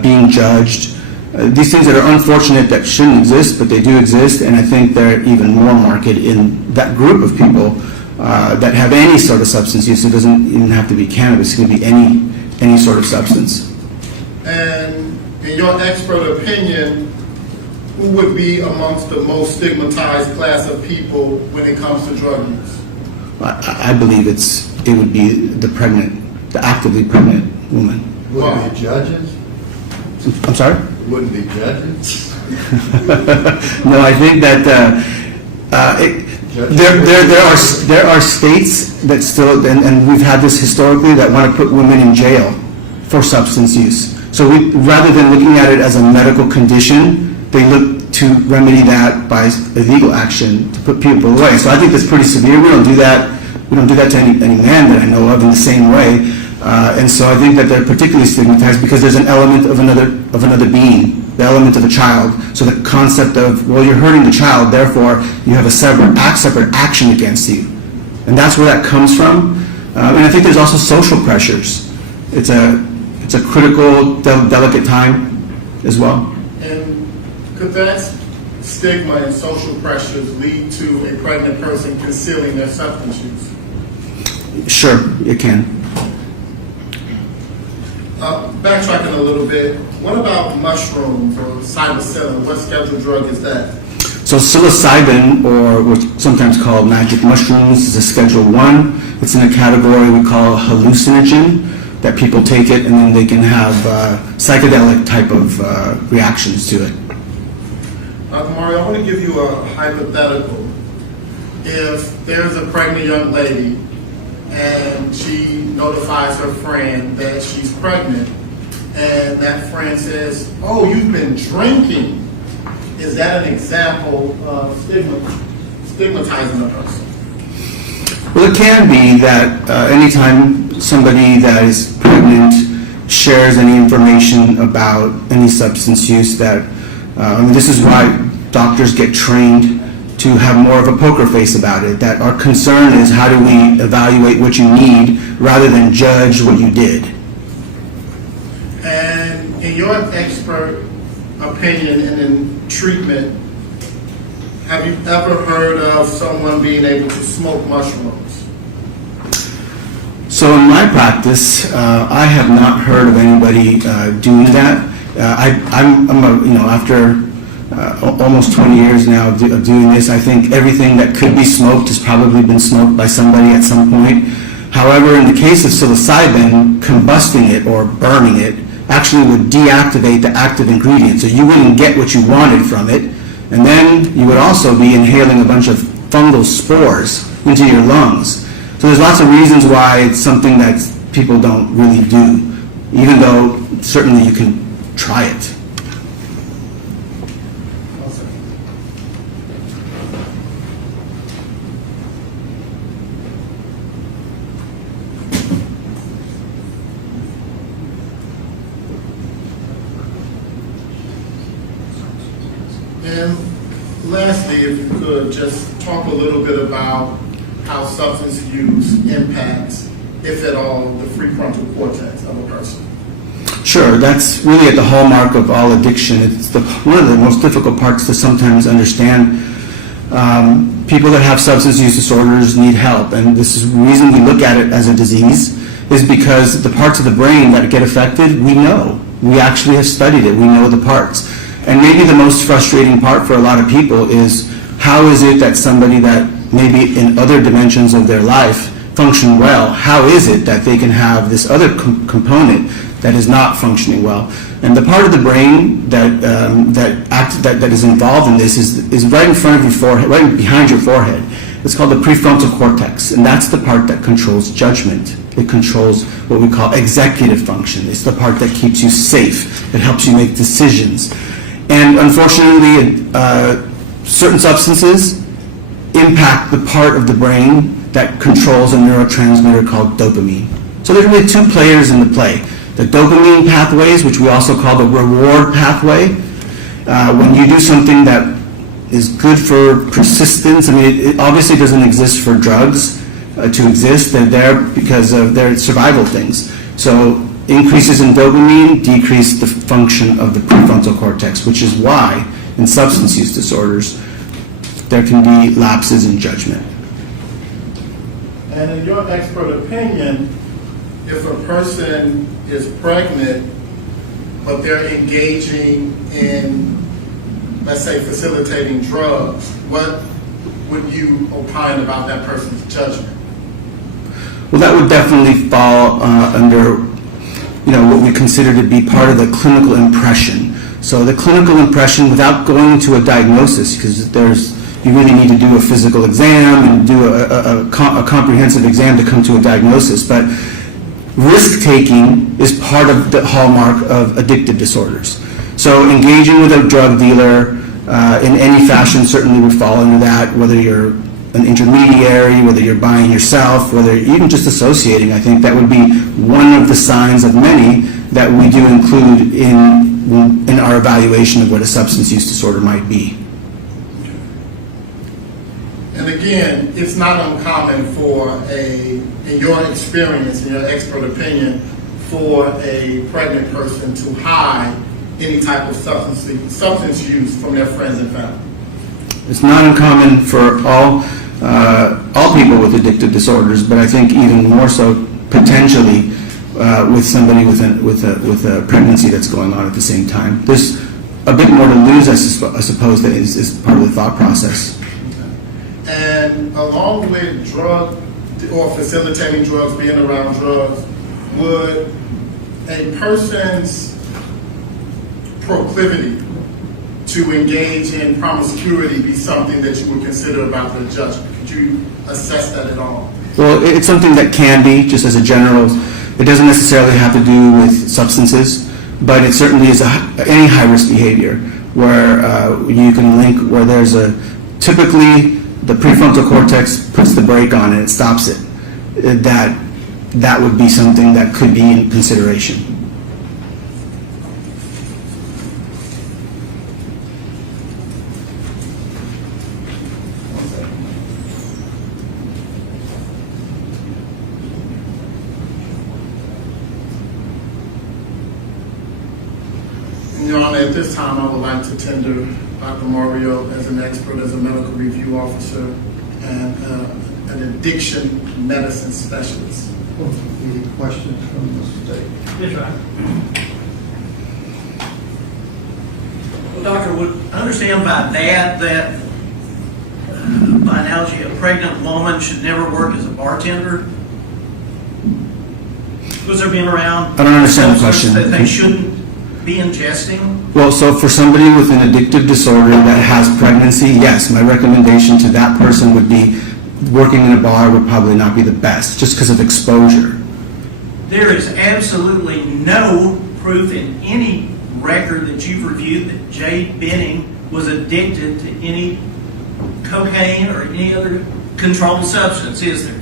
being judged. These things that are unfortunate that shouldn't exist, but they do exist, and I think they're even more marked in that group of people that have any sort of substance use. It doesn't even have to be cannabis. It can be any sort of substance. And in your expert opinion, who would be amongst the most stigmatized class of people when it comes to drug use? I believe it would be the actively pregnant woman. Would it be judges? I'm sorry? Wouldn't be judges? No, I think that there are states that still, and we've had this historically, that want to put women in jail for substance use. So rather than looking at it as a medical condition, they look to remedy that by illegal action to put people away. So I think that's pretty severe. We don't do that. We don't do that to any man that I know of in the same way. And so I think that they're particularly stigmatized because there's an element of another being, the element of a child. So the concept of, well, you're hurting the child, therefore you have a separate action against you. And that's where that comes from. And I think there's also social pressures. It's a critical, delicate time as well. And could that stigma and social pressures lead to a pregnant person concealing their substance use? Sure, it can. Backtracking a little bit, what about mushrooms or psilocybin? What scheduled drug is that? So psilocybin, or what's sometimes called magic mushrooms, is a Schedule 1. It's in a category we call hallucinogen, that people take it and then they can have psychedelic type of reactions to it. Mario, I want to give you a hypothetical. If there's a pregnant young lady and she notifies her friend that she's pregnant, and that friend says, "Oh, you've been drinking," is that an example of stigmatizing a person? Well, it can be that anytime somebody that is pregnant shares any information about any substance use, that this is why doctors get trained to have more of a poker face about it, that our concern is how do we evaluate what you need rather than judge what you did. And in your expert opinion and in treatment, have you ever heard of someone being able to smoke mushrooms? So in my practice, I have not heard of anybody doing that. After almost 20 years now of doing this, I think everything that could be smoked has probably been smoked by somebody at some point. However, in the case of psilocybin, combusting it or burning it actually would deactivate the active ingredient, so you wouldn't get what you wanted from it, and then you would also be inhaling a bunch of fungal spores into your lungs. So there's lots of reasons why it's something that people don't really do, even though certainly you can try it. And lastly, if you could just talk a little bit about how substance use impacts, if at all, the prefrontal cortex of a person. Sure, that's really at the hallmark of all addiction. It's one of the most difficult parts to sometimes understand. People that have substance use disorders need help, and this is the reason we look at it as a disease, is because the parts of the brain that get affected, we know. We actually have studied it. We know the parts. And maybe the most frustrating part for a lot of people is how is it that somebody that maybe in other dimensions of their life function well, how is it that they can have this other component that is not functioning well? And the part of the brain that is involved in this is right in front of your forehead, right behind your forehead. It's called the prefrontal cortex, and that's the part that controls judgment. It controls what we call executive function. It's the part that keeps you safe. It helps you make decisions. And unfortunately, certain substances impact the part of the brain that controls a neurotransmitter called dopamine. So there's really two players in the play. The dopamine pathways, which we also call the reward pathway, when you do something that is good for persistence, I mean, it obviously doesn't exist for drugs to exist. They're there because of their survival things. So increases in dopamine decrease the function of the prefrontal cortex, which is why in substance use disorders there can be lapses in judgment. And in your expert opinion, if a person is pregnant, but they're engaging in, let's say, facilitating drugs, what would you opine about that person's judgment? Well, that would definitely fall under, what we consider to be part of the clinical impression. So the clinical impression, without going into a diagnosis, because you really need to do a physical exam and do a comprehensive exam to come to a diagnosis. But risk-taking is part of the hallmark of addictive disorders. So engaging with a drug dealer in any fashion certainly would fall under that, whether you're an intermediary, whether you're buying yourself, whether even just associating. I think that would be one of the signs of many that we do include in our evaluation of what a substance use disorder might be. And again, it's not uncommon for in your experience, in your expert opinion, for a pregnant person to hide any type of substance use from their friends and family. It's not uncommon for all people with addictive disorders, but I think even more so potentially with somebody with a pregnancy that's going on at the same time. There's a bit more to lose, I suppose, that is part of the thought process. And along with drug or facilitating drugs, being around drugs, would a person's proclivity to engage in promiscuity be something that you would consider about their judgment? Could you assess that at all? Well, it's something that can be, just as a general. It doesn't necessarily have to do with substances, but it certainly is any high-risk behavior where you can link, where there's typically the prefrontal cortex puts the brake on and it stops it. That would be something that could be in consideration. Your Honor, at this time, I would like to tender Dr. Mario as an expert, as a medical review officer, and an addiction medicine specialist. Any questions from the state? Yes, Your Honor. Well, Doctor, would I understand by that by analogy, a pregnant woman should never work as a bartender? Was there being around? I don't understand the question. That they shouldn't be ingesting? Well, so for somebody with an addictive disorder that has pregnancy, yes, my recommendation to that person would be working in a bar would probably not be the best, just because of exposure. There is absolutely no proof in any record that you've reviewed that Jade Benning was addicted to any cocaine or any other controlled substance, is there?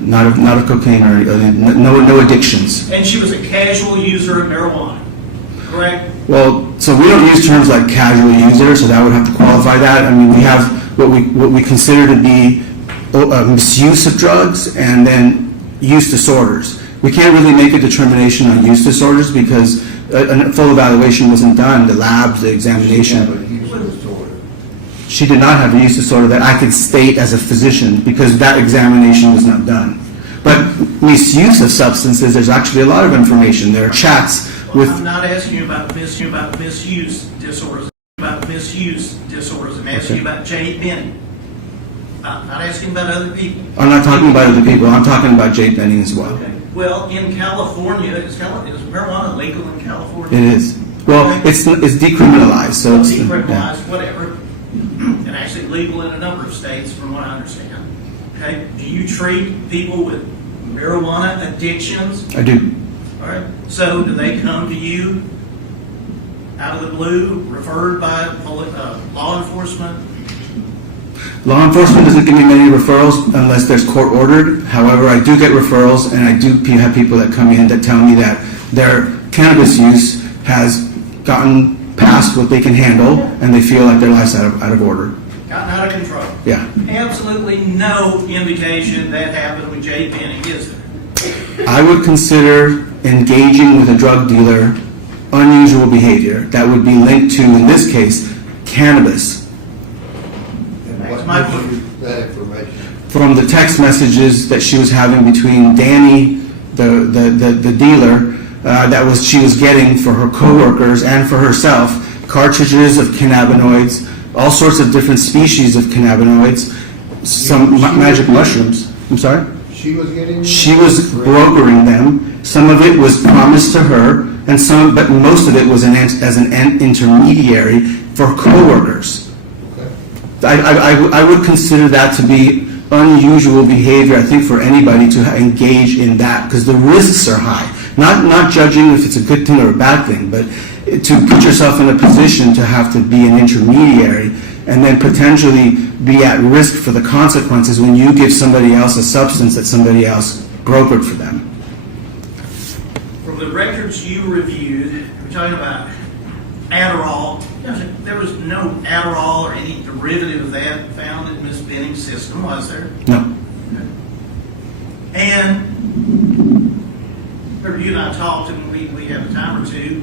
Not of cocaine or no addictions. And she was a casual user of marijuana, correct? Well, so we don't use terms like casual user, so that would have to qualify that. I mean, we have what we consider to be misuse of drugs and then use disorders. We can't really make a determination on use disorders because a full evaluation wasn't done, the labs, the examination. She did not have a use disorder that I could state as a physician because that examination was not done. But misuse of substances, there's actually a lot of information. There are chats with... I'm not asking you about misuse disorders. I'm asking you about Jade Benning. I'm not asking about other people. I'm not talking about other people. I'm talking about Jade Benning as well. Okay. Well, in California, is marijuana legal in California? It is. Well, it's decriminalized, so it's decriminalized, whatever, and actually legal in a number of states, from what I understand. Okay. Do you treat people with marijuana addictions? I do. All right. So, do they come to you out of the blue, referred by law enforcement? Law enforcement doesn't give me many referrals unless there's court ordered. However, I do get referrals, and I do have people that come in that tell me that Their cannabis use has gotten past what they can handle, and they feel like their life's out of order. Gotten out of control. Yeah. Absolutely no indication that happened with Jade Benning, is there? I would consider engaging with a drug dealer unusual behavior that would be linked to, in this case, cannabis. That's my point. That information. From the text messages that she was having between Danny, the dealer, she was getting for her coworkers and for herself, cartridges of cannabinoids, all sorts of different species of cannabinoids, some magic mushrooms. I'm sorry? She was getting. She was brokering them. Some of it was promised to her, and but most of it was as an intermediary for coworkers. I would consider that to be unusual behavior, I think, for anybody to engage in that, because the risks are high. Not judging if it's a good thing or a bad thing, but to put yourself in a position to have to be an intermediary and then potentially be at risk for the consequences when you give somebody else a substance that somebody else brokered for them. From the records you reviewed, we're talking about Adderall. There was no Adderall or any derivative of that found in Ms. Benning's system, was there? No. And remember, you and I talked, and we had a time or two,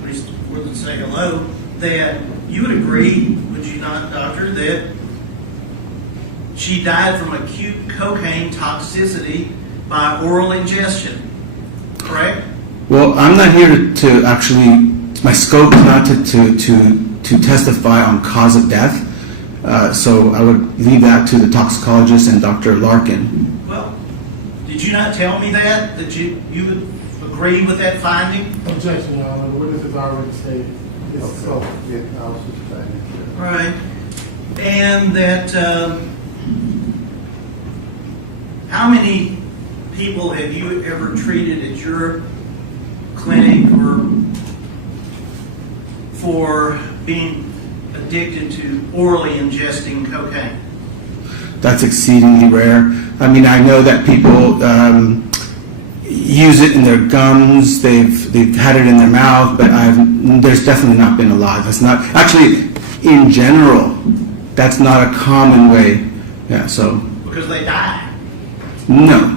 at least more than say hello, that you would agree, would you not, doctor, that she died from acute cocaine toxicity by oral ingestion, correct? Well, I'm not here to actually, my scope is not to testify on cause of death, so I would leave that to the toxicologist and Dr. Larkin. Well, did you not tell me that you would agree with that finding? Objection, Your Honor. The witness has already stated his scope. Right. And that, how many people have you ever treated at your clinic or for being addicted to orally ingesting cocaine? That's exceedingly rare. I mean, I know that people use it in their gums, they've had it in their mouth, but there's definitely not been a lot. That's not, actually, in general, that's not a common way. Yeah, so. Because they die. No,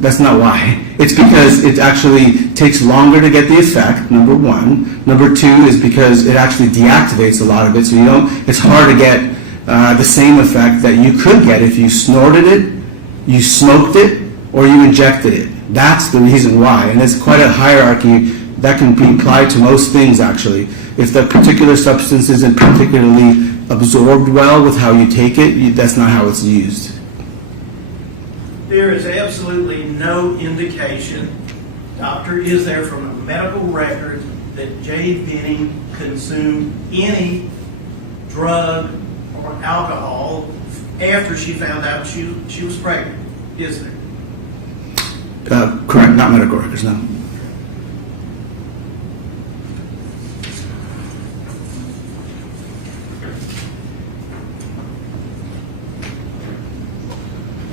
that's not why. It's because it actually takes longer to get the effect, number one. Number two is because it actually deactivates a lot of it, so it's hard to get the same effect that you could get if you snorted it, you smoked it, or you injected it. That's the reason why, and it's quite a hierarchy that can be applied to most things, actually. If the particular substance isn't particularly absorbed well with how you take it, that's not how it's used. There is absolutely no indication, doctor, is there from a medical record that Jade Benning consumed any drug or alcohol after she found out she was pregnant, is there? Correct, not medical records, no.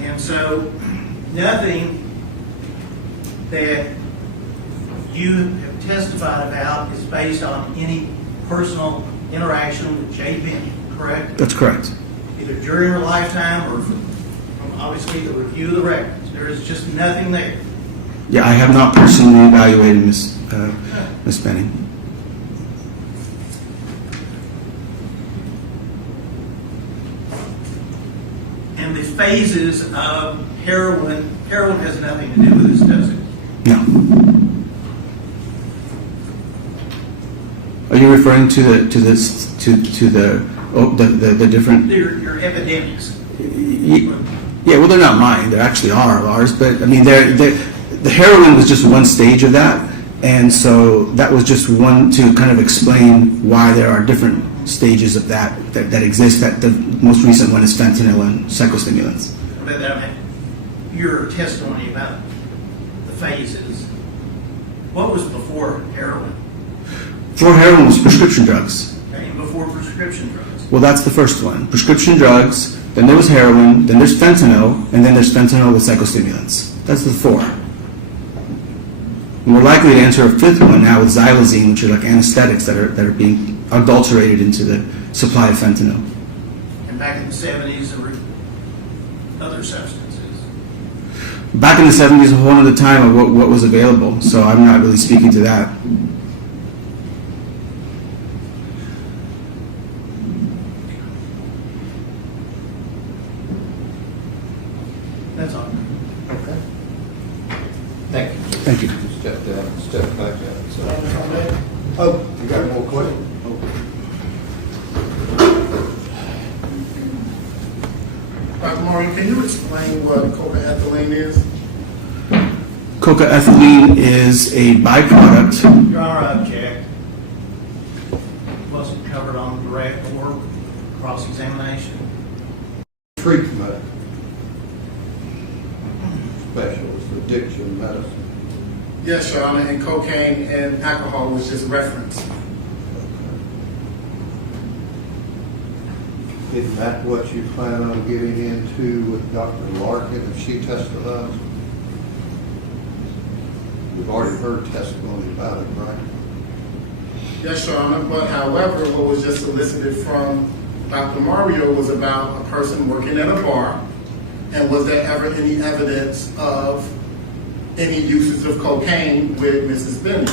And so, nothing that you have testified about is based on any personal interaction with Jade Benning, correct? That's correct. Either during her lifetime or from obviously the review of the records. There is just nothing there. Yeah, I have not personally evaluated Miss Benning. And the phases of heroin has nothing to do with this, does it? No. Are you referring to the different? Your epidemics. Yeah, well, they're not mine. They actually are ours. But I mean, the heroin was just one stage of that, and so that was just one to kind of explain why there are different stages of that exist. That the most recent one is fentanyl and psychostimulants. But your testimony about the phases. What was before heroin? Before heroin was prescription drugs. Okay, and before prescription drugs. Well, that's the first one. Prescription drugs. Then there was heroin. Then there's fentanyl, and then there's fentanyl with psychostimulants. That's the four. And we're likely to enter a fifth one now with xylazine, which are like anesthetics that are being adulterated into the supply of fentanyl. And back in the 70s, there were other substances. Back in the 70s, a whole other time of what was available, so I'm not really speaking to that. That's all. Okay. Thank you. Thank you. Step down, step back out. So, oh, you got more questions? Dr. Mario, can you explain what cocaethylene is? Cocaethylene is a byproduct. Your Honor, I object. Wasn't covered on direct or cross-examination. Treatment specialist, addiction medicine. Yes, Your Honor, and cocaine and alcohol was just referenced. Isn't that what you plan on getting into with Dr. Larkin if she testifies? We've already heard testimony about it, right? Yes, Your Honor, but however, what was just elicited from Dr. Mario was about a person working at a bar, and was there ever any evidence of any uses of cocaine with Mrs. Benning?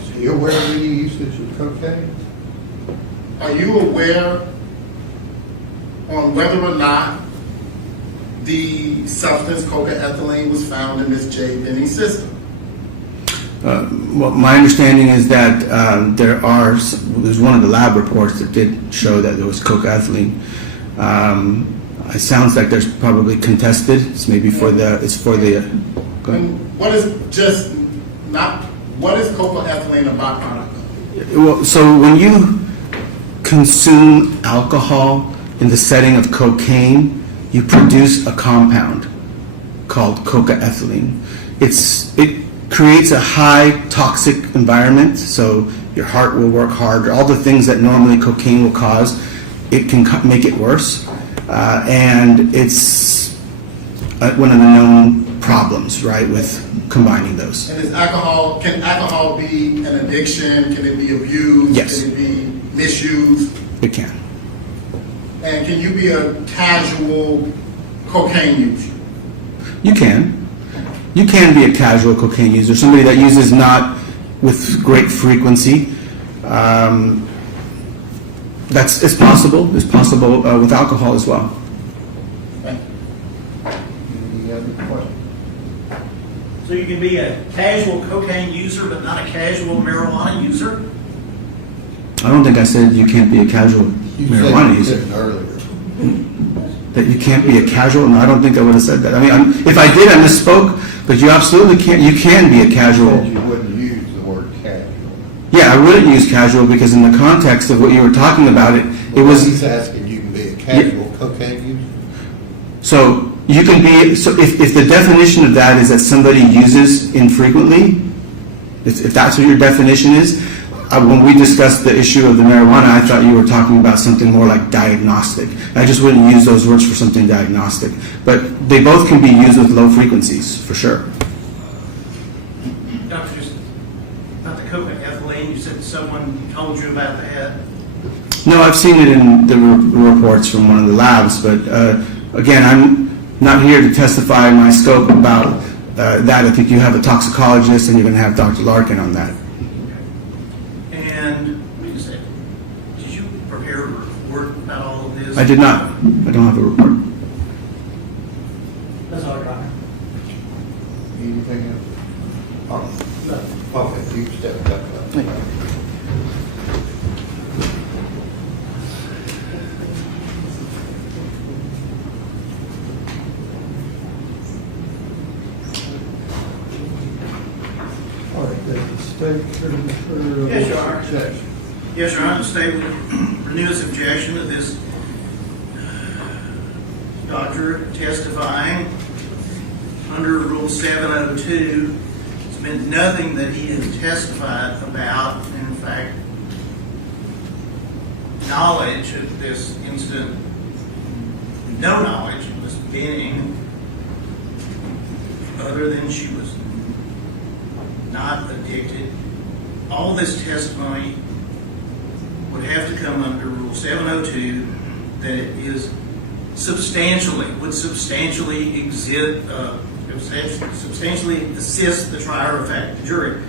Is he aware of any usage of cocaine? Are you aware on whether or not the substance cocaethylene was found in Ms. Jade Benning's system? Well, my understanding is that there's one of the lab reports that did show that there was cocaethylene. It sounds like there's probably contested. It's maybe for the. Go ahead. What is cocaethylene a byproduct of? Well, so when you consume alcohol in the setting of cocaine, you produce a compound called cocaethylene. It creates a high toxic environment, so your heart will work harder. All the things that normally cocaine will cause, it can make it worse. And it's one of the known problems, right, with combining those. And can alcohol be an addiction? Can it be abused? Yes. Can it be misused? It can. And can you be a casual cocaine user? You can. You can be a casual cocaine user, somebody that uses not with great frequency. It's possible. It's possible with alcohol as well. Any other questions? So you can be a casual cocaine user, but not a casual marijuana user? I don't think I said you can't be a casual marijuana user. Said earlier. That you can't be a casual? No, I don't think I would have said that. I mean, if I did, I misspoke. But you absolutely can't. You can be a casual. You wouldn't use the word casual. Yeah, I wouldn't use casual because in the context of what you were talking about, it was. He's asking you can be a casual cocaine user. So you can be. So if the definition of that is that somebody uses infrequently, if that's what your definition is, when we discussed the issue of the marijuana, I thought you were talking about something more like diagnostic. I just wouldn't use those words for something diagnostic. But they both can be used with low frequencies, for sure. Doctor, just about the cocaethylene, you said someone told you about that? No, I've seen it in the reports from one of the labs, but again, I'm not here to testify my scope about that. I think you have a toxicologist and you're going to have Dr. Larkin on that. And wait a second, did you prepare a report about all of this? I did not. I don't have a report. That's all right. Anything else? Oh, no. Okay, you step back up. All right, the state attorney. Yes, Your Honor. Yes, Your Honor, the state would renew its objection to this doctor testifying under Rule 702. It's been nothing that he has testified about. In fact, knowledge of this incident, no knowledge of Ms. Benning other than she was not addicted, all this testimony would have to come under Rule 702, that it is would substantially assist the trier of fact, the jury.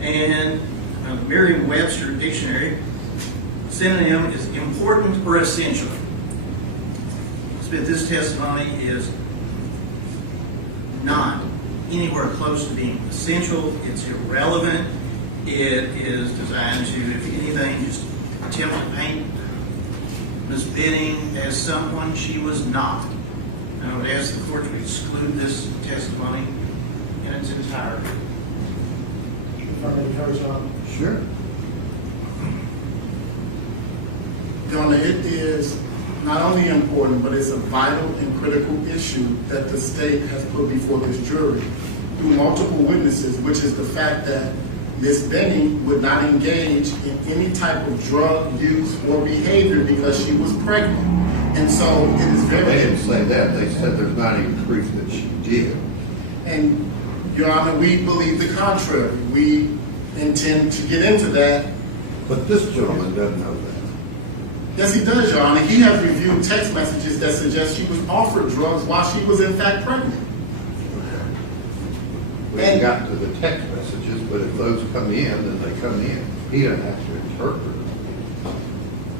And the Merriam-Webster dictionary, synonym is important or essential. But this testimony is not anywhere close to being essential. It's irrelevant. It is designed to, if anything, just attempt to paint Ms. Benning as someone she was not. I would ask the court to exclude this testimony in its entirety. Sure. Your Honor, it is not only important, but it's a vital and critical issue that the state has put before this jury through multiple witnesses, which is the fact that Ms. Benning would not engage in any type of drug use or behavior because she was pregnant. And so it is very... They didn't say that. They said there's not even proof that she did. And, Your Honor, we believe the contrary. We intend to get into that. But this gentleman doesn't know that. Yes, he does, Your Honor. He has reviewed text messages that suggest she was offered drugs while she was in fact pregnant. We haven't gotten to the text messages, but if those come in, then they come in. He doesn't have to interpret them.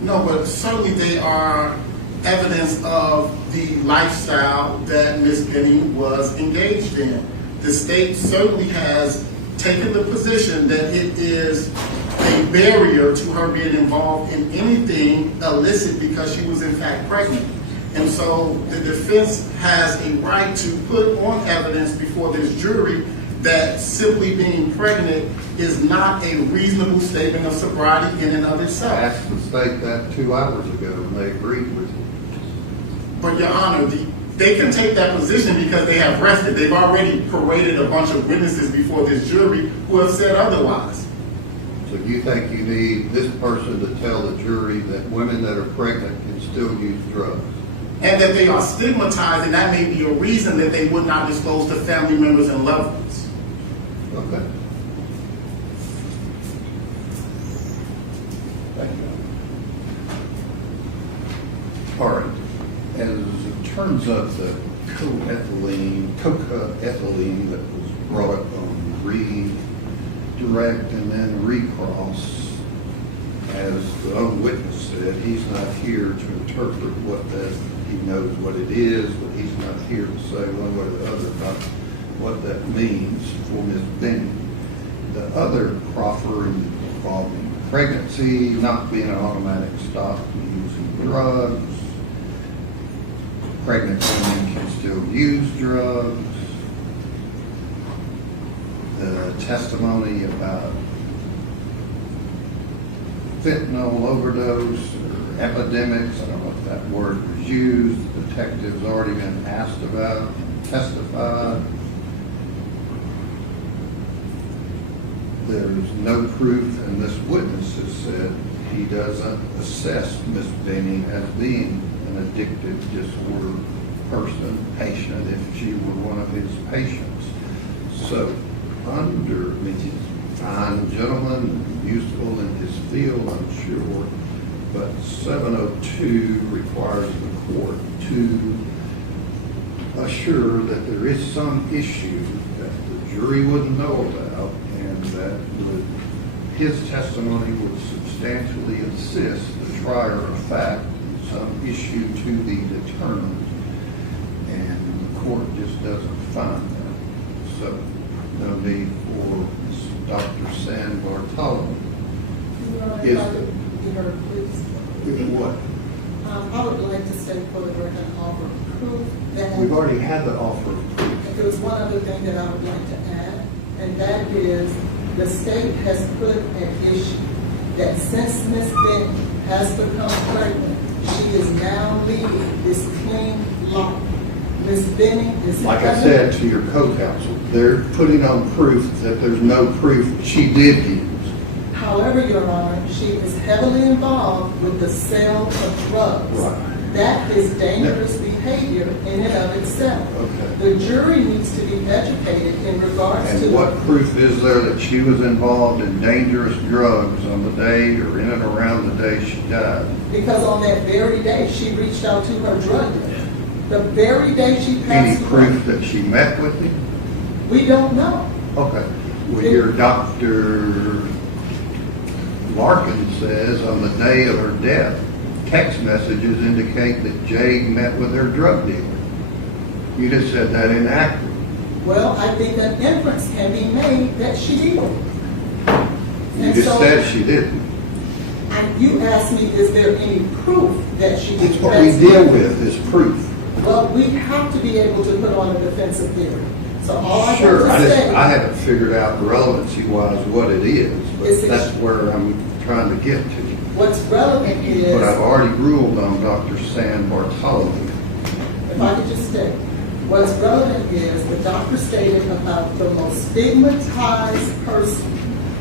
No, but certainly they are evidence of the lifestyle that Ms. Benning was engaged in. The state certainly has taken the position that it is a barrier to her being involved in anything illicit because she was in fact pregnant. And so the defense has a right to put on evidence before this jury that simply being pregnant is not a reasonable statement of sobriety in and of itself. I asked the state that 2 hours ago, and they agreed with you. But, Your Honor, they can take that position because they have rested. They've already paraded a bunch of witnesses before this jury who have said otherwise. So you think you need this person to tell the jury that women that are pregnant can still use drugs? And that they are stigmatized, and that may be a reason that they would not disclose to family members and loved ones. Okay. Thank you. All right. As it turns out, the cocaethylene that was brought up on redirect and then recross, as the own witness said, he's not here to interpret what that, he knows what it is, but he's not here to say one way or the other about what that means for Ms. Benning. The other proffer involving pregnancy, not being an automatic stop to using drugs, pregnant women can still use drugs, the testimony about fentanyl overdose or epidemics, I don't know if that word was used, the detective's already been asked about and testified. There's no proof, and this witness has said he doesn't assess Ms. Benning as being an addictive disorder person, patient, if she were one of his patients. So under, I mean, he's a fine gentleman, useful in his field, I'm sure, but 702 requires the court to assure that there is some issue that the jury wouldn't know about, and that his testimony would substantially assist the trier of fact in some issue to be determined, and the court just doesn't find that. So no need for Dr. San Bartolo. Is what? I would like to state for the record an offer of proof that... We've already had the offer of proof. There was one other thing that I would like to add, and that is the state has put an issue that since Ms. Benning has become pregnant, she is now leading this clean life. Ms. Benning is... Like I said to your co-counsel, they're putting on proof that there's no proof she did use. However, Your Honor, she is heavily involved with the sale of drugs. Right. That is dangerous behavior in and of itself. Okay. The jury needs to be educated in regards to. And what proof is there that she was involved in dangerous drugs on the day or in and around the day she died? Because on that very day, she reached out to her drug dealer. The very day she passed Any away. proof that she met with him? We don't know. Okay. Well, your Dr. Larkin says on the day of her death, text messages indicate that Jade met with her drug dealer. You just said that inaccurate. Well, I think an inference can be made that she did. You And just so- said she didn't. And you asked me, is there any proof that she did? That's what we deal with, is proof. Well, we have to be able to put on a defensive theory. So all I Sure, have to say. I haven't figured out relevancy-wise what it is, Is but it- that's where I'm trying to get to. What's relevant is. But I've already ruled on Dr. San Bartolome. If I could just state, what's relevant is the doctor stated about the most stigmatized person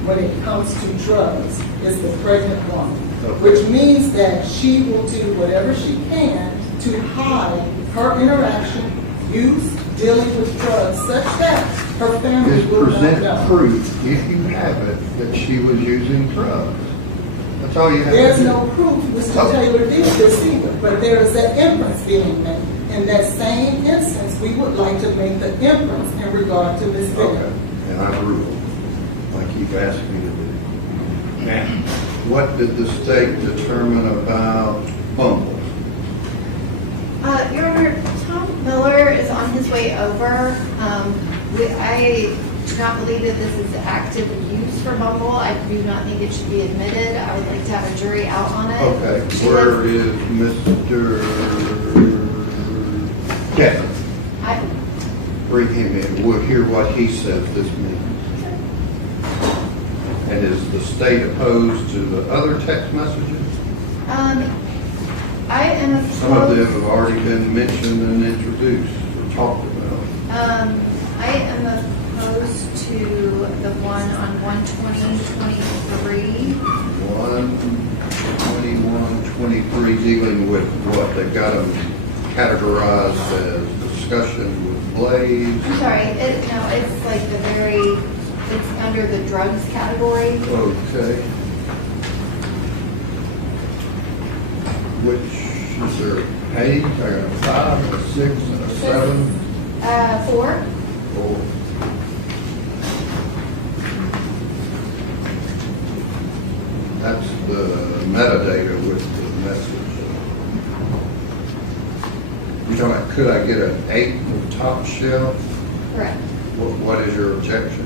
when it comes to drugs is the pregnant woman, which means that she will do whatever she can to hide her interaction, use, dealing with drugs, such that her family Just will not present know. proof, if you have it, that she was using drugs. That's all you have to do. There's no proof Mr. Taylor did this either, but there is an inference being made. In that same instance, we would like to make the inference in regard to Ms. Benning. Okay, and I rule, like you've asked me to do. Now, what did the state determine about Bumble? Your Honor, Tom Miller is on his way over. I do not believe that this is active use for Bumble. I do not think it should be admitted. I would like to have a jury out on it. Okay, where is Mr. Devin? Bring him in, we'll hear what he says this meeting. And is the state opposed to the other text messages? I am opposed. Some of them have already been mentioned and introduced or talked about. I am opposed to the one on 120-23. 121-23 dealing with what? They've got them categorized as discussion with Blaise. I'm sorry, it's like it's under the drugs category. Okay. Which, is there a page? I got a 5, a 6, and a 7. 4. 4. That's the metadata with the message. You're talking about, could I get an 8 from top shelf? Correct. What is your objection?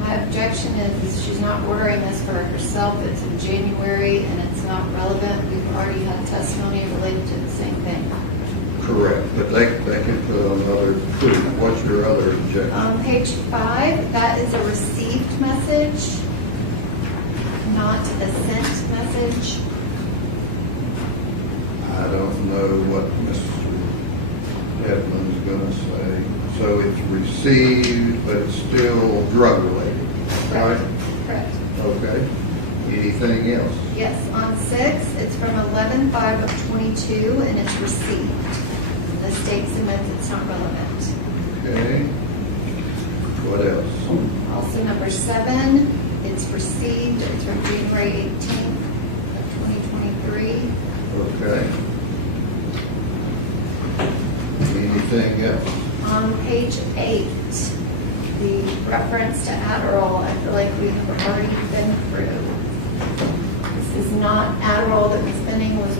My objection is she's not ordering this for herself. It's in January and it's not relevant. We've already had testimony related to the same thing. Correct, but they can put on other proof. What's your other objection? On page 5, that is a received message, not a sent message. I don't know what Mr. Edmonds gonna say. So it's received, but it's still drug related, right? Correct. Okay. Anything else? Yes, on 6, it's from 11/5 of 22 and it's received. The state submits it's not relevant. Okay. What else? Also number 7, it's received, it's from January 18th of 2023. Okay. Anything else? On page 8, the reference to Adderall, I feel like we have already been through. This is not Adderall that Ms. Benning was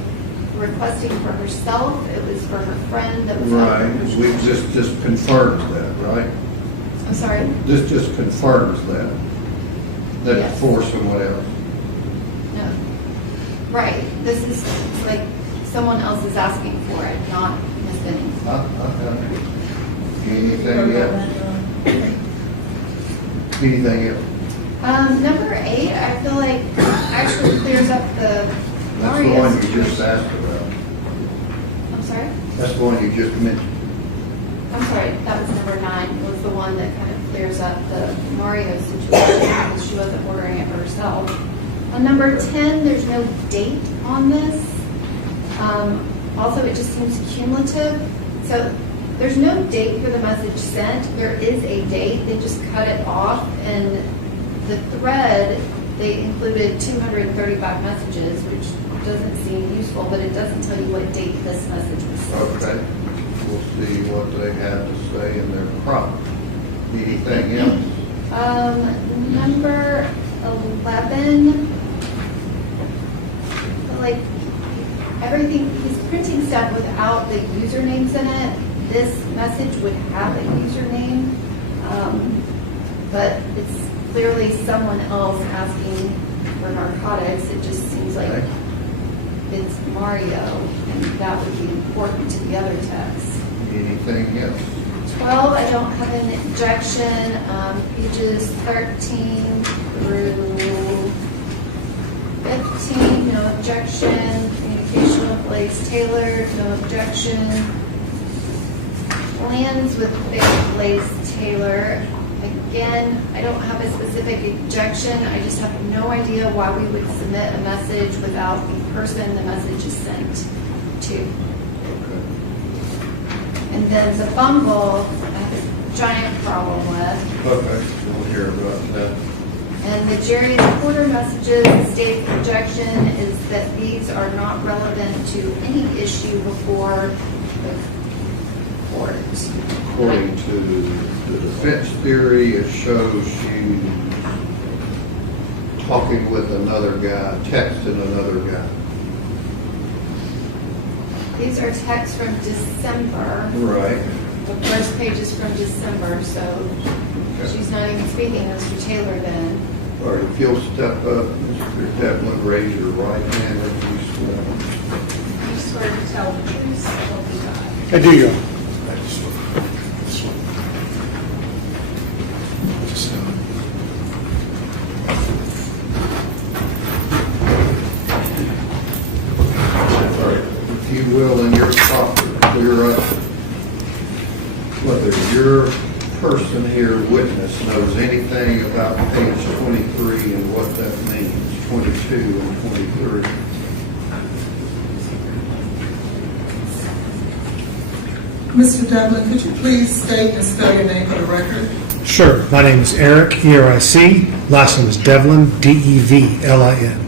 requesting for herself, it was for her friend that was. Right, we just confirms that, right? I'm sorry? This just confirms that. That it's Yes. for someone else. No. Right, this is like someone else is asking for it, not Ms. Benning. Anything else? Anything else? Number 8, I feel like actually clears up the That's the Mario one you situation. just asked about. I'm sorry? That's the one you just mentioned. I'm sorry, that was number 9, was the one that kind of clears up the Mario situation because she wasn't ordering it for herself. On number 10, there's no date on this. Also, it just seems cumulative. So there's no date for the message sent. There is a date. They just cut it off. And the thread, they included 235 messages, which doesn't seem useful, but it doesn't tell you what date this message was sent. Okay. We'll see what they have to say in their prompt. Anything else? Number 11, like everything, he's printing stuff without the usernames in it. This message would have a username, but it's clearly someone else asking for narcotics. It just seems like it's Mario, and that would be important to the other texts. Anything else? 12, I don't have an objection. Pages 13 through 15, no objection. Communication with Blaise Taylor, no objection. Plans with Blaise Taylor. Again, I don't have a specific objection. I just have no idea why we would submit a message without the person the message is sent to. And then the Bumble, I have a giant problem with. Okay, we'll hear about that. And the Jerry and Porter messages, the state's projection is that these are not relevant to any issue before the court. According to the defense theory, it shows you talking with another guy, texting another guy. These are texts from December. Right. The first page is from December, so she's not even speaking to Mr. Taylor then. All right, if you'll step up, Mr. Devlin, raise your right hand if you swear. You swear to tell the truth, so help you God. I do, Your Honor. If you will, in your property, clear up whether your person here, witness, knows anything about page 23 and what that means, 22 and 23. Mr. Devlin, could you please state and spell your name for the record? Sure. My name is Eric, E-R-I-C. Last name is Devlin, D-E-V-L-I-N.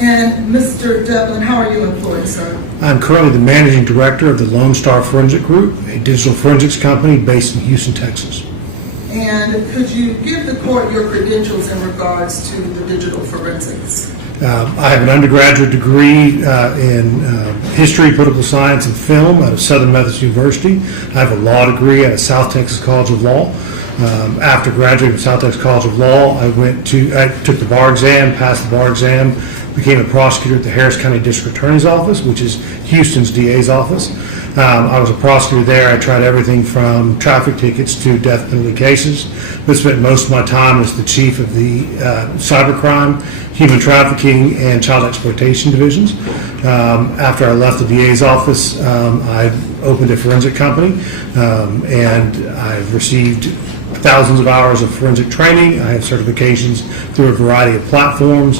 And Mr. Devlin, how are you employed, sir? I'm currently the managing director of the Lone Star Forensic Group, a digital forensics company based in Houston, Texas. And could you give the court your credentials in regards to the digital forensics? I have an undergraduate degree in history, political science, and film out of Southern Methodist University. I have a law degree at South Texas College of Law. After graduating from South Texas College of Law, I took the bar exam, passed the bar exam, became a prosecutor at the Harris County District Attorney's Office, which is Houston's DA's office. I was a prosecutor there. I tried everything from traffic tickets to death penalty cases, but spent most of my time as the chief of the cybercrime, human trafficking, and child exploitation divisions. After I left the DA's office, I opened a forensic company, and I've received thousands of hours of forensic training. I have certifications through a variety of platforms.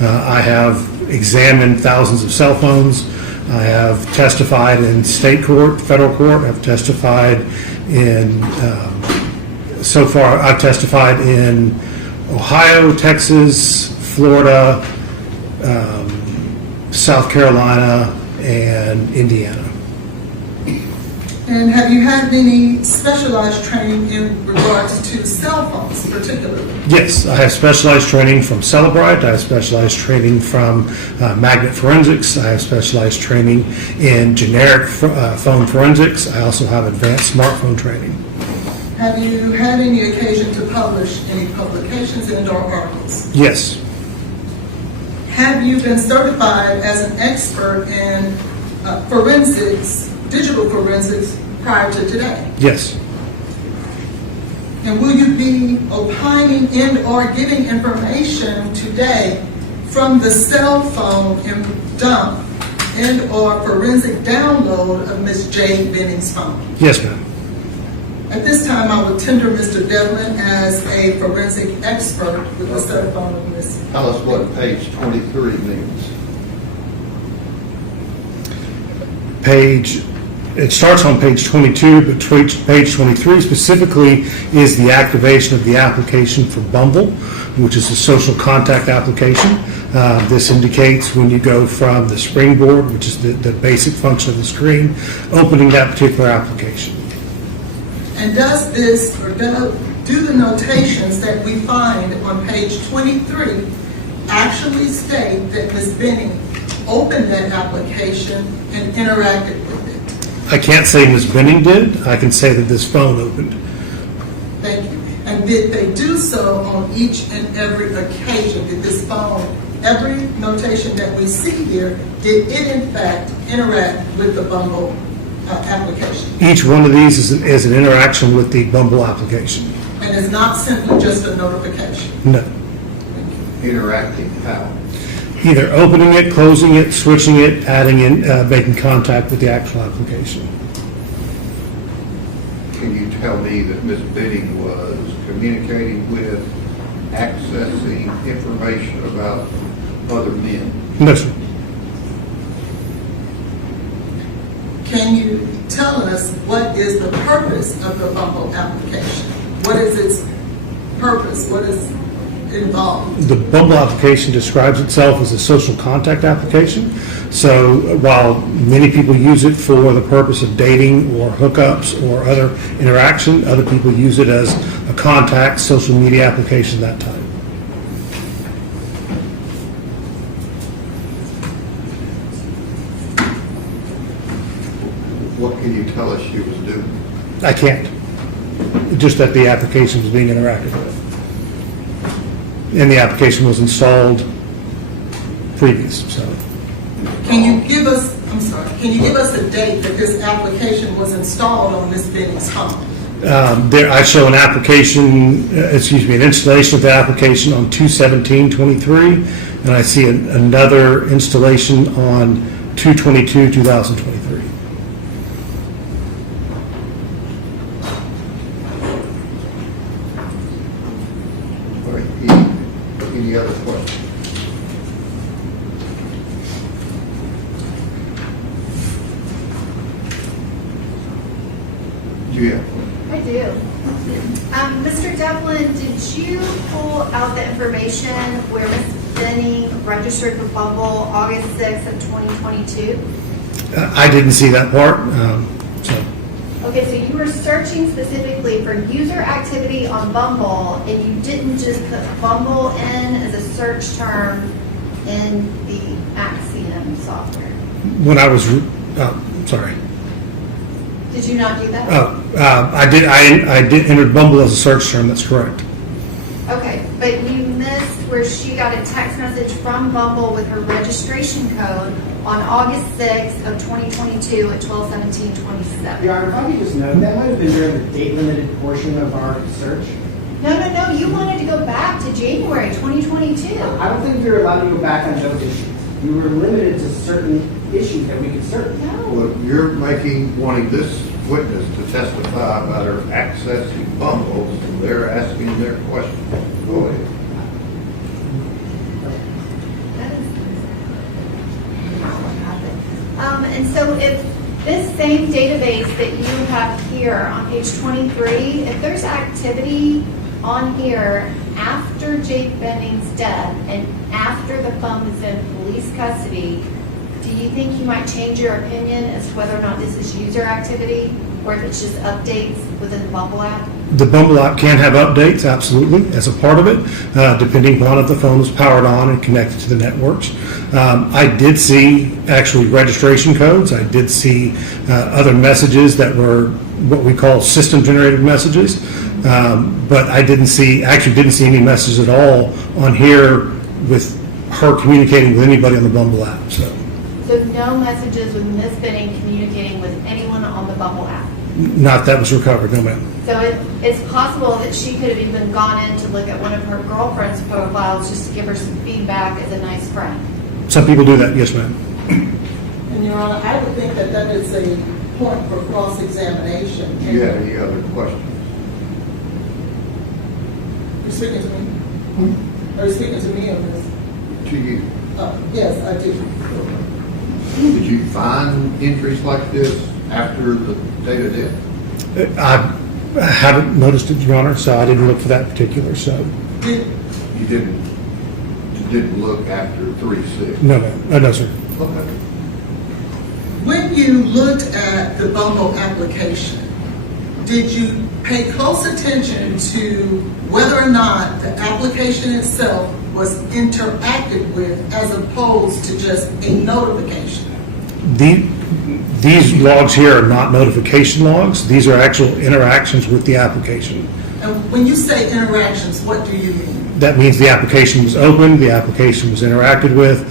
I have examined thousands of cell phones. I have testified in state court, federal court. I've testified in, so far, I've testified in Ohio, Texas, Florida, South Carolina, and Indiana. And have you had any specialized training in regards to cell phones particularly? Yes, I have specialized training from Celebrite. I have specialized training from magnet forensics. I have specialized training in generic phone forensics. I also have advanced smartphone training. Have you had any occasion to publish any publications and or articles? Yes. Have you been certified as an expert in forensics, digital forensics, prior to today? Yes. And will you be opining and or giving information today from the cell phone and dump and or forensic download of Ms. Jade Benning's phone? Yes, ma'am. At this time, I will tender Mr. Devlin as a forensic expert with the cell phone of Ms. Tell us what page 23 means. it starts on page 22, but page 23 specifically is the activation of the application for Bumble, which is a social contact application. This indicates when you go from the springboard, which is the basic function of the screen, opening that particular application. And does this, or do the notations that we find on page 23 actually state that Ms. Benning opened that application and interacted with it? I can't say Ms. Benning did. I can say that this phone opened. Thank you. And did they do so on each and every occasion? Did this phone, every notation that we see here, did it in fact interact with the Bumble application? Each one of these is an interaction with the Bumble application. And it's not simply just a notification? No. Interacting how? Either opening it, closing it, switching it, adding in, making contact with the actual application. Can you tell me that Ms. Benning was communicating with, accessing information about other men? No, sir. Can you tell us what is the purpose of the Bumble application? What is its purpose? What is involved? The Bumble application describes itself as a social contact application. So while many people use it for the purpose of dating or hookups or other interaction, other people use it as a contact social media application that time. What can you tell us she was doing? I can't. Just that the application was being interacted with. And the application was installed previous, so. Can you give us, can you give us a date that this application was installed on Ms. Benning's home? I show an application, an installation of the application on 2/17/23, and I see another installation on 2/22/2023. All right, any other questions? Yeah. I do. Mr. Devlin, did you pull out the information where Ms. Benning registered for Bumble August 6th of 2022? I didn't see that part, so. Okay, so you were searching specifically for user activity on Bumble, and you didn't just put Bumble in as a search term in the Axiom software. When I was, sorry. Did you not do that? I did enter Bumble as a search term, that's correct. Okay, but you missed where she got a text message from Bumble with her registration code on August 6th of 2022 at 12/17/27. Your Honor, if I could just note, that might have been during the date-limited portion of our search. No, you wanted to go back to January 2022. I don't think you're allowed to go back on those issues. You were limited to certain issues that we could search. Well, you're wanting this witness to testify about her accessing Bumble, so they're asking their question. Go ahead. And so if this same database that you have here on page 23, if there's activity on here after Jade Benning's death and after the phone is in police custody, do you think you might change your opinion as to whether or not this is user activity or if it's just updates within the Bumble app? The Bumble app can have updates, absolutely, as a part of it, depending upon if the phone is powered on and connected to the networks. I did see actually registration codes. I did see other messages that were what we call system-generated messages, but I didn't see any messages at all on here with her communicating with anybody on the Bumble app. So no messages with Ms. Benning communicating with anyone on the Bumble app? not that was recovered, no ma'am. So it's possible that she could have even gone in to look at one of her girlfriend's profiles just to give her some feedback as a nice friend. Some people do that, yes ma'am. And Your Honor, I would think that that is a point for cross-examination. Do you have any other questions? You're speaking to me? Are you speaking to me on this? To you. Yes, I do. Who did you find entries like this after the date of death? I haven't noticed it, Your Honor, so I didn't look for that particular, so. You didn't look after 3/6? No, no, sir. Okay. When you looked at the Bumble application, did you pay close attention to whether or not the application itself was interacted with as opposed to just a notification? These logs here are not notification logs. These are actual interactions with the application. And when you say interactions, what do you mean? That means the application was opened, the application was interacted with.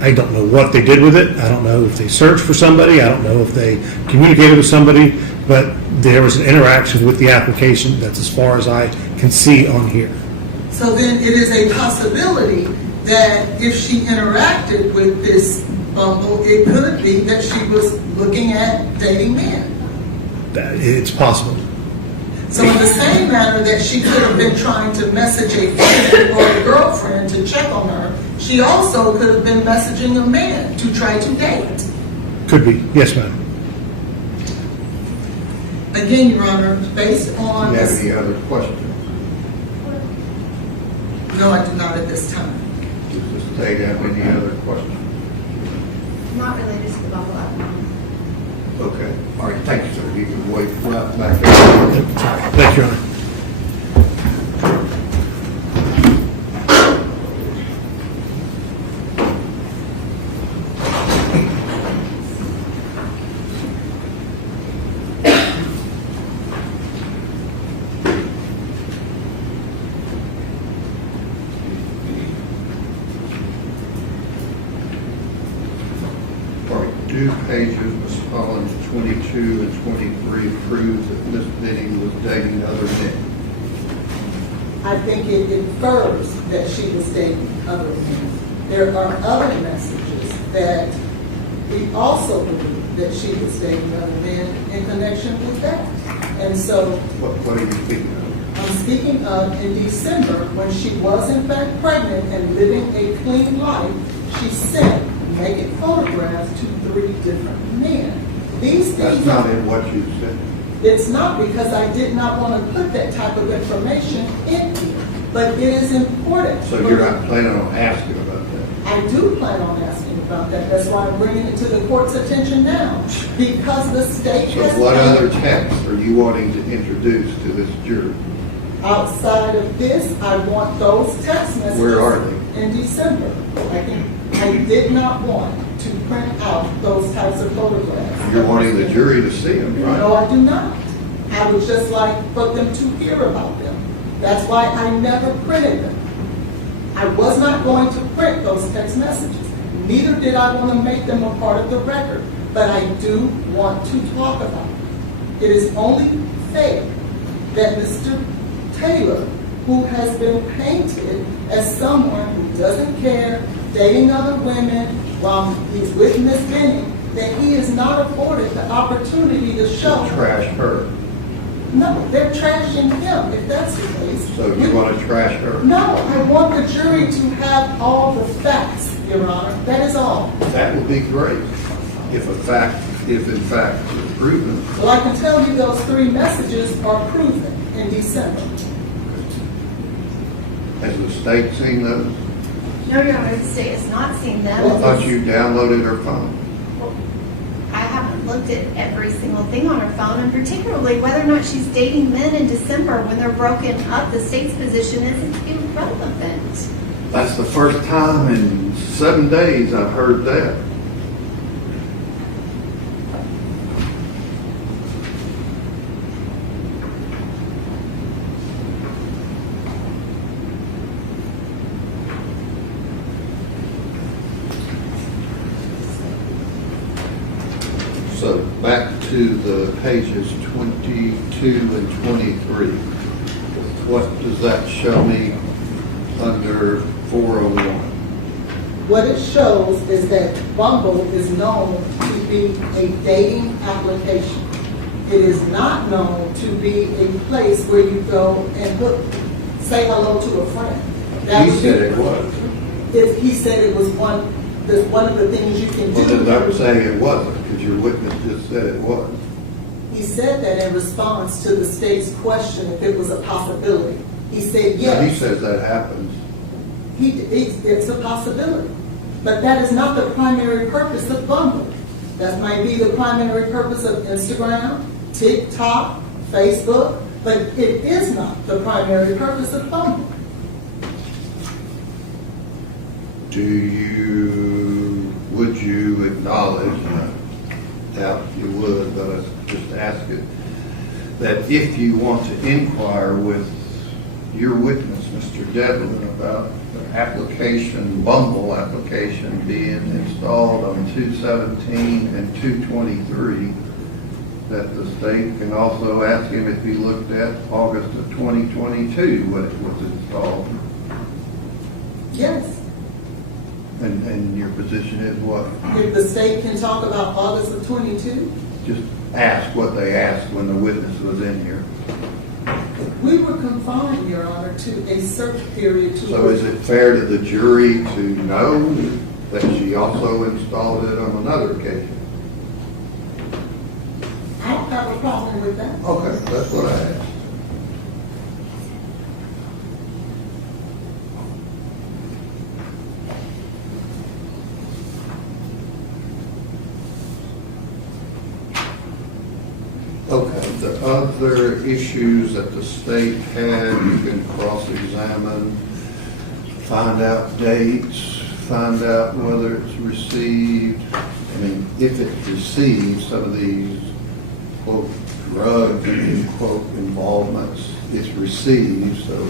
I don't know what they did with it. I don't know if they searched for somebody. I don't know if they communicated with somebody, but there was an interaction with the application. That's as far as I can see on here. So then it is a possibility that if she interacted with this Bumble, it could be that she was looking at dating men. It's possible. So in the same manner that she could have been trying to message a friend or a girlfriend to check on her, she also could have been messaging a man to try to date. Could be. Yes, ma'am. Again, Your Honor, based on... Do you have any other questions? No, I do not at this time. Does the state have any other questions? Not related to the Bumble app. Okay. All right, thank you, sir. You can wait right back there. Thank you, Your Honor. Two pages, Ms. Collins, 22 and 23, proves that Ms. Benning was dating other men. I think it infers that she was dating other men. There are other messages that we also believe that she was dating other men in connection with that. And so... What are you speaking of? I'm speaking of in December when she was in fact pregnant and living a clean life, she sent naked photographs to 3 different men. These things That's not in what you said. It's not, because I did not want to put that type of information in here. But it is important. So you're not planning on asking about that? I do plan on asking about that. That's why I'm bringing it to the court's attention now. Because the state has... So what other texts are you wanting to introduce to this jury? Outside of this, I want those text messages. Where are they? In December. I did not want to print out those types of photographs. You're wanting the jury to see them, right? No, I do not. I would just like for them to hear about them. That's why I never printed them. I was not going to print those text messages. Neither did I want to make them a part of the record. But I do want to talk about it. It is only fair that Mr. Taylor, who has been painted as someone who doesn't care, dating other women while he's with Miss Benning, that he is not afforded the opportunity to show. Trash her. No, they're trashing him, if that's the case. So you want to trash her? No, I want the jury to have all the facts, Your Honor. That is all. That would be great if in fact it's proven. Well, I can tell you those 3 messages are proven in December. Has the state seen those? No, Your Honor, the state has not seen them. Well, I thought you downloaded her phone. I haven't looked at every single thing on her phone, and particularly whether or not she's dating men in December when they're broken up, the state's position isn't irrelevant. That's the first time in 7 days I've heard that. So back to the pages 22 and 23. What does that show me under 401? What it shows is that Bumble is known to be a dating application. It is not known to be a place where you go and say hello to a friend. He said it was. He said it was one That's one of the things you can Well, then I'm do. saying it wasn't, because your witness just said it was. He said that in response to the state's question if it was a possibility. He said Now, he yes. says that happens. It's a possibility. But that is not the primary purpose of Bumble. That might be the primary purpose of Instagram, TikTok, Facebook, but it is not the primary purpose of Bumble. Would you acknowledge, I doubt you would, but I just ask it, that if you want to inquire with your witness, Mr. Devlin, about the application, Bumble application being installed on 2/17 and 2/23, that the state can also ask him if he looked at August of 2022 when it was installed? Yes. And your position is what? If the state can talk about August of 22, Just ask what they asked when the witness was in here. we were confined, Your Honor, to a search period. So is it fair to the jury to know that she also installed it on another occasion? I don't have a problem with that. Okay, that's what I asked. Okay, the other issues that the state had, you can cross-examine, find out dates, find out whether it's received. I mean, if it's received, some of these, quote, drug, quote, involvements, it's received, so.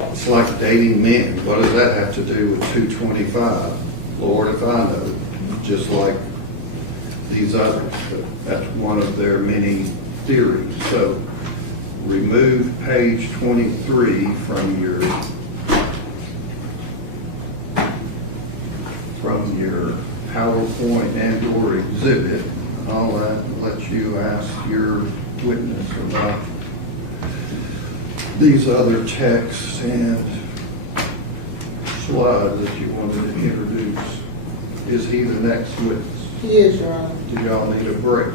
It's like dating men. What does that have to do with 225? Lord, if I know, just like these others, but that's one of their many theories. So remove page 23 from your PowerPoint and or exhibit. I'll let you ask your witness about these other texts and slides that you wanted to introduce. Is he the next witness? He is, Your Honor. Do y'all need a break?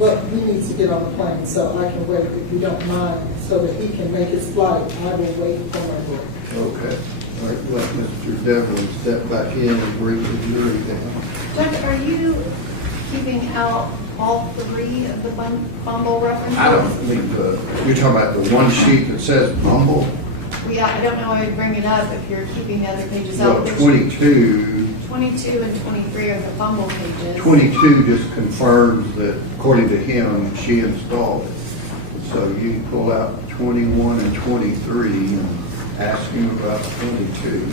But he needs to get on the plane, so I can wait, if you don't mind, so that he can make his flight. I will wait for my break. Okay. All right, let Mr. Devlin step back in and bring the jury down. Judge, are you keeping out all three of the Bumble references? I don't mean you're talking about the one sheet that says Bumble? Yeah, I don't know why I'd bring it up if you're keeping the other pages out. Well, 22 and 23 are the Bumble pages. 22 just confirms that, according to him, she installed it. So you can pull out 21 and 23 and ask him about 22.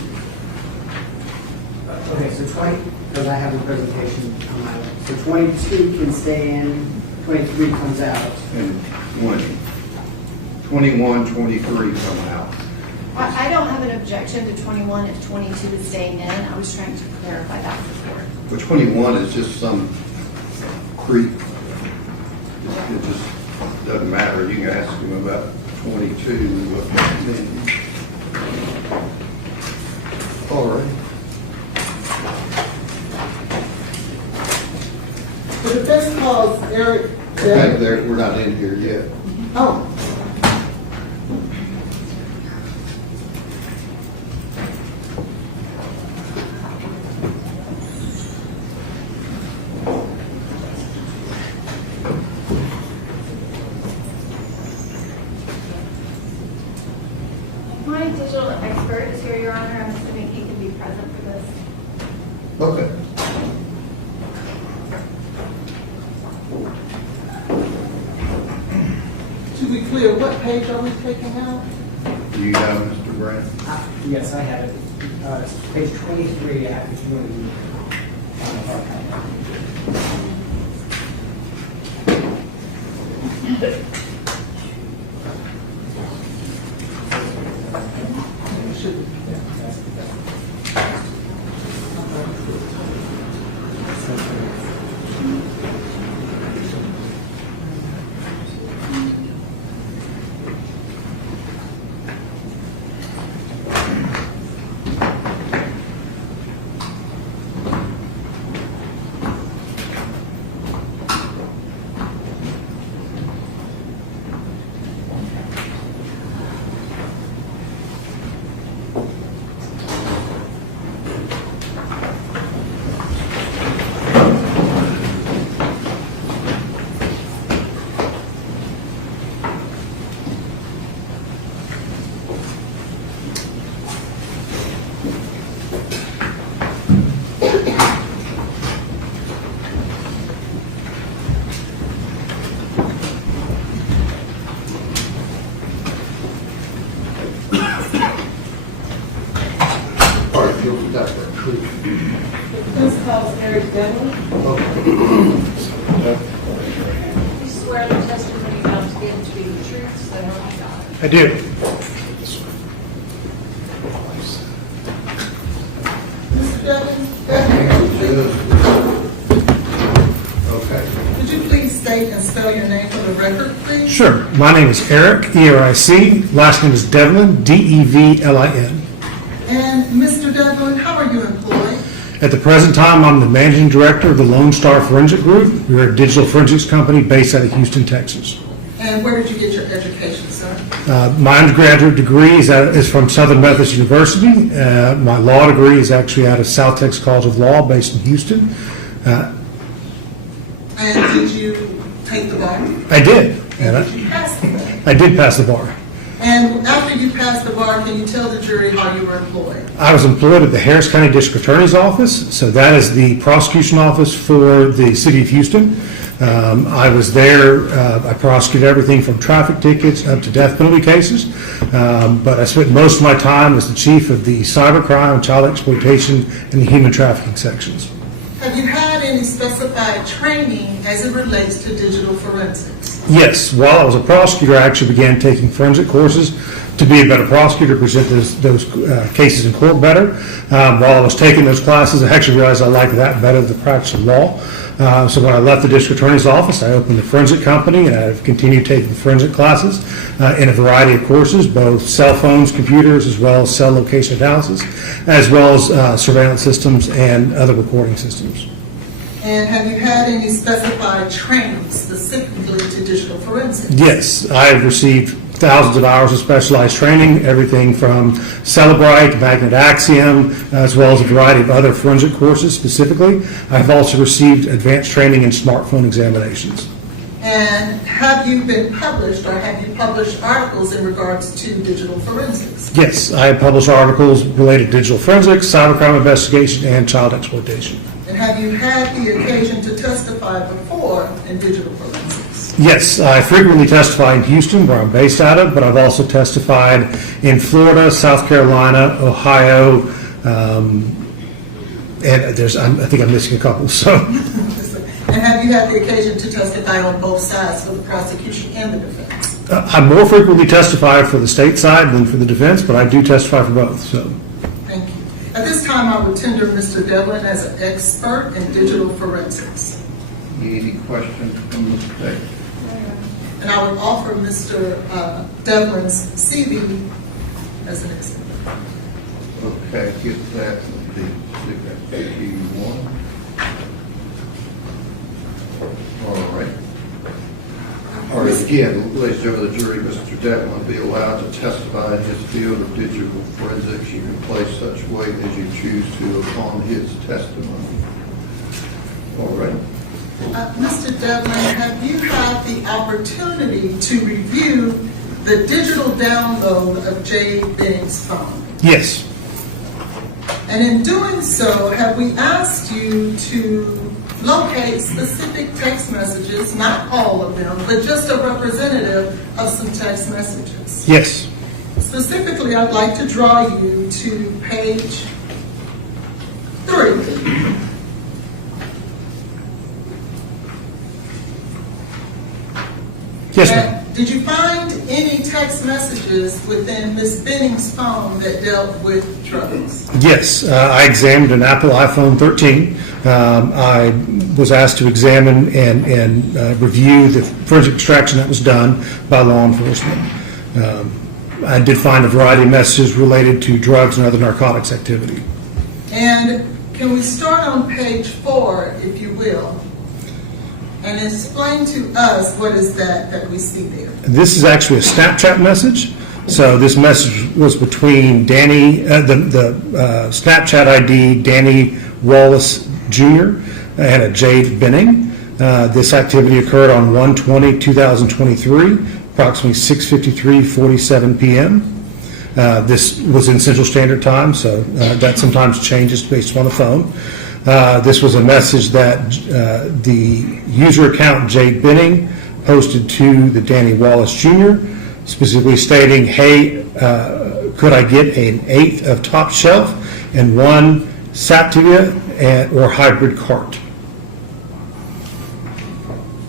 Okay, so 20, because I have a presentation on my list. So 22 can stay in, 23 comes out. And 20. 21, 23 come out. I don't have an objection to 21 if 22 is staying in. I was trying to clarify that before. But 21 is just some creep. It just doesn't matter. You can ask him about 22 and what that means. All right. The defense calls Eric. Okay, we're not in here yet. Oh. My digital expert is here, Your Honor. I'm assuming he can be present for this. Okay. To be clear, what page are we taking out? Do you have Mr. Grant? Yes, I have it. It's page 23 after 20. call Eric Devlin. You swear the testimony you're about to give to be the truth, so help you God. I do. Mr. Devlin, Okay. could you please state and spell your name for the record, please? Sure. My name is Eric, E-R-I-C. Last name is Devlin, D-E-V-L-I-N. And Mr. Devlin, how are you employed? At the present time, I'm the managing director of the Lone Star Forensic Group. We're a digital forensics company based out of Houston, Texas. And where did you get your education, sir? My undergraduate degree is from Southern Methodist University. My law degree is actually out of South Texas College of Law based in Houston. And did you take the bar? I did. And did you pass the bar? I did pass the bar. And after you passed the bar, can you tell the jury how you were employed? I was employed at the Harris County District Attorney's Office, so that is the prosecution office for the city of Houston. I was there, I prosecuted everything from traffic tickets up to death penalty cases, but I spent most of my time as the chief of the cybercrime, child exploitation, and the human trafficking sections. Have you had any specified training as it relates to digital forensics? Yes, while I was a prosecutor, I actually began taking forensic courses to be a better prosecutor, present those cases in court better. While I was taking those classes, I actually realized I liked that better than the practice of law. So when I left the district attorney's office, I opened the forensic company, and I've continued taking forensic classes in a variety of courses, both cell phones, computers, as well as cell location analysis, as well as surveillance systems and other recording systems. And have you had any specified training specifically to digital forensics? Yes, I have received thousands of hours of specialized training, everything from Celebrite, Magnet Axiom, as well as a variety of other forensic courses specifically. I've also received advanced training in smartphone examinations. And have you been published, or have you published articles in regards to digital forensics? Yes, I have published articles related to digital forensics, cybercrime investigation, and child exploitation. And have you had the occasion to testify before in digital forensics? Yes, I frequently testify in Houston, where I'm based out of, but I've also testified in Florida, South Carolina, Ohio, and I think I'm missing a couple. So, And have you had the occasion to testify on both sides, for the prosecution and the defense? I more frequently testify for the state side than for the defense, but I do testify for both. So, Thank you. At this time, I would tender Mr. Devlin as an expert in digital forensics. Any questions from the state? And I would offer Mr. Devlin's CV as an exhibit. Okay, get that, one. All right. All right, again, ladies and gentlemen of the jury, Mr. Devlin will be allowed to testify in his field of digital forensics. You can place such weight as you choose to upon his testimony. All right. Mr. Devlin, have you had the opportunity to review the digital download of Jade Benning's phone? yes, And in doing so, have we asked you to locate specific text messages, not all of them, but just a representative of some text messages? yes. Specifically, I'd like to draw you to page 3. Yes, ma'am. Did you find any text messages within Ms. Benning's phone that dealt with drugs? Yes, I examined an Apple iPhone 13. I was asked to examine and review the forensic extraction that was done by law enforcement. I did find a variety of messages related to drugs and other narcotics activity. And can we start on page 4, if you will, and explain to us what is that we see there? This is actually a Snapchat message. So this message was between Danny, the Snapchat ID, Danny Wallace Jr. and a Jade Benning. This activity occurred on 1/20/2023, approximately 6:53:47 p.m. This was in Central Standard Time, so that sometimes changes based on the phone. This was a message that the user account Jade Benning posted to the Danny Wallace Jr., specifically stating, hey, could I get an 1/8 of top shelf and 1 sativa, or hybrid cart.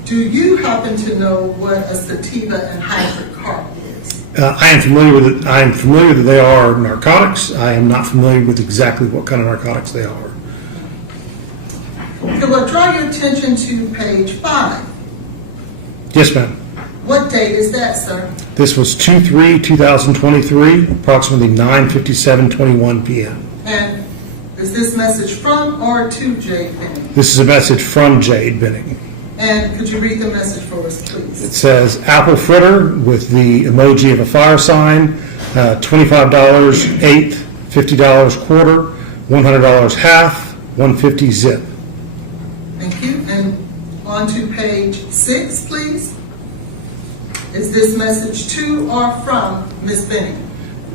Do you happen to know what a sativa and hybrid cart is? I am familiar with it. I am familiar that they are narcotics. I am not familiar with exactly what kind of narcotics they are. Okay, well, draw your attention to page 5. Yes, ma'am. What date is that, sir? This was 2/3/2023, approximately 9:57:21 p.m. And is this message from or to Jade Benning? This is a message from Jade Benning. And could you read the message for us, please? It says apple fritter with the emoji of a fire sign, $25 eighth, $50 quarter, $100 half, $150 zip. Thank you. And on to page 6, please. Is this message to or from Ms. Benning?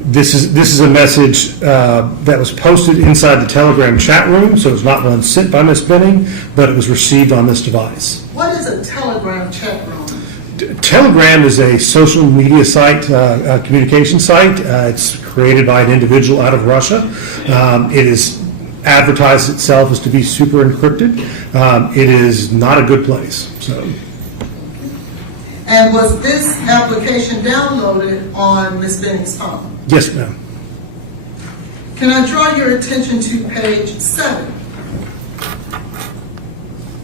This is a message that was posted inside the Telegram chat room, so it's not one sent by Ms. Benning, but it was received on this device. What is a Telegram chat room? Telegram is a social media site, communication site. It's created by an individual out of Russia. It is advertised itself as to be super encrypted. It is not a good place. So. And was this application downloaded on Ms. Benning's phone? Yes, ma'am. Can I draw your attention to page 7?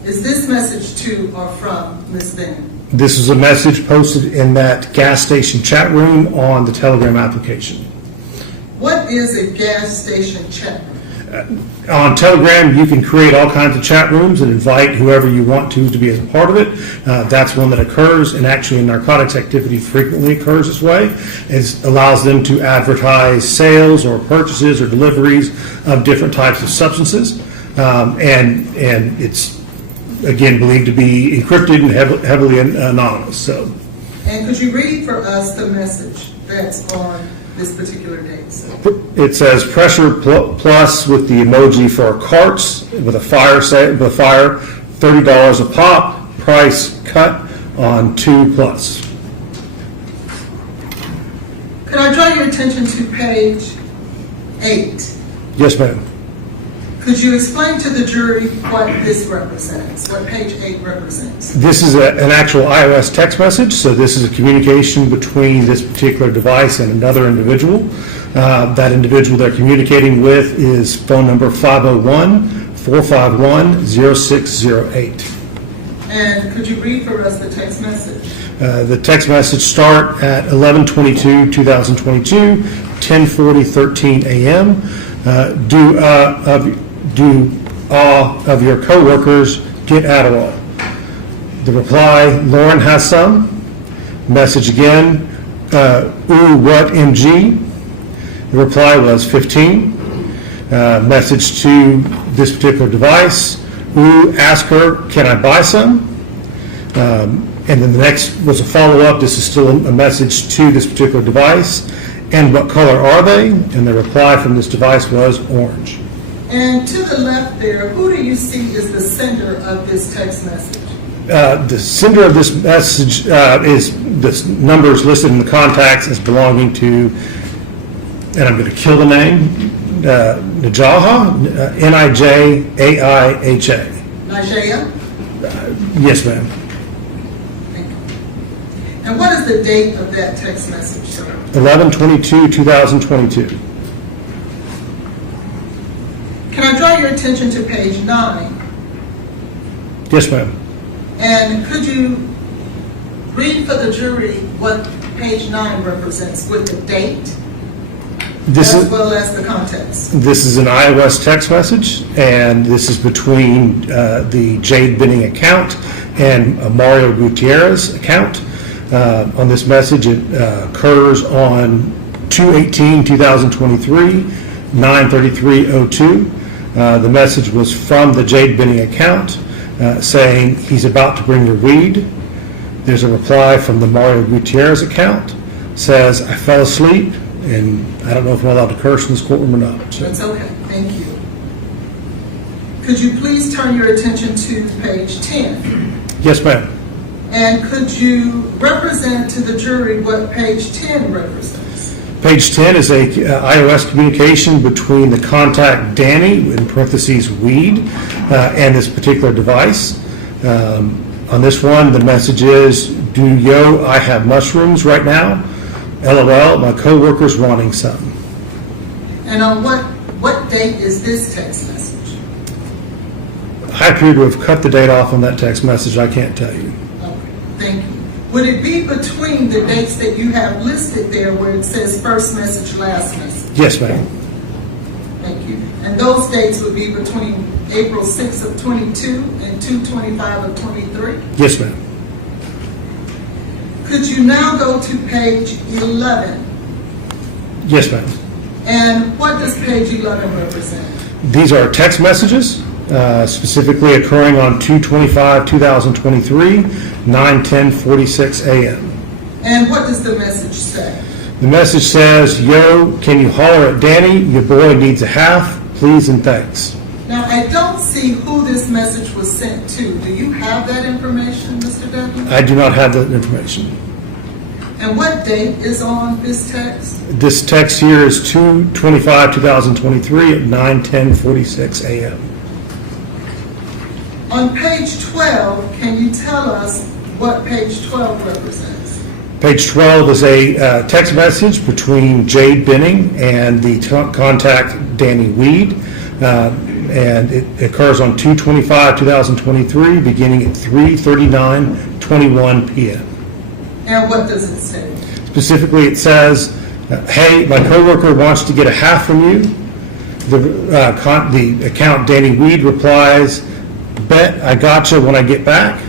Is this message to or from Ms. Benning? This is a message posted in that gas station chat room on the Telegram application. What is a gas station chat room? On Telegram, you can create all kinds of chat rooms and invite whoever you want to be a part of it. That's one that occurs, and actually in narcotics activity frequently occurs this way. It allows them to advertise sales or purchases or deliveries of different types of substances, and it's, again, believed to be encrypted and heavily anonymous. So. And could you read for us the message that's on this particular date, sir? It says pressure plus with the emoji for carts with a fire, $30 a pop, price cut on 2+. Could I draw your attention to page 8? Yes, ma'am. Could you explain to the jury what this represents, what page 8 represents? This is an actual iOS text message, so this is a communication between this particular device and another individual. That individual they're communicating with is phone number 501-451-0608. And could you read for us the text message? The text message start at 11/22/2022, 10:40:13 a.m. Do all of your coworkers get Adderall? The reply, Lauren has some. Message again, ooh, what MG? The reply was 15. Message to this particular device, ooh, ask her, can I buy some? And then the next was a follow-up. This is still a message to this particular device. And what color are they? And the reply from this device was orange. And to the left there, who do you see is the sender of this text message? The sender of this message is the numbers listed in the contacts as belonging to, and I'm going to kill the name, Nijaiha, Nijaiha. Nijaiha? Yes, ma'am. Thank you. And what is the date of that text message, sir? 11/22/2022. Can I draw your attention to page 9? Yes, ma'am. And could you read for the jury what page 9 represents with the date as well as the context? This is an iOS text message, and this is between the Jade Benning account and Mario Gutierrez account. On this message, it occurs on 2/18/2023, 9/33/02. The message was from the Jade Benning account saying he's about to bring your weed. There's a reply from the Mario Gutierrez account, says I fell asleep, and I don't know if I'm allowed to curse in this courtroom or not. So. That's okay, thank you. Could you please turn your attention to page 10? Yes, ma'am. And could you represent to the jury what page 10 represents? Page 10 is a iOS communication between the contact Danny, in parentheses, Weed, and this particular device. On this one, the message is, "Do yo, I have mushrooms right now? LOL, my coworker's wanting some." And on what date is this text message? I appear to have cut the date off on that text message. I can't tell you. Okay, thank you. Would it be between the dates that you have listed there where it says first message, last message? Yes, ma'am. Thank you. And those dates would be between April 6th of 22 and 2/25 of 23? Yes, ma'am. Could you now go to page 11? Yes, ma'am. And what does page 11 represent? These are text messages, specifically occurring on 2/25/2023, 9:10:46 a.m. And what does the message say? The message says, "Yo, can you holler at Danny? Your boy needs a half, please and thanks." Now, I don't see who this message was sent to. Do you have that information, Mr. Devlin? I do not have that information. And what date is on this text? This text here is 2/25/2023 at 9:10:46 a.m. On page 12, can you tell us what page 12 represents? Page 12 is a text message between Jade Benning and the contact Danny Weed, and it occurs on 2/25/2023, beginning at 3:39:21 p.m. And what does it say? Specifically, it says, "Hey, my coworker wants to get a half from you." The account Danny Weed replies, "Bet I gotcha when I get back."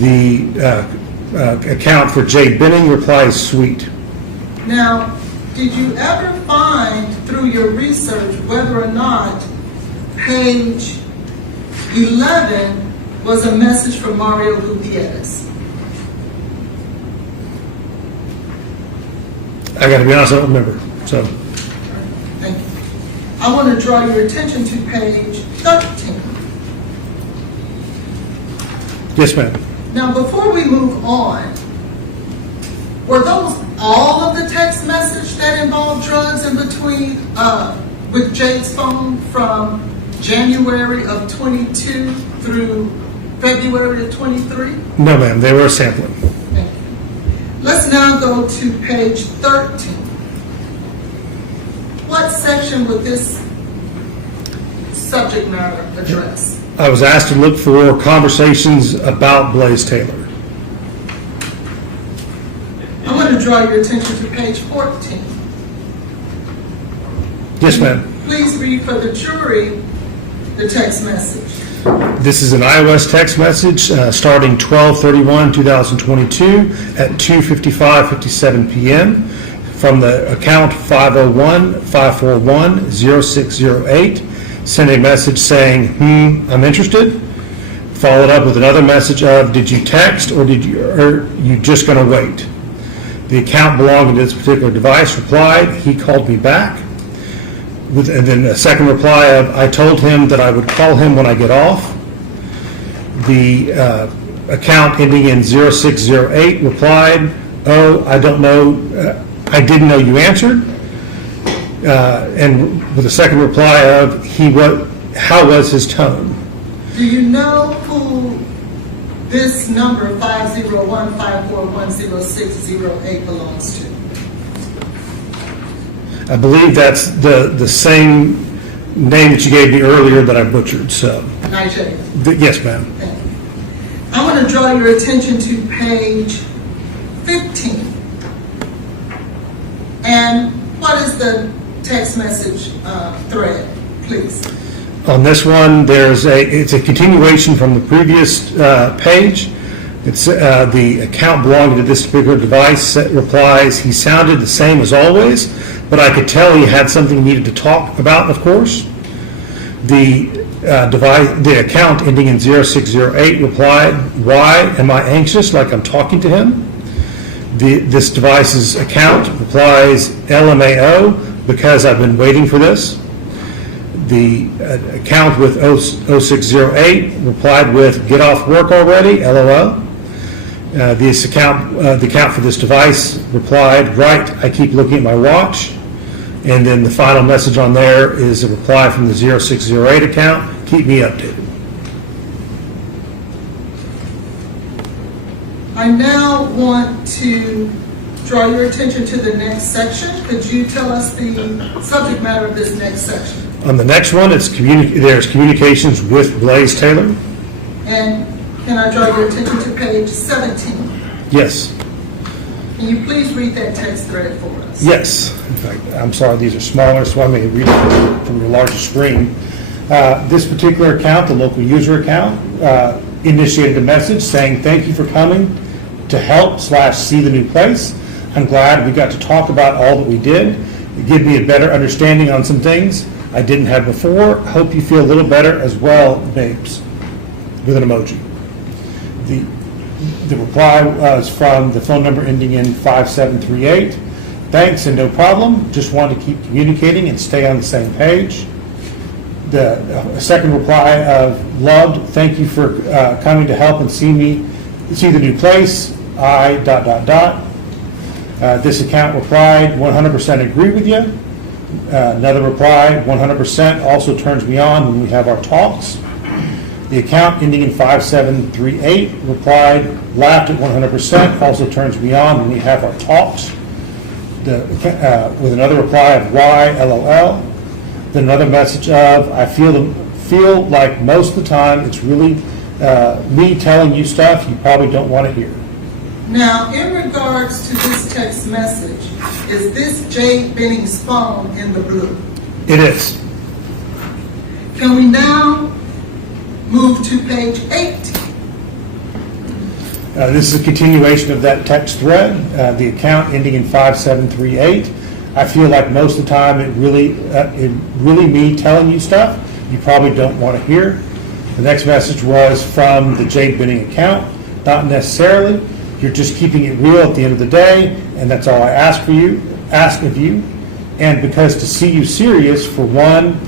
The account for Jade Benning replies, "Sweet." Now, did you ever find through your research whether or not page 11 was a message from Mario Gutierrez? I got to be honest, I don't remember. So, Thank you. I want to draw your attention to page 13. yes, ma'am. Now, before we move on, were those all of the text message that involved drugs in between with Jade's phone from January of 22 through February of 23? No, ma'am. They were a sampling. Thank you. Let's now go to page 13. What section would this subject matter address? I was asked to look for conversations about Blaise Taylor. I want to draw your attention to page 14. Yes, ma'am. Please read for the jury the text message. This is an iOS text message starting 12/31/2022 at 2:55:57 p.m. from the account 501-541-0608. Send a message saying, I'm interested. Followed up with another message of, did you text or you just going to wait? The account belonging to this particular device replied, he called me back. And then a second reply of, I told him that I would call him when I get off. The account ending in 0608 replied, oh, I don't know, I didn't know you answered. And with a second reply of, how was his tone? Do you know who this number 501-541-0608 belongs to? I believe that's the same name that you gave me earlier that I butchered, so. Nigeria. Yes, ma'am. I want to draw your attention to page 15. And what is the text message thread, please? On this one, it's a continuation from the previous page. It's the account belonging to this particular device replies, he sounded the same as always, but I could tell he had something he needed to talk about, of course. The account ending in 0608 replied, why am I anxious like I'm talking to him? This device's account replies, LMAO, because I've been waiting for this. The account with 0608 replied with, get off work already, LOL. The account for this device replied, "Right, I keep looking at my watch." And then the final message on there is a reply from the 0608 account, "Keep me updated." I now want to draw your attention to the next section. Could you tell us the subject matter of this next section? On the next one, there's communications with Blaise Taylor. And can I draw your attention to page 17? Yes. Can you please read that text thread for us? Yes. In fact, I'm sorry, these are smaller, so I may read it from your larger screen. This particular account, the local user account, initiated a message saying, "Thank you for coming to help/see the new place. I'm glad we got to talk about all that we did. It gave me a better understanding on some things I didn't have before. Hope you feel a little better as well, babes," with an emoji. The reply was from the phone number ending in 5738. "Thanks and no problem. Just wanted to keep communicating and stay on the same page." The second reply of "Loved. Thank you for coming to help and see the new place. I ... This account replied, "100% agree with you." Another reply, "100% also turns me on when we have our talks." The account ending in 5738 replied, "Laughed at 100%, also turns me on when we have our talks." With another reply of "Why, LOL." Then another message of, "I feel like most of the time it's really me telling you stuff you probably don't want to hear." Now, in regards to this text message, is this Jade Benning's phone in the blue? It is. Can we now move to page 18? This is a continuation of that text thread. The account ending in 5738. "I feel like most of the time it really me telling you stuff you probably don't want to hear." The next message was from the Jade Benning account. "Not necessarily. You're just keeping it real at the end of the day, and that's all I ask of you. And because to see you serious for one,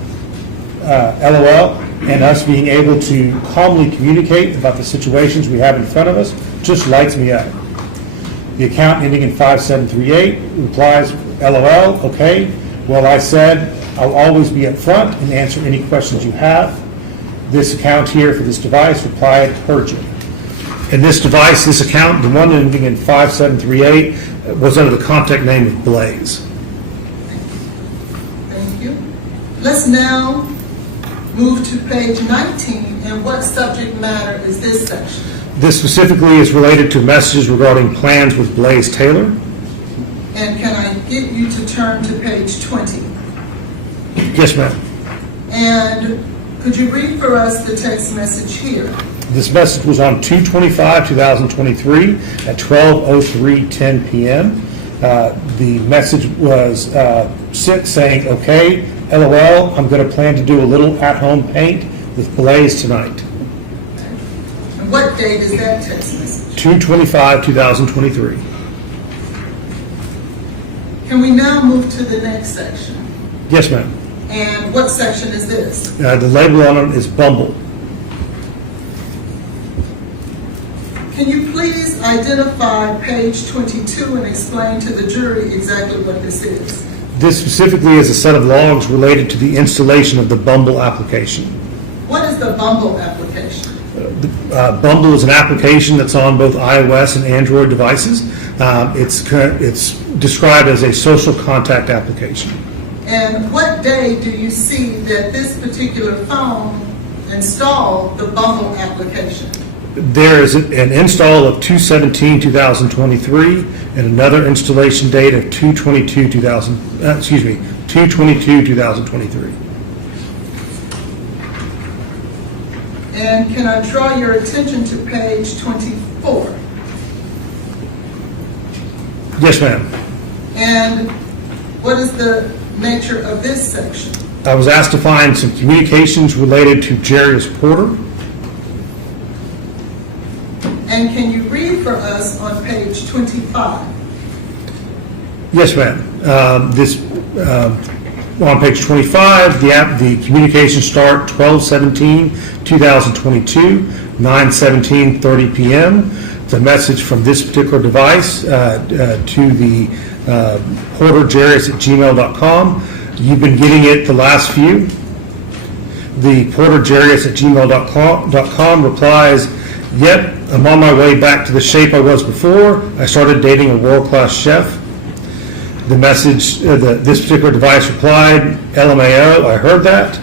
LOL, and us being able to calmly communicate about the situations we have in front of us just lights me up." The account ending in 5738 replies, "LOL, okay. Well, I said I'll always be up front and answer any questions you have." This account here for this device replied, "Heard you." And this device, this account, the one ending in 5738, was under the contact name of Blaise. Thank you. Let's now move to page 19, and what subject matter is this section? This specifically is related to messages regarding plans with Blaise Taylor. And can I get you to turn to page 20? Yes, ma'am. And could you read for us the text message here? This message was on 2/25/2023 at 12:03:10 p.m. The message was sent saying, "Okay, LOL, I'm going to plan to do a little at-home paint with Blaise tonight." And what date is that text message? 2/25/2023. Can we now move to the next section? Yes, ma'am. And what section is this? The label on it is Bumble. Can you please identify page 22 and explain to the jury exactly what this is? This specifically is a set of logs related to the installation of the Bumble application. What is the Bumble application? Bumble is an application that's on both iOS and Android devices. It's described as a social contact application. And what day do you see that this particular phone installed the Bumble application? There is an install of 2/17/2023 and another installation date of 2/22/2023. And can I draw your attention to page 24? Yes, ma'am. And what is the nature of this section? I was asked to find some communications related to Jarius Porter. And can you read for us on page 25? Yes, ma'am. On page 25, the communications start 12/17/2022, 9/17:30 p.m. the message from this particular device to the porterjarius@gmail.com. You've been getting it the last few. The porterjarius@gmail.com replies, "Yep, I'm on my way back to the shape I was before. I started dating a world-class chef." The message, this particular device replied, "LMAO, I heard that."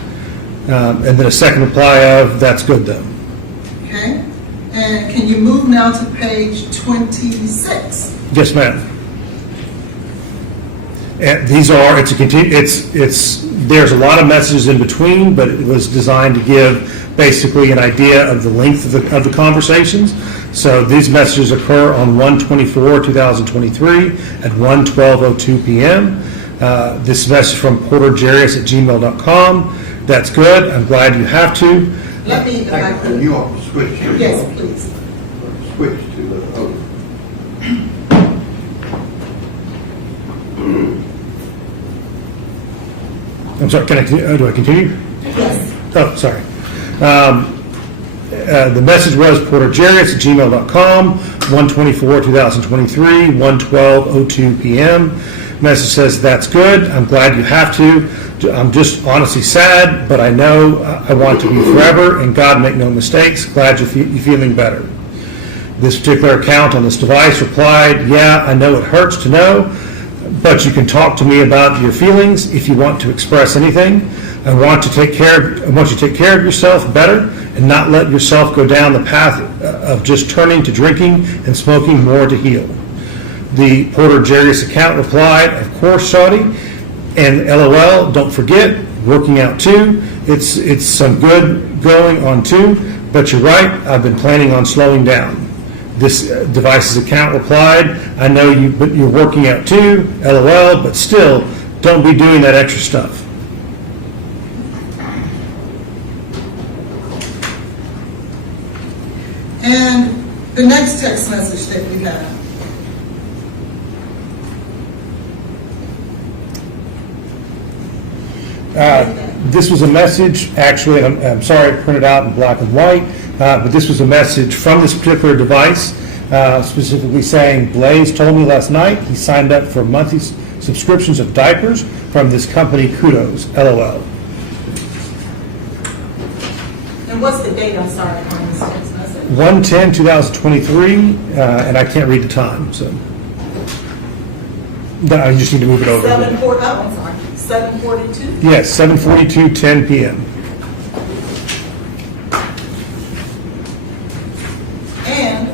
And then a second reply of, "That's good though." Okay, and can you move now to page 26? Yes, ma'am. And these are, there's a lot of messages in between, but it was designed to give basically an idea of the length of the conversations. So these messages occur on 1/24/2023 at 1:12:02 p.m. This message from porterjarius@gmail.com. That's good. I'm glad you have to. Let me, if I could. You want to switch to? Yes, please. Switch to the other. I'm sorry, can I, do I continue? Yes. Oh, sorry. The message was porterjarius@gmail.com, 1/24/2023, 1:12:02 p.m. Message says, "That's good. I'm glad you have to. I'm just honestly sad, but I know I want to be forever, and God make no mistakes. Glad you're feeling better." This particular account on this device replied, "Yeah, I know it hurts to know, but you can talk to me about your feelings if you want to express anything. I want you to take care of yourself better and not let yourself go down the path of just turning to drinking and smoking more to heal." The Porter Jarius account replied, "Of course, Shawty, and LOL, don't forget, working out too. It's some good going on too, but you're right, I've been planning on slowing down." This device's account replied, "I know but you're working out too, LOL, but still, don't be doing that extra stuff." And the next text message that we have. This was a message, actually, I'm sorry I printed out in black and white, but this was a message from this particular device, specifically saying, "Blaise told me last night he signed up for monthly subscriptions of diapers from this company, kudos, LOL." And what's the date, I'm sorry, on this text message? 1/10/2023, and I can't read the time, so. I just need to move it over. 7:42? Yes, 7:42:10 p.m. And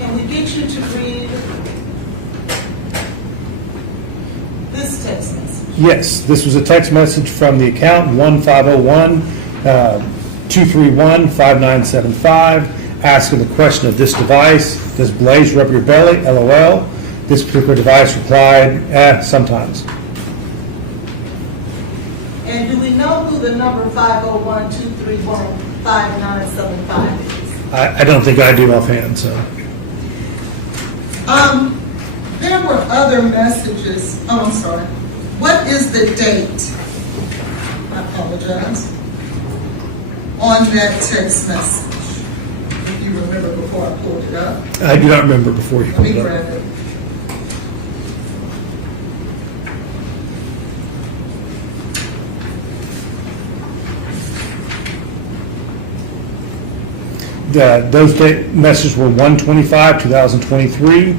can we get you to read this text message? Yes, this was a text message from the account 1-501-231-5975, asking the question of this device, "Does Blaise rub your belly? LOL." This particular device replied, sometimes. And do we know who the number 501-231-5975 is? I don't think I do offhand, so. There were other messages. Oh, I'm sorry. What is the date? I apologize. On that text message, if you remember before I pulled it up. I do not remember before you Let me pulled it up. grab it. Those messages were 1/25/2023,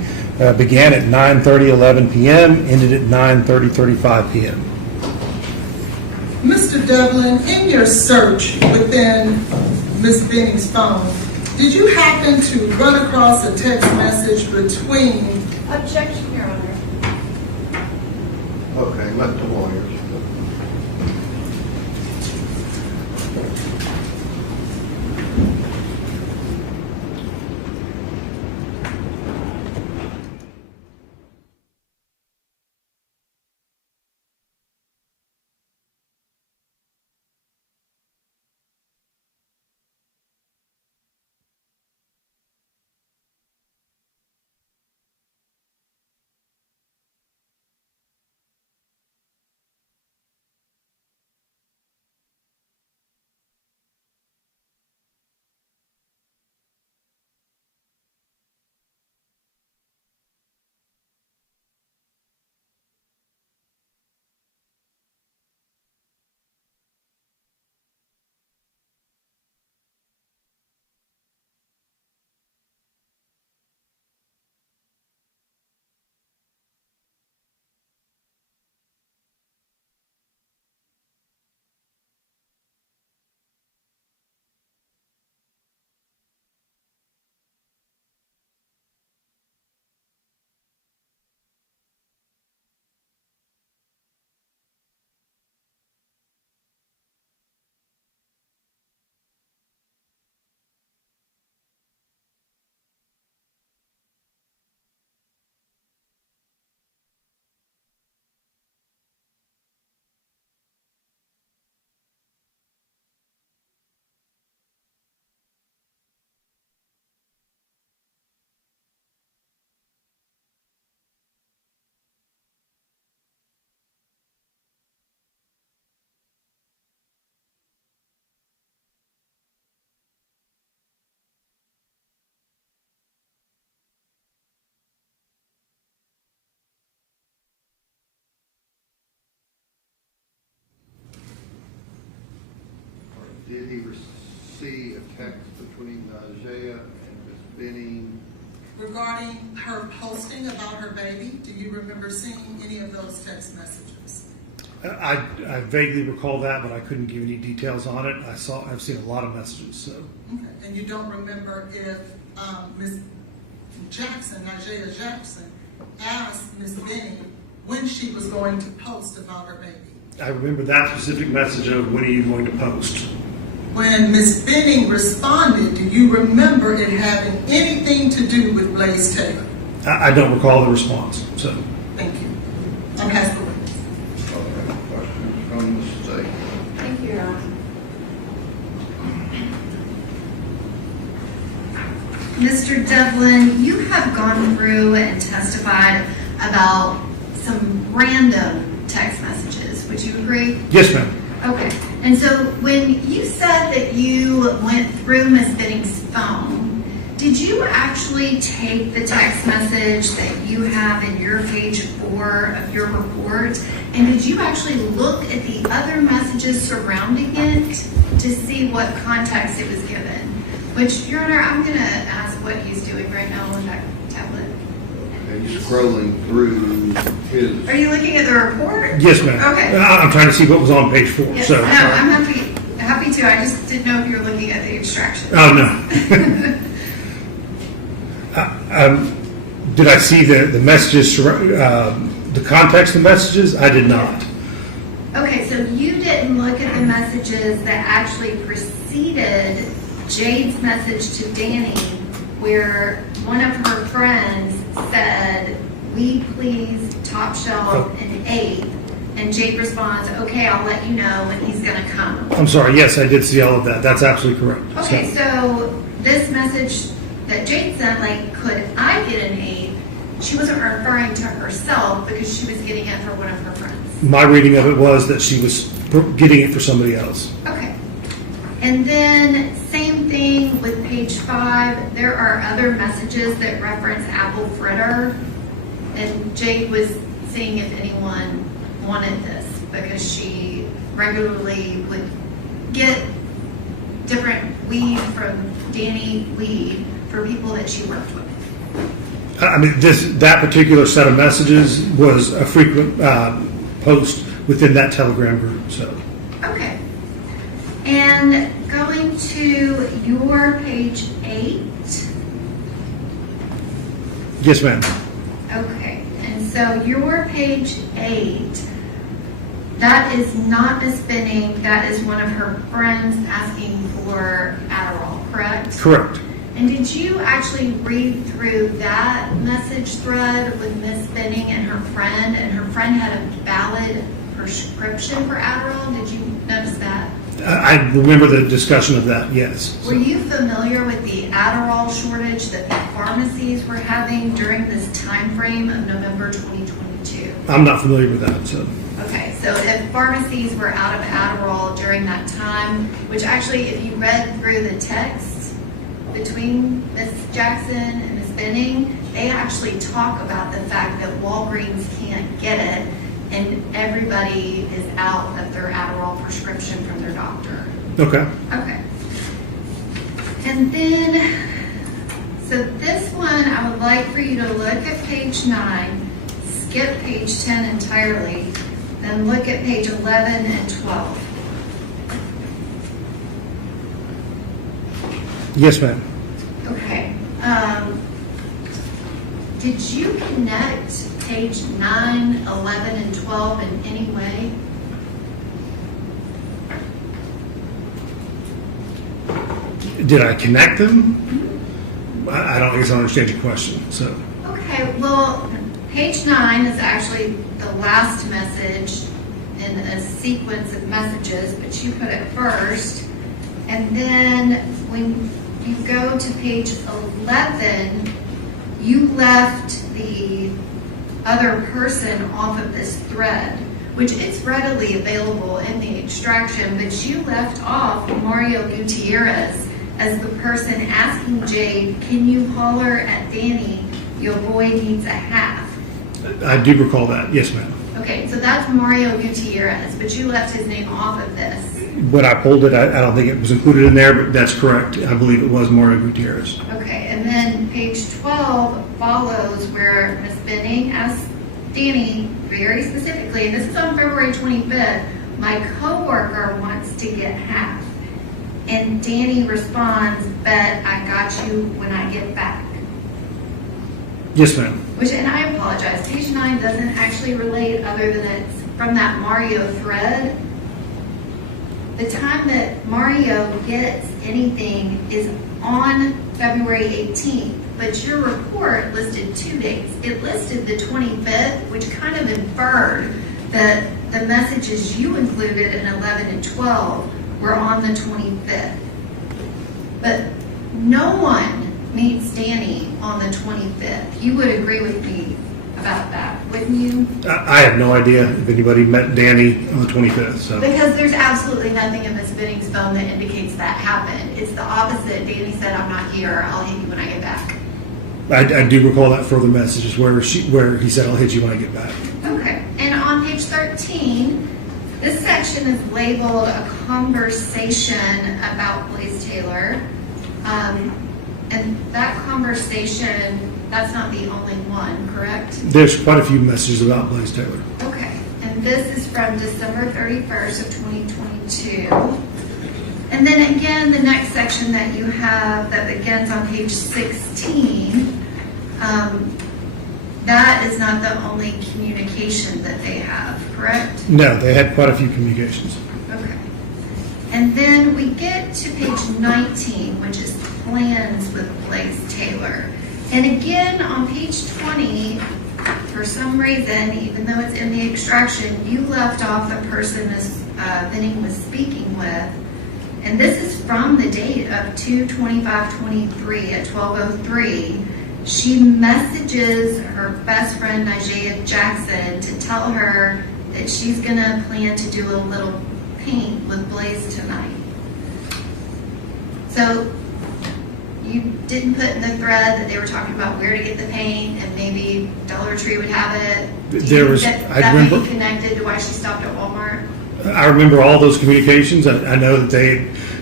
began at 9:30:11 p.m., ended at 9:30:35 p.m. Mr. Devlin, in your search within Ms. Benning's phone, did you happen to run across a text message between? Objection, Your Honor. Okay, let the lawyers. did he see a text between Jade and Ms. Benning? Regarding her posting about her baby, do you remember seeing any of those text messages? I vaguely recall that, but I couldn't give any details on it. I've seen a lot of messages, so. Okay. And you don't remember if Ms. Jackson, Nigella Jackson, asked Ms. Benning when she was going to post about her baby? I remember that specific message of when are you going to post? When Ms. Benning responded, do you remember it having anything to do with Blaise Taylor? I don't recall the response, so. Thank you. I'm past the witness. Okay, questions from the state? Thank you, Your Honor. Mr. Devlin, you have gone through and testified about some random text messages. Would you agree? Yes, ma'am. Okay. And so when you said that you went through Ms. Benning's phone, did you actually take the text message that you have in your page 4 of your report, and did you actually look at the other messages surrounding it to see what context it was given? Which, Your Honor, I'm going to ask what he's doing right now on that tablet. Okay, he's scrolling through his. Are you looking at the report? Yes, ma'am. Okay. I'm trying to see what was on page 4, Yes, so. no, I'm happy to. I just didn't know if you were looking at the extraction. Oh, no. Did I see the messages, the context of messages? I did not. Okay, so you didn't look at the messages that actually preceded Jade's message to Danny, where one of her friends said, "We please top shelf an 8," and Jade responds, "Okay, I'll let you know when he's going to come." I'm sorry, yes, I did see all of that. That's absolutely correct. Okay, so this message that Jade sent, like, could I get an 8? She wasn't referring to herself because she was getting it for one of her friends. My reading of it was that she was getting it for somebody else. Okay. And then same thing with page 5. There are other messages that reference apple fritter. And Jade was seeing if anyone wanted this because she regularly would get different weed from Danny Weed for people that she worked with. I mean, that particular set of messages was a frequent post within that Telegram group, so. Okay. And going to your page 8. Yes, ma'am. Okay. And so your page 8, that is not Miss Benning. That is one of her friends asking for Adderall, correct? Correct. And did you actually read through that message thread with Miss Benning and her friend had a valid prescription for Adderall? Did you notice that? I remember the discussion of that, yes. Were you familiar with the Adderall shortage that the pharmacies were having during this time frame of November 2022? I'm not familiar with that, so. Okay, so if pharmacies were out of Adderall during that time, which actually, if you read through the text between Ms. Jackson and Ms. Benning, they actually talk about the fact that Walgreens can't get it and everybody is out of their Adderall prescription from their doctor. Okay. Okay. And then, so this one, I would like for you to look at page 9, skip page 10 entirely, then look at page 11 and 12. Yes, ma'am. Okay. Did you connect page 9, 11, and 12 in any way? Did I connect them? I don't guess I understand your question, so. Okay, well, page 9 is actually the last message in a sequence of messages, but you put it first. And then when you go to page 11, you left the other person off of this thread, which is readily available in the extraction, but you left off Mario Gutierrez as the person asking Jade, "Can you holler at Danny? Your boy needs a half." I do recall that, yes, ma'am. Okay, so that's Mario Gutierrez, but you left his name off of this. when I pulled it, I don't think it was included in there, but that's correct. I believe it was Mario Gutierrez. Okay, and then page 12 follows where Ms. Benning asks Danny very specifically, and this is on February 25th, my coworker wants to get half. And Danny responds, bet I got you when I get back. Yes, ma'am. Which, and I apologize, page 9 doesn't actually relate other than it's from that Mario thread. The time that Mario gets anything is on February 18th, but your report listed 2 dates. It listed the 25th, which kind of inferred that the messages you included in 11 and 12 were on the 25th. But no one meets Danny on the 25th. You would agree with me about that, wouldn't you? I have no idea if anybody met Danny on the 25th. So Because there's absolutely nothing in Ms. Benning's phone that indicates that happened. It's the opposite. Danny said, I'm not here. I'll hit you when I get back. I do recall that further messages where he said, I'll hit you when I get back. Okay. And on page 13, this section is labeled a conversation about Blaise Taylor. And that conversation, that's not the only one, correct? There's quite a few messages about Blaise Taylor. Okay. And this is from December 31st of 2022. And then again, the next section that you have that begins on page 16, that is not the only communication that they have, correct? No, they had quite a few communications. Okay. And then we get to page 19, which is plans with Blaise Taylor. And again, on page 20, for some reason, even though it's in the extraction, you left off the person Ms. Benning was speaking with. And this is from the date of 2/25/23 at 12:03. She messages her best friend, Nigea Jackson, to tell her that she's going to plan to do a little paint with Blaise tonight. So you didn't put in the thread that they were talking about where to get the paint and maybe Dollar Tree would have it. That may be connected to why she stopped at Walmart? I remember all those communications. I know that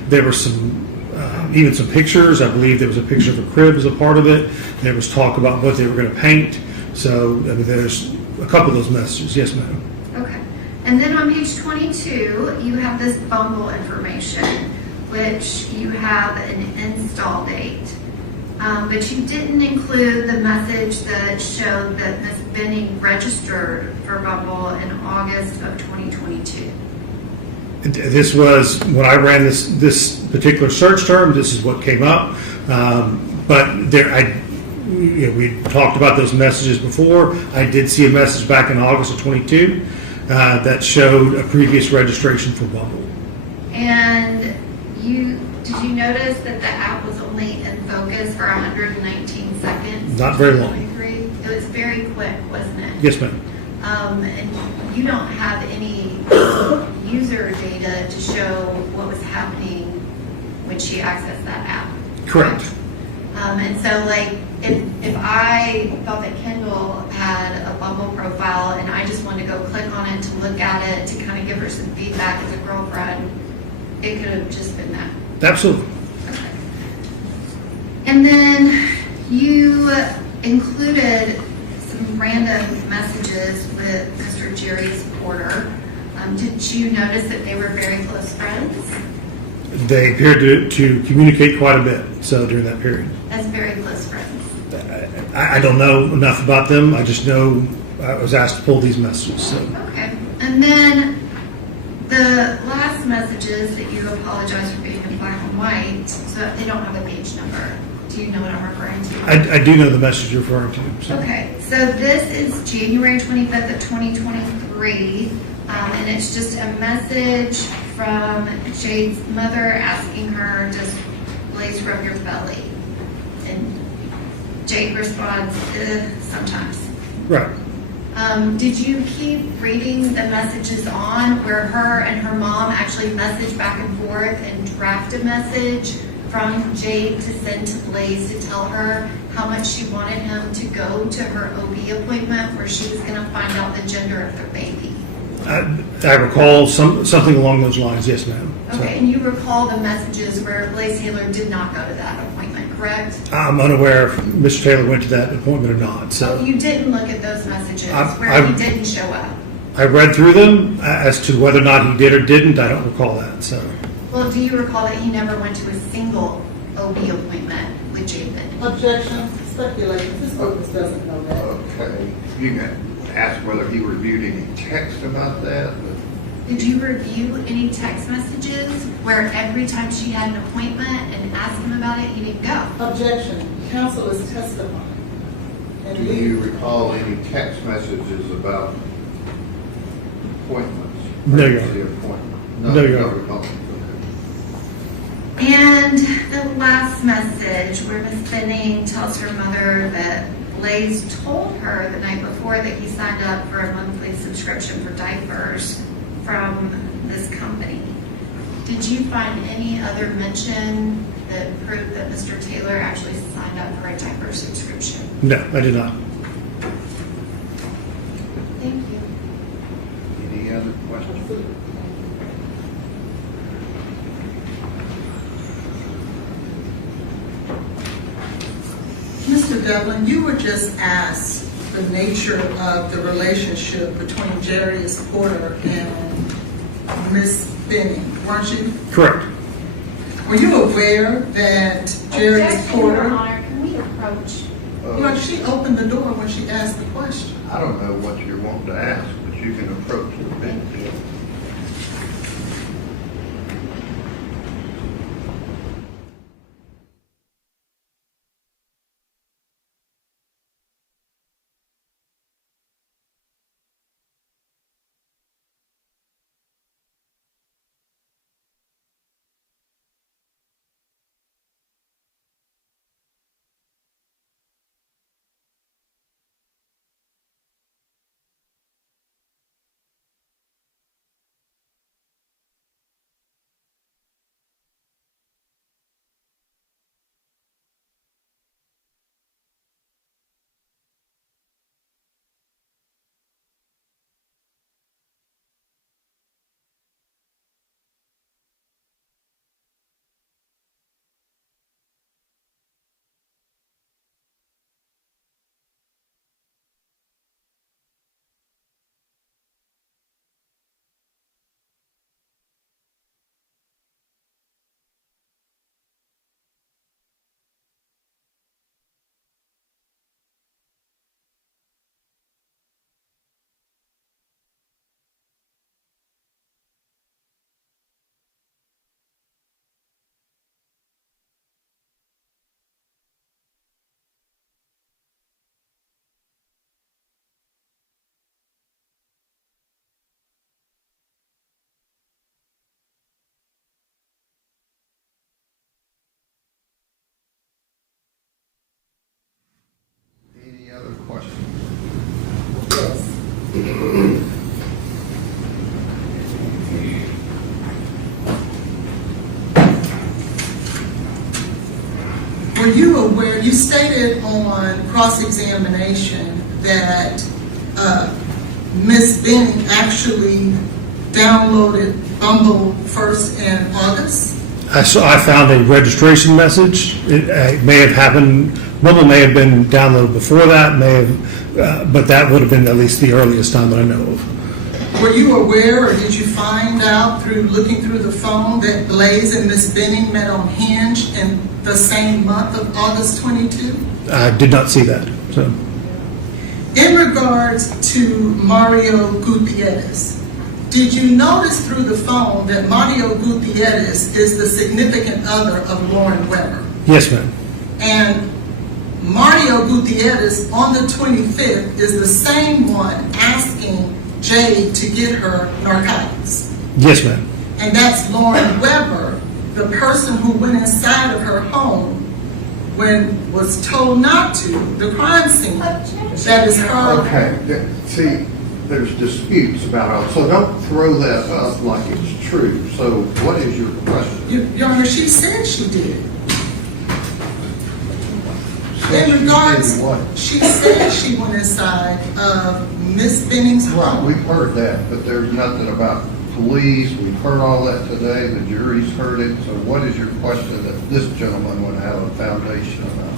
there were some, even some pictures. I believe there was a picture of a crib as a part of it. There was talk about what they were going to paint. So I mean, there's a couple of those messages. Yes, ma'am. Okay. And then on page 22, you have this Bumble information, which you have an install date. But you didn't include the message that showed that Ms. Benning registered for Bumble in August of 2022. This was, when I ran this particular search term, this is what came up. But we talked about those messages before. I did see a message back in August of 22 that showed a previous registration for Bumble. And did you notice that the app was only in focus for 119 seconds? Not very long. It was very quick, wasn't it? Yes, ma'am. And you don't have any user data to show what was happening when she accessed that app. Correct. And so, like, if I thought that Kendall had a Bumble profile and I just wanted to go click on it to look at it to kind of give her some feedback as a girlfriend, it could have just been that. Absolutely. Okay. And then you included some random messages with Mr. Jerry's Porter. Did you notice that they were very close friends? They appeared to communicate quite a bit, so during that period. As very close friends. I don't know enough about them. I just know I was asked to pull these messages. So. Okay. And then the last messages that you apologize for being in black and white, so they don't have a page number. Do you know what I'm referring to? I do know the message you're referring to. So. Okay. So this is January 25th of 2023. And it's just a message from Jade's mother asking her, does Blaise rub your belly? And Jade responds, sometimes. Right. Did you keep reading the messages on where her and her mom actually message back and forth and draft a message from Jade to send to Blaise to tell her how much she wanted him to go to her OB appointment where she was going to find out the gender of their baby? I recall something along those lines. Yes, ma'am. Okay, and you recall the messages where Blaise Taylor did not go to that appointment, correct? I'm unaware if Mr. Taylor went to that appointment or not, so. You didn't look at those messages where I've- he didn't show up? I read through them. As to whether or not he did or didn't, I don't recall that, so. Well, do you recall that he never went to a single OB appointment with Jade Benning? Objection, speculation, this witness doesn't know that. Okay, you can ask whether he reviewed any text about that, but Did you review any text messages where every time she had an appointment and asked him about it, he didn't go? Objection, counsel is testifying. And do you recall any text messages about appointments? No, Your Pregnancy Honor. appointment? No, Your don't Honor. recall. And the last message where Miss Benning tells her mother that Blaise told her the night before that he signed up for a monthly subscription for diapers from this company. Did you find any other mention that proved that Mr. Taylor actually signed up for a diaper subscription? No, I did not. Thank you. Any other questions? Mr. Devlin, you were just asked the nature of the relationship between Jarius Porter and Miss Benning, weren't you? Correct. Were you aware that Jarius Objection, Your Porter, Honor, can we approach? well, she opened the door when she asked the question. I don't know what you're wanting to ask, but you can approach the bench. Any other questions? Yes. Were you aware, you stated on cross-examination that Ms. Benning actually downloaded Bumble first in August? I found a registration message. It may have happened, Bumble may have been downloaded before that, but that would have been at least the earliest time that I know of. Were you aware, or did you find out through looking through the phone that Blaise and Ms. Benning met on Hinge in the same month of August 22? I did not see that, so. In regards to Mario Gutierrez, did you notice through the phone that Mario Gutierrez is the significant other of Lauren Weber? Yes, ma'am. And Mario Gutierrez on the 25th is the same one asking Jade to get her narcotics. Yes, ma'am. And that's Lauren Weber, the person who went inside of her home when was told not to, the crime scene. That is her. Okay, see, there's disputes about it, so don't throw that up like it's true. So what is your question? Your Honor, she said she did. Said In she regards, did what? she said she went inside of Miss Benning's Right, home. we've heard that, but there's nothing about police, we've heard all that today, the jury's heard it, so what is your question that this gentleman would have a foundation about?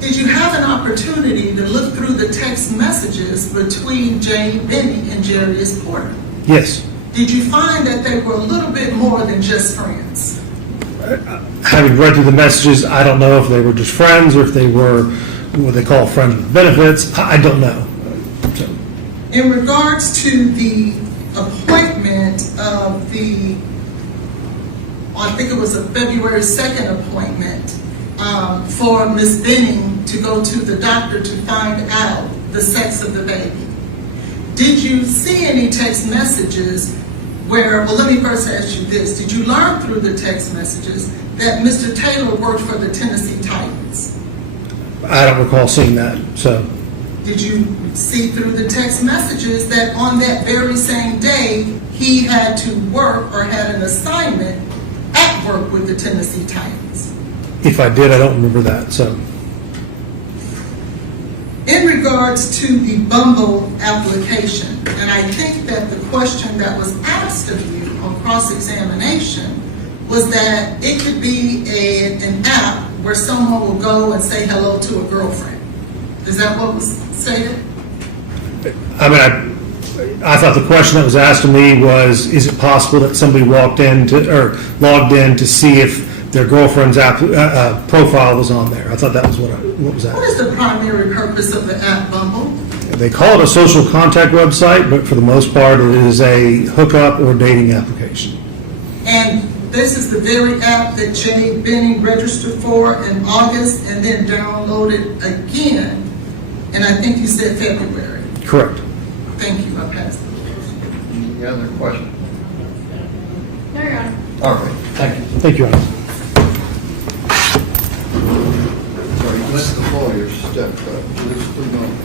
Did you have an opportunity to look through the text messages between Jade Benning and Jarius Porter? Yes. Did you find that they were a little bit more than just friends? Having read through the messages, I don't know if they were just friends or if they were what they call friends with benefits. I don't know. So. In regards to the appointment of I think it was a February 2nd appointment for Ms. Benning to go to the doctor to find out the sex of the baby. Did you see any text messages well, let me first ask you this. Did you learn through the text messages that Mr. Taylor worked for the Tennessee Titans? I don't recall seeing that, so. Did you see through the text messages that on that very same day, he had to work or had an assignment at work with the Tennessee Titans? If I did, I don't remember that, so. In regards to the Bumble application, and I think that the question that was asked of you on cross-examination was that it could be an app where someone will go and say hello to a girlfriend. Is that what was stated? I mean, I thought the question that was asked of me was, is it possible that somebody logged in to see if their girlfriend's profile was on there? I thought that was what was asked. What is the primary purpose of the app Bumble? They call it a social contact website, but for the most part, it is a hookup or dating application. And this is the very app that Jade Benning registered for in August and then downloaded again, and I think you said February. Correct. Thank you. I'll pass it. Any other questions? No, Your Honor. All right, thank you. Thank you, Your Honor. Sorry, let the lawyer step up just for a moment.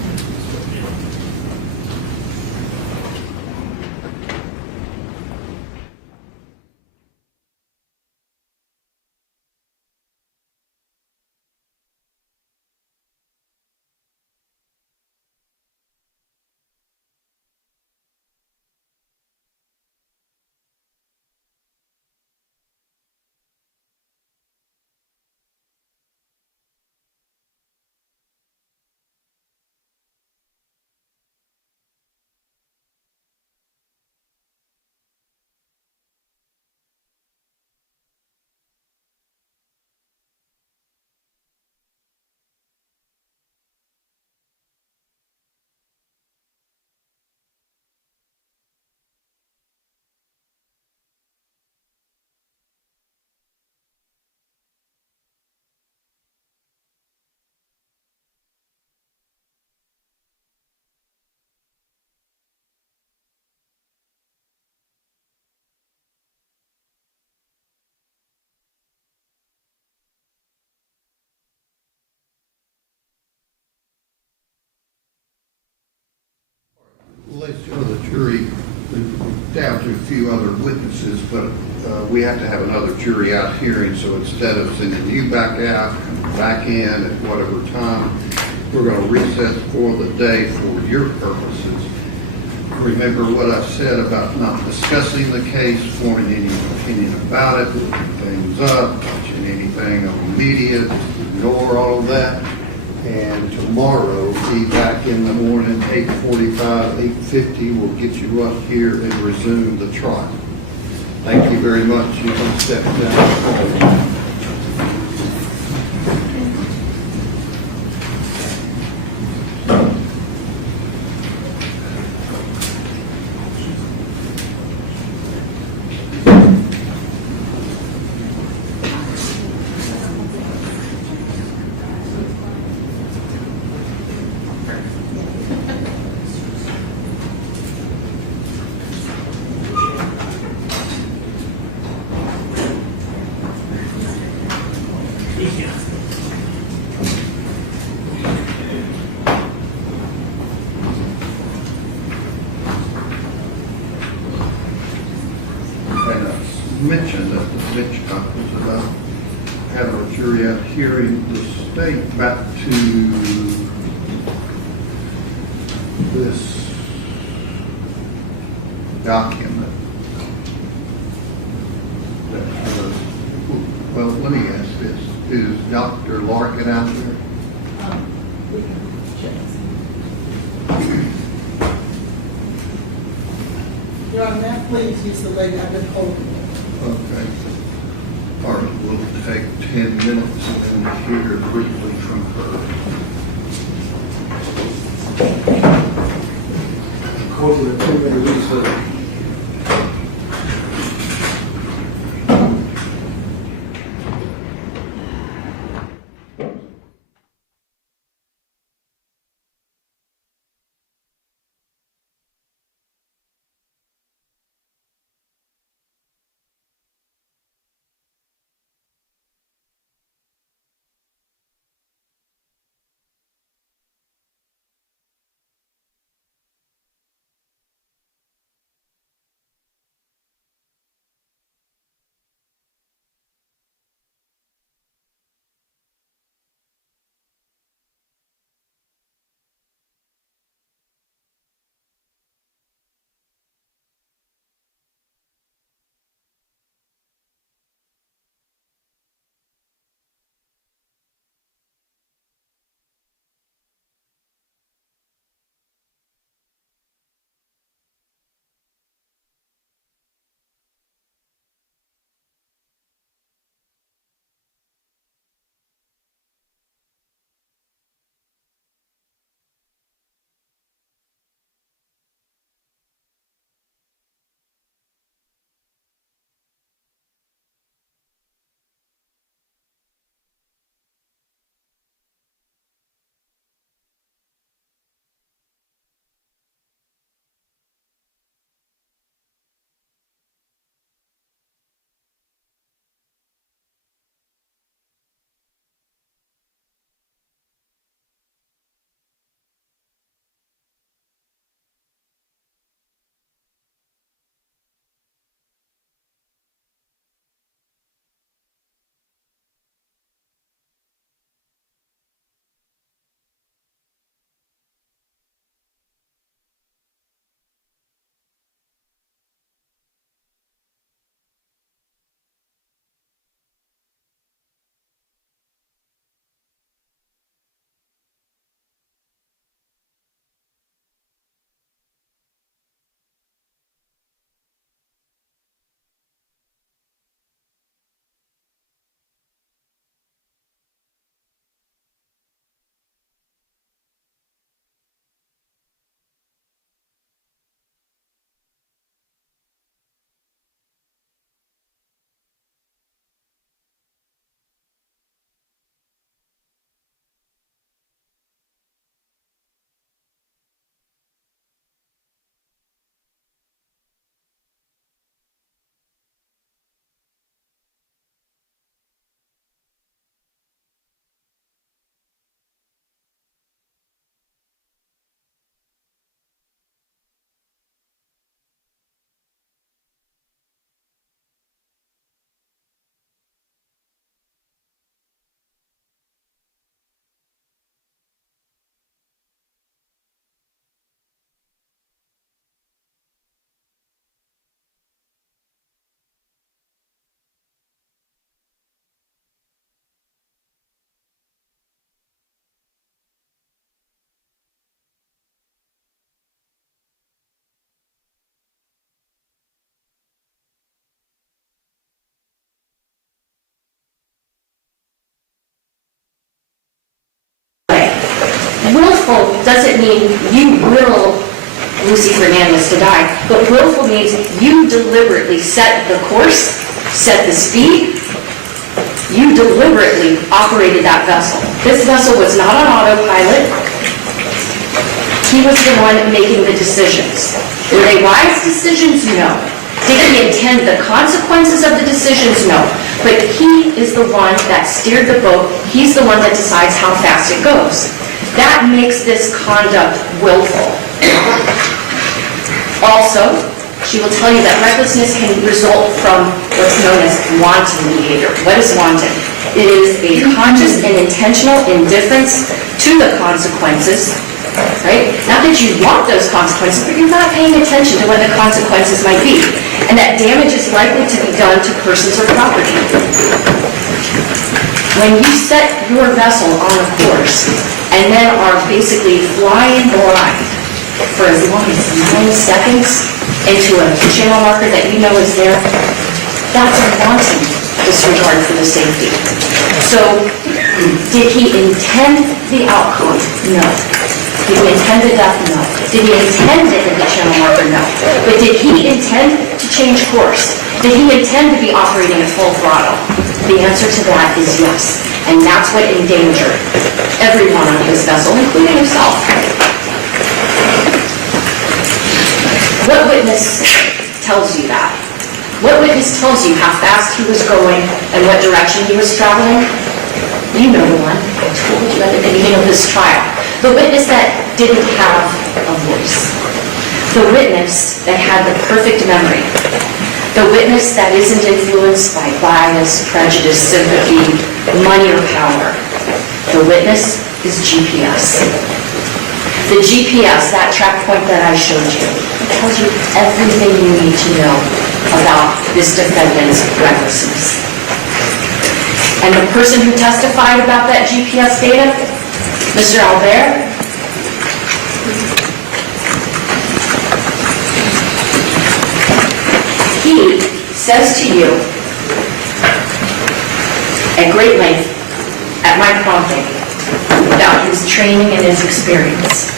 Let's go to the jury, down to a few other witnesses, but we have to have another jury out hearing, so instead of sending you back out, come back in at whatever time, we're going to recess for the day for your purposes. Remember what I said about not discussing the case, forming any opinion about it, looking things up, watching anything on media, just ignore all of that. And tomorrow, be back in the morning, 8:45, 8:50, we'll get you up here and resume the trial. Thank you very much. You can step down. Mentioned at the bench conference about having a jury out hearing the state back to this document Let me ask this, is Dr. Larkin out there? We can check. Your Honor, now please use the lady I've been holding. Okay. All right, we'll take 10 minutes and then hear briefly from her. Call to the 2-minute recess. Willful doesn't mean you will Lucy Fernandez to die, but willful means you deliberately set the course, set the speed, you deliberately operated that vessel. This vessel was not on autopilot. He was the one making the decisions. Were they wise decisions? No. Did he intend the consequences of the decisions? No. But he is the one that steered the boat. He's the one that decides how fast it goes. That makes this conduct willful. Also, she will tell you that recklessness can result from what's known as wanton behavior. What is wanton? It is a conscious and intentional indifference to the consequences, right? Not that you want those consequences, but you're not paying attention to what the consequences might be. And that damage is likely to be done to persons or property. when you set your vessel on a course and then are basically flying blind for as long as 9 seconds into a channel marker that you know is there, that's a wanton disregard for the safety. So, did he intend the outcome? No. Did he intend the death? No. Did he intend to hit the channel marker? No. But did he intend to change course? Did he intend to be operating at full throttle? The answer to that is yes. And that's what endangered everyone on his vessel, including himself. What witness tells you that? What witness tells you how fast he was going and what direction he was traveling? You know the one. I told you at the beginning of this trial. The witness that didn't have a voice. The witness that had the perfect memory. The witness that isn't influenced by bias, prejudice, sympathy, money, or power. The witness is GPS. The GPS, that track point that I showed you, tells you everything you need to know about this defendant's recklessness. And the person who testified about that GPS data, Mr. Albert, he says to you at great length, at my prompting, about his training and his experience,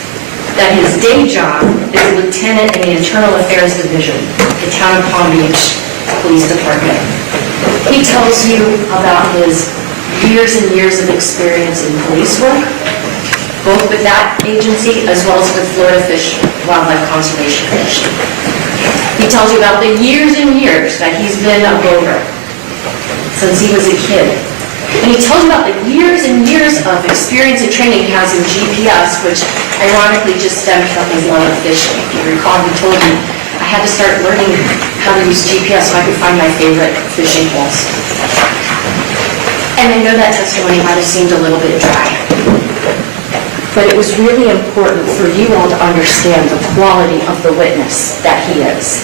that his day job is a lieutenant in the Internal Affairs Division, the Town of Palm Beach Police Department. He tells you about his years and years of experience in police work, both with that agency as well as with Florida Fish Wildlife Conservation Commission. He tells you about the years and years that he's been a boater since he was a kid. And he tells you about the years and years of experience and training he has in GPS, which ironically just stemmed from his love of fishing. If you recall, he told me I had to start learning how to use GPS so I could find my favorite fishing holes. And I know that testimony might have seemed a little bit dry. But it was really important for you all to understand the quality of the witness that he is.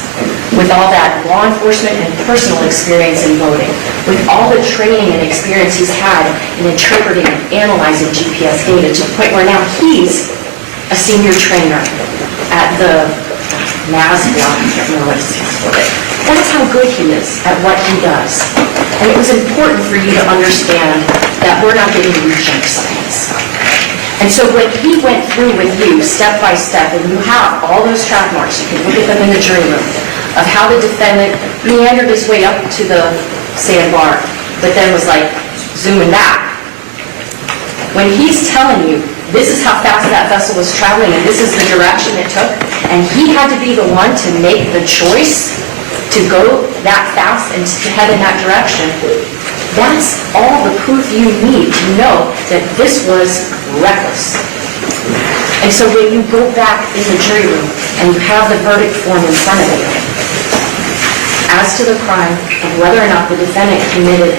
With all that law enforcement and personal experience in boating, with all the training and experience he's had in interpreting and analyzing GPS data to the point where now he's a senior trainer at the Nashville, I can't remember what it stands for. That's how good he is at what he does. And it was important for you to understand that we're not getting into junk science. And so when he went through with you step by step, and you have all those track marks, you can look at them in the jury room, of how the defendant meandered his way up to the sandbar, but then was like zooming back. When he's telling you, this is how fast that vessel was traveling and this is the direction it took, and he had to be the one to make the choice to go that fast and to head in that direction, that's all the proof you need to know that this was reckless. And so when you go back in the jury room and you have the verdict form in front of you, as to the crime of whether or not the defendant committed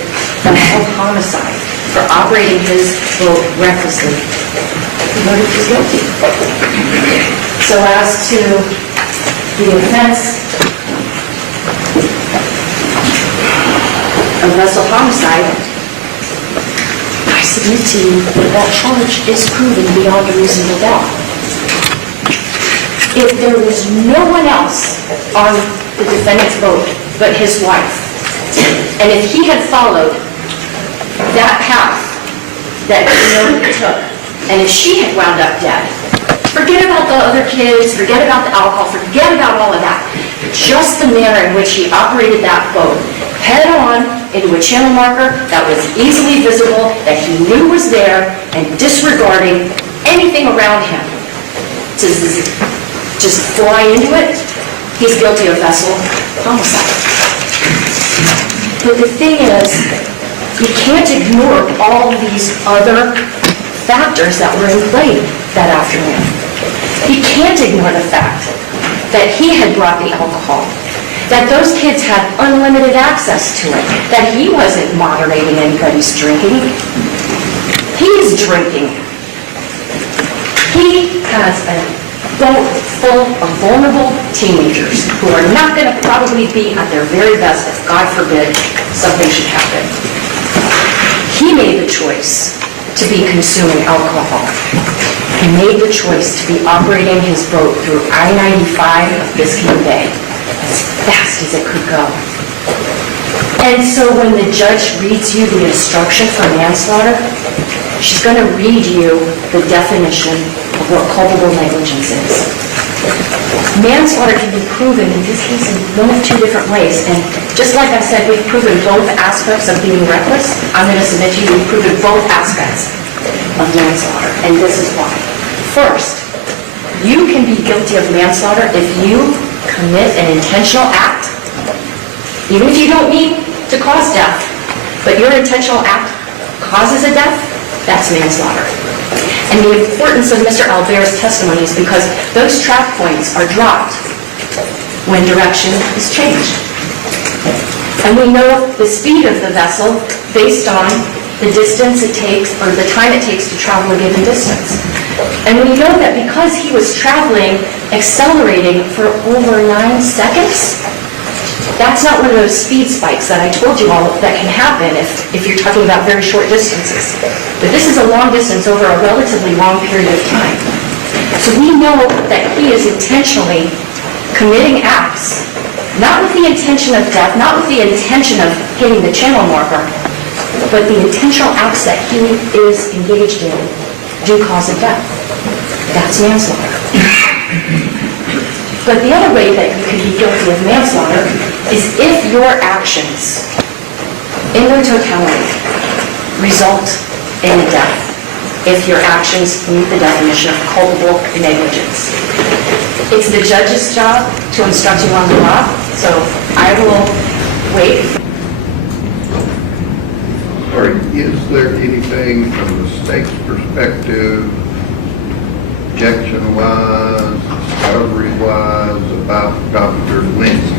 a homicide for operating his boat recklessly, the verdict is guilty. So as to the offense of vessel homicide, I submit to you that that charge is proven beyond a reasonable doubt. If there was no one else on the defendant's boat but his wife, and if he had followed that path that he took, and if she had wound up dead, forget about the other kids, forget about the alcohol, forget about all of that. Just the manner in which he operated that boat, head on into a channel marker that was easily visible, that he knew was there, and disregarding anything around him to just fly into it, he's guilty of vessel homicide. But the thing is, you can't ignore all these other factors that were in play that afternoon. You can't ignore the fact that he had brought the alcohol, that those kids had unlimited access to it, that he wasn't moderating anybody's drinking. He's drinking. He has a boat full of vulnerable teenagers who are not going to probably be at their very best if, God forbid, something should happen. He made the choice to be consuming alcohol. He made the choice to be operating his boat through I-95 of Biscayne Bay as fast as it could go. And so when the judge reads you the instruction for manslaughter, she's going to read you the definition of what culpable negligence is. Manslaughter can be proven in this case in one of two different ways. And just like I said, we've proven both aspects of being reckless. I'm going to submit to you we've proven both aspects of manslaughter. And this is why. First, you can be guilty of manslaughter if you commit an intentional act, even if you don't mean to cause death, but your intentional act causes a death, that's manslaughter. And the importance of Mr. Albert's testimony is because those track points are dropped when direction is changed. And we know the speed of the vessel based on the distance it takes, or the time it takes to travel a given distance. And we know that because he was traveling, accelerating for over 9 seconds, that's not one of those speed spikes that I told you all that can happen if you're talking about very short distances. But this is a long distance over a relatively long period of time. So we know that he is intentionally committing acts, not with the intention of death, not with the intention of hitting the channel marker, but the intentional acts that he is engaged in do cause a death. That's manslaughter. But the other way that you can be guilty of manslaughter is if your actions, in their totality, result in a death. If your actions meet the definition of culpable negligence. It's the judge's job to instruct you on the law, so I will wait. Or is there anything from the state's perspective, objection-wise, discovery-wise, about Dr. Lindsay?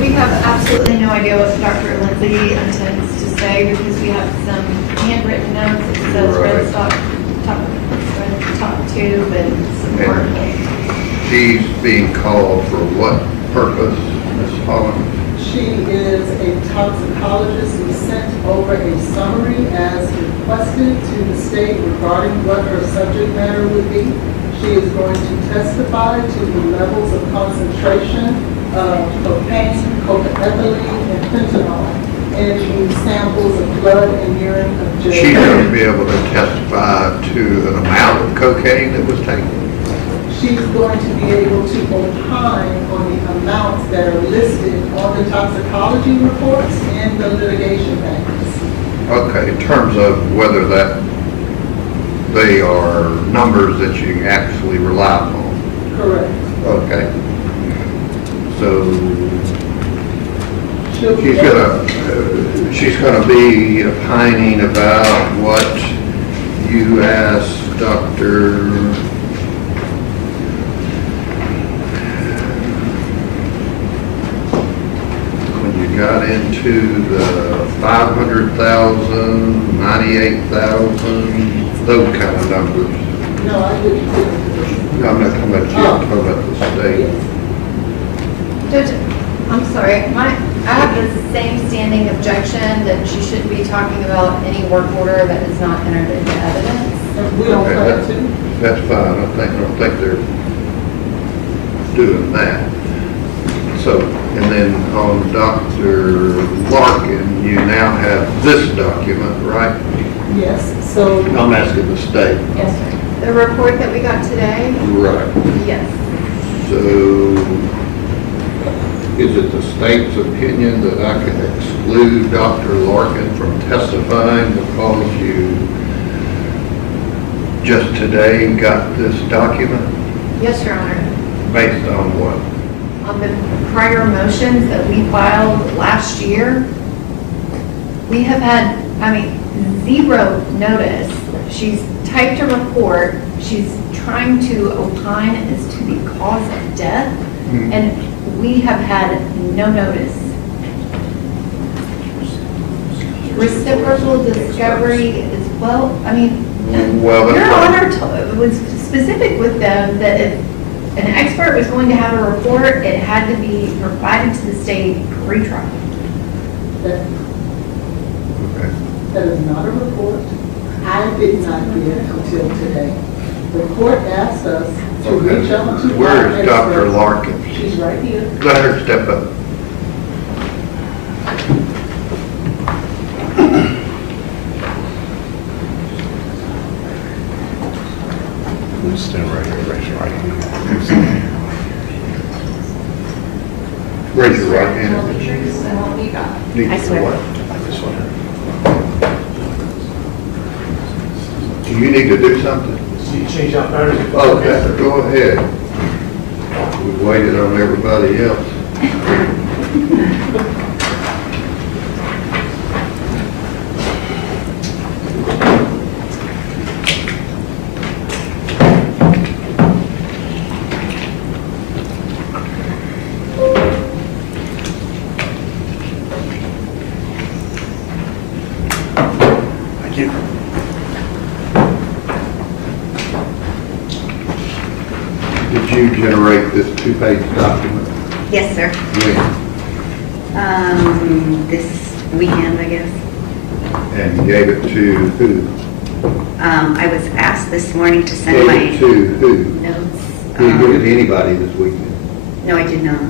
We have absolutely no idea what Dr. Lindsay intends to say because we have some handwritten notes. It says red top tube and some more. She's being called for what purpose, Ms. Holland? She is a toxicologist who sent over a summary as requested to the state regarding what her subject matter would be. She is going to testify to the levels of concentration of cocaine, cocaethylene, and fentanyl in the samples of blood and urine of Jade. She's going to be able to testify to an amount of cocaine that was taken? She's going to be able to opine on the amounts that are listed on the toxicology reports and the litigation papers. Okay, in terms of whether that they are numbers that you actually rely upon? Correct. Okay. So she's gonna be opining about what you asked Dr. When you got into the 500,000, 98,000, those kind of numbers. No, I didn't. No, I'm not talking about you, I'm talking about the state. Judge, I'm sorry, I have the same standing objection that she shouldn't be talking about any work order that is not entered into evidence. We don't plan to. That's fine, I don't think they're doing that. So, and then on Dr. Larkin, you now have this document, right? Yes, so. I'm asking the state. Yes, sir. The report that we got today? Right. Yes. So, is it the state's opinion that I can exclude Dr. Larkin from testifying because you just today got this document? Yes, Your Honor. Based on what? On the prior motions that we filed last year, we have had, zero notice. She's typed a report. She's trying to opine as to the cause of death, and we have had no notice. Reciprocal discovery as well. Well, Your Honor was specific with them that if an expert was going to have a report, it had to be provided to the state pre-trial. That is not a report. I did not get it until today. The court asked us to reach out to. Where is Dr. Larkin? She's right here. Let her step up. Stand right here, raise your right hand. Raise your right hand. Tell the truth and help you God. I swear. Do you need to do something? You change out batteries. Okay, go ahead. We waited on everybody else. Thank you. Did you generate this two-page document? Yes, sir. When? This weekend, I guess. And you gave it to who? I was asked this morning to send Gave my it to who? notes. Did you give it to anybody this weekend? No, I did not.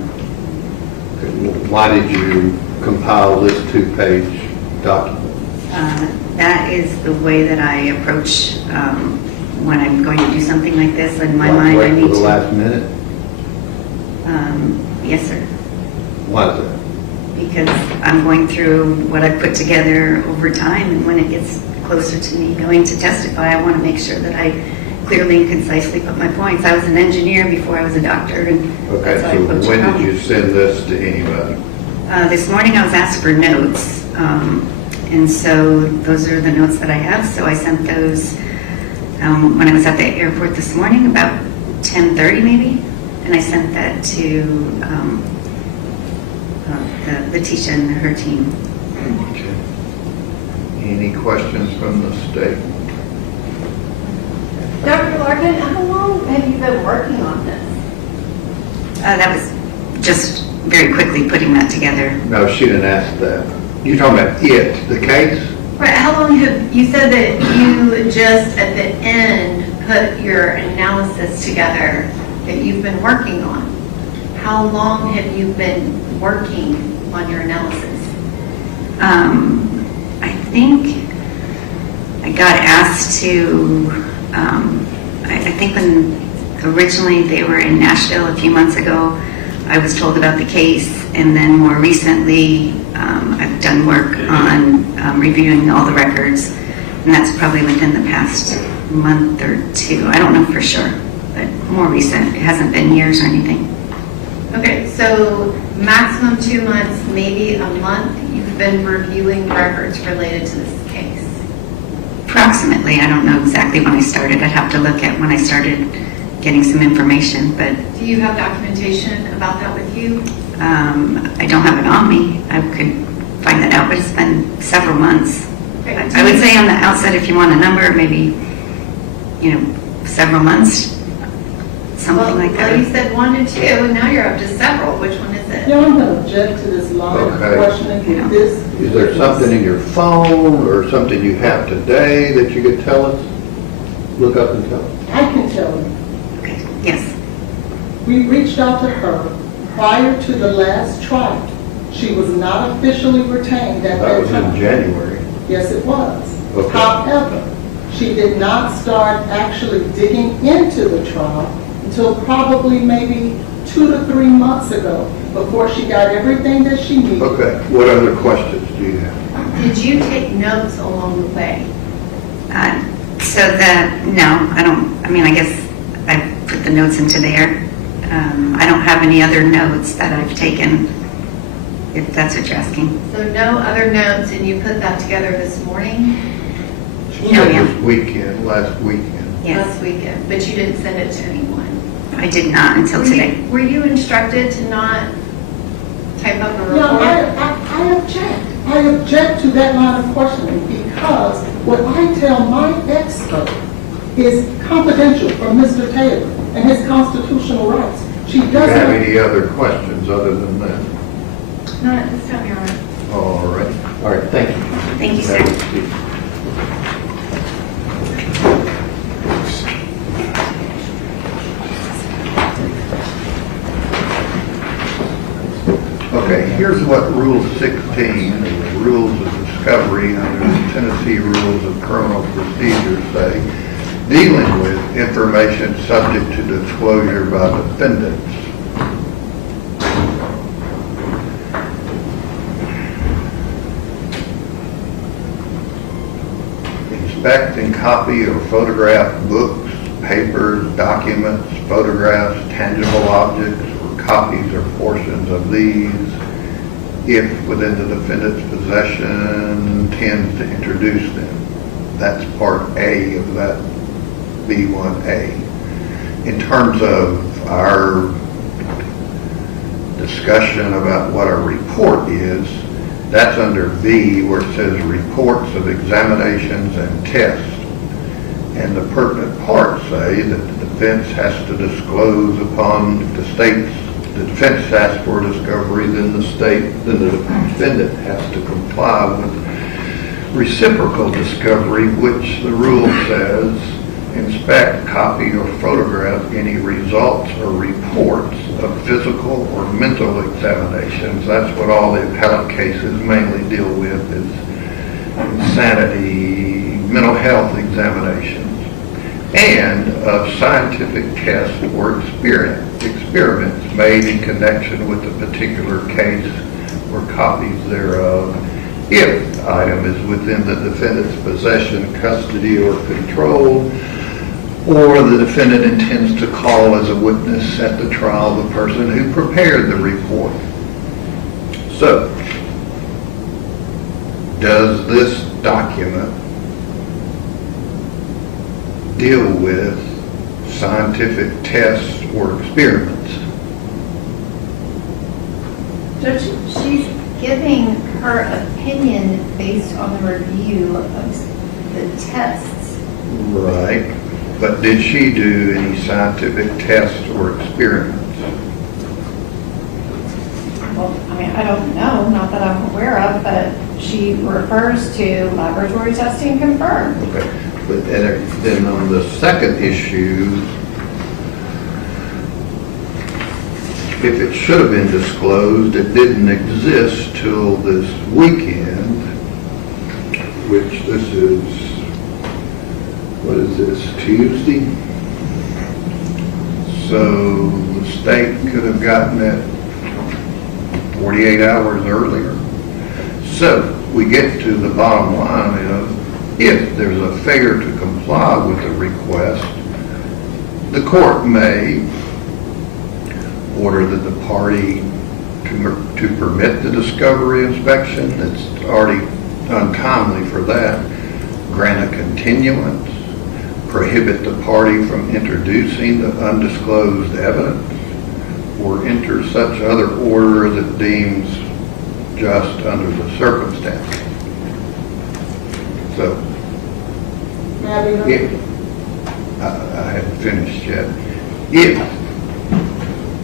Why did you compile this two-page document? That is the way that I approach when I'm going to do something like this. In my mind, I Wait need for the to. last minute? Yes, sir. Why is that? Because I'm going through what I put together over time, and when it gets closer to me going to testify, I want to make sure that I clearly and concisely put my points. I was an engineer before I was a doctor, and Okay, that's how I so approach when did problems. you send this to anybody? This morning I was asked for notes, and so those are the notes that I have. So I sent those when I was at the airport this morning, about 10:30 maybe, and I sent that to Letitia and her team. Okay. Any questions from the state? Dr. Larkin, how long have you been working on this? That was just very quickly putting that together. No, she didn't ask that. You're talking about it, the case? Right, how long have, you said that you just at the end put your analysis together that you've been working on. How long have you been working on your analysis? I think I got asked to, I think when originally they were in Nashville a few months ago, I was told about the case, and then more recently, I've done work on reviewing all the records, and that's probably within the past month or two. I don't know for sure, but more recent. It hasn't been years or anything. Okay, so maximum 2 months, maybe a month, you've been reviewing records related to this case. Approximately. I don't know exactly when I started. I'd have to look at when I started getting some information, but Do you have documentation about that with you? I don't have it on me. I could find that out, but it's been several months. Okay. I would say on the outset, if you want a number, maybe, several months, something like that. Well, you said 1 to 2, and now you're up to several. Which one is it? Yeah, I'm going to object to this line of Okay. questioning with this. Is there something in your phone or something you have today that you could tell us? Look up and tell us. I can tell you. Okay, yes. We reached out to her prior to the last trial. She was not officially retained at That that was time. in January. Yes, it was. Okay. However, she did not start actually digging into the trial until probably maybe 2 to 3 months ago, before she got everything that she needed. Okay, what other questions do you have? Did you take notes along the way? No, I don't, I guess I put the notes into there. I don't have any other notes that I've taken, if that's what you're asking. So no other notes, and you put that together this morning? No, yeah. This weekend, last weekend. Yes. Last weekend, but you didn't send it to anyone? I did not until today. Were you instructed to not type up a report? No, I object. I object to that line of questioning because what I tell my expert is confidential from Mr. Taylor. and his constitutional rights. She Do you have doesn't. any other questions other than that? Not at this time, Your Honor. All right, thank you. Thank you, sir. That was it. Okay, here's what Rule 16, the rules of discovery under the Tennessee Rules of Criminal Procedure say, dealing with information subject to disclosure by defendants. Inspect and copy or photograph books, papers, documents, photographs, tangible objects, or copies or portions of these, if within the defendant's possession intends to introduce them. That's part A of that B1A. In terms of our discussion about what a report is, that's under B, where it says reports of examinations and tests. And the pertinent parts say that the defense has to disclose upon the defense asks for discovery, then the defendant has to comply with reciprocal discovery, which the rule says inspect, copy, or photograph any results or reports of physical or mental examinations. That's what all the appellate cases mainly deal with, is insanity, mental health examinations, and of scientific tests or experiments made in connection with a particular case or copies thereof, if the item is within the defendant's possession, custody, or control, or the defendant intends to call as a witness at the trial the person who prepared the report. So, does this document deal with scientific tests or experiments? Judge, she's giving her opinion based on the review of the tests. Right. But did she do any scientific tests or experiments? Well, I mean, I don't know, not that I'm aware of, but she refers to laboratory testing confirmed. Okay. But then on the second issue, if it should have been disclosed, it didn't exist till this weekend, which this is, what is this, Tuesday? So the state could have gotten it 48 hours earlier. So we get to the bottom line of, if there's a failure to comply with the request, the court may order that the party to permit the discovery inspection. It's already untimely for that. Grant a continuance, prohibit the party from introducing the undisclosed evidence, or enter such other order that deems just under the circumstances. So, if, I hadn't finished yet. If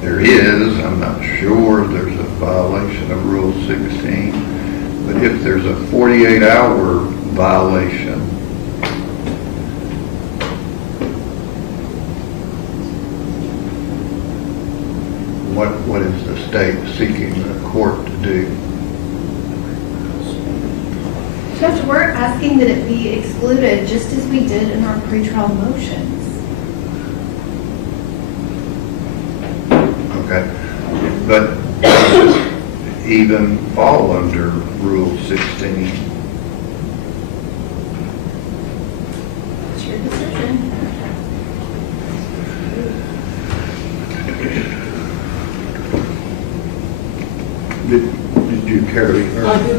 there is, I'm not sure there's a violation of Rule 16, but if there's a 48-hour violation, what is the state seeking the court to do? Judge, we're asking that it be excluded just as we did in our pretrial motions. Okay, but does it even fall under Rule 16? It's your decision. Did you carry her? I do.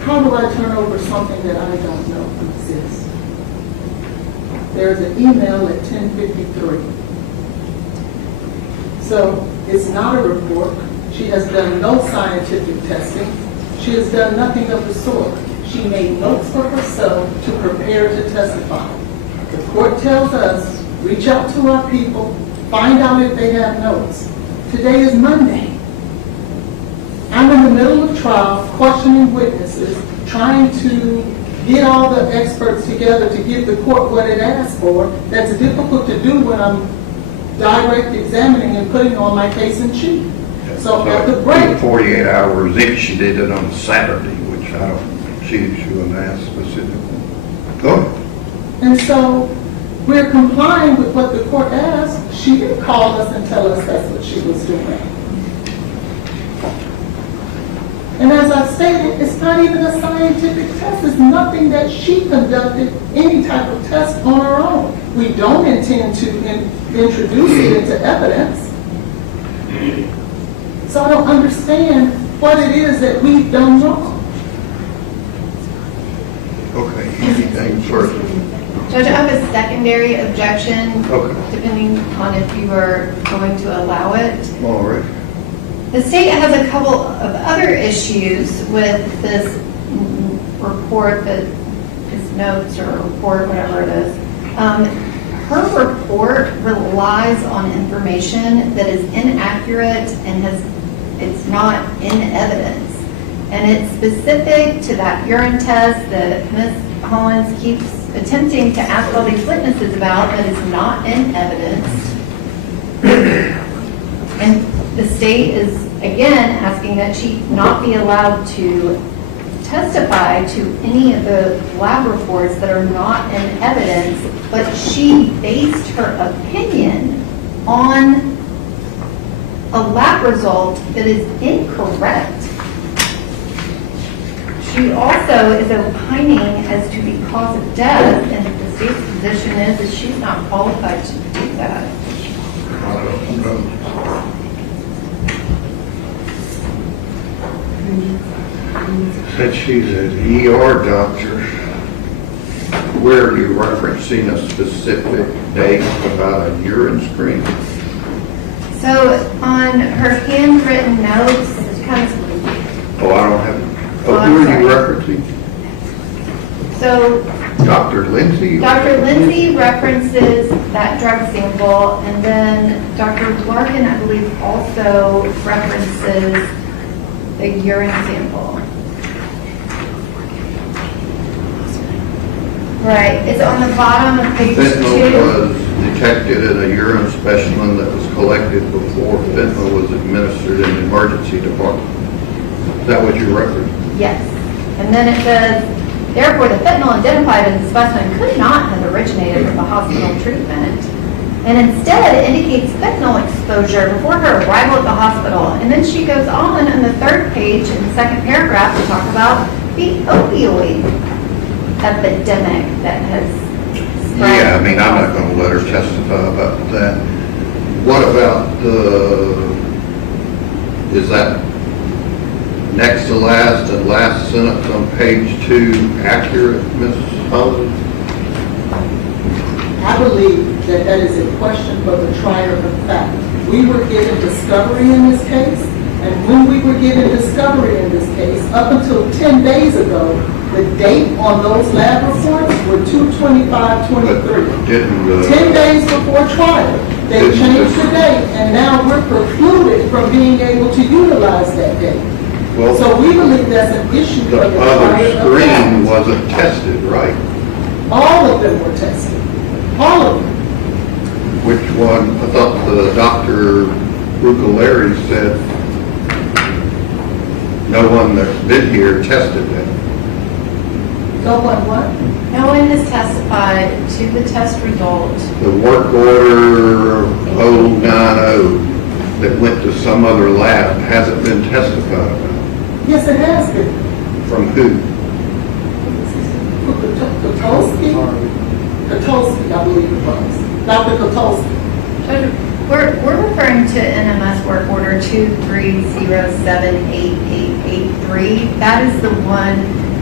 How do I turn over something that I don't know exists? There's an email at 10:53. So it's not a report. She has done no scientific testing. She has done nothing of the sort. She made notes for herself to prepare to testify. The court tells us reach out to our people, find out if they have notes. Today is Monday. I'm in the middle of trial, questioning witnesses, trying to get all the experts together to give the court what it asked for. That's difficult to do when I'm direct examining and putting on my case in chief. So at the break, 48 hours if she did it on a Saturday, which I don't, she wouldn't ask specifically. Go ahead. and so we're complying with what the court asked. She didn't call us and tell us that's what she was doing. And as I stated, it's not even a scientific test. It's nothing that she conducted any type of test on her own. We don't intend to introduce it into evidence. So I don't understand what it is that we've done wrong. Okay, anything further? Judge, I have a secondary objection, Okay. depending on if you are going to allow it. All right. The state has a couple of other issues with this report, that is notes or report, whatever it is. Her report relies on information that is inaccurate and it's not in evidence. And it's specific to that urine test that Ms. Hollins keeps attempting to ask all these witnesses about that is not in evidence. And the state is, again, asking that she not be allowed to testify to any of the lab reports that are not in evidence, but she based her opinion on a lab result that is incorrect. She also is opining as to the cause of death, and the state's position is she's not qualified to do that. I don't know. Said she's an ER doctor. Where are you referencing a specific date about a urine screen? So on her handwritten notes, it's kind of, Oh, I don't have, Oh, who are I'm you referencing? so Dr. Lindsay? Dr. Lindsay references that drug sample, and then Dr. Larkin, I believe, also references the urine sample. Right, it's on the bottom of page 2. Fentanyl was detected in a urine specimen that was collected before fentanyl was administered in the emergency department. Is that what you referenced? Yes. And then it says, therefore, the fentanyl identified in the specimen could not have originated from the hospital treatment, and instead it indicates fentanyl exposure before her arrival at the hospital. And then she goes on in the third page, in the second paragraph, to talk about the opioid epidemic that has spread. Yeah, I mean, I'm not going to let her testify about that. What about is that next to last and last sentence on page 2 accurate, Ms. Hollins? I believe that that is a question for the trier of fact. We were given discovery in this case, and when we were given discovery in this case, up until 10 days ago, the date on those lab reports were 2/25/23. 10 days before trial. They changed the date, and now we're precluded from being able to utilize that date. Well, So we believe that's an issue for the the other trier of screen fact. wasn't tested, right? All of them were tested. All of them. Which one? I thought the Dr. Ruccoleri said no one that's been here tested that. No one what? No one has testified to the test result. The work order 090 that went to some other lab hasn't been testified about. Yes, it has been. From who? Kotulski, I believe it was. Dr. Kotulski. We're referring to NMS work order 230788883. That is the one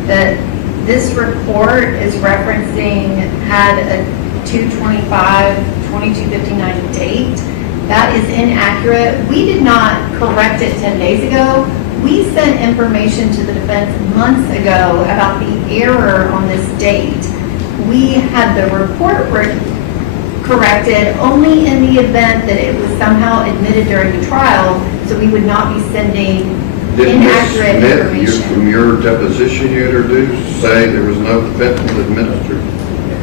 that this report is referencing, had a 2/25/2259 date. That is inaccurate. We did not correct it 10 days ago. We sent information to the defense months ago about the error on this date. We had the report corrected only in the event that it was somehow admitted during the trial, so we would not be sending Didn't inaccurate Ms. Smith, information. from your deposition you introduced, say there was no fentanyl administered?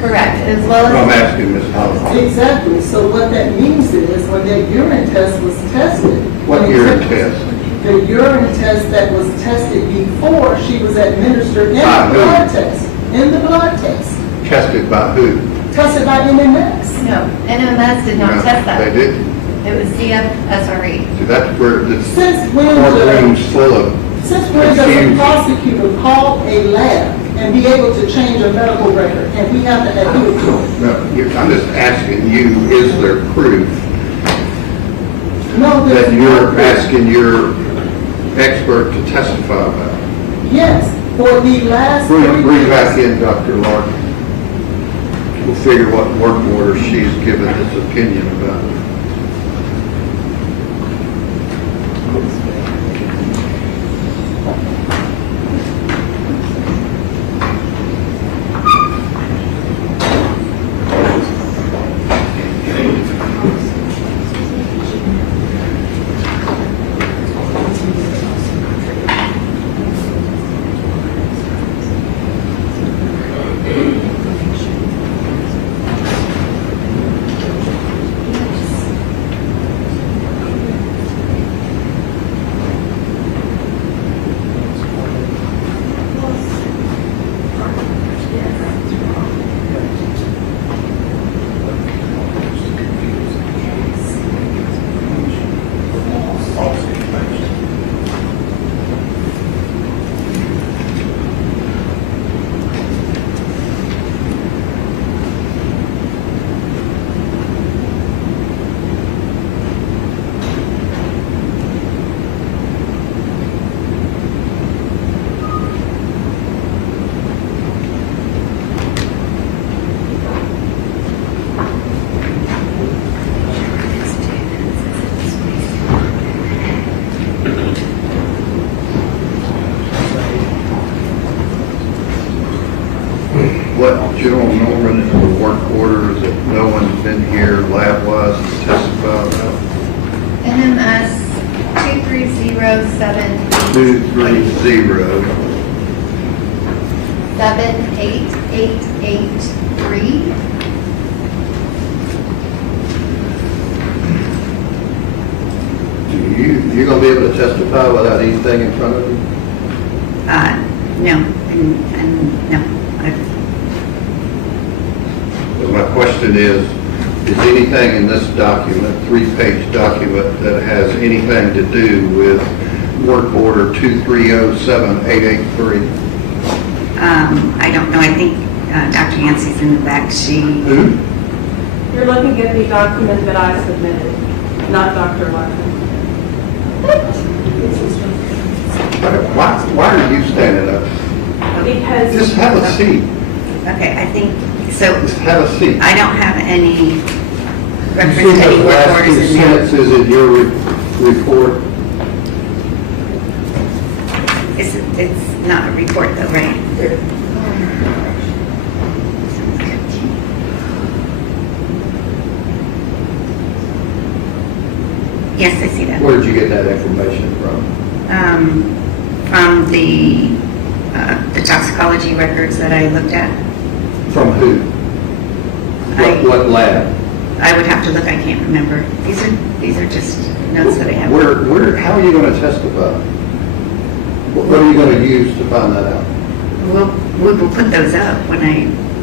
Correct, as well I'm as, asking Ms. Holland. Exactly, so what that means is when that urine test was tested. What when it urine took- test? The urine test that was tested before she was administered in By the who? blood test. In the blood test. Tested by who? Tested by MMS. no, NMS did not No, test that. They didn't. It was CFSRE. See, that's where this Since when courtroom's full of Since when does a confused. prosecutor call a lab and be able to change a medical record and we have to adhere to it? No, I'm just asking you, is there proof No, there's that you're no- asking your expert to testify about? Yes, for the last Bring 3 back days. in Dr. Larkin. We'll figure what work order she's given this opinion about. What General Norman is the work order that no one's been here lab-wise to testify about? NMS 2307 230. 78883. You're gonna be able to testify without anything in front of you? No, and no. But my question is anything in this document, 3-page document, that has anything to do with work order 2307883? I don't know, I think Dr. Yancey's in the back, Who? You're looking at the document that I submitted, not Dr. Larkin. Why are you standing up? Because. Just have a seat. Okay, I think, so Just have a seat. I don't have any You reference see to any the work last orders two in there. sentences in your report? It's not a report though, right? Yes, I see that. Where did you get that information from? From the toxicology records that I looked at. From who? What lab? I would have to look, I can't remember. These are just notes that I have. How are you going to testify? What are you going to use to find that out? We will put those up when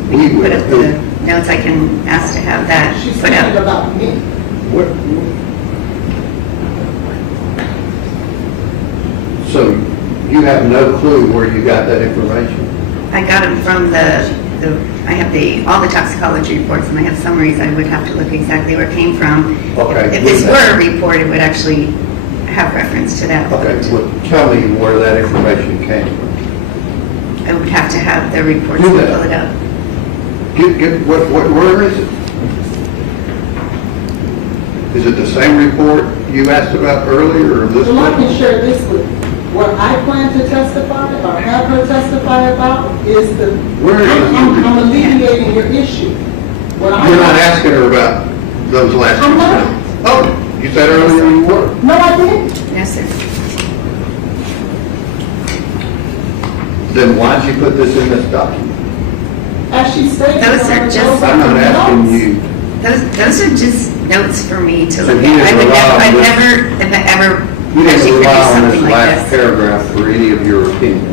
We will. put up the notes. I can ask to have that She's put saying up. about me. So you have no clue where you got that information? I got them from I have all the toxicology reports and I have summaries. I would have to look exactly where it came from. Okay. If this were a report, it would actually have reference to that. Okay, well, tell me where that information came from. I would have to have the reports Do to that. pull it up. Where is it? Is it the same report you asked about earlier or this Well, I one? can share this with you. What I plan to testify or have her testify about is Where is I'm alleviating your issue. What I You're not asking her about those last two I'm not. sentences. Oh, you said earlier you were. No, I didn't. Yes, sir. Then why'd you put this in this document? As she stated. Those are just- I'm not asking you. Those are just notes for me to So look you at. didn't rely on this- I've ever You actually didn't produced rely on something this like last this. paragraph for any of your opinion.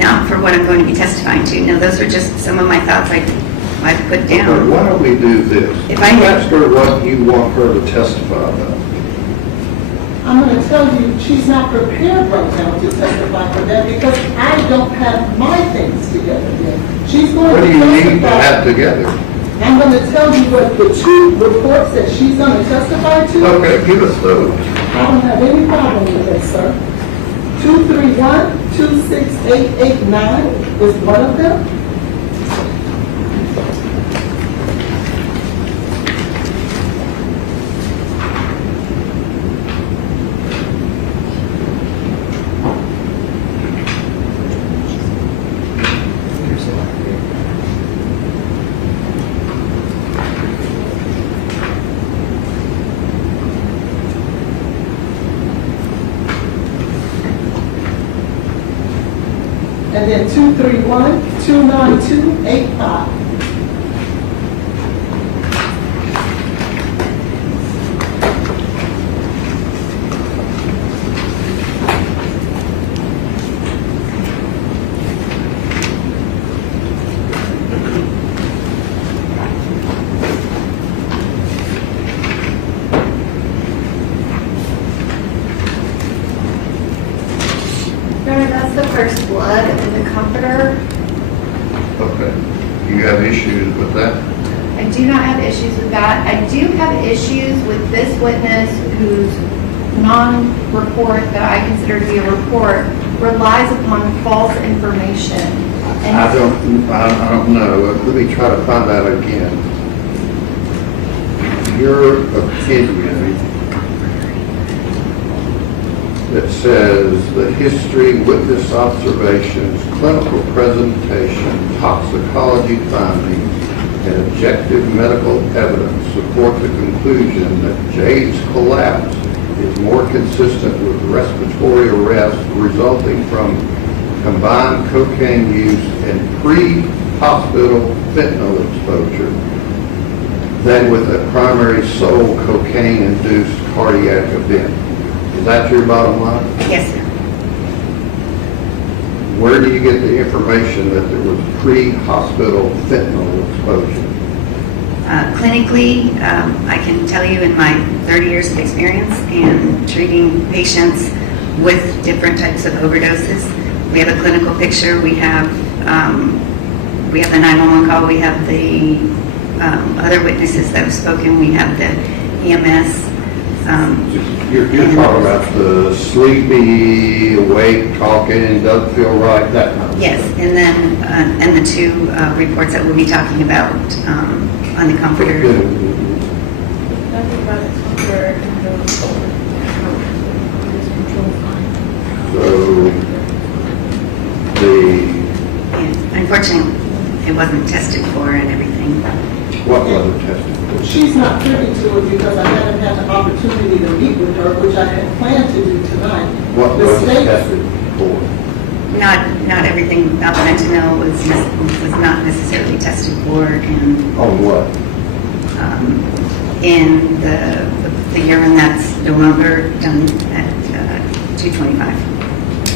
Not for what I'm going to be testifying to. No, those are just some of my thoughts I put Okay, down. why don't we do this? If You I could- ask her what you want her to testify about. I'm going to tell you, she's not prepared right now to testify for that because I don't have my things together yet. She's going What to do you need to testify. have together? I'm going to tell you what the two reports that she's going to testify to. Okay, give us those. I don't have any problem with that, sir. 231, 26889 is one of them. And then 231, 29285. Your Honor, that's the first blood in the comforter. Okay. You have issues with that? I do not have issues with that. I do have issues with this witness whose non-report that I consider to be a report relies upon false information. And I don't know. Let me try to find out again. Your opinion that says the history, witness observations, clinical presentation, toxicology findings, and objective medical evidence support the conclusion that Jade's collapse is more consistent with respiratory arrest resulting from combined cocaine use and pre-hospital fentanyl exposure than with a primary sole cocaine-induced cardiac event. Is that your bottom line? Yes, sir. Where do you get the information that there was pre-hospital fentanyl exposure? Clinically, I can tell you in my 30 years of experience in treating patients with different types of overdoses, we have a clinical picture, we have the 911 call, we have the other witnesses that have spoken, we have the EMS. You're talking about the sleepy, awake, talking, doesn't feel right, that kind of Yes, and then, and the two reports that we'll be talking about on the comforter. nothing about the comforter and the So, And unfortunately, it wasn't tested for and everything. what was it tested for? She's not privy to it because I haven't had the opportunity to meet with her, which I had planned to do tonight. What The was it state- tested for? Not everything about the fentanyl was not necessarily tested for, and On what? in the urine that's no longer done at 225.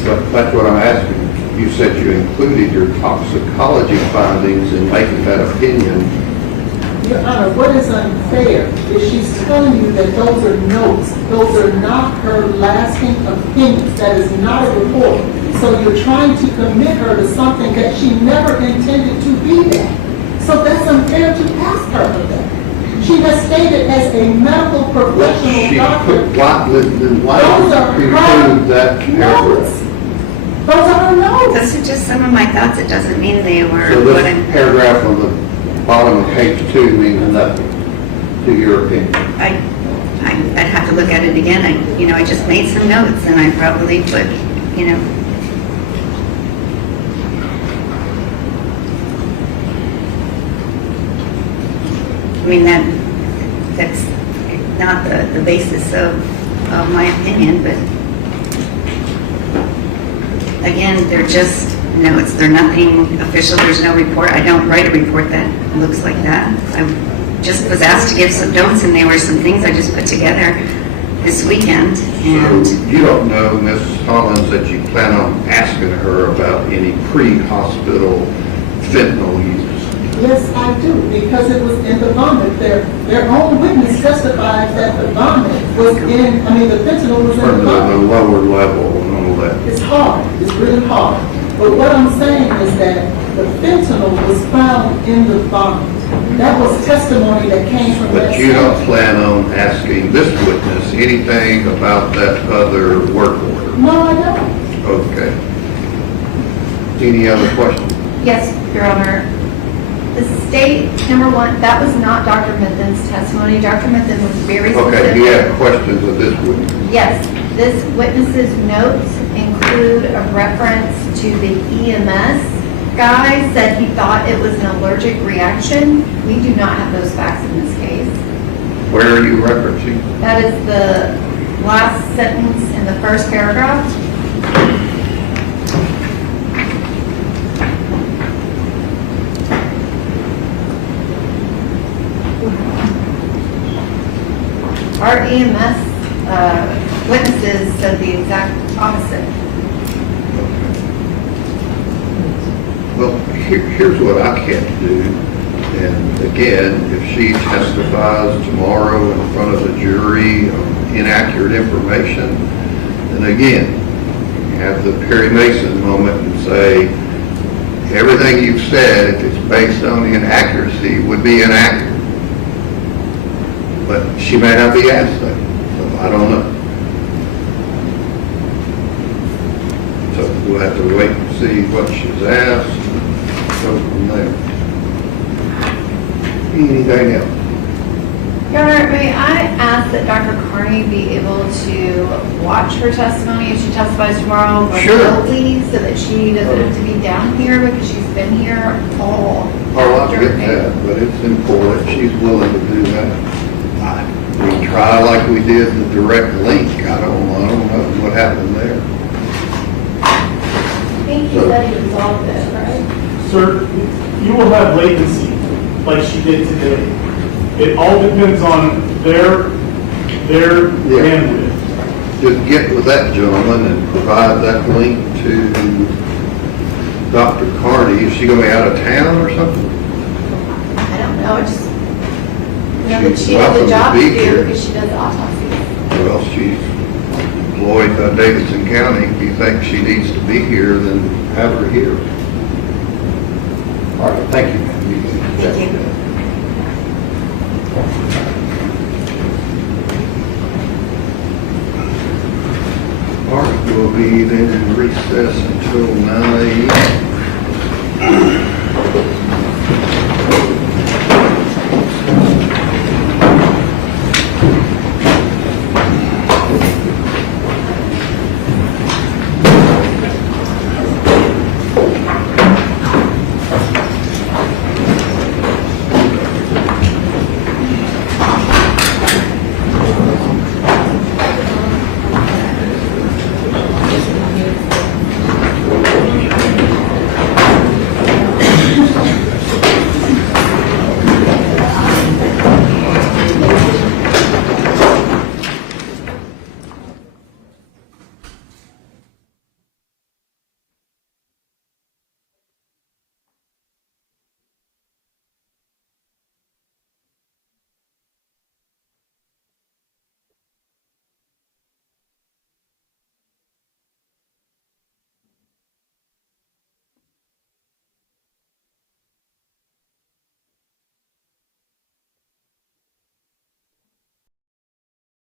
But that's what I'm asking. You said you included your toxicology findings in making that opinion. Your Honor, what is unfair is she's telling you that those are notes. Those are not her lasting opinions. That is not a report. So you're trying to commit her to something that she never intended to be that. So that's unfair to ask her for that. She has stated as a medical professional doctor. Why Those are did you her include that notes. paragraph? Those are her notes. Those are just some of my thoughts. It doesn't mean they were So what this I'm, paragraph on the bottom of page 2 means nothing to your opinion. I'd have to look at it again. I just made some notes and I probably put, I mean, that's not the basis of my opinion, but again, they're just notes. They're nothing official. There's no report. I don't write a report that looks like that. I just was asked to give some notes, and there were some things I just put together this weekend. And So you don't know, Ms. Hollins, that you plan on asking her about any pre-hospital fentanyl use? Yes, I do, because it was in the vomit. Their own witness testified that the vomit was the fentanyl was in the From the vomit. lower level and all that. It's hard, it's really hard. But what I'm saying is that the fentanyl was found in the vomit. That was testimony that came from that. But you don't plan on asking this witness anything about that other work order? No, I don't. Okay. Any other questions? Yes, Your Honor. The state, number one, that was not Dr. Mithen's testimony. Dr. Mithen was very specific. Okay, he had questions of this witness. Yes, this witness's notes include a reference to the EMS guy, said he thought it was an allergic reaction. We do not have those facts in this case. Where are you referencing? That is the last sentence in the first paragraph. Our EMS witnesses said the exact opposite. Well, here's what I can't do. And again, if she testifies tomorrow in front of the jury on inaccurate information, then again, you have the Perry Mason moment and say, everything you've said, if it's based on inaccuracy, would be inaccurate. But she may not be asked that, so I don't know. So we'll have to wait and see what she's asked and go from there. Anything else? Your Honor, may I ask that Dr. Carney be able to watch her testimony if she testifies tomorrow remotely so that she doesn't have to be down here because she's been here all Oh, I afternoon? get that, but it's important. She's willing to do that. We try like we did the direct link. I don't know what happened there. I think he said he resolved it, right? Sir, you will have latency like she did today. It all depends on their bandwidth. Just get with that gentleman and provide that link to Dr. Carney. Is she going to be out of town or something? I don't know, it just, that She's she has a welcome job to to be do here. because she does autopsies. Well, she's employed by Davidson County. If you think she needs to be here, then have her here. All right, thank you. Thank you. All right, we'll be then in recess until 9 a.m.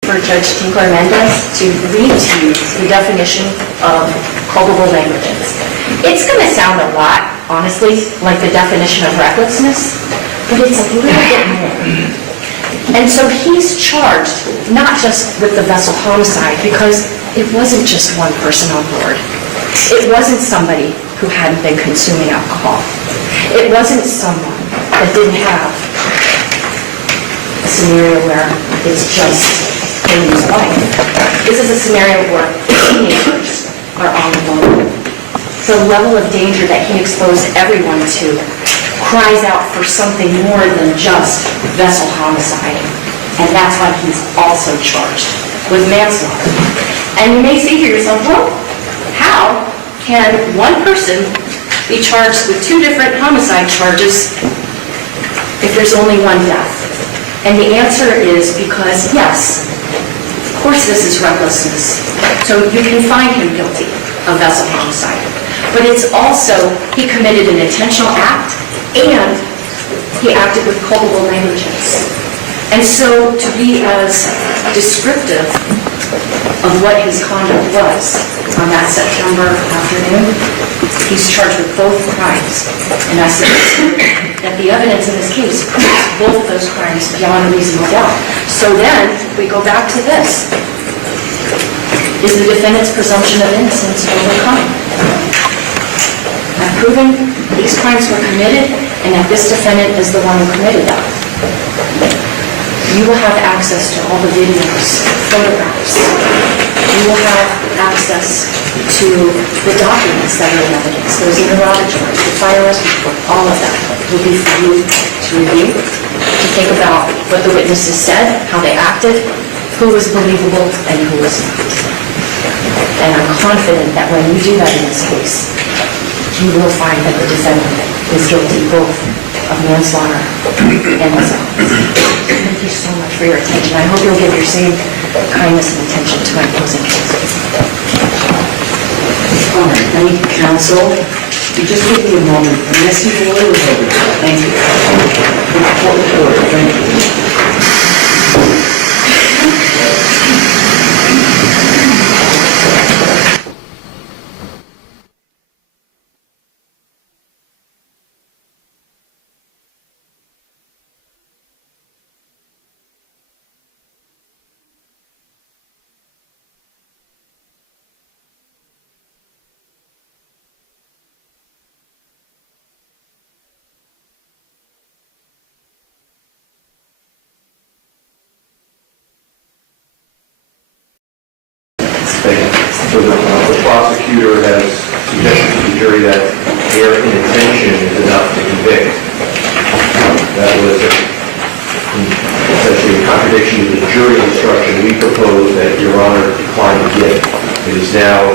For Judge Tinkler Mendez to read to you the definition of culpable negligence. It's going to sound a lot, honestly, like the definition of recklessness, but it's a little bit more. And so he's charged not just with the vessel homicide, because it wasn't just one person on board. It wasn't somebody who hadn't been consuming alcohol. It wasn't someone that didn't have a scenario where it's just Amy's wife. This is a scenario where teenagers are on the phone. The level of danger that he exposed everyone to cries out for something more than just vessel homicide. And that's why he's also charged with manslaughter. And you may say to yourself, well, how can one person be charged with two different homicide charges if there's only one death? And the answer is because, yes, of course this is recklessness. So you can find him guilty of vessel homicide. But it's also, he committed an intentional act and he acted with culpable negligence. And so to be as descriptive of what his conduct was on that September afternoon, he's charged with both crimes. And I submit that the evidence in this case proves both of those crimes beyond a reasonable doubt. So then we go back to this. Is the defendant's presumption of innocence overcome? I've proven these crimes were committed and that this defendant is the one who committed them. You will have access to all the videos, photographs. You will have access to the documents that are in evidence, those interrogatories, the fire arrest report, all of that will be for you to review, to think about what the witnesses said, how they acted, who was believable and who was not. And I'm confident that when you do that in this case, you will find that the defendant is guilty both of manslaughter and assault. Thank you so much for your attention. I hope you'll give your same kindness and attention to my opposing counsel. All right, thank you, counsel. You just give me a moment. Unless you can wait over there. Thank you. Report to order. Thank you. So the prosecutor has suggested to the jury that mere inattention is enough to convict. That was essentially a contradiction to the jury instruction we proposed that Your Honor declined to give. It is now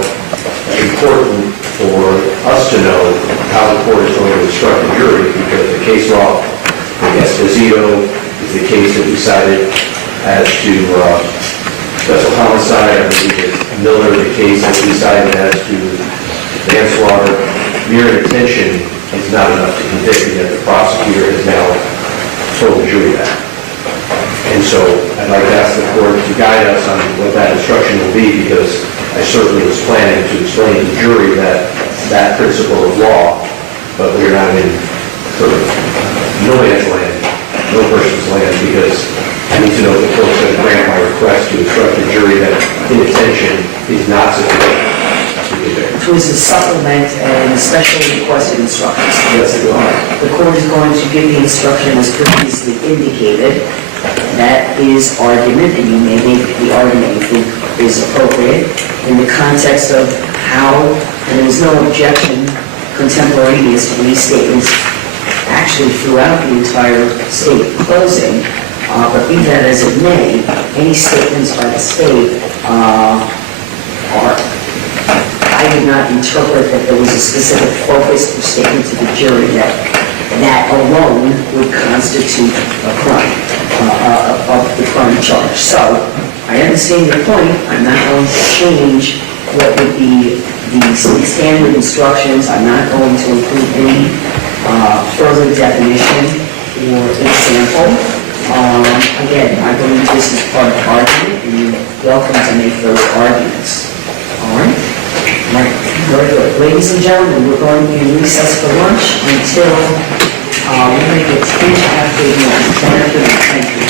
important for us to know how the court is going to instruct the jury because the case law in Esposito is the case that we cited as to special homicide. I believe it's Miller, the case that we cited as to manslaughter. Mere inattention is not enough to convict, and yet the prosecutor has now told the jury that. And so I'd like to ask the court to guide us on what that instruction will be, because I certainly was planning to explain to the jury that that principle of law, but we're not in sort of no man's land, no person's land, because I need to know if the court's going to grant my request to instruct the jury that inattention is not sufficient to convict. It was a supplement and specially requested instructions. Yes, it was. The court is going to give the instruction as previously indicated. That is argument, and you may make the argument you think is appropriate in the context of how, and there was no objection contemporaneous to these statements actually throughout the entire state closing. But be that as it may, any statements by the state are, I did not interpret that there was a specific focus or statement to the jury that alone would constitute a crime, of the crime charge. So, I understand your point. I'm not going to change what would be the standard instructions. I'm not going to include any further definition or example. Again, I believe this is part of argument, and you're welcome to make those arguments. All right? Right. Very good. Ladies and gentlemen, we're going to be in recess for lunch until we're going to get 10 after 10 after 9. Thank you.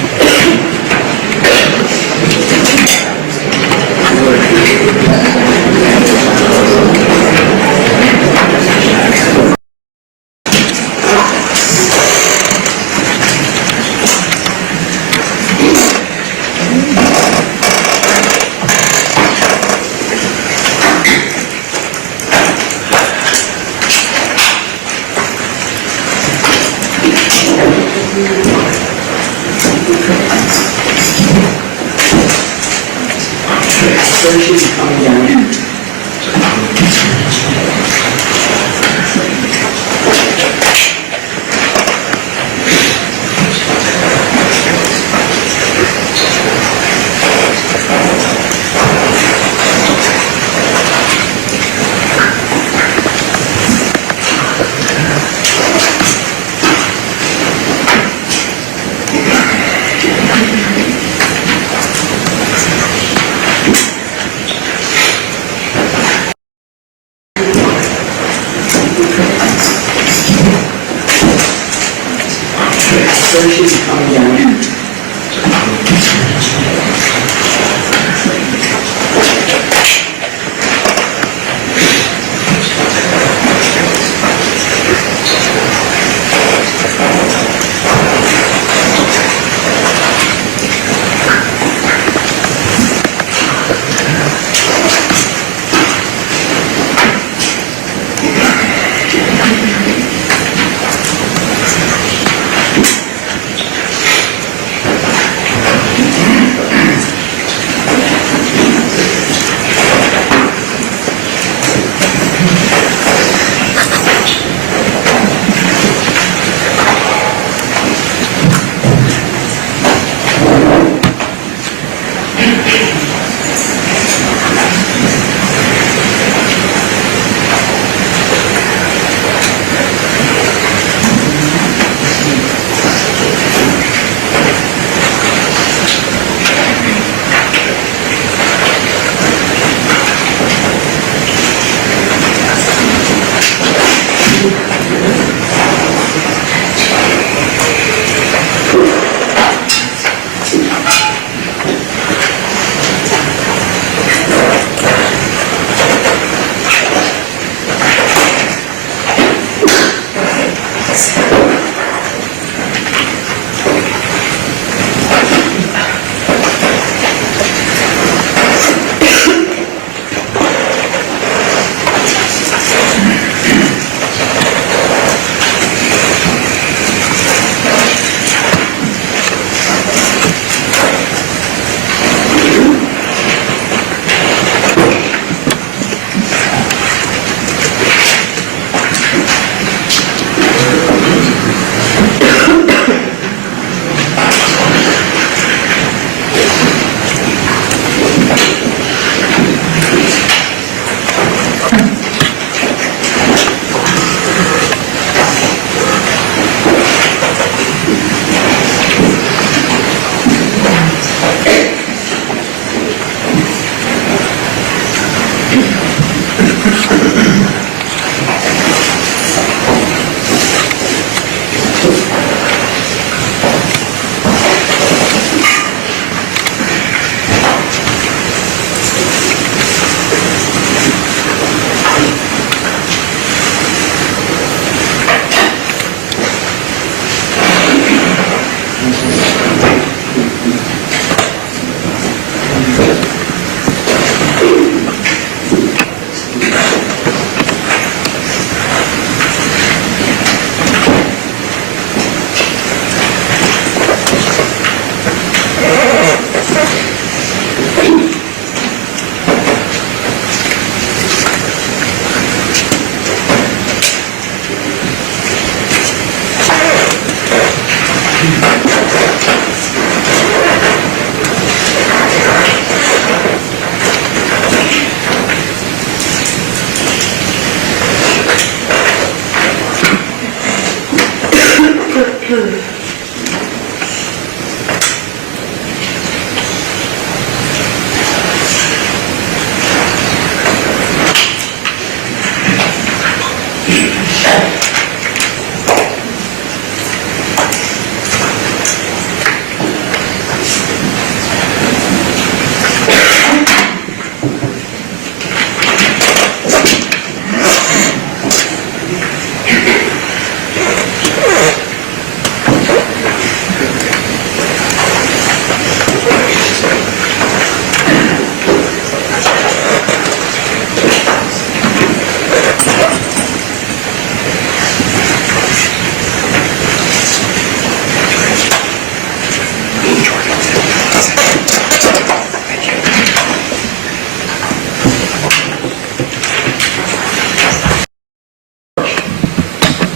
So she'll be coming down.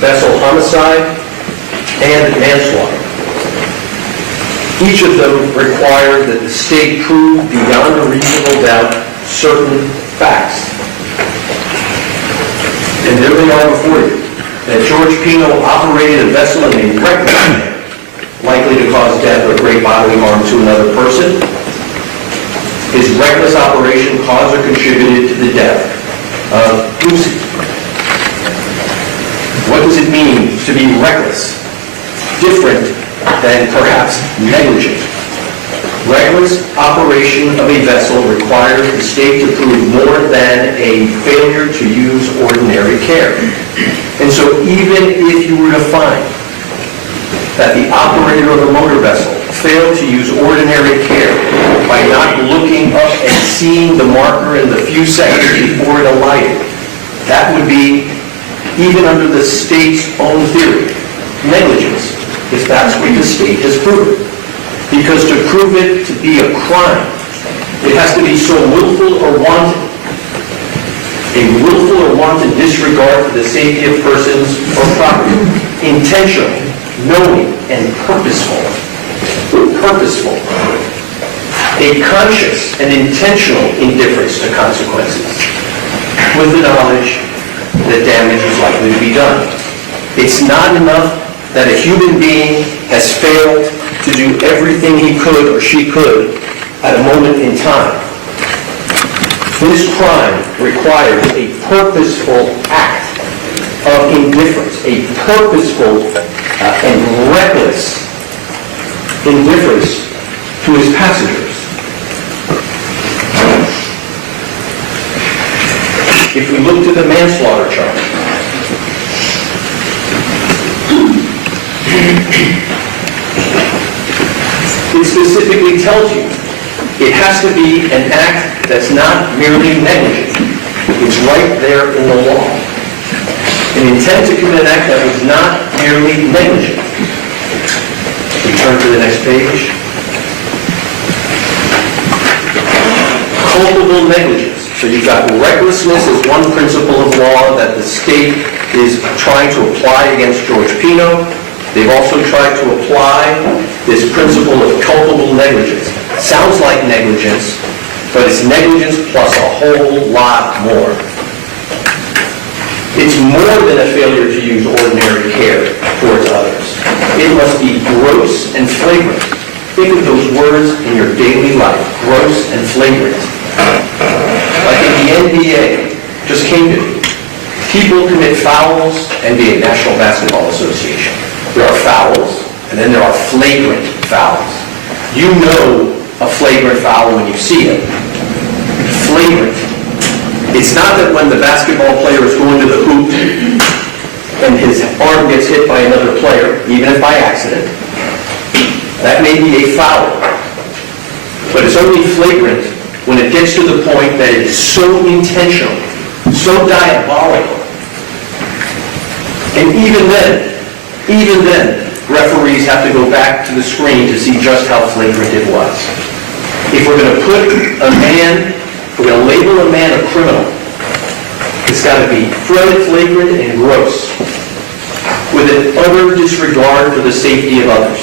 vessel homicide, and manslaughter. Each of them required that the state prove beyond a reasonable doubt certain facts. And there they are before you, that George Pino operated a vessel in a reckless manner, likely to cause death or great bodily harm to another person. His reckless operation caused or contributed to the death of Lucy. What does it mean to be reckless? Different than perhaps negligent. Reckless operation of a vessel requires the state to prove more than a failure to use ordinary care. And so even if you were to find that the operator of the motor vessel failed to use ordinary care by not looking up and seeing the marker in the few seconds before it alighted, that would be, even under the state's own theory, negligence, if that's what the state has proven. Because to prove it to be a crime, it has to be so willful or wanton, a willful or wanton disregard for the safety of persons or property, intentional, knowing, and purposeful, a conscious and intentional indifference to consequences, with the knowledge that damage is likely to be done. It's not enough that a human being has failed to do everything he could or she could at a moment in time. This crime requires a purposeful act of indifference, a purposeful and reckless indifference to his passengers. If we look to the manslaughter charge, it specifically tells you it has to be an act that's not merely negligent. It's right there in the law. An intent to commit an act that was not merely negligent. We turn to the next page. Culpable negligence. So you've got recklessness as one principle of law that the state is trying to apply against George Pino. They've also tried to apply this principle of culpable negligence. Sounds like negligence, but it's negligence plus a whole lot more. It's more than a failure to use ordinary care towards others. It must be gross and flagrant. Think of those words in your daily life, gross and flagrant. Like in the NBA, just came to me. People commit fouls, NBA, National Basketball Association. There are fouls, and then there are flagrant fouls. You know a flagrant foul when you see it. Flagrant. It's not that when the basketball player is going to the hoop and his arm gets hit by another player, even if by accident. That may be a foul. But it's only flagrant when it gets to the point that it is so intentional, so diabolical. And even then, referees have to go back to the screen to see just how flagrant it was. If we're going to put a man, if we're going to label a man a criminal, it's got to be flagrant and gross, with an utter disregard for the safety of others.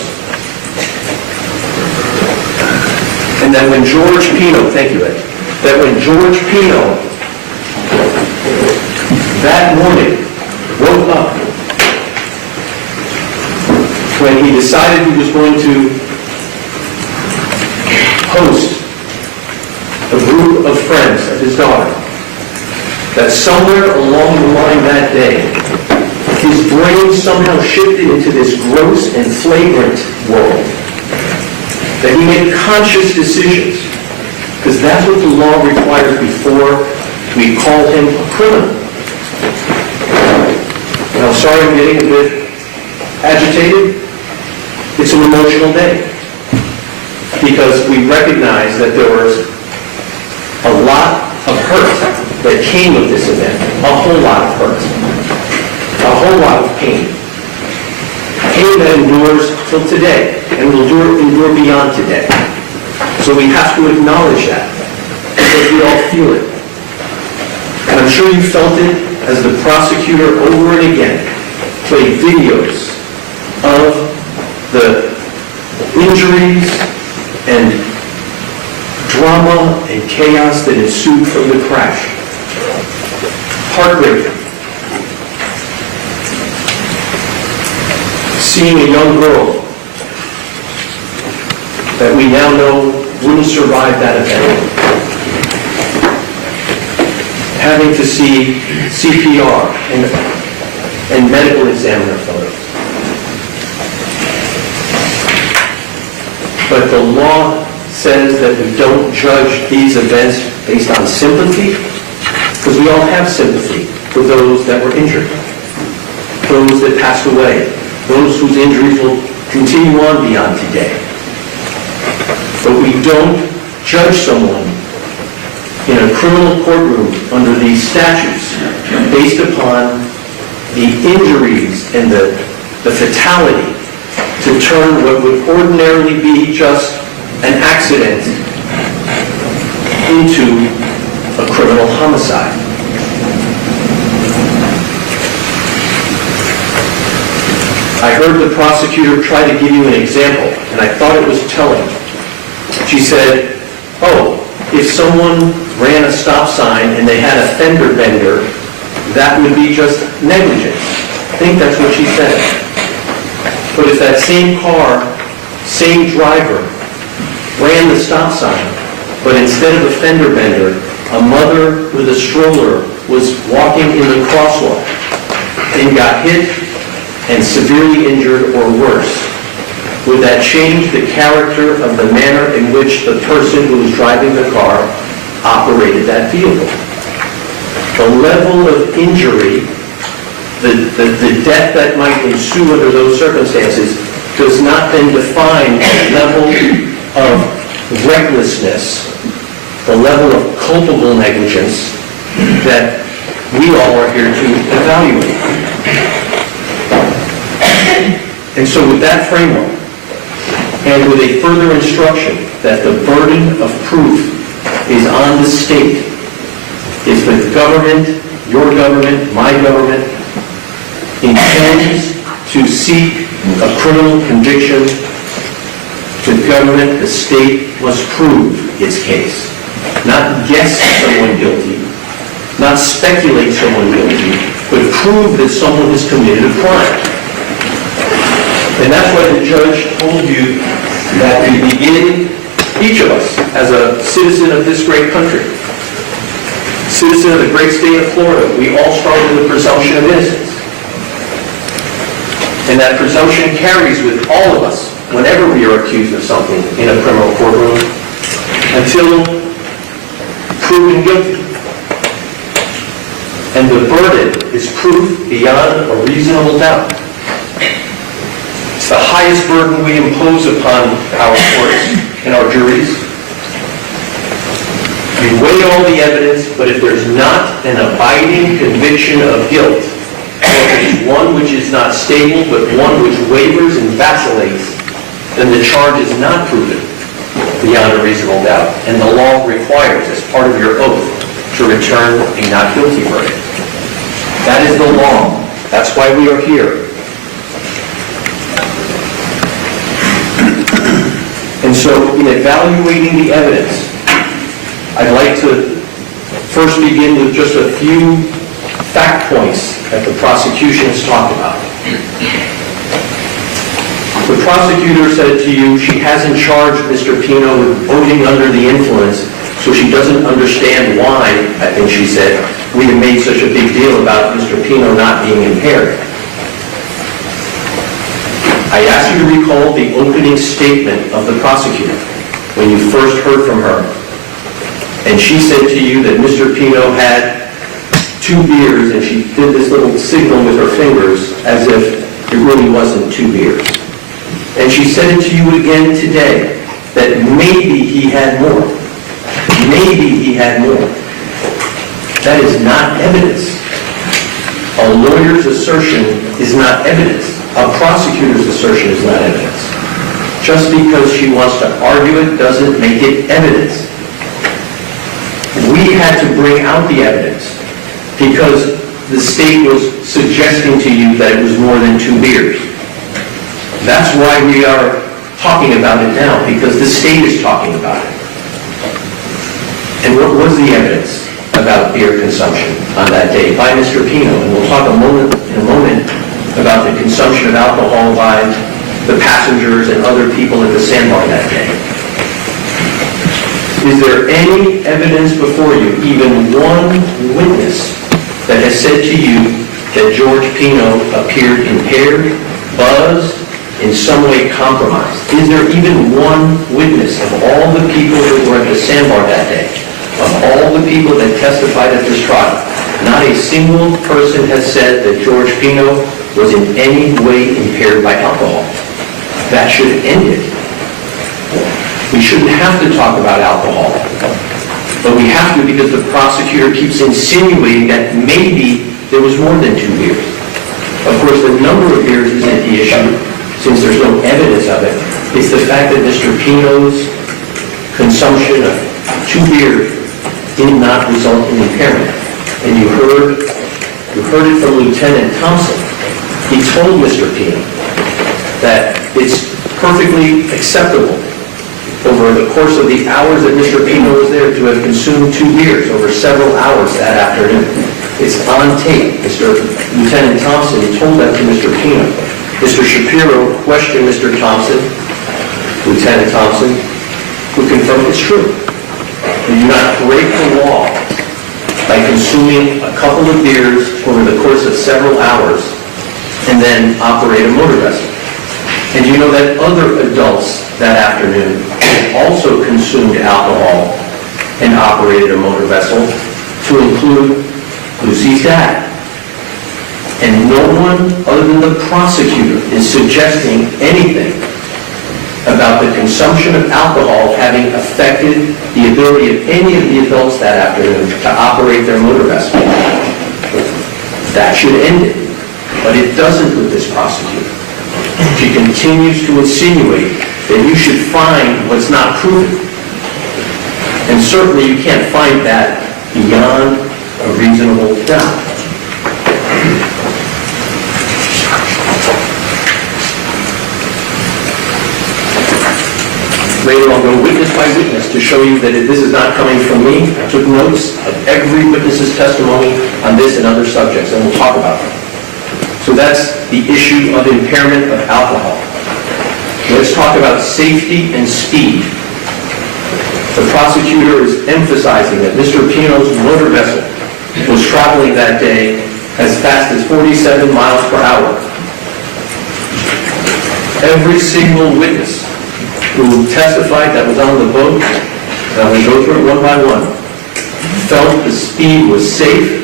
And that when George Pino, thank you, Ed, that when George Pino that morning woke up, when he decided he was going to host a group of friends of his daughter, that somewhere along the line that day, his brain somehow shifted into this gross and flagrant world. That he made conscious decisions, because that's what the law requires before we call him a criminal. And I'm sorry I'm getting a bit agitated. It's an emotional day, because we recognize that there was a lot of hurt that came with this event, a whole lot of hurt, a whole lot of pain. Pain that endures till today, and will endure beyond today. So we have to acknowledge that, because we all feel it. And I'm sure you felt it as the prosecutor over and again played videos of the injuries and drama and chaos that ensued from the crash. Heartbreaking. Seeing a young girl that we now know wouldn't survive that event. Having to see CPR and medical examiner photos. But the law says that we don't judge these events based on sympathy, because we all have sympathy for those that were injured, those that passed away, those whose injuries will continue on beyond today. But we don't judge someone in a criminal courtroom under these statutes based upon the injuries and the fatality to turn what would ordinarily be just an accident into a criminal homicide. I heard the prosecutor try to give you an example, and I thought it was telling. She said, oh, if someone ran a stop sign and they had a fender bender, that would be just negligence. I think that's what she said. But if that same car, same driver, ran the stop sign, but instead of a fender bender, a mother with a stroller was walking in the crosswalk and got hit and severely injured or worse, would that change the character of the manner in which the person who was driving the car operated that vehicle? The level of injury, the death that might ensue under those circumstances does not then define the level of recklessness, the level of culpable negligence that we all are here to evaluate. And so with that framework, and with a further instruction that the burden of proof is on the state, if the government, your government, my government, intends to seek a criminal conviction, the government, the state, must prove its case. Not guess someone guilty, not speculate someone guilty, but prove that someone has committed a crime. And that's why the judge told you that we begin, each of us, as a citizen of this great country, citizen of the great state of Florida, we all start with a presumption of innocence. And that presumption carries with all of us whenever we are accused of something in a criminal courtroom until proven guilty. And the burden is proof beyond a reasonable doubt. It's the highest burden we impose upon our courts and our juries. We weigh all the evidence, but if there's not an abiding conviction of guilt, or if it's one which is not stable, but one which wavers and vacillates, then the charge is not proven beyond a reasonable doubt. And the law requires, as part of your oath, to return a not guilty verdict. That is the law. That's why we are here. And so, in evaluating the evidence, I'd like to first begin with just a few fact points that the prosecution has talked about. The prosecutor said to you she hasn't charged Mr. Pino with voting under the influence, so she doesn't understand why, I think she said, we have made such a big deal about Mr. Pino not being impaired. I ask you to recall the opening statement of the prosecutor when you first heard from her. And she said to you that Mr. Pino had 2 beers, and she did this little signal with her fingers as if it really wasn't 2 beers. And she said it to you again today, that maybe he had more. Maybe he had more. That is not evidence. A lawyer's assertion is not evidence. A prosecutor's assertion is not evidence. Just because she wants to argue it doesn't make it evidence. We had to bring out the evidence because the state was suggesting to you that it was more than 2 beers. That's why we are talking about it now, because the state is talking about it. And what was the evidence about beer consumption on that day by Mr. Pino? And we'll talk in a moment about the consumption of alcohol by the passengers and other people at the sandbar that day. Is there any evidence before you, even one witness, that has said to you that George Pino appeared impaired, buzzed, in some way compromised? Is there even one witness of all the people that were at the sandbar that day, of all the people that testified at this trial? Not a single person has said that George Pino was in any way impaired by alcohol. That should end it. We shouldn't have to talk about alcohol, but we have to because the prosecutor keeps insinuating that maybe there was more than 2 beers. Of course, the number of beers isn't the issue, since there's no evidence of it. It's the fact that Mr. Pino's consumption of 2 beers did not result in impairment. And you heard it from Lieutenant Thompson. He told Mr. Pino that it's perfectly acceptable over the course of the hours that Mr. Pino was there to have consumed 2 beers over several hours that afternoon. It's on tape. Lieutenant Thompson told that to Mr. Pino. Mr. Shapiro questioned Mr. Thompson, Lieutenant Thompson, who confirmed it's true. You do not break the law by consuming a couple of beers over the course of several hours and then operate a motor vessel. And you know that other adults that afternoon also consumed alcohol and operated a motor vessel, to include Lucy's dad. And no one other than the prosecutor is suggesting anything about the consumption of alcohol having affected the ability of any of the adults that afternoon to operate their motor vessel. That should end it. But it doesn't with this prosecutor. She continues to insinuate that you should find what's not proven. And certainly you can't find that beyond a reasonable doubt. Later I'll go witness by witness to show you that this is not coming from me. I took notes of every witness's testimony on this and other subjects, and we'll talk about them. So that's the issue of impairment of alcohol. Let's talk about safety and speed. The prosecutor is emphasizing that Mr. Pino's motor vessel was traveling that day as fast as 47 miles per hour. Every single witness who testified that was on the boat, and I'm going to go through it one by one, felt the speed was safe.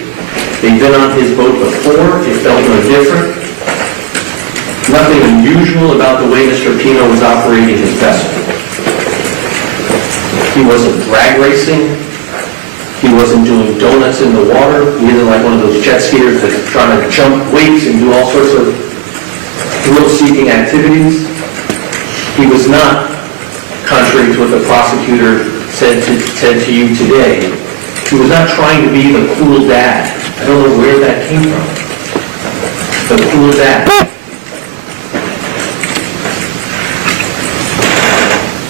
They'd been on his boat before. It felt no different. Nothing unusual about the way Mr. Pino was operating his vessel. He wasn't drag racing. He wasn't doing donuts in the water. He isn't like one of those jet skiers that's trying to jump weights and do all sorts of thrill-seeking activities. He was not, contrary to what the prosecutor said to you today, he was not trying to be the cool dad. I don't know where that came from. The cool dad.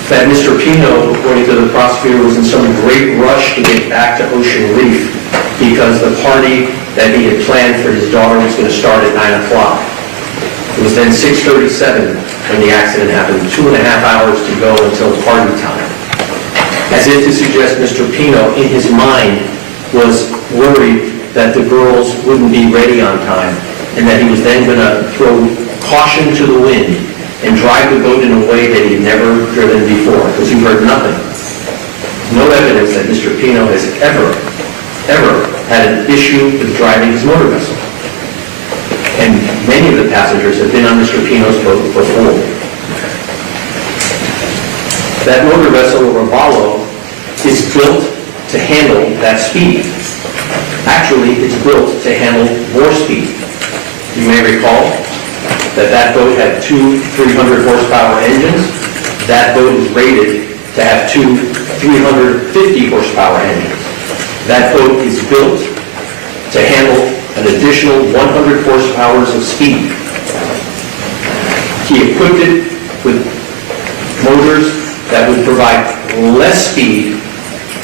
That Mr. Pino, according to the prosecutor, was in some great rush to get back to Ocean Reef because the party that he had planned for his daughter was going to start at 9 o'clock. It was then 6:37 when the accident happened, 2.5 hours to go until party time. As if to suggest Mr. Pino, in his mind, was worried that the girls wouldn't be ready on time and that he was then going to throw caution to the wind and drive the boat in a way that he'd never driven before, because you heard nothing. No evidence that Mr. Pino has ever had an issue with driving his motor vessel. And many of the passengers have been on Mr. Pino's boat before. That motor vessel, or Robalo, is built to handle that speed. Actually, it's built to handle more speed. You may recall that boat had 2 300 horsepower engines. That boat is rated to have 2 350 horsepower engines. That boat is built to handle an additional 100 horsepower of speed. He equipped it with motors that would provide less speed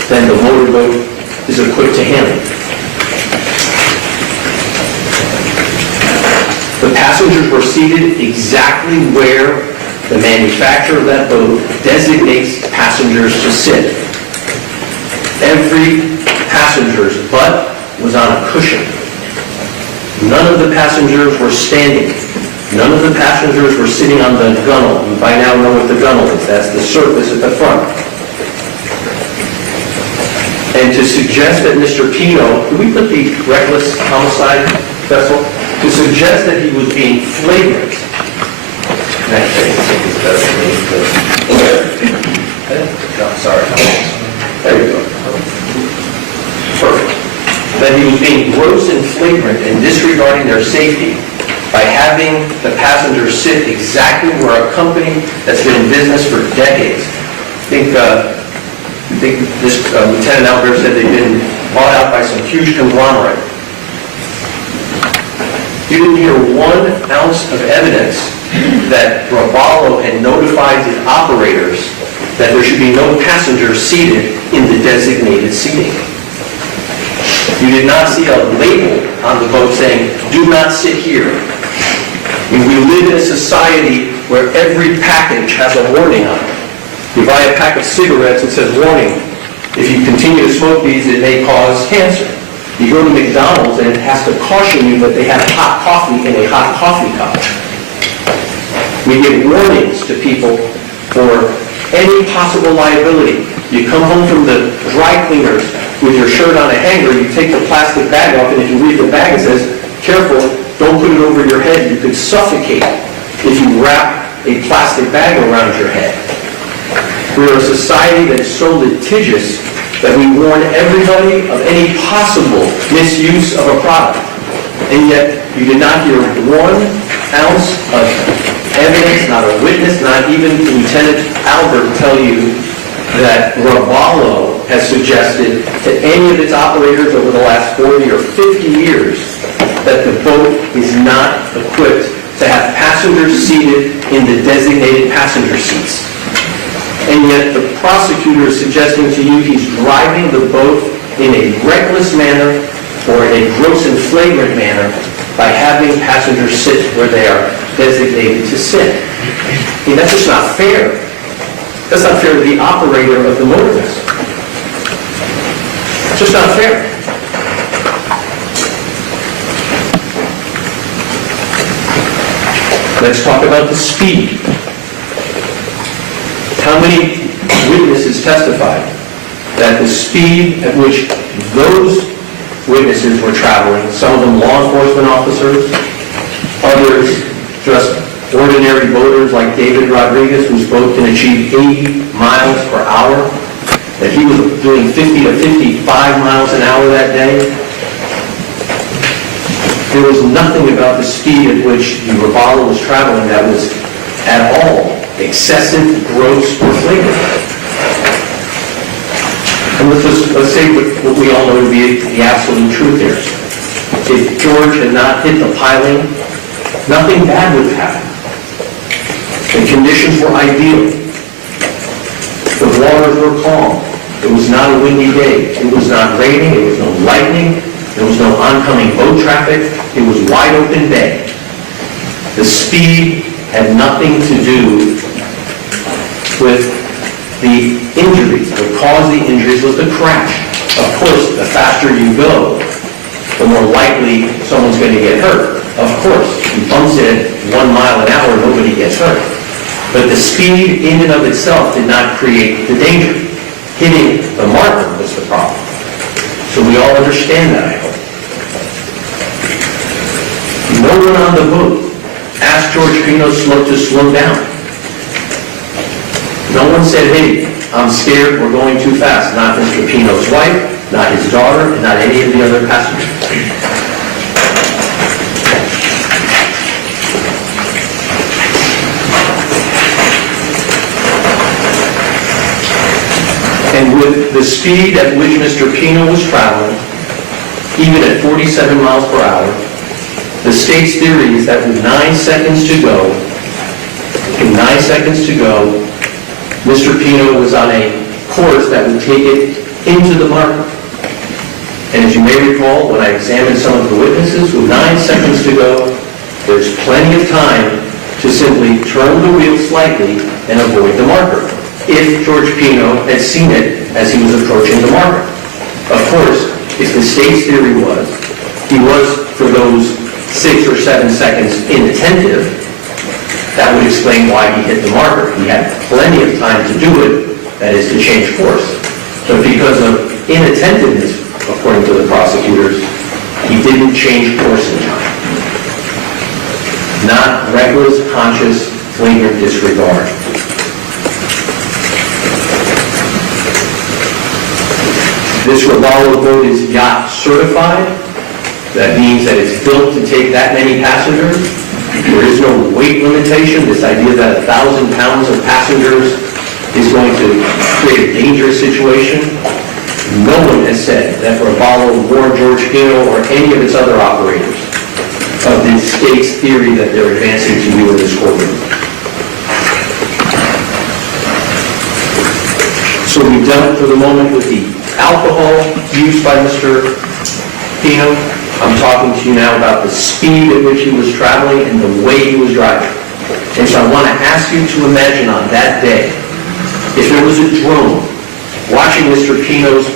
than the motorboat is equipped to handle. The passengers were seated exactly where the manufacturer of that boat designates passengers to sit. Every passenger's butt was on a cushion. None of the passengers were standing. None of the passengers were sitting on the gunnel. You by now know what the gunnel is. That's the surface at the front. And to suggest that Mr. Pino, can we put the reckless homicide vessel? To suggest that he was being flagrant. No, sorry. There you go. Perfect. That he was being gross and flagrant and disregarding their safety by having the passengers sit exactly where a company that's been in business for decades. I think this Lieutenant Albert said they've been bought out by some huge conglomerate. You didn't hear 1 ounce of evidence that Ravallo had notified the operators that there should be no passengers seated in the designated seating. You did not see a label on the boat saying, "Do not sit here." I mean, we live in a society where every package has a warning on it. You buy a pack of cigarettes, it says, "Warning, if you continue to smoke these, it may cause cancer." You go to McDonald's and it has to caution you that they have hot coffee in a hot coffee cup. We give warnings to people for any possible liability. You come home from the dry cleaners with your shirt on a hanger, you take the plastic bag off, and if you read the bag, it says, "Careful, don't put it over your head. You could suffocate if you wrap a plastic bag around your head." We are a society that is so litigious that we warn everybody of any possible misuse of a product. And yet, you did not hear 1 ounce of evidence, not a witness, not even Lieutenant Albert tell you that Ravallo has suggested to any of its operators over the last 40 or 50 years that the boat is not equipped to have passengers seated in the designated passenger seats. And yet the prosecutor is suggesting to you he's driving the boat in a reckless manner or in a gross and flagrant manner by having passengers sit where they are designated to sit. I mean, that's just not fair. That's not fair to the operator of the motorist. It's just not fair. Let's talk about the speed. How many witnesses testified that the speed at which those witnesses were traveling, some of them law enforcement officers, others just ordinary voters like David Rodriguez, whose boat can achieve 80 miles per hour, that he was doing 50 to 55 miles an hour that day? There was nothing about the speed at which the Ravallo was traveling that was at all excessive, gross, or flagrant. And let's say what we all know to be the absolute truth here. If George had not hit the piling, nothing bad would have happened. The conditions were ideal. The waters were calm. It was not a windy day. It was not raining. There was no lightning. There was no oncoming boat traffic. It was wide open bay. The speed had nothing to do with the injuries. What caused the injuries was the crash. Of course, the faster you go, the more likely someone's going to get hurt. Of course, you bumps it at 1 mile an hour, nobody gets hurt. But the speed in and of itself did not create the danger. Hitting the marker was the problem. So we all understand that, I hope. No one on the boat asked George Pino to slow down. No one said, "Hey, I'm scared, we're going too fast." Not Mr. Pino's wife, not his daughter, and not any of the other passengers. And with the speed at which Mr. Pino was traveling, even at 47 miles per hour, the state's theory is that with 9 seconds to go, Mr. Pino was on a course that would take it into the marker. And as you may recall, when I examined some of the witnesses, with 9 seconds to go, there's plenty of time to simply turn the wheel slightly and avoid the marker, if George Pino had seen it as he was approaching the marker. Of course, if the state's theory was, he was, for those 6 or 7 seconds inattentive, that would explain why he hit the marker. He had plenty of time to do it, that is to change course. But because of inattentiveness, according to the prosecutors, he didn't change course in time. Not reckless, conscious, flagrant disregard. This Robalo boat is yacht certified. That means that it's built to take that many passengers. There is no weight limitation. This idea that 1,000 pounds of passengers is going to create a dangerous situation. No one has said that Robalo or George Pino or any of its other operators of the state's theory that they're advancing to you in this courtroom. So we've dealt for the moment with the alcohol used by Mr. Pino. I'm talking to you now about the speed at which he was traveling and the way he was driving. And so I want to ask you to imagine on that day, if there was a drone watching Mr. Pino's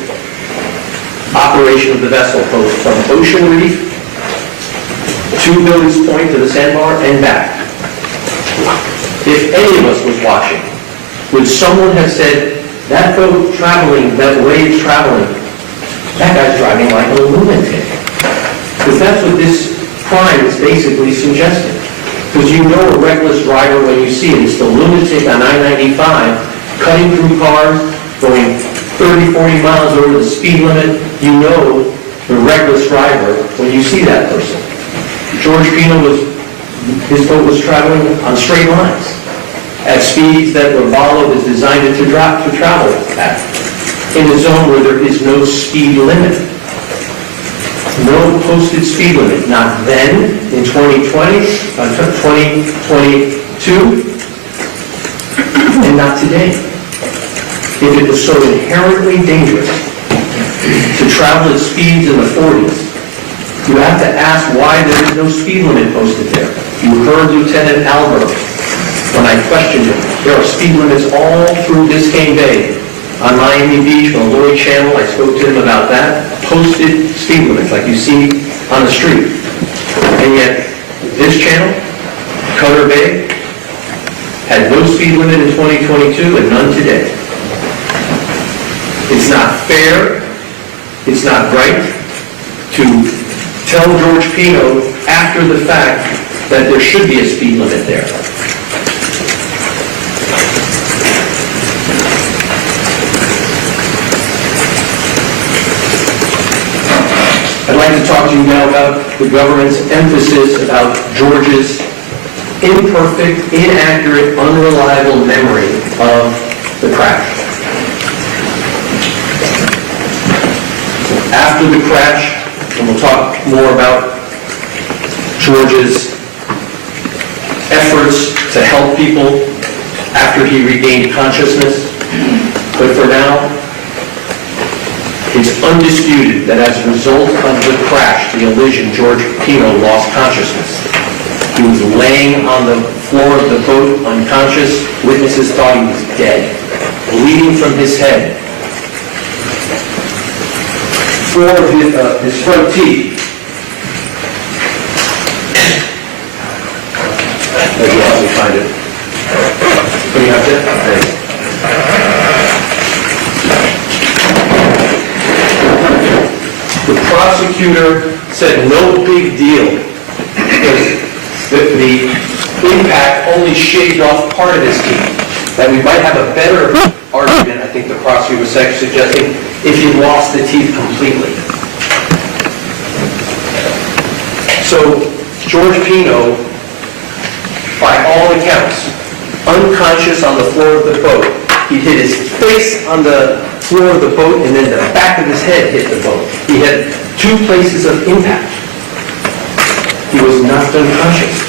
operation of the vessel from Ocean Reef to Billy's Point to the sandbar and back. If any of us was watching, would someone have said, that boat traveling, that way it's traveling, that guy's driving like a lunatic? Because that's what this crime is basically suggesting. Because you know a reckless driver when you see it. It's the lunatic on I-95 cutting through cars, going 30, 40 miles over the speed limit. You know the reckless driver when you see that person. George Pino his boat was traveling on straight lines at speeds that Robalo is designed to travel at, in a zone where there is no speed limit. No posted speed limit, not then, in 2020, 2022, and not today. If it was so inherently dangerous to travel at speeds in the 40s, you have to ask why there is no speed limit posted there. You heard Lieutenant Albert when I questioned him. There are speed limits all through Biscayne Bay. On Miami Beach, on Lloyd Channel, I spoke to him about that. Posted speed limits like you see on the street. And yet, this channel, Cutter Bay, had no speed limit in 2022 and none today. It's not fair, it's not right to tell George Pino after the fact that there should be a speed limit there. I'd like to talk to you now about the government's emphasis about George's imperfect, inaccurate, unreliable memory of the crash. After the crash, and we'll talk more about George's efforts to help people after he regained consciousness, but for now, it's undisputed that as a result of the crash, the allision, George Pino lost consciousness. He was laying on the floor of the boat, unconscious. Witnesses thought he was dead, bleeding from his head. 4 of his front teeth. Let me help me find it. What do you have there? Thanks. The prosecutor said no big deal because the impact only shaved off part of his teeth. That we might have a better argument, I think the prosecutor was suggesting, if he lost the teeth completely. So George Pino, by all accounts, unconscious on the floor of the boat. He hit his face on the floor of the boat and then the back of his head hit the boat. He had 2 places of impact. He was knocked unconscious.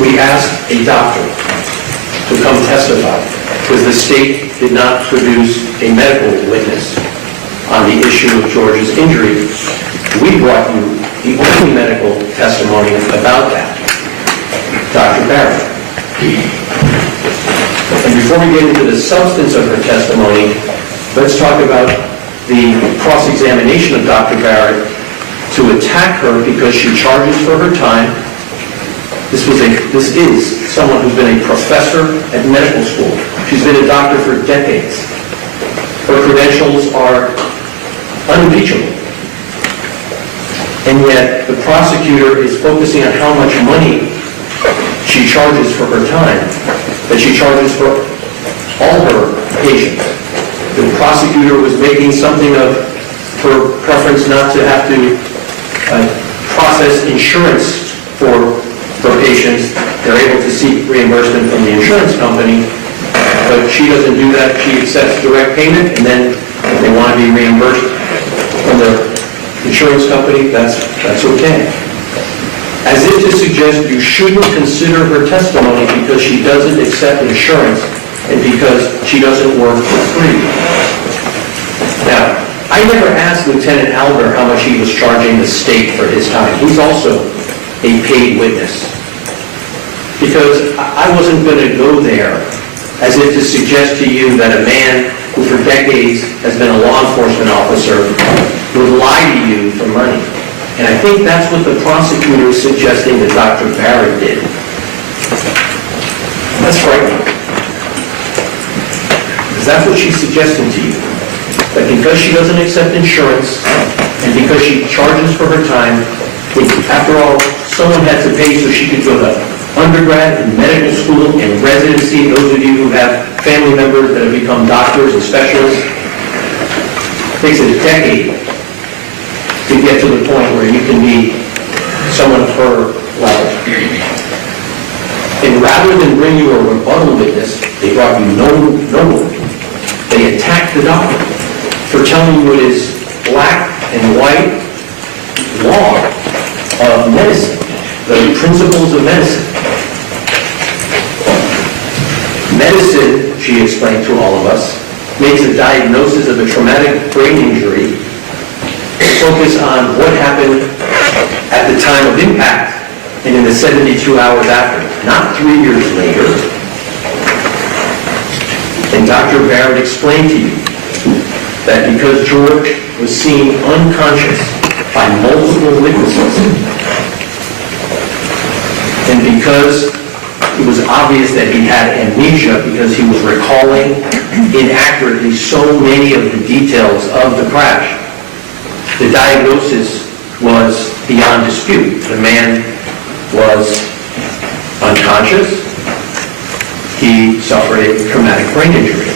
We asked a doctor to come testify because the state did not produce a medical witness on the issue of George's injury. We brought you the only medical testimony about that, Dr. Barrett. And before we get into the substance of her testimony, let's talk about the cross-examination of Dr. Barrett to attack her because she charges for her time. This is someone who's been a professor at medical school. She's been a doctor for decades. Her credentials are unimpeachable. And yet the prosecutor is focusing on how much money she charges for her time, that she charges for all her patients. The prosecutor was making something of her preference not to have to process insurance for patients. They're able to seek reimbursement from the insurance company, but she doesn't do that. She accepts direct payment, and then if they want to be reimbursed from the insurance company, that's okay. As if to suggest you shouldn't consider her testimony because she doesn't accept insurance and because she doesn't work for free. Now, I never asked Lieutenant Albert how much he was charging the state for his time. He's also a paid witness. Because I wasn't going to go there as if to suggest to you that a man who for decades has been a law enforcement officer would lie to you for money. And I think that's what the prosecutor is suggesting that Dr. Barrett did. That's frightening. Because that's what she's suggesting to you. That because she doesn't accept insurance and because she charges for her time, after all, someone had to pay so she could go to undergrad and medical school and residency. Those of you who have family members that have become doctors and specialists, it takes a decade to get to the point where you can be someone of her level. And rather than bring you a rebuttal witness, they brought you no one. They attacked the doctor for telling you it is black and white law of medicine, the principles of medicine. Medicine, she explained to all of us, makes a diagnosis of a traumatic brain injury focus on what happened at the time of impact and in the 72 hours after, not 3 years later. And Dr. Barrett explained to you that because George was seen unconscious by multiple witnesses, and because it was obvious that he had amnesia because he was recalling inaccurately so many of the details of the crash, the diagnosis was beyond dispute. The man was unconscious. He suffered a traumatic brain injury.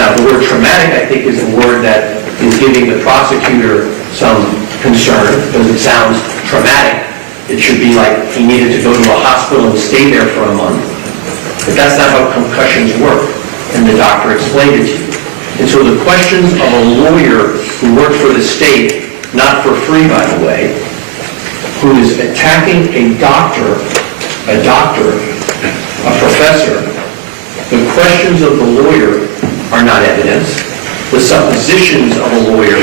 Now, the word traumatic, I think, is a word that is giving the prosecutor some concern because it sounds traumatic. It should be like he needed to go to a hospital and stay there for a month. But that's not how concussions work, and the doctor explained it to you. And so the questions of a lawyer who worked for the state, not for free, by the way, who is attacking a doctor, a professor, the questions of the lawyer are not evidence. The suppositions of a lawyer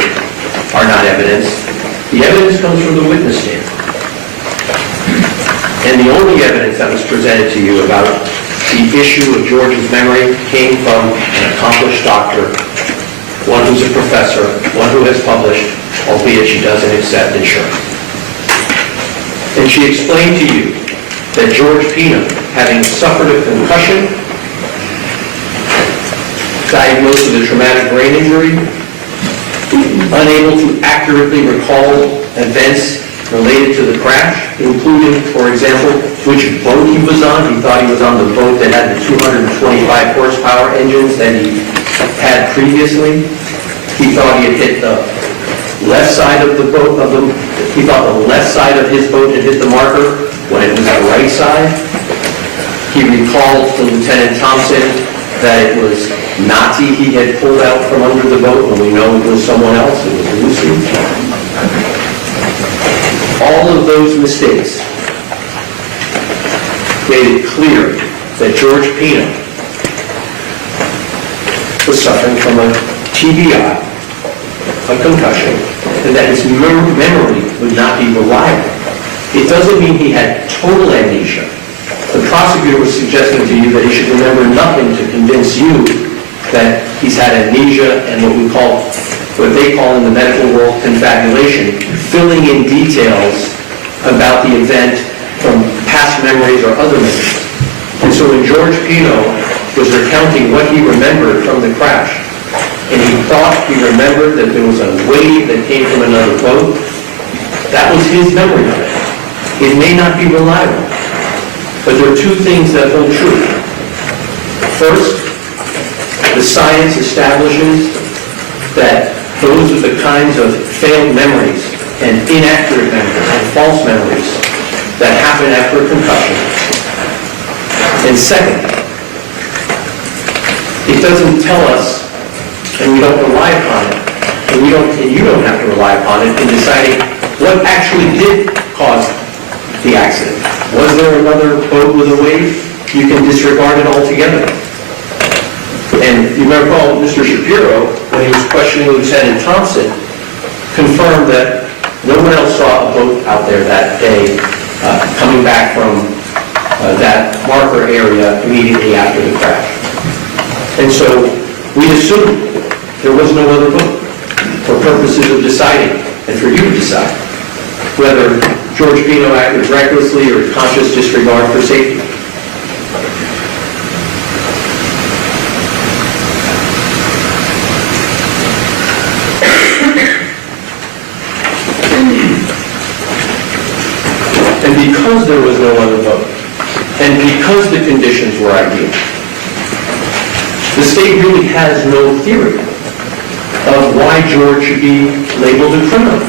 are not evidence. The evidence comes from the witness stand. And the only evidence that was presented to you about the issue of George's memory came from an accomplished doctor, one who's a professor, one who has published, albeit she doesn't accept insurance. And she explained to you that George Pina, having suffered a concussion, diagnosed with a traumatic brain injury, unable to accurately recall events related to the crash, including, for example, which boat he was on. He thought he was on the boat that had the 225 horsepower engines that he had previously. He thought he had hit the left side of the boat, he thought the left side of his boat had hit the marker when it was the right side. He recalled to Lieutenant Thompson that it was Nazi he had pulled out from under the boat when we know it was someone else, it was Lucy. All of those mistakes made it clear that George Pina was suffering from a TBI, a concussion, and that his memory would not be reliable. It doesn't mean he had total amnesia. The prosecutor was suggesting to you that he should remember nothing to convince you that he's had amnesia and what we call what they call in the medical world confabulation, filling in details about the event from past memories or other memories. And so when George Pino was recounting what he remembered from the crash, and he thought he remembered that there was a wave that came from another boat, that was his memory of it. It may not be reliable, but there are two things that hold true. First, the science establishes that those are the kinds of failed memories and inaccurate memories and false memories that happen after a concussion. And second, it doesn't tell us, and we don't rely upon it, and you don't have to rely upon it in deciding what actually did cause the accident. Was there another boat with a wave? You can disregard it altogether. And you may recall Mr. Shapiro, when he was questioning Lieutenant Thompson, confirmed that no one else saw a boat out there that day coming back from that marker area immediately after the crash. And so we assumed there was no other boat for purposes of deciding, and for you to decide, whether George Pino acted recklessly or conscious disregard for safety. And because there was no other boat, and because the conditions were ideal, the state really has no theory of why George should be labeled a criminal.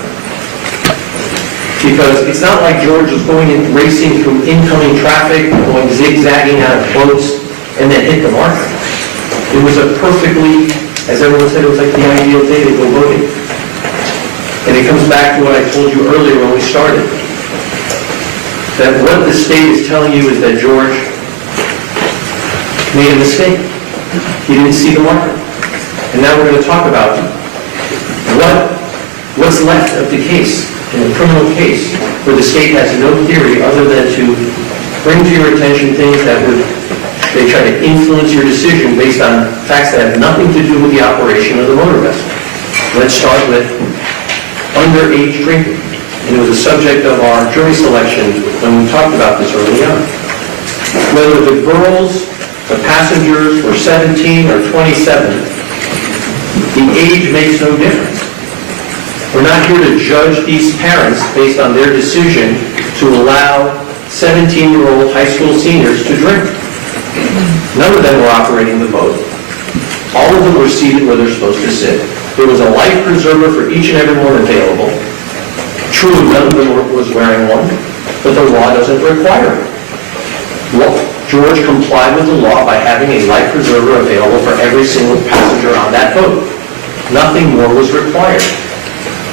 Because it's not like George was going and racing through incoming traffic, going zigzagging out of boats, and then hit the marker. It was a perfectly, as everyone said, it was like the ideal day to go boating. And it comes back to what I told you earlier when we started. That what the state is telling you is that George made a mistake. He didn't see the marker. And now we're going to talk about what's left of the case, in a criminal case, where the state has no theory other than to bring to your attention things that they try to influence your decision based on facts that have nothing to do with the operation of the motor vessel. Let's start with underage drinking. And it was a subject of our jury selection when we talked about this early on. Whether the girls, the passengers, were 17 or 27, the age makes no difference. We're not here to judge these parents based on their decision to allow 17-year-old high school seniors to drink. None of them were operating the boat. All of them were seated where they're supposed to sit. There was a life preserver for each and every one available. True, none of them was wearing one, but the law doesn't require it. Well, George complied with the law by having a life preserver available for every single passenger on that boat. Nothing more was required.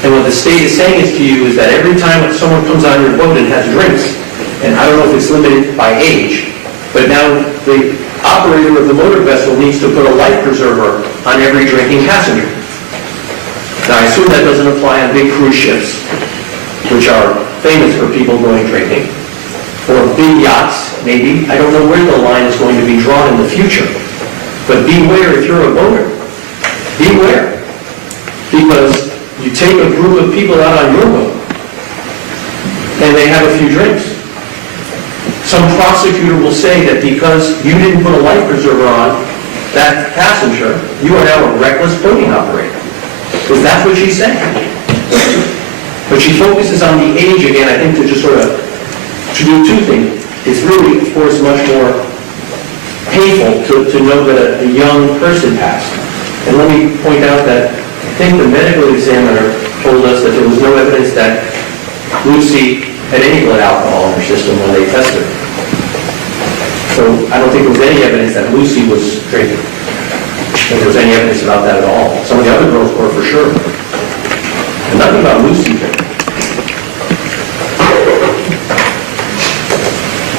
And what the state is saying is to you is that every time someone comes on your boat and has drinks, and I don't know if it's limited by age, but now the operator of the motor vessel needs to put a life preserver on every drinking passenger. Now, I assume that doesn't apply on big cruise ships, which are famous for people going drinking, or big yachts, maybe. I don't know where the line is going to be drawn in the future. But beware if you're a boater. Beware. Because you take a group of people out on your boat, and they have a few drinks. Some prosecutor will say that because you didn't put a life preserver on that passenger, you are now a reckless boating operator. Because that's what she's saying. But she focuses on the age again, I think, to just sort of to do two things. It's really, of course, much more painful to know that a young person passed. And let me point out that I think the medical examiner told us that there was no evidence that Lucy had any blood alcohol in her system when they tested her. So I don't think there was any evidence that Lucy was drinking. If there was any evidence about that at all. Some of the other girls were for sure. And nothing about Lucy drinking.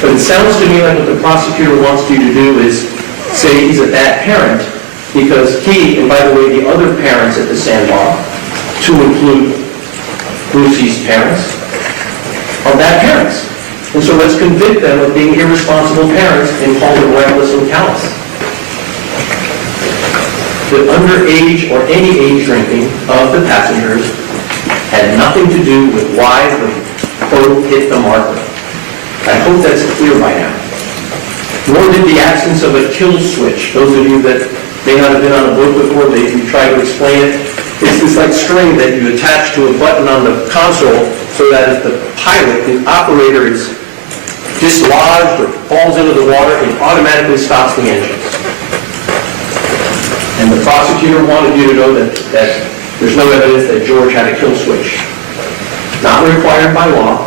But it sounds to me like what the prosecutor wants you to do is say he's a bad parent because he, and by the way, the other parents at the sandbar, to include Lucy's parents, are bad parents. And so let's convict them of being irresponsible parents and call them reckless and callous. The underage or any age drinking of the passengers had nothing to do with why the boat hit the marker. I hope that's clear by now. Nor did the absence of a kill switch. Those of you that may not have been on a boat before, they try to explain it. It's this like string that you attach to a button on the console so that if the pilot, the operator, is dislodged or falls into the water, it automatically stops the engines. And the prosecutor wanted you to know that there's no evidence that George had a kill switch. Not required by law,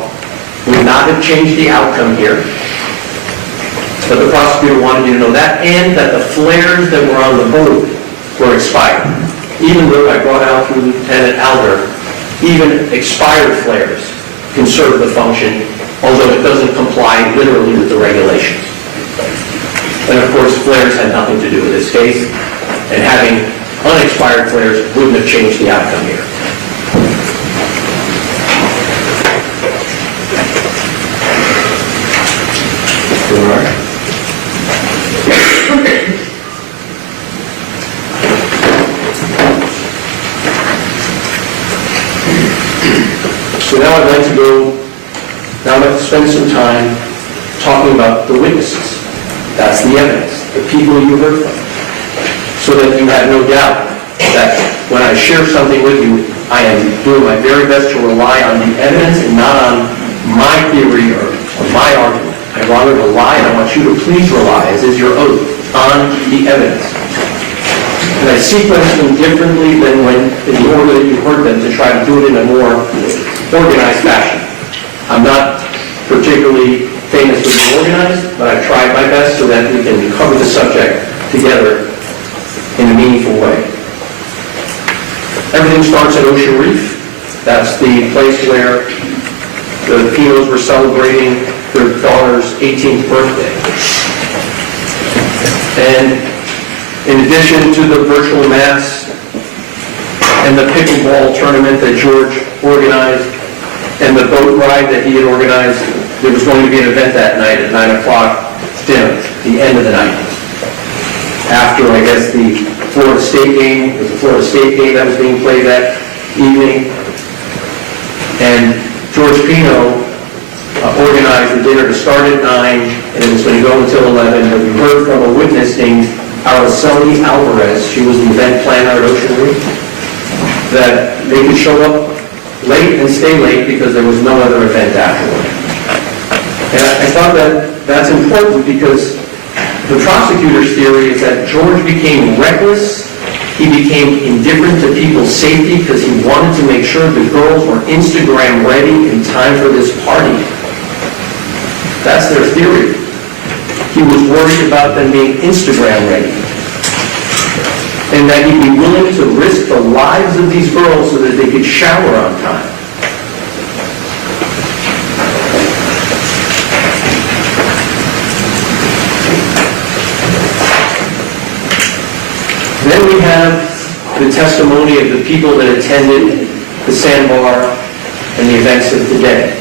would not have changed the outcome here. But the prosecutor wanted you to know that, and that the flares that were on the boat were expired. Even though I brought out through Lieutenant Alder, even expired flares can serve the function, although it doesn't comply literally with the regulations. And of course, flares had nothing to do with this case, and having unexpired flares wouldn't have changed the outcome here. So now I'd like to spend some time talking about the witnesses. That's the evidence, the people you heard from. So that you have no doubt that when I share something with you, I am doing my very best to rely on the evidence and not on my theory or my argument. I rather rely, and I want you to please rely, as is your oath, on the evidence. And I sequence them differently than when, in the order that you heard them, to try to do it in a more organized fashion. I'm not particularly famous for being organized, but I've tried my best so that we can cover the subject together in a meaningful way. Everything starts at Ocean Reef. That's the place where the Pinots were celebrating their daughter's 18th birthday. And in addition to the virtual mass and the pickleball tournament that George organized and the boat ride that he had organized, there was going to be an event that night at 9 o'clock dinner, the end of the night. After, I guess, the Florida State game, it was a Florida State game that was being played that evening. And George Pino organized the dinner to start at 9, and it was going to go until 11. But we heard from a witness named Araceli Alvarez, she was the event planner at Ocean Reef, that they could show up late and stay late because there was no other event afterward. And I thought that that's important because the prosecutor's theory is that George became reckless, he became indifferent to people's safety because he wanted to make sure the girls were Instagram ready in time for this party. That's their theory. He was worried about them being Instagram ready. And that he'd be willing to risk the lives of these girls so that they could shower on time. Then we have the testimony of the people that attended the sandbar and the events of the day.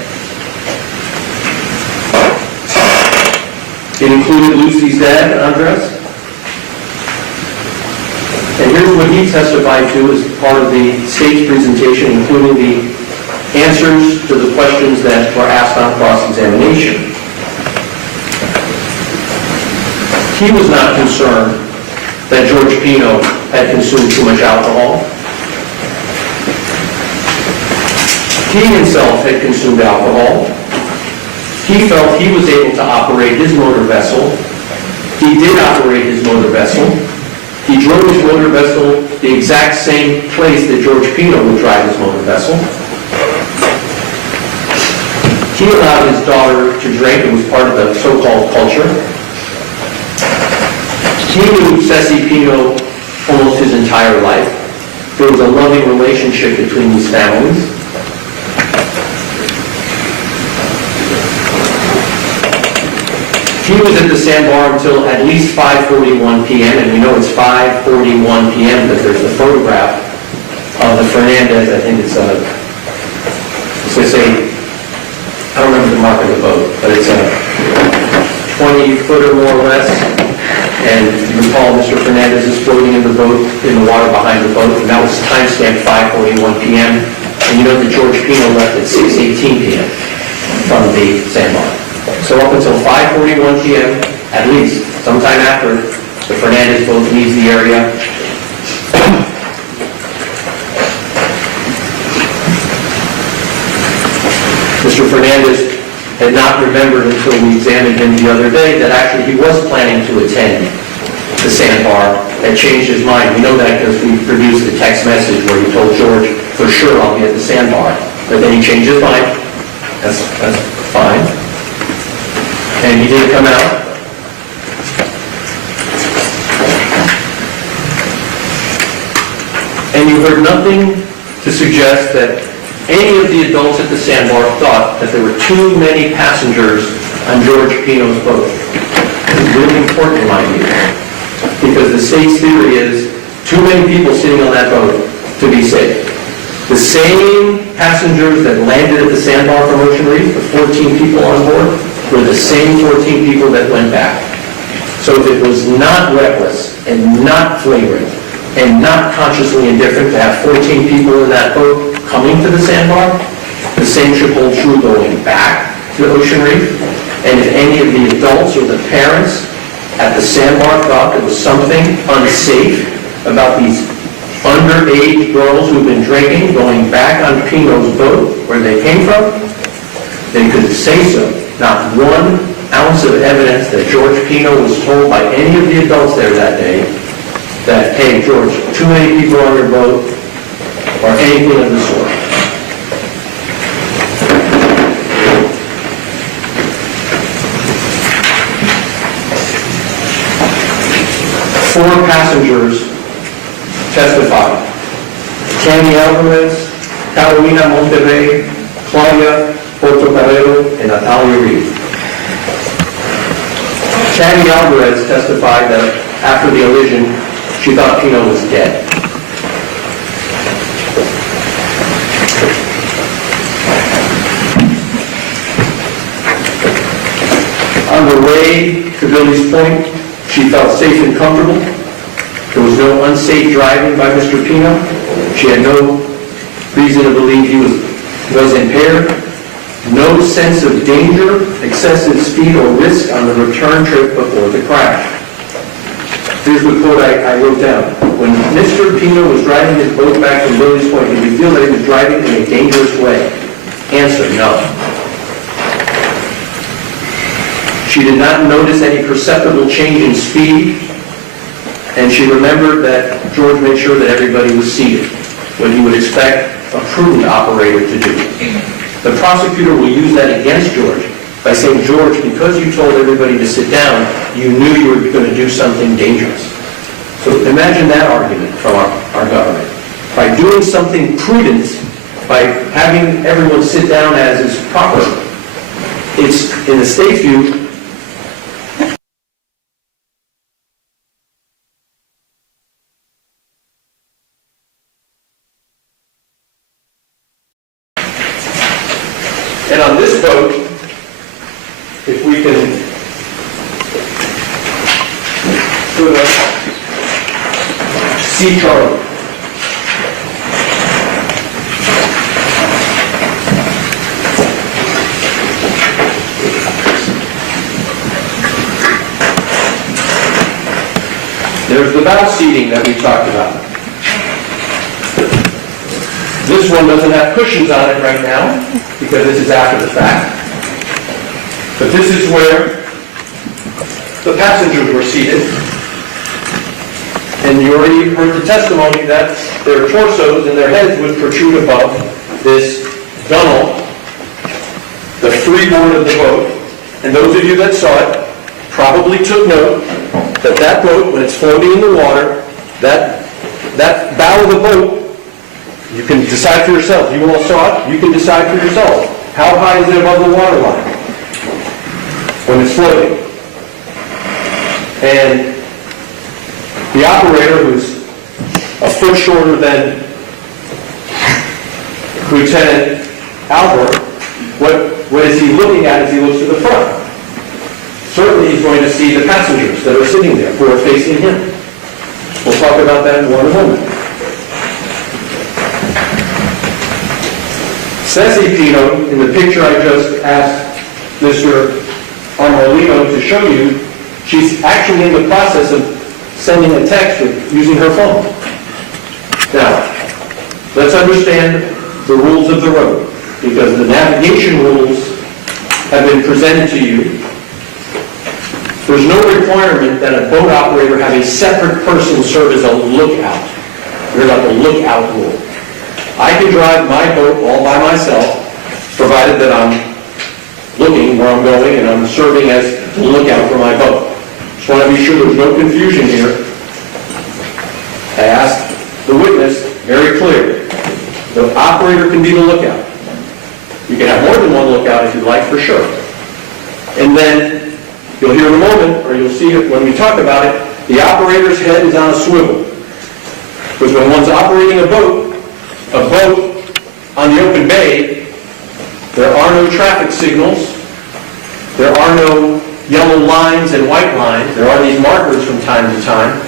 It included Lucy's dad, Andres. And here's what he testified to as part of the state's presentation, including the answers to the questions that were asked on cross-examination. He was not concerned that George Pino had consumed too much alcohol. He himself had consumed alcohol. He felt he was able to operate his motor vessel. He did operate his motor vessel. He drove his motor vessel the exact same place that George Pino would drive his motor vessel. He allowed his daughter to drink. It was part of the so-called culture. He knew Ceci Pino almost his entire life. There was a loving relationship between these families. He was at the sandbar until at least 5:41 p.m., and we know it's 5:41 p.m. because there's a photograph of the Fernandez. I think it's going to say, I don't remember the mark of the boat, but it's a 20-footer more or less. And you recall Mr. Fernandez is floating in the boat, in the water behind the boat, and that was timestamped 5:41 p.m. And you know that George Pino left at 6:18 p.m. from the sandbar. So up until 5:41 p.m., at least, sometime after, the Fernandez boat leaves the area. Mr. Fernandez had not remembered until we examined him the other day that actually he was planning to attend the sandbar, had changed his mind. We know that because we produced the text message where he told George, for sure I'll be at the sandbar. But then he changed his mind. That's fine. And he didn't come out. And you heard nothing to suggest that any of the adults at the sandbar thought that there were too many passengers on George Pino's boat. It's really important in my view, because the state's theory is too many people sitting on that boat to be safe. The same passengers that landed at the sandbar from Ocean Reef, the 14 people on board, were the same 14 people that went back. So if it was not reckless and not flagrant and not consciously indifferent to have 14 people in that boat coming to the sandbar, the same should hold true going back to Ocean Reef. And if any of the adults or the parents at the sandbar thought there was something unsafe about these underage girls who've been drinking going back on Pino's boat where they came from, they could say so. Not 1 ounce of evidence that George Pino was told by any of the adults there that day that, hey, George, too many people on your boat, or anything of the sort. Four passengers testified. Tammy Alvarez, Carolina Monterrey, Claudia Portocarrero, and Natalia Reed. Tammy Alvarez testified that after the collision, she thought Pino was dead. On the way to Billy's Point, she felt safe and comfortable. There was no unsafe driving by Mr. Pino. She had no reason to believe he was impaired. No sense of danger, excessive speed, or risk on the return trip before the crash. Here's the quote I wrote down. When Mr. Pino was driving his boat back from Billy's Point, did you feel that he was driving in a dangerous way? Answer, no. She did not notice any perceptible change in speed, and she remembered that George made sure that everybody was seated, what he would expect a prudent operator to do. The prosecutor will use that against George by saying, George, because you told everybody to sit down, you knew you were going to do something dangerous. So imagine that argument from our government. By doing something prudent, by having everyone sit down as is proper, it's, in the state's view, and on this boat, if we can put a C Charlie. There's the bow seating that we talked about. This one doesn't have cushions on it right now, because this is after the fact. But this is where the passengers were seated. And you already heard the testimony that their torsos and their heads would protrude above this gunnel, the freeboard of the boat. And those of you that saw it probably took note that that boat, when it's floating in the water, that bow of the boat, you can decide for yourself. You all saw it, you can decide for yourself. How high is it above the water line when it's floating? And the operator, who's a foot shorter than Lieutenant Albert, what is he looking at as he looks to the front? certainly he's going to see the passengers that are sitting there who are facing him. We'll talk about that more in a moment. Ceci Pino, in the picture I just asked Mr. Armolino to show you, she's actually in the process of sending a text using her phone. Now, let's understand the rules of the road, because the navigation rules have been presented to you. There's no requirement that a boat operator have a separate person serve as a lookout. There's like a lookout rule. I can drive my boat all by myself, provided that I'm looking where I'm going and I'm serving as the lookout for my boat. Just want to be sure there's no confusion here. I asked the witness very clearly. The operator can be the lookout. You can have more than one lookout if you'd like, for sure. And then you'll hear in a moment, or you'll see it when we talk about it, the operator's head is on a swivel. Because when one's operating a boat on the open bay, there are no traffic signals, there are no yellow lines and white lines, there are these markers from time to time,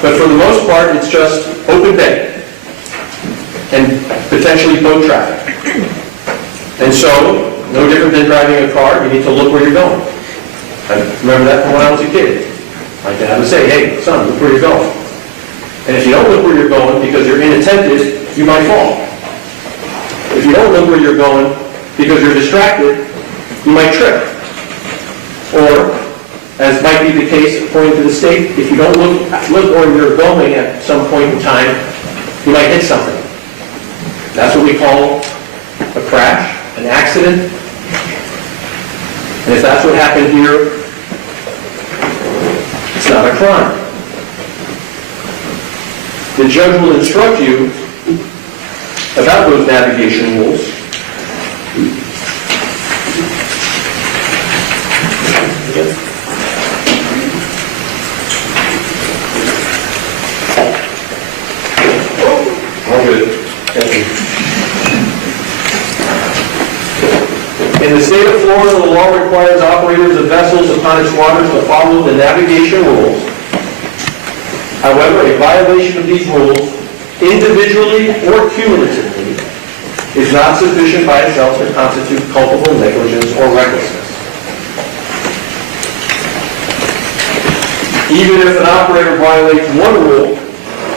but for the most part it's just open bay and potentially boat traffic. And so, no different than driving a car, you need to look where you're going. I remember that from when I was a kid. My dad would say, hey, son, look where you're going. And if you don't look where you're going because you're inattentive, you might fall. If you don't look where you're going because you're distracted, you might trip. Or, as might be the case according to the state, if you don't look where you're going at some point in time, you might hit something. That's what we call a crash, an accident. And if that's what happened here, it's not a crime. The judge will instruct you about those navigation rules. All good. Thank you. In the state of Florida, the law requires operators of vessels upon its waters to follow the navigation rules. However, a violation of these rules, individually or cumulatively, is not sufficient by itself to constitute culpable negligence or recklessness. Even if an operator violates one rule,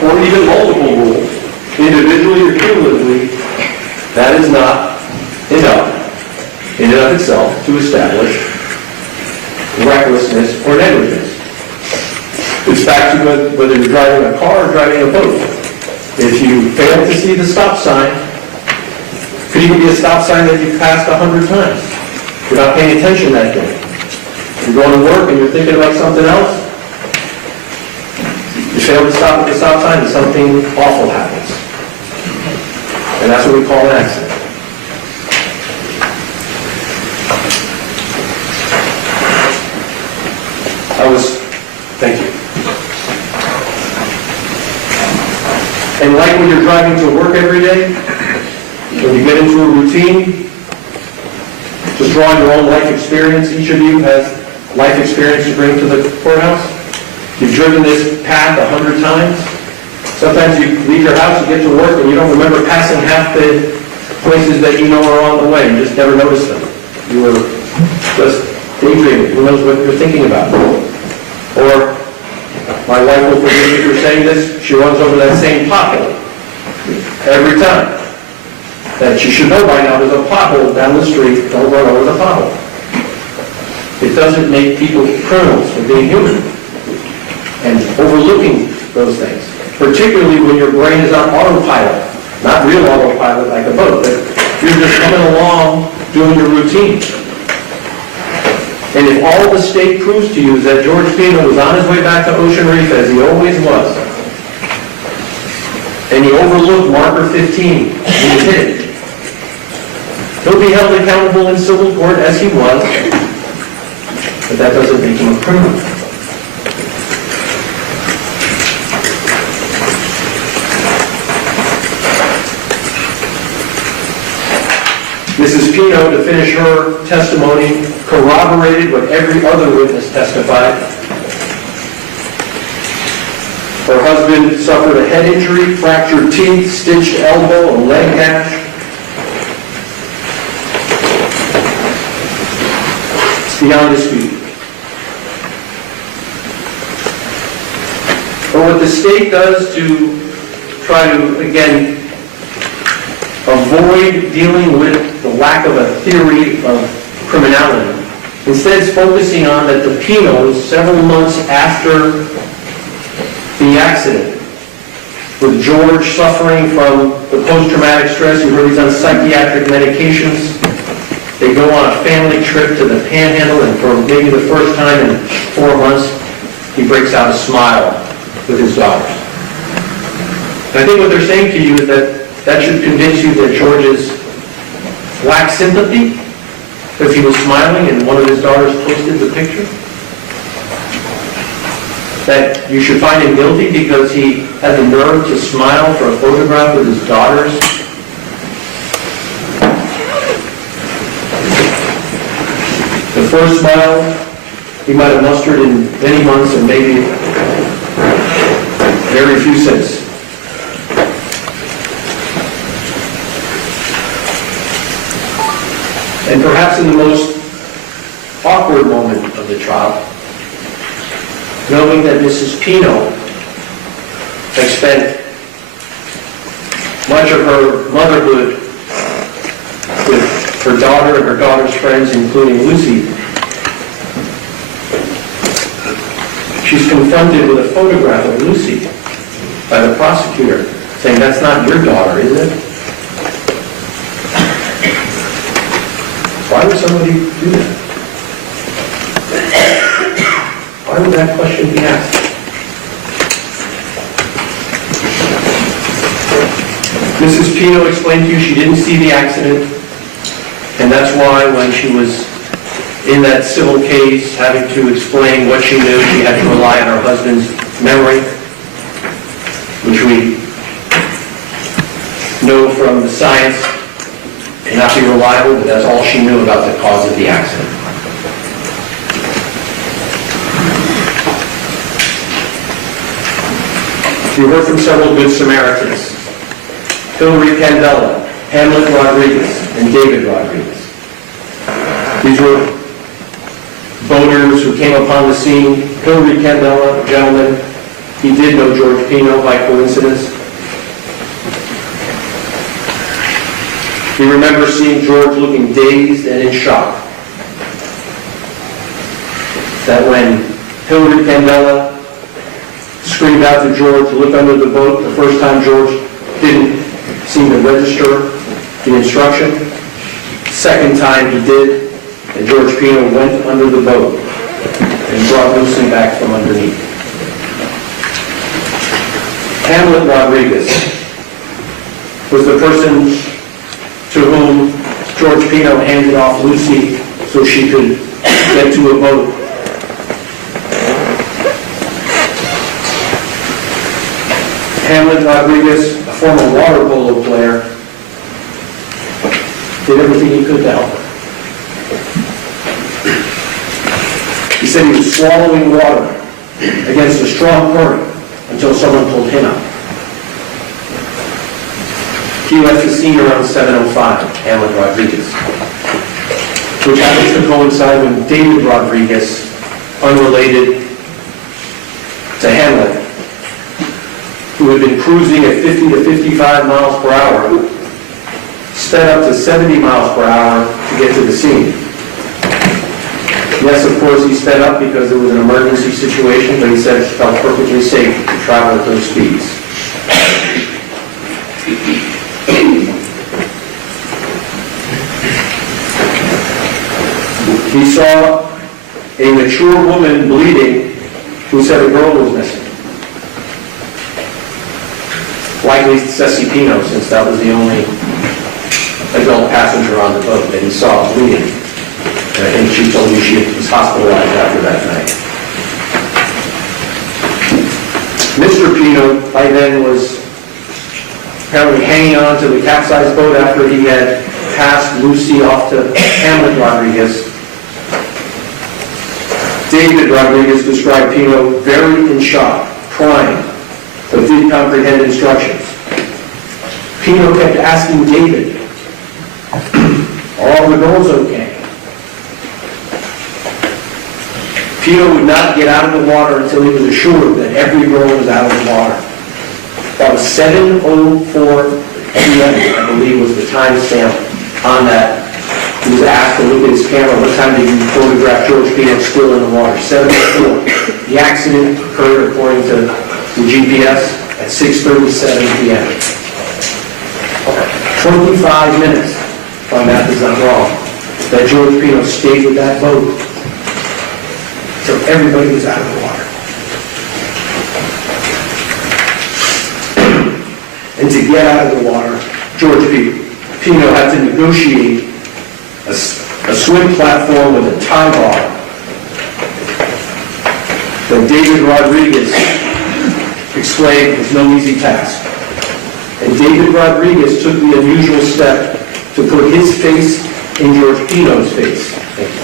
or even multiple rules, individually or cumulatively, that is not enough in and of itself to establish recklessness or negligence. It's back to whether you're driving a car or driving a boat. If you fail to see the stop sign, it could even be a stop sign that you've passed 100 times. You're not paying attention that day. You're going to work and you're thinking about something else. You fail to stop at the stop sign and something awful happens. And that's what we call an accident. Thank you. And like when you're driving to work every day, when you get into a routine, just drawing your own life experience, each of you has life experience to bring to the courthouse. You've driven this path 100 times. Sometimes you leave your house, you get to work, and you don't remember passing half the places that you know are on the way. You just never noticed them. You were just daydreaming. Who knows what you're thinking about? Or, my wife will forgive me for saying this, she runs over that same pothole every time. That she should know by now there's a pothole down the street, don't run over the pothole. It doesn't make people criminals for being human and overlooking those things. Particularly when your brain is on autopilot, not real autopilot like a boat, but you're just coming along doing your routine. And if all the state proves to you is that George Pino was on his way back to Ocean Reef, as he always was, and you overlooked marker 15, and you hit it, he'll be held accountable in civil court as he was, but that doesn't make him a criminal. Mrs. Pino, to finish her testimony, corroborated what every other witness testified. Her husband suffered a head injury, fractured teeth, stitched elbow, a leg gash. It's beyond dispute. But what the state does to try to, again, avoid dealing with the lack of a theory of criminality, instead it's focusing on that the Pinos, several months after the accident, with George suffering from the post-traumatic stress, you heard he's on psychiatric medications. They go on a family trip to the Panhandle, and for maybe the first time in 4 months, he breaks out a smile with his daughters. And I think what they're saying to you is that should convince you that George's lacked sympathy, because he was smiling and one of his daughters posted the picture. That you should find him guilty because he had the nerve to smile for a photograph with his daughters. The first smile he might have mustered in many months and maybe very few since. And perhaps in the most awkward moment of the trial, knowing that Mrs. Pino had spent much of her motherhood with her daughter and her daughter's friends, including Lucy, she's confronted with a photograph of Lucy by the prosecutor, saying, "That's not your daughter, is it?" Why would somebody do that? Why would that question be asked? Mrs. Pino explained to you she didn't see the accident, and that's why when she was in that civil case having to explain what she knew, she had to rely on her husband's memory, which we know from the science may not be reliable, but that's all she knew about the cause of the accident. We heard from several good Samaritans: Hillary Candela, Hamlet Rodriguez, and David Rodriguez. These were voters who came upon the scene. Hillary Candela, a gentleman, he did know George Pino by coincidence. He remembers seeing George looking dazed and in shock. That when Hillary Candela screamed out to George to look under the boat, the first time George didn't seem to register the instruction. Second time he did, and George Pino went under the boat and brought Lucy back from underneath. Hamlet Rodriguez was the person to whom George Pino handed off Lucy so she could get to a boat. Hamlet Rodriguez, a former water polo player, did everything he could to help her. He said he was swallowing water against a strong current until someone pulled him out. He left the scene around 7:05, Hamlet Rodriguez, which happens to coincide with David Rodriguez, unrelated to Hamlet, who had been cruising at 50 to 55 miles per hour, sped up to 70 miles per hour to get to the scene. Yes, of course, he sped up because there was an emergency situation, but he said it felt perfectly safe to travel at those speeds. He saw a mature woman bleeding who said a girl was missing. Likely Ceci Pino, since that was the only adult passenger on the boat that he saw bleeding. And I think she told me she was hospitalized after that night. Mr. Pino, by then, was apparently hanging on to the capsized boat after he had passed Lucy off to Hamlet Rodriguez. David Rodriguez described Pino very in shock, crying, but did comprehend instructions. Pino kept asking David, "Are the girls okay?" Pino would not get out of the water until he was assured that every girl was out of the water. That was 7:04 p.m., I believe was the time stamp on that. He was asked to look at his camera, what time did you photograph George Pino still in the water? 7:04. The accident occurred, according to the GPS, at 6:37 p.m. 25 minutes, if my math is not wrong, that George Pino stayed with that boat until everybody was out of the water. And to get out of the water, George Pino had to negotiate a swim platform with a tie bar that David Rodriguez explained was no easy task. And David Rodriguez took the unusual step to put his face in George Pino's face. Thank you.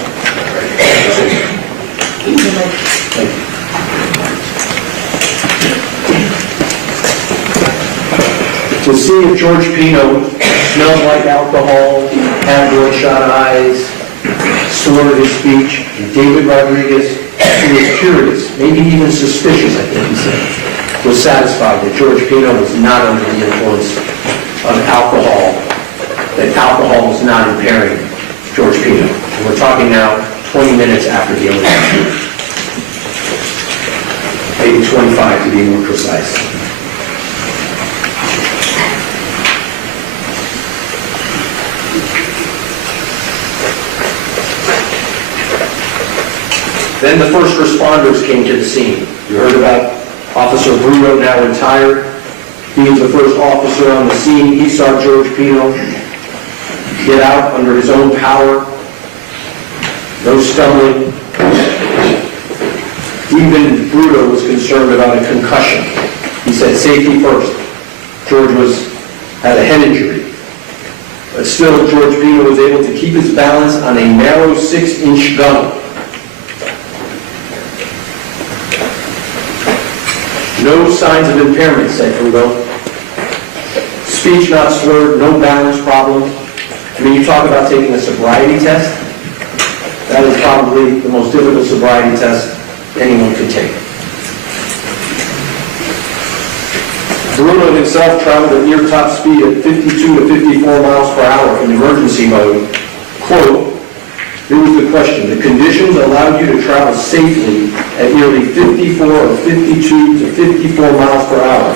To see if George Pino smelled like alcohol, had bloodshot eyes, slurred his speech, and David Rodriguez, who was curious, maybe even suspicious, I think he said, was satisfied that George Pino was not under the influence of alcohol, that alcohol was not impairing George Pino. And we're talking now 20 minutes after the election. Maybe 25 to be more precise. Then the first responders came to the scene. You heard about Officer Murdaugh, now retired. He was the first officer on the scene. He saw George Pino get out under his own power. No stumbling. Even Murdaugh was concerned about a concussion. He said safety first. George had a head injury. But still, George Pino was able to keep his balance on a narrow 6-inch gunwale. No signs of impairment, said Foolio. Speech not slurred, no balance problem. I mean, you talk about taking a sobriety test. That is probably the most difficult sobriety test anyone could take. Bruno himself traveled at near top speed at 52 to 54 miles per hour in emergency mode. Quote, here was the question: the conditions allowed you to travel safely at nearly 54 or 52 to 54 miles per hour.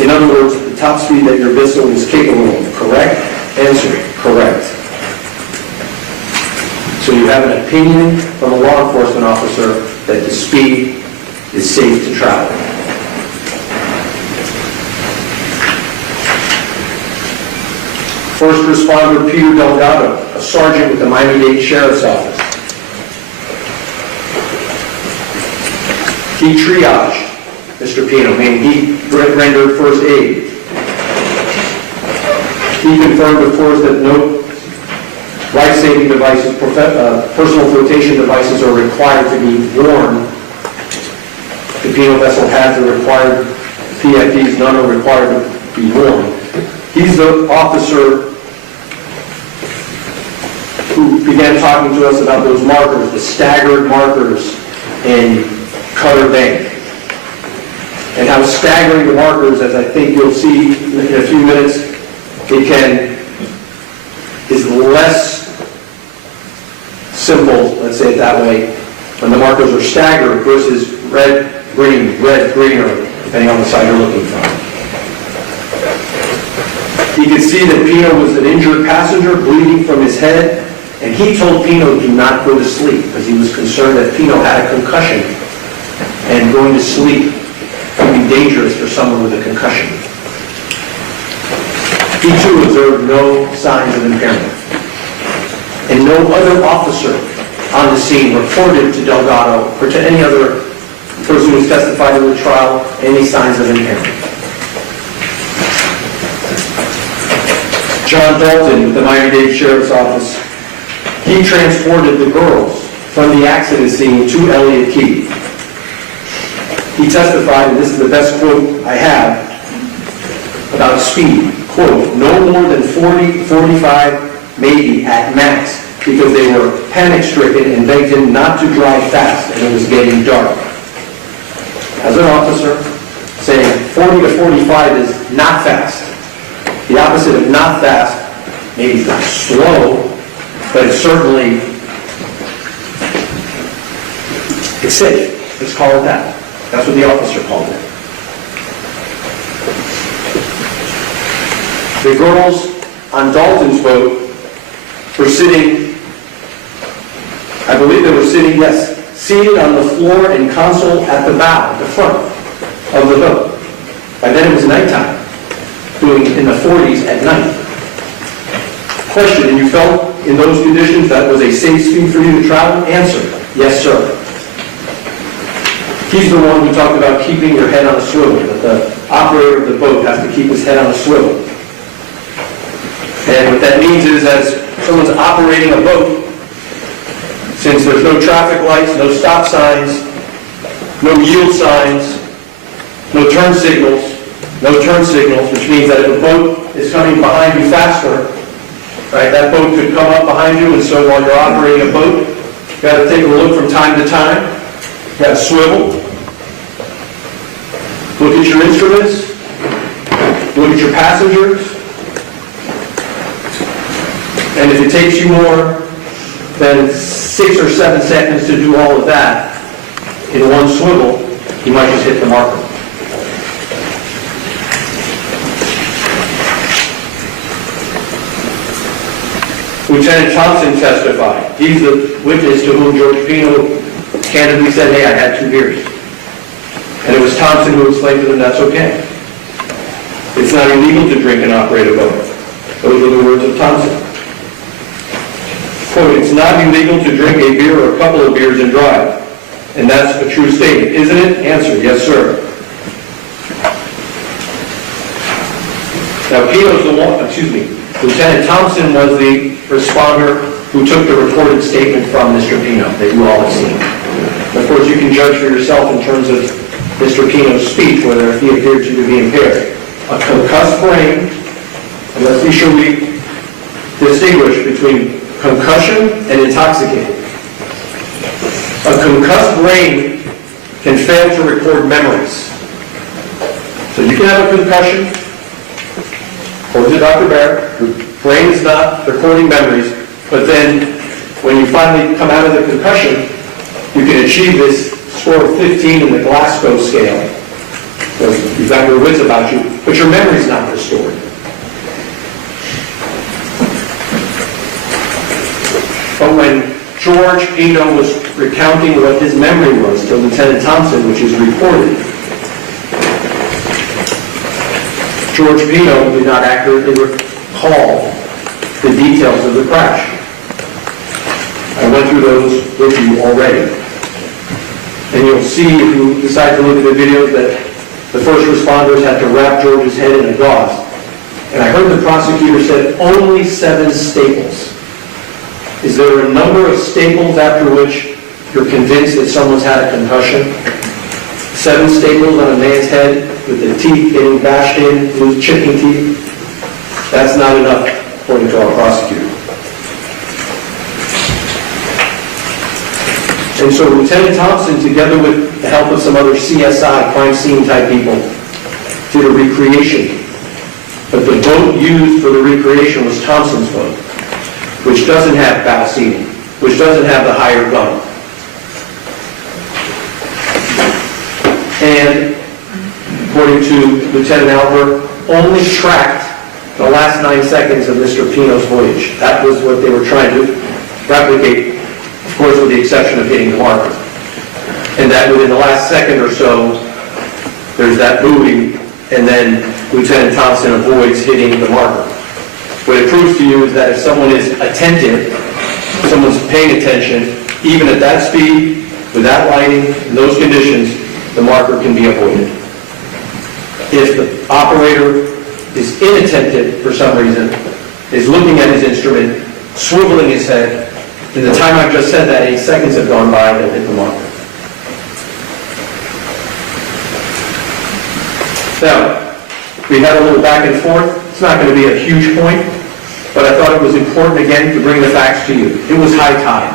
In other words, the top speed that your vessel was capable of. Correct? Answer: correct. So you have an opinion from a law enforcement officer that the speed is safe to travel. First responder Peter Delgado, a sergeant with the Miami-Dade Sheriff's Office. He triaged Mr. Pino, meaning he rendered first aid. He confirmed, of course, that no life-saving devices, personal flotation devices are required to be worn. The Pino vessel had the required PFDs, none are required to be worn. He's the officer who began talking to us about those markers, the staggered markers in Cutter Bank, and how staggering the markers, as I think you'll see in a few minutes, is less simple, let's say it that way, when the markers are staggered versus red, green, or depending on the side you're looking from. You can see that Pino was an injured passenger, bleeding from his head, and he told Pino do not go to sleep because he was concerned that Pino had a concussion, and going to sleep would be dangerous for someone with a concussion. He too observed no signs of impairment. And no other officer on the scene reported to Delgado or to any other person who was testified in the trial any signs of impairment. John Dalton with the Miami-Dade Sheriff's Office, he transported the girls from the accident scene to Elliott Key. He testified, and this is the best quote I have, about speed. Quote, no more than 40, 45, maybe at max, because they were panic-stricken and begged him not to drive fast, and it was getting dark. As an officer, saying 40 to 45 is not fast. The opposite of not fast, maybe not slow, but it's certainly, it's safe. Let's call it that. That's what the officer called it. The girls on Dalton's boat were sitting, I believe they were sitting, yes, seated on the floor and console at the bow, the front of the boat. By then it was nighttime, doing in the 40s at night. Question, and you felt in those conditions that was a safe speed for you to travel? Answer, yes, sir. He's the one who talked about keeping your head on a swivel, that the operator of the boat has to keep his head on a swivel. And what that means is as someone's operating a boat, since there's no traffic lights, no stop signs, no yield signs, no turn signals, which means that if a boat is coming behind you faster, right, that boat could come up behind you, and so while you're operating a boat, you got to take a look from time to time. You got to swivel, look at your instruments, look at your passengers, and if it takes you more than 6 or 7 seconds to do all of that in one swivel, you might just hit the marker. Lieutenant Thompson testified. He's the witness to whom George Pino candidly said, hey, I had 2 beers. And it was Thompson who explained to them that's okay. It's not illegal to drink and operate a boat. Those are the words of Thompson. Quote, it's not illegal to drink a beer or a couple of beers and drive. And that's a true statement, isn't it? Answer, yes, sir. Now, Pino's the one, Lieutenant Thompson was the responder who took the recorded statement from Mr. Pino that you all have seen. Of course, you can judge for yourself in terms of Mr. Pino's speech, whether he appeared to be impaired. A concussed brain, and let's be sure we distinguish between concussion and intoxicated. A concussed brain can fail to record memories. So you can have a concussion, according to Dr. Barrett, your brain is not recording memories, but then when you finally come out of the concussion, you can achieve this score of 15 in the Glasgow scale. So you've got your wits about you, but your memory's not restored. But when George Pino was recounting what his memory was to Lieutenant Thompson, which is reported, George Pino did not accurately recall the details of the crash. I went through those with you already. And you'll see, if you decide to look at the videos, that the first responders had to wrap George's head in a gauze. And I heard the prosecutor said only 7 staples. Is there a number of staples after which you're convinced that someone's had a concussion? 7 staples on a man's head with the teeth getting bashed in, with chipping teeth? That's not enough, according to our prosecutor. And so Lieutenant Thompson, together with the help of some other CSI, crime scene type people, did a recreation. But the boat used for the recreation was Thompson's boat, which doesn't have bow seating, which doesn't have the higher gun. And according to Lieutenant Albert, only tracked the last 9 seconds of Mr. Pino's voyage. That was what they were trying to replicate, of course, with the exception of hitting the marker. And that within the last second or so, there's that buoy, and then Lieutenant Thompson avoids hitting the marker. What it proves to you is that if someone is attentive, someone's paying attention, even at that speed, with that lighting, in those conditions, the marker can be avoided. If the operator is inattentive for some reason, is looking at his instrument, swiveling his head. In the time I've just said that, 8 seconds have gone by and hit the marker. Now, we had a little back and forth. It's not going to be a huge point, but I thought it was important again to bring the facts to you. It was high tide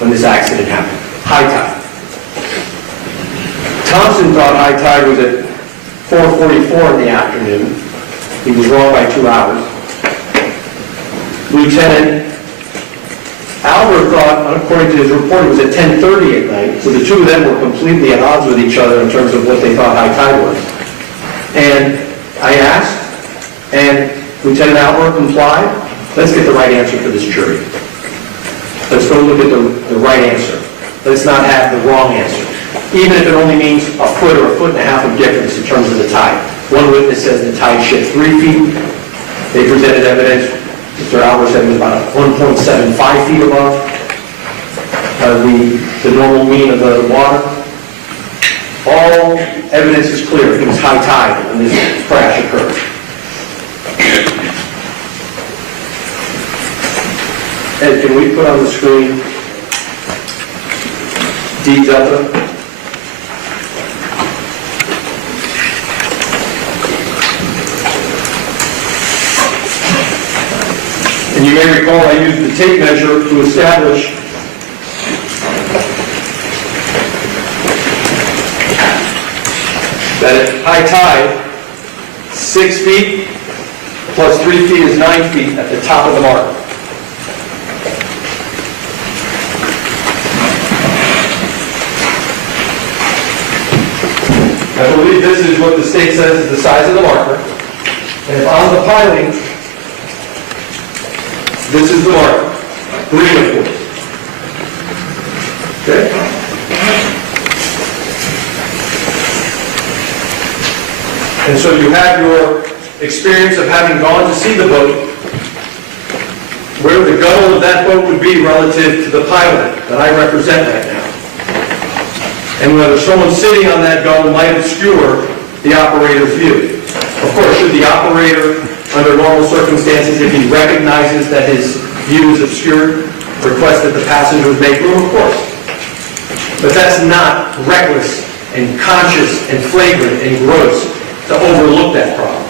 when this accident happened. High tide. Thompson thought high tide was at 4:44 in the afternoon. He was wrong by 2 hours. Lieutenant Albert thought, according to his report, it was at 10:30 at night, so the two of them were completely at odds with each other in terms of what they thought high tide was. And I asked, and Lieutenant Albert complied. Let's get the right answer for this jury. Let's go look at the right answer. Let's not have the wrong answer, even if it only means a foot or a foot and a half of difference in terms of the tide. One witness says the tide shifted 3 feet. They presented evidence. Mr. Albert said it was about 1.75 feet above the normal mean of the water. All evidence is clear. It was high tide when this crash occurred. Ed, can we put on the screen D delta? And you may recall I used the tape measure to establish that at high tide, 6 feet plus 3 feet is 9 feet at the top of the mark. I believe this is what the state says is the size of the marker. And if on the piling, this is the marker. 3 of course. Okay? And so you have your experience of having gone to see the boat, where the gunnel of that boat would be relative to the pilot that I represent right now. And whether someone sitting on that gunnel might obscure the operator's view. Of course, should the operator, under normal circumstances, if he recognizes that his view is obscured, request that the passengers make room? Of course. But that's not reckless and conscious and flagrant and gross to overlook that problem.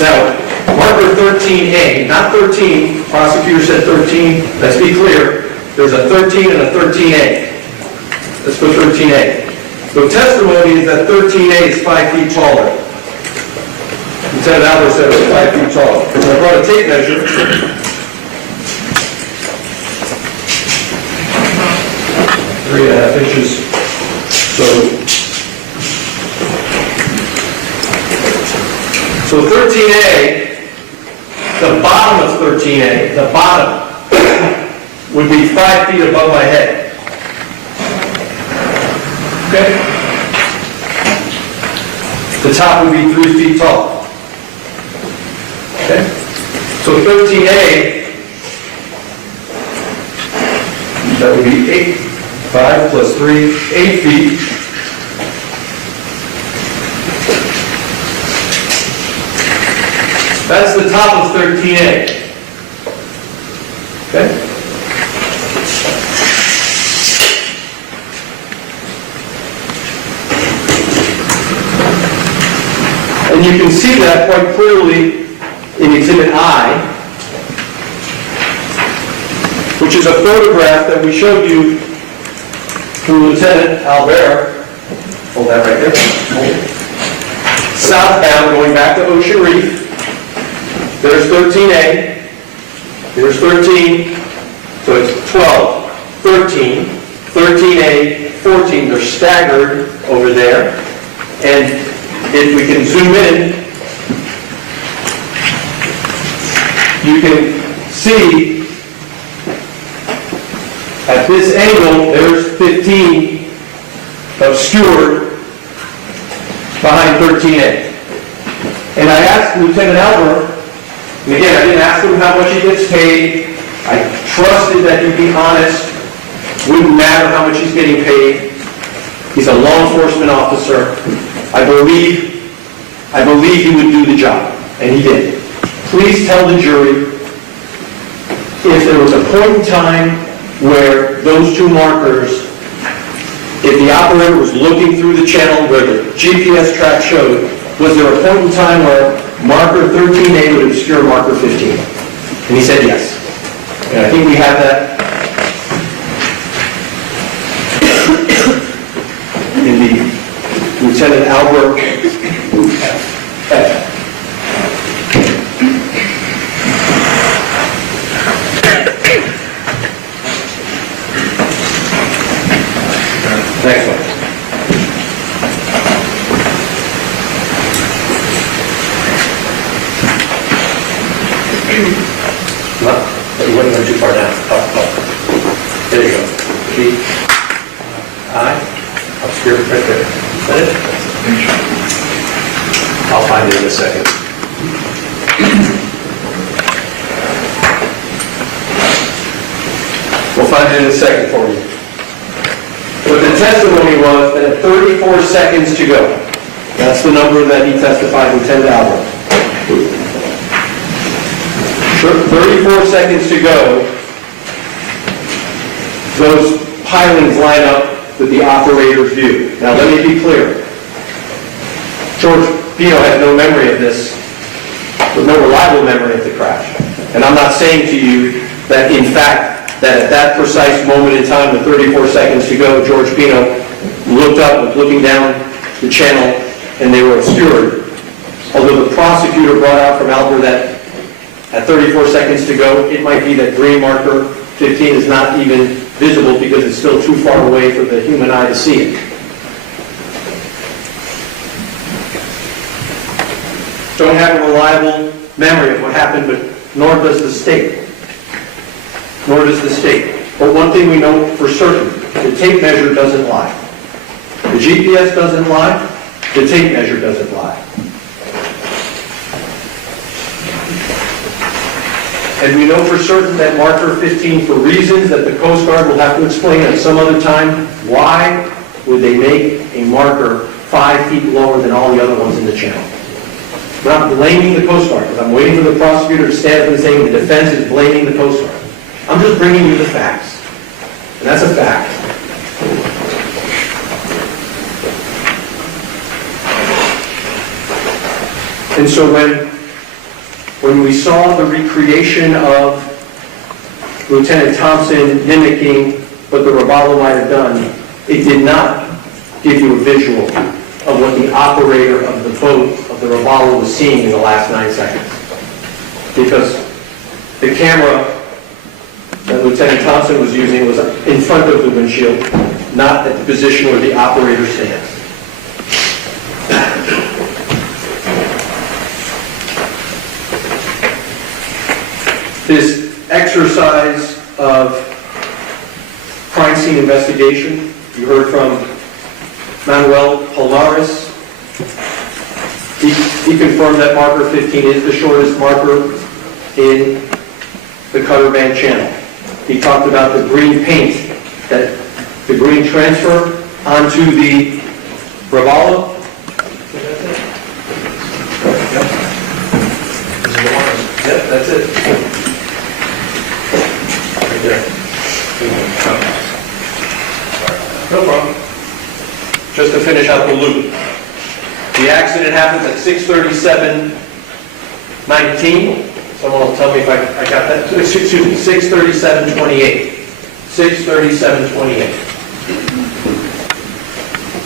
Now, marker 13A, not 13, prosecutor said 13, let's be clear, there's a 13 and a 13A. Let's put 13A. The testimony is that 13A is 5 feet taller. Lieutenant Albert said it was 5 feet tall. So I brought a tape measure. Three and a half inches. So 13A, the bottom of 13A, the bottom, would be 5 feet above my head. Okay? The top would be 3 feet tall. Okay? So 13A, that would be 8, 5 plus 3, 8 feet. That's the top of 13A. Okay? And you can see that quite clearly in Exhibit I, which is a photograph that we showed you through Lieutenant Albert. Hold that right there. Southbound, going back to Ocean Reef. There's 13A. There's 13. So it's 12, 13, 13A, 14. They're staggered over there. And if we can zoom in, you can see at this angle, there's 15 obscured behind 13A. And I asked Lieutenant Albert, and again, I didn't ask him how much he gets paid. I trusted that he'd be honest. Wouldn't matter how much he's getting paid. He's a law enforcement officer. I believe he would do the job, and he did. please tell the jury if there was a point in time where those two markers, if the operator was looking through the channel where the GPS track showed, was there a point in time where marker 13A would obscure marker 15? And he said yes. And I think we have that in the Lieutenant Albert F. Next one. You went too far down. Up. There you go. B. I. Obscure right there. Is that it? I'll find it in a second. We'll find it in a second for you. But the testimony was that at 34 seconds to go, that's the number that he testified, Lieutenant Albert. 34 seconds to go, those pilings line up with the operator's view. Now let me be clear. George Pino has no memory of this, with no reliable memory of the crash. And I'm not saying to you that in fact, that at that precise moment in time, the 34 seconds to go, George Pino looked up, was looking down the channel, and they were obscured. Although the prosecutor brought out from Albert that at 34 seconds to go, it might be that green marker 15 is not even visible because it's still too far away for the human eye to see it. Don't have a reliable memory of what happened, but nor does the state. Nor does the state. But one thing we know for certain, the tape measure doesn't lie. The GPS doesn't lie, the tape measure doesn't lie. And we know for certain that marker 15, for reasons that the Coast Guard will have to explain at some other time, why would they make a marker 5 feet lower than all the other ones in the channel? I'm not blaming the Coast Guard, because I'm waiting for the prosecutor to stand up and say the defense is blaming the Coast Guard. I'm just bringing you the facts. And that's a fact. And so when we saw the recreation of Lieutenant Thompson mimicking what the Robalo might have done, it did not give you a visual of what the operator of the boat of the Robalo was seeing in the last 9 seconds. Because the camera that Lieutenant Thompson was using was in front of the windshield, not at the position where the operator stands. This exercise of crime scene investigation, you heard from Manuel Palmares. He confirmed that marker 15 is the shortest marker in the Cutter Band channel. He talked about the green paint, that the green transfer onto the Robalo. Yep, that's it. Right there. No problem. Just to finish out the loop. The accident happens at 6:37:19. Someone will tell me if I got that. Excuse me, 6:37:28. 6:37:28.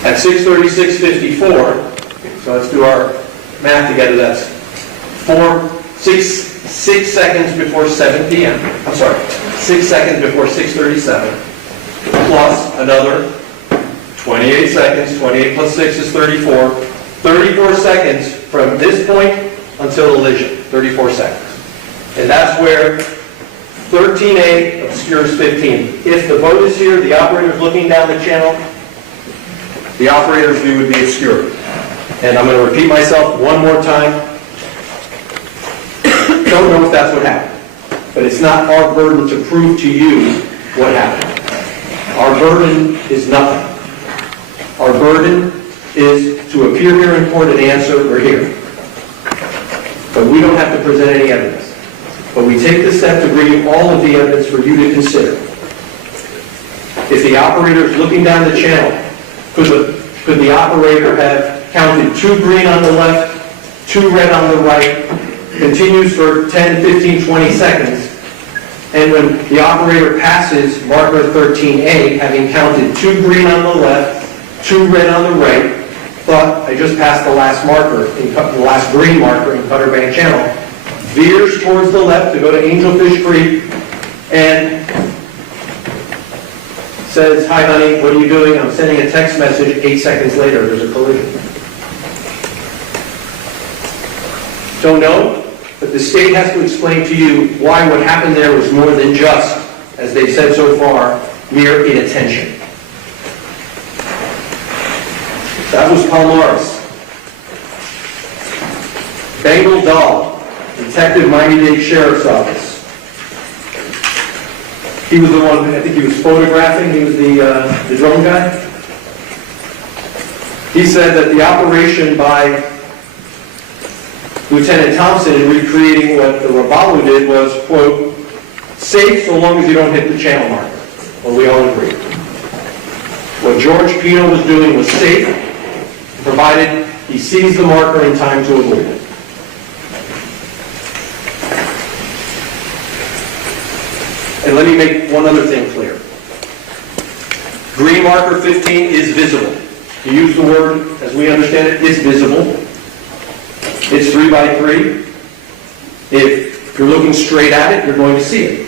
At 6:36:54, so let's do our math together, that's 6 seconds before 7 p.m. I'm sorry, 6 seconds before 6:37, plus another 28 seconds. 28 plus 6 is 34. 34 seconds from this point until elision. 34 seconds. And that's where 13A obscures 15. If the boat is here, the operator is looking down the channel, the operator's view would be obscured. And I'm going to repeat myself one more time. Don't know if that's what happened. But it's not our burden to prove to you what happened. Our burden is nothing. Our burden is to appear here in court and answer, we're here. but we don't have to present any evidence. But we take the step to bring you all of the evidence for you to consider. If the operator is looking down the channel, could the operator have counted 2 green on the left, 2 red on the right, continues for 10, 15, 20 seconds, and when the operator passes marker 13A, having counted 2 green on the left, 2 red on the right, thought I just passed the last marker, the last green marker in Cutter Bank Channel, veers towards the left to go to Angelfish Creek, and says, "Hi honey, what are you doing?" I'm sending a text message. 8 seconds later, there's a collision. Don't know, but the state has to explain to you why what happened there was more than just, as they've said so far, mere inattention. That was Palmaris. Bengal Dahl, Detective Miami-Dade Sheriff's Office. He was the one, I think he was photographing, he was the drone guy. He said that the operation by Lieutenant Thompson in recreating what the Robalo did was, quote, safe so long as you don't hit the channel marker. Well, we all agree. What George Pino was doing was safe, provided he sees the marker in time to avoid it. And let me make one other thing clear. Green marker 15 is visible. To use the word as we understand it, it's visible. It's 3 by 3. If you're looking straight at it, you're going to see it.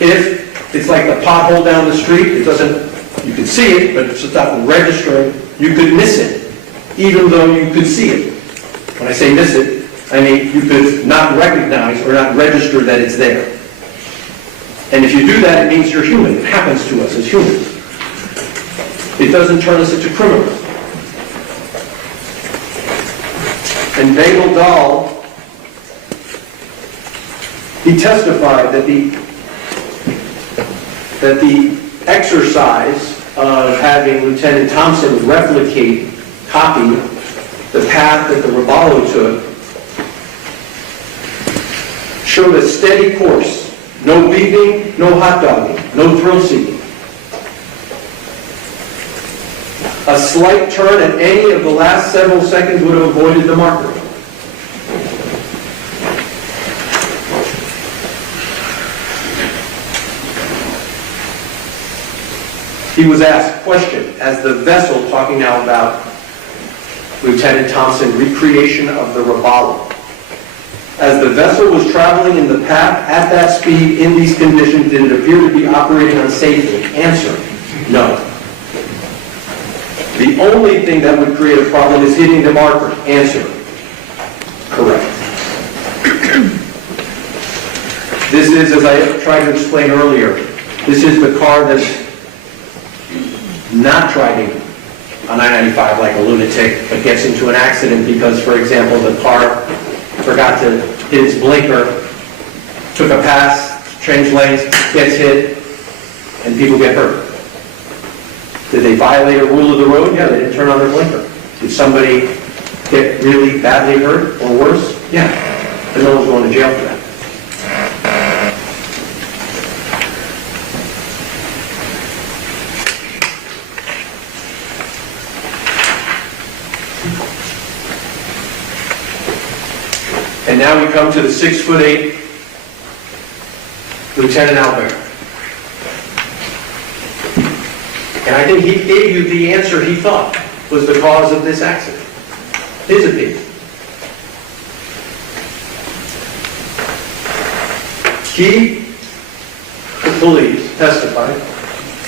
If it's like the pothole down the street, it doesn't, you can see it, but it's just not registering, you could miss it, even though you could see it. When I say miss it, I mean you could not recognize or not register that it's there. And if you do that, it means you're human. It happens to us as humans. It doesn't turn us into criminals. And Bengal Dahl, he testified that the exercise of having Lieutenant Thompson copy the path that the Robalo took showed a steady course. No beeping, no hot dogging, no thrill seeking. A slight turn at any of the last several seconds would have avoided the marker. He was asked, question, as the vessel, talking now about Lieutenant Thompson, recreation of the Robalo. As the vessel was traveling in the path at that speed in these conditions, did it appear to be operating unsafely? Answer, no. The only thing that would create a problem is hitting the marker. Answer, correct. This is, as I tried to explain earlier, this is the car that's not driving on I-95 like a lunatic, but gets into an accident because, for example, the car forgot to hit its blinker, took a pass, changed lanes, gets hit, and people get hurt. Did they violate a rule of the road? Yeah, they didn't turn on their blinker. Did somebody get really badly hurt or worse? Yeah, but no one's going to jail for that. And now we come to the 6'8" Lieutenant Albert. And I think he gave you the answer he thought was the cause of this accident. His opinion. He, the police, testified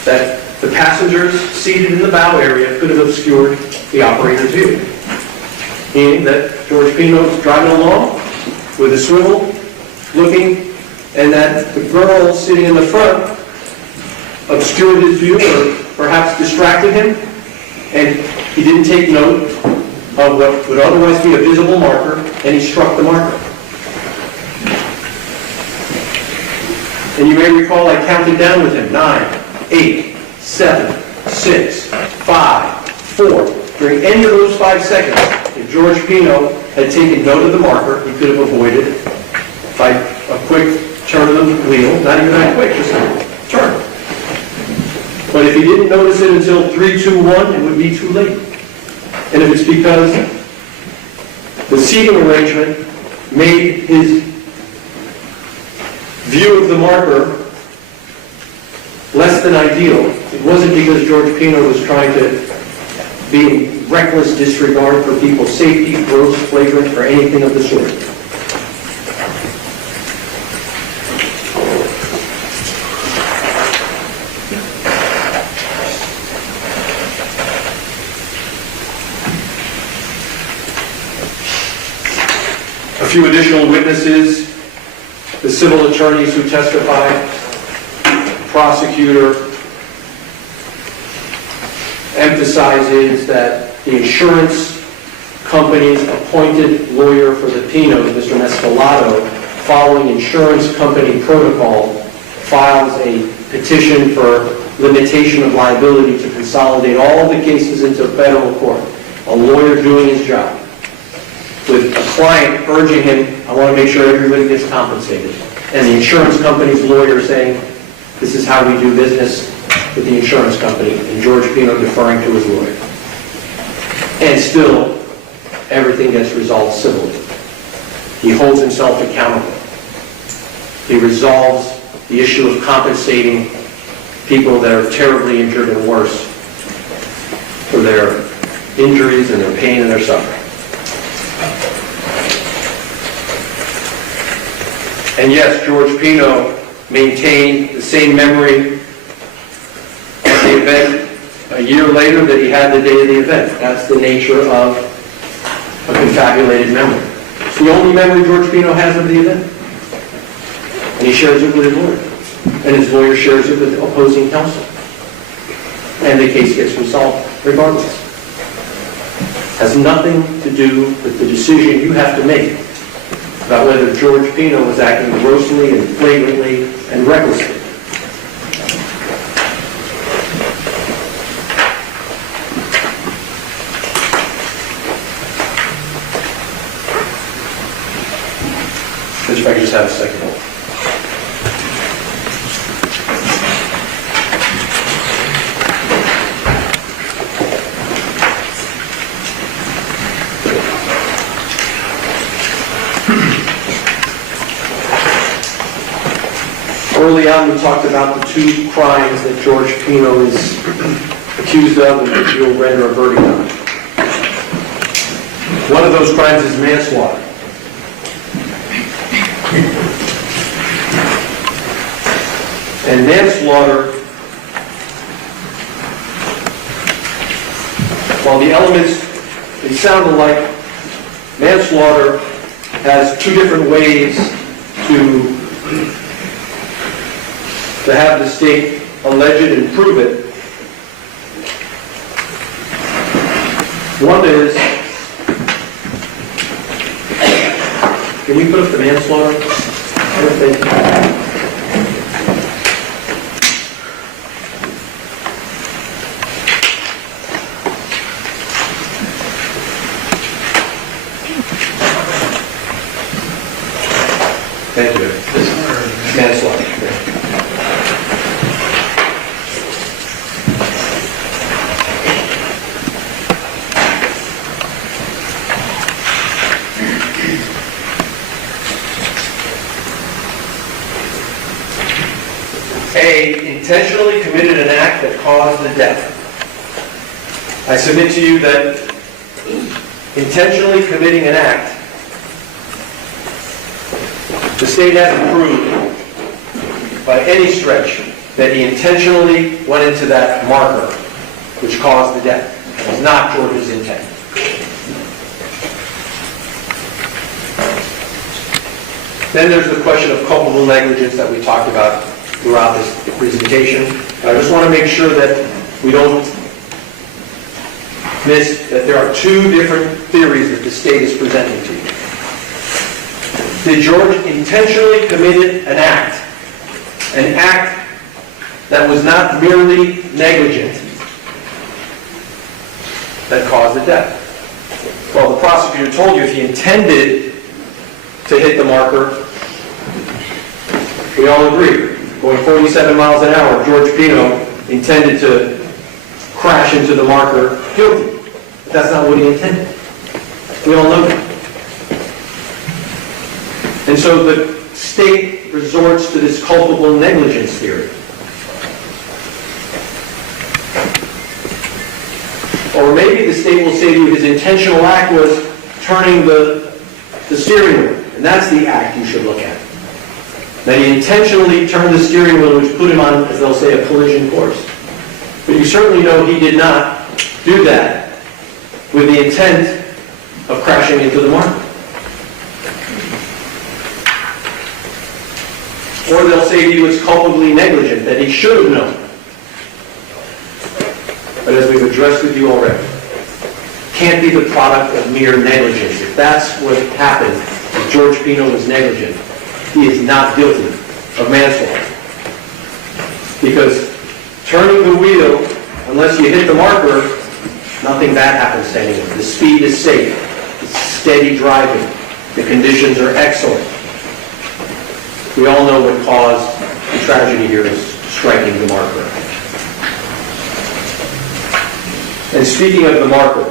that the passengers seated in the bow area could have obscured the operator's view. Meaning that George Pino was driving along with a swivel, looking, and that the girl sitting in the front obscured his view or perhaps distracted him, and he didn't take note of what would otherwise be a visible marker, and he struck the marker. And you may recall I counted down with him, 9, 8, 7, 6, 5, 4. During any of those 5 seconds, if George Pino had taken note of the marker, he could have avoided it by a quick turn of the wheel, not even that quick, just a turn. But if he didn't notice it until 3, 2, 1, it would be too late. And if it's because the seating arrangement made his view of the marker less than ideal, it wasn't because George Pino was trying to be in reckless disregard for people's safety, gross, flagrant, or anything of the sort. A few additional witnesses, the civil attorneys who testified, prosecutor emphasizes that the insurance company's appointed lawyer for the Pinos, Mr. Mescalado, following insurance company protocol, files a petition for limitation of liability to consolidate all the cases into federal court. A lawyer doing his job, with a client urging him, I want to make sure everybody gets compensated. And the insurance company's lawyer saying, this is how we do business with the insurance company, and George Pino deferring to his lawyer. And still, everything gets resolved civilly. He holds himself accountable. He resolves the issue of compensating people that are terribly injured and worse for their injuries and their pain and their suffering. And yes, George Pino maintained the same memory of the event a year later that he had the day of the event. That's the nature of a confabulated memory. It's the only memory George Pino has of the event. And he shares it with his lawyer. And his lawyer shares it with the opposing counsel. And the case gets resolved regardless. Has nothing to do with the decision you have to make about whether George Pino was acting grossly and flagrantly and recklessly. If I could just have a second. Early on, we talked about the two crimes that George Pino is accused of and that you'll render a verdict on. One of those crimes is manslaughter. And manslaughter, while the elements, they sound alike, manslaughter has two different ways to have the state allege it and prove it. One is, can we put up the manslaughter? Thank you. Thank you. Manslaughter. A, intentionally committed an act that caused the death. I submit to you that intentionally committing an act, the state hasn't proved by any stretch that he intentionally went into that marker which caused the death. It was not George's intent. Then there's the question of culpable negligence that we talked about throughout this presentation. I just want to make sure that we don't miss that there are two different theories that the state is presenting to you. Did George intentionally commit an act that was not merely negligent, that caused the death? Well, the prosecutor told you if he intended to hit the marker, we all agree. Going 47 miles an hour, George Pino intended to crash into the marker, guilty. But that's not what he intended. We all know that. And so the state resorts to this culpable negligence theory. Or maybe the state will say to you his intentional act was turning the steering wheel. And that's the act you should look at. That he intentionally turned the steering wheel, which put him on, as they'll say, a collision course. But you certainly know he did not do that with the intent of crashing into the marker. Or they'll say he was culpably negligent, that he should have known. But as we've addressed with you already, can't be the product of mere negligence. If that's what happened, if George Pino was negligent, he is not guilty of manslaughter. Because turning the wheel, unless you hit the marker, nothing bad happens to anyone. The speed is safe. It's steady driving. The conditions are excellent. We all know what caused the tragedy here is striking the marker. And speaking of the marker,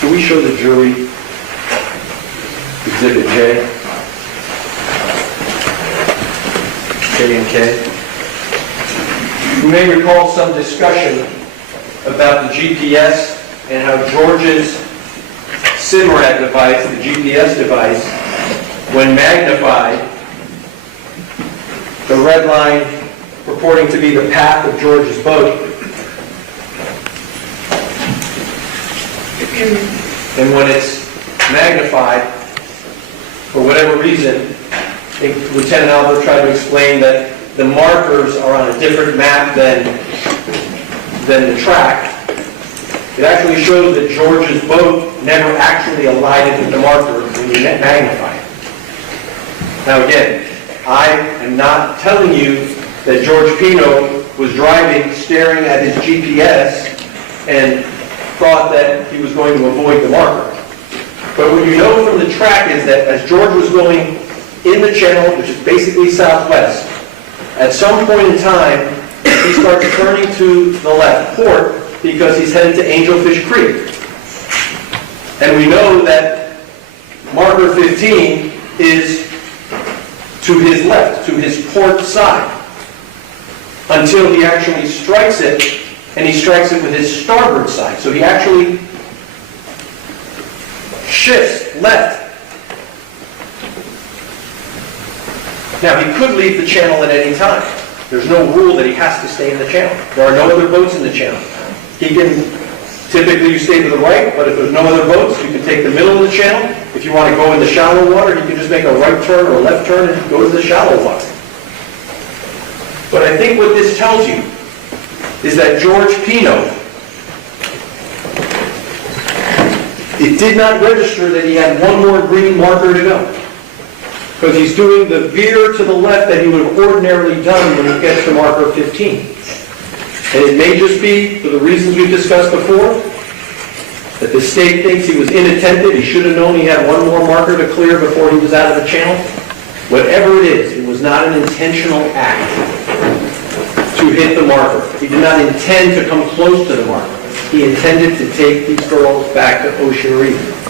can we show the jury Exhibit J? K and K. You may recall some discussion about the GPS and how George's SIMRAD device, the GPS device, when magnified, the red line purporting to be the path of George's boat, and when it's magnified, for whatever reason, I think Lieutenant Albert tried to explain that the markers are on a different map than the track. It actually shows that George's boat never actually alighted with the marker when you magnify it. Now again, I am not telling you that George Pino was driving, staring at his GPS, and thought that he was going to avoid the marker. But what you know from the track is that as George was going in the channel, which is basically southwest, at some point in time, he starts turning to the left port because he's headed to Angelfish Creek. And we know that marker 15 is to his left, to his port side, until he actually strikes it, and he strikes it with his starboard side. So he actually shifts left. Now, he could leave the channel at any time. There's no rule that he has to stay in the channel. There are no other boats in the channel. He can, typically you stay to the right, but if there's no other boats, you can take the middle of the channel. If you want to go in the shallow water, you can just make a right turn or a left turn and go to the shallow water. But I think what this tells you is that George Pino, it did not register that he had one more green marker to go. Because he's doing the veer to the left that he would have ordinarily done when he gets to marker 15. And it may just be, for the reasons we've discussed before, that the state thinks he was inattentive, he should have known he had one more marker to clear before he was out of the channel. Whatever it is, it was not an intentional act to hit the marker. He did not intend to come close to the marker. He intended to take these girls back to Ocean Reef.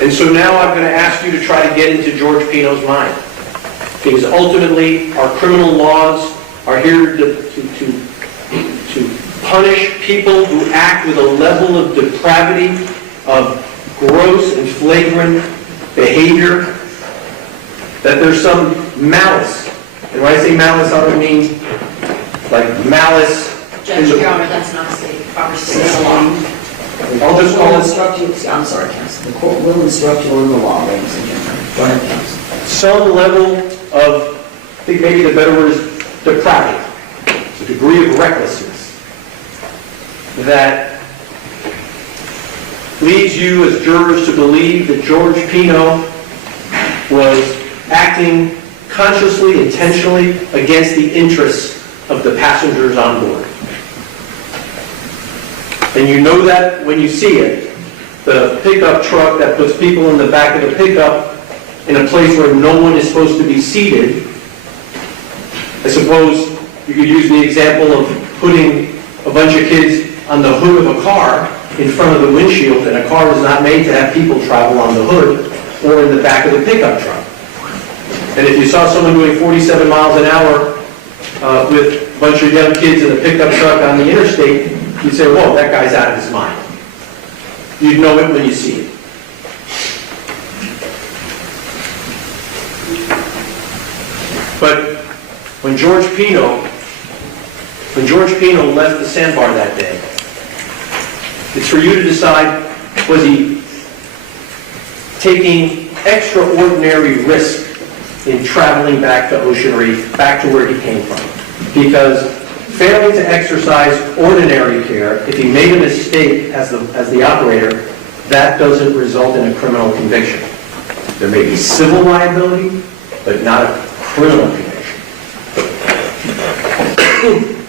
And so now I'm going to ask you to try to get into George Pino's mind. Because ultimately, our criminal laws are here to punish people who act with a level of depravity, of gross and flagrant behavior, that there's some malice. And when I say malice, I don't mean like malice. Judge, Your Honor, that's not a state, proper state law. I'll just call it. I'm sorry, counsel. The court will instruct you on the law, ladies and gentlemen. Go ahead, counsel. Some level of, I think maybe the better word is depravity. It's a degree of recklessness that leads you as jurors to believe that George Pino was acting consciously, intentionally against the interests of the passengers on board. And you know that when you see it. The pickup truck that puts people in the back of the pickup in a place where no one is supposed to be seated. I suppose you could use the example of putting a bunch of kids on the hood of a car in front of the windshield, and a car was not made to have people travel on the hood or in the back of the pickup truck. And if you saw someone doing 47 miles an hour with a bunch of young kids in a pickup truck on the interstate, you'd say, whoa, that guy's out of his mind. You'd know it when you see it. But when George Pino left the sandbar that day, it's for you to decide, was he taking extraordinary risk in traveling back to Ocean Reef, back to where he came from? Because failing to exercise ordinary care, if he made a mistake as the operator, that doesn't result in a criminal conviction. There may be civil liability, but not a criminal conviction.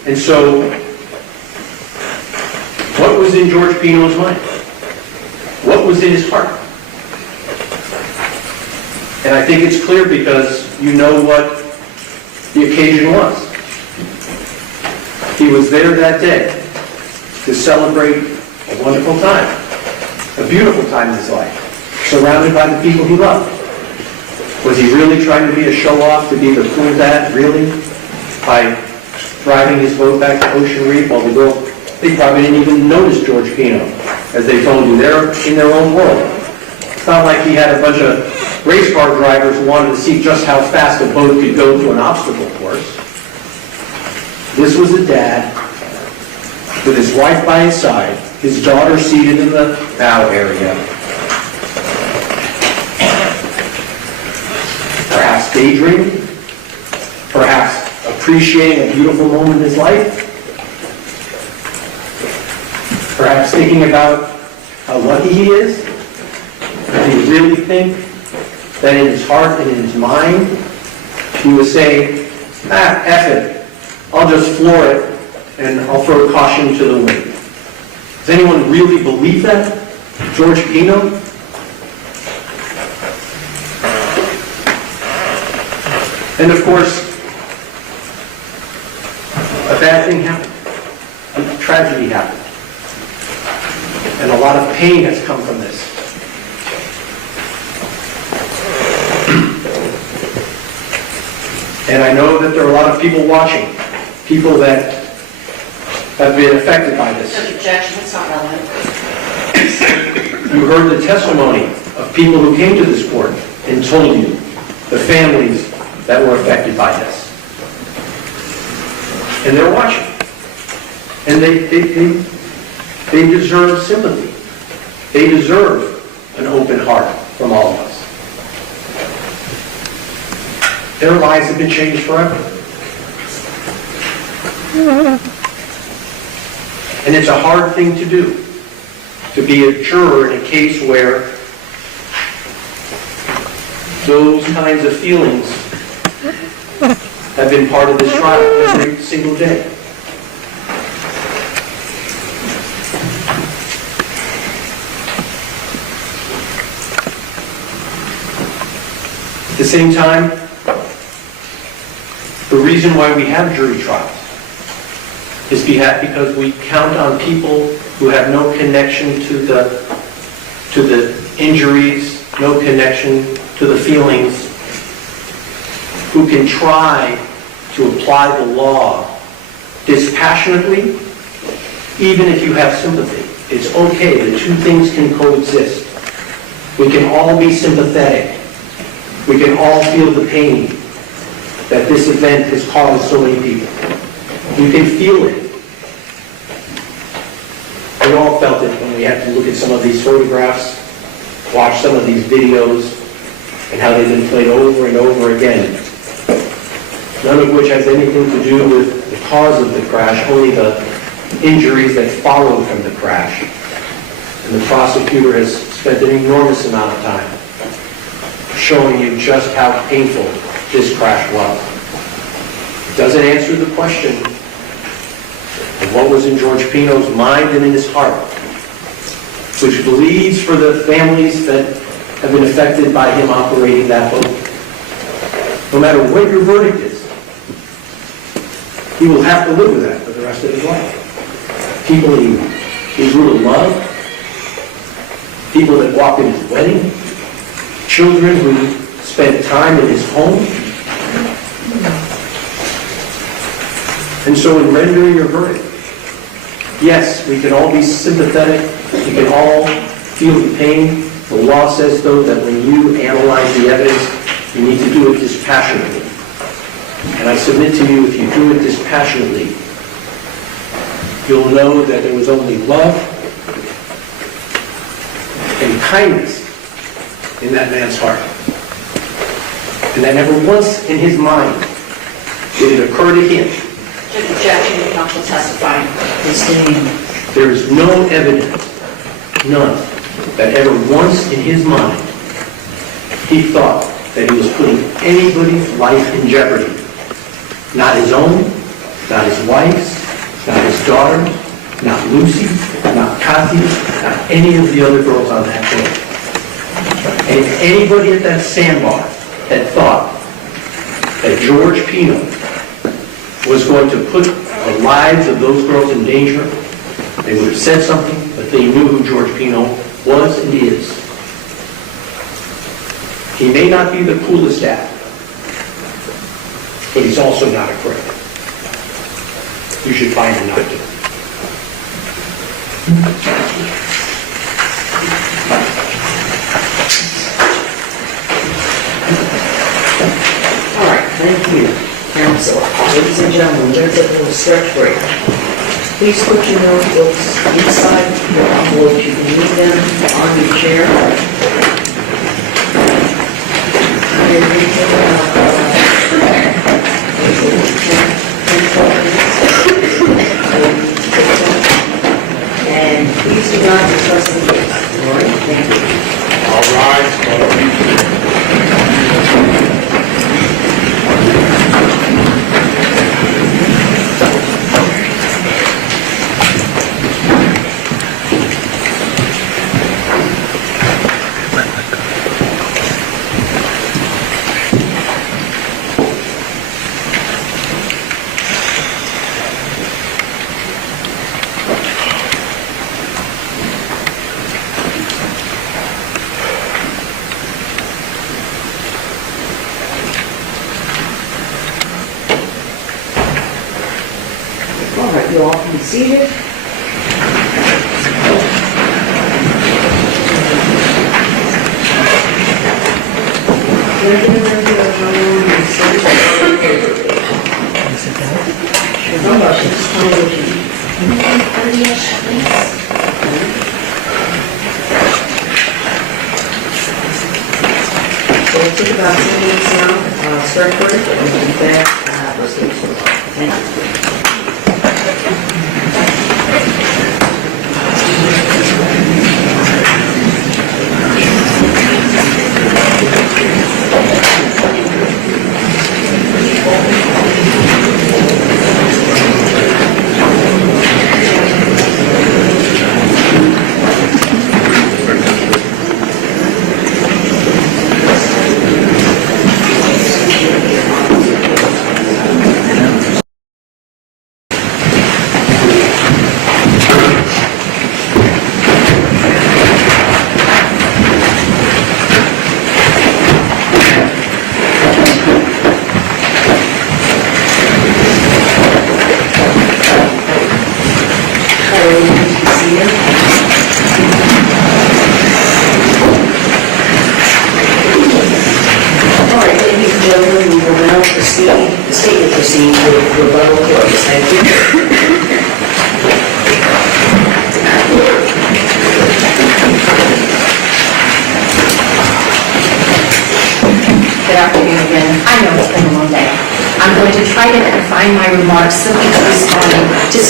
And so, what was in George Pino's mind? What was in his heart? And I think it's clear because you know what the occasion was. He was there that day to celebrate a wonderful time, a beautiful time in his life, surrounded by the people he loved. Was he really trying to be a show-off, to be the cool dad, really? By driving his boat back to Ocean Reef while the girl, they probably didn't even notice George Pino. As they told you, they're in their own world. It's not like he had a bunch of race car drivers who wanted to see just how fast a boat could go through an obstacle course. This was a dad with his wife by his side, his daughter seated in the bow area. Perhaps daydreaming, perhaps appreciating a beautiful moment in his life, perhaps thinking about how lucky he is. Does he really think that in his heart and in his mind he was saying, F it, I'll just floor it and I'll throw caution to the wind? Does anyone really believe that? George Pino? And of course, a bad thing happened. A tragedy happened. And a lot of pain has come from this. And I know that there are a lot of people watching, people that have been affected by this. Objection, it's not relevant. You heard the testimony of people who came to this court and told you the families that were affected by this. And they're watching. And they deserve sympathy. They deserve an open heart from all of us. Their lives have been changed forever. And it's a hard thing to do, to be a juror in a case where those kinds of feelings have been part of this trial every single day. At the same time, the reason why we have jury trials is because we count on people who have no connection to the injuries, no connection to the feelings, who can try to apply the law dispassionately, even if you have sympathy. It's okay, the two things can coexist. We can all be sympathetic. We can all feel the pain that this event has caused so many people. You can feel it. We all felt it when we had to look at some of these photographs, watch some of these videos, and how they've been played over and over again. None of which has anything to do with the cause of the crash, only the injuries that followed from the crash. And the prosecutor has spent an enormous amount of time showing you just how painful this crash was. It doesn't answer the question of what was in George Pino's mind and in his heart, which bleeds for the families that have been affected by him operating that boat. No matter what your verdict is, he will have to live with that for the rest of his life. People he grew to love, people that walked in his wedding, children who spent time in his home. And so in rendering your verdict, yes, we can all be sympathetic, we can all feel the pain. The law says, though, that when you analyze the evidence, you need to do it dispassionately. And I submit to you, if you do it dispassionately, you'll know that there was only love and kindness in that man's heart. And that never once in his mind did it occur to him. Objection, counsel testifying. There is no evidence, none, that ever once in his mind he thought that he was putting anybody's life in jeopardy. Not his own, not his wife's, not his daughter's, not Lucy, not Kathy, not any of the other girls on that boat. And if anybody at that sandbar had thought that George Pino was going to put the lives of those girls in danger, they would have said something, but they knew who George Pino was and is. He may not be the coolest act, but he's also not a crook. You should find him not to. All right, thank you, counsel. Ladies and gentlemen, there's a little stretch break. Please put your notebooks inside your envelope. You can leave them on your chair. And please do not discuss the case. All right, thank you. All right. All right, you all can be seated. So we'll take about 10 minutes now, start for it, and we'll be back, thank you.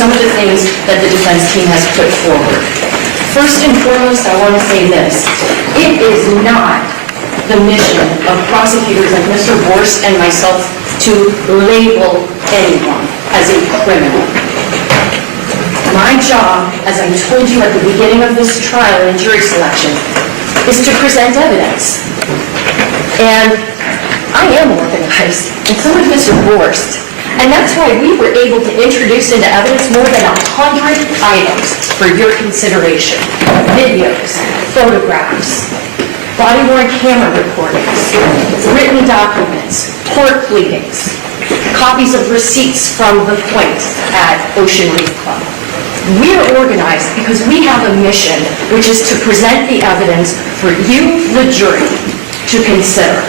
Some of the things that the defense team has put forward. First and foremost, I want to say this. It is not the mission of prosecutors like Mr. Borst and myself to label anyone as a criminal. My job, as I told you at the beginning of this trial and jury selection, is to present evidence. And I am organized, and so is Mr. Borst. And that's why we were able to introduce into evidence more than 100 items for your consideration. Videos, photographs, body-worn camera recordings, written documents, court pleadings, copies of receipts from the point at Ocean Reef Club. We're organized because we have a mission, which is to present the evidence for you, the jury, to consider.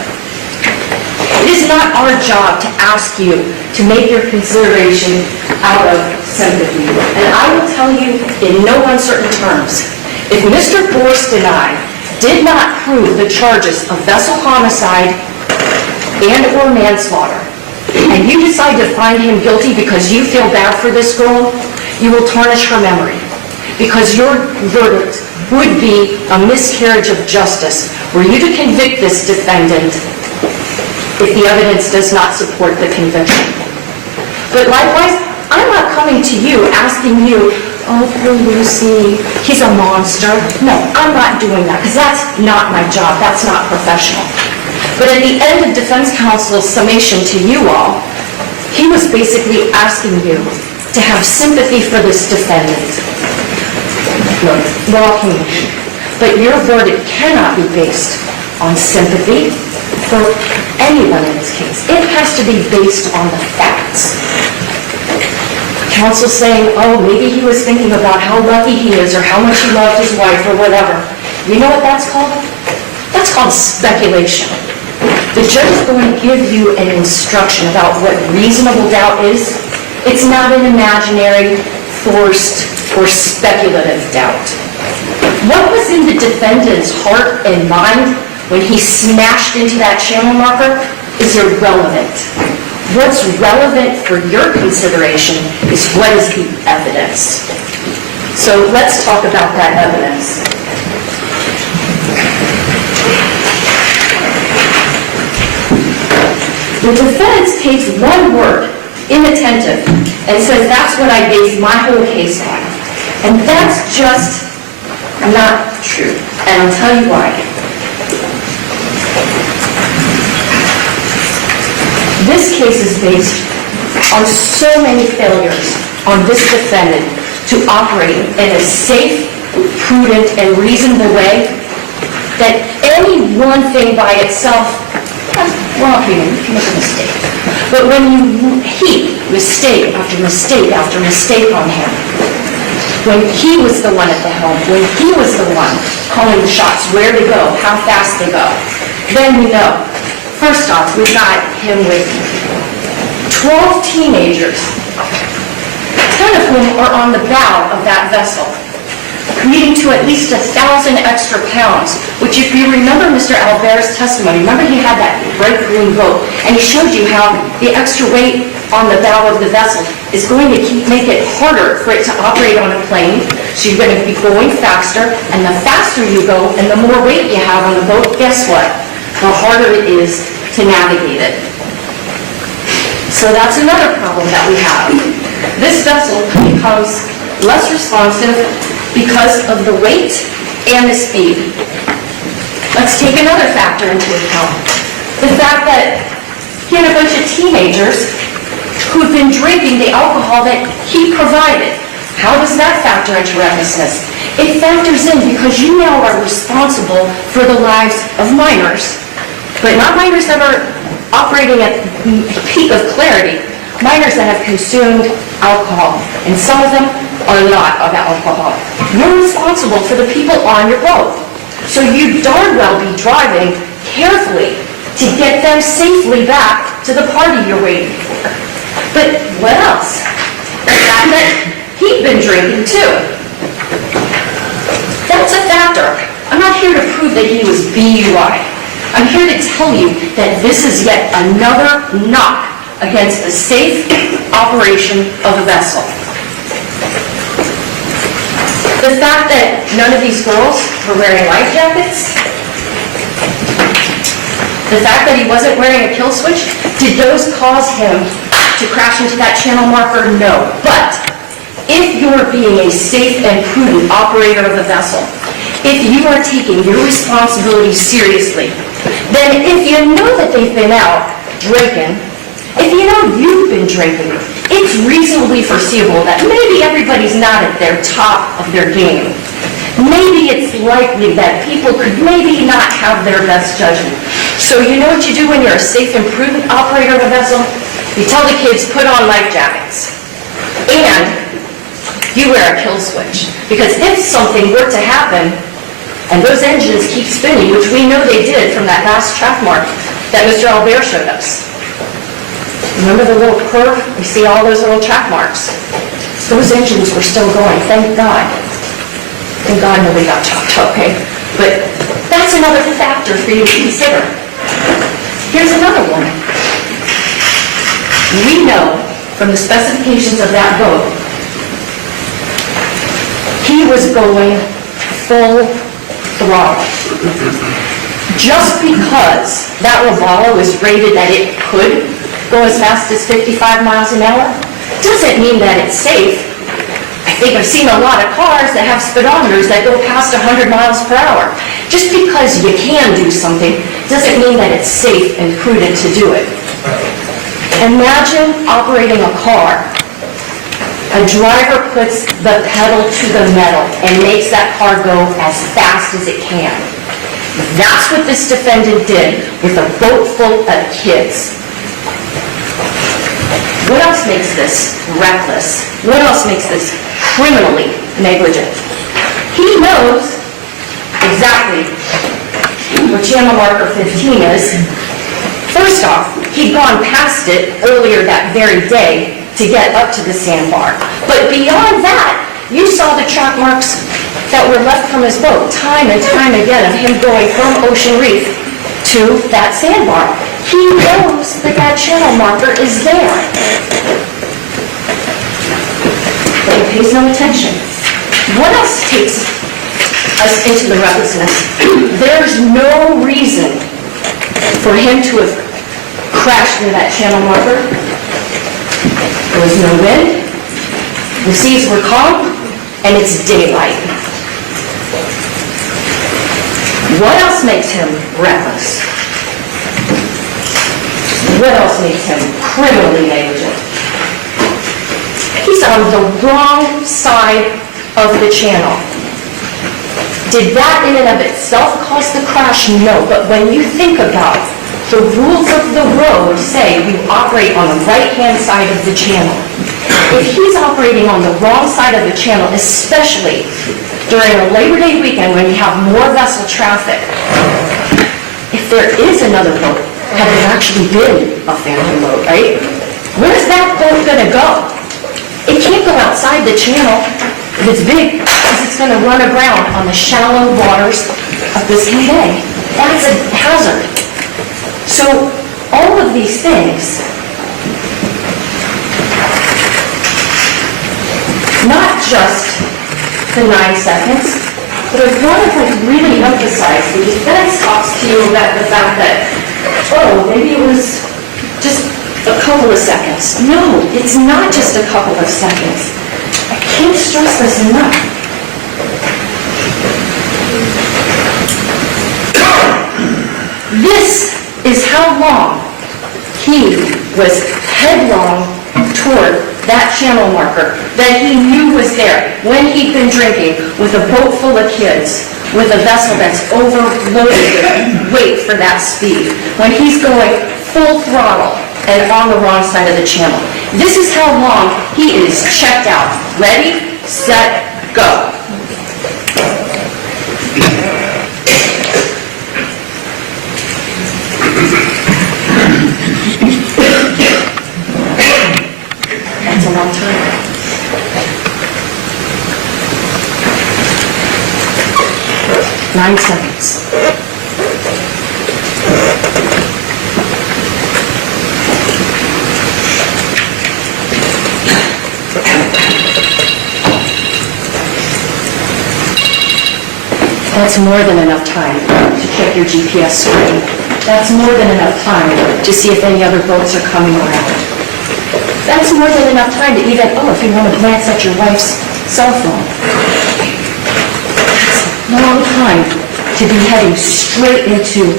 It is not our job to ask you to make your consideration out of sympathy. And I will tell you in no uncertain terms, if Mr. Borst and I did not prove the charges of vessel homicide and or manslaughter, and you decide to find him guilty because you feel bad for this girl, you will tarnish her memory. Because your verdict would be a miscarriage of justice were you to convict this defendant if the evidence does not support the conviction. But likewise, I'm not coming to you asking you, oh, poor Lucy, he's a monster. No, I'm not doing that because that's not my job. That's not professional. But at the end of defense counsel's summation to you all, he was basically asking you to have sympathy for this defendant. Welcome. But your verdict cannot be based on sympathy for anyone in this case. It has to be based on the facts. Counsel saying, oh, maybe he was thinking about how lucky he is or how much he loved his wife or whatever. You know what that's called? That's called speculation. The judge is going to give you an instruction about what reasonable doubt is. It's not an imaginary, forced, or speculative doubt. What was in the defendant's heart and mind when he smashed into that channel marker is irrelevant. What's relevant for your consideration is what is the evidence. So let's talk about that evidence. The defense takes one word, inattentive, and says that's what I based my whole case on. And that's just not true. And I'll tell you why. This case is based on so many failures on this defendant to operate in a safe, prudent, and reasonable way that any one thing by itself, well, human, you can make a mistake. But when you heap mistake after mistake after mistake on him, when he was the one at the helm, when he was the one calling the shots, where to go, how fast to go, then we know. First off, we got him with 12 teenagers, 10 of whom are on the bow of that vessel, leading to at least 1,000 extra pounds, which if you remember Mr. Albert's testimony, remember he had that bright green boat, and he showed you how the extra weight on the bow of the vessel is going to make it harder for it to operate on a plane, so you're going to be going faster, and the faster you go and the more weight you have on the boat, guess what? The harder it is to navigate it. So that's another problem that we have. This vessel becomes less responsive because of the weight and the speed. Let's take another factor into account. The fact that he had a bunch of teenagers who've been drinking the alcohol that he provided. How does that factor into recklessness? It factors in because you now are responsible for the lives of minors, but not minors that are operating at peak of clarity, minors that have consumed alcohol, and some of them are not of alcohol. You're responsible for the people on your boat. So you darn well be driving carefully to get them safely back to the party you're waiting for. But what else? The fact that he'd been drinking too. That's a factor. I'm not here to prove that he was BUI. I'm here to tell you that this is yet another knock against the safe operation of a vessel. The fact that none of these girls were wearing life jackets, The fact that he wasn't wearing a kill switch, did those cause him to crash into that channel marker? No. But if you're being a safe and prudent operator of a vessel, if you are taking your responsibilities seriously, then if you know that they've been out drinking, if you know you've been drinking, it's reasonably foreseeable that maybe everybody's not at their top of their game. Maybe it's likely that people could maybe not have their best judgment. So you know what you do when you're a safe and prudent operator of a vessel? You tell the kids, put on life jackets. And you wear a kill switch. Because if something were to happen, and those engines keep spinning, which we know they did from that last track mark that Mr. Albert showed us. Remember the little curve? You see all those little track marks. Those engines were still going, thank God. Thank God nobody got chopped up, okay? But that's another factor for you to consider. Here's another one. We know from the specifications of that boat, he was going full throttle. Just because that Robalo was rated that it could go as fast as 55 miles an hour, doesn't mean that it's safe. I think I've seen a lot of cars that have speedometers that go past 100 miles per hour. Just because you can do something doesn't mean that it's safe and prudent to do it. Imagine operating a car. A driver puts the pedal to the metal and makes that car go as fast as it can. That's what this defendant did with a boat full of kids. What else makes this reckless? What else makes this criminally negligent? He knows exactly where channel marker 15 is. First off, he'd gone past it earlier that very day to get up to the sandbar. But beyond that, you saw the track marks that were left from his boat time and time again of him going from Ocean Reef to that sandbar. He knows that that channel marker is there. But he pays no attention. What else takes us into the recklessness? There's no reason for him to have crashed into that channel marker. There was no wind, the seas were calm, and it's daylight. What else makes him reckless? What else makes him criminally negligent? He's on the wrong side of the channel. Did that in and of itself cause the crash? No, but when you think about the rules of the road say you operate on the right-hand side of the channel. If he's operating on the wrong side of the channel, especially during a Labor Day weekend when you have more vessel traffic, if there is another boat, had it actually been a family boat, right? Where's that boat gonna go? It can't go outside the channel if it's big, because it's gonna run aground on the shallow waters of this bay. That's a hazard. So all of these things, not just the 9 seconds, but I want to really emphasize, the defense talks to you about the fact that, oh, maybe it was just a couple of seconds. No, it's not just a couple of seconds. I can't stress this enough. This is how long he was headlong toward that channel marker that he knew was there when he'd been drinking with a boat full of kids, with a vessel that's overloaded with weight for that speed, when he's going full throttle and on the wrong side of the channel. This is how long he is checked out. Ready, set, go. That's a long time. Nine seconds. That's more than enough time to check your GPS screen. That's more than enough time to see if any other boats are coming around. That's more than enough time to even, if you want to glance at your wife's cell phone. That's a long time to be heading straight into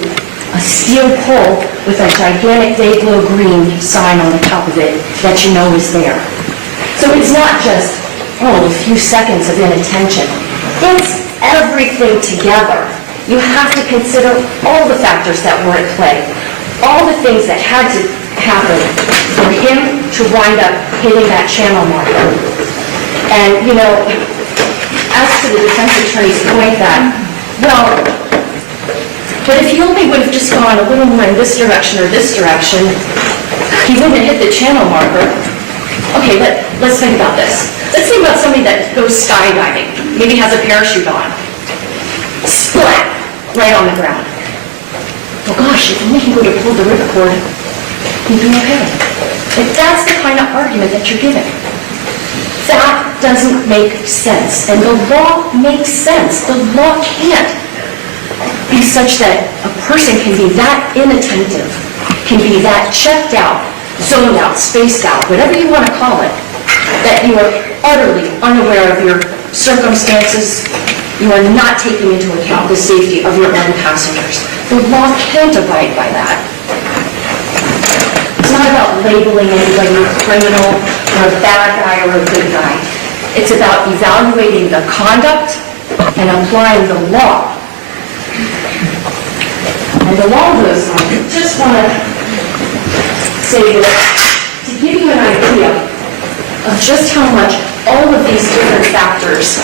a steel pole with a gigantic Dayglow green sign on the top of it that you know is there. So it's not just, a few seconds of inattention. It's everything together. You have to consider all the factors that were at play, all the things that had to happen for him to wind up hitting that channel marker. And, as to the defense attorney's point that, but if he only would have just gone a little more in this direction or this direction, he wouldn't have hit the channel marker. Okay, let's think about this. Let's think about somebody that goes skydiving, maybe has a parachute on. Splat! Right on the ground. Well, gosh, if only he would have pulled the ripcord, he'd be okay. If that's the kind of argument that you're giving, that doesn't make sense. And the law makes sense. The law can't be such that a person can be that inattentive, can be that checked out, zoned out, spaced out, whatever you want to call it, that you are utterly unaware of your circumstances. You are not taking into account the safety of your own passengers. The law can't abide by that. It's not about labeling anybody a criminal or a bad guy or a good guy. It's about evaluating the conduct and applying the law. And along those lines, I just want to say that to give you an idea of just how much all of these different factors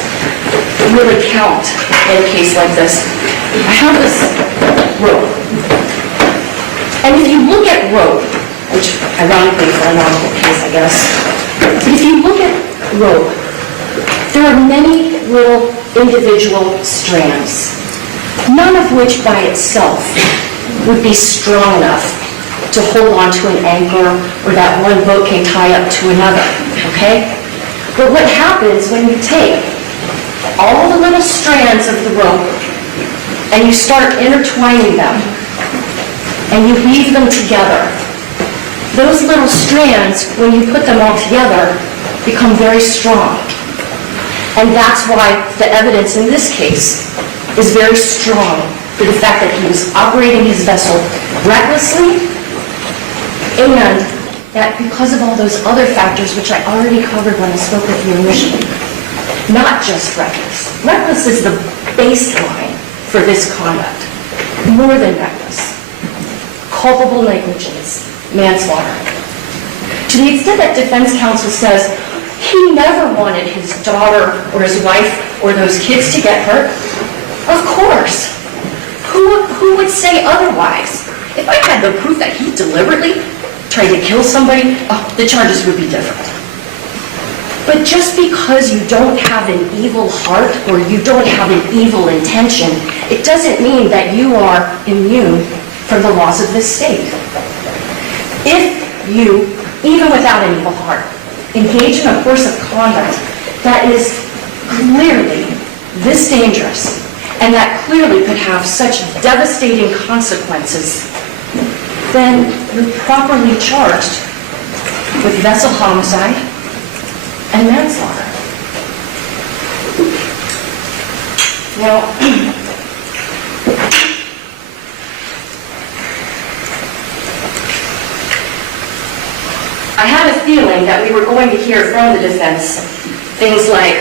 really count in a case like this, I have this rope. And if you look at rope, which ironically for a non-court case, I guess, but if you look at rope, there are many little individual strands, none of which by itself would be strong enough to hold on to an anchor or that one boat can tie up to another, okay? But what happens when you take all the little strands of the rope and you start intertwining them and you weave them together, those little strands, when you put them all together, become very strong. And that's why the evidence in this case is very strong for the fact that he was operating his vessel recklessly, and that because of all those other factors, which I already covered when I spoke with you initially, not just reckless. Reckless is the baseline for this conduct. More than reckless. Culpable negligence, manslaughter. To the extent that defense counsel says he never wanted his daughter or his wife or those kids to get hurt, of course. Who would say otherwise? If I had the proof that he deliberately tried to kill somebody, the charges would be different. But just because you don't have an evil heart or you don't have an evil intention, it doesn't mean that you are immune from the laws of this state. If you, even without an evil heart, engage in a course of conduct that is clearly this dangerous and that clearly could have such devastating consequences, then you're properly charged with vessel homicide and manslaughter. Now, I had a feeling that we were going to hear from the defense things like,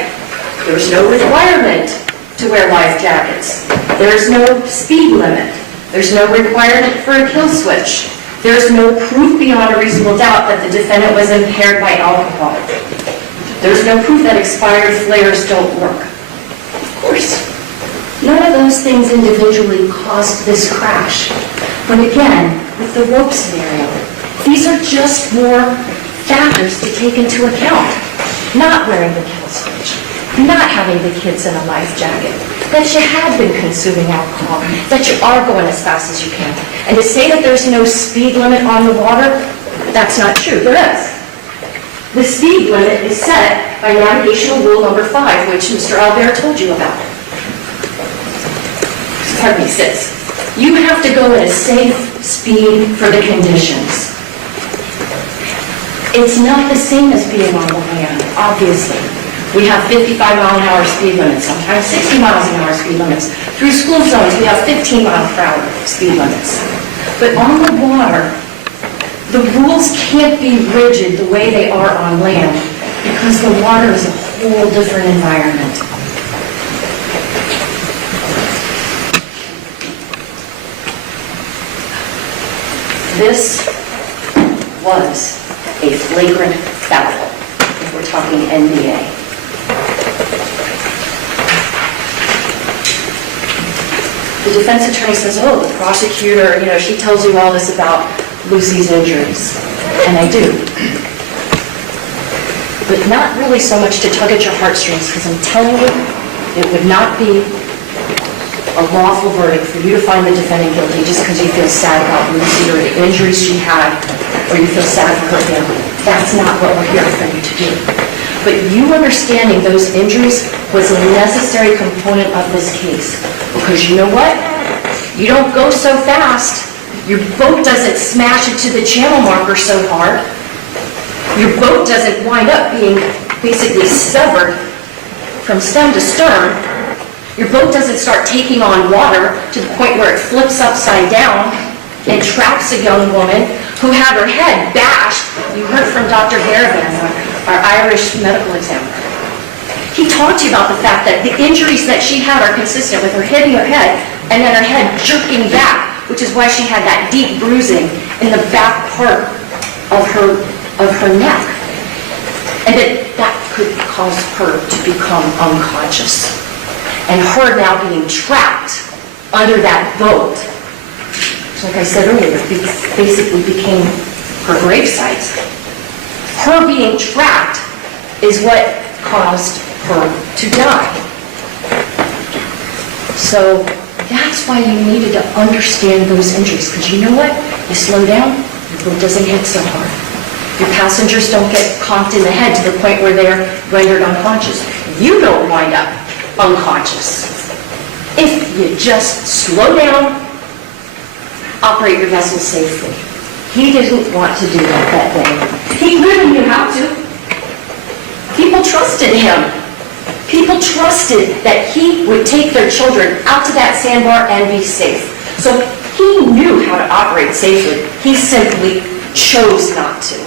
there's no requirement to wear life jackets, there's no speed limit, there's no requirement for a kill switch, there's no proof beyond a reasonable doubt that the defendant was impaired by alcohol, there's no proof that expired flares don't work. Of course, none of those things individually caused this crash. But again, with the rope scenario, these are just more factors to take into account. Not wearing the kill switch, not having the kids in a life jacket, that you have been consuming alcohol, that you are going as fast as you can. And to say that there's no speed limit on the water, that's not true. There is. The speed limit is set by navigational rule number 5, which Mr. Albert told you about. Pardon me, 6. You have to go at a safe speed for the conditions. It's not the same as being on the land, obviously. We have 55-mile-an-hour speed limits, sometimes 60 miles an hour speed limits. Through school zones, we have 15-mile-per-hour speed limits. But on the water, the rules can't be rigid the way they are on land because the water is a whole different environment. This was a flagrant foul, if we're talking NBA. The defense attorney says, oh, the prosecutor, she tells you all this about Lucy's injuries. And I do. But not really so much to tug at your heartstrings, because I'm telling you, it would not be a lawful verdict for you to find the defendant guilty just because you feel sad about Lucy or the injuries she had, or you feel sad for her family. That's not what we're here for you to do. But you understanding those injuries was a necessary component of this case. Because you know what? You don't go so fast. Your boat doesn't smash into the channel marker so hard. Your boat doesn't wind up being basically severed from stem to stern. Your boat doesn't start taking on water to the point where it flips upside down and traps a young woman who had her head bashed. You heard from Dr. Garavan, our Irish medical examiner. He talked to you about the fact that the injuries that she had are consistent with her hitting her head and then her head jerking back, which is why she had that deep bruising in the back part of her neck. And that could cause her to become unconscious. And her now being trapped under that boat, like I said earlier, basically became her gravesite. Her being trapped is what caused her to die. So that's why you needed to understand those injuries, because you know what? You slow down, your boat doesn't hit so hard. Your passengers don't get conked in the head to the point where they're rendered unconscious. You don't wind up unconscious. If you just slow down, operate your vessel safely. He didn't want to do that day. He really knew how to. People trusted him. People trusted that he would take their children out to that sandbar and be safe. So he knew how to operate safely. He simply chose not to.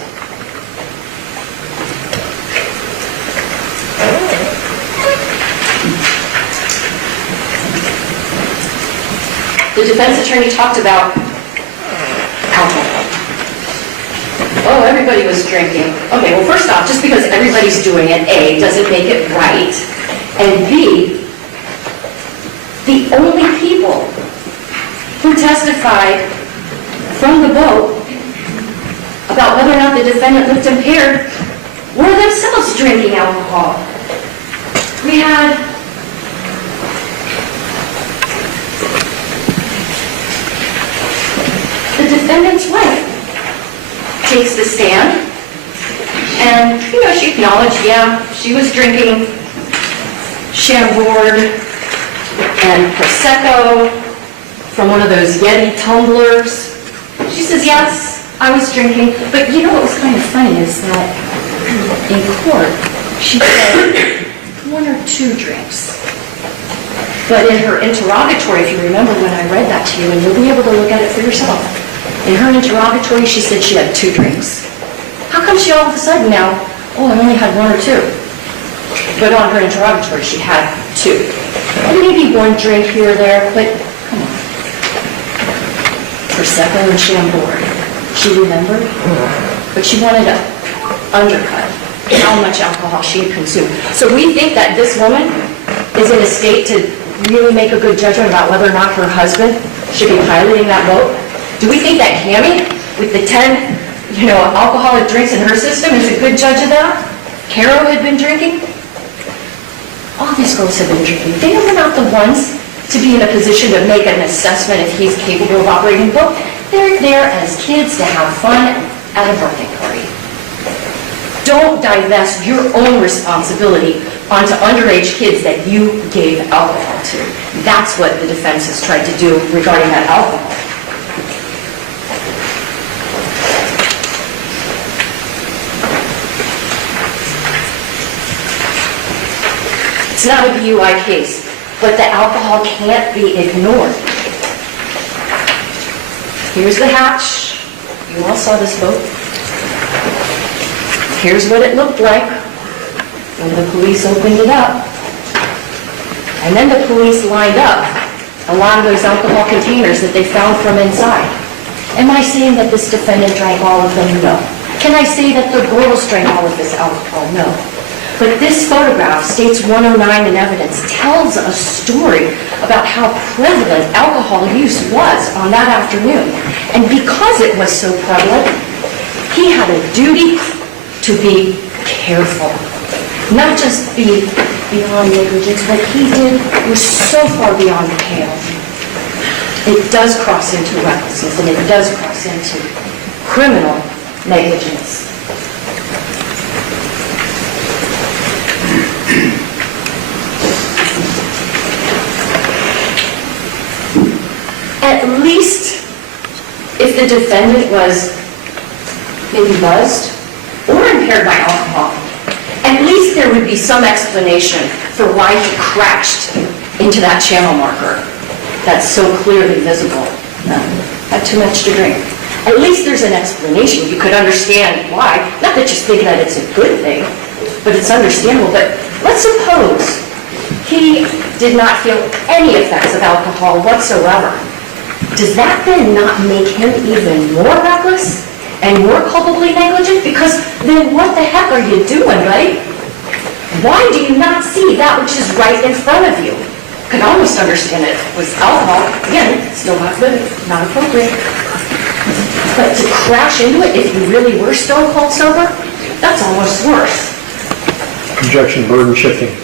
The defense attorney talked about alcohol. Oh, everybody was drinking. Okay, well, first off, just because everybody's doing it, A, doesn't make it right, and B, the only people who testified from the boat about whether or not the defendant looked impaired were themselves drinking alcohol. We had the defendant's wife takes the stand, and, she acknowledged, yeah, she was drinking Chambord and Prosecco from one of those Yeti tumblers. She says, yes, I was drinking. But you know what was kind of funny is that in court, she said 1 or 2 drinks. But in her interrogatory, if you remember when I read that to you, and you'll be able to look at it for yourself, in her interrogatory, she said she had 2 drinks. How come she all of a sudden now, oh, I only had 1 or 2? But on her interrogatory, she had 2. And maybe 1 drink here or there, but come on. Prosecco and Chambord. She remembered, but she wanted to undercut how much alcohol she had consumed. So we think that this woman is in a state to really make a good judgment about whether or not her husband should be piloting that boat. Do we think that Cammie, with the 10, alcoholic drinks in her system, is a good judge of that? Caro had been drinking? All these girls have been drinking. They were not the ones to be in a position to make an assessment if he's capable of operating a boat. They're there as kids to have fun at a birthday party. don't divest your own responsibility onto underage kids that you gave alcohol to. That's what the defense has tried to do regarding that alcohol. It's not a DUI case, but the alcohol can't be ignored. Here's the hatch. You all saw this boat. Here's what it looked like when the police opened it up. And then the police lined up a lot of those alcohol containers that they found from inside. Am I saying that this defendant drank all of them? No. Can I say that the girls drank all of this alcohol? No. But this photograph, States 109 in evidence, tells a story about how prevalent alcohol use was on that afternoon. And because it was so prevalent, he had a duty to be careful. Not just be beyond negligence, but he was so far beyond the pale. It does cross into recklessness, and it does cross into criminal negligence. At least if the defendant was maybe buzzed or impaired by alcohol, at least there would be some explanation for why he crashed into that channel marker that's so clearly visible. Had too much to drink. At least there's an explanation. You could understand why. Not that you think that it's a good thing, but it's understandable. But let's suppose he did not feel any effects of alcohol whatsoever. Does that then not make him even more reckless and more culpably negligent? Because then what the heck are you doing, right? Why do you not see that which is right in front of you? I can almost understand it was alcohol. Again, still not good, not appropriate. But to crash into it if you really were stone cold sober, that's almost worse. Objection, burden shifting.